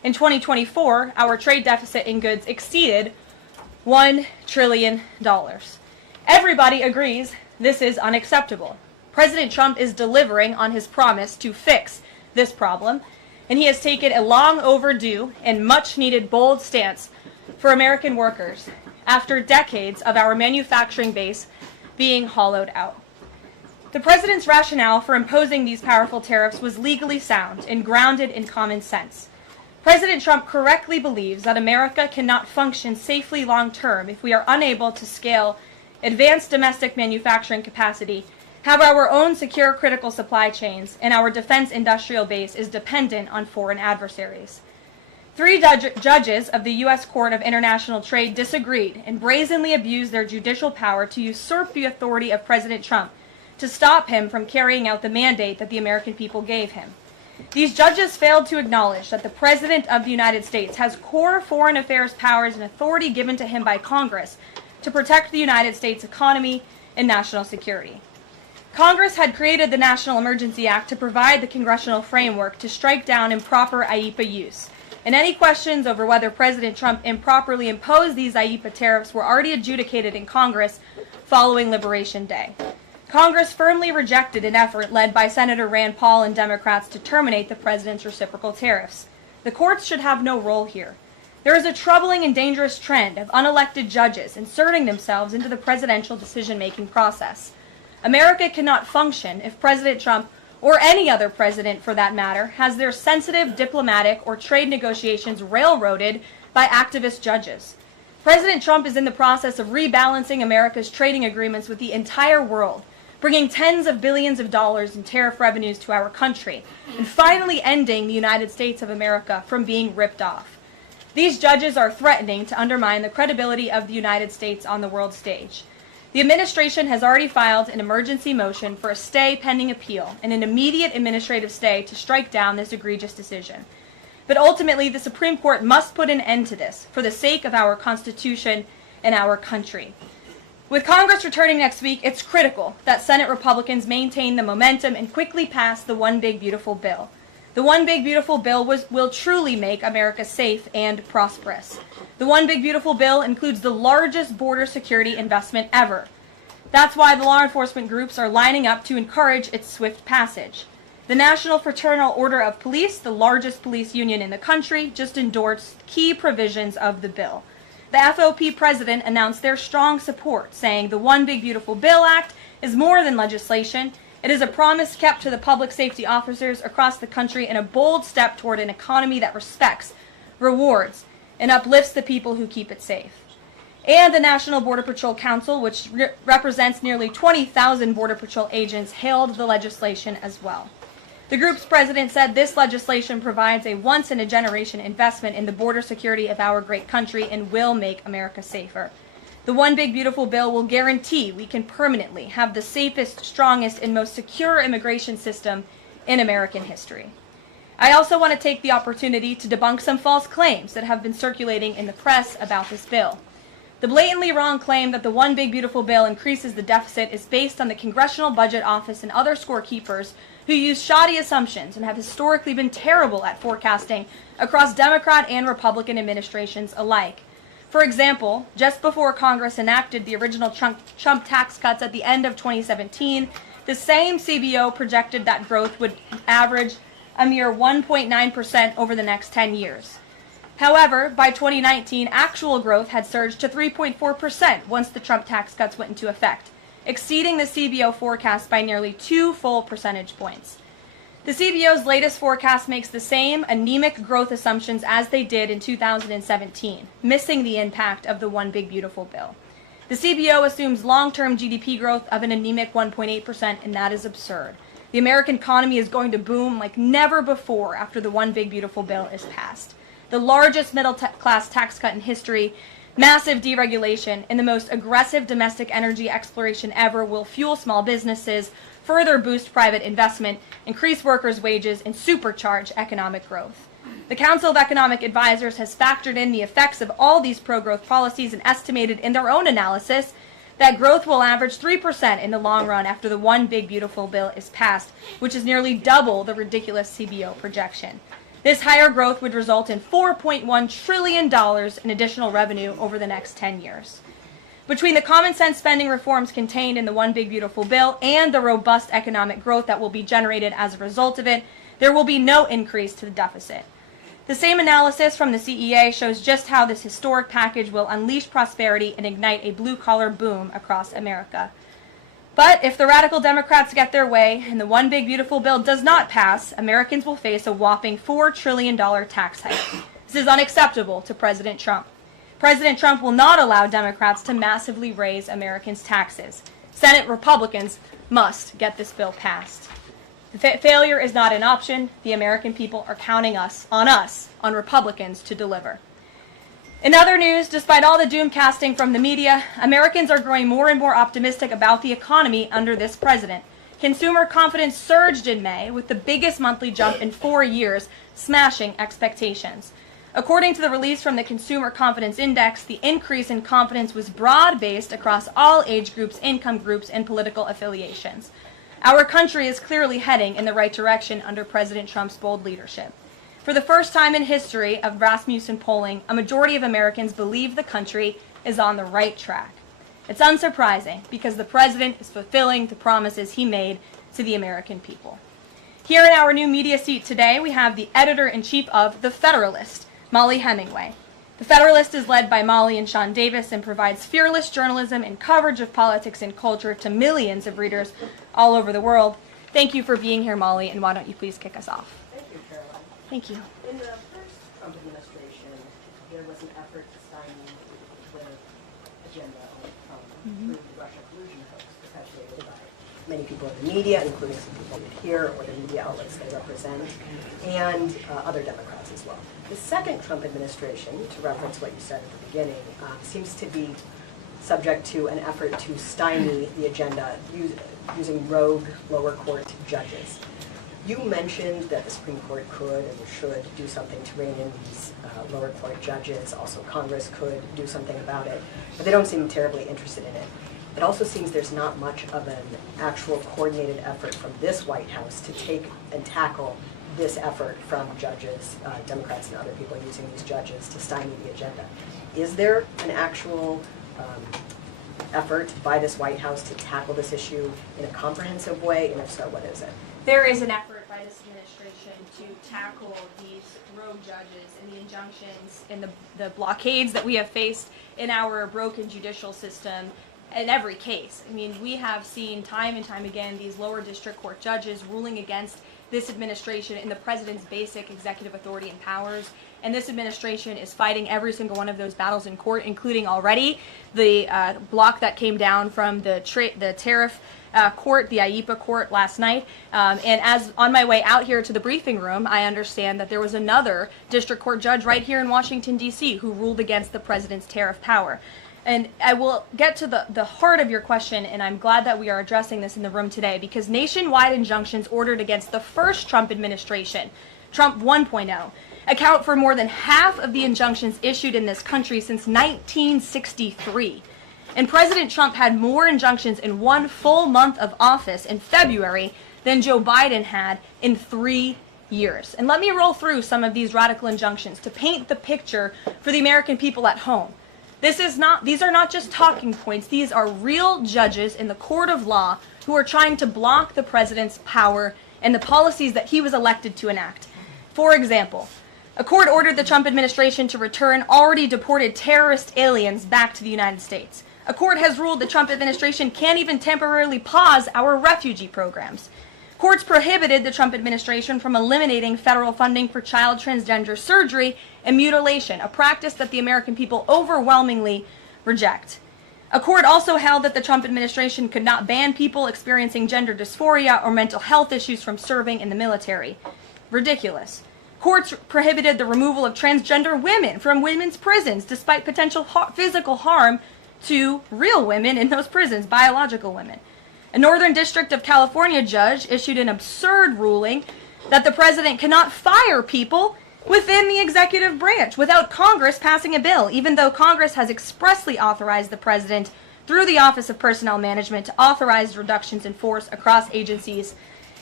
In 2024, our trade deficit in goods exceeded $1 trillion. Everybody agrees this is unacceptable. President Trump is delivering on his promise to fix this problem, and he has taken a long overdue and much needed bold stance for American workers after decades of our manufacturing base being hollowed out. The president's rationale for imposing these powerful tariffs was legally sound and grounded in common sense. President Trump correctly believes that America cannot function safely long-term if we are unable to scale advanced domestic manufacturing capacity, have our own secure critical supply chains, and our defense industrial base is dependent on foreign adversaries. 3 judges of the U.S. Court of International Trade disagreed and brazenly abused their judicial power to usurp the authority of President Trump to stop him from carrying out the mandate that the American people gave him. These judges failed to acknowledge that the President of the United States has core foreign affairs powers and authority given to him by Congress to protect the United States economy and national security. Congress had created the National Emergency Act to provide the congressional framework to strike down improper IEEPA use, and any questions over whether President Trump improperly imposed these IEEPA tariffs were already adjudicated in Congress following Liberation Day. Congress firmly rejected an effort led by Senator Rand Paul and Democrats to terminate the president's reciprocal tariffs. The courts should have no role here. There is a troubling and dangerous trend of unelected judges inserting themselves into the presidential decision-making process. America cannot function if President Trump, or any other president for that matter, has their sensitive diplomatic or trade negotiations railroaded by activist judges. President Trump is in the process of rebalancing America's trading agreements with the entire world, bringing tens of billions of dollars in tariff revenues to our country, and finally ending the United States of America from being ripped off. These judges are threatening to undermine the credibility of the United States on the world stage. The administration has already filed an emergency motion for a stay pending appeal and an immediate administrative stay to strike down this egregious decision. But ultimately, the Supreme Court must put an end to this for the sake of our Constitution and our country. With Congress returning next week, it's critical that Senate Republicans maintain the momentum and quickly pass the One Big Beautiful Bill. The One Big Beautiful Bill will truly make America safe and prosperous. The One Big Beautiful Bill includes the largest border security investment ever. That's why the law enforcement groups are lining up to encourage its swift passage. The National Fraternal Order of Police, the largest police union in the country, just endorsed key provisions of the bill. The FOP president announced their strong support, saying the One Big Beautiful Bill Act is more than legislation. It is a promise kept to the public safety officers across the country and a bold step toward an economy that respects, rewards, and uplifts the people who keep it safe. And the National Border Patrol Council, which represents nearly 20,000 Border Patrol agents, hailed the legislation as well. The group's president said this legislation provides a once-in-a-generation investment in the border security of our great country and will make America safer. The One Big Beautiful Bill will guarantee we can permanently have the safest, strongest, and most secure immigration system in American history. I also want to take the opportunity to debunk some false claims that have been circulating in the press about this bill. The blatantly wrong claim that the One Big Beautiful Bill increases the deficit is based on the Congressional Budget Office and other scorekeepers who use shoddy assumptions and have historically been terrible at forecasting across Democrat and Republican administrations alike. For example, just before Congress enacted the original Trump tax cuts at the end of 2017, the same CBO projected that growth would average a mere 1.9% over the next 10 years. However, by 2019, actual growth had surged to 3.4% once the Trump tax cuts went into effect, exceeding the CBO forecast by nearly 2 full percentage points. The CBO's latest forecast makes the same anemic growth assumptions as they did in 2017, missing the impact of the One Big Beautiful Bill. The CBO assumes long-term GDP growth of an anemic 1.8%, and that is absurd. The American economy is going to boom like never before after the One Big Beautiful Bill is passed. The largest middle-class tax cut in history, massive deregulation, and the most aggressive domestic energy exploration ever will fuel small businesses, further boost private investment, increase workers' wages, and supercharge economic growth. The Council of Economic Advisors has factored in the effects of all these pro-growth policies and estimated in their own analysis that growth will average 3% in the long run after the One Big Beautiful Bill is passed, which is nearly double the ridiculous CBO projection. This higher growth would result in $4.1 trillion in additional revenue over the next 10 years. Between the common sense spending reforms contained in the One Big Beautiful Bill and the robust economic growth that will be generated as a result of it, there will be no increase to the deficit. The same analysis from the CEA shows just how this historic package will unleash prosperity and ignite a blue-collar boom across America. But if the radical Democrats get their way and the One Big Beautiful Bill does not pass, Americans will face a whopping $4 trillion tax hike. This is unacceptable to President Trump. President Trump will not allow Democrats to massively raise Americans' taxes. Senate Republicans must get this bill passed. Failure is not an option. The American people are counting on Republicans to deliver. In other news, despite all the doom casting from the media, Americans are growing more and more optimistic about the economy under this president. Consumer confidence surged in May with the biggest monthly jump in 4 years, smashing expectations. According to the release from the Consumer Confidence Index, the increase in confidence was broad-based across all age groups, income groups, and political affiliations. Our country is clearly heading in the right direction under President Trump's bold leadership. For the first time in history of Rasmussen polling, a majority of Americans believe the country is on the right track. It's unsurprising because the president is fulfilling the promises he made to the American people. Here in our new media seat today, we have the editor-in-chief of The Federalist, Molly Hemingway. The Federalist is led by Molly and Sean Davis and provides fearless journalism and coverage of politics and culture to millions of readers all over the world. Thank you for being here, Molly, and why don't you please kick us off? Thank you, Caroline. Thank you. In the first Trump administration, there was an effort to stymie the agenda through the Russia collusion hoax perpetuated by many people in the media, including some people here or the media outlets they represent, and other Democrats as well. The second Trump administration, to reference what you said at the beginning, seems to be subject to an effort to stymie the agenda using rogue lower court judges. You mentioned that the Supreme Court could and should do something to rein in these lower court judges. Also, Congress could do something about it, but they don't seem terribly interested in it. It also seems there's not much of an actual coordinated effort from this White House to take and tackle this effort from judges, Democrats and other people using these judges to stymie the agenda. Is there an actual effort by this White House to tackle this issue in a comprehensive way, and if so, what is it? There is an effort by this administration to tackle these rogue judges and the injunctions and the blockades that we have faced in our broken judicial system in every case. I mean, we have seen time and time again these lower district court judges ruling against this administration in the president's basic executive authority and powers. And this administration is fighting every single one of those battles in court, including already the block that came down from the tariff court, the IEPA court last night. And as on my way out here to the briefing room, I understand that there was another district court judge right here in Washington, D.C. who ruled against the president's tariff power. And I will get to the heart of your question, and I'm glad that we are addressing this in the room today, because nationwide injunctions ordered against the first Trump administration, Trump 1.0, account for more than half of the injunctions issued in this country since 1963. And President Trump had more injunctions in one full month of office in February than Joe Biden had in 3 years. And let me roll through some of these radical injunctions to paint the picture for the American people at home. These are not just talking points. These are real judges in the court of law who are trying to block the president's power and the policies that he was elected to enact. For example, a court ordered the Trump administration to return already deported terrorist aliens back to the United States. A court has ruled the Trump administration can't even temporarily pause our refugee programs. Courts prohibited the Trump administration from eliminating federal funding for child transgender surgery and mutilation, a practice that the American people overwhelmingly reject. A court also held that the Trump administration could not ban people experiencing gender dysphoria or mental health issues from serving in the military. Ridiculous. Courts prohibited the removal of transgender women from women's prisons despite potential physical harm to real women in those prisons, biological women. A Northern District of California judge issued an absurd ruling that the president cannot fire people within the executive branch without Congress passing a bill, even though Congress has expressly authorized the president through the Office of Personnel Management to authorize reductions in force across agencies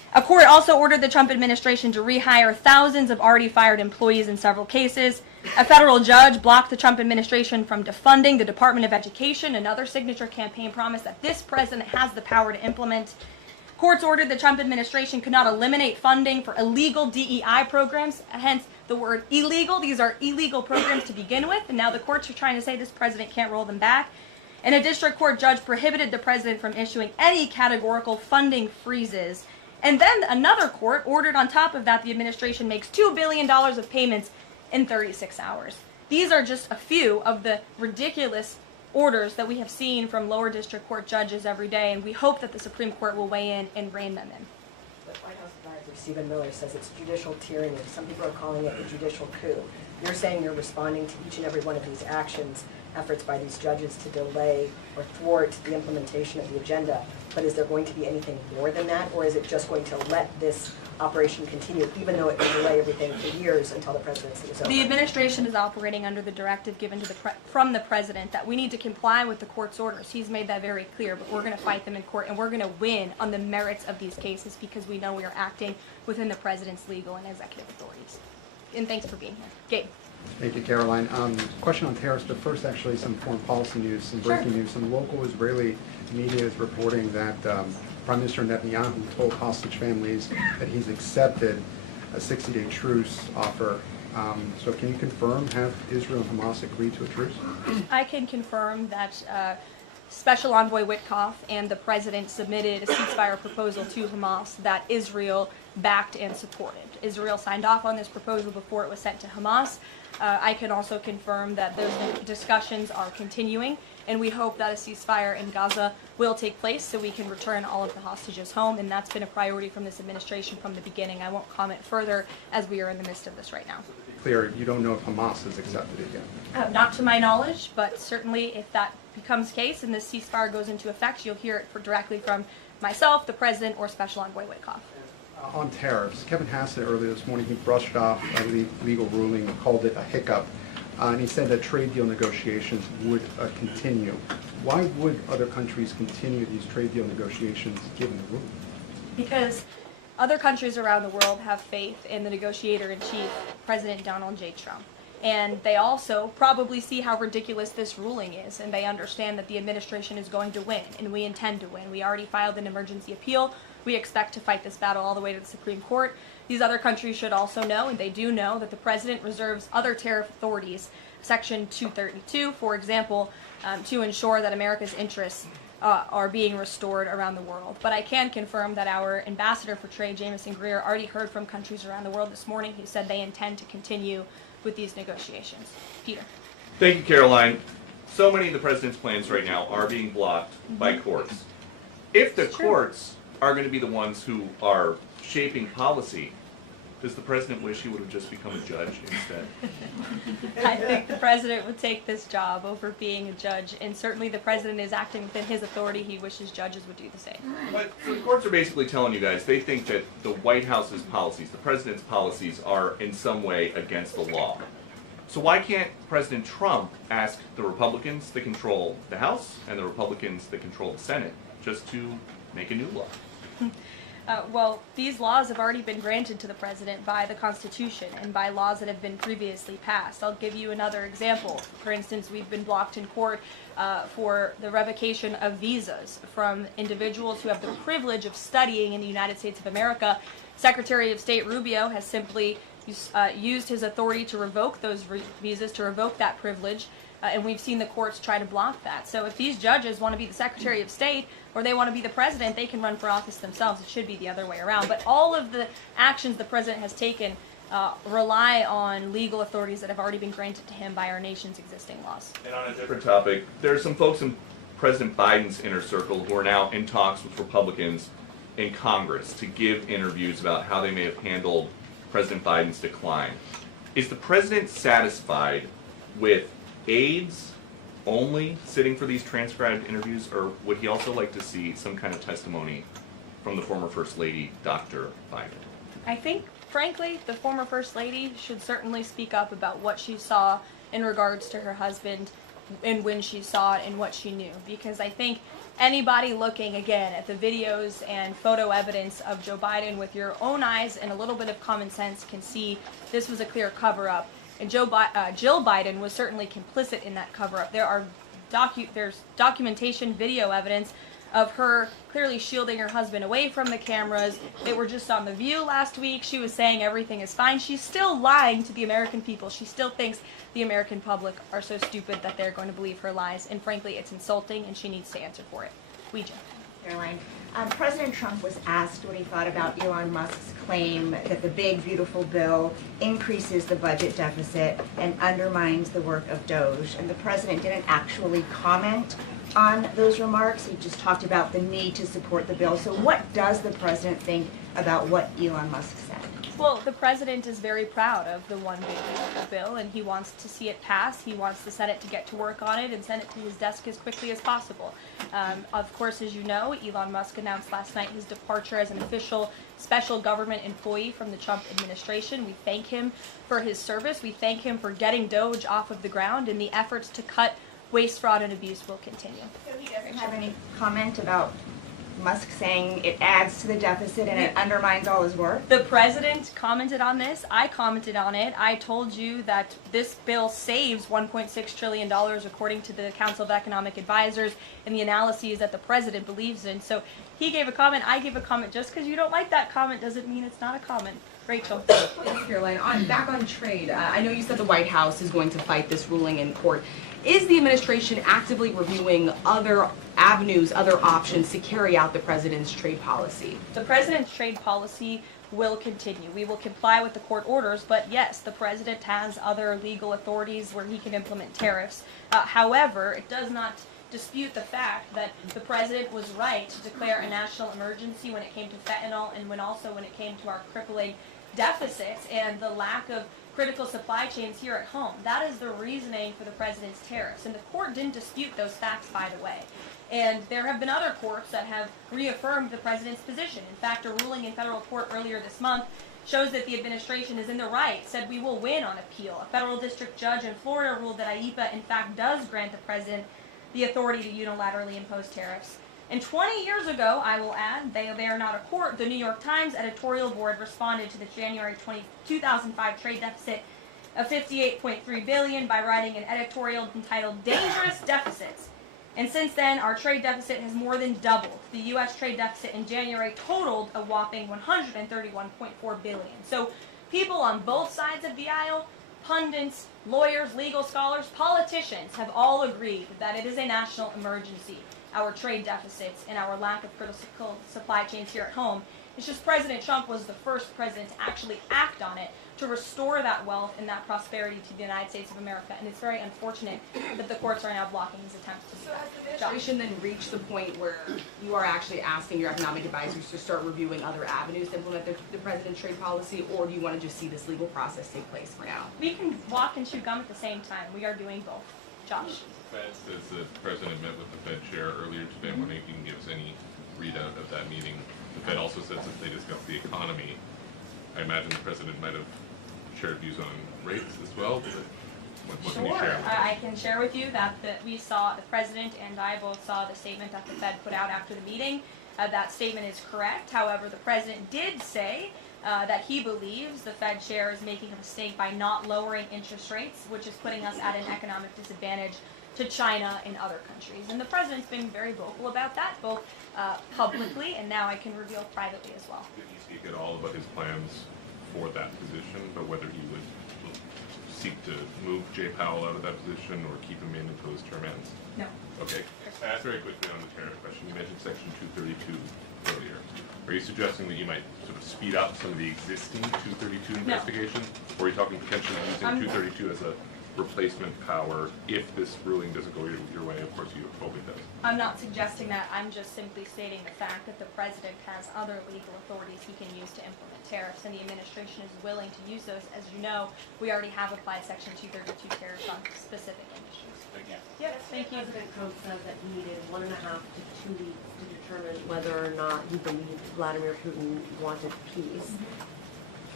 A court also ordered the Trump administration to rehire thousands of already fired employees in several cases. A federal judge blocked the Trump administration from defunding the Department of Education, another signature campaign promise that this president has the power to implement. Courts ordered the Trump administration could not eliminate funding for illegal DEI programs, hence the word illegal. These are illegal programs to begin with, and now the courts are trying to say this president can't roll them back. And a district court judge prohibited the president from issuing any categorical funding freezes. And then another court ordered on top of that the administration makes $2 billion of payments in 36 hours. These are just a few of the ridiculous orders that we have seen from lower district court judges every day, and we hope that the Supreme Court will weigh in and rein them in. The White House advisor Stephen Miller says it's judicial tyranny. Some people are calling it a judicial coup. You're saying you're responding to each and every one of these actions, efforts by these judges to delay or thwart the implementation of the agenda. But is there going to be anything more than that, or is it just going to let this operation continue, even though it may delay everything for years until the presidency is over? The administration is operating under the directive given to from the president that we need to comply with the court's orders. He's made that very clear, but we're going to fight them in court, and we're going to win on the merits of these cases because we know we are acting within the president's legal and executive authorities. And thanks for being here. Gabe. Thank you, Caroline. Question on tariffs, but first actually some foreign policy news, some breaking news. Some local Israeli media is reporting that Prime Minister Netanyahu told hostage families that he's accepted a 60-day truce offer. So can you confirm, have Israel and Hamas agreed to a truce? I can confirm that Special Envoy Witkoff and the president submitted a ceasefire proposal to Hamas that Israel backed and supported. Israel signed off on this proposal before it was sent to Hamas. I can also confirm that those discussions are continuing, and we hope that a ceasefire in Gaza will take place so we can return all of the hostages home, and that's been a priority from this administration from the beginning. I won't comment further as we are in the midst of this right now. Clear, you don't know if Hamas has accepted it yet? Not to my knowledge, but certainly if that becomes the case and this ceasefire goes into effect, you'll hear it directly from myself, the president, or Special Envoy Witkoff. On tariffs, Kevin Hassett earlier this morning, he brushed off a legal ruling and called it a hiccup, and he said that trade deal negotiations would continue. Why would other countries continue these trade deal negotiations given the ruling? Because other countries around the world have faith in the negotiator-in-chief, President Donald J. Trump. And they also probably see how ridiculous this ruling is, and they understand that the administration is going to win, and we intend to win. We already filed an emergency appeal. We expect to fight this battle all the way to the Supreme Court. These other countries should also know, and they do know, that the president reserves other tariff authorities, Section 232, for example, to ensure that America's interests are being restored around the world. But I can confirm that our ambassador for trade, Jameson Greer, already heard from countries around the world this morning who said they intend to continue with these negotiations. Peter. Thank you, Caroline. So many of the president's plans right now are being blocked by courts. If the courts are going to be the ones who are shaping policy, does the president wish he would have just become a judge instead? I think the president would take this job over being a judge, and certainly the president is acting within his authority. He wishes judges would do the same. But the courts are basically telling you guys they think that the White House's policies, the president's policies, are in some way against the law. So why can't President Trump ask the Republicans that control the House and the Republicans that control the Senate just to make a new law? Well, these laws have already been granted to the president by the Constitution and by laws that have been previously passed. I'll give you another example. For instance, we've been blocked in court for the revocation of visas from individuals who have the privilege of studying in the United States of America. Secretary of State Rubio has simply used his authority to revoke those visas, to revoke that privilege. And we've seen the courts try to block that. So if these judges want to be the Secretary of State or they want to be the president, they can run for office themselves. It should be the other way around. But all of the actions the president has taken rely on legal authorities that have already been granted to him by our nation's existing laws. And on a different topic, there are some folks in President Biden's inner circle who are now in talks with Republicans in Congress to give interviews about how they may have handled President Biden's decline. Is the president satisfied with aides only sitting for these transcribed interviews, or would he also like to see some kind of testimony from the former First Lady, Dr. Biden? I think, frankly, the former First Lady should certainly speak up about what she saw in regards to her husband and when she saw it and what she knew. Because I think anybody looking again at the videos and photo evidence of Joe Biden with your own eyes and a little bit of common sense can see this was a clear cover-up. And Jill Biden was certainly complicit in that cover-up. There's documentation, video evidence of her clearly shielding her husband away from the cameras. They were just on The View last week. She was saying everything is fine. She's still lying to the American people. She still thinks the American public are so stupid that they're going to believe her lies. And frankly, it's insulting, and she needs to answer for it. Ouija. Caroline, President Trump was asked what he thought about Elon Musk's claim that the big, beautiful bill increases the budget deficit and undermines the work of Doge. And the president didn't actually comment on those remarks. He just talked about the need to support the bill. So what does the president think about what Elon Musk said? Well, the president is very proud of the one big beautiful bill, and he wants to see it pass. He wants the Senate to get to work on it and send it to his desk as quickly as possible. Of course, as you know, Elon Musk announced last night his departure as an official special government employee from the Trump administration. We thank him for his service. We thank him for getting Doge off of the ground, and the efforts to cut waste, fraud, and abuse will continue. So he doesn't have any comment about Musk saying it adds to the deficit and it undermines all his work? The president commented on this. I commented on it. I told you that this bill saves $1.6 trillion according to the Council of Economic Advisors and the analyses that the president believes in. So he gave a comment, I gave a comment. Just because you don't like that comment doesn't mean it's not a comment. Rachel. Thanks, Caroline. Back on trade, I know you said the White House is going to fight this ruling in court. Is the administration actively reviewing other avenues, other options to carry out the president's trade policy? The president's trade policy will continue. We will comply with the court orders, but yes, the president has other legal authorities where he can implement tariffs. However, it does not dispute the fact that the president was right to declare a national emergency when it came to fentanyl and when it came to our crippling deficits and the lack of critical supply chains here at home. That is the reasoning for the president's tariffs. And the court didn't dispute those facts, by the way. And there have been other courts that have reaffirmed the president's position. In fact, a ruling in federal court earlier this month shows that the administration is in the right, said we will win on appeal. A federal district judge in Florida ruled that IEEPA, in fact, does grant the president the authority to unilaterally impose tariffs. And 20 years ago, I will add, they are not a court, the New York Times editorial board responded to the January 2005 trade deficit of $58.3 billion by writing an editorial entitled Dangerous Deficits. And since then, our trade deficit has more than doubled. The U.S. trade deficit in January totaled a whopping $131.4 billion. So people on both sides of the aisle, pundits, lawyers, legal scholars, politicians have all agreed that it is a national emergency. Our trade deficits and our lack of critical supply chains here at home. It's just President Trump was the first president to actually act on it to restore that wealth and that prosperity to the United States of America. And it's very unfortunate that the courts are now blocking his attempts to do So that. has the administration then reached the point where you are actually asking your economic advisors to start reviewing other avenues to implement the president's trade policy, or do you want to just see this legal process take place for now? We can walk and chew gum at the same time. We are doing both. Josh. The Fed says the president met with the Fed chair earlier today. I'm wondering if you can give us any readout of that meeting. The Fed also says that they discussed the economy. I imagine the president might have shared views on rates as well. What can you share? I can share with you that we saw, the president and I both saw the statement that the Fed put out after the meeting. That statement is correct. However, the president did say that he believes the Fed chair is making a mistake by not lowering interest rates, which is putting us at an economic disadvantage to China and other countries. And the president's been very vocal about that, both publicly and now I can reveal privately as well. Did he speak at all about his plans for that position, but whether he would seek to move Jay Powell out of that position or keep him in until his term ends? No. Okay. Ask very quickly on the tariff question. You mentioned Section 232 earlier. Are you suggesting that you might sort of speed up some of the existing 232 investigations? Or are you talking potentially using 232 as a replacement power if this ruling doesn't go your way? Of course, you hope it does. I'm not suggesting that. I'm just simply stating the fact that the president has other legal authorities he can use to implement tariffs, and the administration is willing to use those. As you know, we already have applied Section 232 tariffs on specific industries. Thank you. Yes, thank you. President Trump said that he needed 1.5 to 2 weeks to determine whether or not he believed Vladimir Putin wanted peace.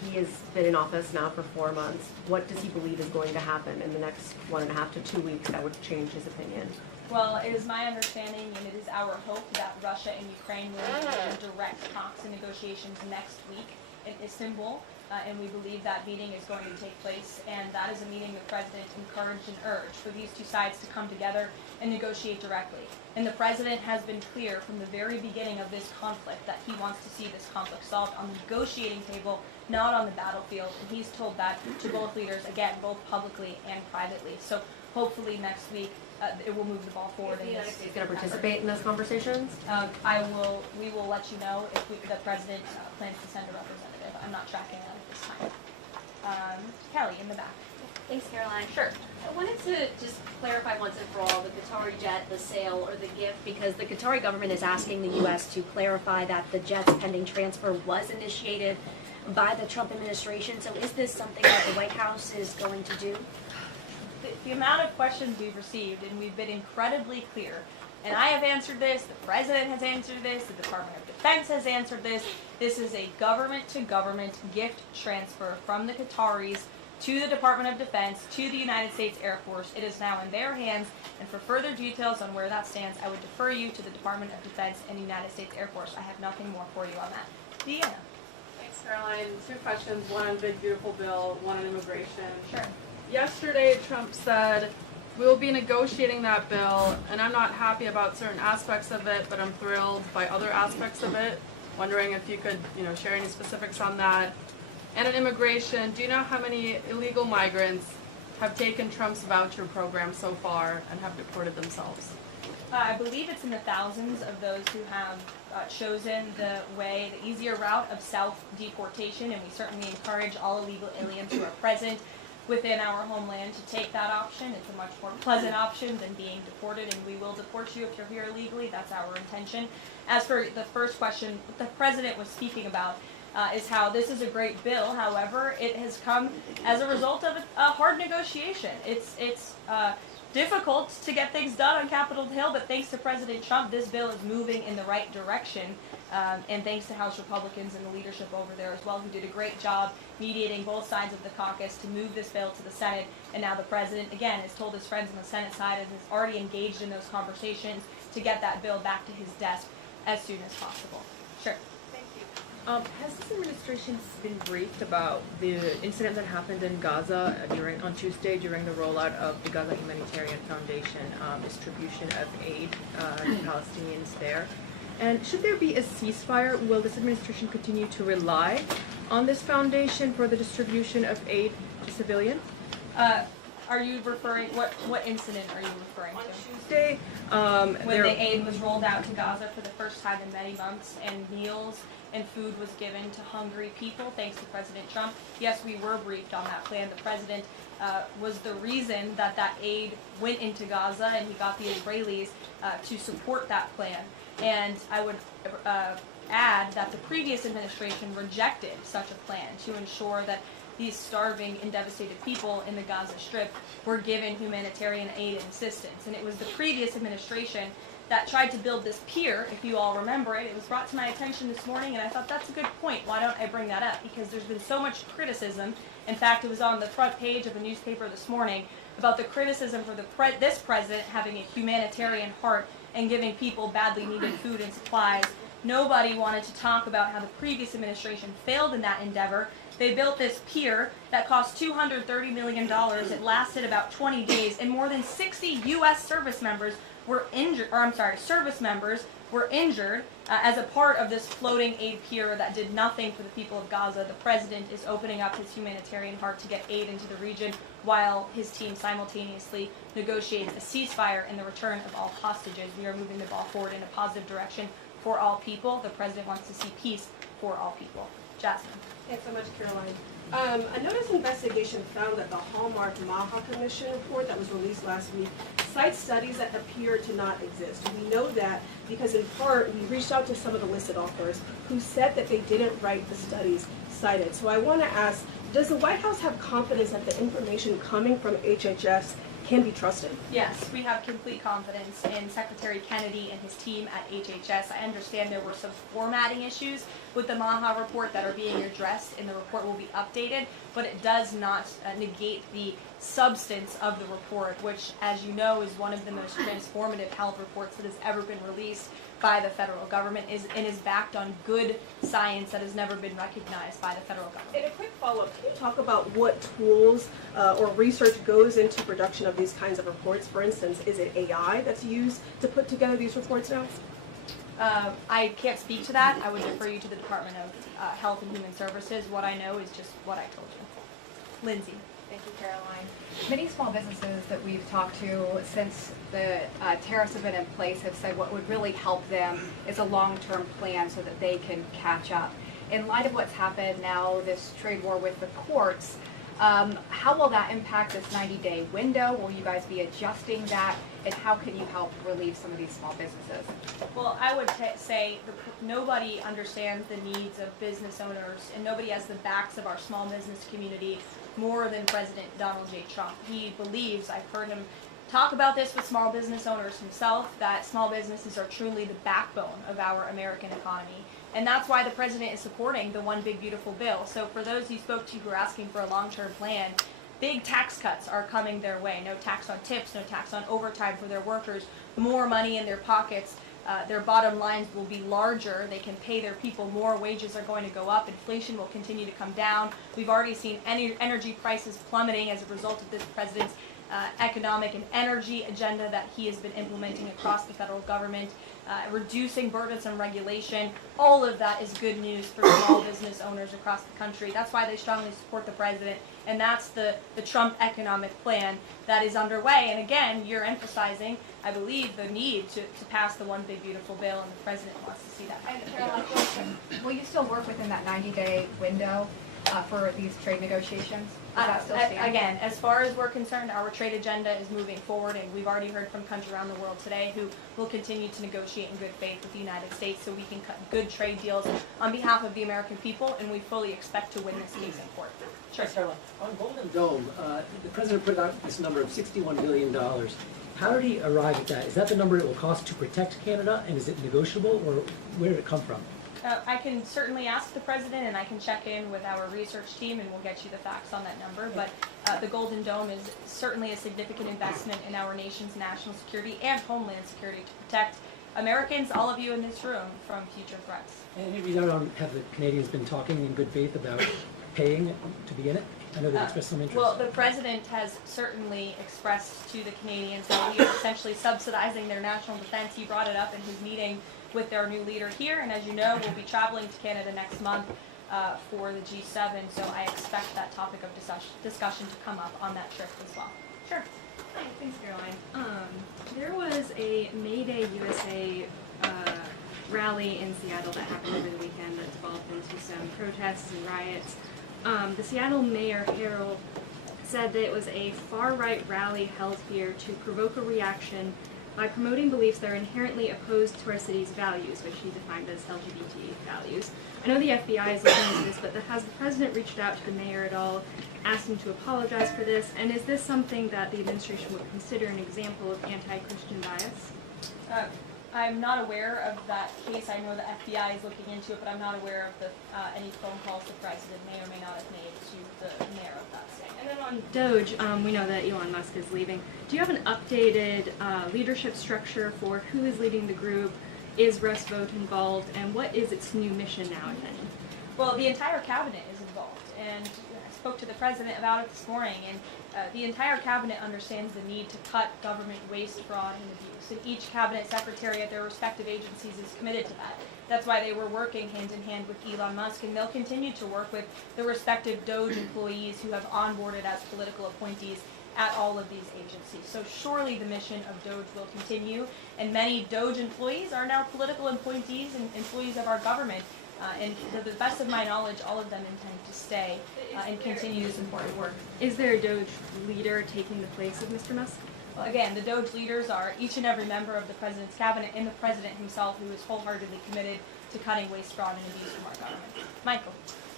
He has been in office now for 4 months. What does he believe is going to happen in the next 1.5 to 2 weeks that would change his opinion? Well, it is my understanding and it is our hope that Russia and Ukraine will engage in direct talks and negotiations next week in Istanbul. And we believe that meeting is going to take place, and that is a meeting the President encouraged and urged for these two sides to come together and negotiate directly. And the President has been clear from the very beginning of this conflict that he wants to see this conflict solved on the negotiating table, not on the battlefield. And he's told that to both leaders, again, both publicly and privately. So hopefully next week it will move the ball forward. Is the United States going to participate in those conversations? We will let you know if the President plans to send a representative. I'm not tracking that at this time. Kelly, in the back. Thanks, Caroline. Sure. I wanted to just clarify once and for all the Qatari jet, the sale, or the gift, because the Qatari government is asking the U.S. to clarify that the jet's pending transfer was initiated by the Trump administration. So is this something that the White House is going to do? The amount of questions we've received, and we've been incredibly clear, and I have answered this, the President has answered this, the Department of Defense has answered this. This is a government-to-government gift transfer from the Qataris to the Department of Defense, to the United States Air Force. It is now in their hands, and for further details on where that stands, I would defer you to the Department of Defense and the United States Air Force. I have nothing more for you on that. Deanna. Thanks, Caroline. 2 questions, one on big beautiful bill, one on immigration. Sure. Yesterday, Trump said, we will be negotiating that bill, and I'm not happy about certain aspects of it, but I'm thrilled by other aspects of it. Wondering if you could, share any specifics on that. And on immigration, do you know how many illegal migrants have taken Trump's voucher program so far and have deported themselves? I believe it's in the thousands of those who have chosen the easier route of self-deportation, and we certainly encourage all illegal aliens who are present within our homeland to take that option. It's a much more pleasant option than being deported, and we will deport you if you're here illegally. That's our intention. As for the first question, what the President was speaking about is how this is a great bill. However, it has come as a result of a hard negotiation. It's difficult to get things done on Capitol Hill, but thanks to President Trump, this bill is moving in the right direction. And thanks to House Republicans and the leadership over there as well, who did a great job mediating both sides of the caucus to move this bill to the Senate. And now the President, again, has told his friends on the Senate side and has already engaged in those conversations to get that bill back to his desk as soon as possible. Sure. Has this administration been briefed about the incident that happened in Gaza on Tuesday during the rollout of the Gaza Humanitarian Foundation distribution of aid to Palestinians there? And should there be a ceasefire, will this administration continue to rely on this foundation for the distribution of aid to civilians? Are you referring, what incident are you referring to? On Tuesday, when the aid was rolled out to Gaza for the first time in many months, and meals and food was given to hungry people, thanks to President Trump. Yes, we were briefed on that plan. The President was the reason that that aid went into Gaza, and he got the Israelis to support that plan. And I would add that the previous administration rejected such a plan to ensure that these starving and devastated people in the Gaza Strip were given humanitarian aid and assistance. And it was the previous administration that tried to build this pier, if you all remember it. It was brought to my attention this morning, and I thought that's a good point. Why don't I bring that up? Because there's been so much criticism. In fact, it was on the front page of the newspaper this morning about the criticism for this president having a humanitarian heart and giving people badly needed food and supplies. Nobody wanted to talk about how the previous administration failed in that endeavor. They built this pier that cost $230 million. It lasted about 20 days, and more than 60 U.S. service members were injured, as a part of this floating aid pier that did nothing for the people of Gaza. The president is opening up his humanitarian heart to get aid into the region, while his team simultaneously negotiates a ceasefire and the return of all hostages. We are moving the ball forward in a positive direction for all people. The president wants to see peace for all people. Jasmine. Thanks so much, Caroline. A notice investigation found that the Hallmark Maha Commission report that was released last week cites studies that appear to not exist. We know that because in part we reached out to some of the listed authors who said that they didn't write the studies cited. So I want to ask, does the White House have confidence that the information coming from HHS can be trusted? Yes, we have complete confidence in Secretary Kennedy and his team at HHS. I understand there were some formatting issues with the Maha report that are being addressed, and the report will be updated, but it does not negate the substance of the report, which, as you know, is one of the most transformative health reports that has ever been released by the federal government and is backed on good science that has never been recognized by the federal government. And a quick follow-up, can you talk about what tools or research goes into production of these kinds of reports? For instance, is it AI that's used to put together these reports now? I can't speak to that. I would refer you to the Department of Health and Human Services. What I know is just what I told you. Lindsay. Thank you, Caroline. Many small businesses that we've talked to since the tariffs have been in place have said what would really help them is a long-term plan so that they can catch up. In light of what's happened now, this trade war with the courts, how will that impact this 90-day window? Will you guys be adjusting that? And how can you help relieve some of these small businesses? Well, I would say nobody understands the needs of business owners, and nobody has the backs of our small business community more than President Donald J. Trump. He believes, I've heard him talk about this with small business owners himself, that small businesses are truly the backbone of our American economy. And that's why the president is supporting the One Big Beautiful Bill. So for those you spoke to who are asking for a long-term plan, big tax cuts are coming their way. No tax on tips, no tax on overtime for their workers, more money in their pockets. Their bottom lines will be larger. They can pay their people more. Wages are going to go up. Inflation will continue to come down. We've already seen energy prices plummeting as a result of this president's economic and energy agenda that he has been implementing across the federal government, reducing burdensome regulation. All of that is good news for small business owners across the country. That's why they strongly support the president, and that's the Trump economic plan that is underway. And again, you're emphasizing, I believe, the need to pass the One Big Beautiful Bill, and the president wants to see that. And Caroline, will you still work within that 90-day window for these trade negotiations? Does that still stand? Again, as far as we're concerned, our trade agenda is moving forward, and we've already heard from countries around the world today who will continue to negotiate in good faith with the United States so we can cut good trade deals on behalf of the American people, and we fully expect to win this case in court. Sure, Caroline. On Golden Dome, the president put out this number of $61 billion. How did he arrive at that? Is that the number it will cost to protect Canada, and is it negotiable, or where did it come from? I can certainly ask the president, and I can check in with our research team, and we'll get you the facts on that number. But the Golden Dome is certainly a significant investment in our nation's national security and homeland security to protect Americans, all of you in this room, from future threats. And have the Canadians been talking in good faith about paying to be in it? I know they've expressed some interest. Well, the president has certainly expressed to the Canadians that we are essentially subsidizing their national defense. He brought it up in his meeting with their new leader here, and as you know, we'll be traveling to Canada next month for the G7, so I expect that topic of discussion to come up on that trip as well. Sure. Hi, thanks, Caroline. There was a May Day USA rally in Seattle that happened over the weekend that developed into some protests and riots. The Seattle Mayor Harrell said that it was a far-right rally held here to provoke a reaction by promoting beliefs that are inherently opposed to our city's values, which he defined as LGBT values. I know the FBI is looking into this, but has the president reached out to the mayor at all, asked him to apologize for this, and is this something that the administration would consider an example of anti-Christian bias? I'm not aware of that case. I know the FBI is looking into it, but I'm not aware of any phone calls the president may or may not have made to the mayor of that state. And then on Doge, we know that Elon Musk is leaving. Do you have an updated leadership structure for who is leading the group? Is Russ Vought involved? And what is its new mission now, if any? Well, the entire cabinet is involved, and I spoke to the president about it this morning, and the entire cabinet understands the need to cut government waste, fraud, and abuse, and each cabinet secretary at their respective agencies is committed to that. That's why they were working hand in hand with Elon Musk, and they'll continue to work with the respective Doge employees who have onboarded as political appointees at all of these agencies. So surely the mission of Doge will continue, and many Doge employees are now political appointees and employees of our government. And to the best of my knowledge, all of them intend to stay and continue this important work. Is there a Doge leader taking the place of Mr. Musk? Well, again, the Doge leaders are each and every member of the president's cabinet and the president himself, who is wholeheartedly committed to cutting waste, fraud, and abuse from our government. Michael.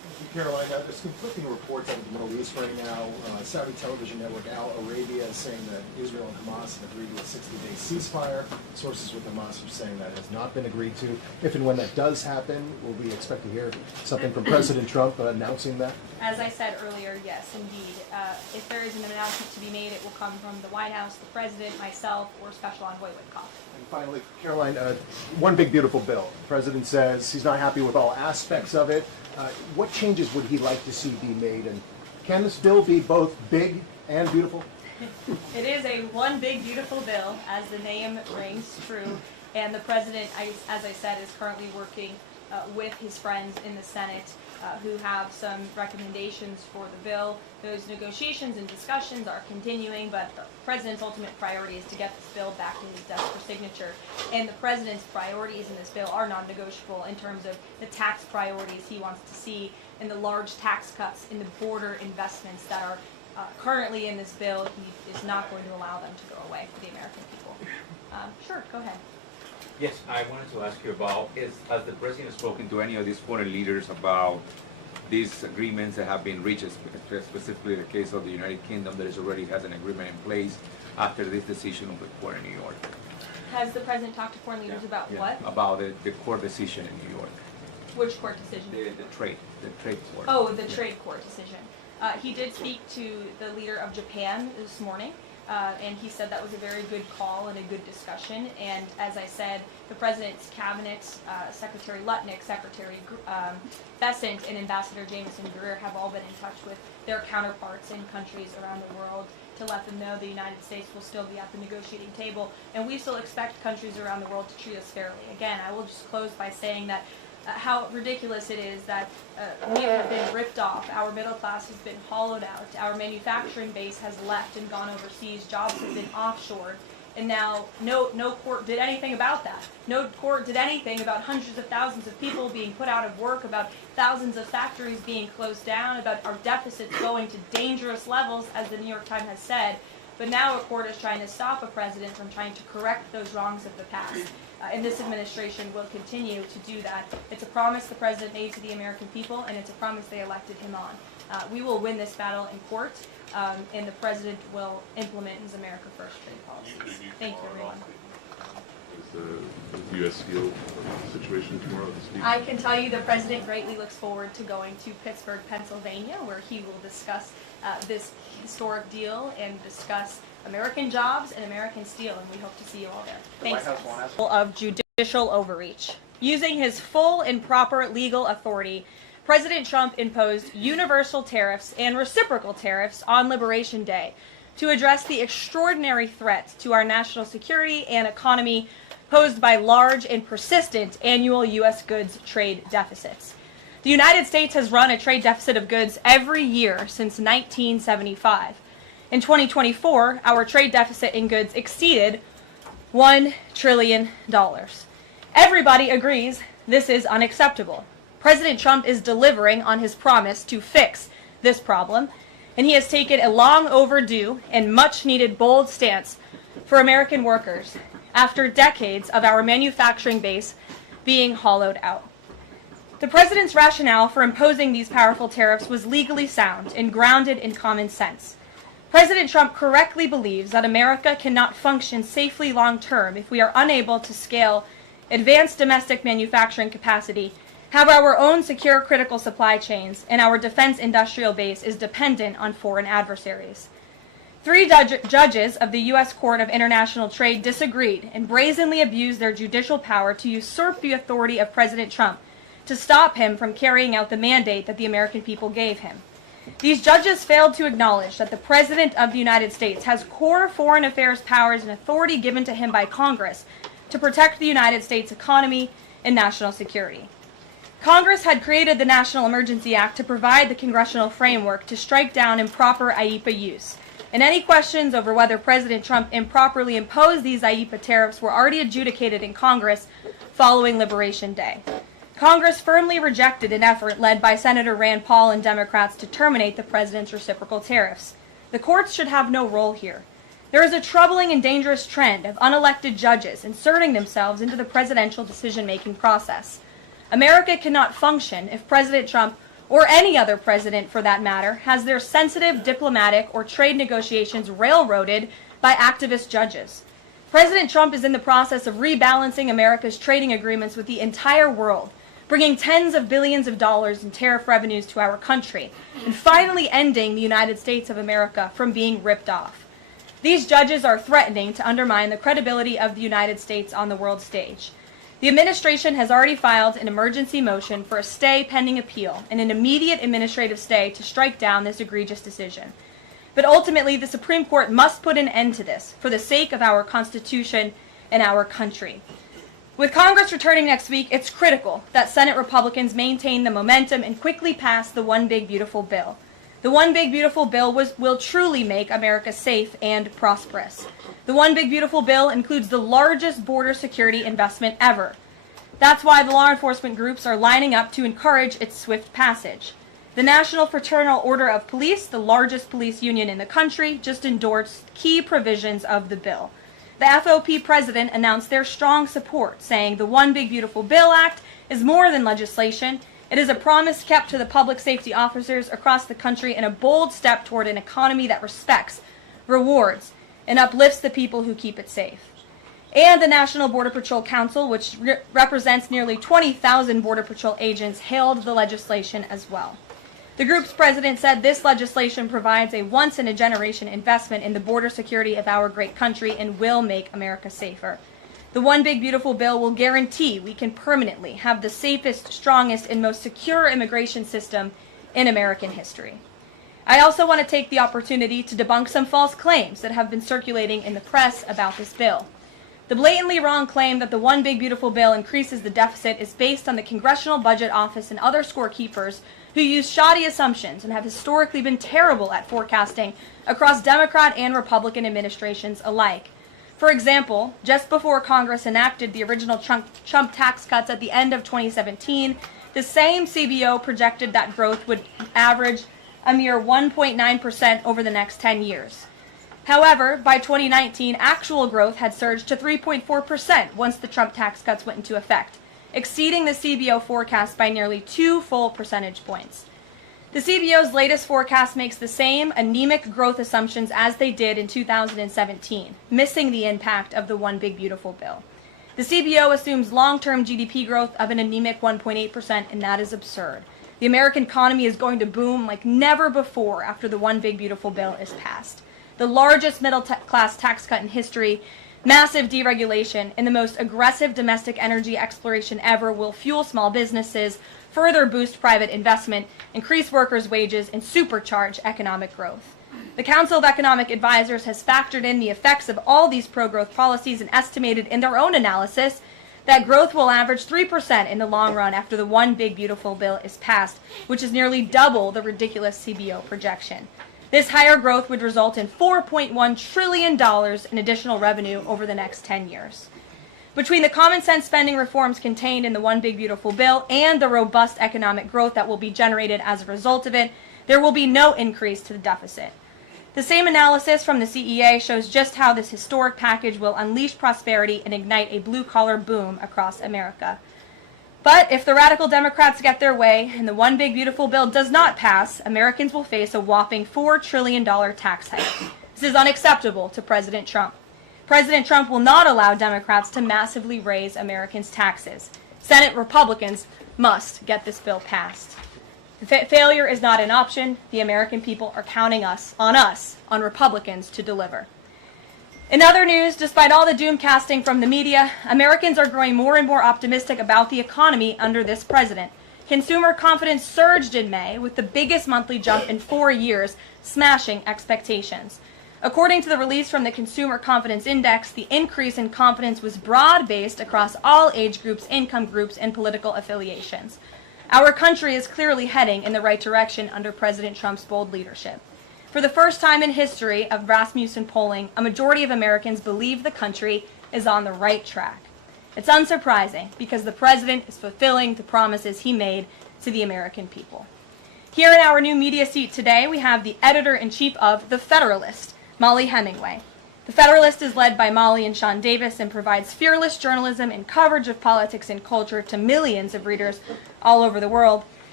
Caroline, there's conflicting reports out of the Middle East right now. Saudi television network Al Arabia is saying that Israel and Hamas have agreed to a 60-day ceasefire. Sources with Hamas are saying that has not been agreed to. If and when that does happen, will we expect to hear something from President Trump announcing that? As I said earlier, yes, indeed. If there is an announcement to be made, it will come from the White House, the President, myself, or Special Envoy Witkoff. And finally, Caroline, one big beautiful bill. The President says he's not happy with all aspects of it. What changes would he like to see be made? And can this bill be both big and beautiful? It is a one big beautiful bill, as the name rings true, and the President, as I said, is currently working with his friends in the Senate who have some recommendations for the bill. Those negotiations and discussions are continuing, but the President's ultimate priority is to get this bill back to his desk for signature. And the President's priorities in this bill are non-negotiable in terms of the tax priorities he wants to see and the large tax cuts in the border investments that are currently in this bill. He is not going to allow them to go away for the American people. Sure, go ahead. Yes, I wanted to ask you about, has the President spoken to any of these foreign leaders about these agreements that have been reached, specifically the case of the United Kingdom that already has an agreement in place after this decision of the court in New York? Has the President talked to foreign leaders about what? About the court decision in New York. Which court decision? The trade court. Oh, the trade court decision. He did speak to the leader of Japan this morning. And he said that was a very good call and a good discussion. And as I said, the President's cabinet, Secretary Lutnick, Secretary Bessent, and Ambassador Jameson Greer have all been in touch with their counterparts in countries around the world to let them know the United States will still be at the negotiating table. And we still expect countries around the world to treat us fairly. Again, I will just close by saying that how ridiculous it is that we have been ripped off, our middle class has been hollowed out, our manufacturing base has left and gone overseas, jobs have been offshored, and now no court did anything about that. No court did anything about hundreds of thousands of people being put out of work, about thousands of factories being closed down, about our deficits going to dangerous levels, as the New York Times has said. But now a court is trying to stop a president from trying to correct those wrongs of the past. And this administration will continue to do that. It's a promise the President made to the American people, and it's a promise they elected him on. We will win this battle in court, and the President will implement his America First trade policies. Thank you, everyone. Is the U.S. steel situation tomorrow this week? I can tell you the President greatly looks forward to going to Pittsburgh, Pennsylvania, where he will discuss this historic deal and discuss American jobs and American steel, and we hope to see you all there. Thanks. Of judicial overreach. Using his full and proper legal authority, President Trump imposed universal tariffs and reciprocal tariffs on Liberation Day to address the extraordinary threat to our national security and economy posed by large and persistent annual U.S. goods trade deficits. The United States has run a trade deficit of goods every year since 1975. In 2024, our trade deficit in goods exceeded $1 trillion. Everybody agrees this is unacceptable. President Trump is delivering on his promise to fix this problem, and he has taken a long overdue and much needed bold stance for American workers after decades of our manufacturing base being hollowed out. The President's rationale for imposing these powerful tariffs was legally sound and grounded in common sense. President Trump correctly believes that America cannot function safely long-term if we are unable to scale advanced domestic manufacturing capacity, have our own secure critical supply chains, and our defense industrial base is dependent on foreign adversaries. 3 judges of the U.S. Court of International Trade disagreed and brazenly abused their judicial power to usurp the authority of President Trump to stop him from carrying out the mandate that the American people gave him. These judges failed to acknowledge that the President of the United States has core foreign affairs powers and authority given to him by Congress to protect the United States economy and national security. Congress had created the National Emergency Act to provide the congressional framework to strike down improper IEEPA use. And any questions over whether President Trump improperly imposed these IEEPA tariffs were already adjudicated in Congress following Liberation Day. Congress firmly rejected an effort led by Senator Rand Paul and Democrats to terminate the President's reciprocal tariffs. The courts should have no role here. There is a troubling and dangerous trend of unelected judges inserting themselves into the presidential decision-making process. America cannot function if President Trump or any other president for that matter, has their sensitive diplomatic or trade negotiations railroaded by activist judges. President Trump is in the process of rebalancing America's trading agreements with the entire world, bringing tens of billions of dollars in tariff revenues to our country, and finally ending the United States of America from being ripped off. These judges are threatening to undermine the credibility of the United States on the world stage. The administration has already filed an emergency motion for a stay pending appeal and an immediate administrative stay to strike down this egregious decision. But ultimately, the Supreme Court must put an end to this for the sake of our Constitution and our country. With Congress returning next week, it's critical that Senate Republicans maintain the momentum and quickly pass the One Big Beautiful Bill. The One Big Beautiful Bill will truly make America safe and prosperous. The One Big Beautiful Bill includes the largest border security investment ever. That's why the law enforcement groups are lining up to encourage its swift passage. The National Fraternal Order of Police, the largest police union in the country, just endorsed key provisions of the bill. The FOP president announced their strong support, saying the One Big Beautiful Bill Act is more than legislation. It is a promise kept to the public safety officers across the country and a bold step toward an economy that respects, rewards, and uplifts the people who keep it safe. And the National Border Patrol Council, which represents nearly 20,000 Border Patrol agents, hailed the legislation as well. The group's president said this legislation provides a once-in-a-generation investment in the border security of our great country and will make America safer. The One Big Beautiful Bill will guarantee we can permanently have the safest, strongest, and most secure immigration system in American history. I also want to take the opportunity to debunk some false claims that have been circulating in the press about this bill. The blatantly wrong claim that the One Big Beautiful Bill increases the deficit is based on the Congressional Budget Office and other scorekeepers who use shoddy assumptions and have historically been terrible at forecasting across Democrat and Republican administrations alike. For example, just before Congress enacted the original Trump tax cuts at the end of 2017, the same CBO projected that growth would average a mere 1.9% over the next 10 years. However, by 2019, actual growth had surged to 3.4% once the Trump tax cuts went into effect, exceeding the CBO forecast by nearly 2 full percentage points. The CBO's latest forecast makes the same anemic growth assumptions as they did in 2017, missing the impact of the One Big Beautiful Bill. The CBO assumes long-term GDP growth of an anemic 1.8%, and that is absurd. The American economy is going to boom like never before after the One Big Beautiful Bill is passed. The largest middle-class tax cut in history, massive deregulation, and the most aggressive domestic energy exploration ever will fuel small businesses, further boost private investment, increase workers' wages, and supercharge economic growth. The Council of Economic Advisors has factored in the effects of all these pro-growth policies and estimated in their own analysis that growth will average 3% in the long run after the One Big Beautiful Bill is passed, which is nearly double the ridiculous CBO projection. This higher growth would result in $4.1 trillion in additional revenue over the next 10 years. Between the common sense spending reforms contained in the One Big Beautiful Bill and the robust economic growth that will be generated as a result of it, there will be no increase to the deficit. The same analysis from the CEA shows just how this historic package will unleash prosperity and ignite a blue-collar boom across America. But if the radical Democrats get their way and the One Big Beautiful Bill does not pass, Americans will face a whopping $4 trillion tax hike. This is unacceptable to President Trump. President Trump will not allow Democrats to massively raise Americans' taxes. Senate Republicans must get this bill passed. Failure is not an option. The American people are counting on Republicans to deliver. In other news, despite all the doom casting from the media, Americans are growing more and more optimistic about the economy under this president. Consumer confidence surged in May with the biggest monthly jump in 4 years, smashing expectations. According to the release from the Consumer Confidence Index, the increase in confidence was broad-based across all age groups, income groups, and political affiliations. Our country is clearly heading in the right direction under President Trump's bold leadership. For the first time in history of Rasmussen polling, a majority of Americans believe the country is on the right track. It's unsurprising because the president is fulfilling the promises he made to the American people. Here in our new media seat today, we have the editor-in-chief of The Federalist, Molly Hemingway. The Federalist is led by Molly and Sean Davis and provides fearless journalism and coverage of politics and culture to millions of readers all over the world.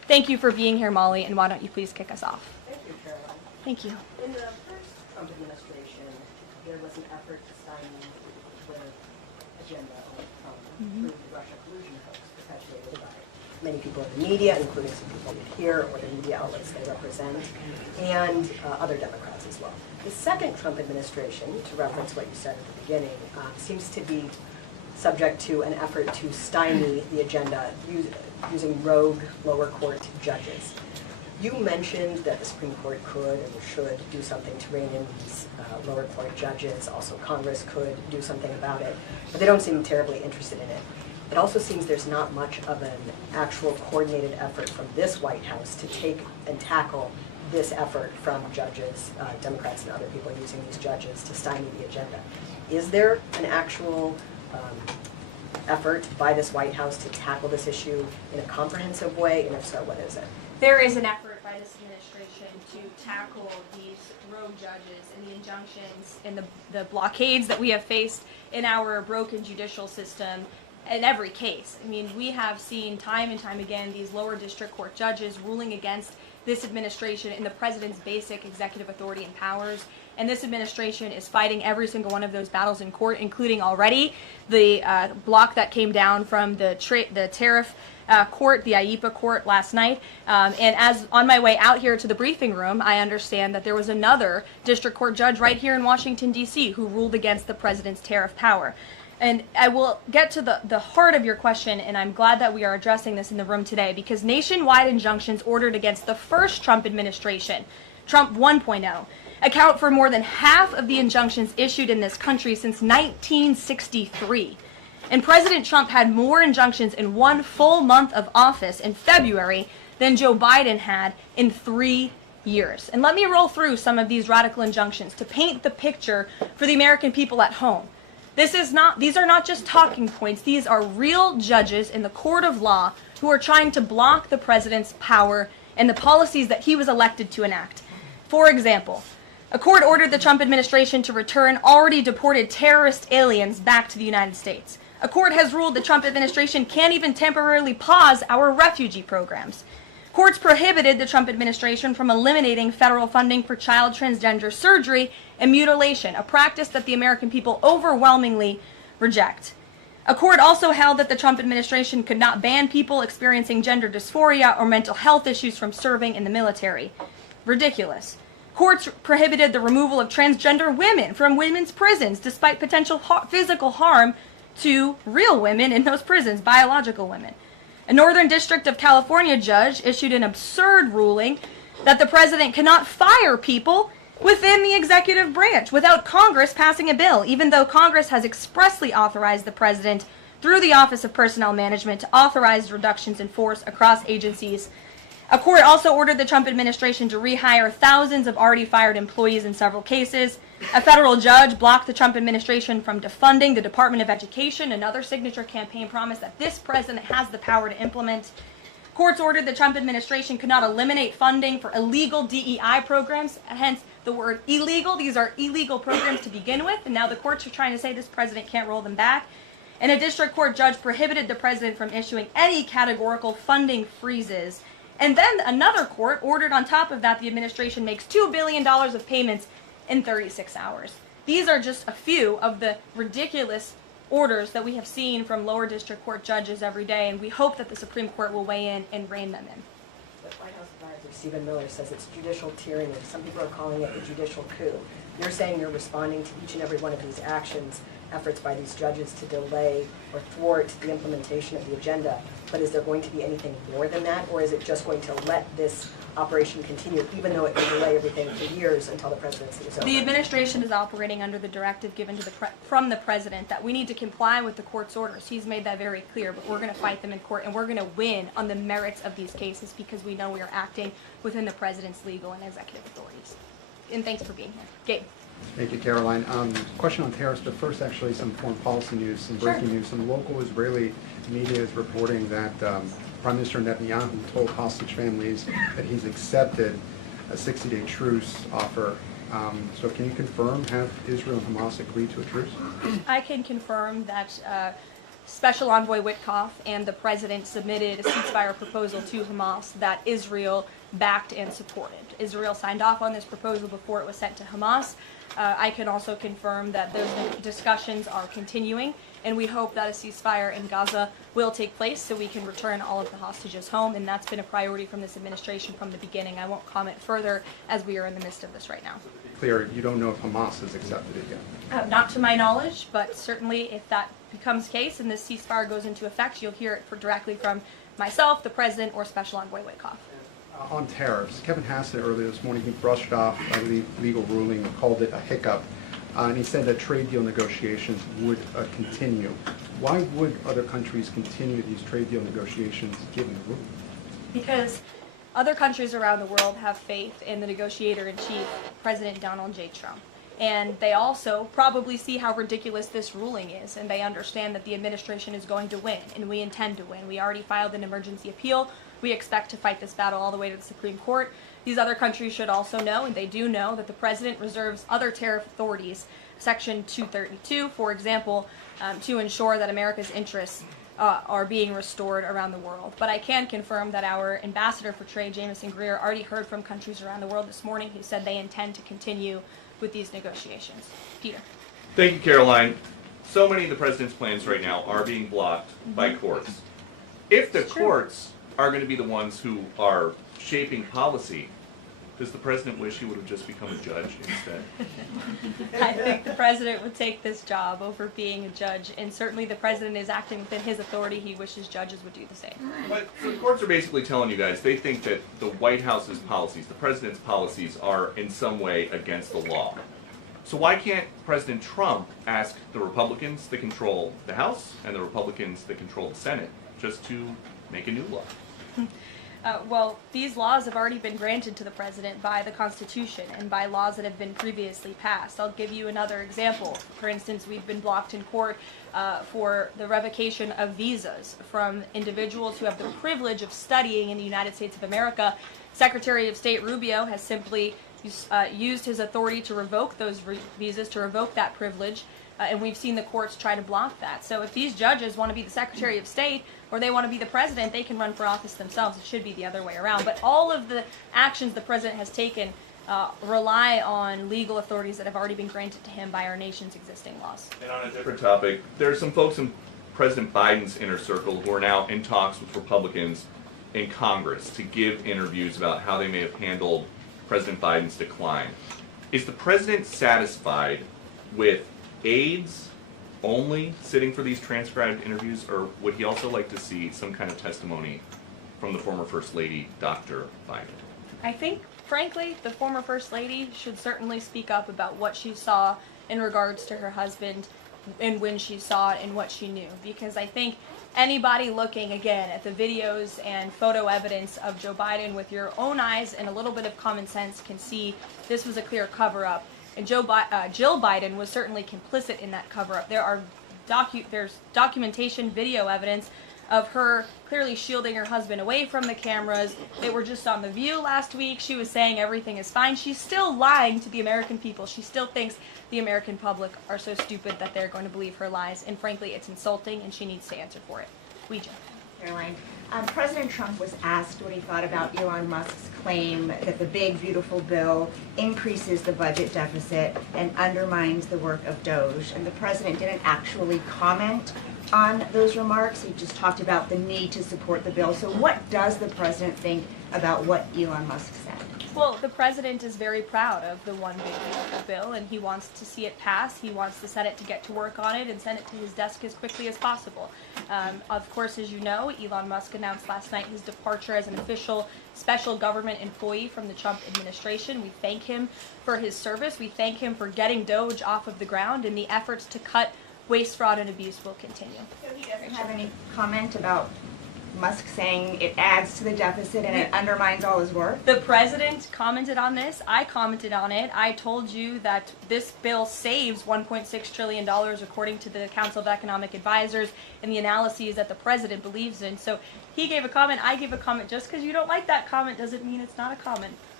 Thank you for being here, Molly, and why don't you please kick us off? Thank you, Caroline. Thank you. In the first Trump administration, there was an effort to stymie the agenda through the Russia collusion hoax perpetuated by many people in the media, including some people here or the media outlets they represent, and other Democrats as well. The second Trump administration, to reference what you said at the beginning, seems to be subject to an effort to stymie the agenda using rogue lower court judges. You mentioned that the Supreme Court could and should do something to rein in these lower court judges. Also, Congress could do something about it, but they don't seem terribly interested in it. It also seems there's not much of an actual coordinated effort from this White House to take and tackle this effort from judges, Democrats and other people using these judges to stymie the agenda. Is there an actual effort by this White House to tackle this issue in a comprehensive way, and if so, what is it? There is an effort by this administration to tackle these rogue judges and the injunctions and the blockades that we have faced in our broken judicial system in every case. I mean, we have seen time and time again these lower district court judges ruling against this administration and the president's basic executive authority and powers. And this administration is fighting every single one of those battles in court, including already the block that came down from the tariff court, the IEPA court last night. And as on my way out here to the briefing room, I understand that there was another district court judge right here in Washington, D.C. who ruled against the president's tariff power. And I will get to the heart of your question, and I'm glad that we are addressing this in the room today, because nationwide injunctions ordered against the first Trump administration, Trump 1.0, account for more than half of the injunctions issued in this country since 1963. And President Trump had more injunctions in one full month of office in February than Joe Biden had in 3 years. And let me roll through some of these radical injunctions to paint the picture for the American people at home. These are not just talking points. These are real judges in the court of law who are trying to block the president's power and the policies that he was elected to enact. For example, a court ordered the Trump administration to return already deported terrorist aliens back to the United States. A court has ruled the Trump administration can't even temporarily pause our refugee programs. Courts prohibited the Trump administration from eliminating federal funding for child transgender surgery and mutilation, a practice that the American people overwhelmingly reject. A court also held that the Trump administration could not ban people experiencing gender dysphoria or mental health issues from serving in the military. Ridiculous. Courts prohibited the removal of transgender women from women's prisons despite potential physical harm to real women in those prisons, biological women. A Northern District of California judge issued an absurd ruling that the president cannot fire people within the executive branch without Congress passing a bill, even though Congress has expressly authorized the president through the Office of Personnel Management to authorize reductions in force across agencies. A court also ordered the Trump administration to rehire thousands of already fired employees in several cases. A federal judge blocked the Trump administration from defunding the Department of Education, another signature campaign promise that this president has the power to implement. Courts ordered the Trump administration could not eliminate funding for illegal DEI programs, hence the word illegal. These are illegal programs to begin with, and now the courts are trying to say this president can't roll them back. And a district court judge prohibited the president from issuing any categorical funding freezes. And then another court ordered on top of that the administration makes $2 billion of payments in 36 hours. These are just a few of the ridiculous orders that we have seen from lower district court judges every day, and we hope that the Supreme Court will weigh in and rein them in. The White House advisor Stephen Miller says it's judicial tyranny. Some people are calling it a judicial coup. You're saying you're responding to each and every one of these actions, efforts by these judges to delay or thwart the implementation of the agenda, but is there going to be anything more than that, or is it just going to let this operation continue, even though it may delay everything for years until the presidency is over? The administration is operating under the directive given to from the president that we need to comply with the court's orders. He's made that very clear, but we're going to fight them in court, and we're going to win on the merits of these cases because we know we are acting within the president's legal and executive authorities. And thanks for being here. Gabe. Thank you, Caroline. Question on tariffs, but first actually some foreign policy news, some breaking news. Some local Israeli media is reporting that Prime Minister Netanyahu told hostage families that he's accepted a 60-day truce offer. So can you confirm, have Israel and Hamas agreed to a truce? I can confirm that Special Envoy Witkoff and the president submitted a ceasefire proposal to Hamas that Israel backed and supported. Israel signed off on this proposal before it was sent to Hamas. I can also confirm that those discussions are continuing, and we hope that a ceasefire in Gaza will take place so we can return all of the hostages home, and that's been a priority from this administration from the beginning. I won't comment further as we are in the midst of this right now. Clear, you don't know if Hamas has accepted it yet? Not to my knowledge, but certainly if that becomes the case and this ceasefire goes into effect, you'll hear it directly from myself, the president, or Special Envoy Witkoff. On tariffs, Kevin Hassett earlier this morning, he brushed off the legal ruling and called it a hiccup, and he said that trade deal negotiations would continue. Why would other countries continue these trade deal negotiations given the ruling? Because other countries around the world have faith in the negotiator-in-chief, President Donald J. Trump. And they also probably see how ridiculous this ruling is, and they understand that the administration is going to win, and we intend to win. We already filed an emergency appeal. We expect to fight this battle all the way to the Supreme Court. These other countries should also know, and they do know, that the president reserves other tariff authorities, Section 232, for example, to ensure that America's interests are being restored around the world. But I can confirm that our ambassador for trade, Jameson Greer, already heard from countries around the world this morning who said they intend to continue with these negotiations. Peter. Thank you, Caroline. So many of the president's plans right now are being blocked by courts. If the courts are going to be the ones who are shaping policy, does the president wish he would have just become a judge instead? I think the president would take this job over being a judge, and certainly the president is acting within his authority. He wishes judges would do the same. But the courts are basically telling you guys they think that the White House's policies, the president's policies, are in some way against the law. So why can't President Trump ask the Republicans that control the House and the Republicans that control the Senate just to make a new law? Well, these laws have already been granted to the president by the Constitution and by laws that have been previously passed. I'll give you another example. For instance, we've been blocked in court for the revocation of visas from individuals who have the privilege of studying in the United States of America. Secretary of State Rubio has simply used his authority to revoke those visas, to revoke that privilege, and we've seen the courts try to block that. So if these judges want to be the Secretary of State or they want to be the president, they can run for office themselves. It should be the other way around. But all of the actions the president has taken rely on legal authorities that have already been granted to him by our nation's existing laws. And on a different topic, there are some folks in President Biden's inner circle who are now in talks with Republicans in Congress to give interviews about how they may have handled President Biden's decline. Is the president satisfied with aides only sitting for these transcribed interviews, or would he also like to see some kind of testimony from the former First Lady, Dr. Biden? I think, frankly, the former First Lady should certainly speak up about what she saw in regards to her husband and when she saw it and what she knew. Because I think anybody looking, again, at the videos and photo evidence of Joe Biden with your own eyes and a little bit of common sense can see this was a clear cover-up. And Jill Biden was certainly complicit in that cover-up. There's documentation, video evidence of her clearly shielding her husband away from the cameras. They were just on The View last week. She was saying everything is fine. She's still lying to the American people. She still thinks the American public are so stupid that they're going to believe her lies. And frankly, it's insulting, and she needs to answer for it. Ouija. Caroline, President Trump was asked what he thought about Elon Musk's claim that the big, beautiful bill increases the budget deficit and undermines the work of Doge. And the president didn't actually comment on those remarks. He just talked about the need to support the bill. So what does the president think about what Elon Musk said? Well, the president is very proud of the one big beautiful bill, and he wants to see it pass. He wants the Senate to get to work on it and send it to his desk as quickly as possible. Of course, as you know, Elon Musk announced last night his departure as an official special government employee from the Trump administration. We thank him for his service. We thank him for getting Doge off of the ground, and the efforts to cut waste, fraud, and abuse will continue. So he doesn't have any comment about Musk saying it adds to the deficit and it undermines all his work? The president commented on this. I commented on it. I told you that this bill saves $1.6 trillion according to the Council of Economic Advisors and the analyses that the president believes in. So he gave a comment, I gave a comment. Just because you don't like that comment doesn't mean it's not a comment.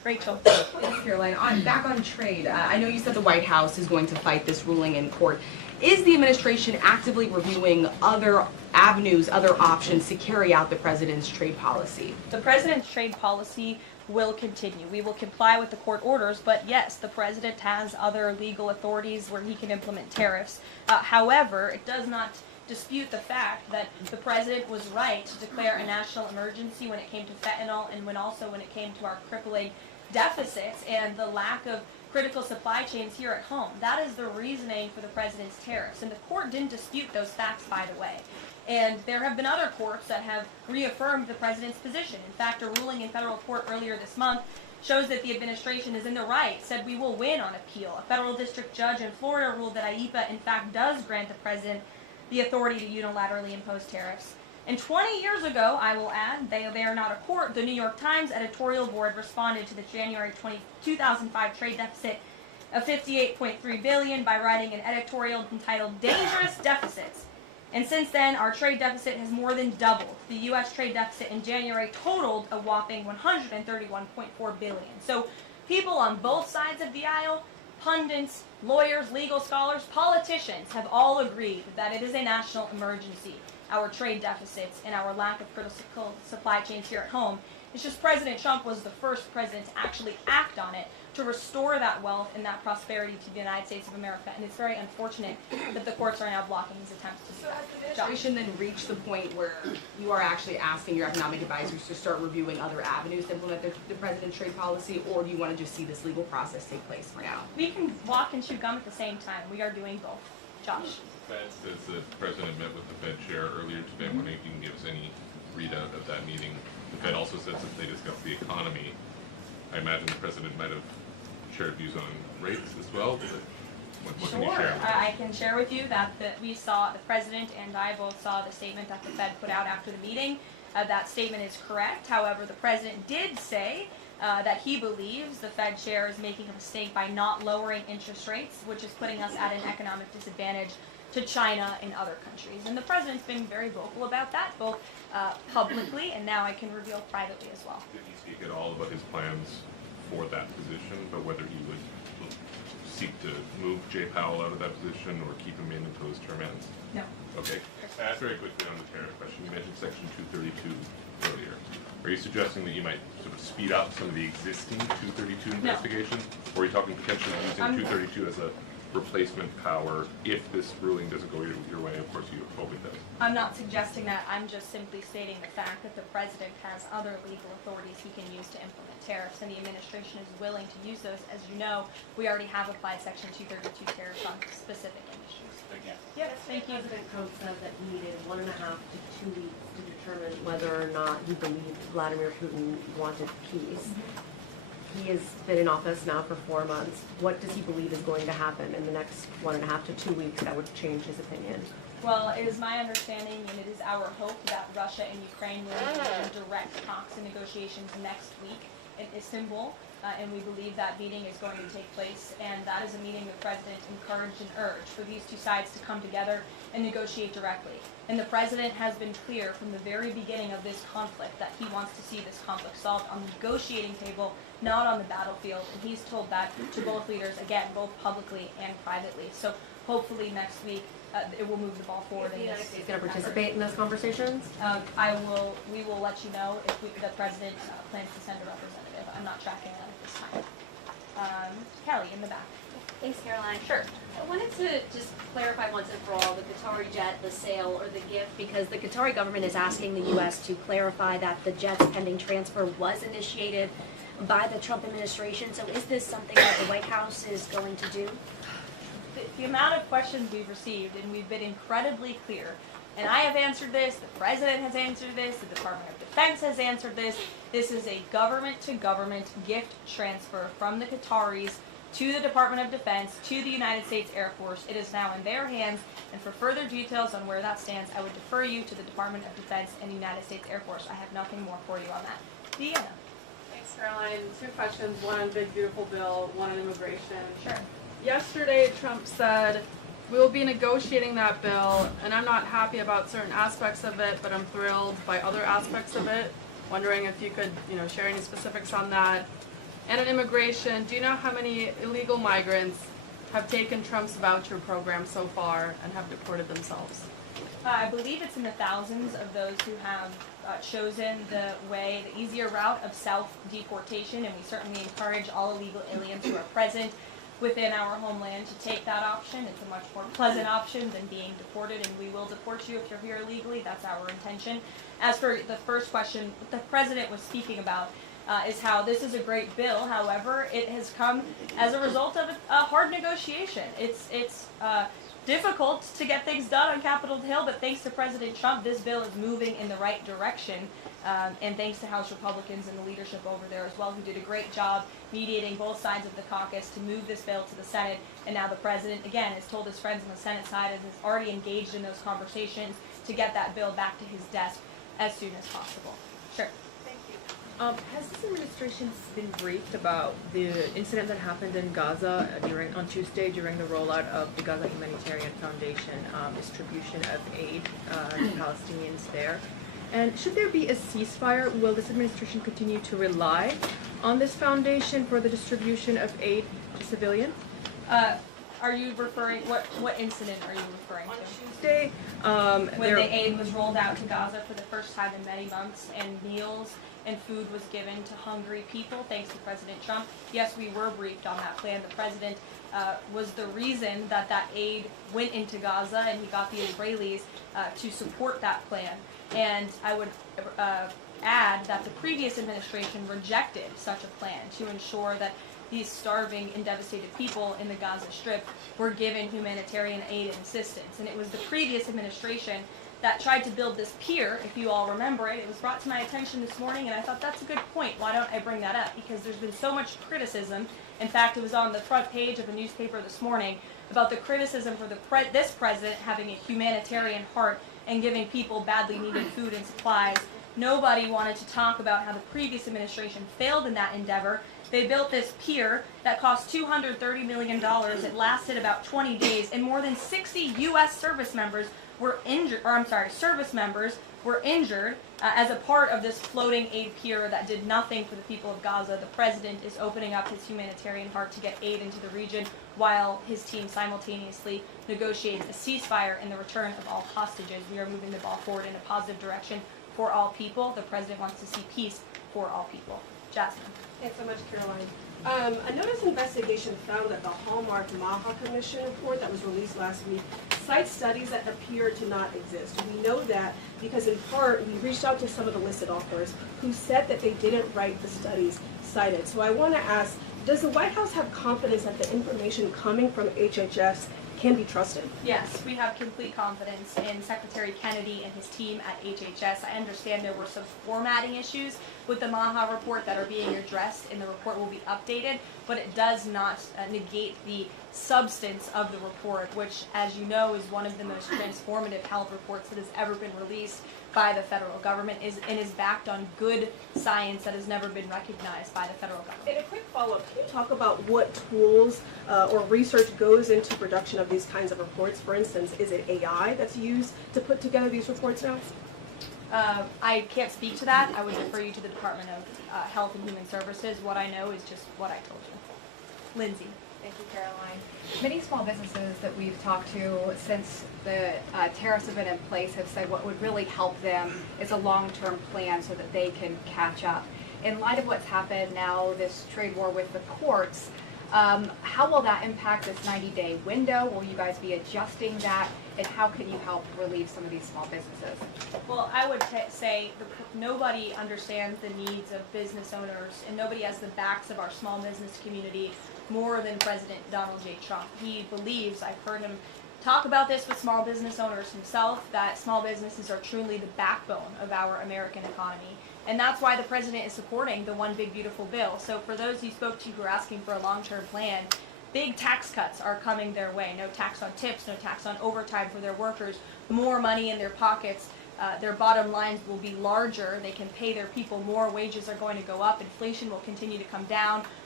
Rachel. Thanks, Caroline. Back on trade, I know you said the White House is going to fight this ruling in court. Is the administration actively reviewing other avenues, other options to carry out the president's trade policy? The president's trade policy will continue. We will comply with the court orders, but yes, the president has other legal authorities where he can implement tariffs. However, it does not dispute the fact that the president was right to declare a national emergency when it came to fentanyl and when it came to our crippling deficits and the lack of critical supply chains here at home. That is the reasoning for the president's tariffs. And the court didn't dispute those facts, by the way. And there have been other courts that have reaffirmed the president's position. In fact, a ruling in federal court earlier this month shows that the administration is in the right, said we will win on appeal. A federal district judge in Florida ruled that IEEPA, in fact, does grant the president the authority to unilaterally impose tariffs. And 20 years ago, I will add, they are not a court, the New York Times editorial board responded to the January 2005 trade deficit of $58.3 billion by writing an editorial entitled Dangerous Deficits. And since then, our trade deficit has more than doubled. The U.S. trade deficit in January totaled a whopping $131.4 billion. So people on both sides of the aisle, pundits, lawyers, legal scholars, politicians have all agreed that it is a national emergency, our trade deficits and our lack of critical supply chains here at home. It's just President Trump was the first president to actually act on it, to restore that wealth and that prosperity to the United States of America. And it's very unfortunate that the courts are now blocking his attempts to do that. Has the administration then reached the point where you are actually asking your economic advisors to start reviewing other avenues to implement the president's trade policy, or do you want to just see this legal process take place for now? We can walk and chew gum at the same time. We are doing both. Josh. The Fed says the president met with the Fed chair earlier today. I'm wondering if you can give us any readout of that meeting. The Fed also says that they discussed the economy. I imagine the president might have shared views on rates as well. What can you Sure. share with us? I can share with you that we saw, the president and I both saw the statement that the Fed put out after the meeting. That statement is correct. However, the president did say that he believes the Fed chair is making a mistake by not lowering interest rates, which is putting us at an economic disadvantage to China and other countries. And the president's been very vocal about that, both publicly and now I can reveal privately as well. Did he speak at all about his plans for that position, but whether he would seek to move Jay Powell out of that position or keep him in until his term ends? No. Okay. Ask very quickly on the tariff question. You mentioned Section 232 earlier. Are you suggesting that you might sort of speed up some of the existing 232 investigations? Or are you talking potentially using 232 as a replacement power if this ruling doesn't go your way? Of course, you hope it does. I'm not suggesting that. I'm just simply stating the fact that the president has other legal authorities he can use to implement tariffs, and the administration is willing to use those. As you know, we already have applied Section 232 tariffs on specific industries. Thank you. Yes, thank you. President Trump said that he needed 1.5 to 2 weeks to determine whether or not he believed Vladimir Putin wanted peace. He has been in office now for 4 months. What does he believe is going to happen in the next 1.5 to 2 weeks that would change his opinion? Well, it is my understanding and it is our hope that Russia and Ukraine will begin direct talks and negotiations next week in Istanbul. And we believe that meeting is going to take place, and that is a meeting the president encouraged and urged for these two sides to come together and negotiate directly. And the president has been clear from the very beginning of this conflict that he wants to see this conflict solved on the negotiating table, not on the battlefield. And he's told that to both leaders, again, both publicly and privately. So hopefully next week it will move the ball forward. Is the United States going to participate in those conversations? We will let you know if the president plans to send a representative. I'm not tracking that at this time. Kelly, in the back. Thanks, Caroline. Sure. I wanted to just clarify once and for all the Qatari jet, the sale, or the gift, because the Qatari government is asking the U.S. to clarify that the jet's pending transfer was initiated by the Trump administration. So is this something that the White House is going to do? The amount of questions we've received, and we've been incredibly clear, and I have answered this, the president has answered this, the Department of Defense has answered this. This is a government-to-government gift transfer from the Qataris to the Department of Defense, to the United States Air Force. It is now in their hands, and for further details on where that stands, I would defer you to the Department of Defense and the United States Air Force. I have nothing more for you on that. Deanna. Thanks, Caroline. 2 questions, one on Big Beautiful Bill, one on immigration. Sure. Yesterday, Trump said, we will be negotiating that bill, and I'm not happy about certain aspects of it, but I'm thrilled by other aspects of it. Wondering if you could, share any specifics on that. And on immigration, do you know how many illegal migrants have taken Trump's voucher program so far and have deported themselves? I believe it's in the thousands of those who have chosen the easier route of self-deportation, and we certainly encourage all illegal aliens who are present within our homeland to take that option. It's a much more pleasant option than being deported, and we will deport you if you're here illegally. That's our intention. As for the first question, what the president was speaking about is how this is a great bill. However, it has come as a result of a hard negotiation. It's difficult to get things done on Capitol Hill, but thanks to President Trump, this bill is moving in the right direction. And thanks to House Republicans and the leadership over there as well, who did a great job mediating both sides of the caucus to move this bill to the Senate. And now the president, again, has told his friends on the Senate side and is already engaged in those conversations to get that bill back to his desk as soon as possible. Sure. Has this administration been briefed about the incident that happened in Gaza on Tuesday during the rollout of the Gaza Humanitarian Foundation distribution of aid to Palestinians there? And should there be a ceasefire, will this administration continue to rely on this foundation for the distribution of aid to civilians? Are you referring, what incident are you referring to? Tuesday, when the aid was rolled out to Gaza for the first time in many months, and meals and food was given to hungry people, thanks to President Trump. Yes, we were briefed on that plan. The president was the reason that that aid went into Gaza, and he got the Israelis to support that plan. And I would add that the previous administration rejected such a plan to ensure that these starving and devastated people in the Gaza Strip were given humanitarian aid and assistance. And it was the previous administration that tried to build this pier, if you all remember it. It was brought to my attention this morning, and I thought that's a good point. Why don't I bring that up? Because there's been so much criticism. In fact, it was on the front page of a newspaper this morning about the criticism for this president having a humanitarian heart and giving people badly needed food and supplies. Nobody wanted to talk about how the previous administration failed in that endeavor. They built this pier that cost $230 million. It lasted about 20 days, and more than 60 U.S. service members were injured, as a part of this floating aid pier that did nothing for the people of Gaza. The president is opening up his humanitarian heart to get aid into the region while his team simultaneously negotiates a ceasefire and the return of all hostages. We are moving the ball forward in a positive direction for all people. The president wants to see peace for all people. Jasmine. Thanks so much, Caroline. A notice investigation found that the Hallmark Maha Commission report that was released last week cites studies that appear to not exist. We know that because in part we reached out to some of the listed authors who said that they didn't write the studies cited. So I want to ask, does the White House have confidence that the information coming from HHS can be trusted? Yes, we have complete confidence in Secretary Kennedy and his team at HHS. I understand there were some formatting issues with the Maha report that are being addressed, and the report will be updated, but it does not negate the substance of the report, which, as you know, is one of the most transformative health reports that has ever been released by the federal government and is backed on good science that has never been recognized by the federal government. And a quick follow-up, can you talk about what tools or research goes into production of these kinds of reports? For instance, is it AI that's used to put together these reports now? I can't speak to that. I would refer you to the Department of Health and Human Services. What I know is just what I told you. Lindsay. Thank you, Caroline. Many small businesses that we've talked to since the tariffs have been in place have said what would really help them is a long-term plan so that they can catch up. In light of what's happened now, this trade war with the courts, how will that impact this 90-day window? Will you guys be adjusting that? And how can you help relieve some of these small businesses? Well, I would say nobody understands the needs of business owners, and nobody has the backs of our small business community more than President Donald J. Trump. He believes, I've heard him talk about this with small business owners himself, that small businesses are truly the backbone of our American economy. And that's why the president is supporting the One Big Beautiful Bill. So for those you spoke to who are asking for a long-term plan, big tax cuts are coming their way. No tax on tips, no tax on overtime for their workers, more money in their pockets. Their bottom lines will be larger. They can pay their people more. Wages are going to go up. Inflation will continue to come down.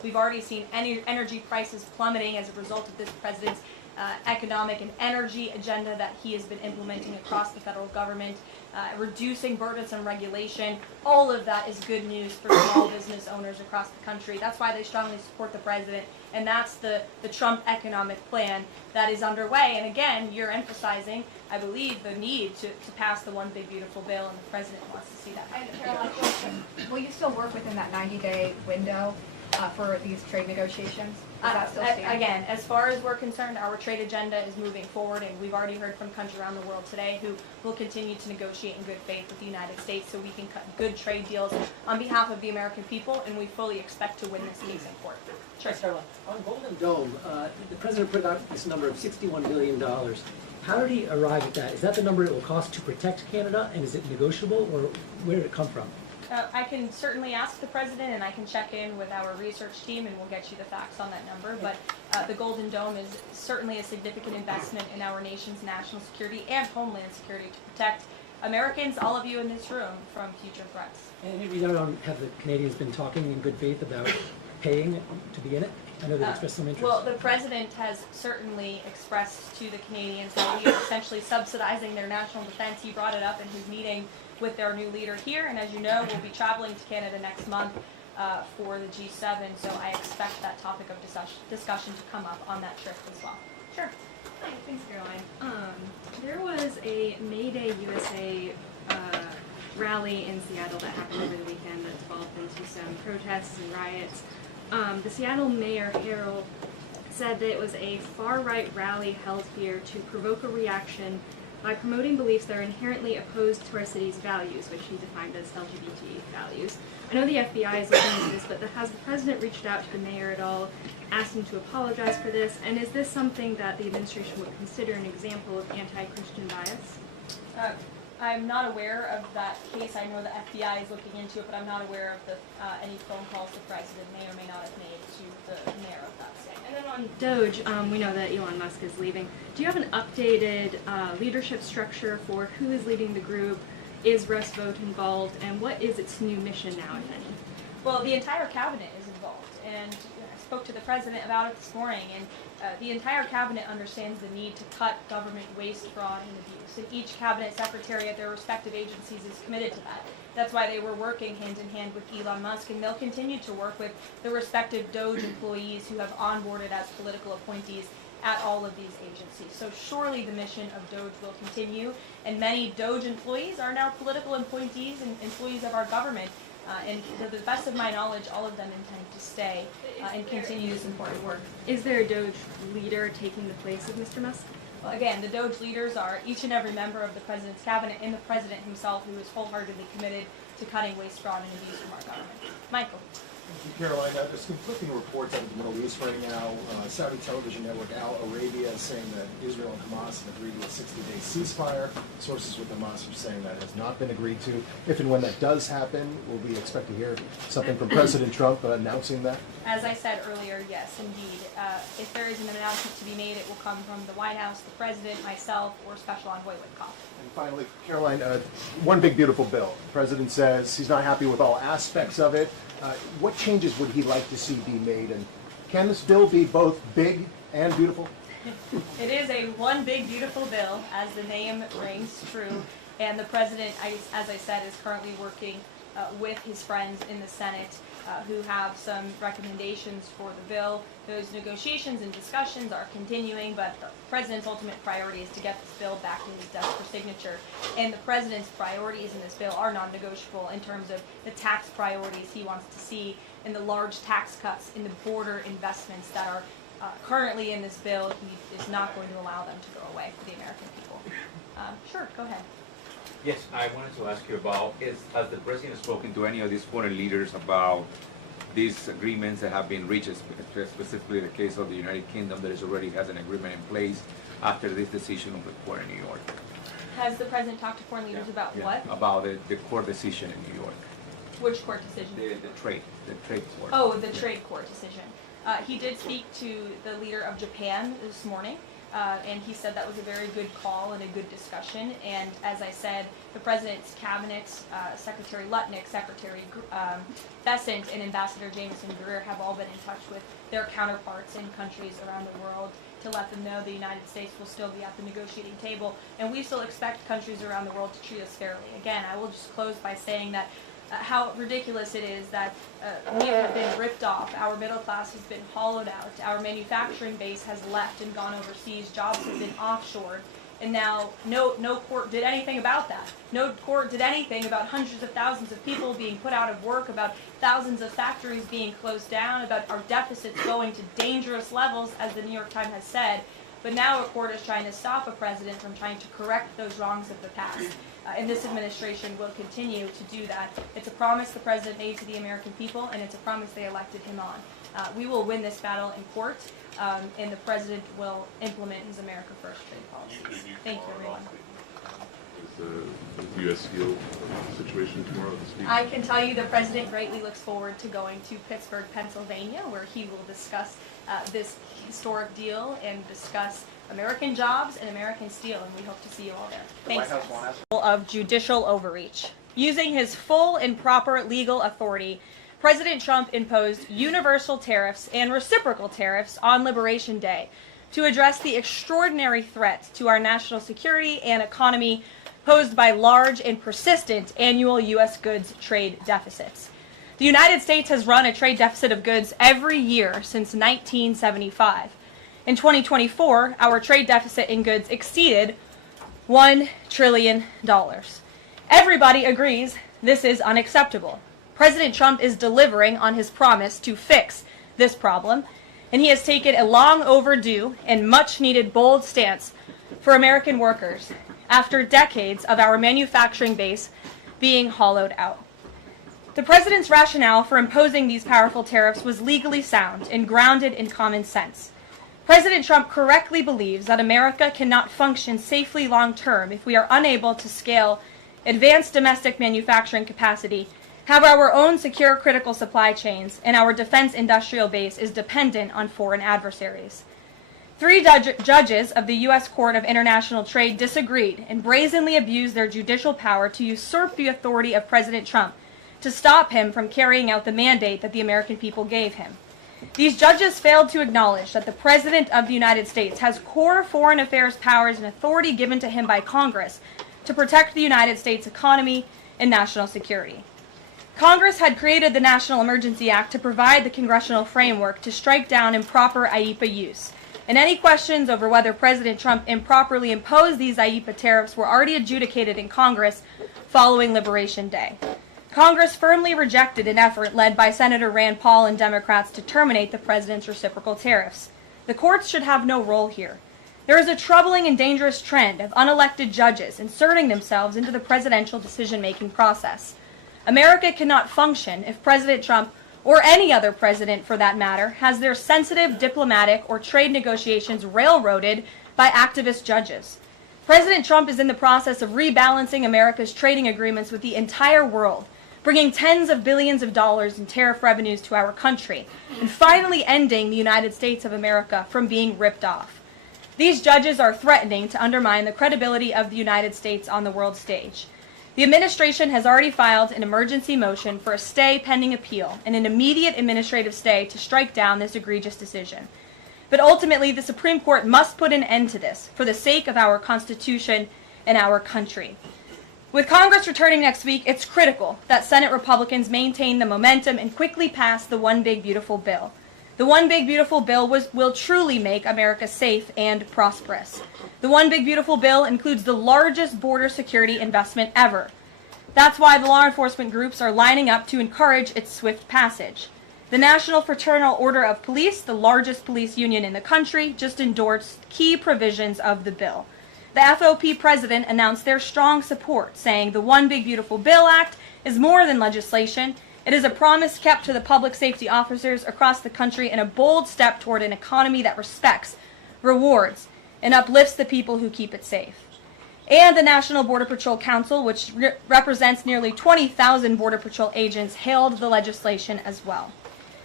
We've already seen energy prices plummeting as a result of this president's economic and energy agenda that he has been implementing across the federal government, reducing burdensome regulation. All of that is good news for small business owners across the country. That's why they strongly support the president, and that's the Trump economic plan that is underway. And again, you're emphasizing, I believe, the need to pass the One Big Beautiful Bill, and the president wants to see that. And Caroline, will you still work within that 90-day window for these trade negotiations? Does that still stand? Again, as far as we're concerned, our trade agenda is moving forward, and we've already heard from countries around the world today who will continue to negotiate in good faith with the United States so we can cut good trade deals on behalf of the American people, and we fully expect to win this case in court. Sure. On Golden Dome, the president put out this number of $61 billion. How did he arrive at that? Is that the number it will cost to protect Canada, and is it negotiable, or where did it come from? I can certainly ask the president, and I can check in with our research team, and we'll get you the facts on that number. But the Golden Dome is certainly a significant investment in our nation's national security and homeland security to protect Americans, all of you in this room, from future threats. And you don't have the Canadians been talking in good faith about paying to be in it? I know they've expressed some interest. Well, the president has certainly expressed to the Canadians that we are essentially subsidizing their national defense. He brought it up in his meeting with their new leader here, and as you know, we'll be traveling to Canada next month for the G7, so I expect that topic of discussion to come up on that trip as well. Sure. Hi, thanks, Caroline. There was a May Day USA rally in Seattle that happened over the weekend that devolved into some protests and riots. The Seattle Mayor Harrell said that it was a far-right rally held here to provoke a reaction by promoting beliefs that are inherently opposed to our city's values, which he defined as LGBT values. I know the FBI is looking into this, but has the president reached out to the mayor at all, asked him to apologize for this, and is this something that the administration would consider an example of anti-Christian bias? I'm not aware of that case. I know the FBI is looking into it, but I'm not aware of any phone calls the president may or may not have made to the mayor of that city. And then on Doge, we know that Elon Musk is leaving. Do you have an updated leadership structure for who is leading the group? Is Russ Vought involved? And what is its new mission now, if any? Well, the entire cabinet is involved, and I spoke to the president about it this morning, and the entire cabinet understands the need to cut government waste, fraud, and abuse, and each cabinet secretary at their respective agencies is committed to that. That's why they were working hand in hand with Elon Musk, and they'll continue to work with the respective Doge employees who have onboarded as political appointees at all of these agencies. So surely the mission of Doge will continue, and many Doge employees are now political appointees and employees of our government. And to the best of my knowledge, all of them intend to stay and continue this important work. Is there a Doge leader taking the place of Mr. Musk? Well, again, the Doge leaders are each and every member of the president's cabinet and the president himself, who is wholeheartedly committed to cutting waste, fraud, and abuse from our government. Michael. Thank you, Caroline. There's conflicting reports out of the Middle East right now. Saudi television network Al Arabia is saying that Israel and Hamas have agreed to a 60-day ceasefire. Sources with Hamas are saying that has not been agreed to. If and when that does happen, will we expect to hear something from President Trump announcing that? As I said earlier, yes, indeed. If there is an announcement to be made, it will come from the White House, the president, myself, or Special Envoy Witkoff. And finally, Caroline, one big beautiful bill. The president says he's not happy with all aspects of it. What changes would he like to see be made? And can this bill be both big and beautiful? It is a one big beautiful bill, as the name rings true. And the president, as I said, is currently working with his friends in the Senate who have some recommendations for the bill. Those negotiations and discussions are continuing, but the president's ultimate priority is to get this bill back to his desk for signature. And the president's priorities in this bill are non-negotiable in terms of the tax priorities he wants to see and the large tax cuts in the border investments that are currently in this bill. He is not going to allow them to go away for the American people. Sure, go ahead. Yes, I wanted to ask you about, has the president spoken to any of these foreign leaders about these agreements that have been reached, specifically the case of the United Kingdom that already has an agreement in place after this decision of the court in New York? Has the president talked to foreign leaders about what? About the court decision in New York. Which court decision? The trade court. Oh, the trade court decision. He did speak to the leader of Japan this morning. and he said that was a very good call and a good discussion. And as I said, the President's cabinet, Secretary Lutnick, Secretary Bessent, and Ambassador Jameson Greer have all been in touch with their counterparts in countries around the world to let them know the United States will still be at the negotiating table, and we still expect countries around the world to treat us fairly. Again, I will just close by saying that how ridiculous it is that we have been ripped off, our middle class has been hollowed out, our manufacturing base has left and gone overseas, jobs have been offshored, and now no court did anything about that. No court did anything about hundreds of thousands of people being put out of work, about thousands of factories being closed down, about our deficits going to dangerous levels, as the New York Times has said. But now a court is trying to stop a president from trying to correct those wrongs of the past. And this administration will continue to do that. It's a promise the president made to the American people, and it's a promise they elected him on. We will win this battle in court, and the president will implement his America First trade policies. Thank you, everyone. Is the U.S. Steel situation tomorrow this week? I can tell you the president greatly looks forward to going to Pittsburgh, Pennsylvania, where he will discuss this historic deal and discuss American jobs and American steel, and we hope to see you all there. Thanks. Of judicial overreach. Using his full and proper legal authority, President Trump imposed universal tariffs and reciprocal tariffs on Liberation Day to address the extraordinary threat to our national security and economy posed by large and persistent annual U.S. goods trade deficits. The United States has run a trade deficit of goods every year since 1975. In 2024, our trade deficit in goods exceeded $1 trillion. Everybody agrees this is unacceptable. President Trump is delivering on his promise to fix this problem, and he has taken a long overdue and much needed bold stance for American workers after decades of our manufacturing base being hollowed out. The president's rationale for imposing these powerful tariffs was legally sound and grounded in common sense. President Trump correctly believes that America cannot function safely long-term if we are unable to scale advanced domestic manufacturing capacity, have our own secure critical supply chains, and our defense industrial base is dependent on foreign adversaries. 3 judges of the U.S. Court of International Trade disagreed and brazenly abused their judicial power to usurp the authority of President Trump to stop him from carrying out the mandate that the American people gave him. These judges failed to acknowledge that the President of the United States has core foreign affairs powers and authority given to him by Congress to protect the United States economy and national security. Congress had created the National Emergency Act to provide the congressional framework to strike down improper IEEPA use, and any questions over whether President Trump improperly imposed these IEEPA tariffs were already adjudicated in Congress following Liberation Day. Congress firmly rejected an effort led by Senator Rand Paul and Democrats to terminate the president's reciprocal tariffs. The courts should have no role here. There is a troubling and dangerous trend of unelected judges inserting themselves into the presidential decision-making process. America cannot function if President Trump, or any other president for that matter, has their sensitive diplomatic or trade negotiations railroaded by activist judges. President Trump is in the process of rebalancing America's trading agreements with the entire world, bringing tens of billions of dollars in tariff revenues to our country, and finally ending the United States of America from being ripped off. These judges are threatening to undermine the credibility of the United States on the world stage. The administration has already filed an emergency motion for a stay pending appeal and an immediate administrative stay to strike down this egregious decision. But ultimately, the Supreme Court must put an end to this for the sake of our Constitution and our country. With Congress returning next week, it's critical that Senate Republicans maintain the momentum and quickly pass the One Big Beautiful Bill. The One Big Beautiful Bill will truly make America safe and prosperous. The One Big Beautiful Bill includes the largest border security investment ever. That's why the law enforcement groups are lining up to encourage its swift passage. The National Fraternal Order of Police, the largest police union in the country, just endorsed key provisions of the bill. The FOP president announced their strong support, saying the One Big Beautiful Bill Act is more than legislation. It is a promise kept to the public safety officers across the country and a bold step toward an economy that respects, rewards, and uplifts the people who keep it safe. And the National Border Patrol Council, which represents nearly 20,000 Border Patrol agents, hailed the legislation as well.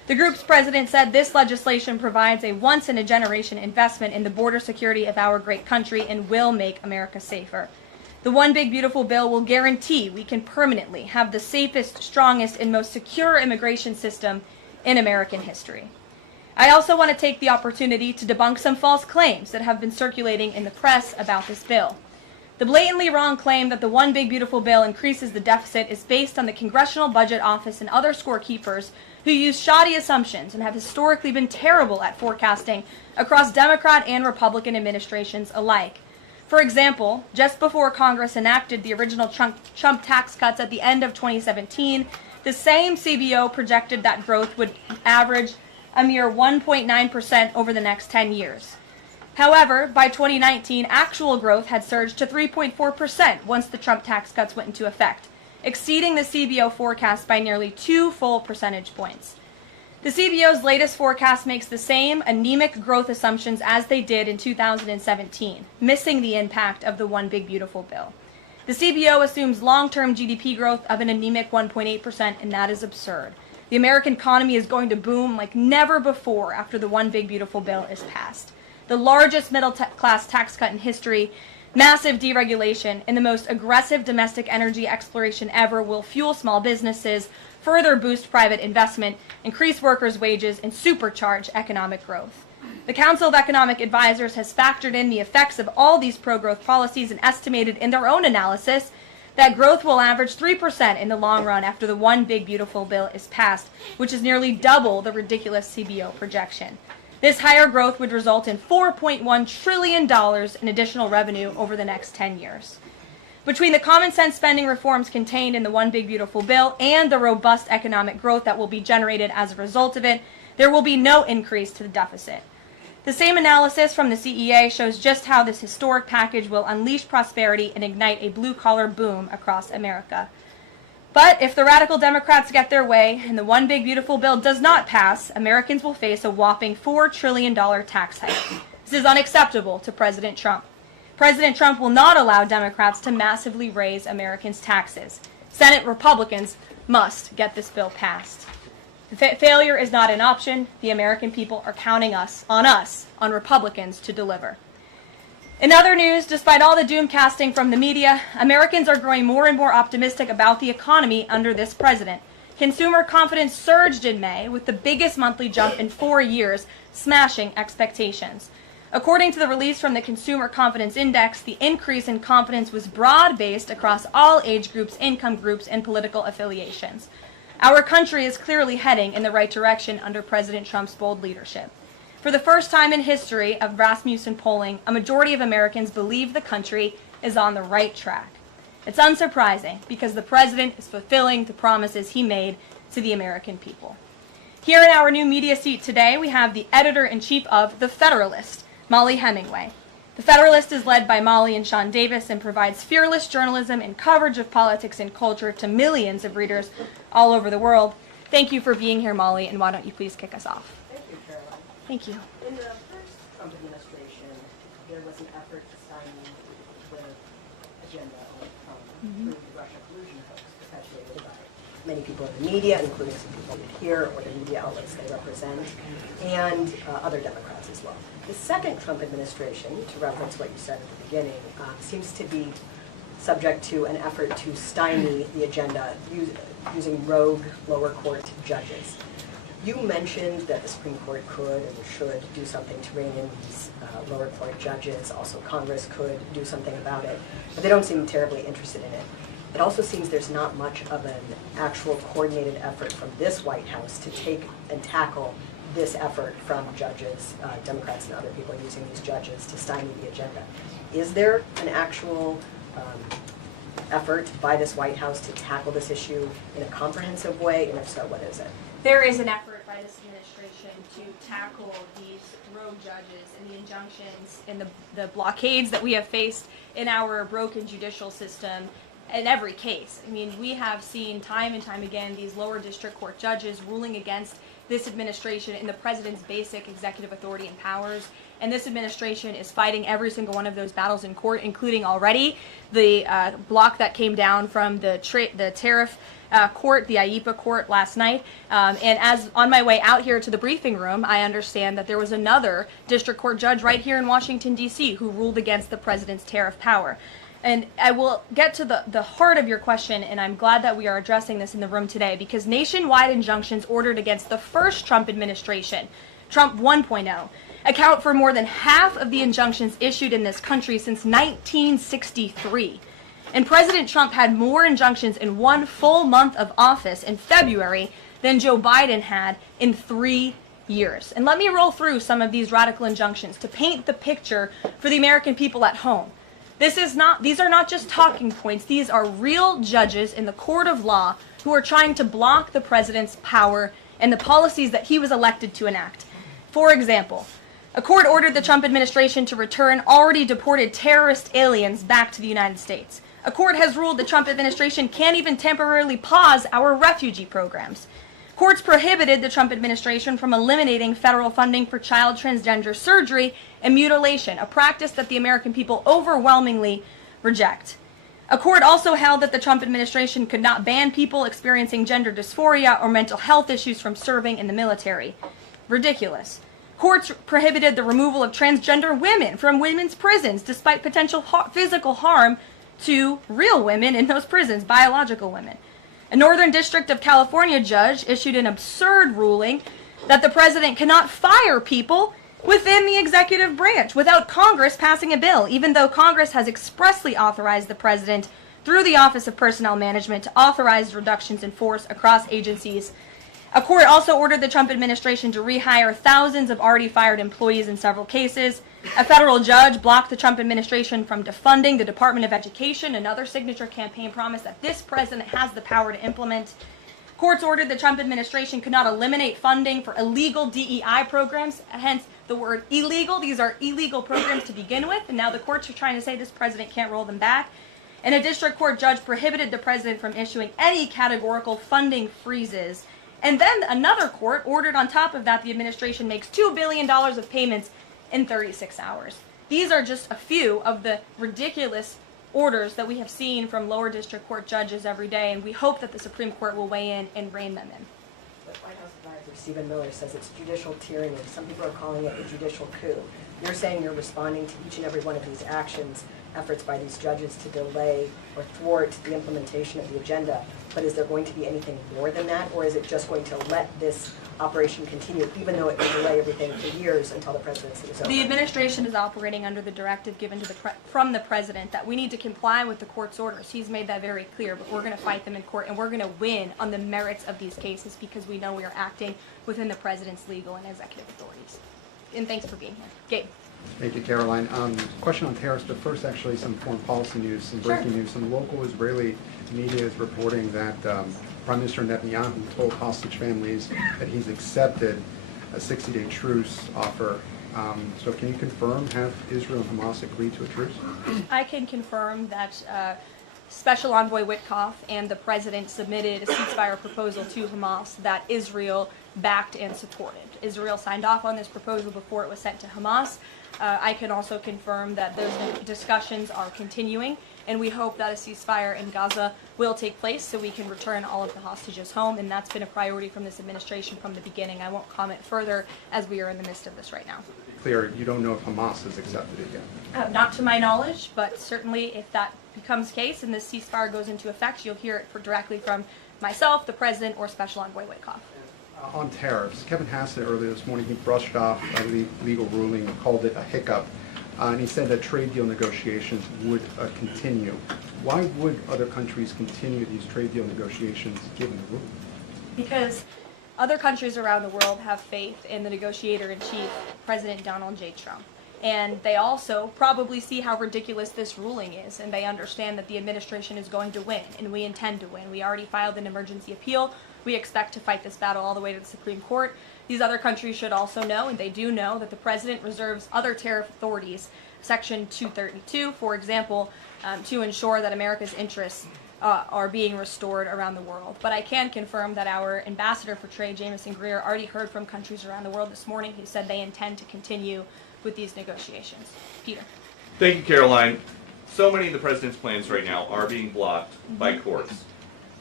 The group's president said this legislation provides a once-in-a-generation investment in the border security of our great country and will make America safer. The One Big Beautiful Bill will guarantee we can permanently have the safest, strongest, and most secure immigration system in American history. I also want to take the opportunity to debunk some false claims that have been circulating in the press about this bill. The blatantly wrong claim that the One Big Beautiful Bill increases the deficit is based on the Congressional Budget Office and other scorekeepers who use shoddy assumptions and have historically been terrible at forecasting across Democrat and Republican administrations alike. For example, just before Congress enacted the original Trump tax cuts at the end of 2017, the same CBO projected that growth would average a mere 1.9% over the next 10 years. However, by 2019, actual growth had surged to 3.4% once the Trump tax cuts went into effect, exceeding the CBO forecast by nearly 2 full percentage points. The CBO's latest forecast makes the same anemic growth assumptions as they did in 2017, missing the impact of the One Big Beautiful Bill. The CBO assumes long-term GDP growth of an anemic 1.8%, and that is absurd. The American economy is going to boom like never before after the One Big Beautiful Bill is passed. The largest middle-class tax cut in history, massive deregulation, and the most aggressive domestic energy exploration ever will fuel small businesses, further boost private investment, increase workers' wages, and supercharge economic growth. The Council of Economic Advisors has factored in the effects of all these pro-growth policies and estimated in their own analysis that growth will average 3% in the long run after the One Big Beautiful Bill is passed, which is nearly double the ridiculous CBO projection. This higher growth would result in $4.1 trillion in additional revenue over the next 10 years. Between the common sense spending reforms contained in the One Big Beautiful Bill and the robust economic growth that will be generated as a result of it, there will be no increase to the deficit. The same analysis from the CEA shows just how this historic package will unleash prosperity and ignite a blue-collar boom across America. But if the radical Democrats get their way and the One Big Beautiful Bill does not pass, Americans will face a whopping $4 trillion tax hike. This is unacceptable to President Trump. President Trump will not allow Democrats to massively raise Americans' taxes. Senate Republicans must get this bill passed. Failure is not an option. The American people are counting on Republicans to deliver. In other news, despite all the doom casting from the media, Americans are growing more and more optimistic about the economy under this president. Consumer confidence surged in May with the biggest monthly jump in 4 years, smashing expectations. According to the release from the Consumer Confidence Index, the increase in confidence was broad-based across all age groups, income groups, and political affiliations. Our country is clearly heading in the right direction under President Trump's bold leadership. For the first time in history of Rasmussen polling, a majority of Americans believe the country is on the right track. It's unsurprising because the president is fulfilling the promises he made to the American people. Here in our new media seat today, we have the editor-in-chief of The Federalist, Molly Hemingway. The Federalist is led by Molly and Sean Davis and provides fearless journalism and coverage of politics and culture to millions of readers all over the world. Thank you for being here, Molly, and why don't you please kick us off? Thank you, Caroline. Thank you. In the first Trump administration, there was an effort to stymie the agenda through the Russia collusion hoax perpetuated by many people in the media, including some people here or the media outlets they represent, and other Democrats as well. The second Trump administration, to reference what you said at the beginning, seems to be subject to an effort to stymie the agenda using rogue lower court judges. You mentioned that the Supreme Court could and should do something to rein in these lower court judges. Also, Congress could do something about it, but they don't seem terribly interested in it. It also seems there's not much of an actual coordinated effort from this White House to take and tackle this effort from judges, Democrats and other people using these judges to stymie the agenda. Is there an actual effort by this White House to tackle this issue in a comprehensive way, and if so, what is it? There is an effort by this administration to tackle these rogue judges and the injunctions and the blockades that we have faced in our broken judicial system in every case. I mean, we have seen time and time again these lower district court judges ruling against this administration in the president's basic executive authority and powers. And this administration is fighting every single one of those battles in court, including already the block that came down from the tariff court, the IEPA court, last night. And as on my way out here to the briefing room, I understand that there was another district court judge right here in Washington, D.C., who ruled against the president's tariff power. And I will get to the heart of your question, and I'm glad that we are addressing this in the room today, because nationwide injunctions ordered against the first Trump administration, Trump 1.0, account for more than half of the injunctions issued in this country since 1963. And President Trump had more injunctions in one full month of office in February than Joe Biden had in 3 years. And let me roll through some of these radical injunctions to paint the picture for the American people at home. These are not just talking points. These are real judges in the court of law who are trying to block the president's power and the policies that he was elected to enact. For example, a court ordered the Trump administration to return already deported terrorist aliens back to the United States. A court has ruled the Trump administration can't even temporarily pause our refugee programs. Courts prohibited the Trump administration from eliminating federal funding for child transgender surgery and mutilation, a practice that the American people overwhelmingly reject. A court also held that the Trump administration could not ban people experiencing gender dysphoria or mental health issues from serving in the military. Ridiculous. Courts prohibited the removal of transgender women from women's prisons despite potential physical harm to real women in those prisons, biological women. A Northern District of California judge issued an absurd ruling that the president cannot fire people within the executive branch without Congress passing a bill, even though Congress has expressly authorized the president through the Office of Personnel Management to authorize reductions in force across agencies. A court also ordered the Trump administration to rehire thousands of already fired employees in several cases. A federal judge blocked the Trump administration from defunding the Department of Education, another signature campaign promise that this president has the power to implement. Courts ordered the Trump administration could not eliminate funding for illegal DEI programs, hence the word illegal. These are illegal programs to begin with, and now the courts are trying to say this president can't roll them back. And a district court judge prohibited the president from issuing any categorical funding freezes. And then another court ordered on top of that the administration makes $2 billion of payments in 36 hours. These are just a few of the ridiculous orders that we have seen from lower district court judges every day, and we hope that the Supreme Court will weigh in and rein them in. But White House Advisor Stephen Miller says it's judicial tyranny. Some people are calling it a judicial coup. You're saying you're responding to each and every one of these actions, efforts by these judges to delay or thwart the implementation of the agenda. But is there going to be anything more than that, or is it just going to let this operation continue, even though it may delay everything for years until the presidency is over? The administration is operating under the directive given to from the president that we need to comply with the court's orders. He's made that very clear, but we're going to fight them in court, and we're going to win on the merits of these cases because we know we are acting within the president's legal and executive authorities. And thanks for being here. Gabe. Thank you, Caroline. Question on tariffs, but first actually some foreign policy news, some breaking news. Some local Israeli media is reporting that Prime Minister Netanyahu told hostage families that he's accepted a 60-day truce offer. So can you confirm, have Israel and Hamas agreed to a truce? I can confirm that Special Envoy Witkoff and the president submitted a ceasefire proposal to Hamas that Israel backed and supported. Israel signed off on this proposal before it was sent to Hamas. I can also confirm that those discussions are continuing, and we hope that a ceasefire in Gaza will take place so we can return all of the hostages home, and that's been a priority from this administration from the beginning. I won't comment further as we are in the midst of this right now. Clear, you don't know if Hamas has accepted it yet? Not to my knowledge, but certainly if that becomes the case and this ceasefire goes into effect, you'll hear it directly from myself, the president, or Special Envoy Witkoff. On tariffs, Kevin Hassett earlier this morning, he brushed off a legal ruling and called it a hiccup. And he said that trade deal negotiations would continue. Why would other countries continue these trade deal negotiations given the ruling? Because other countries around the world have faith in the negotiator-in-chief, President Donald J. Trump. And they also probably see how ridiculous this ruling is, and they understand that the administration is going to win, and we intend to win. We already filed an emergency appeal. We expect to fight this battle all the way to the Supreme Court. These other countries should also know, and they do know, that the president reserves other tariff authorities, Section 232, for example, to ensure that America's interests are being restored around the world. But I can confirm that our ambassador for trade, Jameson Greer, already heard from countries around the world this morning who said they intend to continue with these negotiations. Peter. Thank you, Caroline. So many of the president's plans right now are being blocked by courts.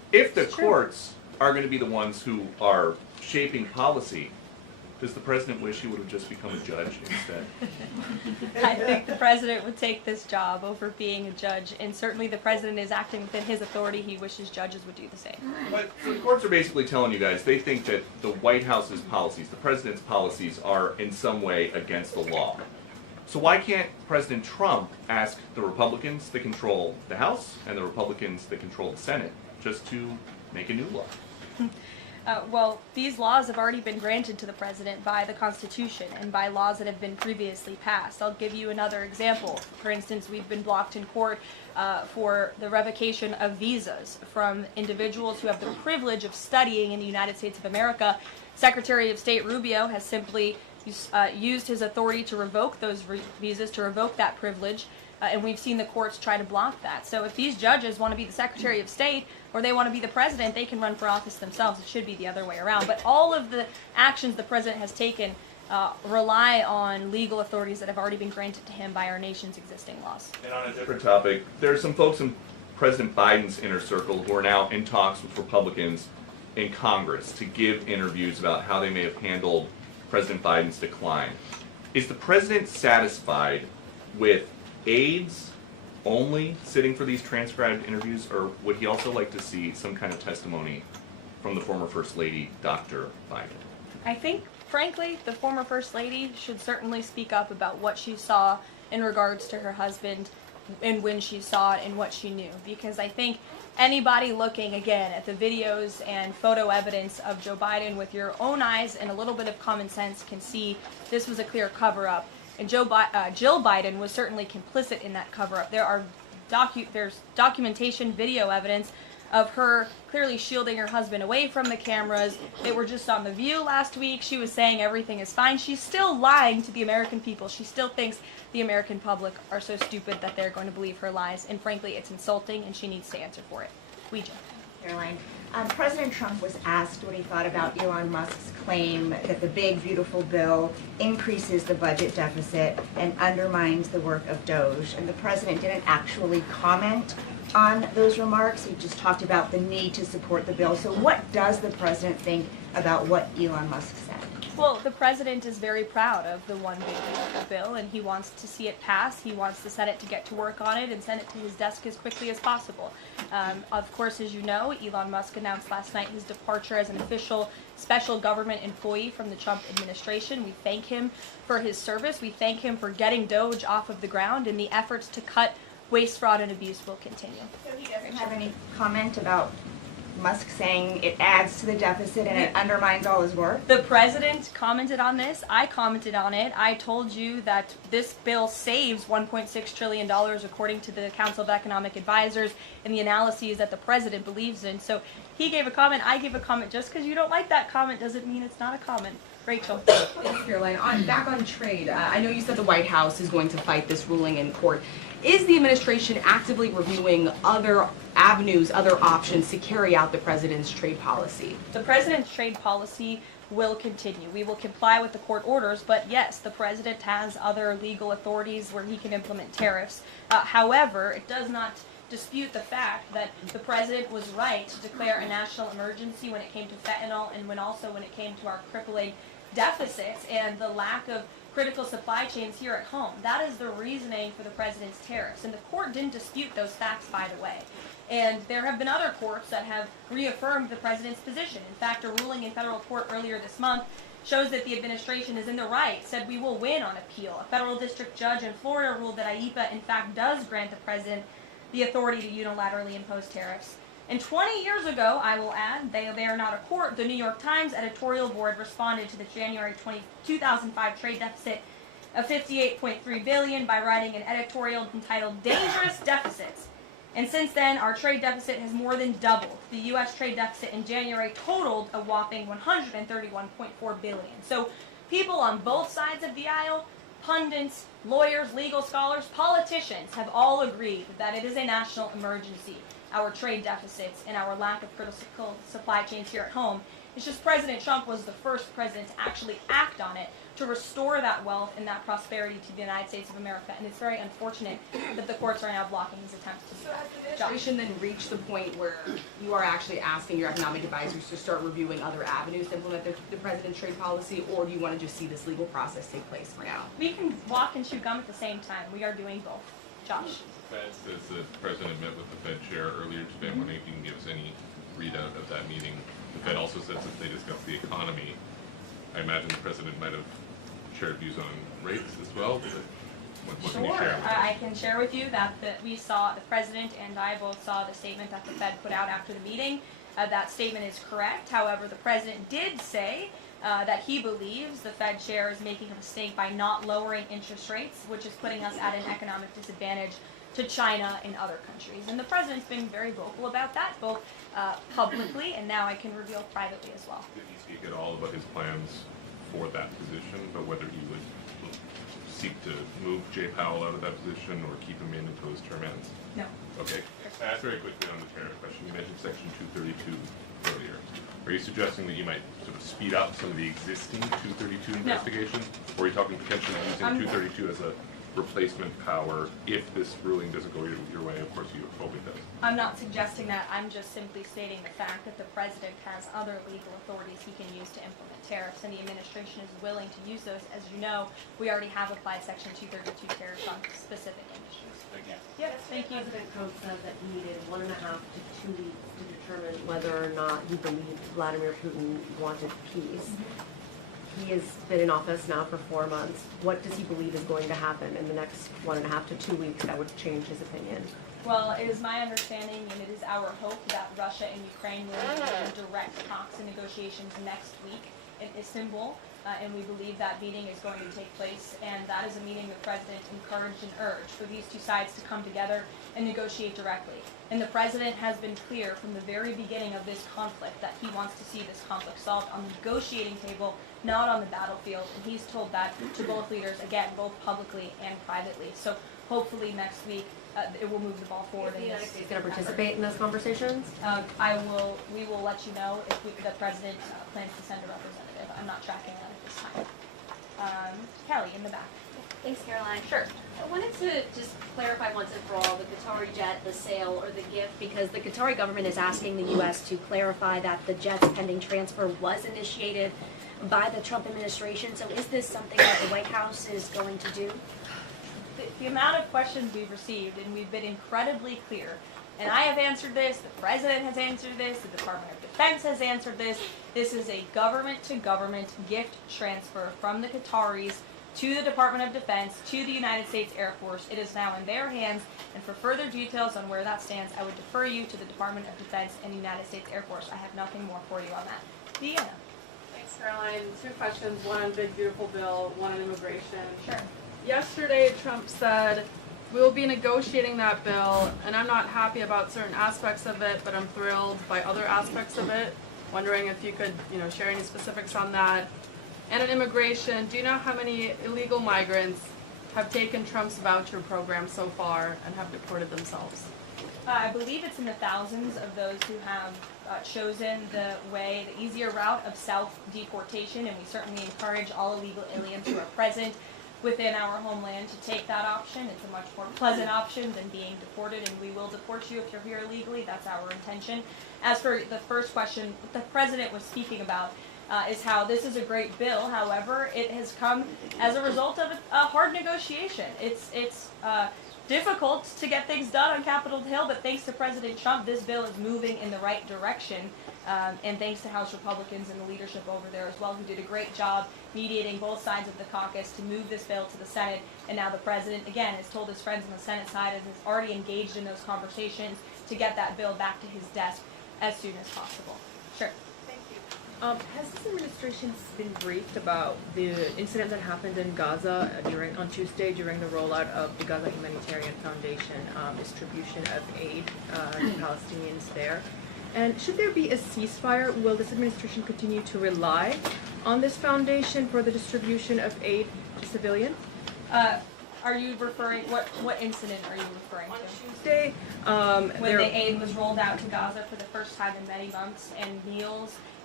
if the courts are going to be the ones who are shaping policy, does the president wish he would have just become a judge instead? I think the president would take this job over being a judge, and certainly the president is acting within his authority. He wishes judges would do the same. But so the courts are basically telling you guys they think that the White House's policies, the president's policies, are in some way against the law. So why can't President Trump ask the Republicans that control the House and the Republicans that control the Senate just to make a new law? Well, these laws have already been granted to the president by the Constitution and by laws that have been previously passed. I'll give you another example. For instance, we've been blocked in court for the revocation of visas from individuals who have the privilege of studying in the United States of America. Secretary of State Rubio has simply used his authority to revoke those visas, to revoke that privilege, and we've seen the courts try to block that. So if these judges want to be the Secretary of State or they want to be the president, they can run for office themselves. It should be the other way around. But all of the actions the president has taken rely on legal authorities that have already been granted to him by our nation's existing laws. And on a different topic, there are some folks in President Biden's inner circle who are now in talks with Republicans in Congress to give interviews about how they may have handled President Biden's decline. Is the president satisfied with aides only sitting for these transcribed interviews, or would he also like to see some kind of testimony from the former First Lady, Dr. Biden? I think, frankly, the former First Lady should certainly speak up about what she saw in regards to her husband and when she saw it and what she knew. Because I think anybody looking, again, at the videos and photo evidence of Joe Biden with your own eyes and a little bit of common sense can see this was a clear cover-up. And Jill Biden was certainly complicit in that cover-up. There's documentation, video evidence of her clearly shielding her husband away from the cameras. They were just on The View last week. She was saying everything is fine. She's still lying to the American people. She still thinks the American public are so stupid that they're going to believe her lies. And frankly, it's insulting, and she needs to answer for it. Ouija. Caroline, President Trump was asked what he thought about Elon Musk's claim that the big, beautiful bill increases the budget deficit and undermines the work of Doge. And the president didn't actually comment on those remarks. He just talked about the need to support the bill. So what does the president think about what Elon Musk said? Well, the president is very proud of the one big beautiful bill, and he wants to see it pass. He wants the Senate to get to work on it and send it to his desk as quickly as possible. Of course, as you know, Elon Musk announced last night his departure as an official special government employee from the Trump administration. We thank him for his service. We thank him for getting Doge off of the ground, and the efforts to cut waste, fraud, and abuse will continue. So he doesn't have any comment about Musk saying it adds to the deficit and it undermines all his work? The president commented on this. I commented on it. I told you that this bill saves $1.6 trillion according to the Council of Economic Advisors and the analyses that the president believes in. So he gave a comment, I gave a comment. Just because you don't like that comment doesn't mean it's not a comment. Rachel. Thanks, Caroline. Back on trade, I know you said the White House is going to fight this ruling in court. Is the administration actively reviewing other avenues, other options to carry out the president's trade policy? The president's trade policy will continue. We will comply with the court orders, but yes, the president has other legal authorities where he can implement tariffs. However, it does not dispute the fact that the president was right to declare a national emergency when it came to fentanyl and when it came to our crippling deficits and the lack of critical supply chains here at home. That is the reasoning for the president's tariffs. And the court didn't dispute those facts, by the way. And there have been other courts that have reaffirmed the president's position. In fact, a ruling in federal court earlier this month shows that the administration is in the right, said we will win on appeal. A federal district judge in Florida ruled that IEEPA, in fact, does grant the president the authority to unilaterally impose tariffs. And 20 years ago, I will add, they are not a court, the New York Times editorial board responded to the January 2005 trade deficit of $58.3 billion by writing an editorial entitled Dangerous Deficits. And since then, our trade deficit has more than doubled. The U.S. trade deficit in January totaled a whopping $131.4 billion. So people on both sides of the aisle, pundits, lawyers, legal scholars, politicians have all agreed that it is a national emergency, our trade deficits and our lack of critical supply chains here at home. It's just President Trump was the first president to actually act on it, to restore that wealth and that prosperity to the United States of America. And it's very unfortunate that the courts are now blocking his attempts to do that. Administration then reach the point where you are actually asking your economic advisors to start reviewing other avenues to implement the president's trade policy, or do you want to just see this legal process take place for now? We can walk and chew gum at the same time. We are doing both. Josh. The Fed says the president met with the Fed chair earlier today. I'm wondering if you can give us any readout of that meeting. The Fed also says that they discussed the economy. I imagine the president might have shared views on rates as well. What can you share? I can share with you that we saw, the president and I both saw the statement that the Fed put out after the meeting. That statement is correct. However, the president did say that he believes the Fed chair is making a mistake by not lowering interest rates, which is putting us at an economic disadvantage to China and other countries. And the president's been very vocal about that, both publicly and now I can reveal privately as well. Did he speak at all about his plans for that position, but whether he would seek to move Jay Powell out of that position or keep him in until his term ends? No. Okay. Very quickly on the tariff question, you mentioned Section 232 earlier. Are you suggesting that you might sort of speed up some of the existing 232 investigations? Or are you talking potentially using 232 as a replacement power if this ruling doesn't go your way? Of course, you hope it does. I'm not suggesting that. I'm just simply stating the fact that the president has other legal authorities he can use to implement tariffs, and the administration is willing to use those. As you know, we already have applied Section 232 tariffs on specific industries. Thank you. Yes, thank you. President Trump said that he needed 1.5 to 2 weeks to determine whether or not he believed Vladimir Putin wanted peace. He has been in office now for 4 months. What does he believe is going to happen in the next 1.5 to 2 weeks that would change his opinion? Well, it is my understanding and it is our hope that Russia and Ukraine will engage in direct talks and negotiations next week in Istanbul. And we believe that meeting is going to take place, and that is a meeting the president encouraged and urged for these two sides to come together and negotiate directly. And the president has been clear from the very beginning of this conflict that he wants to see this conflict solved on the negotiating table, not on the battlefield. And he's told that to both leaders, again, both publicly and privately. So hopefully next week it will move the ball forward. Is the United States going to participate in those conversations? We will let you know if the president plans to send a representative. I'm not tracking that at this time. Kelly in the back. Thanks, Caroline. Sure. I wanted to just clarify once and for all the Qatari jet, the sale, or the gift, because the Qatari government is asking the U.S. to clarify that the jet's pending transfer was initiated by the Trump administration. So is this something that the White House is going to do? The amount of questions we've received, and we've been incredibly clear, and I have answered this, the president has answered this, the Department of Defense has answered this. This is a government-to-government gift transfer from the Qataris to the Department of Defense, to the United States Air Force. It is now in their hands, and for further details on where that stands, I would defer you to the Department of Defense and the United States Air Force. I have nothing more for you on that. Deanna. Thanks, Caroline. 2 questions, one on Big Beautiful Bill, one on immigration. Sure. Yesterday, Trump said, we will be negotiating that bill, and I'm not happy about certain aspects of it, but I'm thrilled by other aspects of it. Wondering if you could, share any specifics on that. And on immigration, do you know how many illegal migrants have taken Trump's voucher program so far and have deported themselves? I believe it's in the thousands of those who have chosen the easier route of self-deportation, and we certainly encourage all illegal aliens who are present within our homeland to take that option. It's a much more pleasant option than being deported, and we will deport you if you're here illegally. That's our intention. As for the first question, what the president was speaking about is how this is a great bill. However, it has come as a result of a hard negotiation. It's difficult to get things done on Capitol Hill, but thanks to President Trump, this bill is moving in the right direction. And thanks to House Republicans and the leadership over there as well, who did a great job mediating both sides of the caucus to move this bill to the Senate. And now the president, again, has told his friends on the Senate side and has already engaged in those conversations to get that bill back to his desk as soon as possible. Sure. Has this administration been briefed about the incident that happened in Gaza on Tuesday during the rollout of the Gaza Humanitarian Foundation distribution of aid to Palestinians there? And should there be a ceasefire, will this administration continue to rely on this foundation for the distribution of aid to civilians? Are you referring, what incident are you referring to? Tuesday, when the aid was rolled out to Gaza for the first time in many months, and meals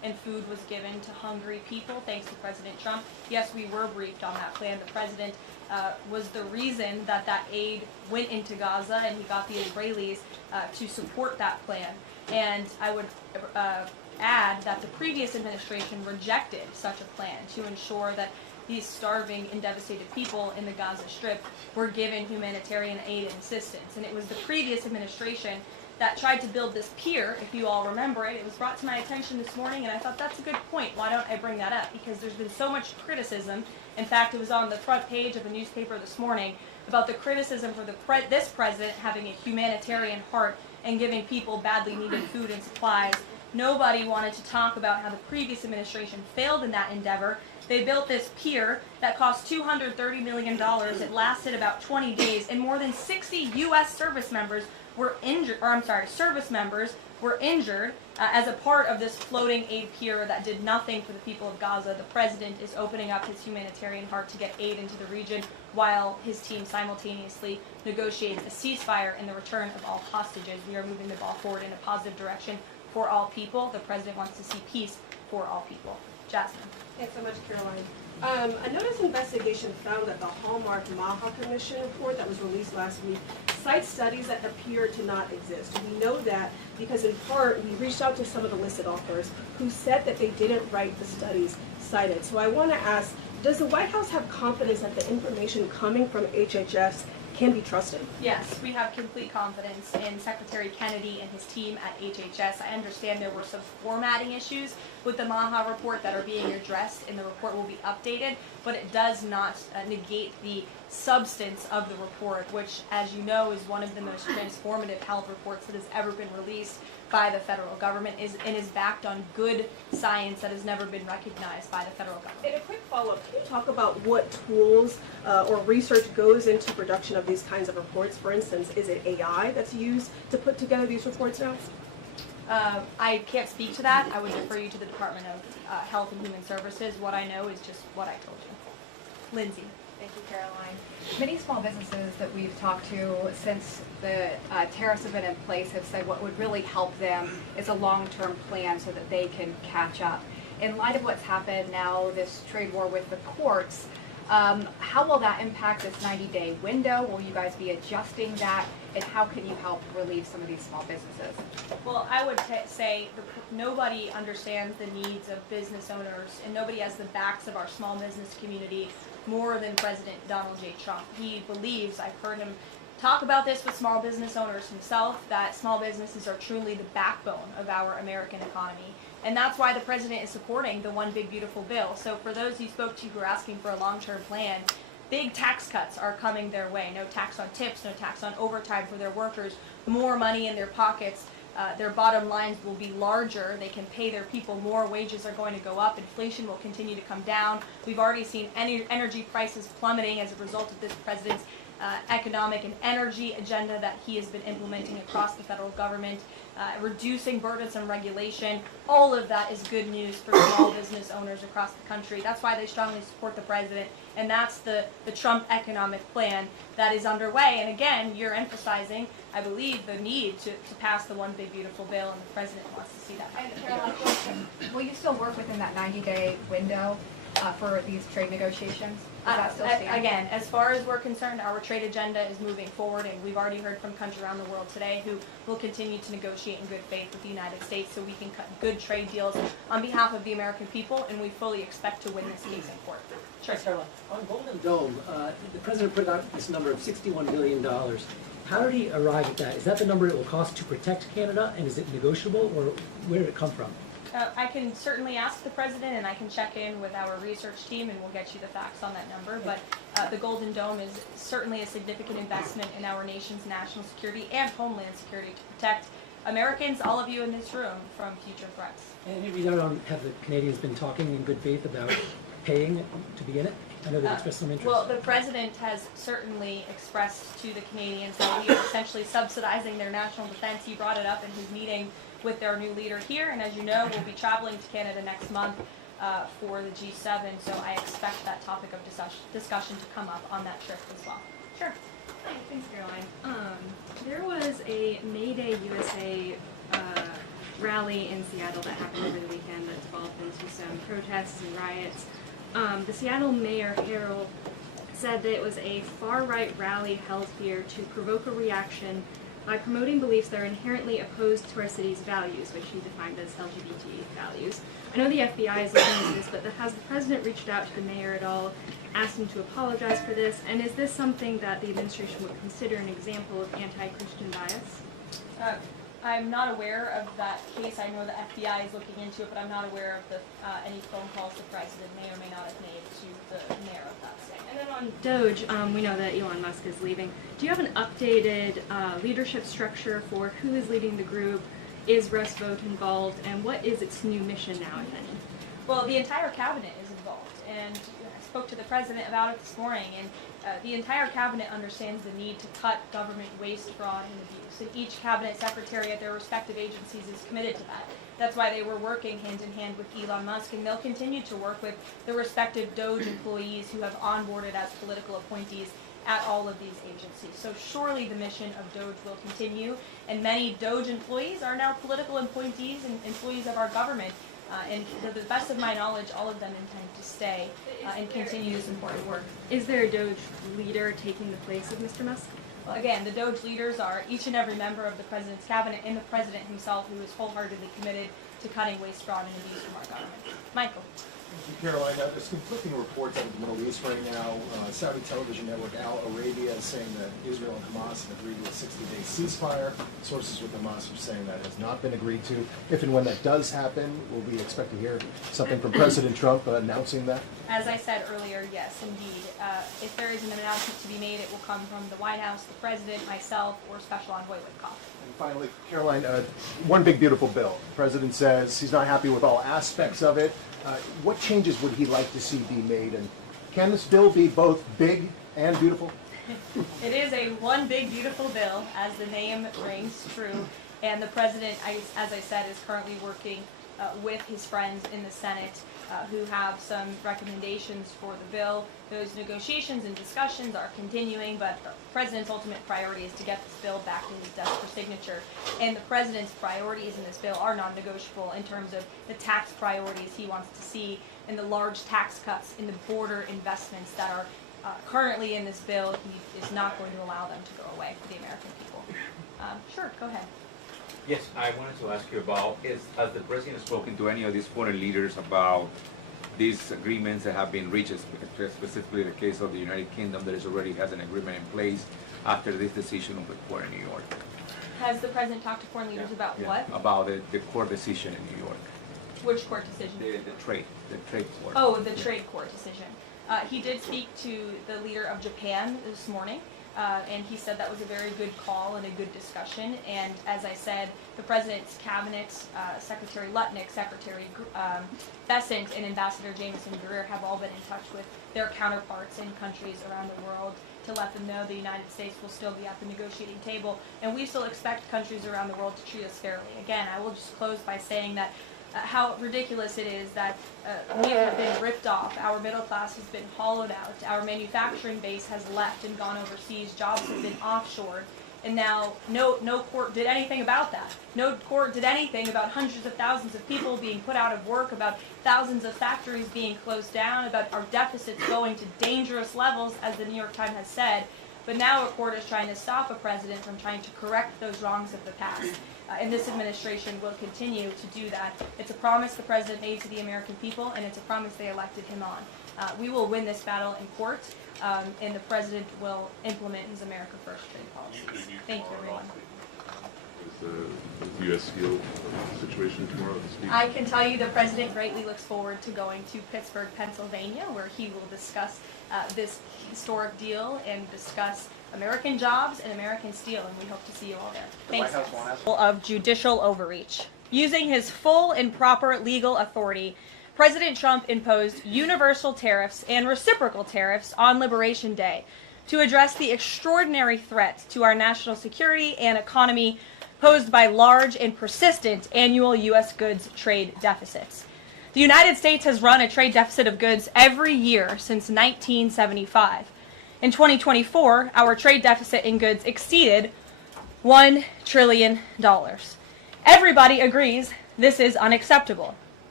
and food was given to hungry people thanks to President Trump. Yes, we were briefed on that plan. The president was the reason that that aid went into Gaza, and he got the Israelis to support that plan. And I would add that the previous administration rejected such a plan to ensure that these starving and devastated people in the Gaza Strip were given humanitarian aid and assistance. And it was the previous administration that tried to build this pier, if you all remember it. It was brought to my attention this morning, and I thought that's a good point. Why don't I bring that up? Because there's been so much criticism. In fact, it was on the front page of a newspaper this morning about the criticism for this president having a humanitarian heart and giving people badly needed food and supplies. Nobody wanted to talk about how the previous administration failed in that endeavor. They built this pier that cost $230 million. It lasted about 20 days, and more than 60 U.S. service members were injured, as a part of this floating aid pier that did nothing for the people of Gaza. The president is opening up his humanitarian heart to get aid into the region while his team simultaneously negotiates a ceasefire and the return of all hostages. We are moving the ball forward in a positive direction for all people. The president wants to see peace for all people. Jasmine. Thanks so much, Caroline. A notice investigation found that the Hallmark Maha Commission report that was released last week cites studies that appear to not exist. We know that because in part we reached out to some of the listed authors who said that they didn't write the studies cited. So I want to ask, does the White House have confidence that the information coming from HHS can be trusted? Yes, we have complete confidence in Secretary Kennedy and his team at HHS. I understand there were some formatting issues with the Maha report that are being addressed, and the report will be updated, but it does not negate the substance of the report, which, as you know, is one of the most transformative health reports that has ever been released by the federal government and is backed on good science that has never been recognized by the federal government. And a quick follow-up, can you talk about what tools or research goes into production of these kinds of reports? For instance, is it AI that's used to put together these reports now? I can't speak to that. I would refer you to the Department of Health and Human Services. What I know is just what I told you. Lindsay. Thank you, Caroline. Many small businesses that we've talked to since the tariffs have been in place have said what would really help them is a long-term plan so that they can catch up. In light of what's happened now, this trade war with the courts, how will that impact this 90-day window? Will you guys be adjusting that? And how can you help relieve some of these small businesses? Well, I would say nobody understands the needs of business owners, and nobody has the backs of our small business community more than President Donald J. Trump. He believes, I've heard him talk about this with small business owners himself, that small businesses are truly the backbone of our American economy. And that's why the president is supporting the One Big Beautiful Bill. So for those you spoke to who are asking for a long-term plan, big tax cuts are coming their way. No tax on tips, no tax on overtime for their workers, more money in their pockets. Their bottom lines will be larger. They can pay their people more. Wages are going to go up. Inflation will continue to come down. We've already seen energy prices plummeting as a result of this president's economic and energy agenda that he has been implementing across the federal government, reducing burdensome regulation. All of that is good news for small business owners across the country. That's why they strongly support the president, and that's the Trump economic plan that is underway. And again, you're emphasizing, I believe, the need to pass the One Big Beautiful Bill, and the president wants to see that. And Caroline, will you still work within that 90-day window for these trade negotiations? Does that still stand? Again, as far as we're concerned, our trade agenda is moving forward, and we've already heard from countries around the world today who will continue to negotiate in good faith with the United States so we can cut good trade deals on behalf of the American people, and we fully expect to win this case in court. Sure. On Golden Dome, the president put out this number of $61 billion. How did he arrive at that? Is that the number it will cost to protect Canada, and is it negotiable, or where did it come from? I can certainly ask the president, and I can check in with our research team, and we'll get you the facts on that number. But the Golden Dome is certainly a significant investment in our nation's national security and homeland security to protect Americans, all of you in this room, from future threats. And have the Canadians been talking in good faith about paying to be in it? I know they expressed some interest. Well, the president has certainly expressed to the Canadians that we are essentially subsidizing their national defense. He brought it up in his meeting with their new leader here, and as you know, we'll be traveling to Canada next month for the G7, so I expect that topic of discussion to come up on that trip as well. Sure. Hi, thanks, Caroline. There was a May Day USA rally in Seattle that happened over the weekend that devolved into some protests and riots. The Seattle Mayor Harrell said that it was a far-right rally held here to provoke a reaction by promoting beliefs that are inherently opposed to our city's values, which he defined as LGBT values. I know the FBI is looking into this, but has the president reached out to the mayor at all, asked him to apologize for this, and is this something that the administration would consider an example of anti-Christian bias? I'm not aware of that case. I know the FBI is looking into it, but I'm not aware of any phone calls the president may or may not have made to the mayor of that state. And then on Doge, we know that Elon Musk is leaving. Do you have an updated leadership structure for who is leading the group? Is Russ Vought involved? And what is its new mission now, if any? Well, the entire cabinet is involved, and I spoke to the president about it this morning, and the entire cabinet understands the need to cut government waste, fraud, and abuse, and each cabinet secretary at their respective agencies is committed to that. That's why they were working hand in hand with Elon Musk, and they'll continue to work with the respective Doge employees who have onboarded as political appointees at all of these agencies. So surely the mission of Doge will continue, and many Doge employees are now political appointees and employees of our government. And to the best of my knowledge, all of them intend to stay and continue this important work. Is there a Doge leader taking the place of Mr. Musk? Well, again, the Doge leaders are each and every member of the president's cabinet and the president himself, who is wholeheartedly committed to cutting waste, fraud, and abuse from our government. Michael. Caroline, there's conflicting reports out of the Middle East right now. Saudi television network Al Arabia is saying that Israel and Hamas have agreed to a 60-day ceasefire. Sources with Hamas are saying that has not been agreed to. If and when that does happen, will we expect to hear something from President Trump announcing that? As I said earlier, yes, indeed. If there is an announcement to be made, it will come from the White House, the president, myself, or Special Envoy Witkoff. And finally, Caroline, one big beautiful bill. The president says he's not happy with all aspects of it. What changes would he like to see be made, and can this bill be both big and beautiful? It is a one big beautiful bill, as the name rings true, and the president, as I said, is currently working with his friends in the Senate who have some recommendations for the bill. Those negotiations and discussions are continuing, but the president's ultimate priority is to get this bill back to his desk for signature. And the president's priorities in this bill are non-negotiable in terms of the tax priorities he wants to see and the large tax cuts in the border investments that are currently in this bill. He is not going to allow them to go away for the American people. Sure, go ahead. Yes, I wanted to ask you about, has the president spoken to any of these foreign leaders about these agreements that have been reached, specifically the case of the United Kingdom that is already has an agreement in place after this decision of the court in New York? Has the president talked to foreign leaders about what? About the court decision in New York. Which court decision? The trade court. Oh, the trade court decision. He did speak to the leader of Japan this morning. And he said that was a very good call and a good discussion. And as I said, the president's cabinet, Secretary Lutnick, Secretary Bessent, and Ambassador Jameson Greer have all been in touch with their counterparts in countries around the world to let them know the United States will still be at the negotiating table. And we still expect countries around the world to treat us fairly. Again, I will just close by saying that how ridiculous it is that we have been ripped off, our middle class has been hollowed out, our manufacturing base has left and gone overseas, jobs have been offshored, and now no court did anything about that. No court did anything about hundreds of thousands of people being put out of work, about thousands of factories being closed down, about our deficits going to dangerous levels, as the New York Times has said. But now a court is trying to stop a president from trying to correct those wrongs of the past. And this administration will continue to do that. It's a promise the president made to the American people, and it's a promise they elected him on. We will win this battle in court, and the president will implement his America First trade policies. Thank you, everyone. Is the U.S. Steel situation tomorrow to speak? I can tell you the president greatly looks forward to going to Pittsburgh, Pennsylvania, where he will discuss this historic deal and discuss American jobs and American steel, and we hope to see you all there. Thanks. Of judicial overreach. Using his full and proper legal authority, President Trump imposed universal tariffs and reciprocal tariffs on Liberation Day to address the extraordinary threat to our national security and economy posed by large and persistent annual U.S. goods trade deficits. The United States has run a trade deficit of goods every year since 1975. In 2024, our trade deficit in goods exceeded $1 trillion. Everybody agrees this is unacceptable.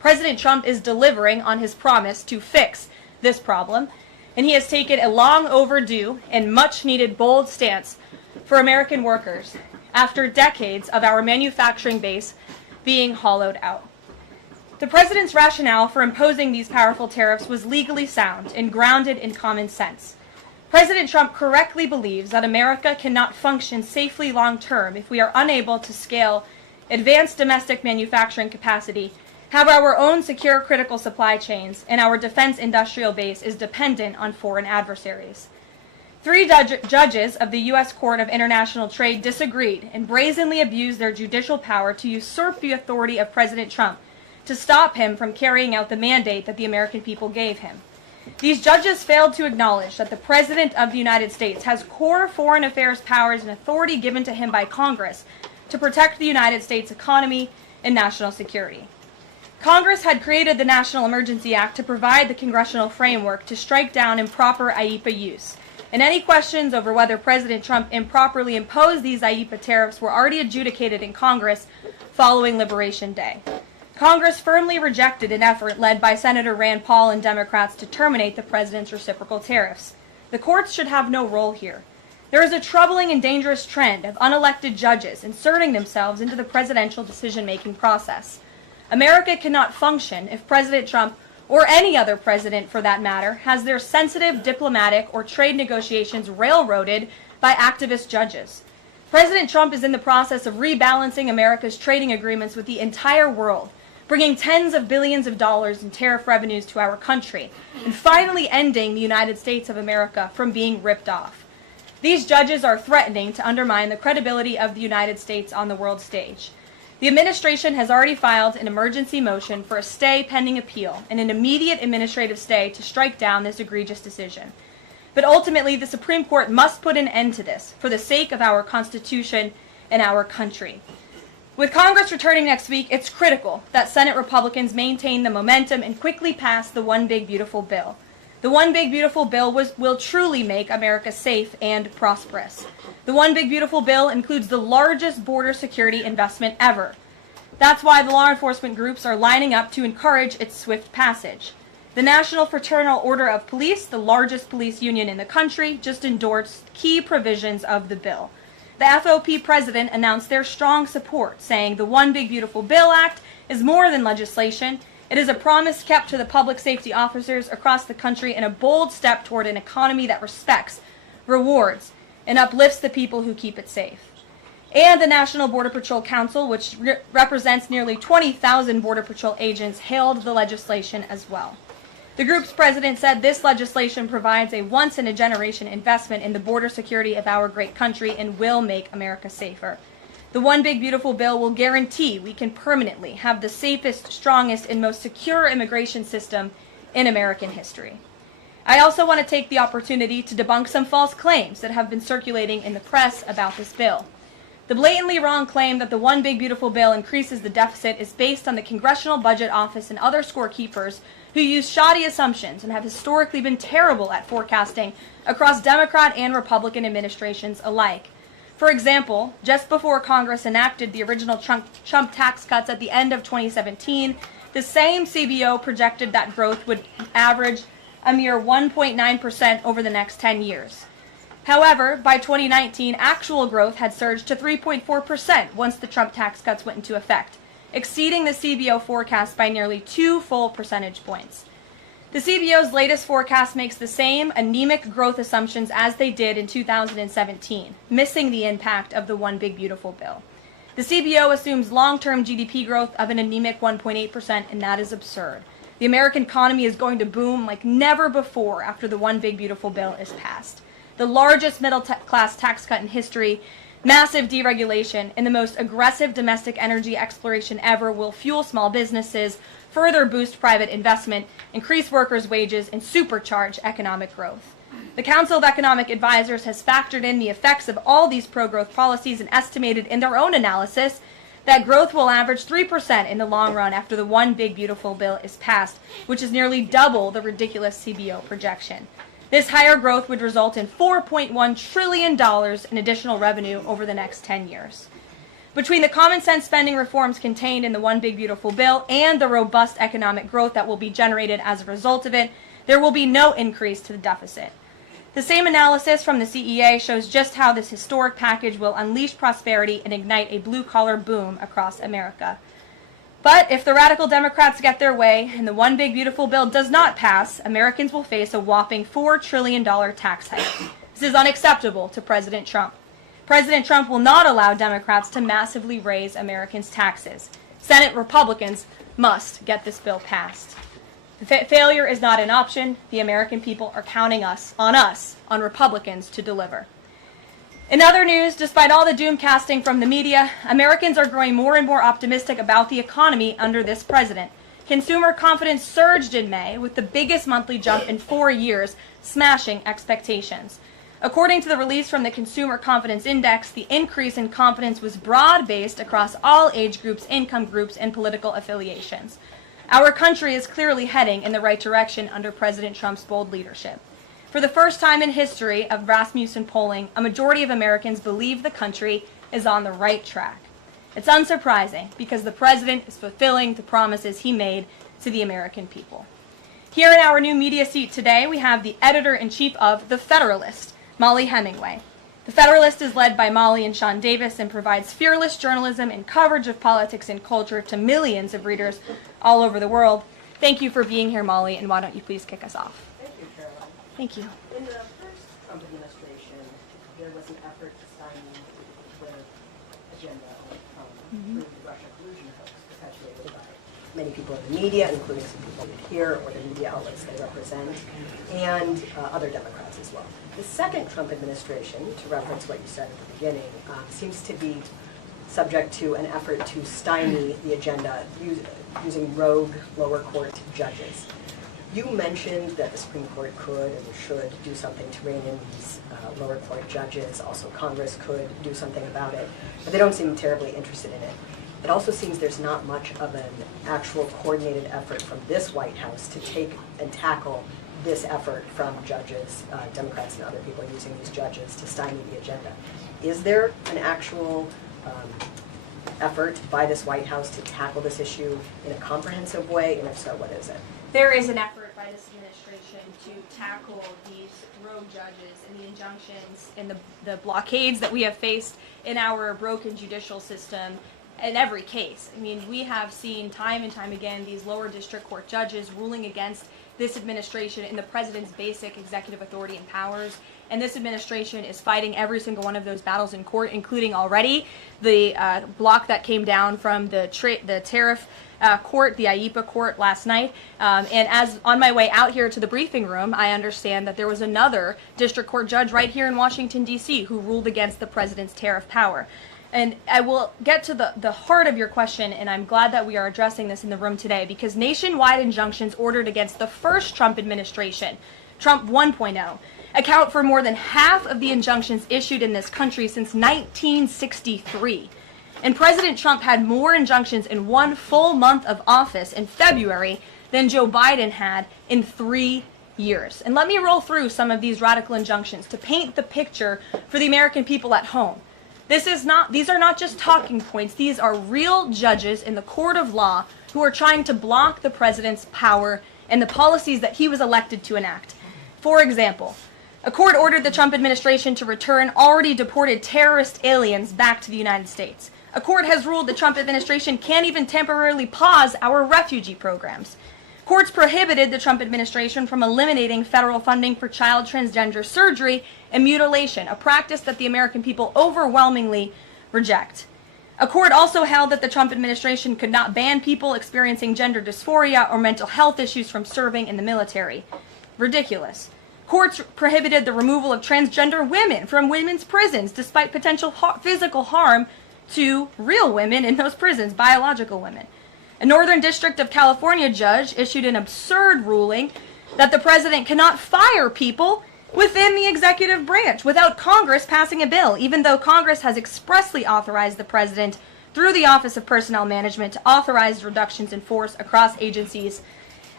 President Trump is delivering on his promise to fix this problem, and he has taken a long overdue and much needed bold stance for American workers after decades of our manufacturing base being hollowed out. The president's rationale for imposing these powerful tariffs was legally sound and grounded in common sense. President Trump correctly believes that America cannot function safely long-term if we are unable to scale advanced domestic manufacturing capacity, have our own secure critical supply chains, and our defense industrial base is dependent on foreign adversaries. 3 judges of the U.S. Court of International Trade disagreed and brazenly abused their judicial power to usurp the authority of President Trump to stop him from carrying out the mandate that the American people gave him. These judges failed to acknowledge that the President of the United States has core foreign affairs powers and authority given to him by Congress to protect the United States economy and national security. Congress had created the National Emergency Act to provide the congressional framework to strike down improper IEEPA use, and any questions over whether President Trump improperly imposed these IEEPA tariffs were already adjudicated in Congress following Liberation Day. Congress firmly rejected an effort led by Senator Rand Paul and Democrats to terminate the president's reciprocal tariffs. The courts should have no role here. There is a troubling and dangerous trend of unelected judges inserting themselves into the presidential decision-making process. America cannot function if President Trump, or any other president for that matter, has their sensitive diplomatic or trade negotiations railroaded by activist judges. President Trump is in the process of rebalancing America's trading agreements with the entire world, bringing tens of billions of dollars in tariff revenues to our country, and finally ending the United States of America from being ripped off. These judges are threatening to undermine the credibility of the United States on the world stage. The administration has already filed an emergency motion for a stay pending appeal and an immediate administrative stay to strike down this egregious decision. But ultimately, the Supreme Court must put an end to this for the sake of our Constitution and our country. With Congress returning next week, it's critical that Senate Republicans maintain the momentum and quickly pass the One Big Beautiful Bill. The One Big Beautiful Bill will truly make America safe and prosperous. The One Big Beautiful Bill includes the largest border security investment ever. That's why the law enforcement groups are lining up to encourage its swift passage. The National Fraternal Order of Police, the largest police union in the country, just endorsed key provisions of the bill. The FOP president announced their strong support, saying the One Big Beautiful Bill Act is more than legislation. It is a promise kept to the public safety officers across the country and a bold step toward an economy that respects, rewards, and uplifts the people who keep it safe. And the National Border Patrol Council, which represents nearly 20,000 Border Patrol agents, hailed the legislation as well. The group's president said this legislation provides a once-in-a-generation investment in the border security of our great country and will make America safer. The One Big Beautiful Bill will guarantee we can permanently have the safest, strongest, and most secure immigration system in American history. I also want to take the opportunity to debunk some false claims that have been circulating in the press about this bill. The blatantly wrong claim that the One Big Beautiful Bill increases the deficit is based on the Congressional Budget Office and other scorekeepers who use shoddy assumptions and have historically been terrible at forecasting across Democrat and Republican administrations alike. For example, just before Congress enacted the original Trump tax cuts at the end of 2017, the same CBO projected that growth would average a mere 1.9% over the next 10 years. However, by 2019, actual growth had surged to 3.4% once the Trump tax cuts went into effect, exceeding the CBO forecast by nearly 2 full percentage points. The CBO's latest forecast makes the same anemic growth assumptions as they did in 2017, missing the impact of the One Big Beautiful Bill. The CBO assumes long-term GDP growth of an anemic 1.8%, and that is absurd. The American economy is going to boom like never before after the One Big Beautiful Bill is passed. The largest middle-class tax cut in history, massive deregulation, and the most aggressive domestic energy exploration ever will fuel small businesses, further boost private investment, increase workers' wages, and supercharge economic growth. The Council of Economic Advisors has factored in the effects of all these pro-growth policies and estimated in their own analysis that growth will average 3% in the long run after the One Big Beautiful Bill is passed, which is nearly double the ridiculous CBO projection. This higher growth would result in $4.1 trillion in additional revenue over the next 10 years. Between the common sense spending reforms contained in the One Big Beautiful Bill and the robust economic growth that will be generated as a result of it, there will be no increase to the deficit. The same analysis from the CEA shows just how this historic package will unleash prosperity and ignite a blue-collar boom across America. But if the radical Democrats get their way and the One Big Beautiful Bill does not pass, Americans will face a whopping $4 trillion tax hike. This is unacceptable to President Trump. President Trump will not allow Democrats to massively raise Americans' taxes. Senate Republicans must get this bill passed. Failure is not an option. The American people are counting on Republicans to deliver. In other news, despite all the doom casting from the media, Americans are growing more and more optimistic about the economy under this president. Consumer confidence surged in May with the biggest monthly jump in 4 years, smashing expectations. According to the release from the Consumer Confidence Index, the increase in confidence was broad-based across all age groups, income groups, and political affiliations. Our country is clearly heading in the right direction under President Trump's bold leadership. For the first time in history of Rasmussen polling, a majority of Americans believe the country is on the right track. It's unsurprising because the president is fulfilling the promises he made to the American people. Here in our new media seat today, we have the editor-in-chief of The Federalist, Molly Hemingway. The Federalist is led by Molly and Sean Davis and provides fearless journalism and coverage of politics and culture to millions of readers all over the world. Thank you for being here, Molly, and why don't you please kick us off? Thank you, Caroline. Thank you. In the first Trump administration, there was an effort to stymie the agenda through the Russia collusion hoax perpetuated by many people in the media, including some people here or the media outlets they represent, and other Democrats as well. The second Trump administration, to reference what you said at the beginning, seems to be subject to an effort to stymie the agenda using rogue lower court judges. You mentioned that the Supreme Court could and should do something to rein in these lower court judges. Also, Congress could do something about it, but they don't seem terribly interested in it. It also seems there's not much of an actual coordinated effort from this White House to take and tackle this effort from judges, Democrats and other people using these judges to stymie the agenda. Is there an actual effort by this White House to tackle this issue in a comprehensive way, and if so, what is it? There is an effort by this administration to tackle these rogue judges and the injunctions and the blockades that we have faced in our broken judicial system in every case. I mean, we have seen time and time again these lower district court judges ruling against this administration in the president's basic executive authority and powers. And this administration is fighting every single one of those battles in court, including already the block that came down from the tariff court, the IEPA court last night. And as on my way out here to the briefing room, I understand that there was another district court judge right here in Washington, D.C. who ruled against the president's tariff power. And I will get to the heart of your question, and I'm glad that we are addressing this in the room today, because nationwide injunctions ordered against the first Trump administration, Trump 1.0, account for more than half of the injunctions issued in this country since 1963. And President Trump had more injunctions in one full month of office in February than Joe Biden had in 3 years. And let me roll through some of these radical injunctions to paint the picture for the American people at home. These are not just talking points. These are real judges in the court of law who are trying to block the president's power and the policies that he was elected to enact. For example, a court ordered the Trump administration to return already deported terrorist aliens back to the United States. A court has ruled the Trump administration can't even temporarily pause our refugee programs. Courts prohibited the Trump administration from eliminating federal funding for child transgender surgery and mutilation, a practice that the American people overwhelmingly reject. A court also held that the Trump administration could not ban people experiencing gender dysphoria or mental health issues from serving in the military. Ridiculous. Courts prohibited the removal of transgender women from women's prisons despite potential physical harm to real women in those prisons, biological women. A Northern District of California judge issued an absurd ruling that the president cannot fire people within the executive branch without Congress passing a bill, even though Congress has expressly authorized the president through the Office of Personnel Management to authorize reductions in force across agencies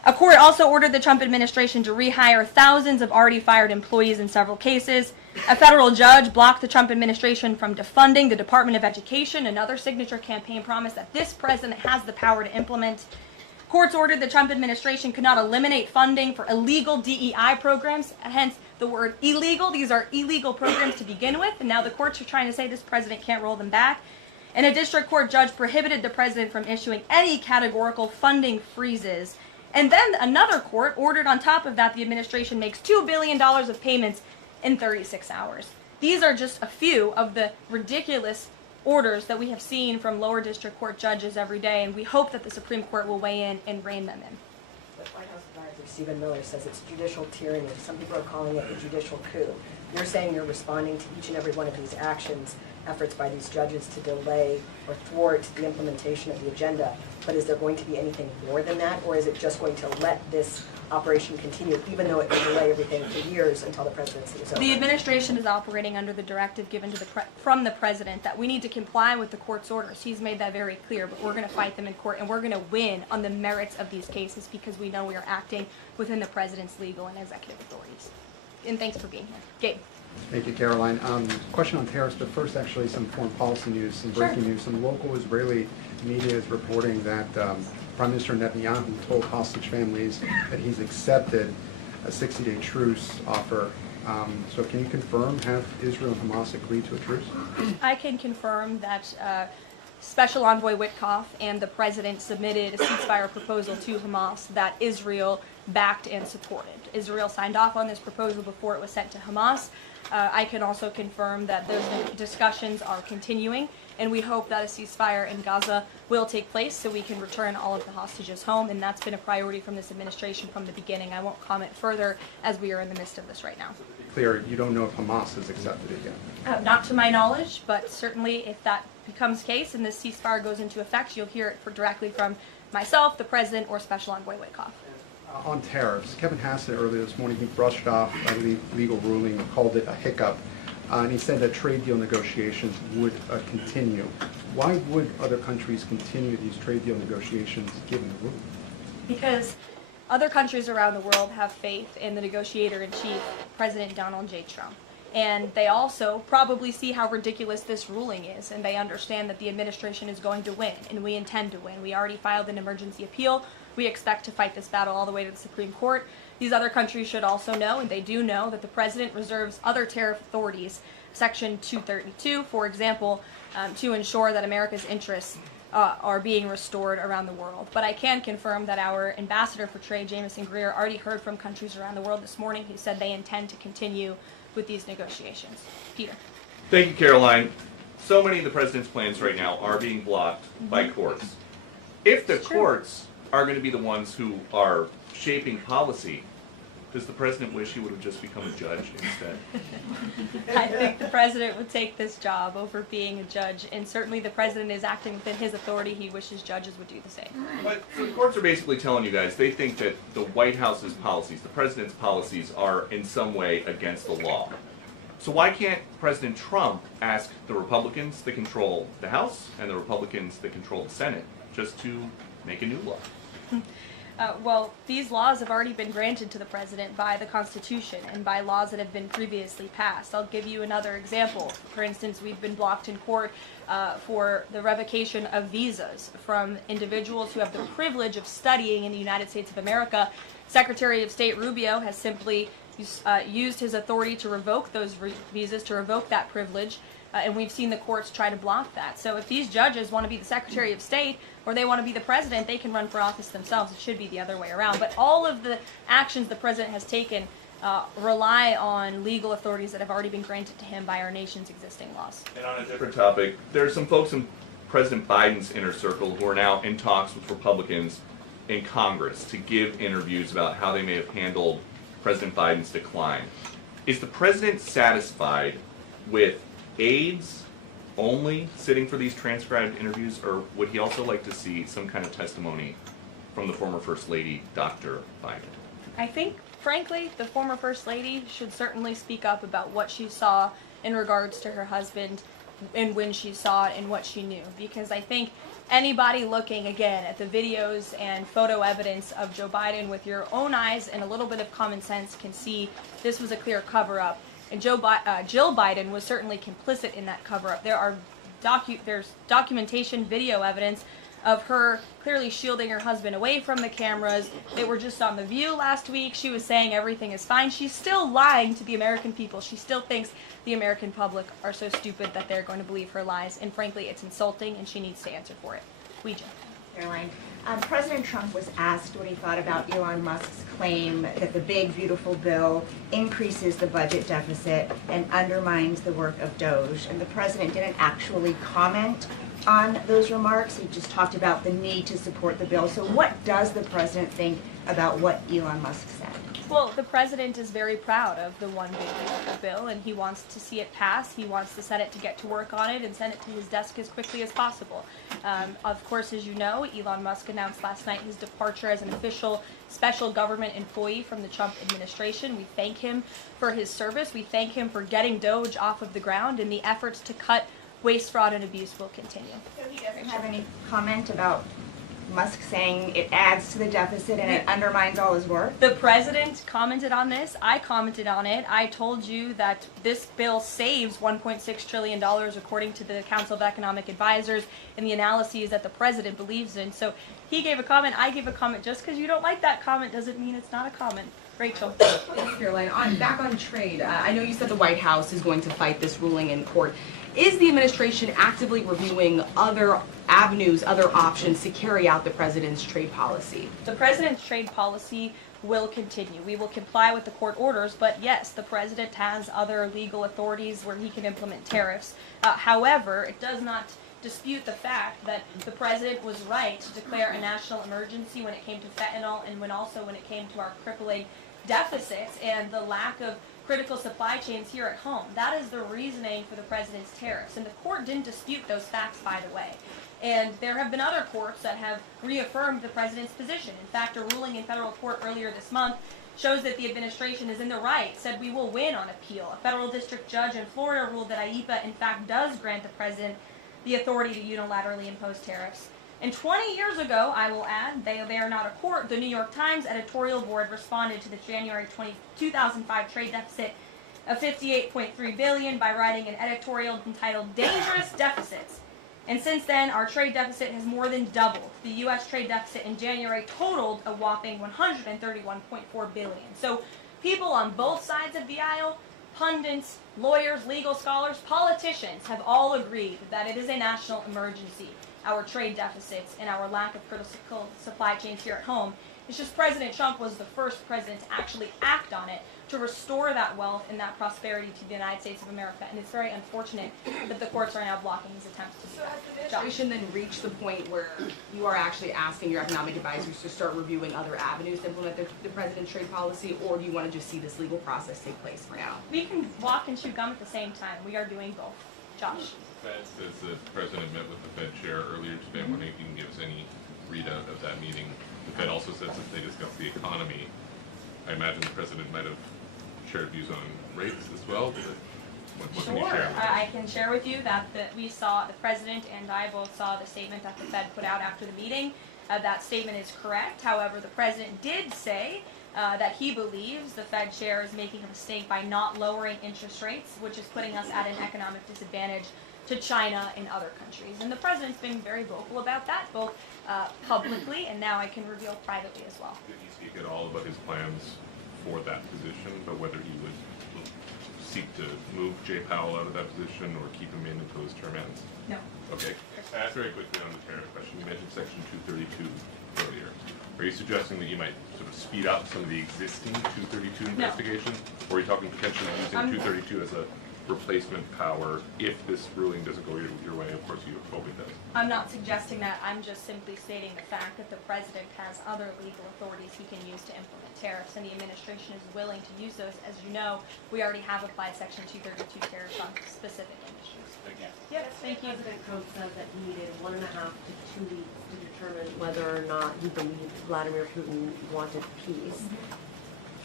A court also ordered the Trump administration to rehire thousands of already fired employees in several cases. A federal judge blocked the Trump administration from defunding the Department of Education, another signature campaign promise that this president has the power to implement. Courts ordered the Trump administration could not eliminate funding for illegal DEI programs, hence the word illegal. These are illegal programs to begin with, and now the courts are trying to say this president can't roll them back. And a district court judge prohibited the president from issuing any categorical funding freezes. And then another court ordered on top of that the administration makes $2 billion of payments in 36 hours. These are just a few of the ridiculous orders that we have seen from lower district court judges every day, and we hope that the Supreme Court will weigh in and rein them in. The White House advisor Stephen Miller says it's judicial tyranny. Some people are calling it a judicial coup. You're saying you're responding to each and every one of these actions, efforts by these judges to delay or thwart the implementation of the agenda, but is there going to be anything more than that, or is it just going to let this operation continue, even though it will delay everything for years until the presidency is over? The administration is operating under the directive given to from the president that we need to comply with the court's orders. He's made that very clear, but we're going to fight them in court, and we're going to win on the merits of these cases because we know we are acting within the president's legal and executive authorities. And thanks for being here. Gabe. Thank you, Caroline. Question on tariffs, but first actually some foreign policy news, some breaking news. Some local Israeli media is reporting that Prime Minister Netanyahu told hostage families that he's accepted a 60-day truce offer. So can you confirm, have Israel and Hamas agreed to a truce? I can confirm that Special Envoy Witkoff and the president submitted a ceasefire proposal to Hamas that Israel backed and supported. Israel signed off on this proposal before it was sent to Hamas. I can also confirm that those discussions are continuing, and we hope that a ceasefire in Gaza will take place so we can return all of the hostages home, and that's been a priority from this administration from the beginning. I won't comment further as we are in the midst of this right now. Clear, you don't know if Hamas has accepted it yet? Not to my knowledge, but certainly if that becomes the case and this ceasefire goes into effect, you'll hear it directly from myself, the president, or Special Envoy Witkoff. On tariffs, Kevin Hassett earlier this morning, he brushed off a legal ruling and called it a hiccup, and he said that trade deal negotiations would continue. Why would other countries continue these trade deal negotiations given the ruling? Because other countries around the world have faith in the negotiator-in-chief, President Donald J. Trump. And they also probably see how ridiculous this ruling is, and they understand that the administration is going to win, and we intend to win. We already filed an emergency appeal. We expect to fight this battle all the way to the Supreme Court. These other countries should also know, and they do know, that the president reserves other tariff authorities, Section 232, for example, to ensure that America's interests are being restored around the world. But I can confirm that our ambassador for trade, Jameson Greer, already heard from countries around the world this morning who said they intend to continue with these negotiations. Peter. Thank you, Caroline. So many of the president's plans right now are being blocked by courts. If the courts are going to be the ones who are shaping policy, does the president wish he would have just become a judge instead? I think the president would take this job over being a judge, and certainly the president is acting within his authority. He wishes judges would do the same. But the courts are basically telling you guys they think that the White House's policies, the president's policies, are in some way against the law. So why can't President Trump ask the Republicans that control the House and the Republicans that control the Senate just to make a new law? Well, these laws have already been granted to the president by the Constitution and by laws that have been previously passed. I'll give you another example. For instance, we've been blocked in court for the revocation of visas from individuals who have the privilege of studying in the United States of America. Secretary of State Rubio has simply used his authority to revoke those visas, to revoke that privilege, and we've seen the courts try to block that. So if these judges want to be the Secretary of State or they want to be the president, they can run for office themselves. It should be the other way around. But all of the actions the president has taken rely on legal authorities that have already been granted to him by our nation's existing laws. And on a different topic, there's some folks in President Biden's inner circle who are now in talks with Republicans in Congress to give interviews about how they may have handled President Biden's decline. Is the president satisfied with aides only sitting for these transcribed interviews, or would he also like to see some kind of testimony from the former First Lady, Dr. Biden? I think, frankly, the former First Lady should certainly speak up about what she saw in regards to her husband and when she saw it and what she knew. Because I think anybody looking again at the videos and photo evidence of Joe Biden with your own eyes and a little bit of common sense can see this was a clear cover-up. And Jill Biden was certainly complicit in that cover-up. There's documentation, video evidence of her clearly shielding her husband away from the cameras. They were just on The View last week. She was saying everything is fine. She's still lying to the American people. She still thinks the American public are so stupid that they're going to believe her lies. And frankly, it's insulting, and she needs to answer for it. Ouija. Caroline, President Trump was asked what he thought about Elon Musk's claim that the big, beautiful bill increases the budget deficit and undermines the work of Doge. And the president didn't actually comment on those remarks. He just talked about the need to support the bill. So what does the president think about what Elon Musk said? Well, the president is very proud of the one big beautiful bill, and he wants to see it pass. He wants the Senate to get to work on it and send it to his desk as quickly as possible. Of course, as you know, Elon Musk announced last night his departure as an official special government employee from the Trump administration. We thank him for his service. We thank him for getting Doge off of the ground, and the efforts to cut waste, fraud, and abuse will continue. So he doesn't have any comment about Musk saying it adds to the deficit and it undermines all his work? The president commented on this. I commented on it. I told you that this bill saves $1.6 trillion according to the Council of Economic Advisors and the analyses that the president believes in. So he gave a comment. I gave a comment. Just because you don't like that comment doesn't mean it's not a comment. Rachel. Thanks, Caroline. Back on trade, I know you said the White House is going to fight this ruling in court. Is the administration actively reviewing other avenues, other options to carry out the president's trade policy? The president's trade policy will continue. We will comply with the court orders, but yes, the president has other legal authorities where he can implement tariffs. However, it does not dispute the fact that the president was right to declare a national emergency when it came to fentanyl and when it came to our crippling deficits and the lack of critical supply chains here at home. That is the reasoning for the president's tariffs. And the court didn't dispute those facts, by the way. And there have been other courts that have reaffirmed the president's position. In fact, a ruling in federal court earlier this month shows that the administration is in the right, said we will win on appeal. A federal district judge in Florida ruled that IEPA, in fact, does grant the president the authority to unilaterally impose tariffs. And 20 years ago, I will add, they are not a court, the New York Times editorial board responded to the January 2005 trade deficit of $58.3 billion by writing an editorial entitled Dangerous Deficits. And since then, our trade deficit has more than doubled. The U.S. trade deficit in January totaled a whopping $131.4 billion. So people on both sides of the aisle, pundits, lawyers, legal scholars, politicians have all agreed that it is a national emergency. Our trade deficits and our lack of critical supply chains here at home. It's just President Trump was the first president to actually act on it to restore that wealth and that prosperity to the United States of America. And it's very unfortunate that the courts are now blocking his attempts to do that. Has the administration then reached the point where you are actually asking your economic advisors to start reviewing other avenues to implement the president's trade policy, or do you want to just see this legal process take place for now? We can walk and chew gum at the same time. We are doing both. Josh. Says the president met with the Fed chair earlier today. I'm wondering if you can give us any readout of that meeting. The Fed also says that they discussed the economy. I imagine the president might have shared views on rates as well. What can you Sure. share? I can share with you that we saw, the president and I both saw the statement that the Fed put out after the meeting. That statement is correct. However, the president did say that he believes the Fed chair is making a mistake by not lowering interest rates, which is putting us at an economic disadvantage to China and other countries. And the president's been very vocal about that, both publicly and now I can reveal privately as well. Did he speak at all about his plans for that position, but whether he would seek to move Jay Powell out of that position or keep him in until his term ends? No. Okay. Very quickly on the tariff question, you mentioned Section 232 earlier. Are you suggesting that you might sort of speed up some of the existing 232 investigations? Or are you talking potentially using 232 as a replacement power if this ruling doesn't go your way? Of course you hope it does. I'm not suggesting that. I'm just simply stating the fact that the president has other legal authorities he can use to implement tariffs, and the administration is willing to use those. As you know, we already have applied Section 232 tariffs on specific industries. Thank you. Yes, thank you. President Trump said that he needed 1.5 to 2 weeks to determine whether or not he believed Vladimir Putin wanted peace.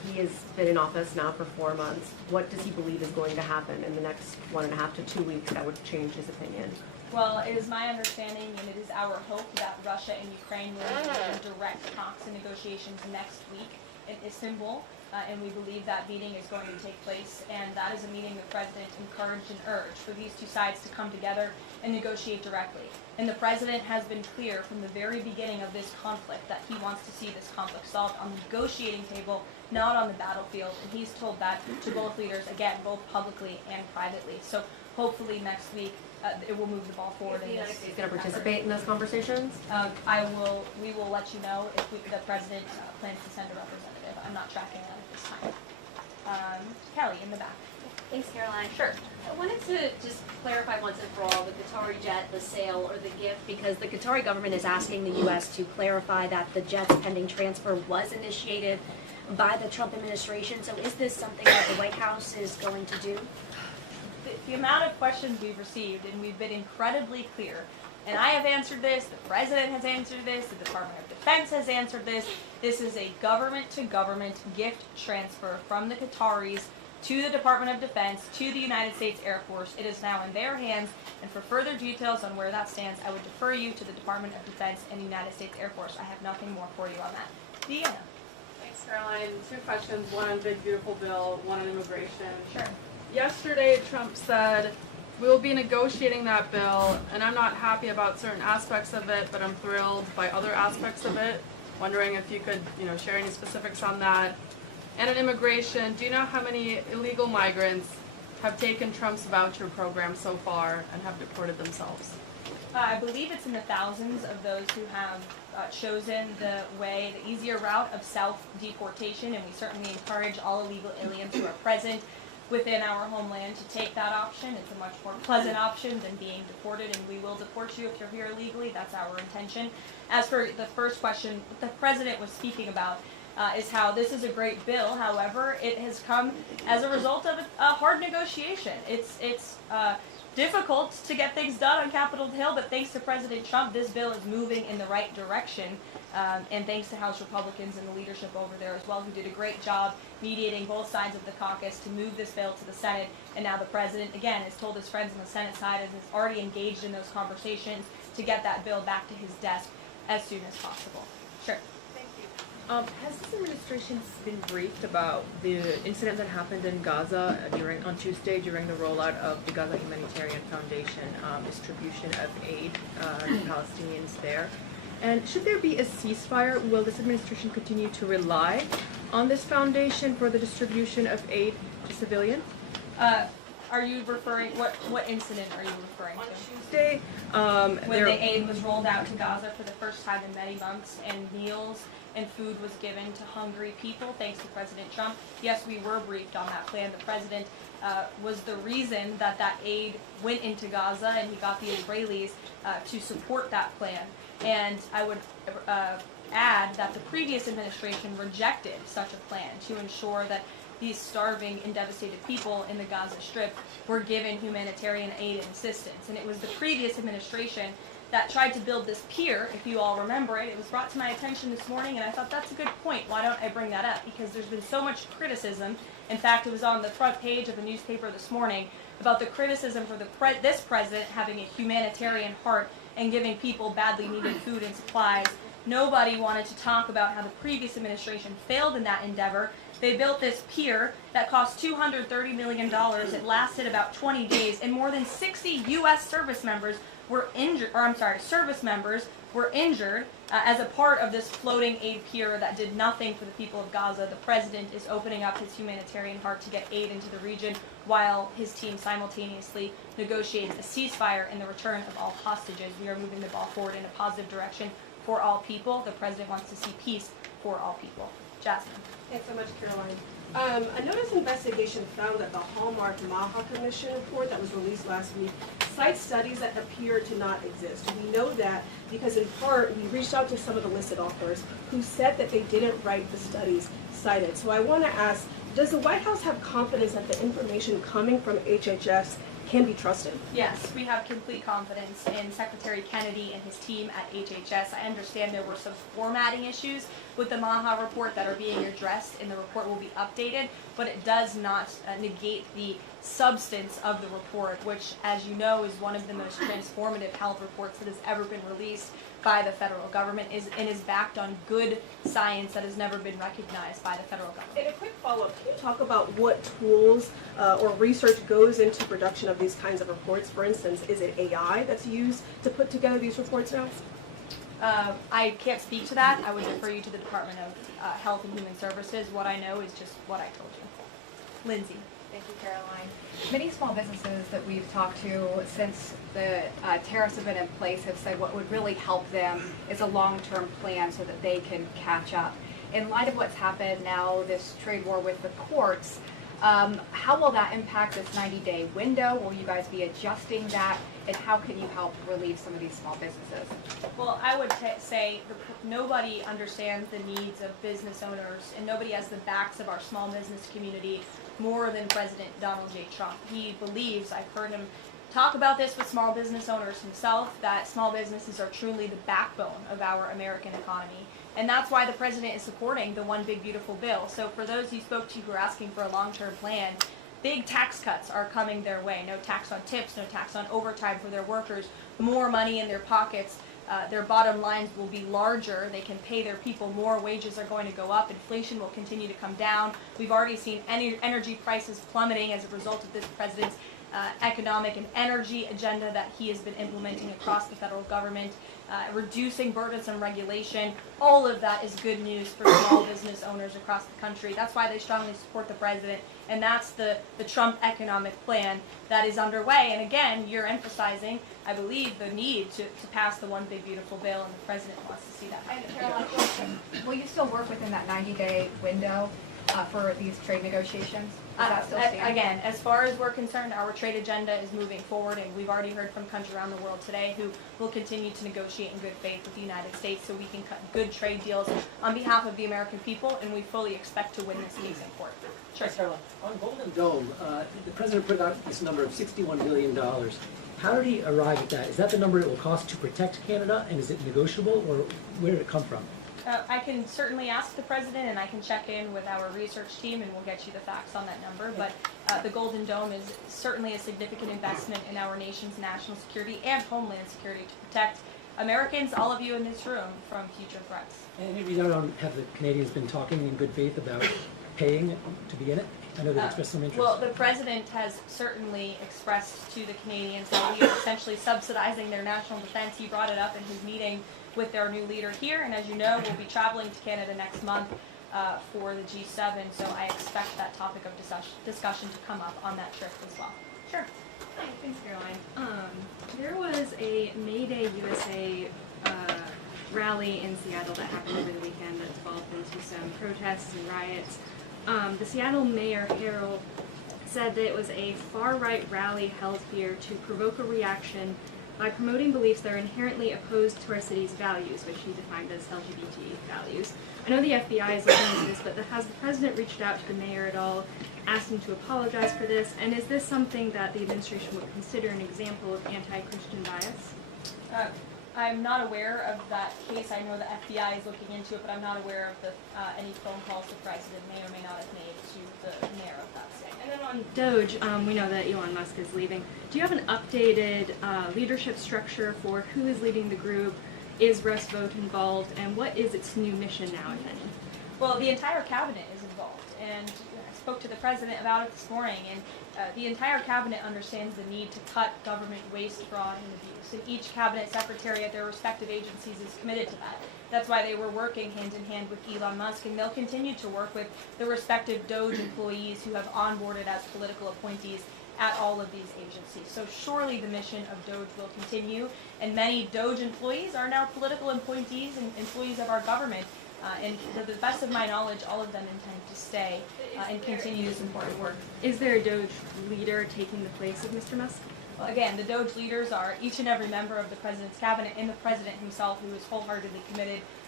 He has been in office now for 4 months. What does he believe is going to happen in the next 1.5 to 2 weeks that would change his opinion? Well, it is my understanding and it is our hope that Russia and Ukraine will begin direct talks and negotiations next week in Istanbul. And we believe that meeting is going to take place, and that is a meeting the President encouraged and urged for these two sides to come together and negotiate directly. And the President has been clear from the very beginning of this conflict that he wants to see this conflict solved on the negotiating table, not on the battlefield, and he's told that to both leaders, again, both publicly and privately. So hopefully next week it will move the ball forward. Is the United States going to participate in those conversations? We will let you know if the President plans to send a representative. I'm not tracking that at this time. Kelly, in the back. Thanks, Caroline. Sure. I wanted to just clarify once and for all the Qatari jet, the sale, or the gift, because the Qatari government is asking the U.S. to clarify that the jet's pending transfer was initiated by the Trump administration. So is this something that the White House is going to do? The amount of questions we've received, and we've been incredibly clear, and I have answered this, the President has answered this, the Department of Defense has answered this. This is a government-to-government gift transfer from the Qataris to the Department of Defense, to the United States Air Force. It is now in their hands, and for further details on where that stands, I would defer you to the Department of Defense and the United States Air Force. I have nothing more for you on that. Deanna. Thanks, Caroline. 2 questions, one on Big Beautiful Bill, one on immigration. Sure. Yesterday, Trump said, we will be negotiating that bill, and I'm not happy about certain aspects of it, but I'm thrilled by other aspects of it. Wondering if you could, share any specifics on that. And on immigration, do you know how many illegal migrants have taken Trump's voucher program so far and have deported themselves? I believe it's in the thousands of those who have chosen the easier route of self-deportation, and we certainly encourage all illegal aliens who are present within our homeland to take that option. It's a much more pleasant option than being deported, and we will deport you if you're here illegally. That's our intention. As for the first question, what the President was speaking about is how this is a great bill. However, it has come as a result of a hard negotiation. It's difficult to get things done on Capitol Hill, but thanks to President Trump, this bill is moving in the right direction. And thanks to House Republicans and the leadership over there as well, who did a great job mediating both sides of the caucus to move this bill to the Senate. And now the President, again, has told his friends on the Senate side and is already engaged in those conversations to get that bill back to his desk as soon as possible. Sure. Has this administration been briefed about the incident that happened in Gaza on Tuesday during the rollout of the Gaza Humanitarian Foundation distribution of aid to Palestinians there? And should there be a ceasefire, will this administration continue to rely on this foundation for the distribution of aid to civilians? Are you referring, what incident are you referring to? Tuesday, when the aid was rolled out to Gaza for the first time in many months, and meals and food was given to hungry people, thanks to President Trump. Yes, we were briefed on that plan. The President was the reason that aid went into Gaza, and he got the Israelis to support that plan. And I would add that the previous administration rejected such a plan to ensure that these starving and devastated people in the Gaza Strip were given humanitarian aid and assistance. And it was the previous administration that tried to build this pier, if you all remember it. It was brought to my attention this morning, and I thought that's a good point. Why don't I bring that up? Because there's been so much criticism. In fact, it was on the front page of a newspaper this morning about the criticism for this president having a humanitarian heart and giving people badly needed food and supplies. Nobody wanted to talk about how the previous administration failed in that endeavor. They built this pier that cost $230 million. It lasted about 20 days, and more than 60 U.S. service members were injured, as a part of this floating aid pier that did nothing for the people of Gaza. The president is opening up his humanitarian heart to get aid into the region while his team simultaneously negotiates a ceasefire and the return of all hostages. We are moving the ball forward in a positive direction for all people. The president wants to see peace for all people. Jasmine. Thanks so much, Caroline. A notice investigation found that the Hallmark Maha Commission report that was released last week cites studies that appear to not exist. We know that because in part we reached out to some of the listed authors who said that they didn't write the studies cited. So I want to ask, does the White House have confidence that the information coming from HHS can be trusted? Yes, we have complete confidence in Secretary Kennedy and his team at HHS. I understand there were some formatting issues with the Maha report that are being addressed, and the report will be updated, but it does not negate the substance of the report, which, as you know, is one of the most transformative health reports that has ever been released by the federal government and is backed on good science that has never been recognized by the federal government. And a quick follow-up, can you talk about what tools or research goes into production of these kinds of reports? For instance, is it AI that's used to put together these reports now? I can't speak to that. I would refer you to the Department of Health and Human Services. What I know is just what I told you. Lindsay. Thank you, Caroline. Many small businesses that we've talked to since the tariffs have been in place have said what would really help them is a long-term plan so that they can catch up. In light of what's happened now, this trade war with the courts, how will that impact this 90-day window? Will you guys be adjusting that? And how can you help relieve some of these small businesses? Well, I would say nobody understands the needs of business owners, and nobody has the backs of our small business community more than President Donald J. Trump. He believes, I've heard him talk about this with small business owners himself, that small businesses are truly the backbone of our American economy. And that's why the president is supporting the One Big Beautiful Bill. So for those you spoke to who are asking for a long-term plan, big tax cuts are coming their way. No tax on tips, no tax on overtime for their workers, more money in their pockets. Their bottom lines will be larger. They can pay their people more. Wages are going to go up. Inflation will continue to come down. We've already seen energy prices plummeting as a result of this president's economic and energy agenda that he has been implementing across the federal government, reducing burdensome regulation. All of that is good news for small business owners across the country. That's why they strongly support the president, and that's the Trump economic plan that is underway. And again, you're emphasizing, I believe, the need to pass the One Big Beautiful Bill, and the president wants to see that. And Caroline, will you still work within that 90-day window for these trade negotiations? Does that still stand? Again, as far as we're concerned, our trade agenda is moving forward, and we've already heard from countries around the world today who will continue to negotiate in good faith with the United States so we can cut good trade deals on behalf of the American people, and we fully expect to win this case in court. Sure. Caroline, on Golden Dome, the president put out this number of $61 billion. How did he arrive at that? Is that the number it will cost to protect Canada, and is it negotiable, or where did it come from? I can certainly ask the president, and I can check in with our research team, and we'll get you the facts on that number. But the Golden Dome is certainly a significant investment in our nation's national security and homeland security to protect Americans, all of you in this room, from future threats. And have the Canadians been talking in good faith about paying to be in it? I know they expressed some interest. Well, the president has certainly expressed to the Canadians that we are essentially subsidizing their national defense. He brought it up in his meeting with their new leader here, and as you know, we'll be traveling to Canada next month for the G7, so I expect that topic of discussion to come up on that trip as well. Sure. Hi, thanks, Caroline. There was a May Day USA rally in Seattle that happened over the weekend that devolved into some protests and riots. The Seattle Mayor Harrell said that it was a far-right rally held here to provoke a reaction by promoting beliefs that are inherently opposed to our city's values, which he defined as LGBT values. I know the FBI is looking into this, but has the president reached out to the mayor at all, asked him to apologize for this, and is this something that the administration would consider an example of anti-Christian bias? I'm not aware of that case. I know the FBI is looking into it, but I'm not aware of any phone calls the president may or may not have made to the mayor of that city. And then on Doge, we know that Elon Musk is leaving. Do you have an updated leadership structure for who is leading the group? Is Russ Vought involved? And what is its new mission now, if any? Well, the entire cabinet is involved, and I spoke to the president about it this morning, and the entire cabinet understands the need to cut government waste, fraud, and abuse. And each cabinet secretary at their respective agencies is committed to that. That's why they were working hand in hand with Elon Musk, and they'll continue to work with the respective Doge employees who have onboarded as political appointees at all of these agencies. So surely the mission of Doge will continue, and many Doge employees are now political appointees and employees of our government. And to the best of my knowledge, all of them intend to stay and continue this important work. Is there a Doge leader taking the place of Mr. Musk? Well, again, the Doge leaders are each and every member of the president's cabinet and the president himself, who is wholeheartedly committed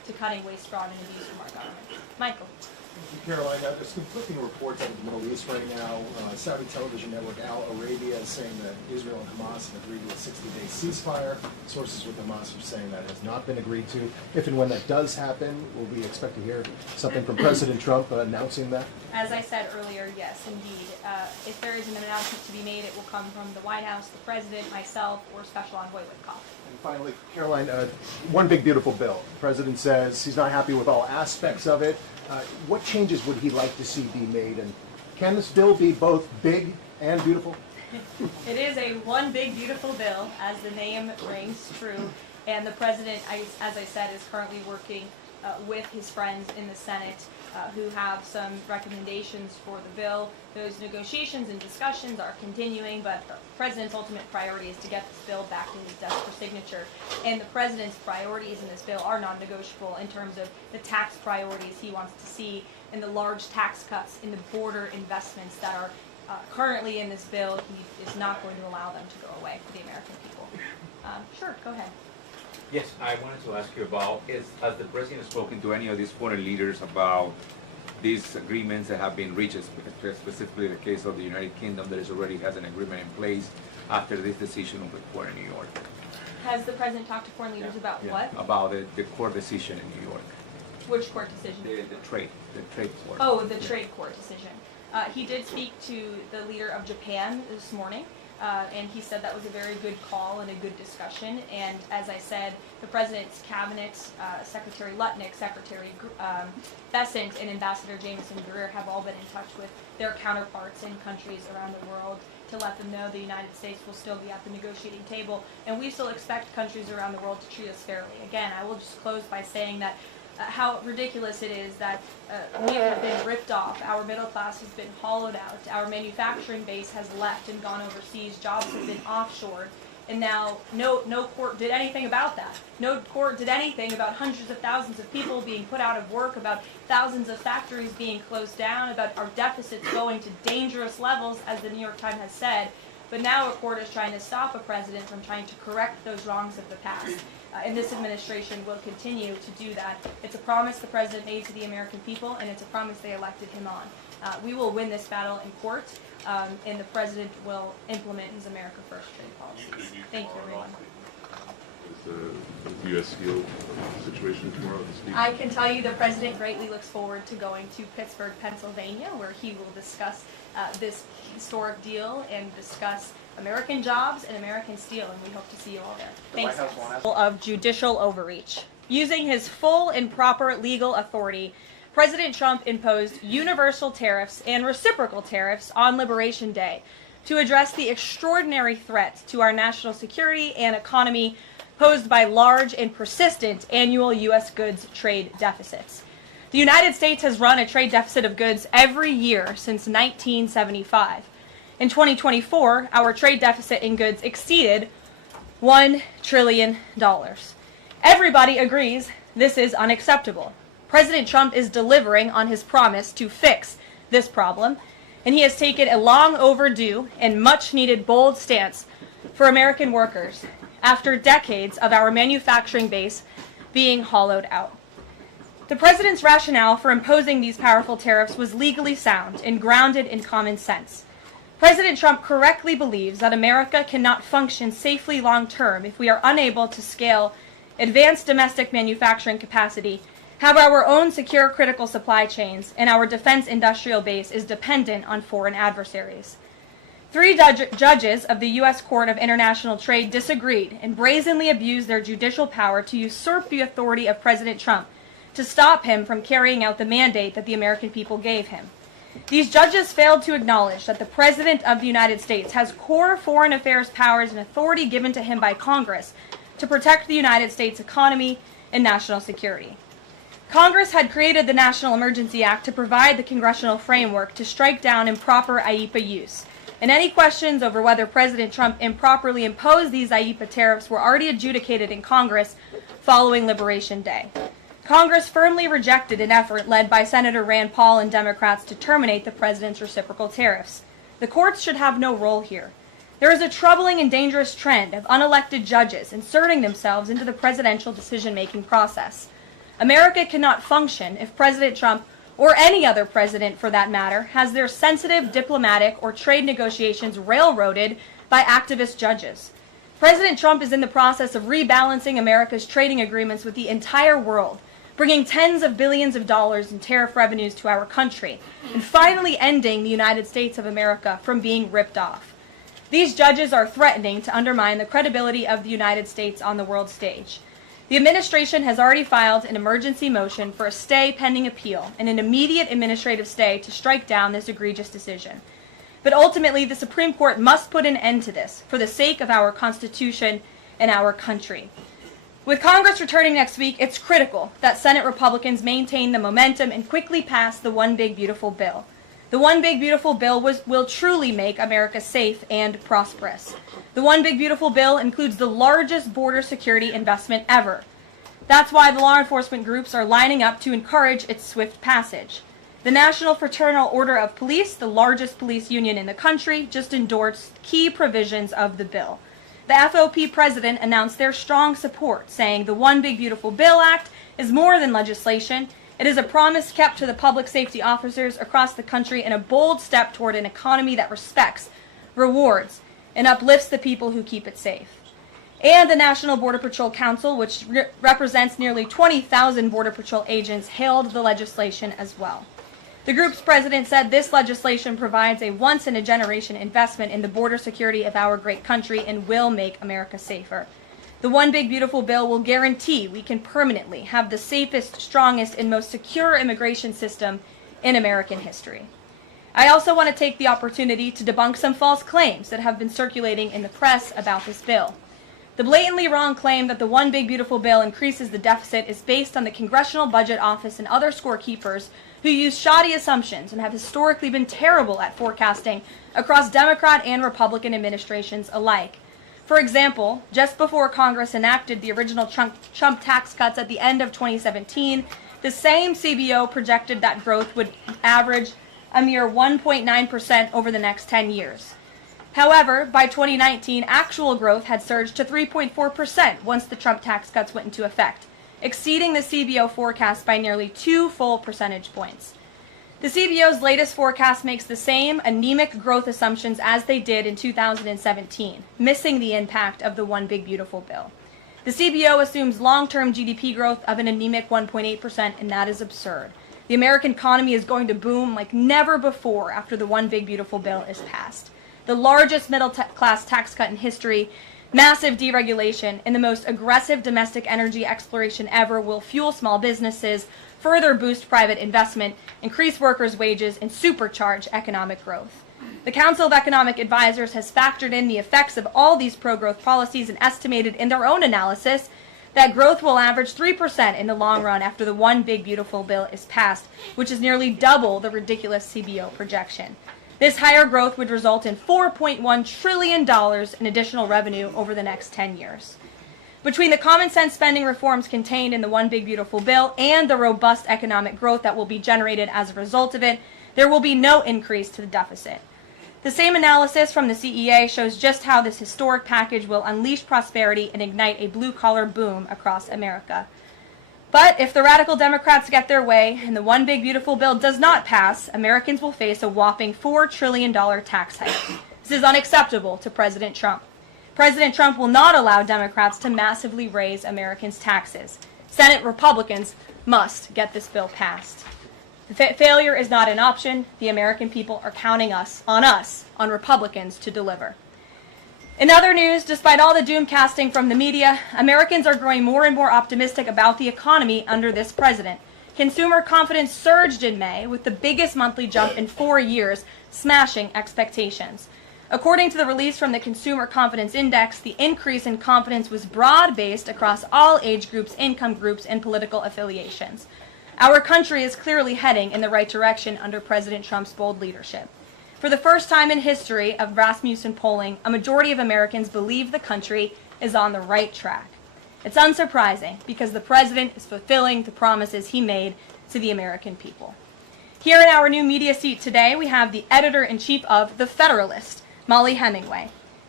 to cutting waste, fraud, and abuse from our government. Michael. Caroline, there's conflicting reports out of the Middle East right now. Saudi television network Al Arabia is saying that Israel and Hamas have agreed to a 60-day ceasefire. Sources with Hamas are saying that has not been agreed to. If and when that does happen, will we expect to hear something from President Trump announcing that? As I said earlier, yes, indeed. If there is an announcement to be made, it will come from the White House, the President, myself, or Special Envoy Witkoff. And finally, Caroline, one big beautiful bill. The President says he's not happy with all aspects of it. What changes would he like to see be made? And can this bill be both big and beautiful? It is a one big beautiful bill, as the name rings true, and the President, as I said, is currently working with his friends in the Senate who have some recommendations for the bill. Those negotiations and discussions are continuing, but the President's ultimate priority is to get this bill back to his desk for signature. And the President's priorities in this bill are non-negotiable in terms of the tax priorities he wants to see and the large tax cuts in the border investments that are currently in this bill. He is not going to allow them to go away for the American people. Sure, go ahead. Yes, I wanted to ask you about, has the President spoken to any of these foreign leaders about these agreements that have been reached, specifically the case of the United Kingdom that already has an agreement in place after this decision of the court in New York? Has the President talked to foreign leaders about what? About the court decision in New York. Which court decision? The trade court. Oh, the trade court decision. He did speak to the leader of Japan this morning. And he said that was a very good call and a good discussion. And as I said, the President's cabinet, Secretary Lutnick, Secretary Bessent, and Ambassador Jameson Greer have all been in touch with their counterparts in countries around the world to let them know the United States will still be at the negotiating table. And we still expect countries around the world to treat us fairly. Again, I will just close by saying that how ridiculous it is that we have been ripped off, our middle class has been hollowed out, our manufacturing base has left and gone overseas, jobs have been offshored, and now no court did anything about that. No court did anything about hundreds of thousands of people being put out of work, about thousands of factories being closed down, about our deficits going to dangerous levels, as the New York Times has said. But now a court is trying to stop a president from trying to correct those wrongs of the past. And this administration will continue to do that. It's a promise the president made to the American people, and it's a promise they elected him on. We will win this battle in court, and the president will implement his America First trade policies. Thank you, everyone. Is the U.S. Steel situation tomorrow to speak? I can tell you the president greatly looks forward to going to Pittsburgh, Pennsylvania, where he will discuss this historic deal and discuss American jobs and American steel, and we hope to see you all there. Thanks. Of judicial overreach. Using his full and proper legal authority, President Trump imposed universal tariffs and reciprocal tariffs on Liberation Day to address the extraordinary threat to our national security and economy posed by large and persistent annual U.S. goods trade deficits. The United States has run a trade deficit of goods every year since 1975. In 2024, our trade deficit in goods exceeded $1 trillion. Everybody agrees this is unacceptable. President Trump is delivering on his promise to fix this problem, and he has taken a long overdue and much needed bold stance for American workers after decades of our manufacturing base being hollowed out. The president's rationale for imposing these powerful tariffs was legally sound and grounded in common sense. President Trump correctly believes that America cannot function safely long-term if we are unable to scale advanced domestic manufacturing capacity, have our own secure critical supply chains, and our defense industrial base is dependent on foreign adversaries. 3 judges of the U.S. Court of International Trade disagreed and brazenly abused their judicial power to usurp the authority of President Trump to stop him from carrying out the mandate that the American people gave him. These judges failed to acknowledge that the President of the United States has core foreign affairs powers and authority given to him by Congress to protect the United States economy and national security. Congress had created the National Emergency Act to provide the congressional framework to strike down improper IEEPA use. And any questions over whether President Trump improperly imposed these IEEPA tariffs were already adjudicated in Congress following Liberation Day. Congress firmly rejected an effort led by Senator Rand Paul and Democrats to terminate the president's reciprocal tariffs. The courts should have no role here. There is a troubling and dangerous trend of unelected judges inserting themselves into the presidential decision-making process. America cannot function if President Trump, or any other president for that matter, has their sensitive diplomatic or trade negotiations railroaded by activist judges. President Trump is in the process of rebalancing America's trading agreements with the entire world, bringing tens of billions of dollars in tariff revenues to our country, and finally ending the United States of America from being ripped off. These judges are threatening to undermine the credibility of the United States on the world stage. The administration has already filed an emergency motion for a stay pending appeal and an immediate administrative stay to strike down this egregious decision. But ultimately, the Supreme Court must put an end to this for the sake of our Constitution and our country. With Congress returning next week, it's critical that Senate Republicans maintain the momentum and quickly pass the One Big Beautiful Bill. The One Big Beautiful Bill will truly make America safe and prosperous. The One Big Beautiful Bill includes the largest border security investment ever. That's why the law enforcement groups are lining up to encourage its swift passage. The National Fraternal Order of Police, the largest police union in the country, just endorsed key provisions of the bill. The FOP president announced their strong support, saying the One Big Beautiful Bill Act is more than legislation. It is a promise kept to the public safety officers across the country and a bold step toward an economy that respects, rewards, and uplifts the people who keep it safe. And the National Border Patrol Council, which represents nearly 20,000 Border Patrol agents, hailed the legislation as well. The group's president said this legislation provides a once-in-a-generation investment in the border security of our great country and will make America safer. The One Big Beautiful Bill will guarantee we can permanently have the safest, strongest, and most secure immigration system in American history. I also want to take the opportunity to debunk some false claims that have been circulating in the press about this bill. The blatantly wrong claim that the One Big Beautiful Bill increases the deficit is based on the Congressional Budget Office and other scorekeepers who use shoddy assumptions and have historically been terrible at forecasting across Democrat and Republican administrations alike. For example, just before Congress enacted the original Trump tax cuts at the end of 2017, the same CBO projected that growth would average a mere 1.9% over the next 10 years. However, by 2019, actual growth had surged to 3.4% once the Trump tax cuts went into effect, exceeding the CBO forecast by nearly 2 full percentage points. The CBO's latest forecast makes the same anemic growth assumptions as they did in 2017, missing the impact of the One Big Beautiful Bill. The CBO assumes long-term GDP growth of an anemic 1.8%, and that is absurd. The American economy is going to boom like never before after the One Big Beautiful Bill is passed. The largest middle-class tax cut in history, massive deregulation, and the most aggressive domestic energy exploration ever will fuel small businesses, further boost private investment, increase workers' wages, and supercharge economic growth. The Council of Economic Advisors has factored in the effects of all these pro-growth policies and estimated in their own analysis that growth will average 3% in the long run after the One Big Beautiful Bill is passed, which is nearly double the ridiculous CBO projection. This higher growth would result in $4.1 trillion in additional revenue over the next 10 years. Between the common sense spending reforms contained in the One Big Beautiful Bill and the robust economic growth that will be generated as a result of it, there will be no increase to the deficit. The same analysis from the CEA shows just how this historic package will unleash prosperity and ignite a blue-collar boom across America. But if the radical Democrats get their way and the One Big Beautiful Bill does not pass, Americans will face a whopping $4 trillion tax hike. This is unacceptable to President Trump. President Trump will not allow Democrats to massively raise Americans' taxes. Senate Republicans must get this bill passed. Failure is not an option. The American people are counting on Republicans to deliver. In other news, despite all the doom casting from the media, Americans are growing more and more optimistic about the economy under this president. Consumer confidence surged in May with the biggest monthly jump in 4 years, smashing expectations. According to the release from the Consumer Confidence Index, the increase in confidence was broad-based across all age groups, income groups, and political affiliations. Our country is clearly heading in the right direction under President Trump's bold leadership. For the first time in history of Rasmussen polling, a majority of Americans believe the country is on the right track. It's unsurprising because the president is fulfilling the promises he made to the American people. Here in our new media seat today, we have the editor-in-chief of The Federalist, Molly Hemingway.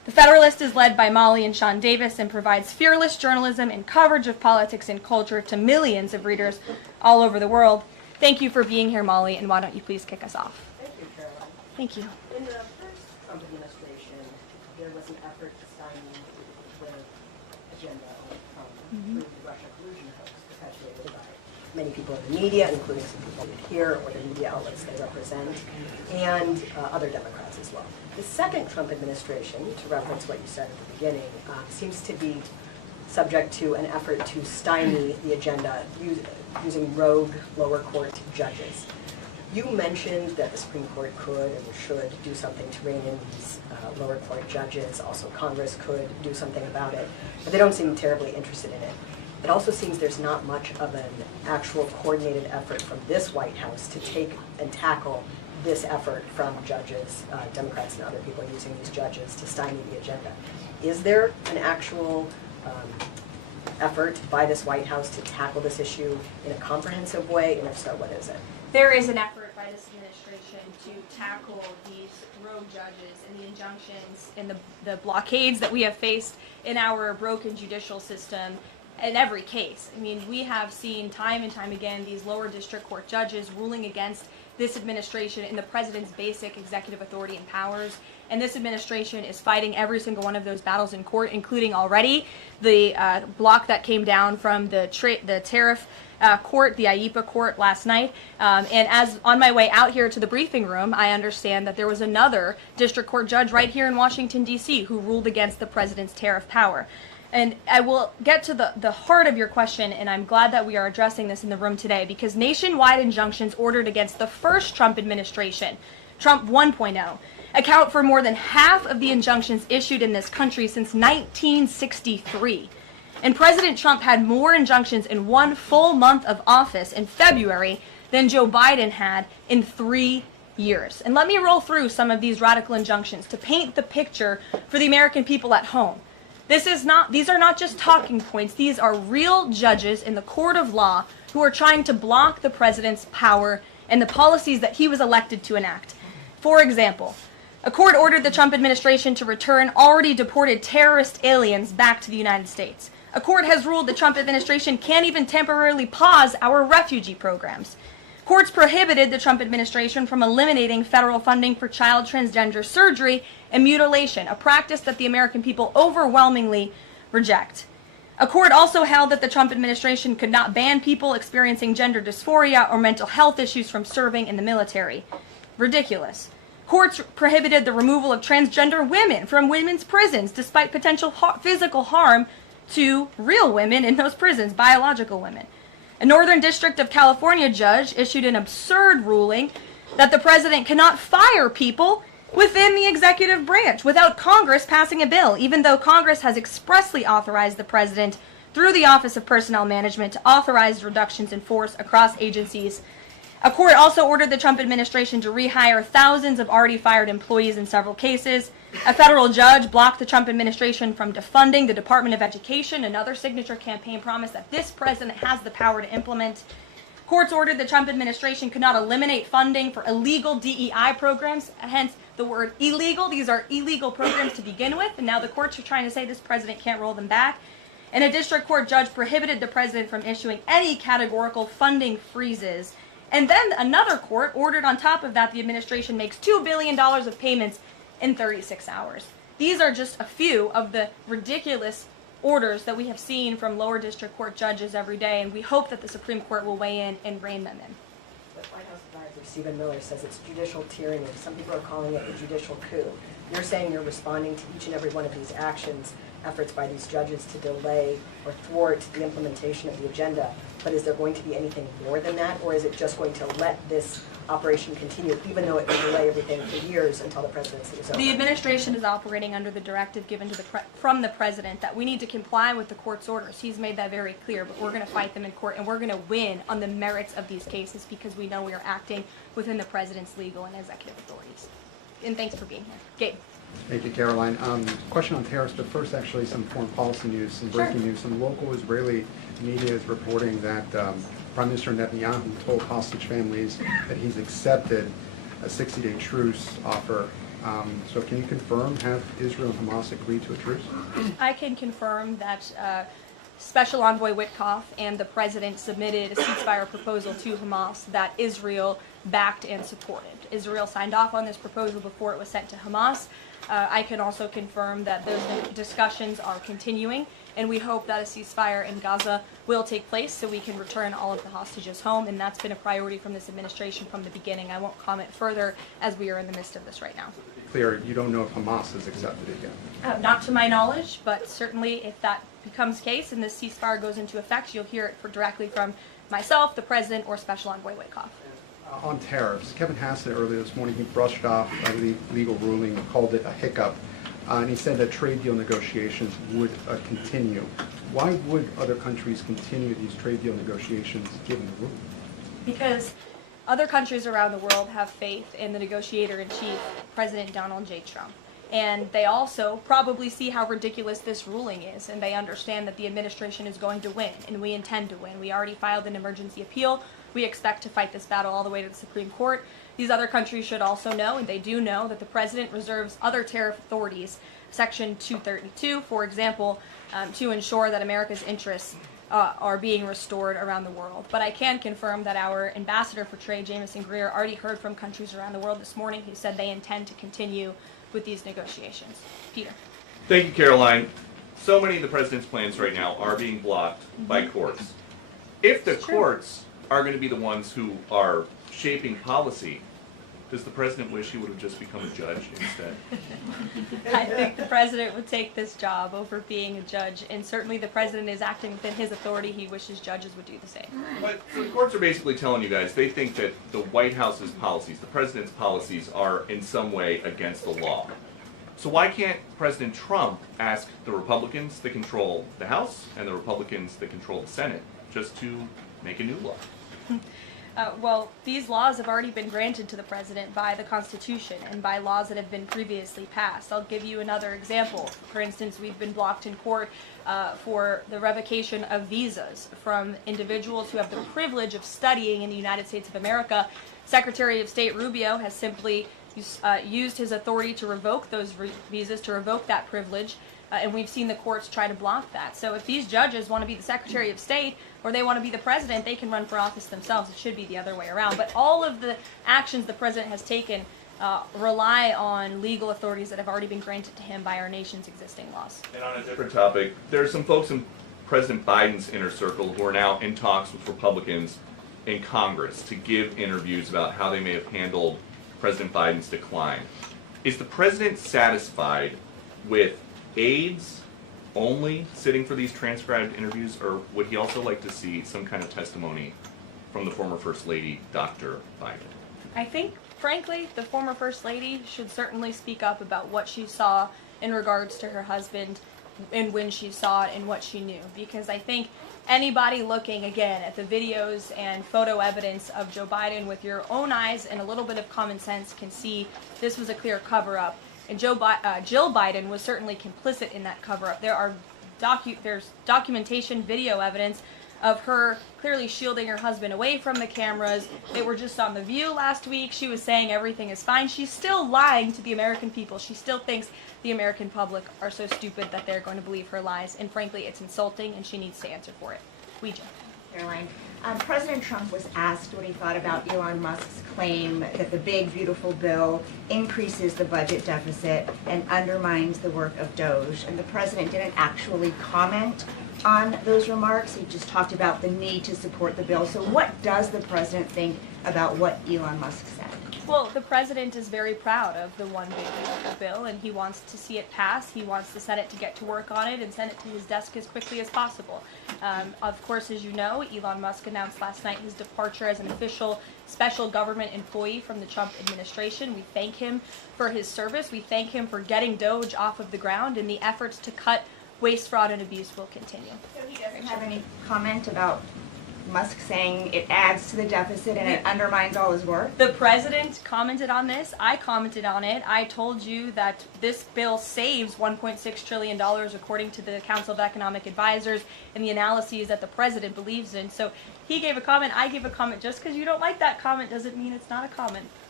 The Federalist is led by Molly and Sean Davis and provides fearless journalism and coverage of politics and culture to millions of readers all over the world. Thank you for being here, Molly, and why don't you please kick us off? Thank you, Caroline. Thank you. In the first Trump administration, there was an effort to stymie the agenda through the Russia collusion hoax perpetuated by many people in the media, including some people here or the media outlets they represent, and other Democrats as well. The second Trump administration, to reference what you said at the beginning, seems to be subject to an effort to stymie the agenda using rogue lower court judges. You mentioned that the Supreme Court could and should do something to rein in these lower court judges. Also, Congress could do something about it, but they don't seem terribly interested in it. It also seems there's not much of an actual coordinated effort from this White House to take and tackle this effort from judges, Democrats and other people using these judges to stymie the agenda. Is there an actual effort by this White House to tackle this issue in a comprehensive way, and if so, what is it? There is an effort by this administration to tackle these rogue judges and the injunctions and the blockades that we have faced in our broken judicial system in every case. I mean, we have seen time and time again these lower district court judges ruling against this administration in the president's basic executive authority and powers. And this administration is fighting every single one of those battles in court, including already the block that came down from the tariff court, the IEPA court last night. And as on my way out here to the briefing room, I understand that there was another district court judge right here in Washington, D.C. who ruled against the president's tariff power. And I will get to the heart of your question, and I'm glad that we are addressing this in the room today, because nationwide injunctions ordered against the first Trump administration, Trump 1.0, account for more than half of the injunctions issued in this country since 1963. And President Trump had more injunctions in one full month of office in February than Joe Biden had in 3 years. And let me roll through some of these radical injunctions to paint the picture for the American people at home. These are not just talking points. These are real judges in the court of law who are trying to block the president's power and the policies that he was elected to enact. For example, a court ordered the Trump administration to return already deported terrorist aliens back to the United States. A court has ruled the Trump administration can't even temporarily pause our refugee programs. Courts prohibited the Trump administration from eliminating federal funding for child transgender surgery and mutilation, a practice that the American people overwhelmingly reject. A court also held that the Trump administration could not ban people experiencing gender dysphoria or mental health issues from serving in the military. Ridiculous. Courts prohibited the removal of transgender women from women's prisons despite potential physical harm to real women in those prisons, biological women. A Northern District of California judge issued an absurd ruling that the president cannot fire people within the executive branch without Congress passing a bill, even though Congress has expressly authorized the president through the Office of Personnel Management to authorize reductions in force across agencies. A court also ordered the Trump administration to rehire thousands of already fired employees in several cases. A federal judge blocked the Trump administration from defunding the Department of Education, another signature campaign promise that this president has the power to implement. Courts ordered the Trump administration could not eliminate funding for illegal DEI programs, hence the word illegal. These are illegal programs to begin with, and now the courts are trying to say this president can't roll them back. And a district court judge prohibited the president from issuing any categorical funding freezes. And then another court ordered on top of that the administration makes $2 billion of payments in 36 hours. These are just a few of the ridiculous orders that we have seen from lower district court judges every day, and we hope that the Supreme Court will weigh in and rein them in. The White House advisor Stephen Miller says it's judicial tyranny. Some people are calling it a judicial coup. You're saying you're responding to each and every one of these actions, efforts by these judges to delay or thwart the implementation of the agenda. But is there going to be anything more than that, or is it just going to let this operation continue, even though it may delay everything for years until the presidency is over? The administration is operating under the directive given to from the president that we need to comply with the court's orders. He's made that very clear, but we're going to fight them in court, and we're going to win on the merits of these cases because we know we are acting within the president's legal and executive authorities. And thanks for being here. Gabe. Thank you, Caroline. Question on tariffs, but first actually some foreign policy news, some breaking news. Some local Israeli media is reporting that Prime Minister Netanyahu told hostage families that he's accepted a 60-day truce offer So can you confirm, have Israel and Hamas agreed to a truce? I can confirm that Special Envoy Witkoff and the President submitted a ceasefire proposal to Hamas that Israel backed and supported. Israel signed off on this proposal before it was sent to Hamas. I can also confirm that those discussions are continuing, and we hope that a ceasefire in Gaza will take place so we can return all of the hostages home, and that's been a priority from this administration from the beginning. I won't comment further as we are in the midst of this right now. Clear, you don't know if Hamas has accepted it yet? Not to my knowledge, but certainly if that becomes the case and this ceasefire goes into effect, you'll hear it directly from myself, the President, or Special Envoy Witkoff. On tariffs, Kevin Hassett earlier this morning, he brushed off the legal ruling and called it a hiccup, and he said that trade deal negotiations would continue. Why would other countries continue these trade deal negotiations given the ruling? Because other countries around the world have faith in the negotiator-in-chief, President Donald J. Trump. And they also probably see how ridiculous this ruling is, and they understand that the administration is going to win, and we intend to win. We already filed an emergency appeal. We expect to fight this battle all the way to the Supreme Court. These other countries should also know, and they do know, that the President reserves other tariff authorities, Section 232, for example, to ensure that America's interests are being restored around the world. But I can confirm that our Ambassador for Trade, Jameson Greer, already heard from countries around the world this morning who said they intend to continue with these negotiations. Peter. Thank you, Caroline. So many of the president's plans right now are being blocked by courts. If the courts are going to be the ones who are shaping policy, does the president wish he would have just become a judge instead? I think the president would take this job over being a judge, and certainly the president is acting within his authority. He wishes judges would do the same. But the courts are basically telling you guys they think that the White House's policies, the president's policies, are in some way against the law. So why can't President Trump ask the Republicans that control the House and the Republicans that control the Senate just to make a new law? Well, these laws have already been granted to the president by the Constitution and by laws that have been previously passed. I'll give you another example. For instance, we've been blocked in court for the revocation of visas from individuals who have the privilege of studying in the United States of America. Secretary of State Rubio has simply used his authority to revoke those visas, to revoke that privilege, and we've seen the courts try to block that. So if these judges want to be the Secretary of State or they want to be the president, they can run for office themselves. It should be the other way around. But all of the actions the president has taken rely on legal authorities that have already been granted to him by our nation's existing laws. And on a different topic, there's some folks in President Biden's inner circle who are now in talks with Republicans in Congress to give interviews about how they may have handled President Biden's decline. Is the president satisfied with aides only sitting for these transcribed interviews, or would he also like to see some kind of testimony from the former First Lady, Dr. Biden? I think, frankly, the former First Lady should certainly speak up about what she saw in regards to her husband and when she saw it and what she knew. Because I think anybody looking, again, at the videos and photo evidence of Joe Biden with your own eyes and a little bit of common sense can see this was a clear cover-up. And Jill Biden was certainly complicit in that cover-up. There's documentation, video evidence of her clearly shielding her husband away from the cameras. They were just on The View last week. She was saying everything is fine. She's still lying to the American people. She still thinks the American public are so stupid that they're going to believe her lies. And frankly, it's insulting, and she needs to answer for it. Ouija. Caroline, President Trump was asked what he thought about Elon Musk's claim that the big, beautiful bill increases the budget deficit and undermines the work of Doge. And the president didn't actually comment on those remarks. He just talked about the need to support the bill. So what does the president think about what Elon Musk said? Well, the president is very proud of the one big beautiful bill, and he wants to see it pass. He wants the Senate to get to work on it and send it to his desk as quickly as possible. Of course, as you know, Elon Musk announced last night his departure as an official special government employee from the Trump administration. We thank him for his service. We thank him for getting Doge off of the ground, and the efforts to cut waste, fraud, and abuse will continue. So he doesn't have any comment about Musk saying it adds to the deficit and it undermines all his work? The president commented on this. I commented on it. I told you that this bill saves $1.6 trillion according to the Council of Economic Advisors and the analyses that the president believes in. So he gave a comment, I gave a comment. Just because you don't like that comment doesn't mean it's not a comment.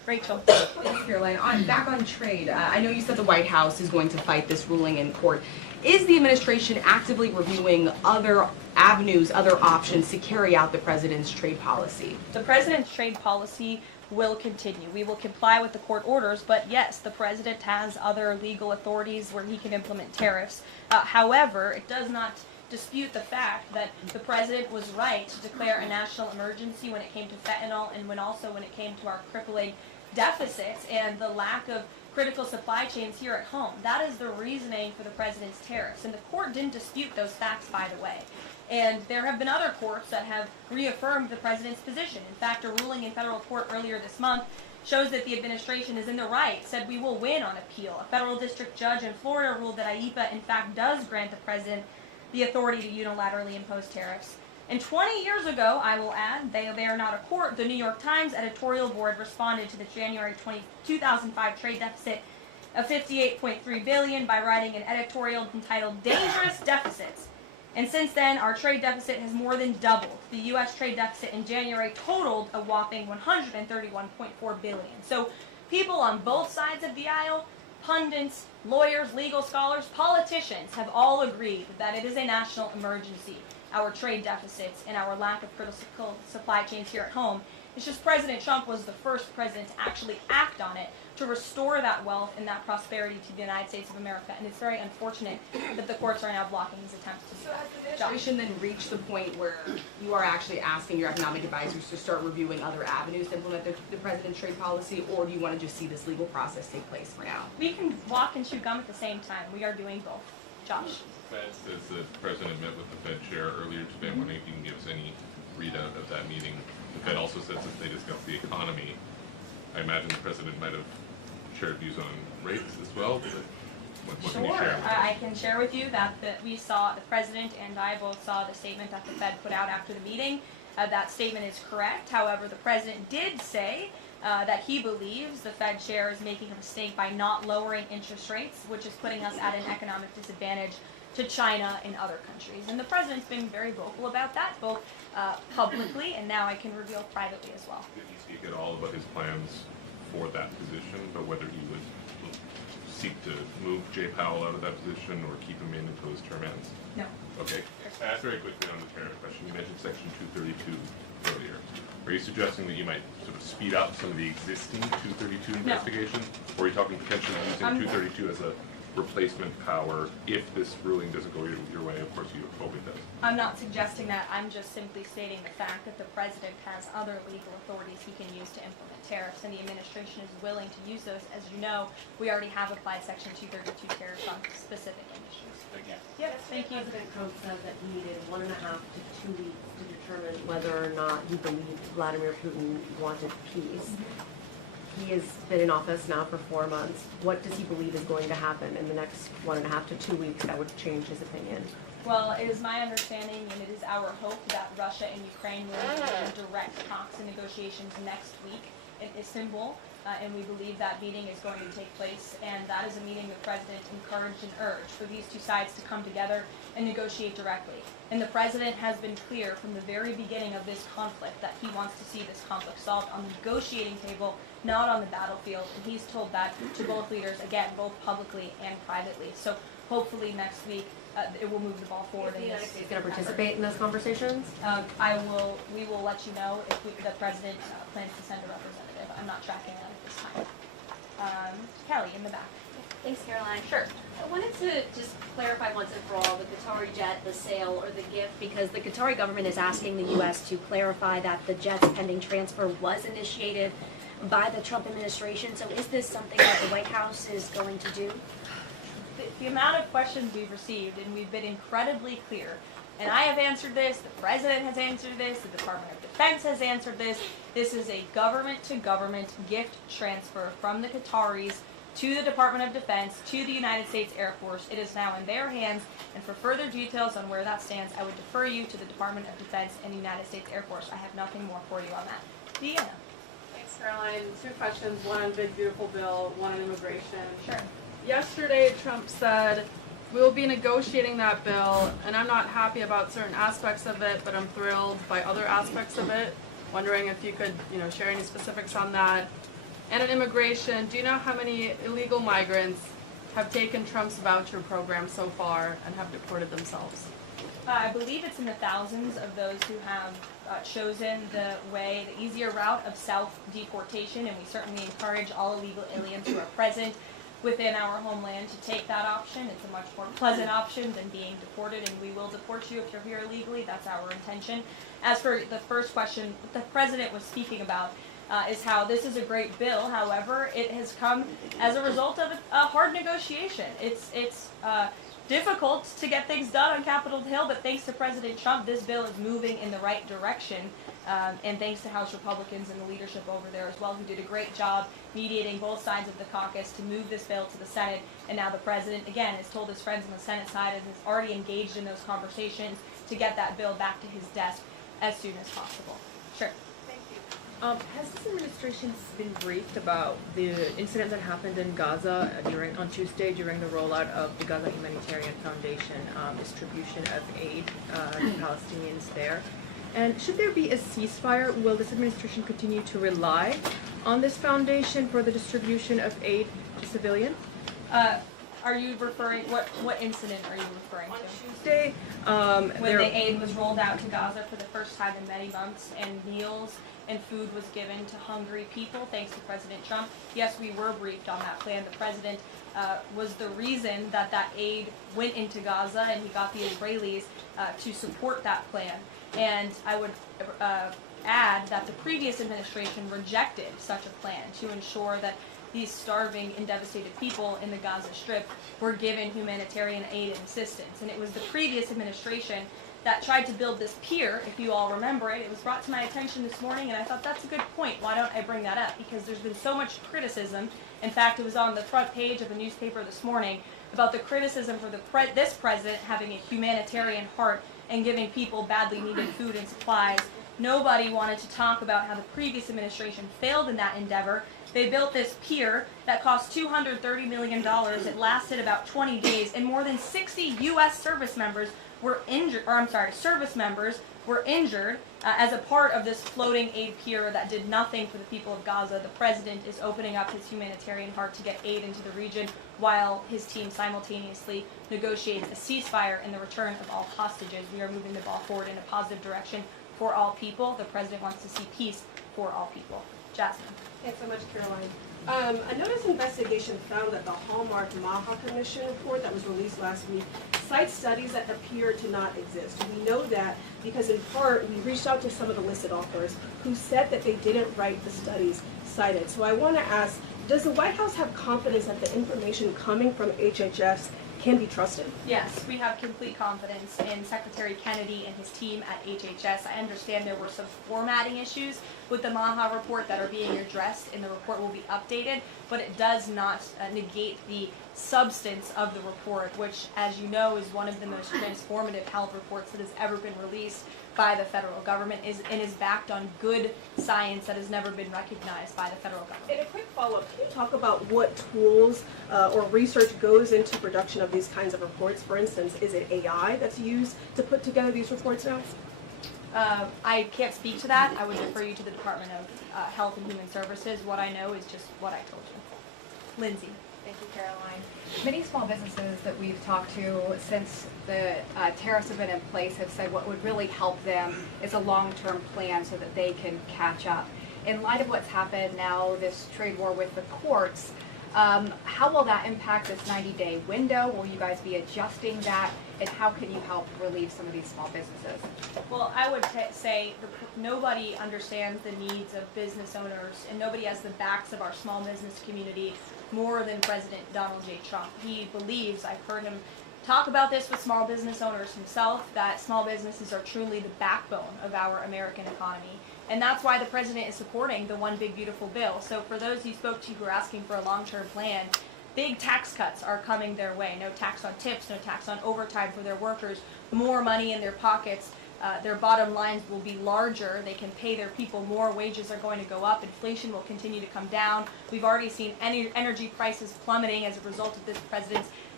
Rachel. Thanks, Caroline. Back on trade, I know you said the White House is going to fight this ruling in court. Is the administration actively reviewing other avenues, other options to carry out the president's trade policy? The president's trade policy will continue. We will comply with the court orders, but yes, the president has other legal authorities where he can implement tariffs. However, it does not dispute the fact that the president was right to declare a national emergency when it came to fentanyl and when it came to our crippling deficits and the lack of critical supply chains here at home. That is the reasoning for the president's tariffs. And the court didn't dispute those facts, by the way. And there have been other courts that have reaffirmed the president's position. In fact, a ruling in federal court earlier this month shows that the administration is in the right, said we will win on appeal. A federal district judge in Florida ruled that IEEPA, in fact, does grant the president the authority to unilaterally impose tariffs. And 20 years ago, I will add, they are not a court, the New York Times editorial board responded to the January 2005 trade deficit of $58.3 billion by writing an editorial entitled Dangerous Deficits. And since then, our trade deficit has more than doubled. The U.S. trade deficit in January totaled a whopping $131.4 billion. So people on both sides of the aisle, pundits, lawyers, legal scholars, politicians have all agreed that it is a national emergency, our trade deficits and our lack of critical supply chains here at home. It's just President Trump was the first president to actually act on it, to restore that wealth and that prosperity to the United States of America. And it's very unfortunate that the courts are now blocking his attempts to do that. Has the administration then reached the point where you are actually asking your economic advisors to start reviewing other avenues to implement the president's trade policy, or do you want to just see this legal process take place for now? We can walk and chew gum at the same time. We are doing both. Josh. As the president met with the Fed chair earlier today, I'm wondering if you can give us any readout of that meeting. The Fed also says that they discussed the economy. I imagine the president might have shared views on rates as well. What can you Sure. share with us? I can share with you that we saw, the president and I both saw the statement that the Fed put out after the meeting. That statement is correct. However, the president did say that he believes the Fed chair is making a mistake by not lowering interest rates, which is putting us at an economic disadvantage to China and other countries. And the president's been very vocal about that, both publicly and now I can reveal privately as well. Did he speak at all about his plans for that position, but whether he would seek to move Jay Powell out of that position or keep him in until his term ends? No. Okay. Very quickly on the tariff question, you mentioned Section 232 earlier. Are you suggesting that you might sort of speed up some of the existing 232 investigations? Or are you talking potentially using 232 as a replacement power if this ruling doesn't go your way? Of course you hope it does. I'm not suggesting that. I'm just simply stating the fact that the president has other legal authorities he can use to implement tariffs, and the administration is willing to use those. As you know, we already have applied Section 232 tariffs on specific industries. Thank you. Yes, thank you. President Trump said that he needed 1.5 to 2 weeks to determine whether or not he believed Vladimir Putin wanted peace. He has been in office now for 4 months. What does he believe is going to happen in the next 1.5 to 2 weeks that would change his opinion? Well, it is my understanding and it is our hope that Russia and Ukraine will begin direct talks and negotiations next week in Istanbul. And we believe that meeting is going to take place, and that is a meeting the president encouraged and urged for these two sides to come together and negotiate directly. And the president has been clear from the very beginning of this conflict that he wants to see this conflict solved on the negotiating table, not on the battlefield. And he's told that to both leaders, again, both publicly and privately. So hopefully next week it will move the ball forward. Is the United States going to participate in those conversations? We will let you know if the president plans to send a representative. I'm not tracking that at this time. Kelly, in the back. Thanks, Caroline. Sure. I wanted to just clarify once and for all the Qatari jet, the sale, or the gift, because the Qatari government is asking the U.S. to clarify that the jet's pending transfer was initiated by the Trump administration. So is this something that the White House is going to do? The amount of questions we've received, and we've been incredibly clear, and I have answered this, the president has answered this, the Department of Defense has answered this. This is a government-to-government gift transfer from the Qataris to the Department of Defense, to the United States Air Force. It is now in their hands, and for further details on where that stands, I would defer you to the Department of Defense and the United States Air Force. I have nothing more for you on that. Deanna. Thanks, Caroline. 2 questions, one on Big Beautiful Bill, one on immigration. Sure. Yesterday, Trump said, we will be negotiating that bill, and I'm not happy about certain aspects of it, but I'm thrilled by other aspects of it. Wondering if you could, share any specifics on that. And on immigration, do you know how many illegal migrants have taken Trump's voucher program so far and have deported themselves? I believe it's in the thousands of those who have chosen the easier route of self-deportation, and we certainly encourage all illegal aliens who are present within our homeland to take that option. It's a much more pleasant option than being deported, and we will deport you if you're here illegally. That's our intention. As for the first question, what the president was speaking about is how this is a great bill. However, it has come as a result of a hard negotiation. It's difficult to get things done on Capitol Hill, but thanks to President Trump, this bill is moving in the right direction. And thanks to House Republicans and the leadership over there as well, who did a great job mediating both sides of the caucus to move this bill to the Senate. And now the president, again, has told his friends on the Senate side and is already engaged in those conversations to get that bill back to his desk as soon as possible. Sure. Has this administration been briefed about the incident that happened in Gaza on Tuesday during the rollout of the Gaza Humanitarian Foundation distribution of aid to Palestinians there? And should there be a ceasefire, will this administration continue to rely on this foundation for the distribution of aid to civilians? Are you referring, what incident are you referring to? Tuesday, when the aid was rolled out to Gaza for the first time in many months, and meals and food was given to hungry people, thanks to President Trump. Yes, we were briefed on that plan. The president was the reason that that aid went into Gaza, and he got the Israelis to support that plan. And I would add that the previous administration rejected such a plan to ensure that these starving and devastated people in the Gaza Strip were given humanitarian aid and assistance. And it was the previous administration that tried to build this pier, if you all remember it. It was brought to my attention this morning, and I thought that's a good point. Why don't I bring that up? Because there's been so much criticism. In fact, it was on the front page of a newspaper this morning about the criticism for this president having a humanitarian heart and giving people badly needed food and supplies. Nobody wanted to talk about how the previous administration failed in that endeavor. They built this pier that cost $230 million. It lasted about 20 days, and more than 60 U.S. service members were injured, as a part of this floating aid pier that did nothing for the people of Gaza. The president is opening up his humanitarian heart to get aid into the region while his team simultaneously negotiates a ceasefire and the return of all hostages. We are moving the ball forward in a positive direction for all people. The president wants to see peace for all people. Jasmine. Thanks so much, Caroline. A notice investigation found that the Hallmark Maha Commission report that was released last week cites studies that appear to not exist. We know that because in part we reached out to some of the listed authors who said that they didn't write the studies cited. So I want to ask, does the White House have confidence that the information coming from HHS can be trusted? Yes, we have complete confidence in Secretary Kennedy and his team at HHS. I understand there were some formatting issues with the Maha report that are being addressed, and the report will be updated, but it does not negate the substance of the report, which, as you know, is one of the most transformative health reports that has ever been released by the federal government and is backed on good science that has never been recognized by the federal government. And a quick follow-up, can you talk about what tools or research goes into production of these kinds of reports? For instance, is it AI that's used to put together these reports now? I can't speak to that. I would refer you to the Department of Health and Human Services. What I know is just what I told you. Lindsay. Thank you, Caroline. Many small businesses that we've talked to since the tariffs have been in place have said what would really help them is a long-term plan so that they can catch up. In light of what's happened now, this trade war with the courts, how will that impact this 90-day window? Will you guys be adjusting that? And how can you help relieve some of these small businesses? Well, I would say nobody understands the needs of business owners, and nobody has the backs of our small business community more than President Donald J. Trump. He believes, I've heard him talk about this with small business owners himself, that small businesses are truly the backbone of our American economy. And that's why the president is supporting the One Big Beautiful Bill. So for those you spoke to who are asking for a long-term plan, big tax cuts are coming their way. No tax on tips, no tax on overtime for their workers, more money in their pockets. Their bottom lines will be larger. They can pay their people more. Wages are going to go up. Inflation will continue to come down. We've already seen energy prices plummeting as a result of this president's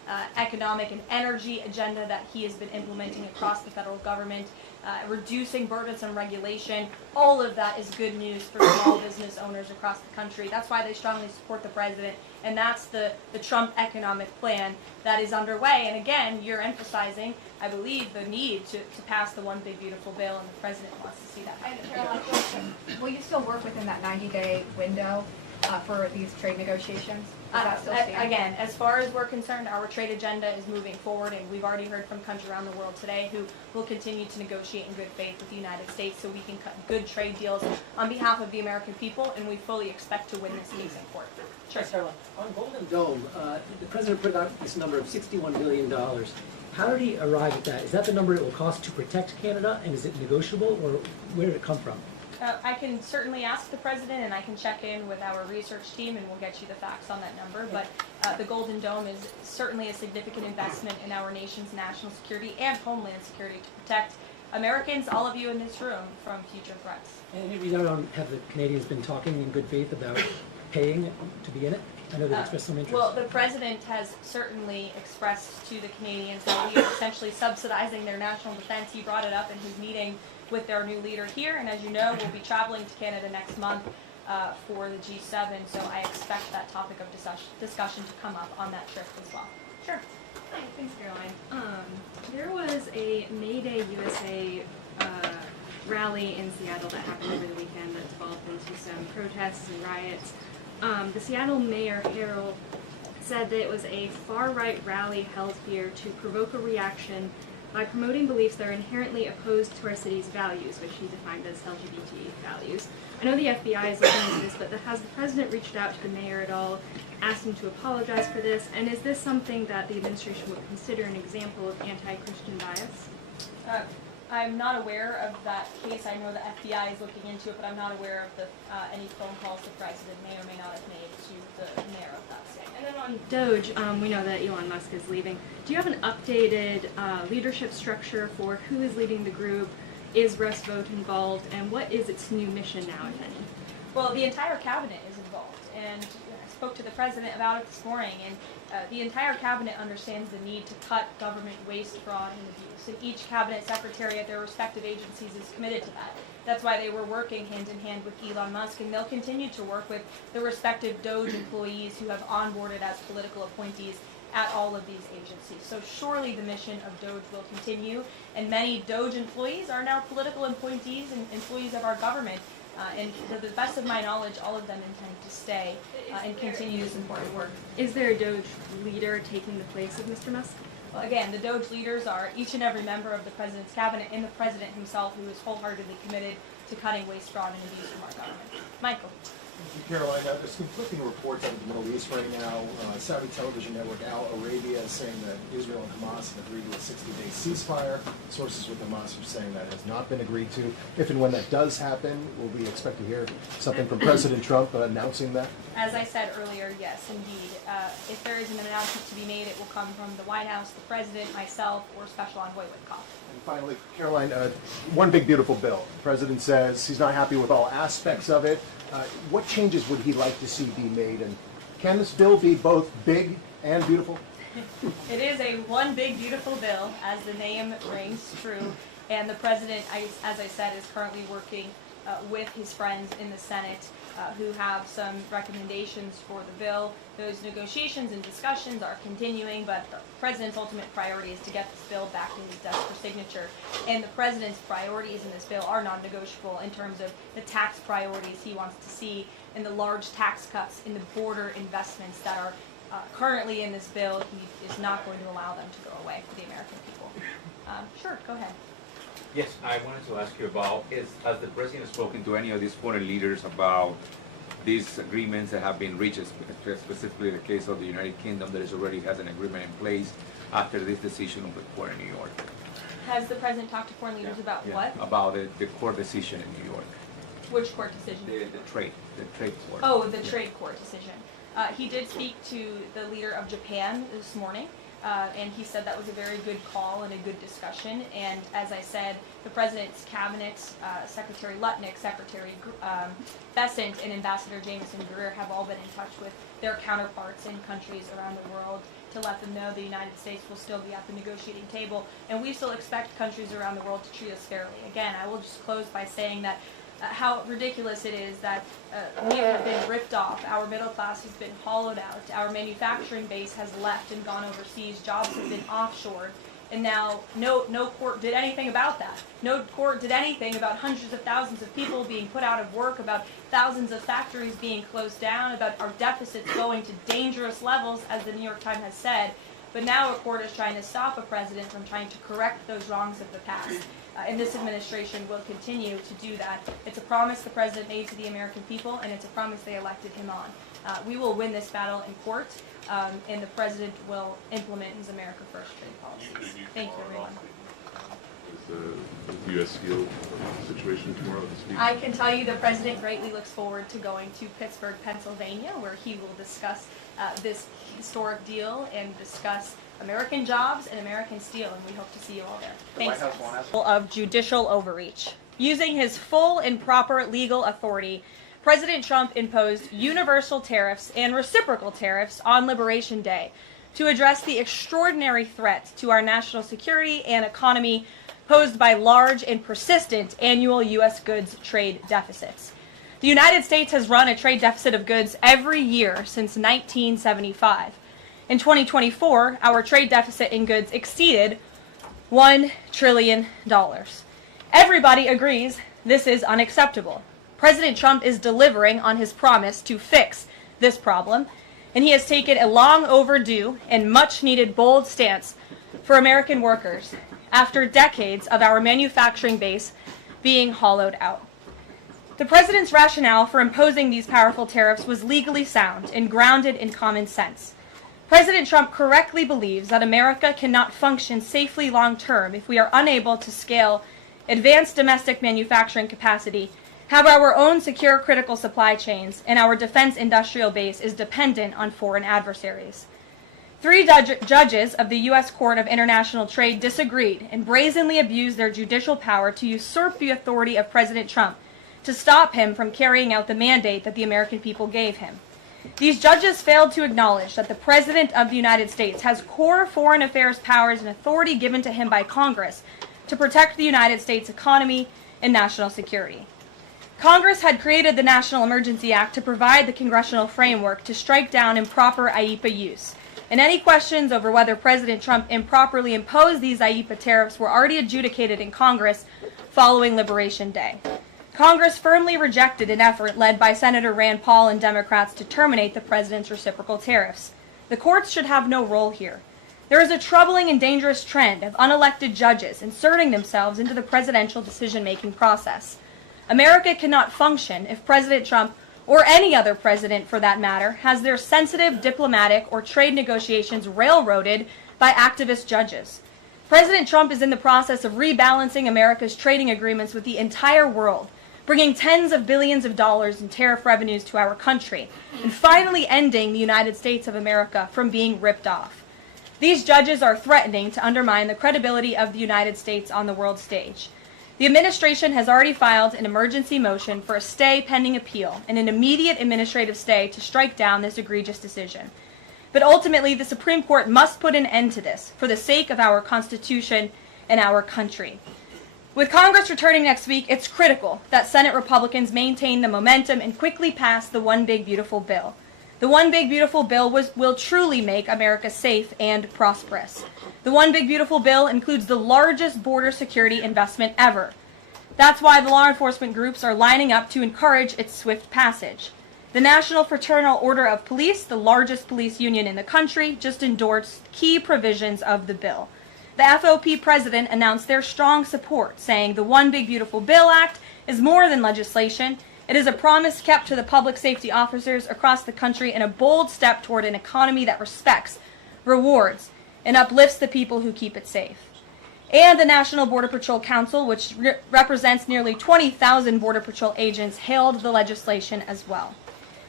economic and energy agenda that he has been implementing across the federal government, reducing burdensome regulation. All of that is good news for small business owners across the country. That's why they strongly support the president, and that's the Trump economic plan that is underway. And again, you're emphasizing, I believe, the need to pass the One Big Beautiful Bill, and the president wants to see that. And Caroline, will you still work within that 90-day window for these trade negotiations? Does that still stand? Again, as far as we're concerned, our trade agenda is moving forward, and we've already heard from countries around the world today who will continue to negotiate in good faith with the United States so we can cut good trade deals on behalf of the American people, and we fully expect to win this case in court. Sure. On Golden Dome, the president put out this number of $61 billion. How did he arrive at that? Is that the number it will cost to protect Canada, and is it negotiable, or where did it come from? I can certainly ask the president, and I can check in with our research team, and we'll get you the facts on that number. But the Golden Dome is certainly a significant investment in our nation's national security and homeland security to protect Americans, all of you in this room, from future threats. And have the Canadians been talking in good faith about paying to be in it? I know they've expressed some interest. Well, the president has certainly expressed to the Canadians that we are essentially subsidizing their national defense. He brought it up in his meeting with their new leader here, and as you know, we'll be traveling to Canada next month for the G7, so I expect that topic of discussion to come up on that trip as well. Sure. Hi, thanks, Caroline. There was a May Day USA rally in Seattle that happened over the weekend that devolved into some protests and riots. The Seattle Mayor Harrell said that it was a far-right rally held here to provoke a reaction by promoting beliefs that are inherently opposed to our city's values, which he defined as LGBT values. I know the FBI is looking into this, but has the president reached out to the mayor at all, asked him to apologize for this, and is this something that the administration would consider an example of anti-Christian bias? I'm not aware of that case. I know the FBI is looking into it, but I'm not aware of any phone calls the president may or may not have made to the mayor of that city. And then on Doge, we know that Elon Musk is leaving. Do you have an updated leadership structure for who is leading the group? Is Russ Vought involved? And what is its new mission now, if any? Well, the entire cabinet is involved, and I spoke to the president about it this morning, and the entire cabinet understands the need to cut government waste, fraud, and abuse, and each cabinet secretary at their respective agencies is committed to that. That's why they were working hand in hand with Elon Musk, and they'll continue to work with the respective Doge employees who have onboarded as political appointees at all of these agencies. So surely the mission of Doge will continue, and many Doge employees are now political appointees and employees of our government. And to the best of my knowledge, all of them intend to stay and continue this important work. Is there a Doge leader taking the place of Mr. Musk? Well, again, the Doge leaders are each and every member of the president's cabinet and the president himself, who is wholeheartedly committed to cutting waste, fraud, and abuse from our government. Michael. Caroline, there's conflicting reports out of the Middle East right now. Saudi television network Al Arabia is saying that Israel and Hamas have agreed to a 60-day ceasefire. Sources with Hamas are saying that has not been agreed to. If and when that does happen, will we expect to hear something from President Trump announcing that? As I said earlier, yes, indeed. If there is an announcement to be made, it will come from the White House, the president, myself, or Special Envoy Witkoff. And finally, Caroline, One Big Beautiful Bill. The president says he's not happy with all aspects of it. What changes would he like to see be made? And can this bill be both big and beautiful? It is a one big beautiful bill, as the name rings true. And the president, as I said, is currently working with his friends in the Senate who have some recommendations for the bill. Those negotiations and discussions are continuing, but the president's ultimate priority is to get this bill back to his desk for signature. And the president's priorities in this bill are non-negotiable in terms of the tax priorities he wants to see and the large tax cuts in the border investments that are currently in this bill. He is not going to allow them to go away for the American people. Sure, go ahead. Yes, I wanted to ask you about, has the president spoken to any of these foreign leaders about these agreements that have been reached, specifically the case of the United Kingdom that already has an agreement in place after this decision of the court in New York? Has the president talked to foreign leaders about what? About the court decision in New York. Which court decision? The trade court. Oh, the trade court decision. He did speak to the leader of Japan this morning. And he said that was a very good call and a good discussion. And as I said, the President's cabinet, Secretary Lutnick, Secretary Bessent, and Ambassador Jameson Greer have all been in touch with their counterparts in countries around the world to let them know the United States will still be at the negotiating table. And we still expect countries around the world to treat us fairly. Again, I will just close by saying that how ridiculous it is that we have been ripped off, our middle class has been hollowed out, our manufacturing base has left and gone overseas, jobs have been offshored, and now no court did anything about that. No court did anything about hundreds of thousands of people being put out of work, about thousands of factories being closed down, about our deficits going to dangerous levels, as the New York Times has said. But now a court is trying to stop a president from trying to correct those wrongs of the past. And this administration will continue to do that. It's a promise the president made to the American people, and it's a promise they elected him on. We will win this battle in court, and the president will implement his America First trade policies. Thank you, everyone. Is the U.S. Steel situation tomorrow this week? I can tell you the president greatly looks forward to going to Pittsburgh, Pennsylvania, where he will discuss this historic deal and discuss American jobs and American steel, and we hope to see you all there. Thanks. Of judicial overreach. Using his full and proper legal authority, President Trump imposed universal tariffs and reciprocal tariffs on Liberation Day to address the extraordinary threat to our national security and economy posed by large and persistent annual U.S. goods trade deficits. The United States has run a trade deficit of goods every year since 1975. In 2024, our trade deficit in goods exceeded $1 trillion. Everybody agrees this is unacceptable. President Trump is delivering on his promise to fix this problem, and he has taken a long overdue and much needed bold stance for American workers after decades of our manufacturing base being hollowed out. The president's rationale for imposing these powerful tariffs was legally sound and grounded in common sense. President Trump correctly believes that America cannot function safely long-term if we are unable to scale advanced domestic manufacturing capacity, have our own secure critical supply chains, and our defense industrial base is dependent on foreign adversaries. 3 judges of the U.S. Court of International Trade disagreed and brazenly abused their judicial power to usurp the authority of President Trump to stop him from carrying out the mandate that the American people gave him. These judges failed to acknowledge that the President of the United States has core foreign affairs powers and authority given to him by Congress to protect the United States economy and national security. Congress had created the National Emergency Act to provide the congressional framework to strike down improper IEEPA use, and any questions over whether President Trump improperly imposed these IEEPA tariffs were already adjudicated in Congress following Liberation Day. Congress firmly rejected an effort led by Senator Rand Paul and Democrats to terminate the president's reciprocal tariffs. The courts should have no role here. There is a troubling and dangerous trend of unelected judges inserting themselves into the presidential decision-making process. America cannot function if President Trump, or any other president for that matter, has their sensitive diplomatic or trade negotiations railroaded by activist judges. President Trump is in the process of rebalancing America's trading agreements with the entire world, bringing tens of billions of dollars in tariff revenues to our country, and finally ending the United States of America from being ripped off. These judges are threatening to undermine the credibility of the United States on the world stage. The administration has already filed an emergency motion for a stay pending appeal and an immediate administrative stay to strike down this egregious decision. But ultimately, the Supreme Court must put an end to this for the sake of our Constitution and our country. With Congress returning next week, it's critical that Senate Republicans maintain the momentum and quickly pass the One Big Beautiful Bill. The One Big Beautiful Bill will truly make America safe and prosperous. The One Big Beautiful Bill includes the largest border security investment ever. That's why the law enforcement groups are lining up to encourage its swift passage. The National Fraternal Order of Police, the largest police union in the country, just endorsed key provisions of the bill. The FOP president announced their strong support, saying the One Big Beautiful Bill Act is more than legislation. It is a promise kept to the public safety officers across the country and a bold step toward an economy that respects, rewards, and uplifts the people who keep it safe. And the National Border Patrol Council, which represents nearly 20,000 Border Patrol agents, hailed the legislation as well.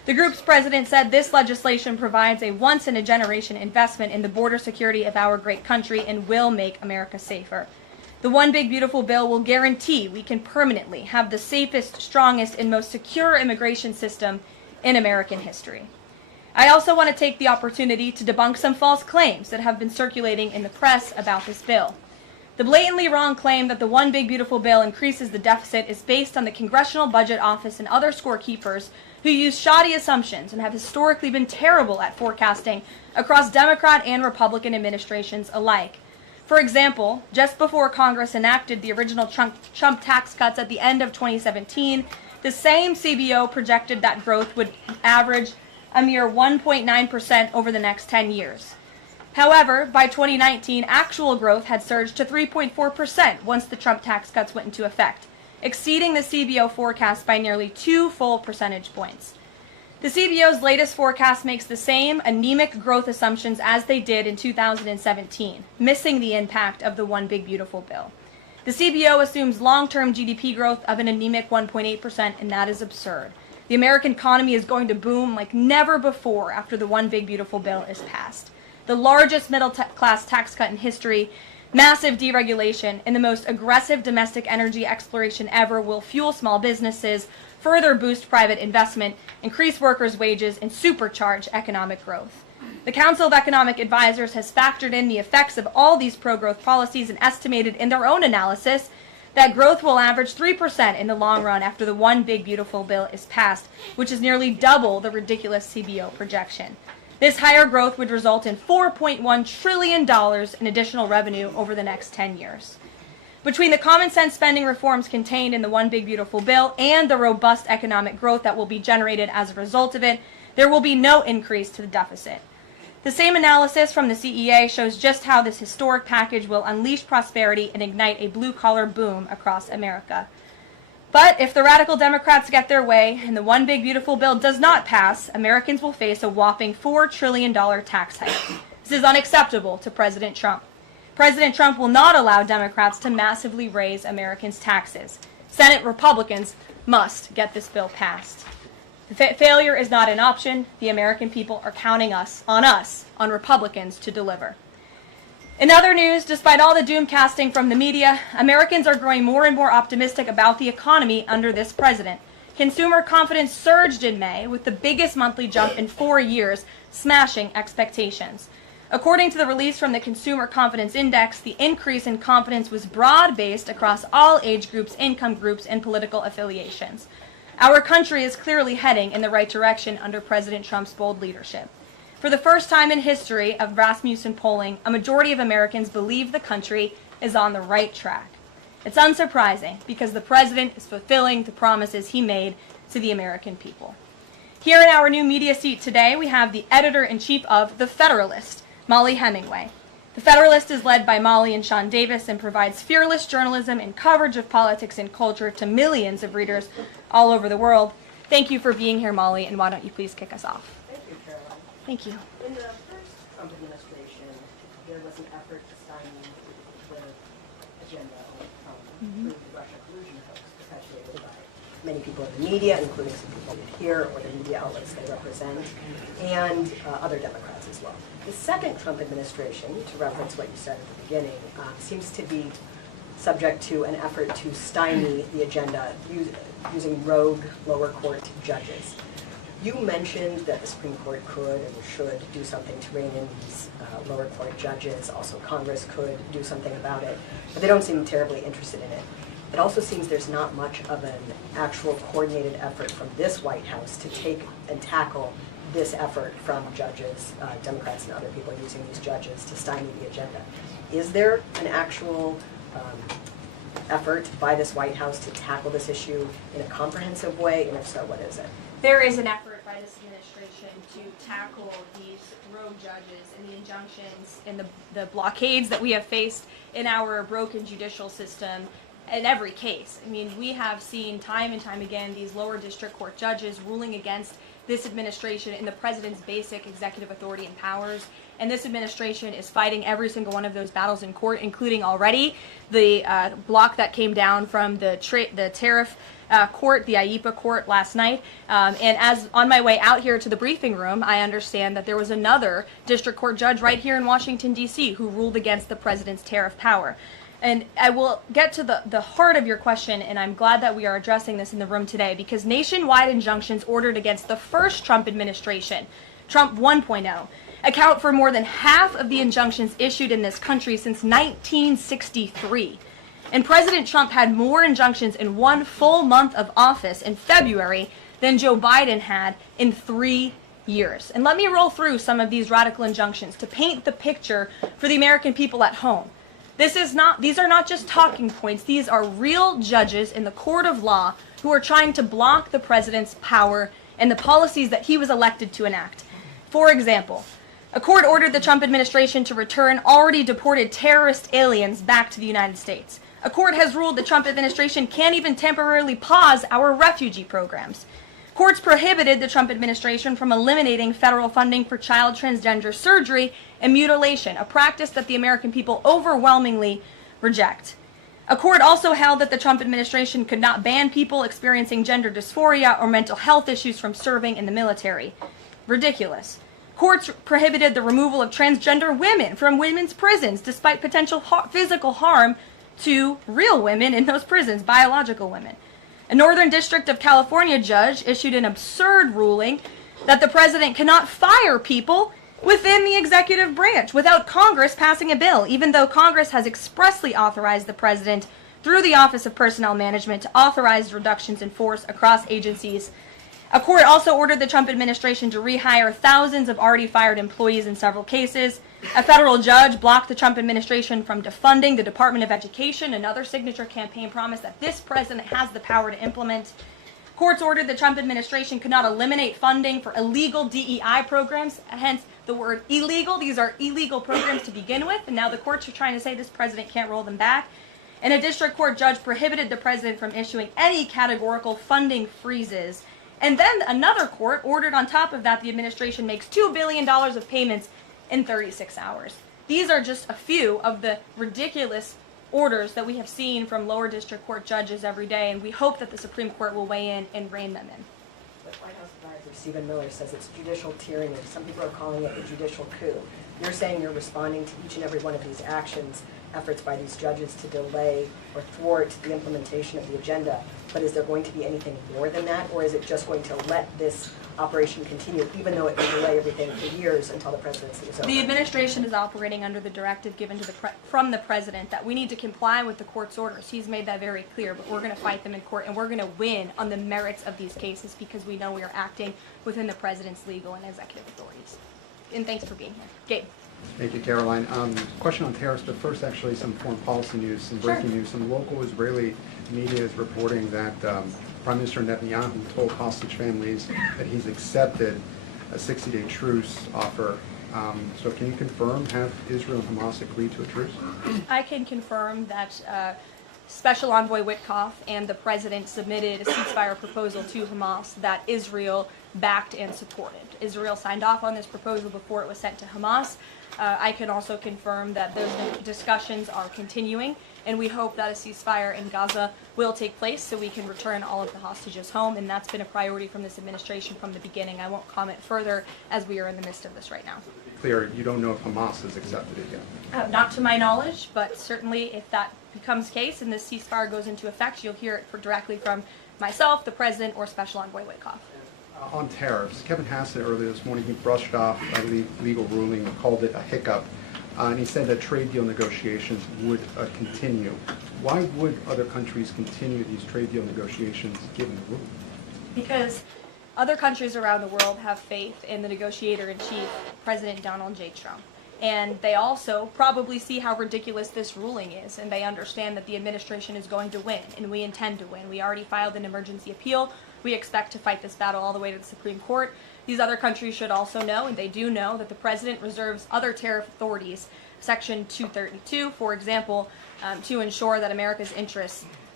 The group's president said this legislation provides a once-in-a-generation investment in the border security of our great country and will make America safer. The One Big Beautiful Bill will guarantee we can permanently have the safest, strongest, and most secure immigration system in American history. I also want to take the opportunity to debunk some false claims that have been circulating in the press about this bill. The blatantly wrong claim that the One Big Beautiful Bill increases the deficit is based on the Congressional Budget Office and other scorekeepers who use shoddy assumptions and have historically been terrible at forecasting across Democrat and Republican administrations alike. For example, just before Congress enacted the original Trump tax cuts at the end of 2017, the same CBO projected that growth would average a mere 1.9% over the next 10 years. However, by 2019, actual growth had surged to 3.4% once the Trump tax cuts went into effect, exceeding the CBO forecast by nearly 2 full percentage points. The CBO's latest forecast makes the same anemic growth assumptions as they did in 2017, missing the impact of the One Big Beautiful Bill. The CBO assumes long-term GDP growth of an anemic 1.8%, and that is absurd. The American economy is going to boom like never before after the One Big Beautiful Bill is passed. The largest middle-class tax cut in history, massive deregulation, and the most aggressive domestic energy exploration ever will fuel small businesses, further boost private investment, increase workers' wages, and supercharge economic growth. The Council of Economic Advisors has factored in the effects of all these pro-growth policies and estimated in their own analysis that growth will average 3% in the long run after the One Big Beautiful Bill is passed, which is nearly double the ridiculous CBO projection. This higher growth would result in $4.1 trillion in additional revenue over the next 10 years. Between the common sense spending reforms contained in the One Big Beautiful Bill and the robust economic growth that will be generated as a result of it, there will be no increase to the deficit. The same analysis from the CEA shows just how this historic package will unleash prosperity and ignite a blue-collar boom across America. But if the radical Democrats get their way and the One Big Beautiful Bill does not pass, Americans will face a whopping $4 trillion tax hike. This is unacceptable to President Trump. President Trump will not allow Democrats to massively raise Americans' taxes. Senate Republicans must get this bill passed. Failure is not an option. The American people are counting on Republicans to deliver. In other news, despite all the doom casting from the media, Americans are growing more and more optimistic about the economy under this president. Consumer confidence surged in May with the biggest monthly jump in 4 years, smashing expectations. According to the release from the Consumer Confidence Index, the increase in confidence was broad-based across all age groups, income groups, and political affiliations. Our country is clearly heading in the right direction under President Trump's bold leadership. For the first time in history of Rasmussen polling, a majority of Americans believe the country is on the right track. It's unsurprising because the president is fulfilling the promises he made to the American people. Here in our new media seat today, we have the editor-in-chief of The Federalist, Molly Hemingway. The Federalist is led by Molly and Sean Davis and provides fearless journalism and coverage of politics and culture to millions of readers all over the world. Thank you for being here, Molly, and why don't you please kick us off? Thank you, Caroline. Thank you. In the first Trump administration, there was an effort to stymie the agenda through the Russia collusion hoax perpetuated by many people in the media, including some people here or the media outlets they represent, and other Democrats as well. The second Trump administration, to reference what you said at the beginning, seems to be subject to an effort to stymie the agenda using rogue lower court judges. You mentioned that the Supreme Court could and should do something to rein in these lower court judges. Also, Congress could do something about it, but they don't seem terribly interested in it. It also seems there's not much of an actual coordinated effort from this White House to take and tackle this effort from judges, Democrats and other people using these judges to stymie the agenda. Is there an actual effort by this White House to tackle this issue in a comprehensive way, and if so, what is it? There is an effort by this administration to tackle these rogue judges and the injunctions and the blockades that we have faced in our broken judicial system in every case. I mean, we have seen time and time again these lower district court judges ruling against this administration in the president's basic executive authority and powers. And this administration is fighting every single one of those battles in court, including already the block that came down from the tariff court, the IEPA court last night. And as on my way out here to the briefing room, I understand that there was another district court judge right here in Washington, D.C. who ruled against the president's tariff power. And I will get to the heart of your question, and I'm glad that we are addressing this in the room today, because nationwide injunctions ordered against the first Trump administration, Trump 1.0, account for more than half of the injunctions issued in this country since 1963. And President Trump had more injunctions in one full month of office in February than Joe Biden had in 3 years. And let me roll through some of these radical injunctions to paint the picture for the American people at home. These are not just talking points. These are real judges in the court of law who are trying to block the president's power and the policies that he was elected to enact. For example, a court ordered the Trump administration to return already deported terrorist aliens back to the United States. A court has ruled the Trump administration can't even temporarily pause our refugee programs. Courts prohibited the Trump administration from eliminating federal funding for child transgender surgery and mutilation, a practice that the American people overwhelmingly reject. A court also held that the Trump administration could not ban people experiencing gender dysphoria or mental health issues from serving in the military. Ridiculous. Courts prohibited the removal of transgender women from women's prisons despite potential physical harm to real women in those prisons, biological women. A Northern District of California judge issued an absurd ruling that the president cannot fire people within the executive branch without Congress passing a bill, even though Congress has expressly authorized the president through the Office of Personnel Management to authorize reductions in force across agencies. A court also ordered the Trump administration to rehire thousands of already fired employees in several cases. A federal judge blocked the Trump administration from defunding the Department of Education, another signature campaign promise that this president has the power to implement. Courts ordered the Trump administration could not eliminate funding for illegal DEI programs, hence the word illegal. These are illegal programs to begin with, and now the courts are trying to say this president can't roll them back. And a district court judge prohibited the president from issuing any categorical funding freezes. And then another court ordered on top of that the administration makes $2 billion of payments in 36 hours. These are just a few of the ridiculous orders that we have seen from lower district court judges every day, and we hope that the Supreme Court will weigh in and rein them in. But White House advisor Stephen Miller says it's judicial tyranny. Some people are calling it a judicial coup. You're saying you're responding to each and every one of these actions, efforts by these judges to delay or thwart the implementation of the agenda. But is there going to be anything more than that, or is it just going to let this operation continue, even though it may delay everything for years until the presidency is over? The administration is operating under the directive given to from the president that we need to comply with the court's orders. He's made that very clear, but we're going to fight them in court, and we're going to win on the merits of these cases because we know we are acting within the president's legal and executive authorities. And thanks for being here. Gabe. Thank you, Caroline. Question on tariffs, but first actually some foreign policy news, some breaking news. Some local Israeli media is reporting that Prime Minister Netanyahu told hostage families that he's accepted a 60-day truce offer. So can you confirm, have Israel and Hamas agreed to a truce? I can confirm that Special Envoy Witkoff and the president submitted a ceasefire proposal to Hamas that Israel backed and supported. Israel signed off on this proposal before it was sent to Hamas. I can also confirm that those discussions are continuing, and we hope that a ceasefire in Gaza will take place so we can return all of the hostages home, and that's been a priority from this administration from the beginning. I won't comment further as we are in the midst of this right now. Clear, you don't know if Hamas has accepted it yet? Not to my knowledge, but certainly if that becomes case and this ceasefire goes into effect, you'll hear it directly from myself, the president, or Special Envoy Witkoff. On tariffs, Kevin Hassett earlier this morning, he brushed off a legal ruling and called it a hiccup, and he said that trade deal negotiations would continue. Why would other countries continue these trade deal negotiations given the ruling? Because other countries around the world have faith in the negotiator-in-chief, President Donald J. Trump. And they also probably see how ridiculous this ruling is, and they understand that the administration is going to win, and we intend to win. We already filed an emergency appeal. We expect to fight this battle all the way to the Supreme Court. These other countries should also know, and they do know, that the president reserves other tariff authorities, Section 232, for example, to ensure that America's interests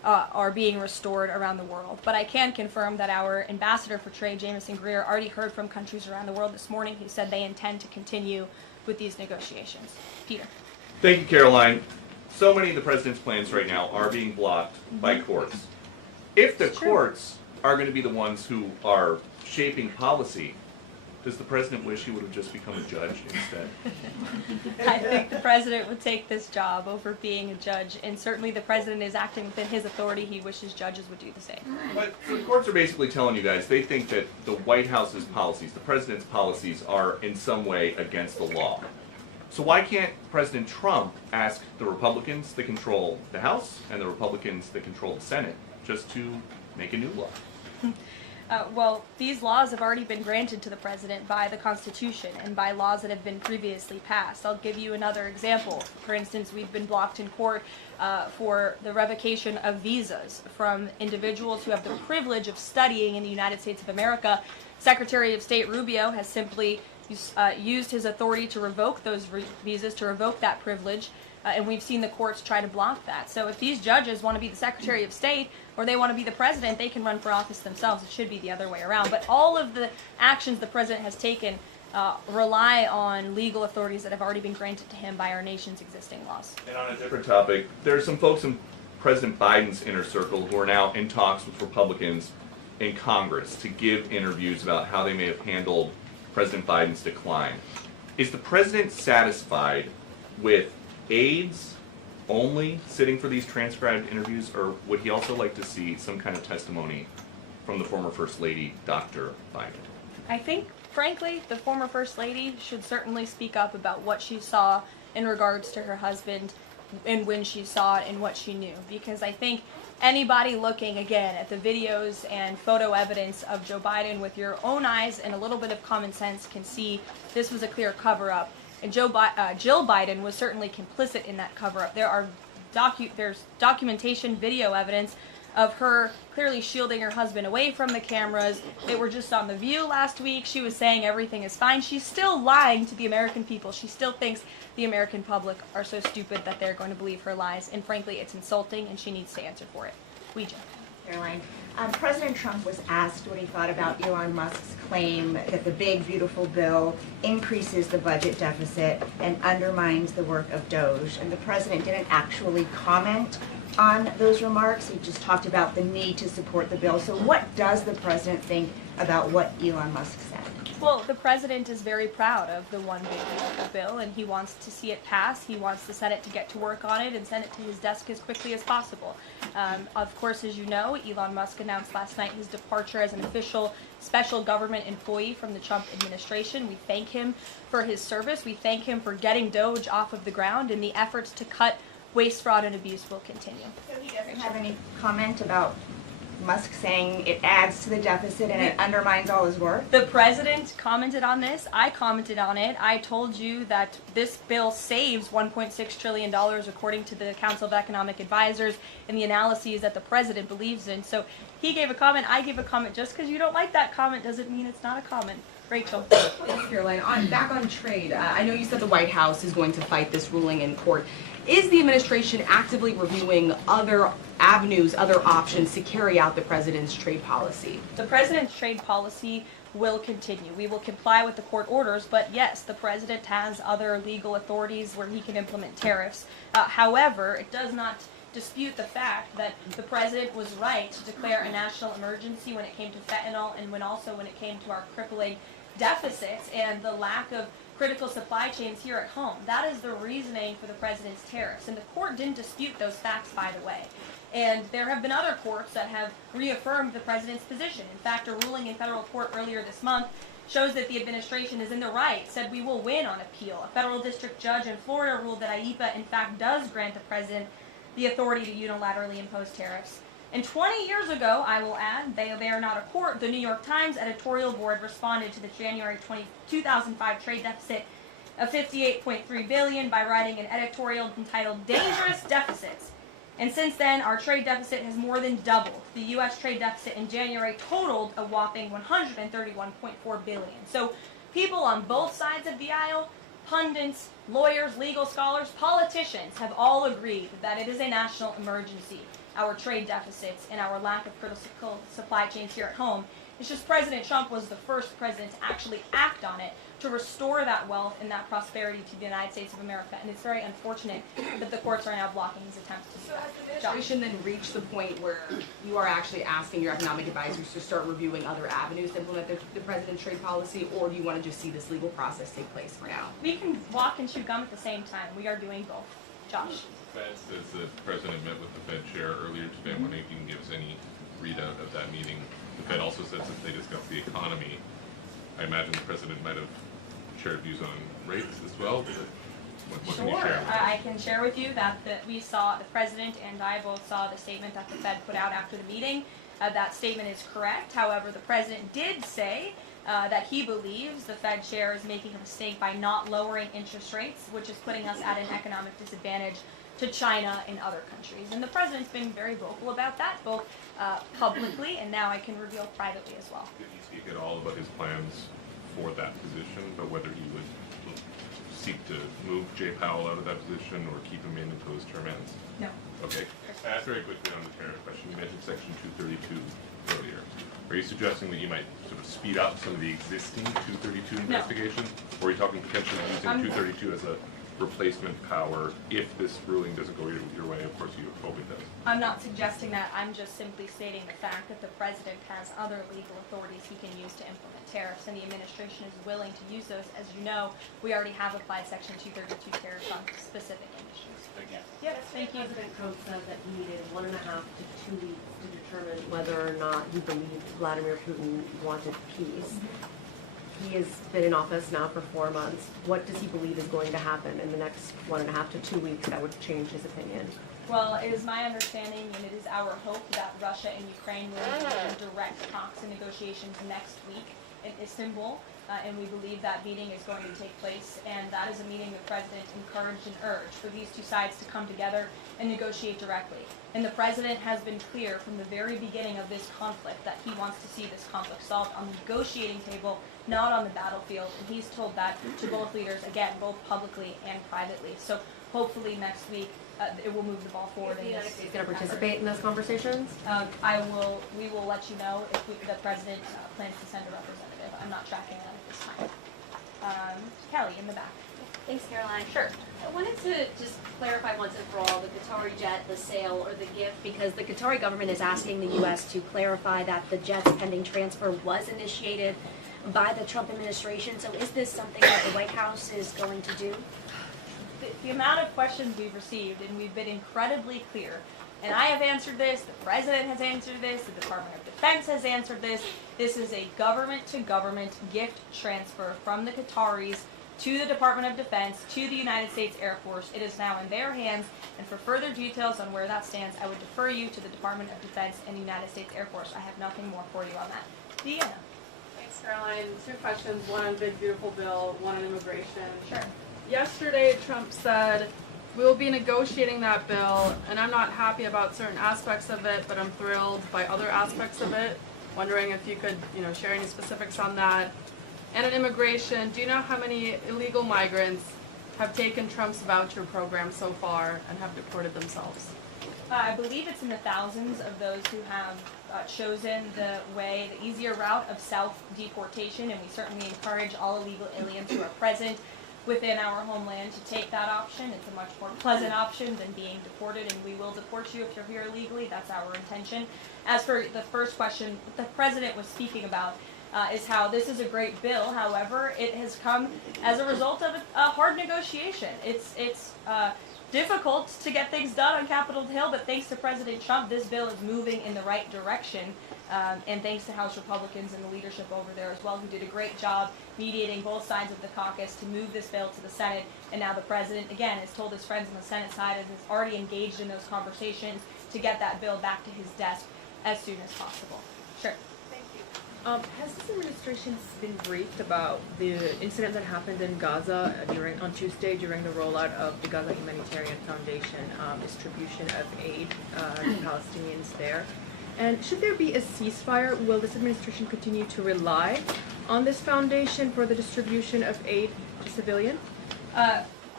are being restored around the world. But I can confirm that our ambassador for trade, Jameson Greer, already heard from countries around the world this morning who said they intend to continue with these negotiations. Peter. Thank you, Caroline. So many of the president's plans right now are being blocked by courts. If the courts are going to be the ones who are shaping policy, does the president wish he would have just become a judge instead? I think the president would take this job over being a judge, and certainly the president is acting within his authority. He wishes judges would do the same. But the courts are basically telling you guys they think that the White House's policies, the president's policies, are in some way against the law. So why can't President Trump ask the Republicans that control the House and the Republicans that control the Senate just to make a new law? Well, these laws have already been granted to the president by the Constitution and by laws that have been previously passed. I'll give you another example. For instance, we've been blocked in court for the revocation of visas from individuals who have the privilege of studying in the United States of America. Secretary of State Rubio has simply used his authority to revoke those visas, to revoke that privilege. And we've seen the courts try to block that. So if these judges want to be the Secretary of State or they want to be the president, they can run for office themselves. It should be the other way around. But all of the actions the president has taken rely on legal authorities that have already been granted to him by our nation's existing laws. And on a different topic, there are some folks in President Biden's inner circle who are now in talks with Republicans in Congress to give interviews about how they may have handled President Biden's decline. Is the president satisfied with aides only sitting for these transcribed interviews, or would he also like to see some kind of testimony from the former First Lady, Dr. Biden? I think, frankly, the former First Lady should certainly speak up about what she saw in regards to her husband and when she saw it and what she knew. Because I think anybody looking, again, at the videos and photo evidence of Joe Biden with your own eyes and a little bit of common sense can see this was a clear cover-up. And Jill Biden was certainly complicit in that cover-up. There's documentation, video evidence of her clearly shielding her husband away from the cameras. They were just on The View last week. She was saying everything is fine. She's still lying to the American people. She still thinks the American public are so stupid that they're going to believe her lies. And frankly, it's insulting, and she needs to answer for it. Ouija. Caroline, President Trump was asked what he thought about Elon Musk's claim that the big, beautiful bill increases the budget deficit and undermines the work of Doge. And the president didn't actually comment on those remarks. He just talked about the need to support the bill. So what does the president think about what Elon Musk said? Well, the president is very proud of the one big beautiful bill, and he wants to see it pass. He wants the Senate to get to work on it and send it to his desk as quickly as possible. Of course, as you know, Elon Musk announced last night his departure as an official special government employee from the Trump administration. We thank him for his service. We thank him for getting Doge off of the ground, and the efforts to cut waste, fraud, and abuse will continue. So he doesn't have any comment about Musk saying it adds to the deficit and it undermines all his work? The president commented on this. I commented on it. I told you that this bill saves $1.6 trillion according to the Council of Economic Advisors and the analyses that the president believes in. So he gave a comment, I gave a comment. Just because you don't like that comment doesn't mean it's not a comment. Rachel. Thanks, Caroline. Back on trade, I know you said the White House is going to fight this ruling in court. Is the administration actively reviewing other avenues, other options to carry out the president's trade policy? The president's trade policy will continue. We will comply with the court orders, but yes, the president has other legal authorities where he can implement tariffs. However, it does not dispute the fact that the president was right to declare a national emergency when it came to fentanyl and when it came to our crippling deficits and the lack of critical supply chains here at home. That is the reasoning for the president's tariffs. And the court didn't dispute those facts, by the way. And there have been other courts that have reaffirmed the president's position. In fact, a ruling in federal court earlier this month shows that the administration is in the right, said we will win on appeal. A federal district judge in Florida ruled that IEPA, in fact, does grant the president the authority to unilaterally impose tariffs. And 20 years ago, I will add, they are not a court, the New York Times editorial board responded to the January 2005 trade deficit of $58.3 billion by writing an editorial entitled Dangerous Deficits. And since then, our trade deficit has more than doubled. The U.S. trade deficit in January totaled a whopping $131.4 billion. So people on both sides of the aisle, pundits, lawyers, legal scholars, politicians have all agreed that it is a national emergency. our trade deficits and our lack of critical supply chains here at home. It's just President Trump was the first president to actually act on it, to restore that wealth and that prosperity to the United States of America. And it's very unfortunate that the courts are now blocking his attempts to do So that. has the administration then reached the point where you are actually asking your economic advisors to start reviewing other avenues to implement the president's trade policy, or do you want to just see this legal process take place for now? We can walk and chew gum at the same time. We are doing both. Josh. The Fed says the president met with the Fed chair earlier today. I'm wondering if you can give us any readout of that meeting. The Fed also said since they discussed the economy, I imagine the president might have shared views on rates as well. What can you Sure. share? I can share with you that we saw, the president and I both saw the statement that the Fed put out after the meeting. That statement is correct. However, the president did say that he believes the Fed chair is making a mistake by not lowering interest rates, which is putting us at an economic disadvantage to China and other countries. And the president's been very vocal about that, both publicly and now I can reveal privately as well. Did he speak at all about his plans for that position, but whether he would seek to move Jay Powell out of that position or keep him in until his term ends? No. Okay. Ask very quickly on the tariff question. You mentioned Section 232 earlier. Are you suggesting that you might sort of speed up some of the existing 232 investigations? Or are you talking potentially using 232 as a replacement power if this ruling doesn't go your way? Of course, you hope it does. I'm not suggesting that. I'm just simply stating the fact that the president has other legal authorities he can use to implement tariffs, and the administration is willing to use those. As you know, we already have applied Section 232 tariffs on specific industries. Thank you. Yes, thank you. President Trump said that he needed 1.5 to 2 weeks to determine whether or not he believed Vladimir Putin wanted peace. He has been in office now for 4 months. What does he believe is going to happen in the next 1.5 to 2 weeks that would change his opinion? Well, it is my understanding and it is our hope that Russia and Ukraine will engage in direct talks and negotiations next week in Istanbul. And we believe that meeting is going to take place, and that is a meeting the president encouraged and urged for these two sides to come together and negotiate directly. And the president has been clear from the very beginning of this conflict that he wants to see this conflict solved on the negotiating table, not on the battlefield. And he's told that to both leaders, again, both publicly and privately. So hopefully next week it will move the ball forward. Is the United States going to participate in those conversations? We will let you know if the president plans to send a representative. I'm not tracking that at this time. Kelly, in the back. Thanks, Caroline. Sure. I wanted to just clarify once and for all the Qatari jet, the sale or the gift, because the Qatari government is asking the U.S. to clarify that the jet's pending transfer was initiated by the Trump administration. So is this something that the White House is going to do? The amount of questions we've received, and we've been incredibly clear, and I have answered this, the president has answered this, the Department of Defense has answered this. This is a government-to-government gift transfer from the Qataris to the Department of Defense, to the United States Air Force. It is now in their hands, and for further details on where that stands, I would defer you to the Department of Defense and the United States Air Force. I have nothing more for you on that. Deanna. Thanks, Caroline. 2 questions, one on big beautiful bill, one on immigration. Sure. Yesterday, Trump said, we will be negotiating that bill, and I'm not happy about certain aspects of it, but I'm thrilled by other aspects of it. Wondering if you could, share any specifics on that. And on immigration, do you know how many illegal migrants have taken Trump's voucher program so far and have deported themselves? I believe it's in the thousands of those who have chosen the easier route of self-deportation, and we certainly encourage all illegal aliens who are present within our homeland to take that option. It's a much more pleasant option than being deported, and we will deport you if you're here illegally. That's our intention. As for the first question, what the president was speaking about is how this is a great bill. However, it has come as a result of a hard negotiation. It's difficult to get things done on Capitol Hill, but thanks to President Trump, this bill is moving in the right direction. And thanks to House Republicans and the leadership over there as well, who did a great job mediating both sides of the caucus to move this bill to the Senate. And now the president, again, has told his friends on the Senate side and has already engaged in those conversations to get that bill back to his desk as soon as possible. Sure. Thank you. Has this administration been briefed about the incident that happened in Gaza on Tuesday during the rollout of the Gaza Humanitarian Foundation distribution of aid to Palestinians there? And should there be a ceasefire, will this administration continue to rely on this foundation for the distribution of aid to civilians?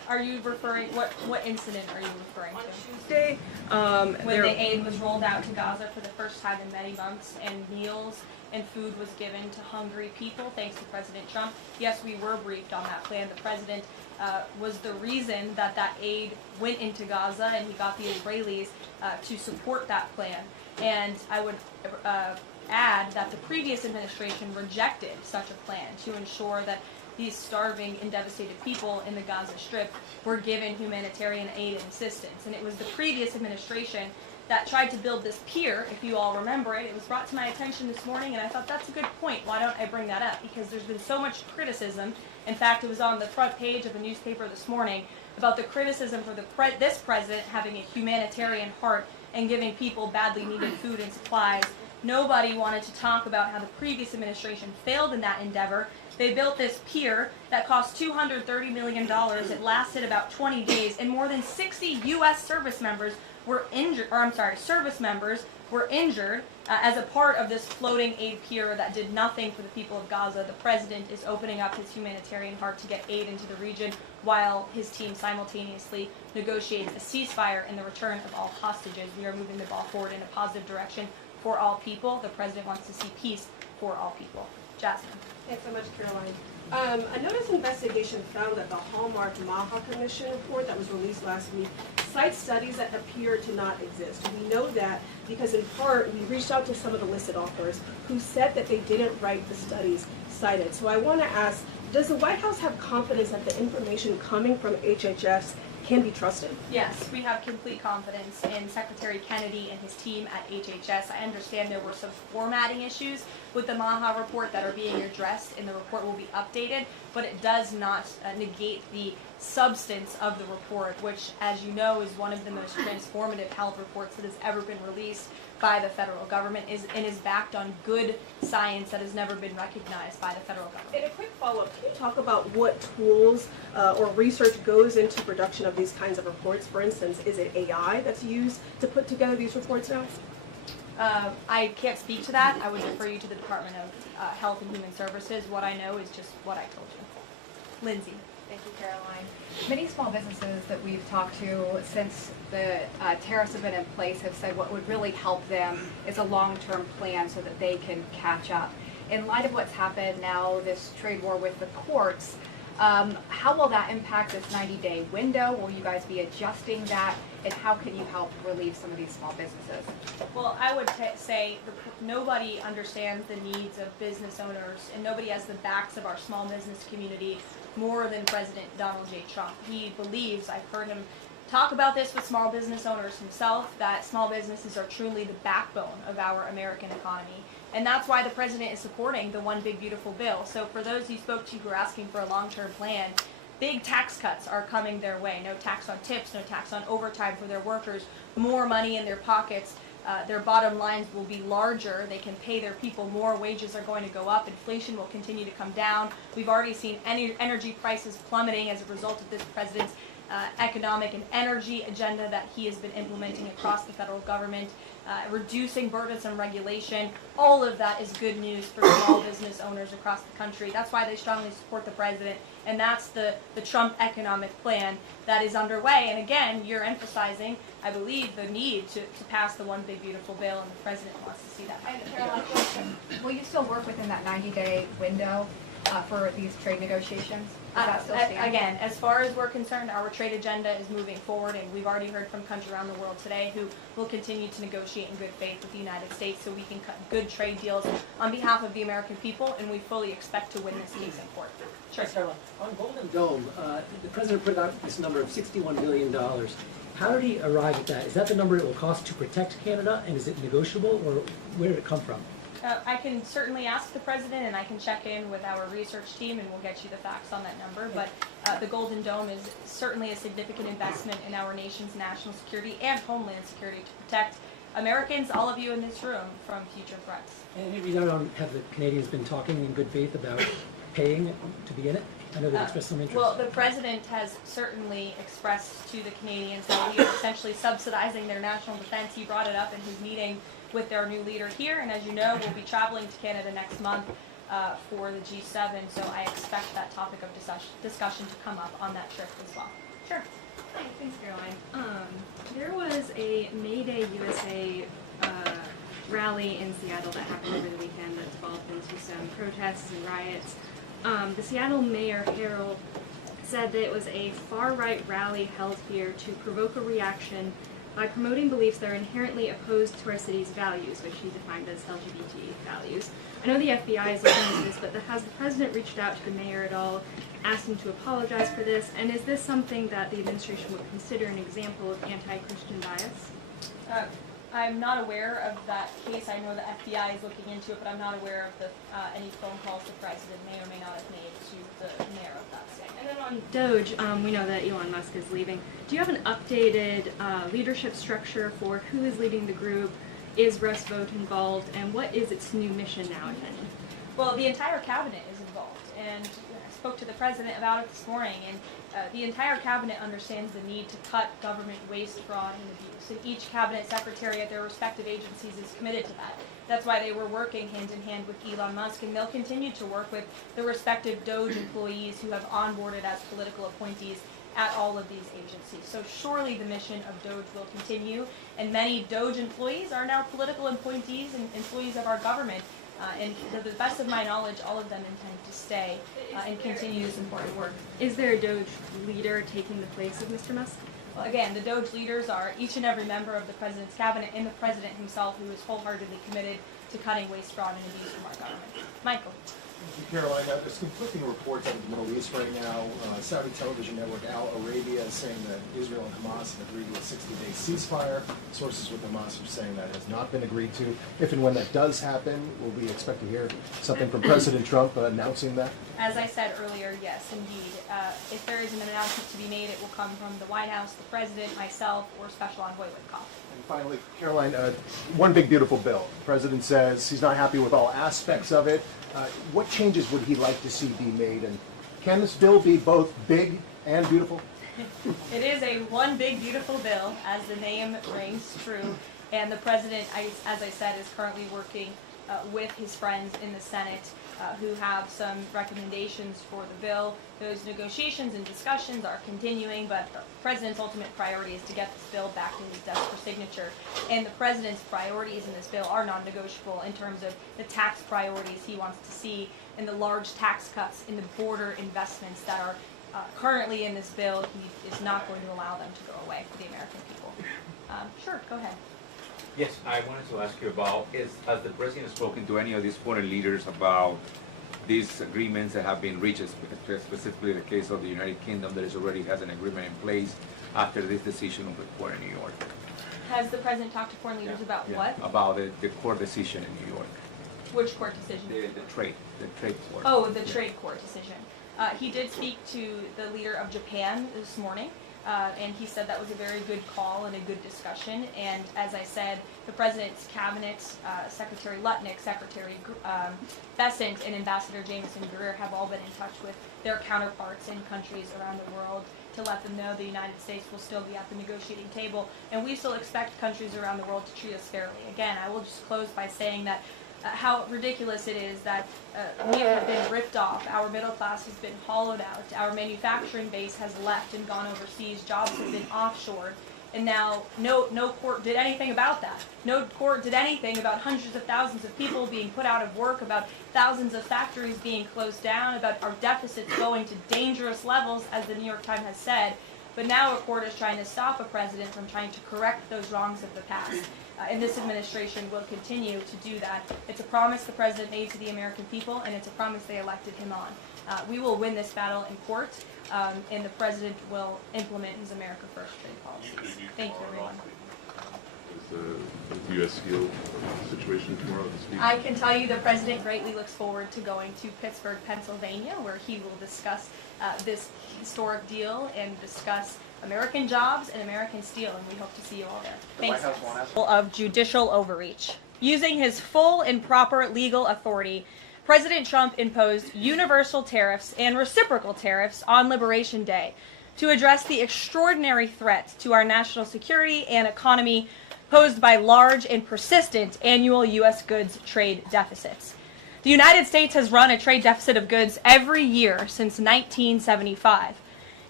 Are you referring, what incident are you referring to? Tuesday, When the aid was rolled out to Gaza for the first time in many months, and meals and food was given to hungry people, thanks to President Trump. Yes, we were briefed on that plan. The president was the reason that that aid went into Gaza, and he got the Israelis to support that plan. And I would add that the previous administration rejected such a plan to ensure that these starving and devastated people in the Gaza Strip were given humanitarian aid and assistance. And it was the previous administration that tried to build this pier, if you all remember it. It was brought to my attention this morning, and I thought that's a good point. Why don't I bring that up? Because there's been so much criticism. In fact, it was on the front page of the newspaper this morning about the criticism for this president having a humanitarian heart and giving people badly needed food and supplies. Nobody wanted to talk about how the previous administration failed in that endeavor. They built this pier that cost $230 million. It lasted about 20 days, and more than 60 U.S. service members were injured, as a part of this floating aid pier that did nothing for the people of Gaza. The president is opening up his humanitarian heart to get aid into the region, while his team simultaneously negotiates a ceasefire and the return of all hostages. We are moving the ball forward in a positive direction for all people. The president wants to see peace for all people. Jasmine. Thanks so much, Caroline. A notice investigation found that the Hallmark Maha Commission report that was released last week cites studies that appear to not exist. We know that because in part we reached out to some of the listed authors who said that they didn't write the studies cited. So I want to ask, does the White House have confidence that the information coming from HHS can be trusted? Yes, we have complete confidence in Secretary Kennedy and his team at HHS. I understand there were some formatting issues with the Maha report that are being addressed, and the report will be updated, but it does not negate the substance of the report, which, as you know, is one of the most transformative health reports that has ever been released by the federal government, and is backed on good science that has never been recognized by the federal government. And a quick follow-up, can you talk about what tools or research goes into production of these kinds of reports? For instance, is it AI that's used to put together these reports now? I can't speak to that. I would refer you to the Department of Health and Human Services. What I know is just what I told you. Lindsay. Thank you, Caroline. Many small businesses that we've talked to since the tariffs have been in place have said what would really help them is a long-term plan so that they can catch up. In light of what's happened now, this trade war with the courts, how will that impact this 90-day window? Will you guys be adjusting that? And how can you help relieve some of these small businesses? Well, I would say nobody understands the needs of business owners, and nobody has the backs of our small business community more than President Donald J. Trump. He believes, I've heard him talk about this with small business owners himself, that small businesses are truly the backbone of our American economy. And that's why the president is supporting the One Big Beautiful Bill. So for those you spoke to who are asking for a long-term plan, big tax cuts are coming their way. No tax on tips, no tax on overtime for their workers, more money in their pockets. Their bottom lines will be larger. They can pay their people more. Wages are going to go up. Inflation will continue to come down. We've already seen energy prices plummeting as a result of this president's economic and energy agenda that he has been implementing across the federal government, reducing burdensome regulation. All of that is good news for small business owners across the country. That's why they strongly support the president, and that's the Trump economic plan that is underway. And again, you're emphasizing, I believe, the need to pass the One Big Beautiful Bill, and the president wants to see that. Caroline, will you still work within that 90-day window for these trade negotiations? Does that still stand? Again, as far as we're concerned, our trade agenda is moving forward, and we've already heard from countries around the world today who will continue to negotiate in good faith with the United States so we can cut good trade deals on behalf of the American people, and we fully expect to win this case in court. Sure. Caroline, on Golden Dome, the president put out this number of $61 billion. How did he arrive at that? Is that the number it will cost to protect Canada, and is it negotiable, or where did it come from? I can certainly ask the president, and I can check in with our research team, and we'll get you the facts on that number. But the Golden Dome is certainly a significant investment in our nation's national security and homeland security to protect Americans, all of you in this room, from future threats. And have the Canadians been talking in good faith about paying to be in it? I know they've expressed some interest. Well, the president has certainly expressed to the Canadians that we are essentially subsidizing their national defense. He brought it up in his meeting with their new leader here, and as you know, we'll be traveling to Canada next month for the G7, so I expect that topic of discussion to come up on that trip as well. Sure. Hi, thanks, Caroline. There was a May Day USA rally in Seattle that happened over the weekend that developed into some protests and riots. The Seattle Mayor Harold said that it was a far-right rally held here to provoke a reaction by promoting beliefs that are inherently opposed to our city's values, which he defined as LGBT values. I know the FBI is looking into this, but has the president reached out to the mayor at all, asked him to apologize for this, and is this something that the administration would consider an example of anti-Christian bias? I'm not aware of that case. I know the FBI is looking into it, but I'm not aware of any phone calls the president may or may not have made to the mayor of that state. And then on Doge, we know that Elon Musk is leaving. Do you have an updated leadership structure for who is leading the group? Is Russ Vought involved? And what is its new mission now, if any? Well, the entire cabinet is involved, and I spoke to the president about it this morning, and the entire cabinet understands the need to cut government waste, fraud, and abuse. And each cabinet secretary at their respective agencies is committed to that. That's why they were working hand in hand with Elon Musk, and they'll continue to work with the respective Doge employees who have onboarded as political appointees at all of these agencies. So surely the mission of Doge will continue, and many Doge employees are now political appointees and employees of our government. And to the best of my knowledge, all of them intend to stay and continue this important work. Is there a Doge leader taking the place of Mr. Musk? Well, again, the Doge leaders are each and every member of the president's cabinet and the president himself, who is wholeheartedly committed to cutting waste, fraud, and abuse from our government. Michael. Caroline, there's conflicting reports out of the Middle East right now. Saudi television network Al Arabia is saying that Israel and Hamas have agreed to a 60-day ceasefire. Sources with Hamas are saying that has not been agreed to. If and when that does happen, will we expect to hear something from President Trump announcing that? As I said earlier, yes, indeed. If there is an announcement to be made, it will come from the White House, the president, myself, or Special Envoy Witkoff. And finally, Caroline, one big beautiful bill. The president says he's not happy with all aspects of it. What changes would he like to see be made? And can this bill be both big and beautiful? It is a one big beautiful bill, as the name rings true. And the president, as I said, is currently working with his friends in the Senate who have some recommendations for the bill. Those negotiations and discussions are continuing, but the president's ultimate priority is to get this bill back to his desk for signature. And the president's priorities in this bill are non-negotiable in terms of the tax priorities he wants to see and the large tax cuts in the border investments that are currently in this bill. He is not going to allow them to go away for the American people. Sure, go ahead. Yes, I wanted to ask you about, has the president spoken to any of these foreign leaders about these agreements that have been reached, specifically the case of the United Kingdom that already has an agreement in place after this decision of the court in New York? Has the president talked to foreign leaders about what? About the court decision in New York. Which court decision? The trade court. Oh, the trade court decision. He did speak to the leader of Japan this morning. And he said that was a very good call and a good discussion. And as I said, the president's cabinet, Secretary Lutnick, Secretary Bessent, and Ambassador Jameson Greer have all been in touch with their counterparts in countries around the world to let them know the United States will still be at the negotiating table. And we still expect countries around the world to treat us fairly. Again, I will just close by saying that how ridiculous it is that we have been ripped off, our middle class has been hollowed out, our manufacturing base has left and gone overseas, jobs have been offshored, and now no court did anything about that. No court did anything about hundreds of thousands of people being put out of work, about thousands of factories being closed down, about our deficits going to dangerous levels, as the New York Times has said. But now a court is trying to stop a president from trying to correct those wrongs of the past. And this administration will continue to do that. It's a promise the president made to the American people, and it's a promise they elected him on. We will win this battle in court, and the president will implement his America First trade policies. Thank you, everyone. Is the U.S. Steel situation tomorrow this week? I can tell you the president greatly looks forward to going to Pittsburgh, Pennsylvania, where he will discuss this historic deal and discuss American jobs and American steel, and we hope to see you all there. Thanks. Of judicial overreach. Using his full and proper legal authority, President Trump imposed universal tariffs and reciprocal tariffs on Liberation Day to address the extraordinary threat to our national security and economy posed by large and persistent annual U.S. goods trade deficits. The United States has run a trade deficit of goods every year since 1975.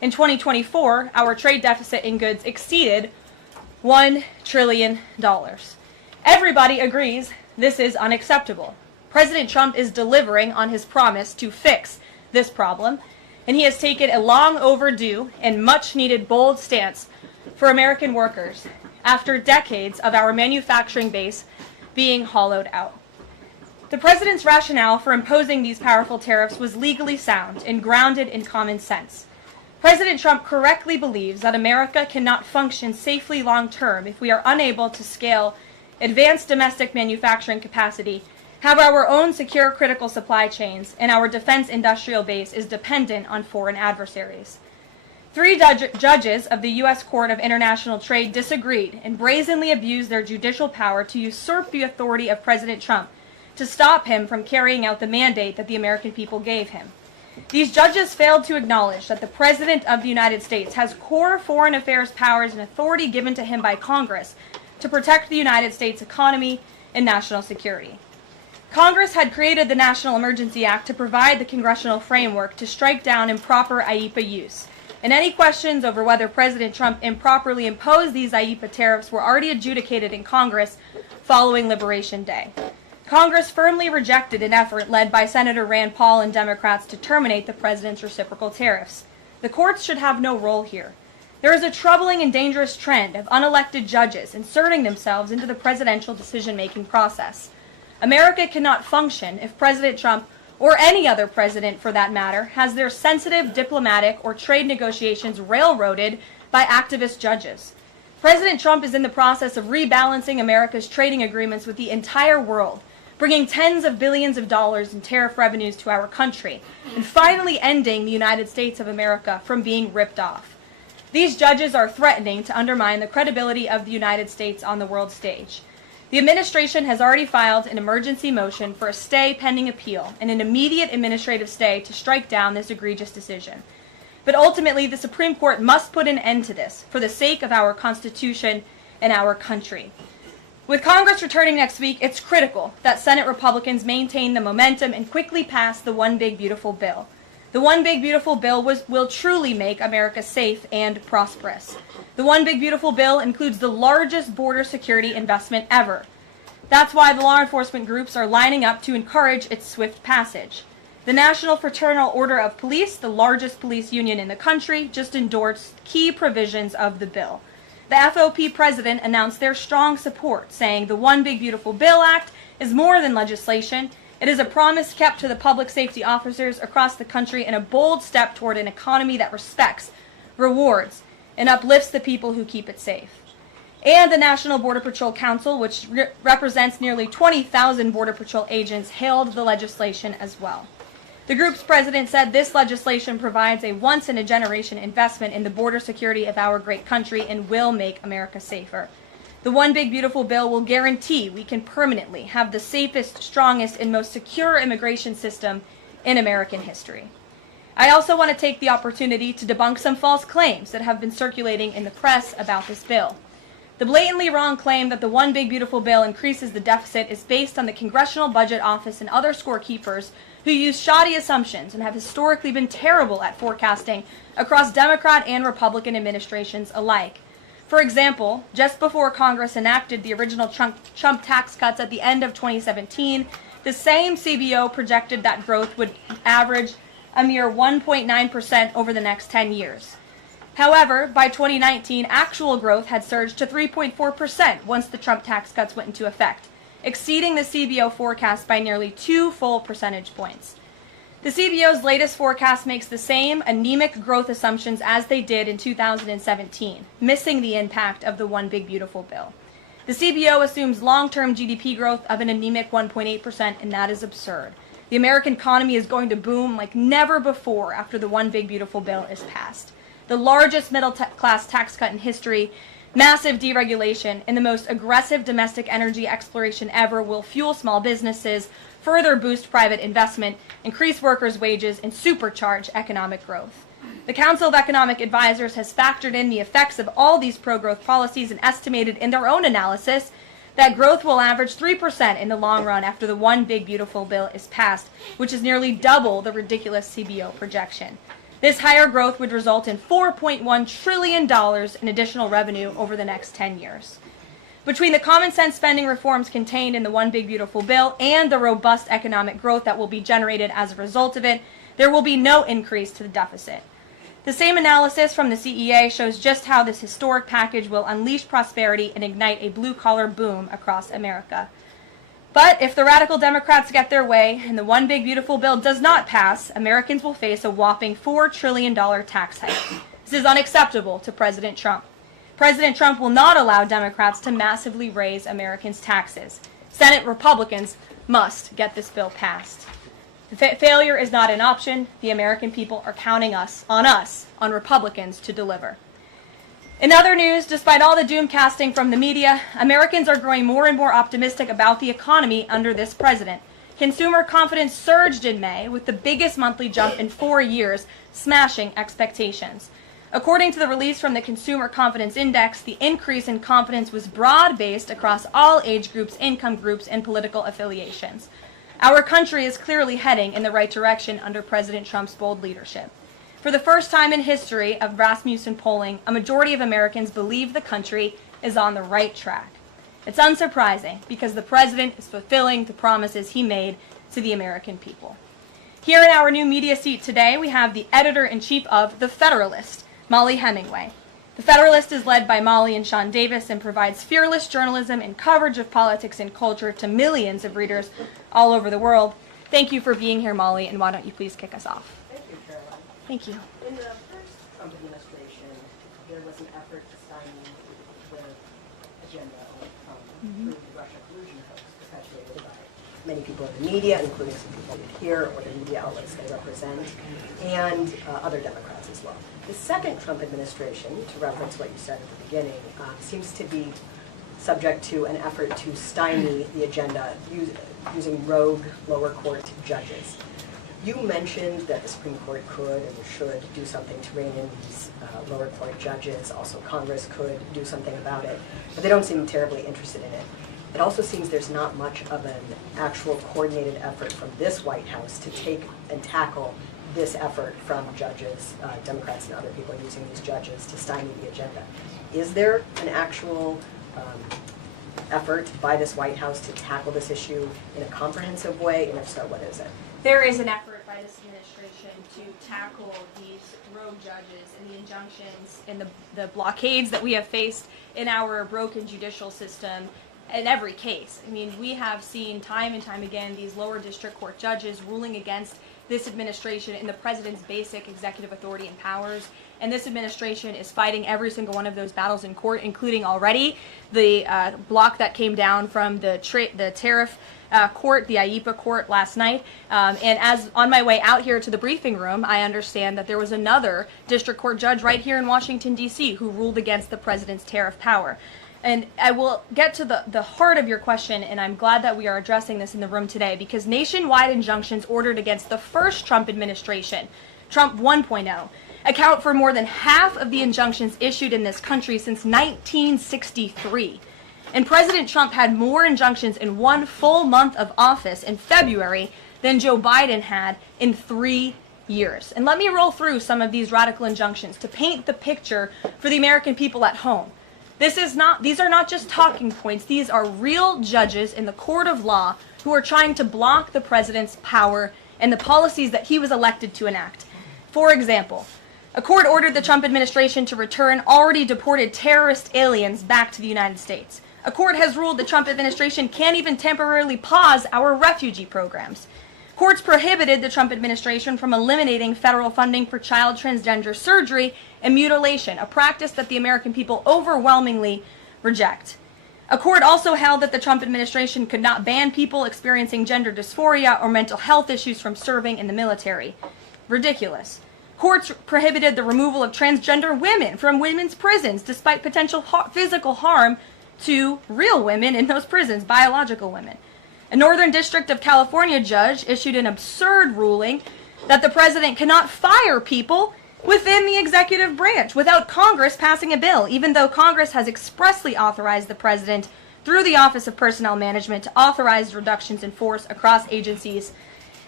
In 2024, our trade deficit in goods exceeded $1 trillion. Everybody agrees this is unacceptable. President Trump is delivering on his promise to fix this problem, and he has taken a long overdue and much needed bold stance for American workers after decades of our manufacturing base being hollowed out. The president's rationale for imposing these powerful tariffs was legally sound and grounded in common sense. President Trump correctly believes that America cannot function safely long-term if we are unable to scale advanced domestic manufacturing capacity, have our own secure critical supply chains, and our defense industrial base is dependent on foreign adversaries. 3 judges of the U.S. Court of International Trade disagreed and brazenly abused their judicial power to usurp the authority of President Trump to stop him from carrying out the mandate that the American people gave him. These judges failed to acknowledge that the President of the United States has core foreign affairs powers and authority given to him by Congress to protect the United States economy and national security. Congress had created the National Emergency Act to provide the congressional framework to strike down improper IEEPA use, and any questions over whether President Trump improperly imposed these IEEPA tariffs were already adjudicated in Congress following Liberation Day. Congress firmly rejected an effort led by Senator Rand Paul and Democrats to terminate the president's reciprocal tariffs. The courts should have no role here. There is a troubling and dangerous trend of unelected judges inserting themselves into the presidential decision-making process. America cannot function if President Trump, or any other president for that matter, has their sensitive diplomatic or trade negotiations railroaded by activist judges. President Trump is in the process of rebalancing America's trading agreements with the entire world, bringing tens of billions of dollars in tariff revenues to our country, and finally ending the United States of America from being ripped off. These judges are threatening to undermine the credibility of the United States on the world stage. The administration has already filed an emergency motion for a stay pending appeal and an immediate administrative stay to strike down this egregious decision. But ultimately, the Supreme Court must put an end to this for the sake of our Constitution and our country. With Congress returning next week, it's critical that Senate Republicans maintain the momentum and quickly pass the One Big Beautiful Bill. The One Big Beautiful Bill will truly make America safe and prosperous. The One Big Beautiful Bill includes the largest border security investment ever. That's why the law enforcement groups are lining up to encourage its swift passage. The National Fraternal Order of Police, the largest police union in the country, just endorsed key provisions of the bill. The FOP president announced their strong support, saying the One Big Beautiful Bill Act is more than legislation. It is a promise kept to the public safety officers across the country and a bold step toward an economy that respects, rewards, and uplifts the people who keep it safe. And the National Border Patrol Council, which represents nearly 20,000 Border Patrol agents, hailed the legislation as well. The group's president said this legislation provides a once-in-a-generation investment in the border security of our great country and will make America safer. The One Big Beautiful Bill will guarantee we can permanently have the safest, strongest, and most secure immigration system in American history. I also want to take the opportunity to debunk some false claims that have been circulating in the press about this bill. The blatantly wrong claim that the One Big Beautiful Bill increases the deficit is based on the Congressional Budget Office and other scorekeepers who use shoddy assumptions and have historically been terrible at forecasting across Democrat and Republican administrations alike. For example, just before Congress enacted the original Trump tax cuts at the end of 2017, the same CBO projected that growth would average a mere 1.9% over the next 10 years. However, by 2019, actual growth had surged to 3.4% once the Trump tax cuts went into effect, exceeding the CBO forecast by nearly 2 full percentage points. The CBO's latest forecast makes the same anemic growth assumptions as they did in 2017, missing the impact of the One Big Beautiful Bill. The CBO assumes long-term GDP growth of an anemic 1.8%, and that is absurd. The American economy is going to boom like never before after the One Big Beautiful Bill is passed. The largest middle-class tax cut in history, massive deregulation, and the most aggressive domestic energy exploration ever will fuel small businesses, further boost private investment, increase workers' wages, and supercharge economic growth. The Council of Economic Advisors has factored in the effects of all these pro-growth policies and estimated in their own analysis that growth will average 3% in the long run after the One Big Beautiful Bill is passed, which is nearly double the ridiculous CBO projection. This higher growth would result in $4.1 trillion in additional revenue over the next 10 years. Between the common sense spending reforms contained in the One Big Beautiful Bill and the robust economic growth that will be generated as a result of it, there will be no increase to the deficit. The same analysis from the CEA shows just how this historic package will unleash prosperity and ignite a blue-collar boom across America. But if the radical Democrats get their way and the One Big Beautiful Bill does not pass, Americans will face a whopping $4 trillion tax hike. This is unacceptable to President Trump. President Trump will not allow Democrats to massively raise Americans' taxes. Senate Republicans must get this bill passed. Failure is not an option. The American people are counting on Republicans to deliver. In other news, despite all the doom casting from the media, Americans are growing more and more optimistic about the economy under this president. Consumer confidence surged in May with the biggest monthly jump in 4 years, smashing expectations. According to the release from the Consumer Confidence Index, the increase in confidence was broad-based across all age groups, income groups, and political affiliations. Our country is clearly heading in the right direction under President Trump's bold leadership. For the first time in history of Rasmussen polling, a majority of Americans believe the country is on the right track. It's unsurprising because the president is fulfilling the promises he made to the American people. Here in our new media seat today, we have the editor-in-chief of The Federalist, Molly Hemingway. The Federalist is led by Molly and Sean Davis and provides fearless journalism and coverage of politics and culture to millions of readers all over the world. Thank you for being here, Molly, and why don't you please kick us off? Thank you, Caroline. Thank you. In the first Trump administration, there was an effort to stymie the agenda through the Russia collusion hoax perpetuated by many people in the media, including some people here or the media outlets they represent, and other Democrats as well. The second Trump administration, to reference what you said at the beginning, seems to be subject to an effort to stymie the agenda using rogue lower court judges. You mentioned that the Supreme Court could and should do something to rein in these lower court judges. Also, Congress could do something about it, but they don't seem terribly interested in it. It also seems there's not much of an actual coordinated effort from this White House to take and tackle this effort from judges, Democrats and other people using these judges to stymie the agenda. Is there an actual effort by this White House to tackle this issue in a comprehensive way? And if so, what is it? There is an effort by this administration to tackle these rogue judges and the injunctions and the blockades that we have faced in our broken judicial system in every case. I mean, we have seen time and time again these lower district court judges ruling against this administration in the president's basic executive authority and powers. And this administration is fighting every single one of those battles in court, including already the block that came down from the tariff court, the IEPA court last night. And as on my way out here to the briefing room, I understand that there was another district court judge right here in Washington, D.C. who ruled against the president's tariff power. And I will get to the heart of your question, and I'm glad that we are addressing this in the room today, because nationwide injunctions ordered against the first Trump administration, Trump 1.0, account for more than half of the injunctions issued in this country since 1963. And President Trump had more injunctions in one full month of office in February than Joe Biden had in 3 years. And let me roll through some of these radical injunctions to paint the picture for the American people at home. These are not just talking points. These are real judges in the court of law who are trying to block the president's power and the policies that he was elected to enact. For example, a court ordered the Trump administration to return already deported terrorist aliens back to the United States. A court has ruled the Trump administration can't even temporarily pause our refugee programs. Courts prohibited the Trump administration from eliminating federal funding for child transgender surgery and mutilation, a practice that the American people overwhelmingly reject. A court also held that the Trump administration could not ban people experiencing gender dysphoria or mental health issues from serving in the military. Ridiculous. Courts prohibited the removal of transgender women from women's prisons despite potential physical harm to real women in those prisons, biological women. A Northern District of California judge issued an absurd ruling that the president cannot fire people within the executive branch without Congress passing a bill, even though Congress has expressly authorized the president through the Office of Personnel Management to authorize reductions in force across agencies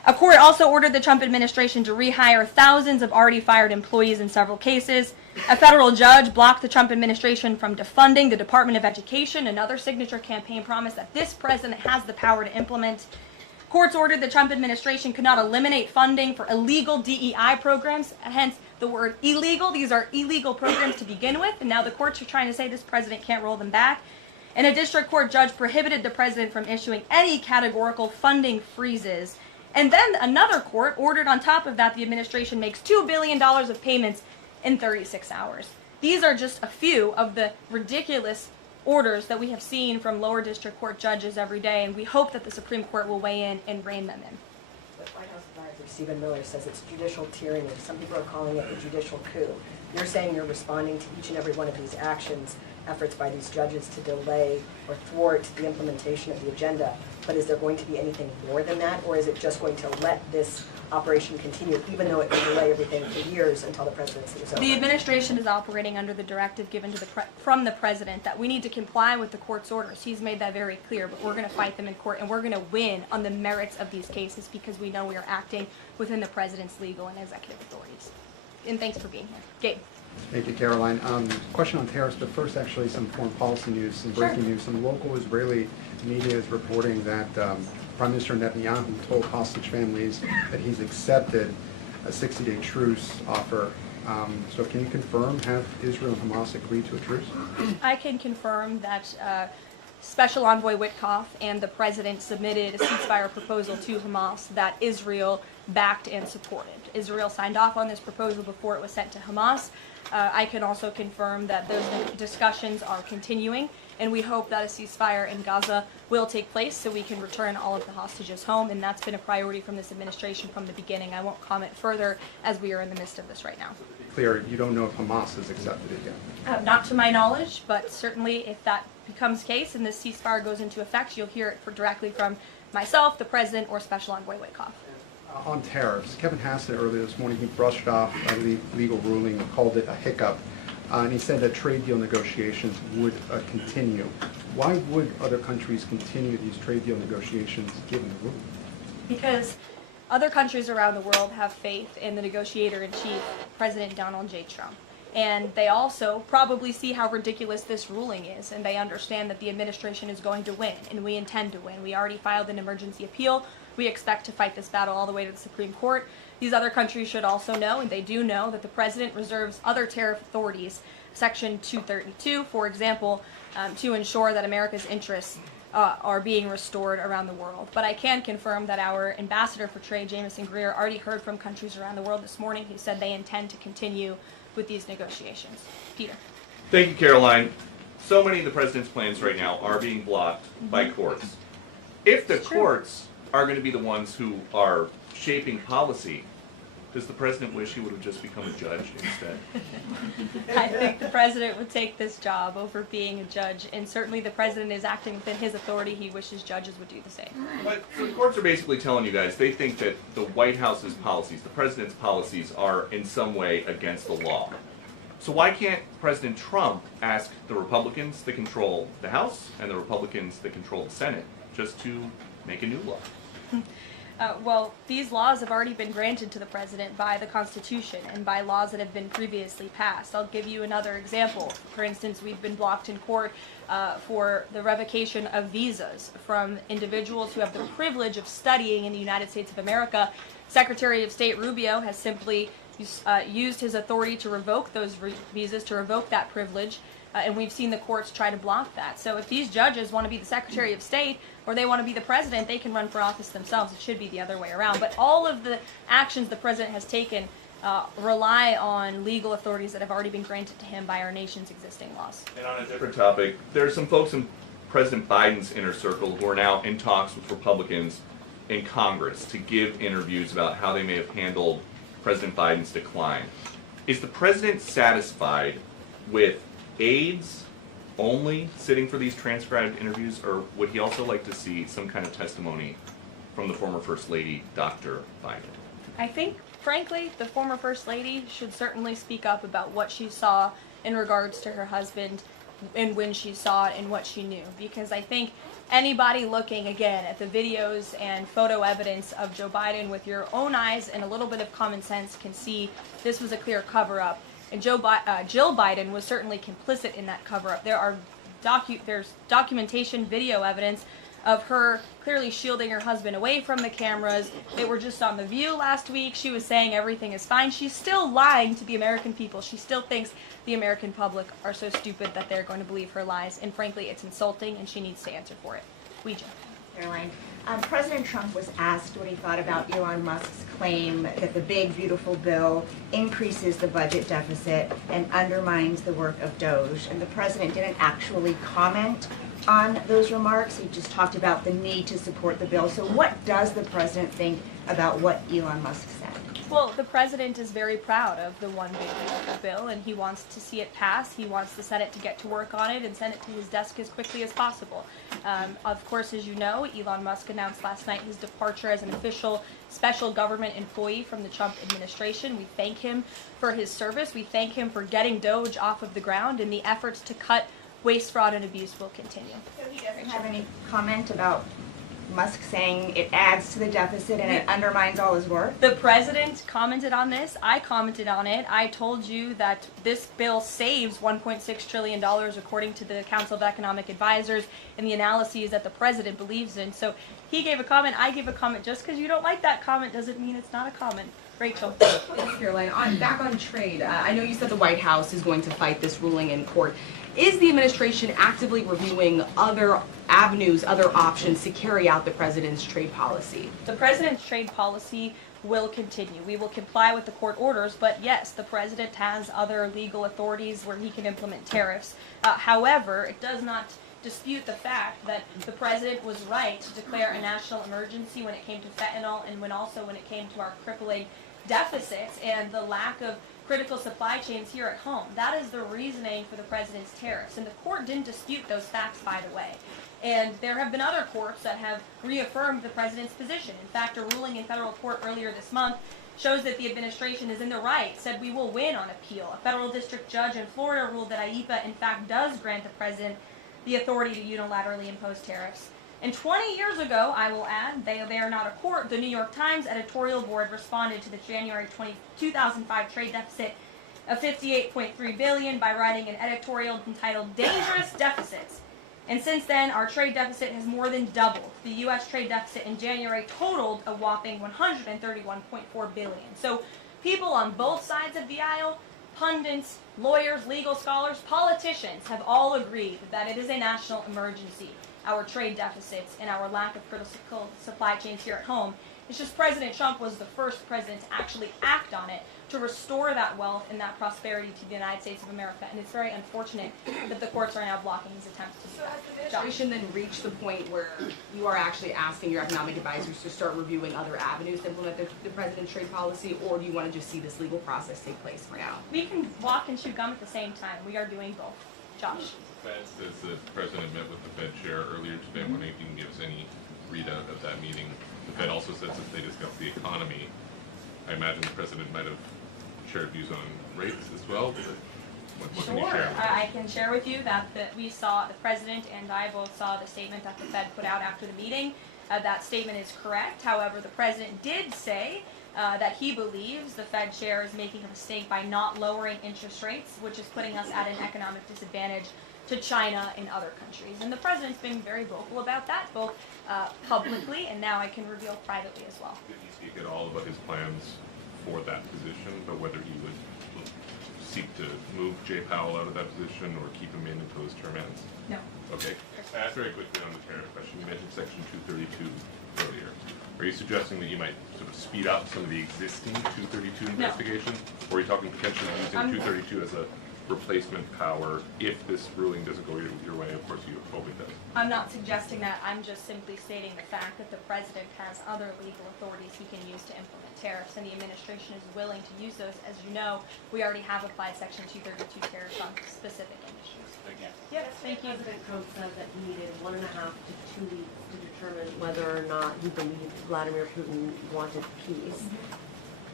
A court also ordered the Trump administration to rehire thousands of already fired employees in several cases. A federal judge blocked the Trump administration from defunding the Department of Education, another signature campaign promise that this president has the power to implement. Courts ordered the Trump administration could not eliminate funding for illegal DEI programs, hence the word illegal. These are illegal programs to begin with, and now the courts are trying to say this president can't roll them back. And a district court judge prohibited the president from issuing any categorical funding freezes. And then another court ordered on top of that the administration makes $2 billion of payments in 36 hours. These are just a few of the ridiculous orders that we have seen from lower district court judges every day, and we hope that the Supreme Court will weigh in and rein them in. The White House advisor Stephen Miller says it's judicial tyranny. Some people are calling it a judicial coup. You're saying you're responding to each and every one of these actions, efforts by these judges to delay or thwart the implementation of the agenda. But is there going to be anything more than that, or is it just going to let this operation continue, even though it will delay everything for years until the presidency is over? The administration is operating under the directive given to from the president that we need to comply with the court's orders. He's made that very clear, but we're going to fight them in court, and we're going to win on the merits of these cases because we know we are acting within the president's legal and executive authorities. And thanks for being here. Gabe. Thank you, Caroline. Question on tariffs, but first actually some foreign policy news, some breaking news. Some local Israeli media is reporting that Prime Minister Netanyahu told hostage families that he's accepted a 60-day truce offer. So can you confirm, have Israel and Hamas agreed to a truce? I can confirm that Special Envoy Witkoff and the president submitted a ceasefire proposal to Hamas that Israel backed and supported. Israel signed off on this proposal before it was sent to Hamas. I can also confirm that those discussions are continuing, and we hope that a ceasefire in Gaza will take place so we can return all of the hostages home, and that's been a priority from this administration from the beginning. I won't comment further as we are in the midst of this right now. Clear, you don't know if Hamas has accepted it yet? Not to my knowledge, but certainly if that becomes the case and this ceasefire goes into effect, you'll hear it directly from myself, the president, or Special Envoy Witkoff. On tariffs, Kevin Hassett earlier this morning, he brushed off a legal ruling and called it a hiccup. And he said that trade deal negotiations would continue. Why would other countries continue these trade deal negotiations given the ruling? Because other countries around the world have faith in the negotiator-in-chief, President Donald J. Trump. And they also probably see how ridiculous this ruling is, and they understand that the administration is going to win, and we intend to win. We already filed an emergency appeal. We expect to fight this battle all the way to the Supreme Court. These other countries should also know, and they do know, that the president reserves other tariff authorities, Section 232, for example, to ensure that America's interests are being restored around the world. But I can confirm that our ambassador for trade, Jameson Greer, already heard from countries around the world this morning who said they intend to continue with these negotiations. Peter. Thank you, Caroline. So many of the president's plans right now are being blocked by courts. If the courts are going to be the ones who are shaping policy, does the president wish he would have just become a judge instead? I think the president would take this job over being a judge, and certainly the president is acting within his authority. He wishes judges would do the same. But so the courts are basically telling you guys they think that the White House's policies, the president's policies, are in some way against the law. So why can't President Trump ask the Republicans that control the House and the Republicans that control the Senate just to make a new law? Well, these laws have already been granted to the president by the Constitution and by laws that have been previously passed. I'll give you another example. For instance, we've been blocked in court for the revocation of visas from individuals who have the privilege of studying in the United States of America. Secretary of State Rubio has simply used his authority to revoke those visas, to revoke that privilege, and we've seen the courts try to block that. So if these judges want to be the Secretary of State or they want to be the president, they can run for office themselves. It should be the other way around. But all of the actions the president has taken rely on legal authorities that have already been granted to him by our nation's existing laws. And on a different topic, there are some folks in President Biden's inner circle who are now in talks with Republicans in Congress to give interviews about how they may have handled President Biden's decline. Is the president satisfied with aides only sitting for these transcribed interviews, or would he also like to see some kind of testimony from the former First Lady, Dr. Biden? I think, frankly, the former First Lady should certainly speak up about what she saw in regards to her husband and when she saw it and what she knew. Because I think anybody looking again at the videos and photo evidence of Joe Biden with your own eyes and a little bit of common sense can see this was a clear cover-up. And Jill Biden was certainly complicit in that cover-up. There's documentation, video evidence of her clearly shielding her husband away from the cameras. They were just on The View last week. She was saying everything is fine. She's still lying to the American people. She still thinks the American public are so stupid that they're going to believe her lies. And frankly, it's insulting, and she needs to answer for it. Ouija. Caroline, President Trump was asked what he thought about Elon Musk's claim that the big, beautiful bill increases the budget deficit and undermines the work of Doge. And the president didn't actually comment on those remarks. He just talked about the need to support the bill. So what does the president think about what Elon Musk said? Well, the president is very proud of the one big beautiful bill, and he wants to see it pass. He wants the Senate to get to work on it and send it to his desk as quickly as possible. Of course, as you know, Elon Musk announced last night his departure as an official special government employee from the Trump administration. We thank him for his service. We thank him for getting Doge off of the ground, and the efforts to cut waste, fraud, and abuse will continue. So he doesn't have any comment about Musk saying it adds to the deficit and it undermines all his work? The president commented on this. I commented on it. I told you that this bill saves $1.6 trillion according to the Council of Economic Advisors and the analyses that the president believes in. So he gave a comment, I gave a comment. Just because you don't like that comment doesn't mean it's not a comment. Rachel. Thanks, Caroline. Back on trade, I know you said the White House is going to fight this ruling in court. Is the administration actively reviewing other avenues, other options to carry out the president's trade policy? The president's trade policy will continue. We will comply with the court orders, but yes, the president has other legal authorities where he can implement tariffs. However, it does not dispute the fact that the president was right to declare a national emergency when it came to fentanyl and when it came to our crippling deficits and the lack of critical supply chains here at home. That is the reasoning for the president's tariffs. And the court didn't dispute those facts, by the way. And there have been other courts that have reaffirmed the president's position. In fact, a ruling in federal court earlier this month shows that the administration is in the right, said we will win on appeal. A federal district judge in Florida ruled that IEEPA, in fact, does grant the president the authority to unilaterally impose tariffs. And 20 years ago, I will add, they are not a court, the New York Times editorial board responded to the January 2005 trade deficit of $58.3 billion by writing an editorial entitled Dangerous Deficits. And since then, our trade deficit has more than doubled. The U.S. trade deficit in January totaled a whopping $131.4 billion. So people on both sides of the aisle, pundits, lawyers, legal scholars, politicians have all agreed that it is a national emergency. Our trade deficits and our lack of critical supply chains here at home. It's just President Trump was the first president to actually act on it to restore that wealth and that prosperity to the United States of America. And it's very unfortunate that the courts are now blocking his attempts to do that. Has the administration then reached the point where you are actually asking your economic advisors to start reviewing other avenues to implement the president's trade policy, or do you want to just see this legal process take place for now? We can walk and chew gum at the same time. We are doing both. Josh. The Fed says the president met with the Fed chair earlier today. I'm wondering if you can give us any readout of that meeting. The Fed also says that they discussed the economy. I imagine the president might have shared views on rates as well. What can you share? I can share with you that we saw, the president and I both saw the statement that the Fed put out after the meeting. That statement is correct. However, the president did say that he believes the Fed chair is making a mistake by not lowering interest rates, which is putting us at an economic disadvantage to China and other countries. And the president's been very vocal about that, both publicly and now I can reveal privately as well. Did he speak at all about his plans for that position, but whether he would seek to move Jay Powell out of that position or keep him in until his term ends? No. Okay. Very quickly on the tariff question. You mentioned Section 232 earlier. Are you suggesting that you might sort of speed up some of the existing 232 investigations? Or are you talking potentially using 232 as a replacement power if this ruling doesn't go your way? Of course, you hope it does. I'm not suggesting that. I'm just simply stating the fact that the president has other legal authorities he can use to implement tariffs, and the administration is willing to use those. As you know, we already have applied Section 232 tariffs on specific industries. Yes, thank you. President Trump said that he needed 1.5 to 2 weeks to determine whether or not he believed Vladimir Putin wanted peace.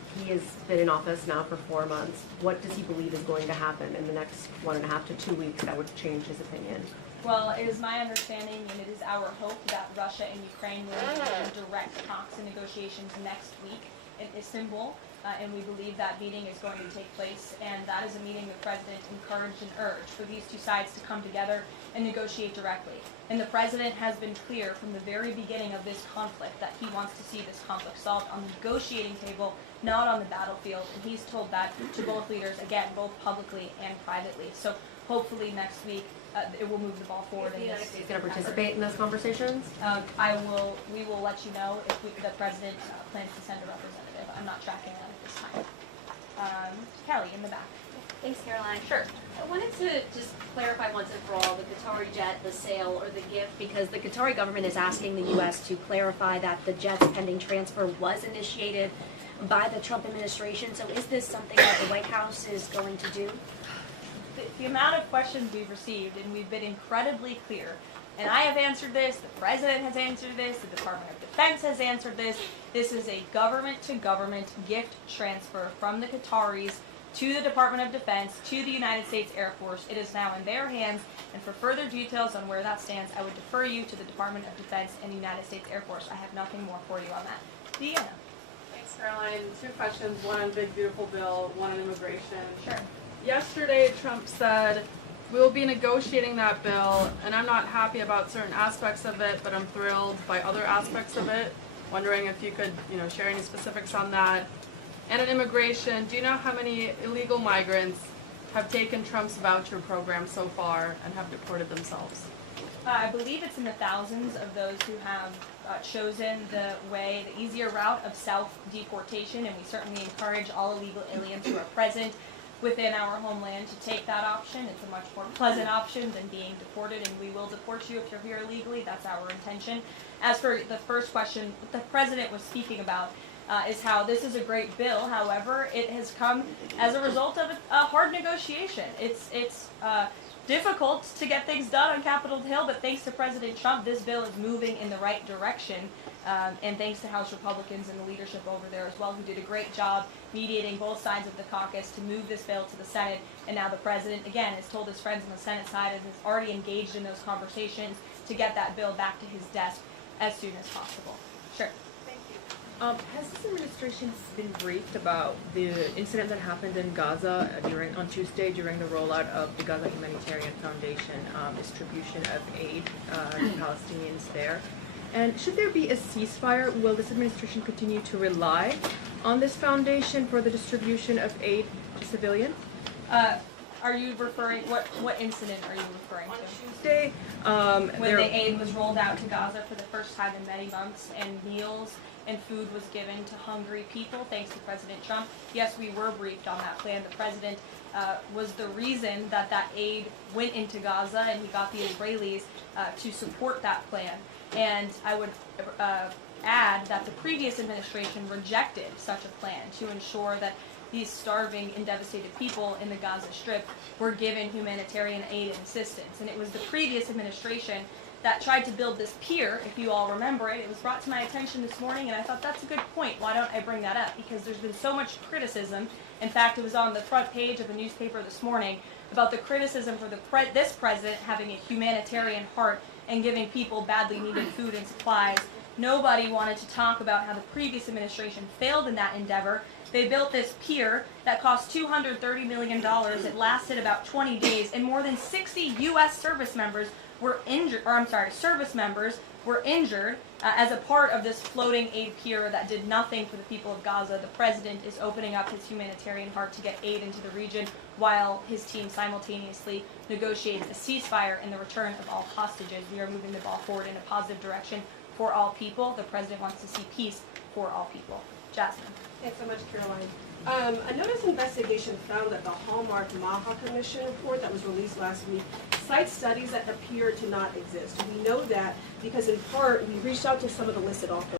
He has been in office now for 4 months. What does he believe is going to happen in the next 1.5 to 2 weeks that would change his opinion? Well, it is my understanding and it is our hope that Russia and Ukraine will engage in direct talks and negotiations next week in Istanbul. And we believe that meeting is going to take place, and that is a meeting the President encouraged and urged for these two sides to come together and negotiate directly. And the President has been clear from the very beginning of this conflict that he wants to see this conflict solved on the negotiating table, not on the battlefield, and he's told that to both leaders, again, both publicly and privately. So hopefully next week it will move the ball forward. Is the United States going to participate in those conversations? We will let you know if the President plans to send a representative. I'm not tracking that at this time. Kelly, in the back. Thanks, Caroline. Sure. I wanted to just clarify once and for all the Qatari jet, the sale, or the gift, because the Qatari government is asking the U.S. to clarify that the jet's pending transfer was initiated by the Trump administration. So is this something that the White House is going to do? The amount of questions we've received, and we've been incredibly clear, and I have answered this, the President has answered this, the Department of Defense has answered this. This is a government-to-government gift transfer from the Qataris to the Department of Defense, to the United States Air Force. It is now in their hands, and for further details on where that stands, I would defer you to the Department of Defense and the United States Air Force. I have nothing more for you on that. Deanna. Thanks, Caroline. 2 questions, one on Big Beautiful Bill, one on immigration. Sure. Yesterday, Trump said, we will be negotiating that bill, and I'm not happy about certain aspects of it, but I'm thrilled by other aspects of it. Wondering if you could, share any specifics on that. And on immigration, do you know how many illegal migrants have taken Trump's voucher program so far and have deported themselves? I believe it's in the thousands of those who have chosen the easier route of self-deportation, and we certainly encourage all illegal aliens who are present within our homeland to take that option. It's a much more pleasant option than being deported, and we will deport you if you're here illegally. That's our intention. As for the first question, what the President was speaking about is how this is a great bill. However, it has come as a result of a hard negotiation. It's difficult to get things done on Capitol Hill, but thanks to President Trump, this bill is moving in the right direction. And thanks to House Republicans and the leadership over there as well, who did a great job mediating both sides of the caucus to move this bill to the Senate. And now the President, again, has told his friends on the Senate side and has already engaged in those conversations to get that bill back to his desk as soon as possible. Sure. Has this administration been briefed about the incident that happened in Gaza on Tuesday during the rollout of the Gaza Humanitarian Foundation distribution of aid to Palestinians there? And should there be a ceasefire, will this administration continue to rely on this foundation for the distribution of aid to civilians? Are you referring, what incident are you referring to? Tuesday, when the aid was rolled out to Gaza for the first time in many months, and meals and food was given to hungry people, thanks to President Trump. Yes, we were briefed on that plan. The President was the reason that aid went into Gaza, and he got the Israelis to support that plan. And I would add that the previous administration rejected such a plan to ensure that these starving and devastated people in the Gaza Strip were given humanitarian aid and assistance. And it was the previous administration that tried to build this pier, if you all remember it. It was brought to my attention this morning, and I thought that's a good point. Why don't I bring that up? Because there's been so much criticism. In fact, it was on the front page of the newspaper this morning about the criticism for this president having a humanitarian heart and giving people badly needed food and supplies. Nobody wanted to talk about how the previous administration failed in that endeavor. They built this pier that cost $230 million. It lasted about 20 days, and more than 60 U.S. service members were injured, as a part of this floating aid pier that did nothing for the people of Gaza. The president is opening up his humanitarian heart to get aid into the region, while his team simultaneously negotiates a ceasefire and the return of all hostages. We are moving the ball forward in a positive direction for all people. The president wants to see peace for all people. Jasmine. Thanks so much, Caroline. A notice investigation found that the Hallmark Maha Commission report that was released last week cites studies that appear to not exist. We know that because in part we reached out to some of the listed authors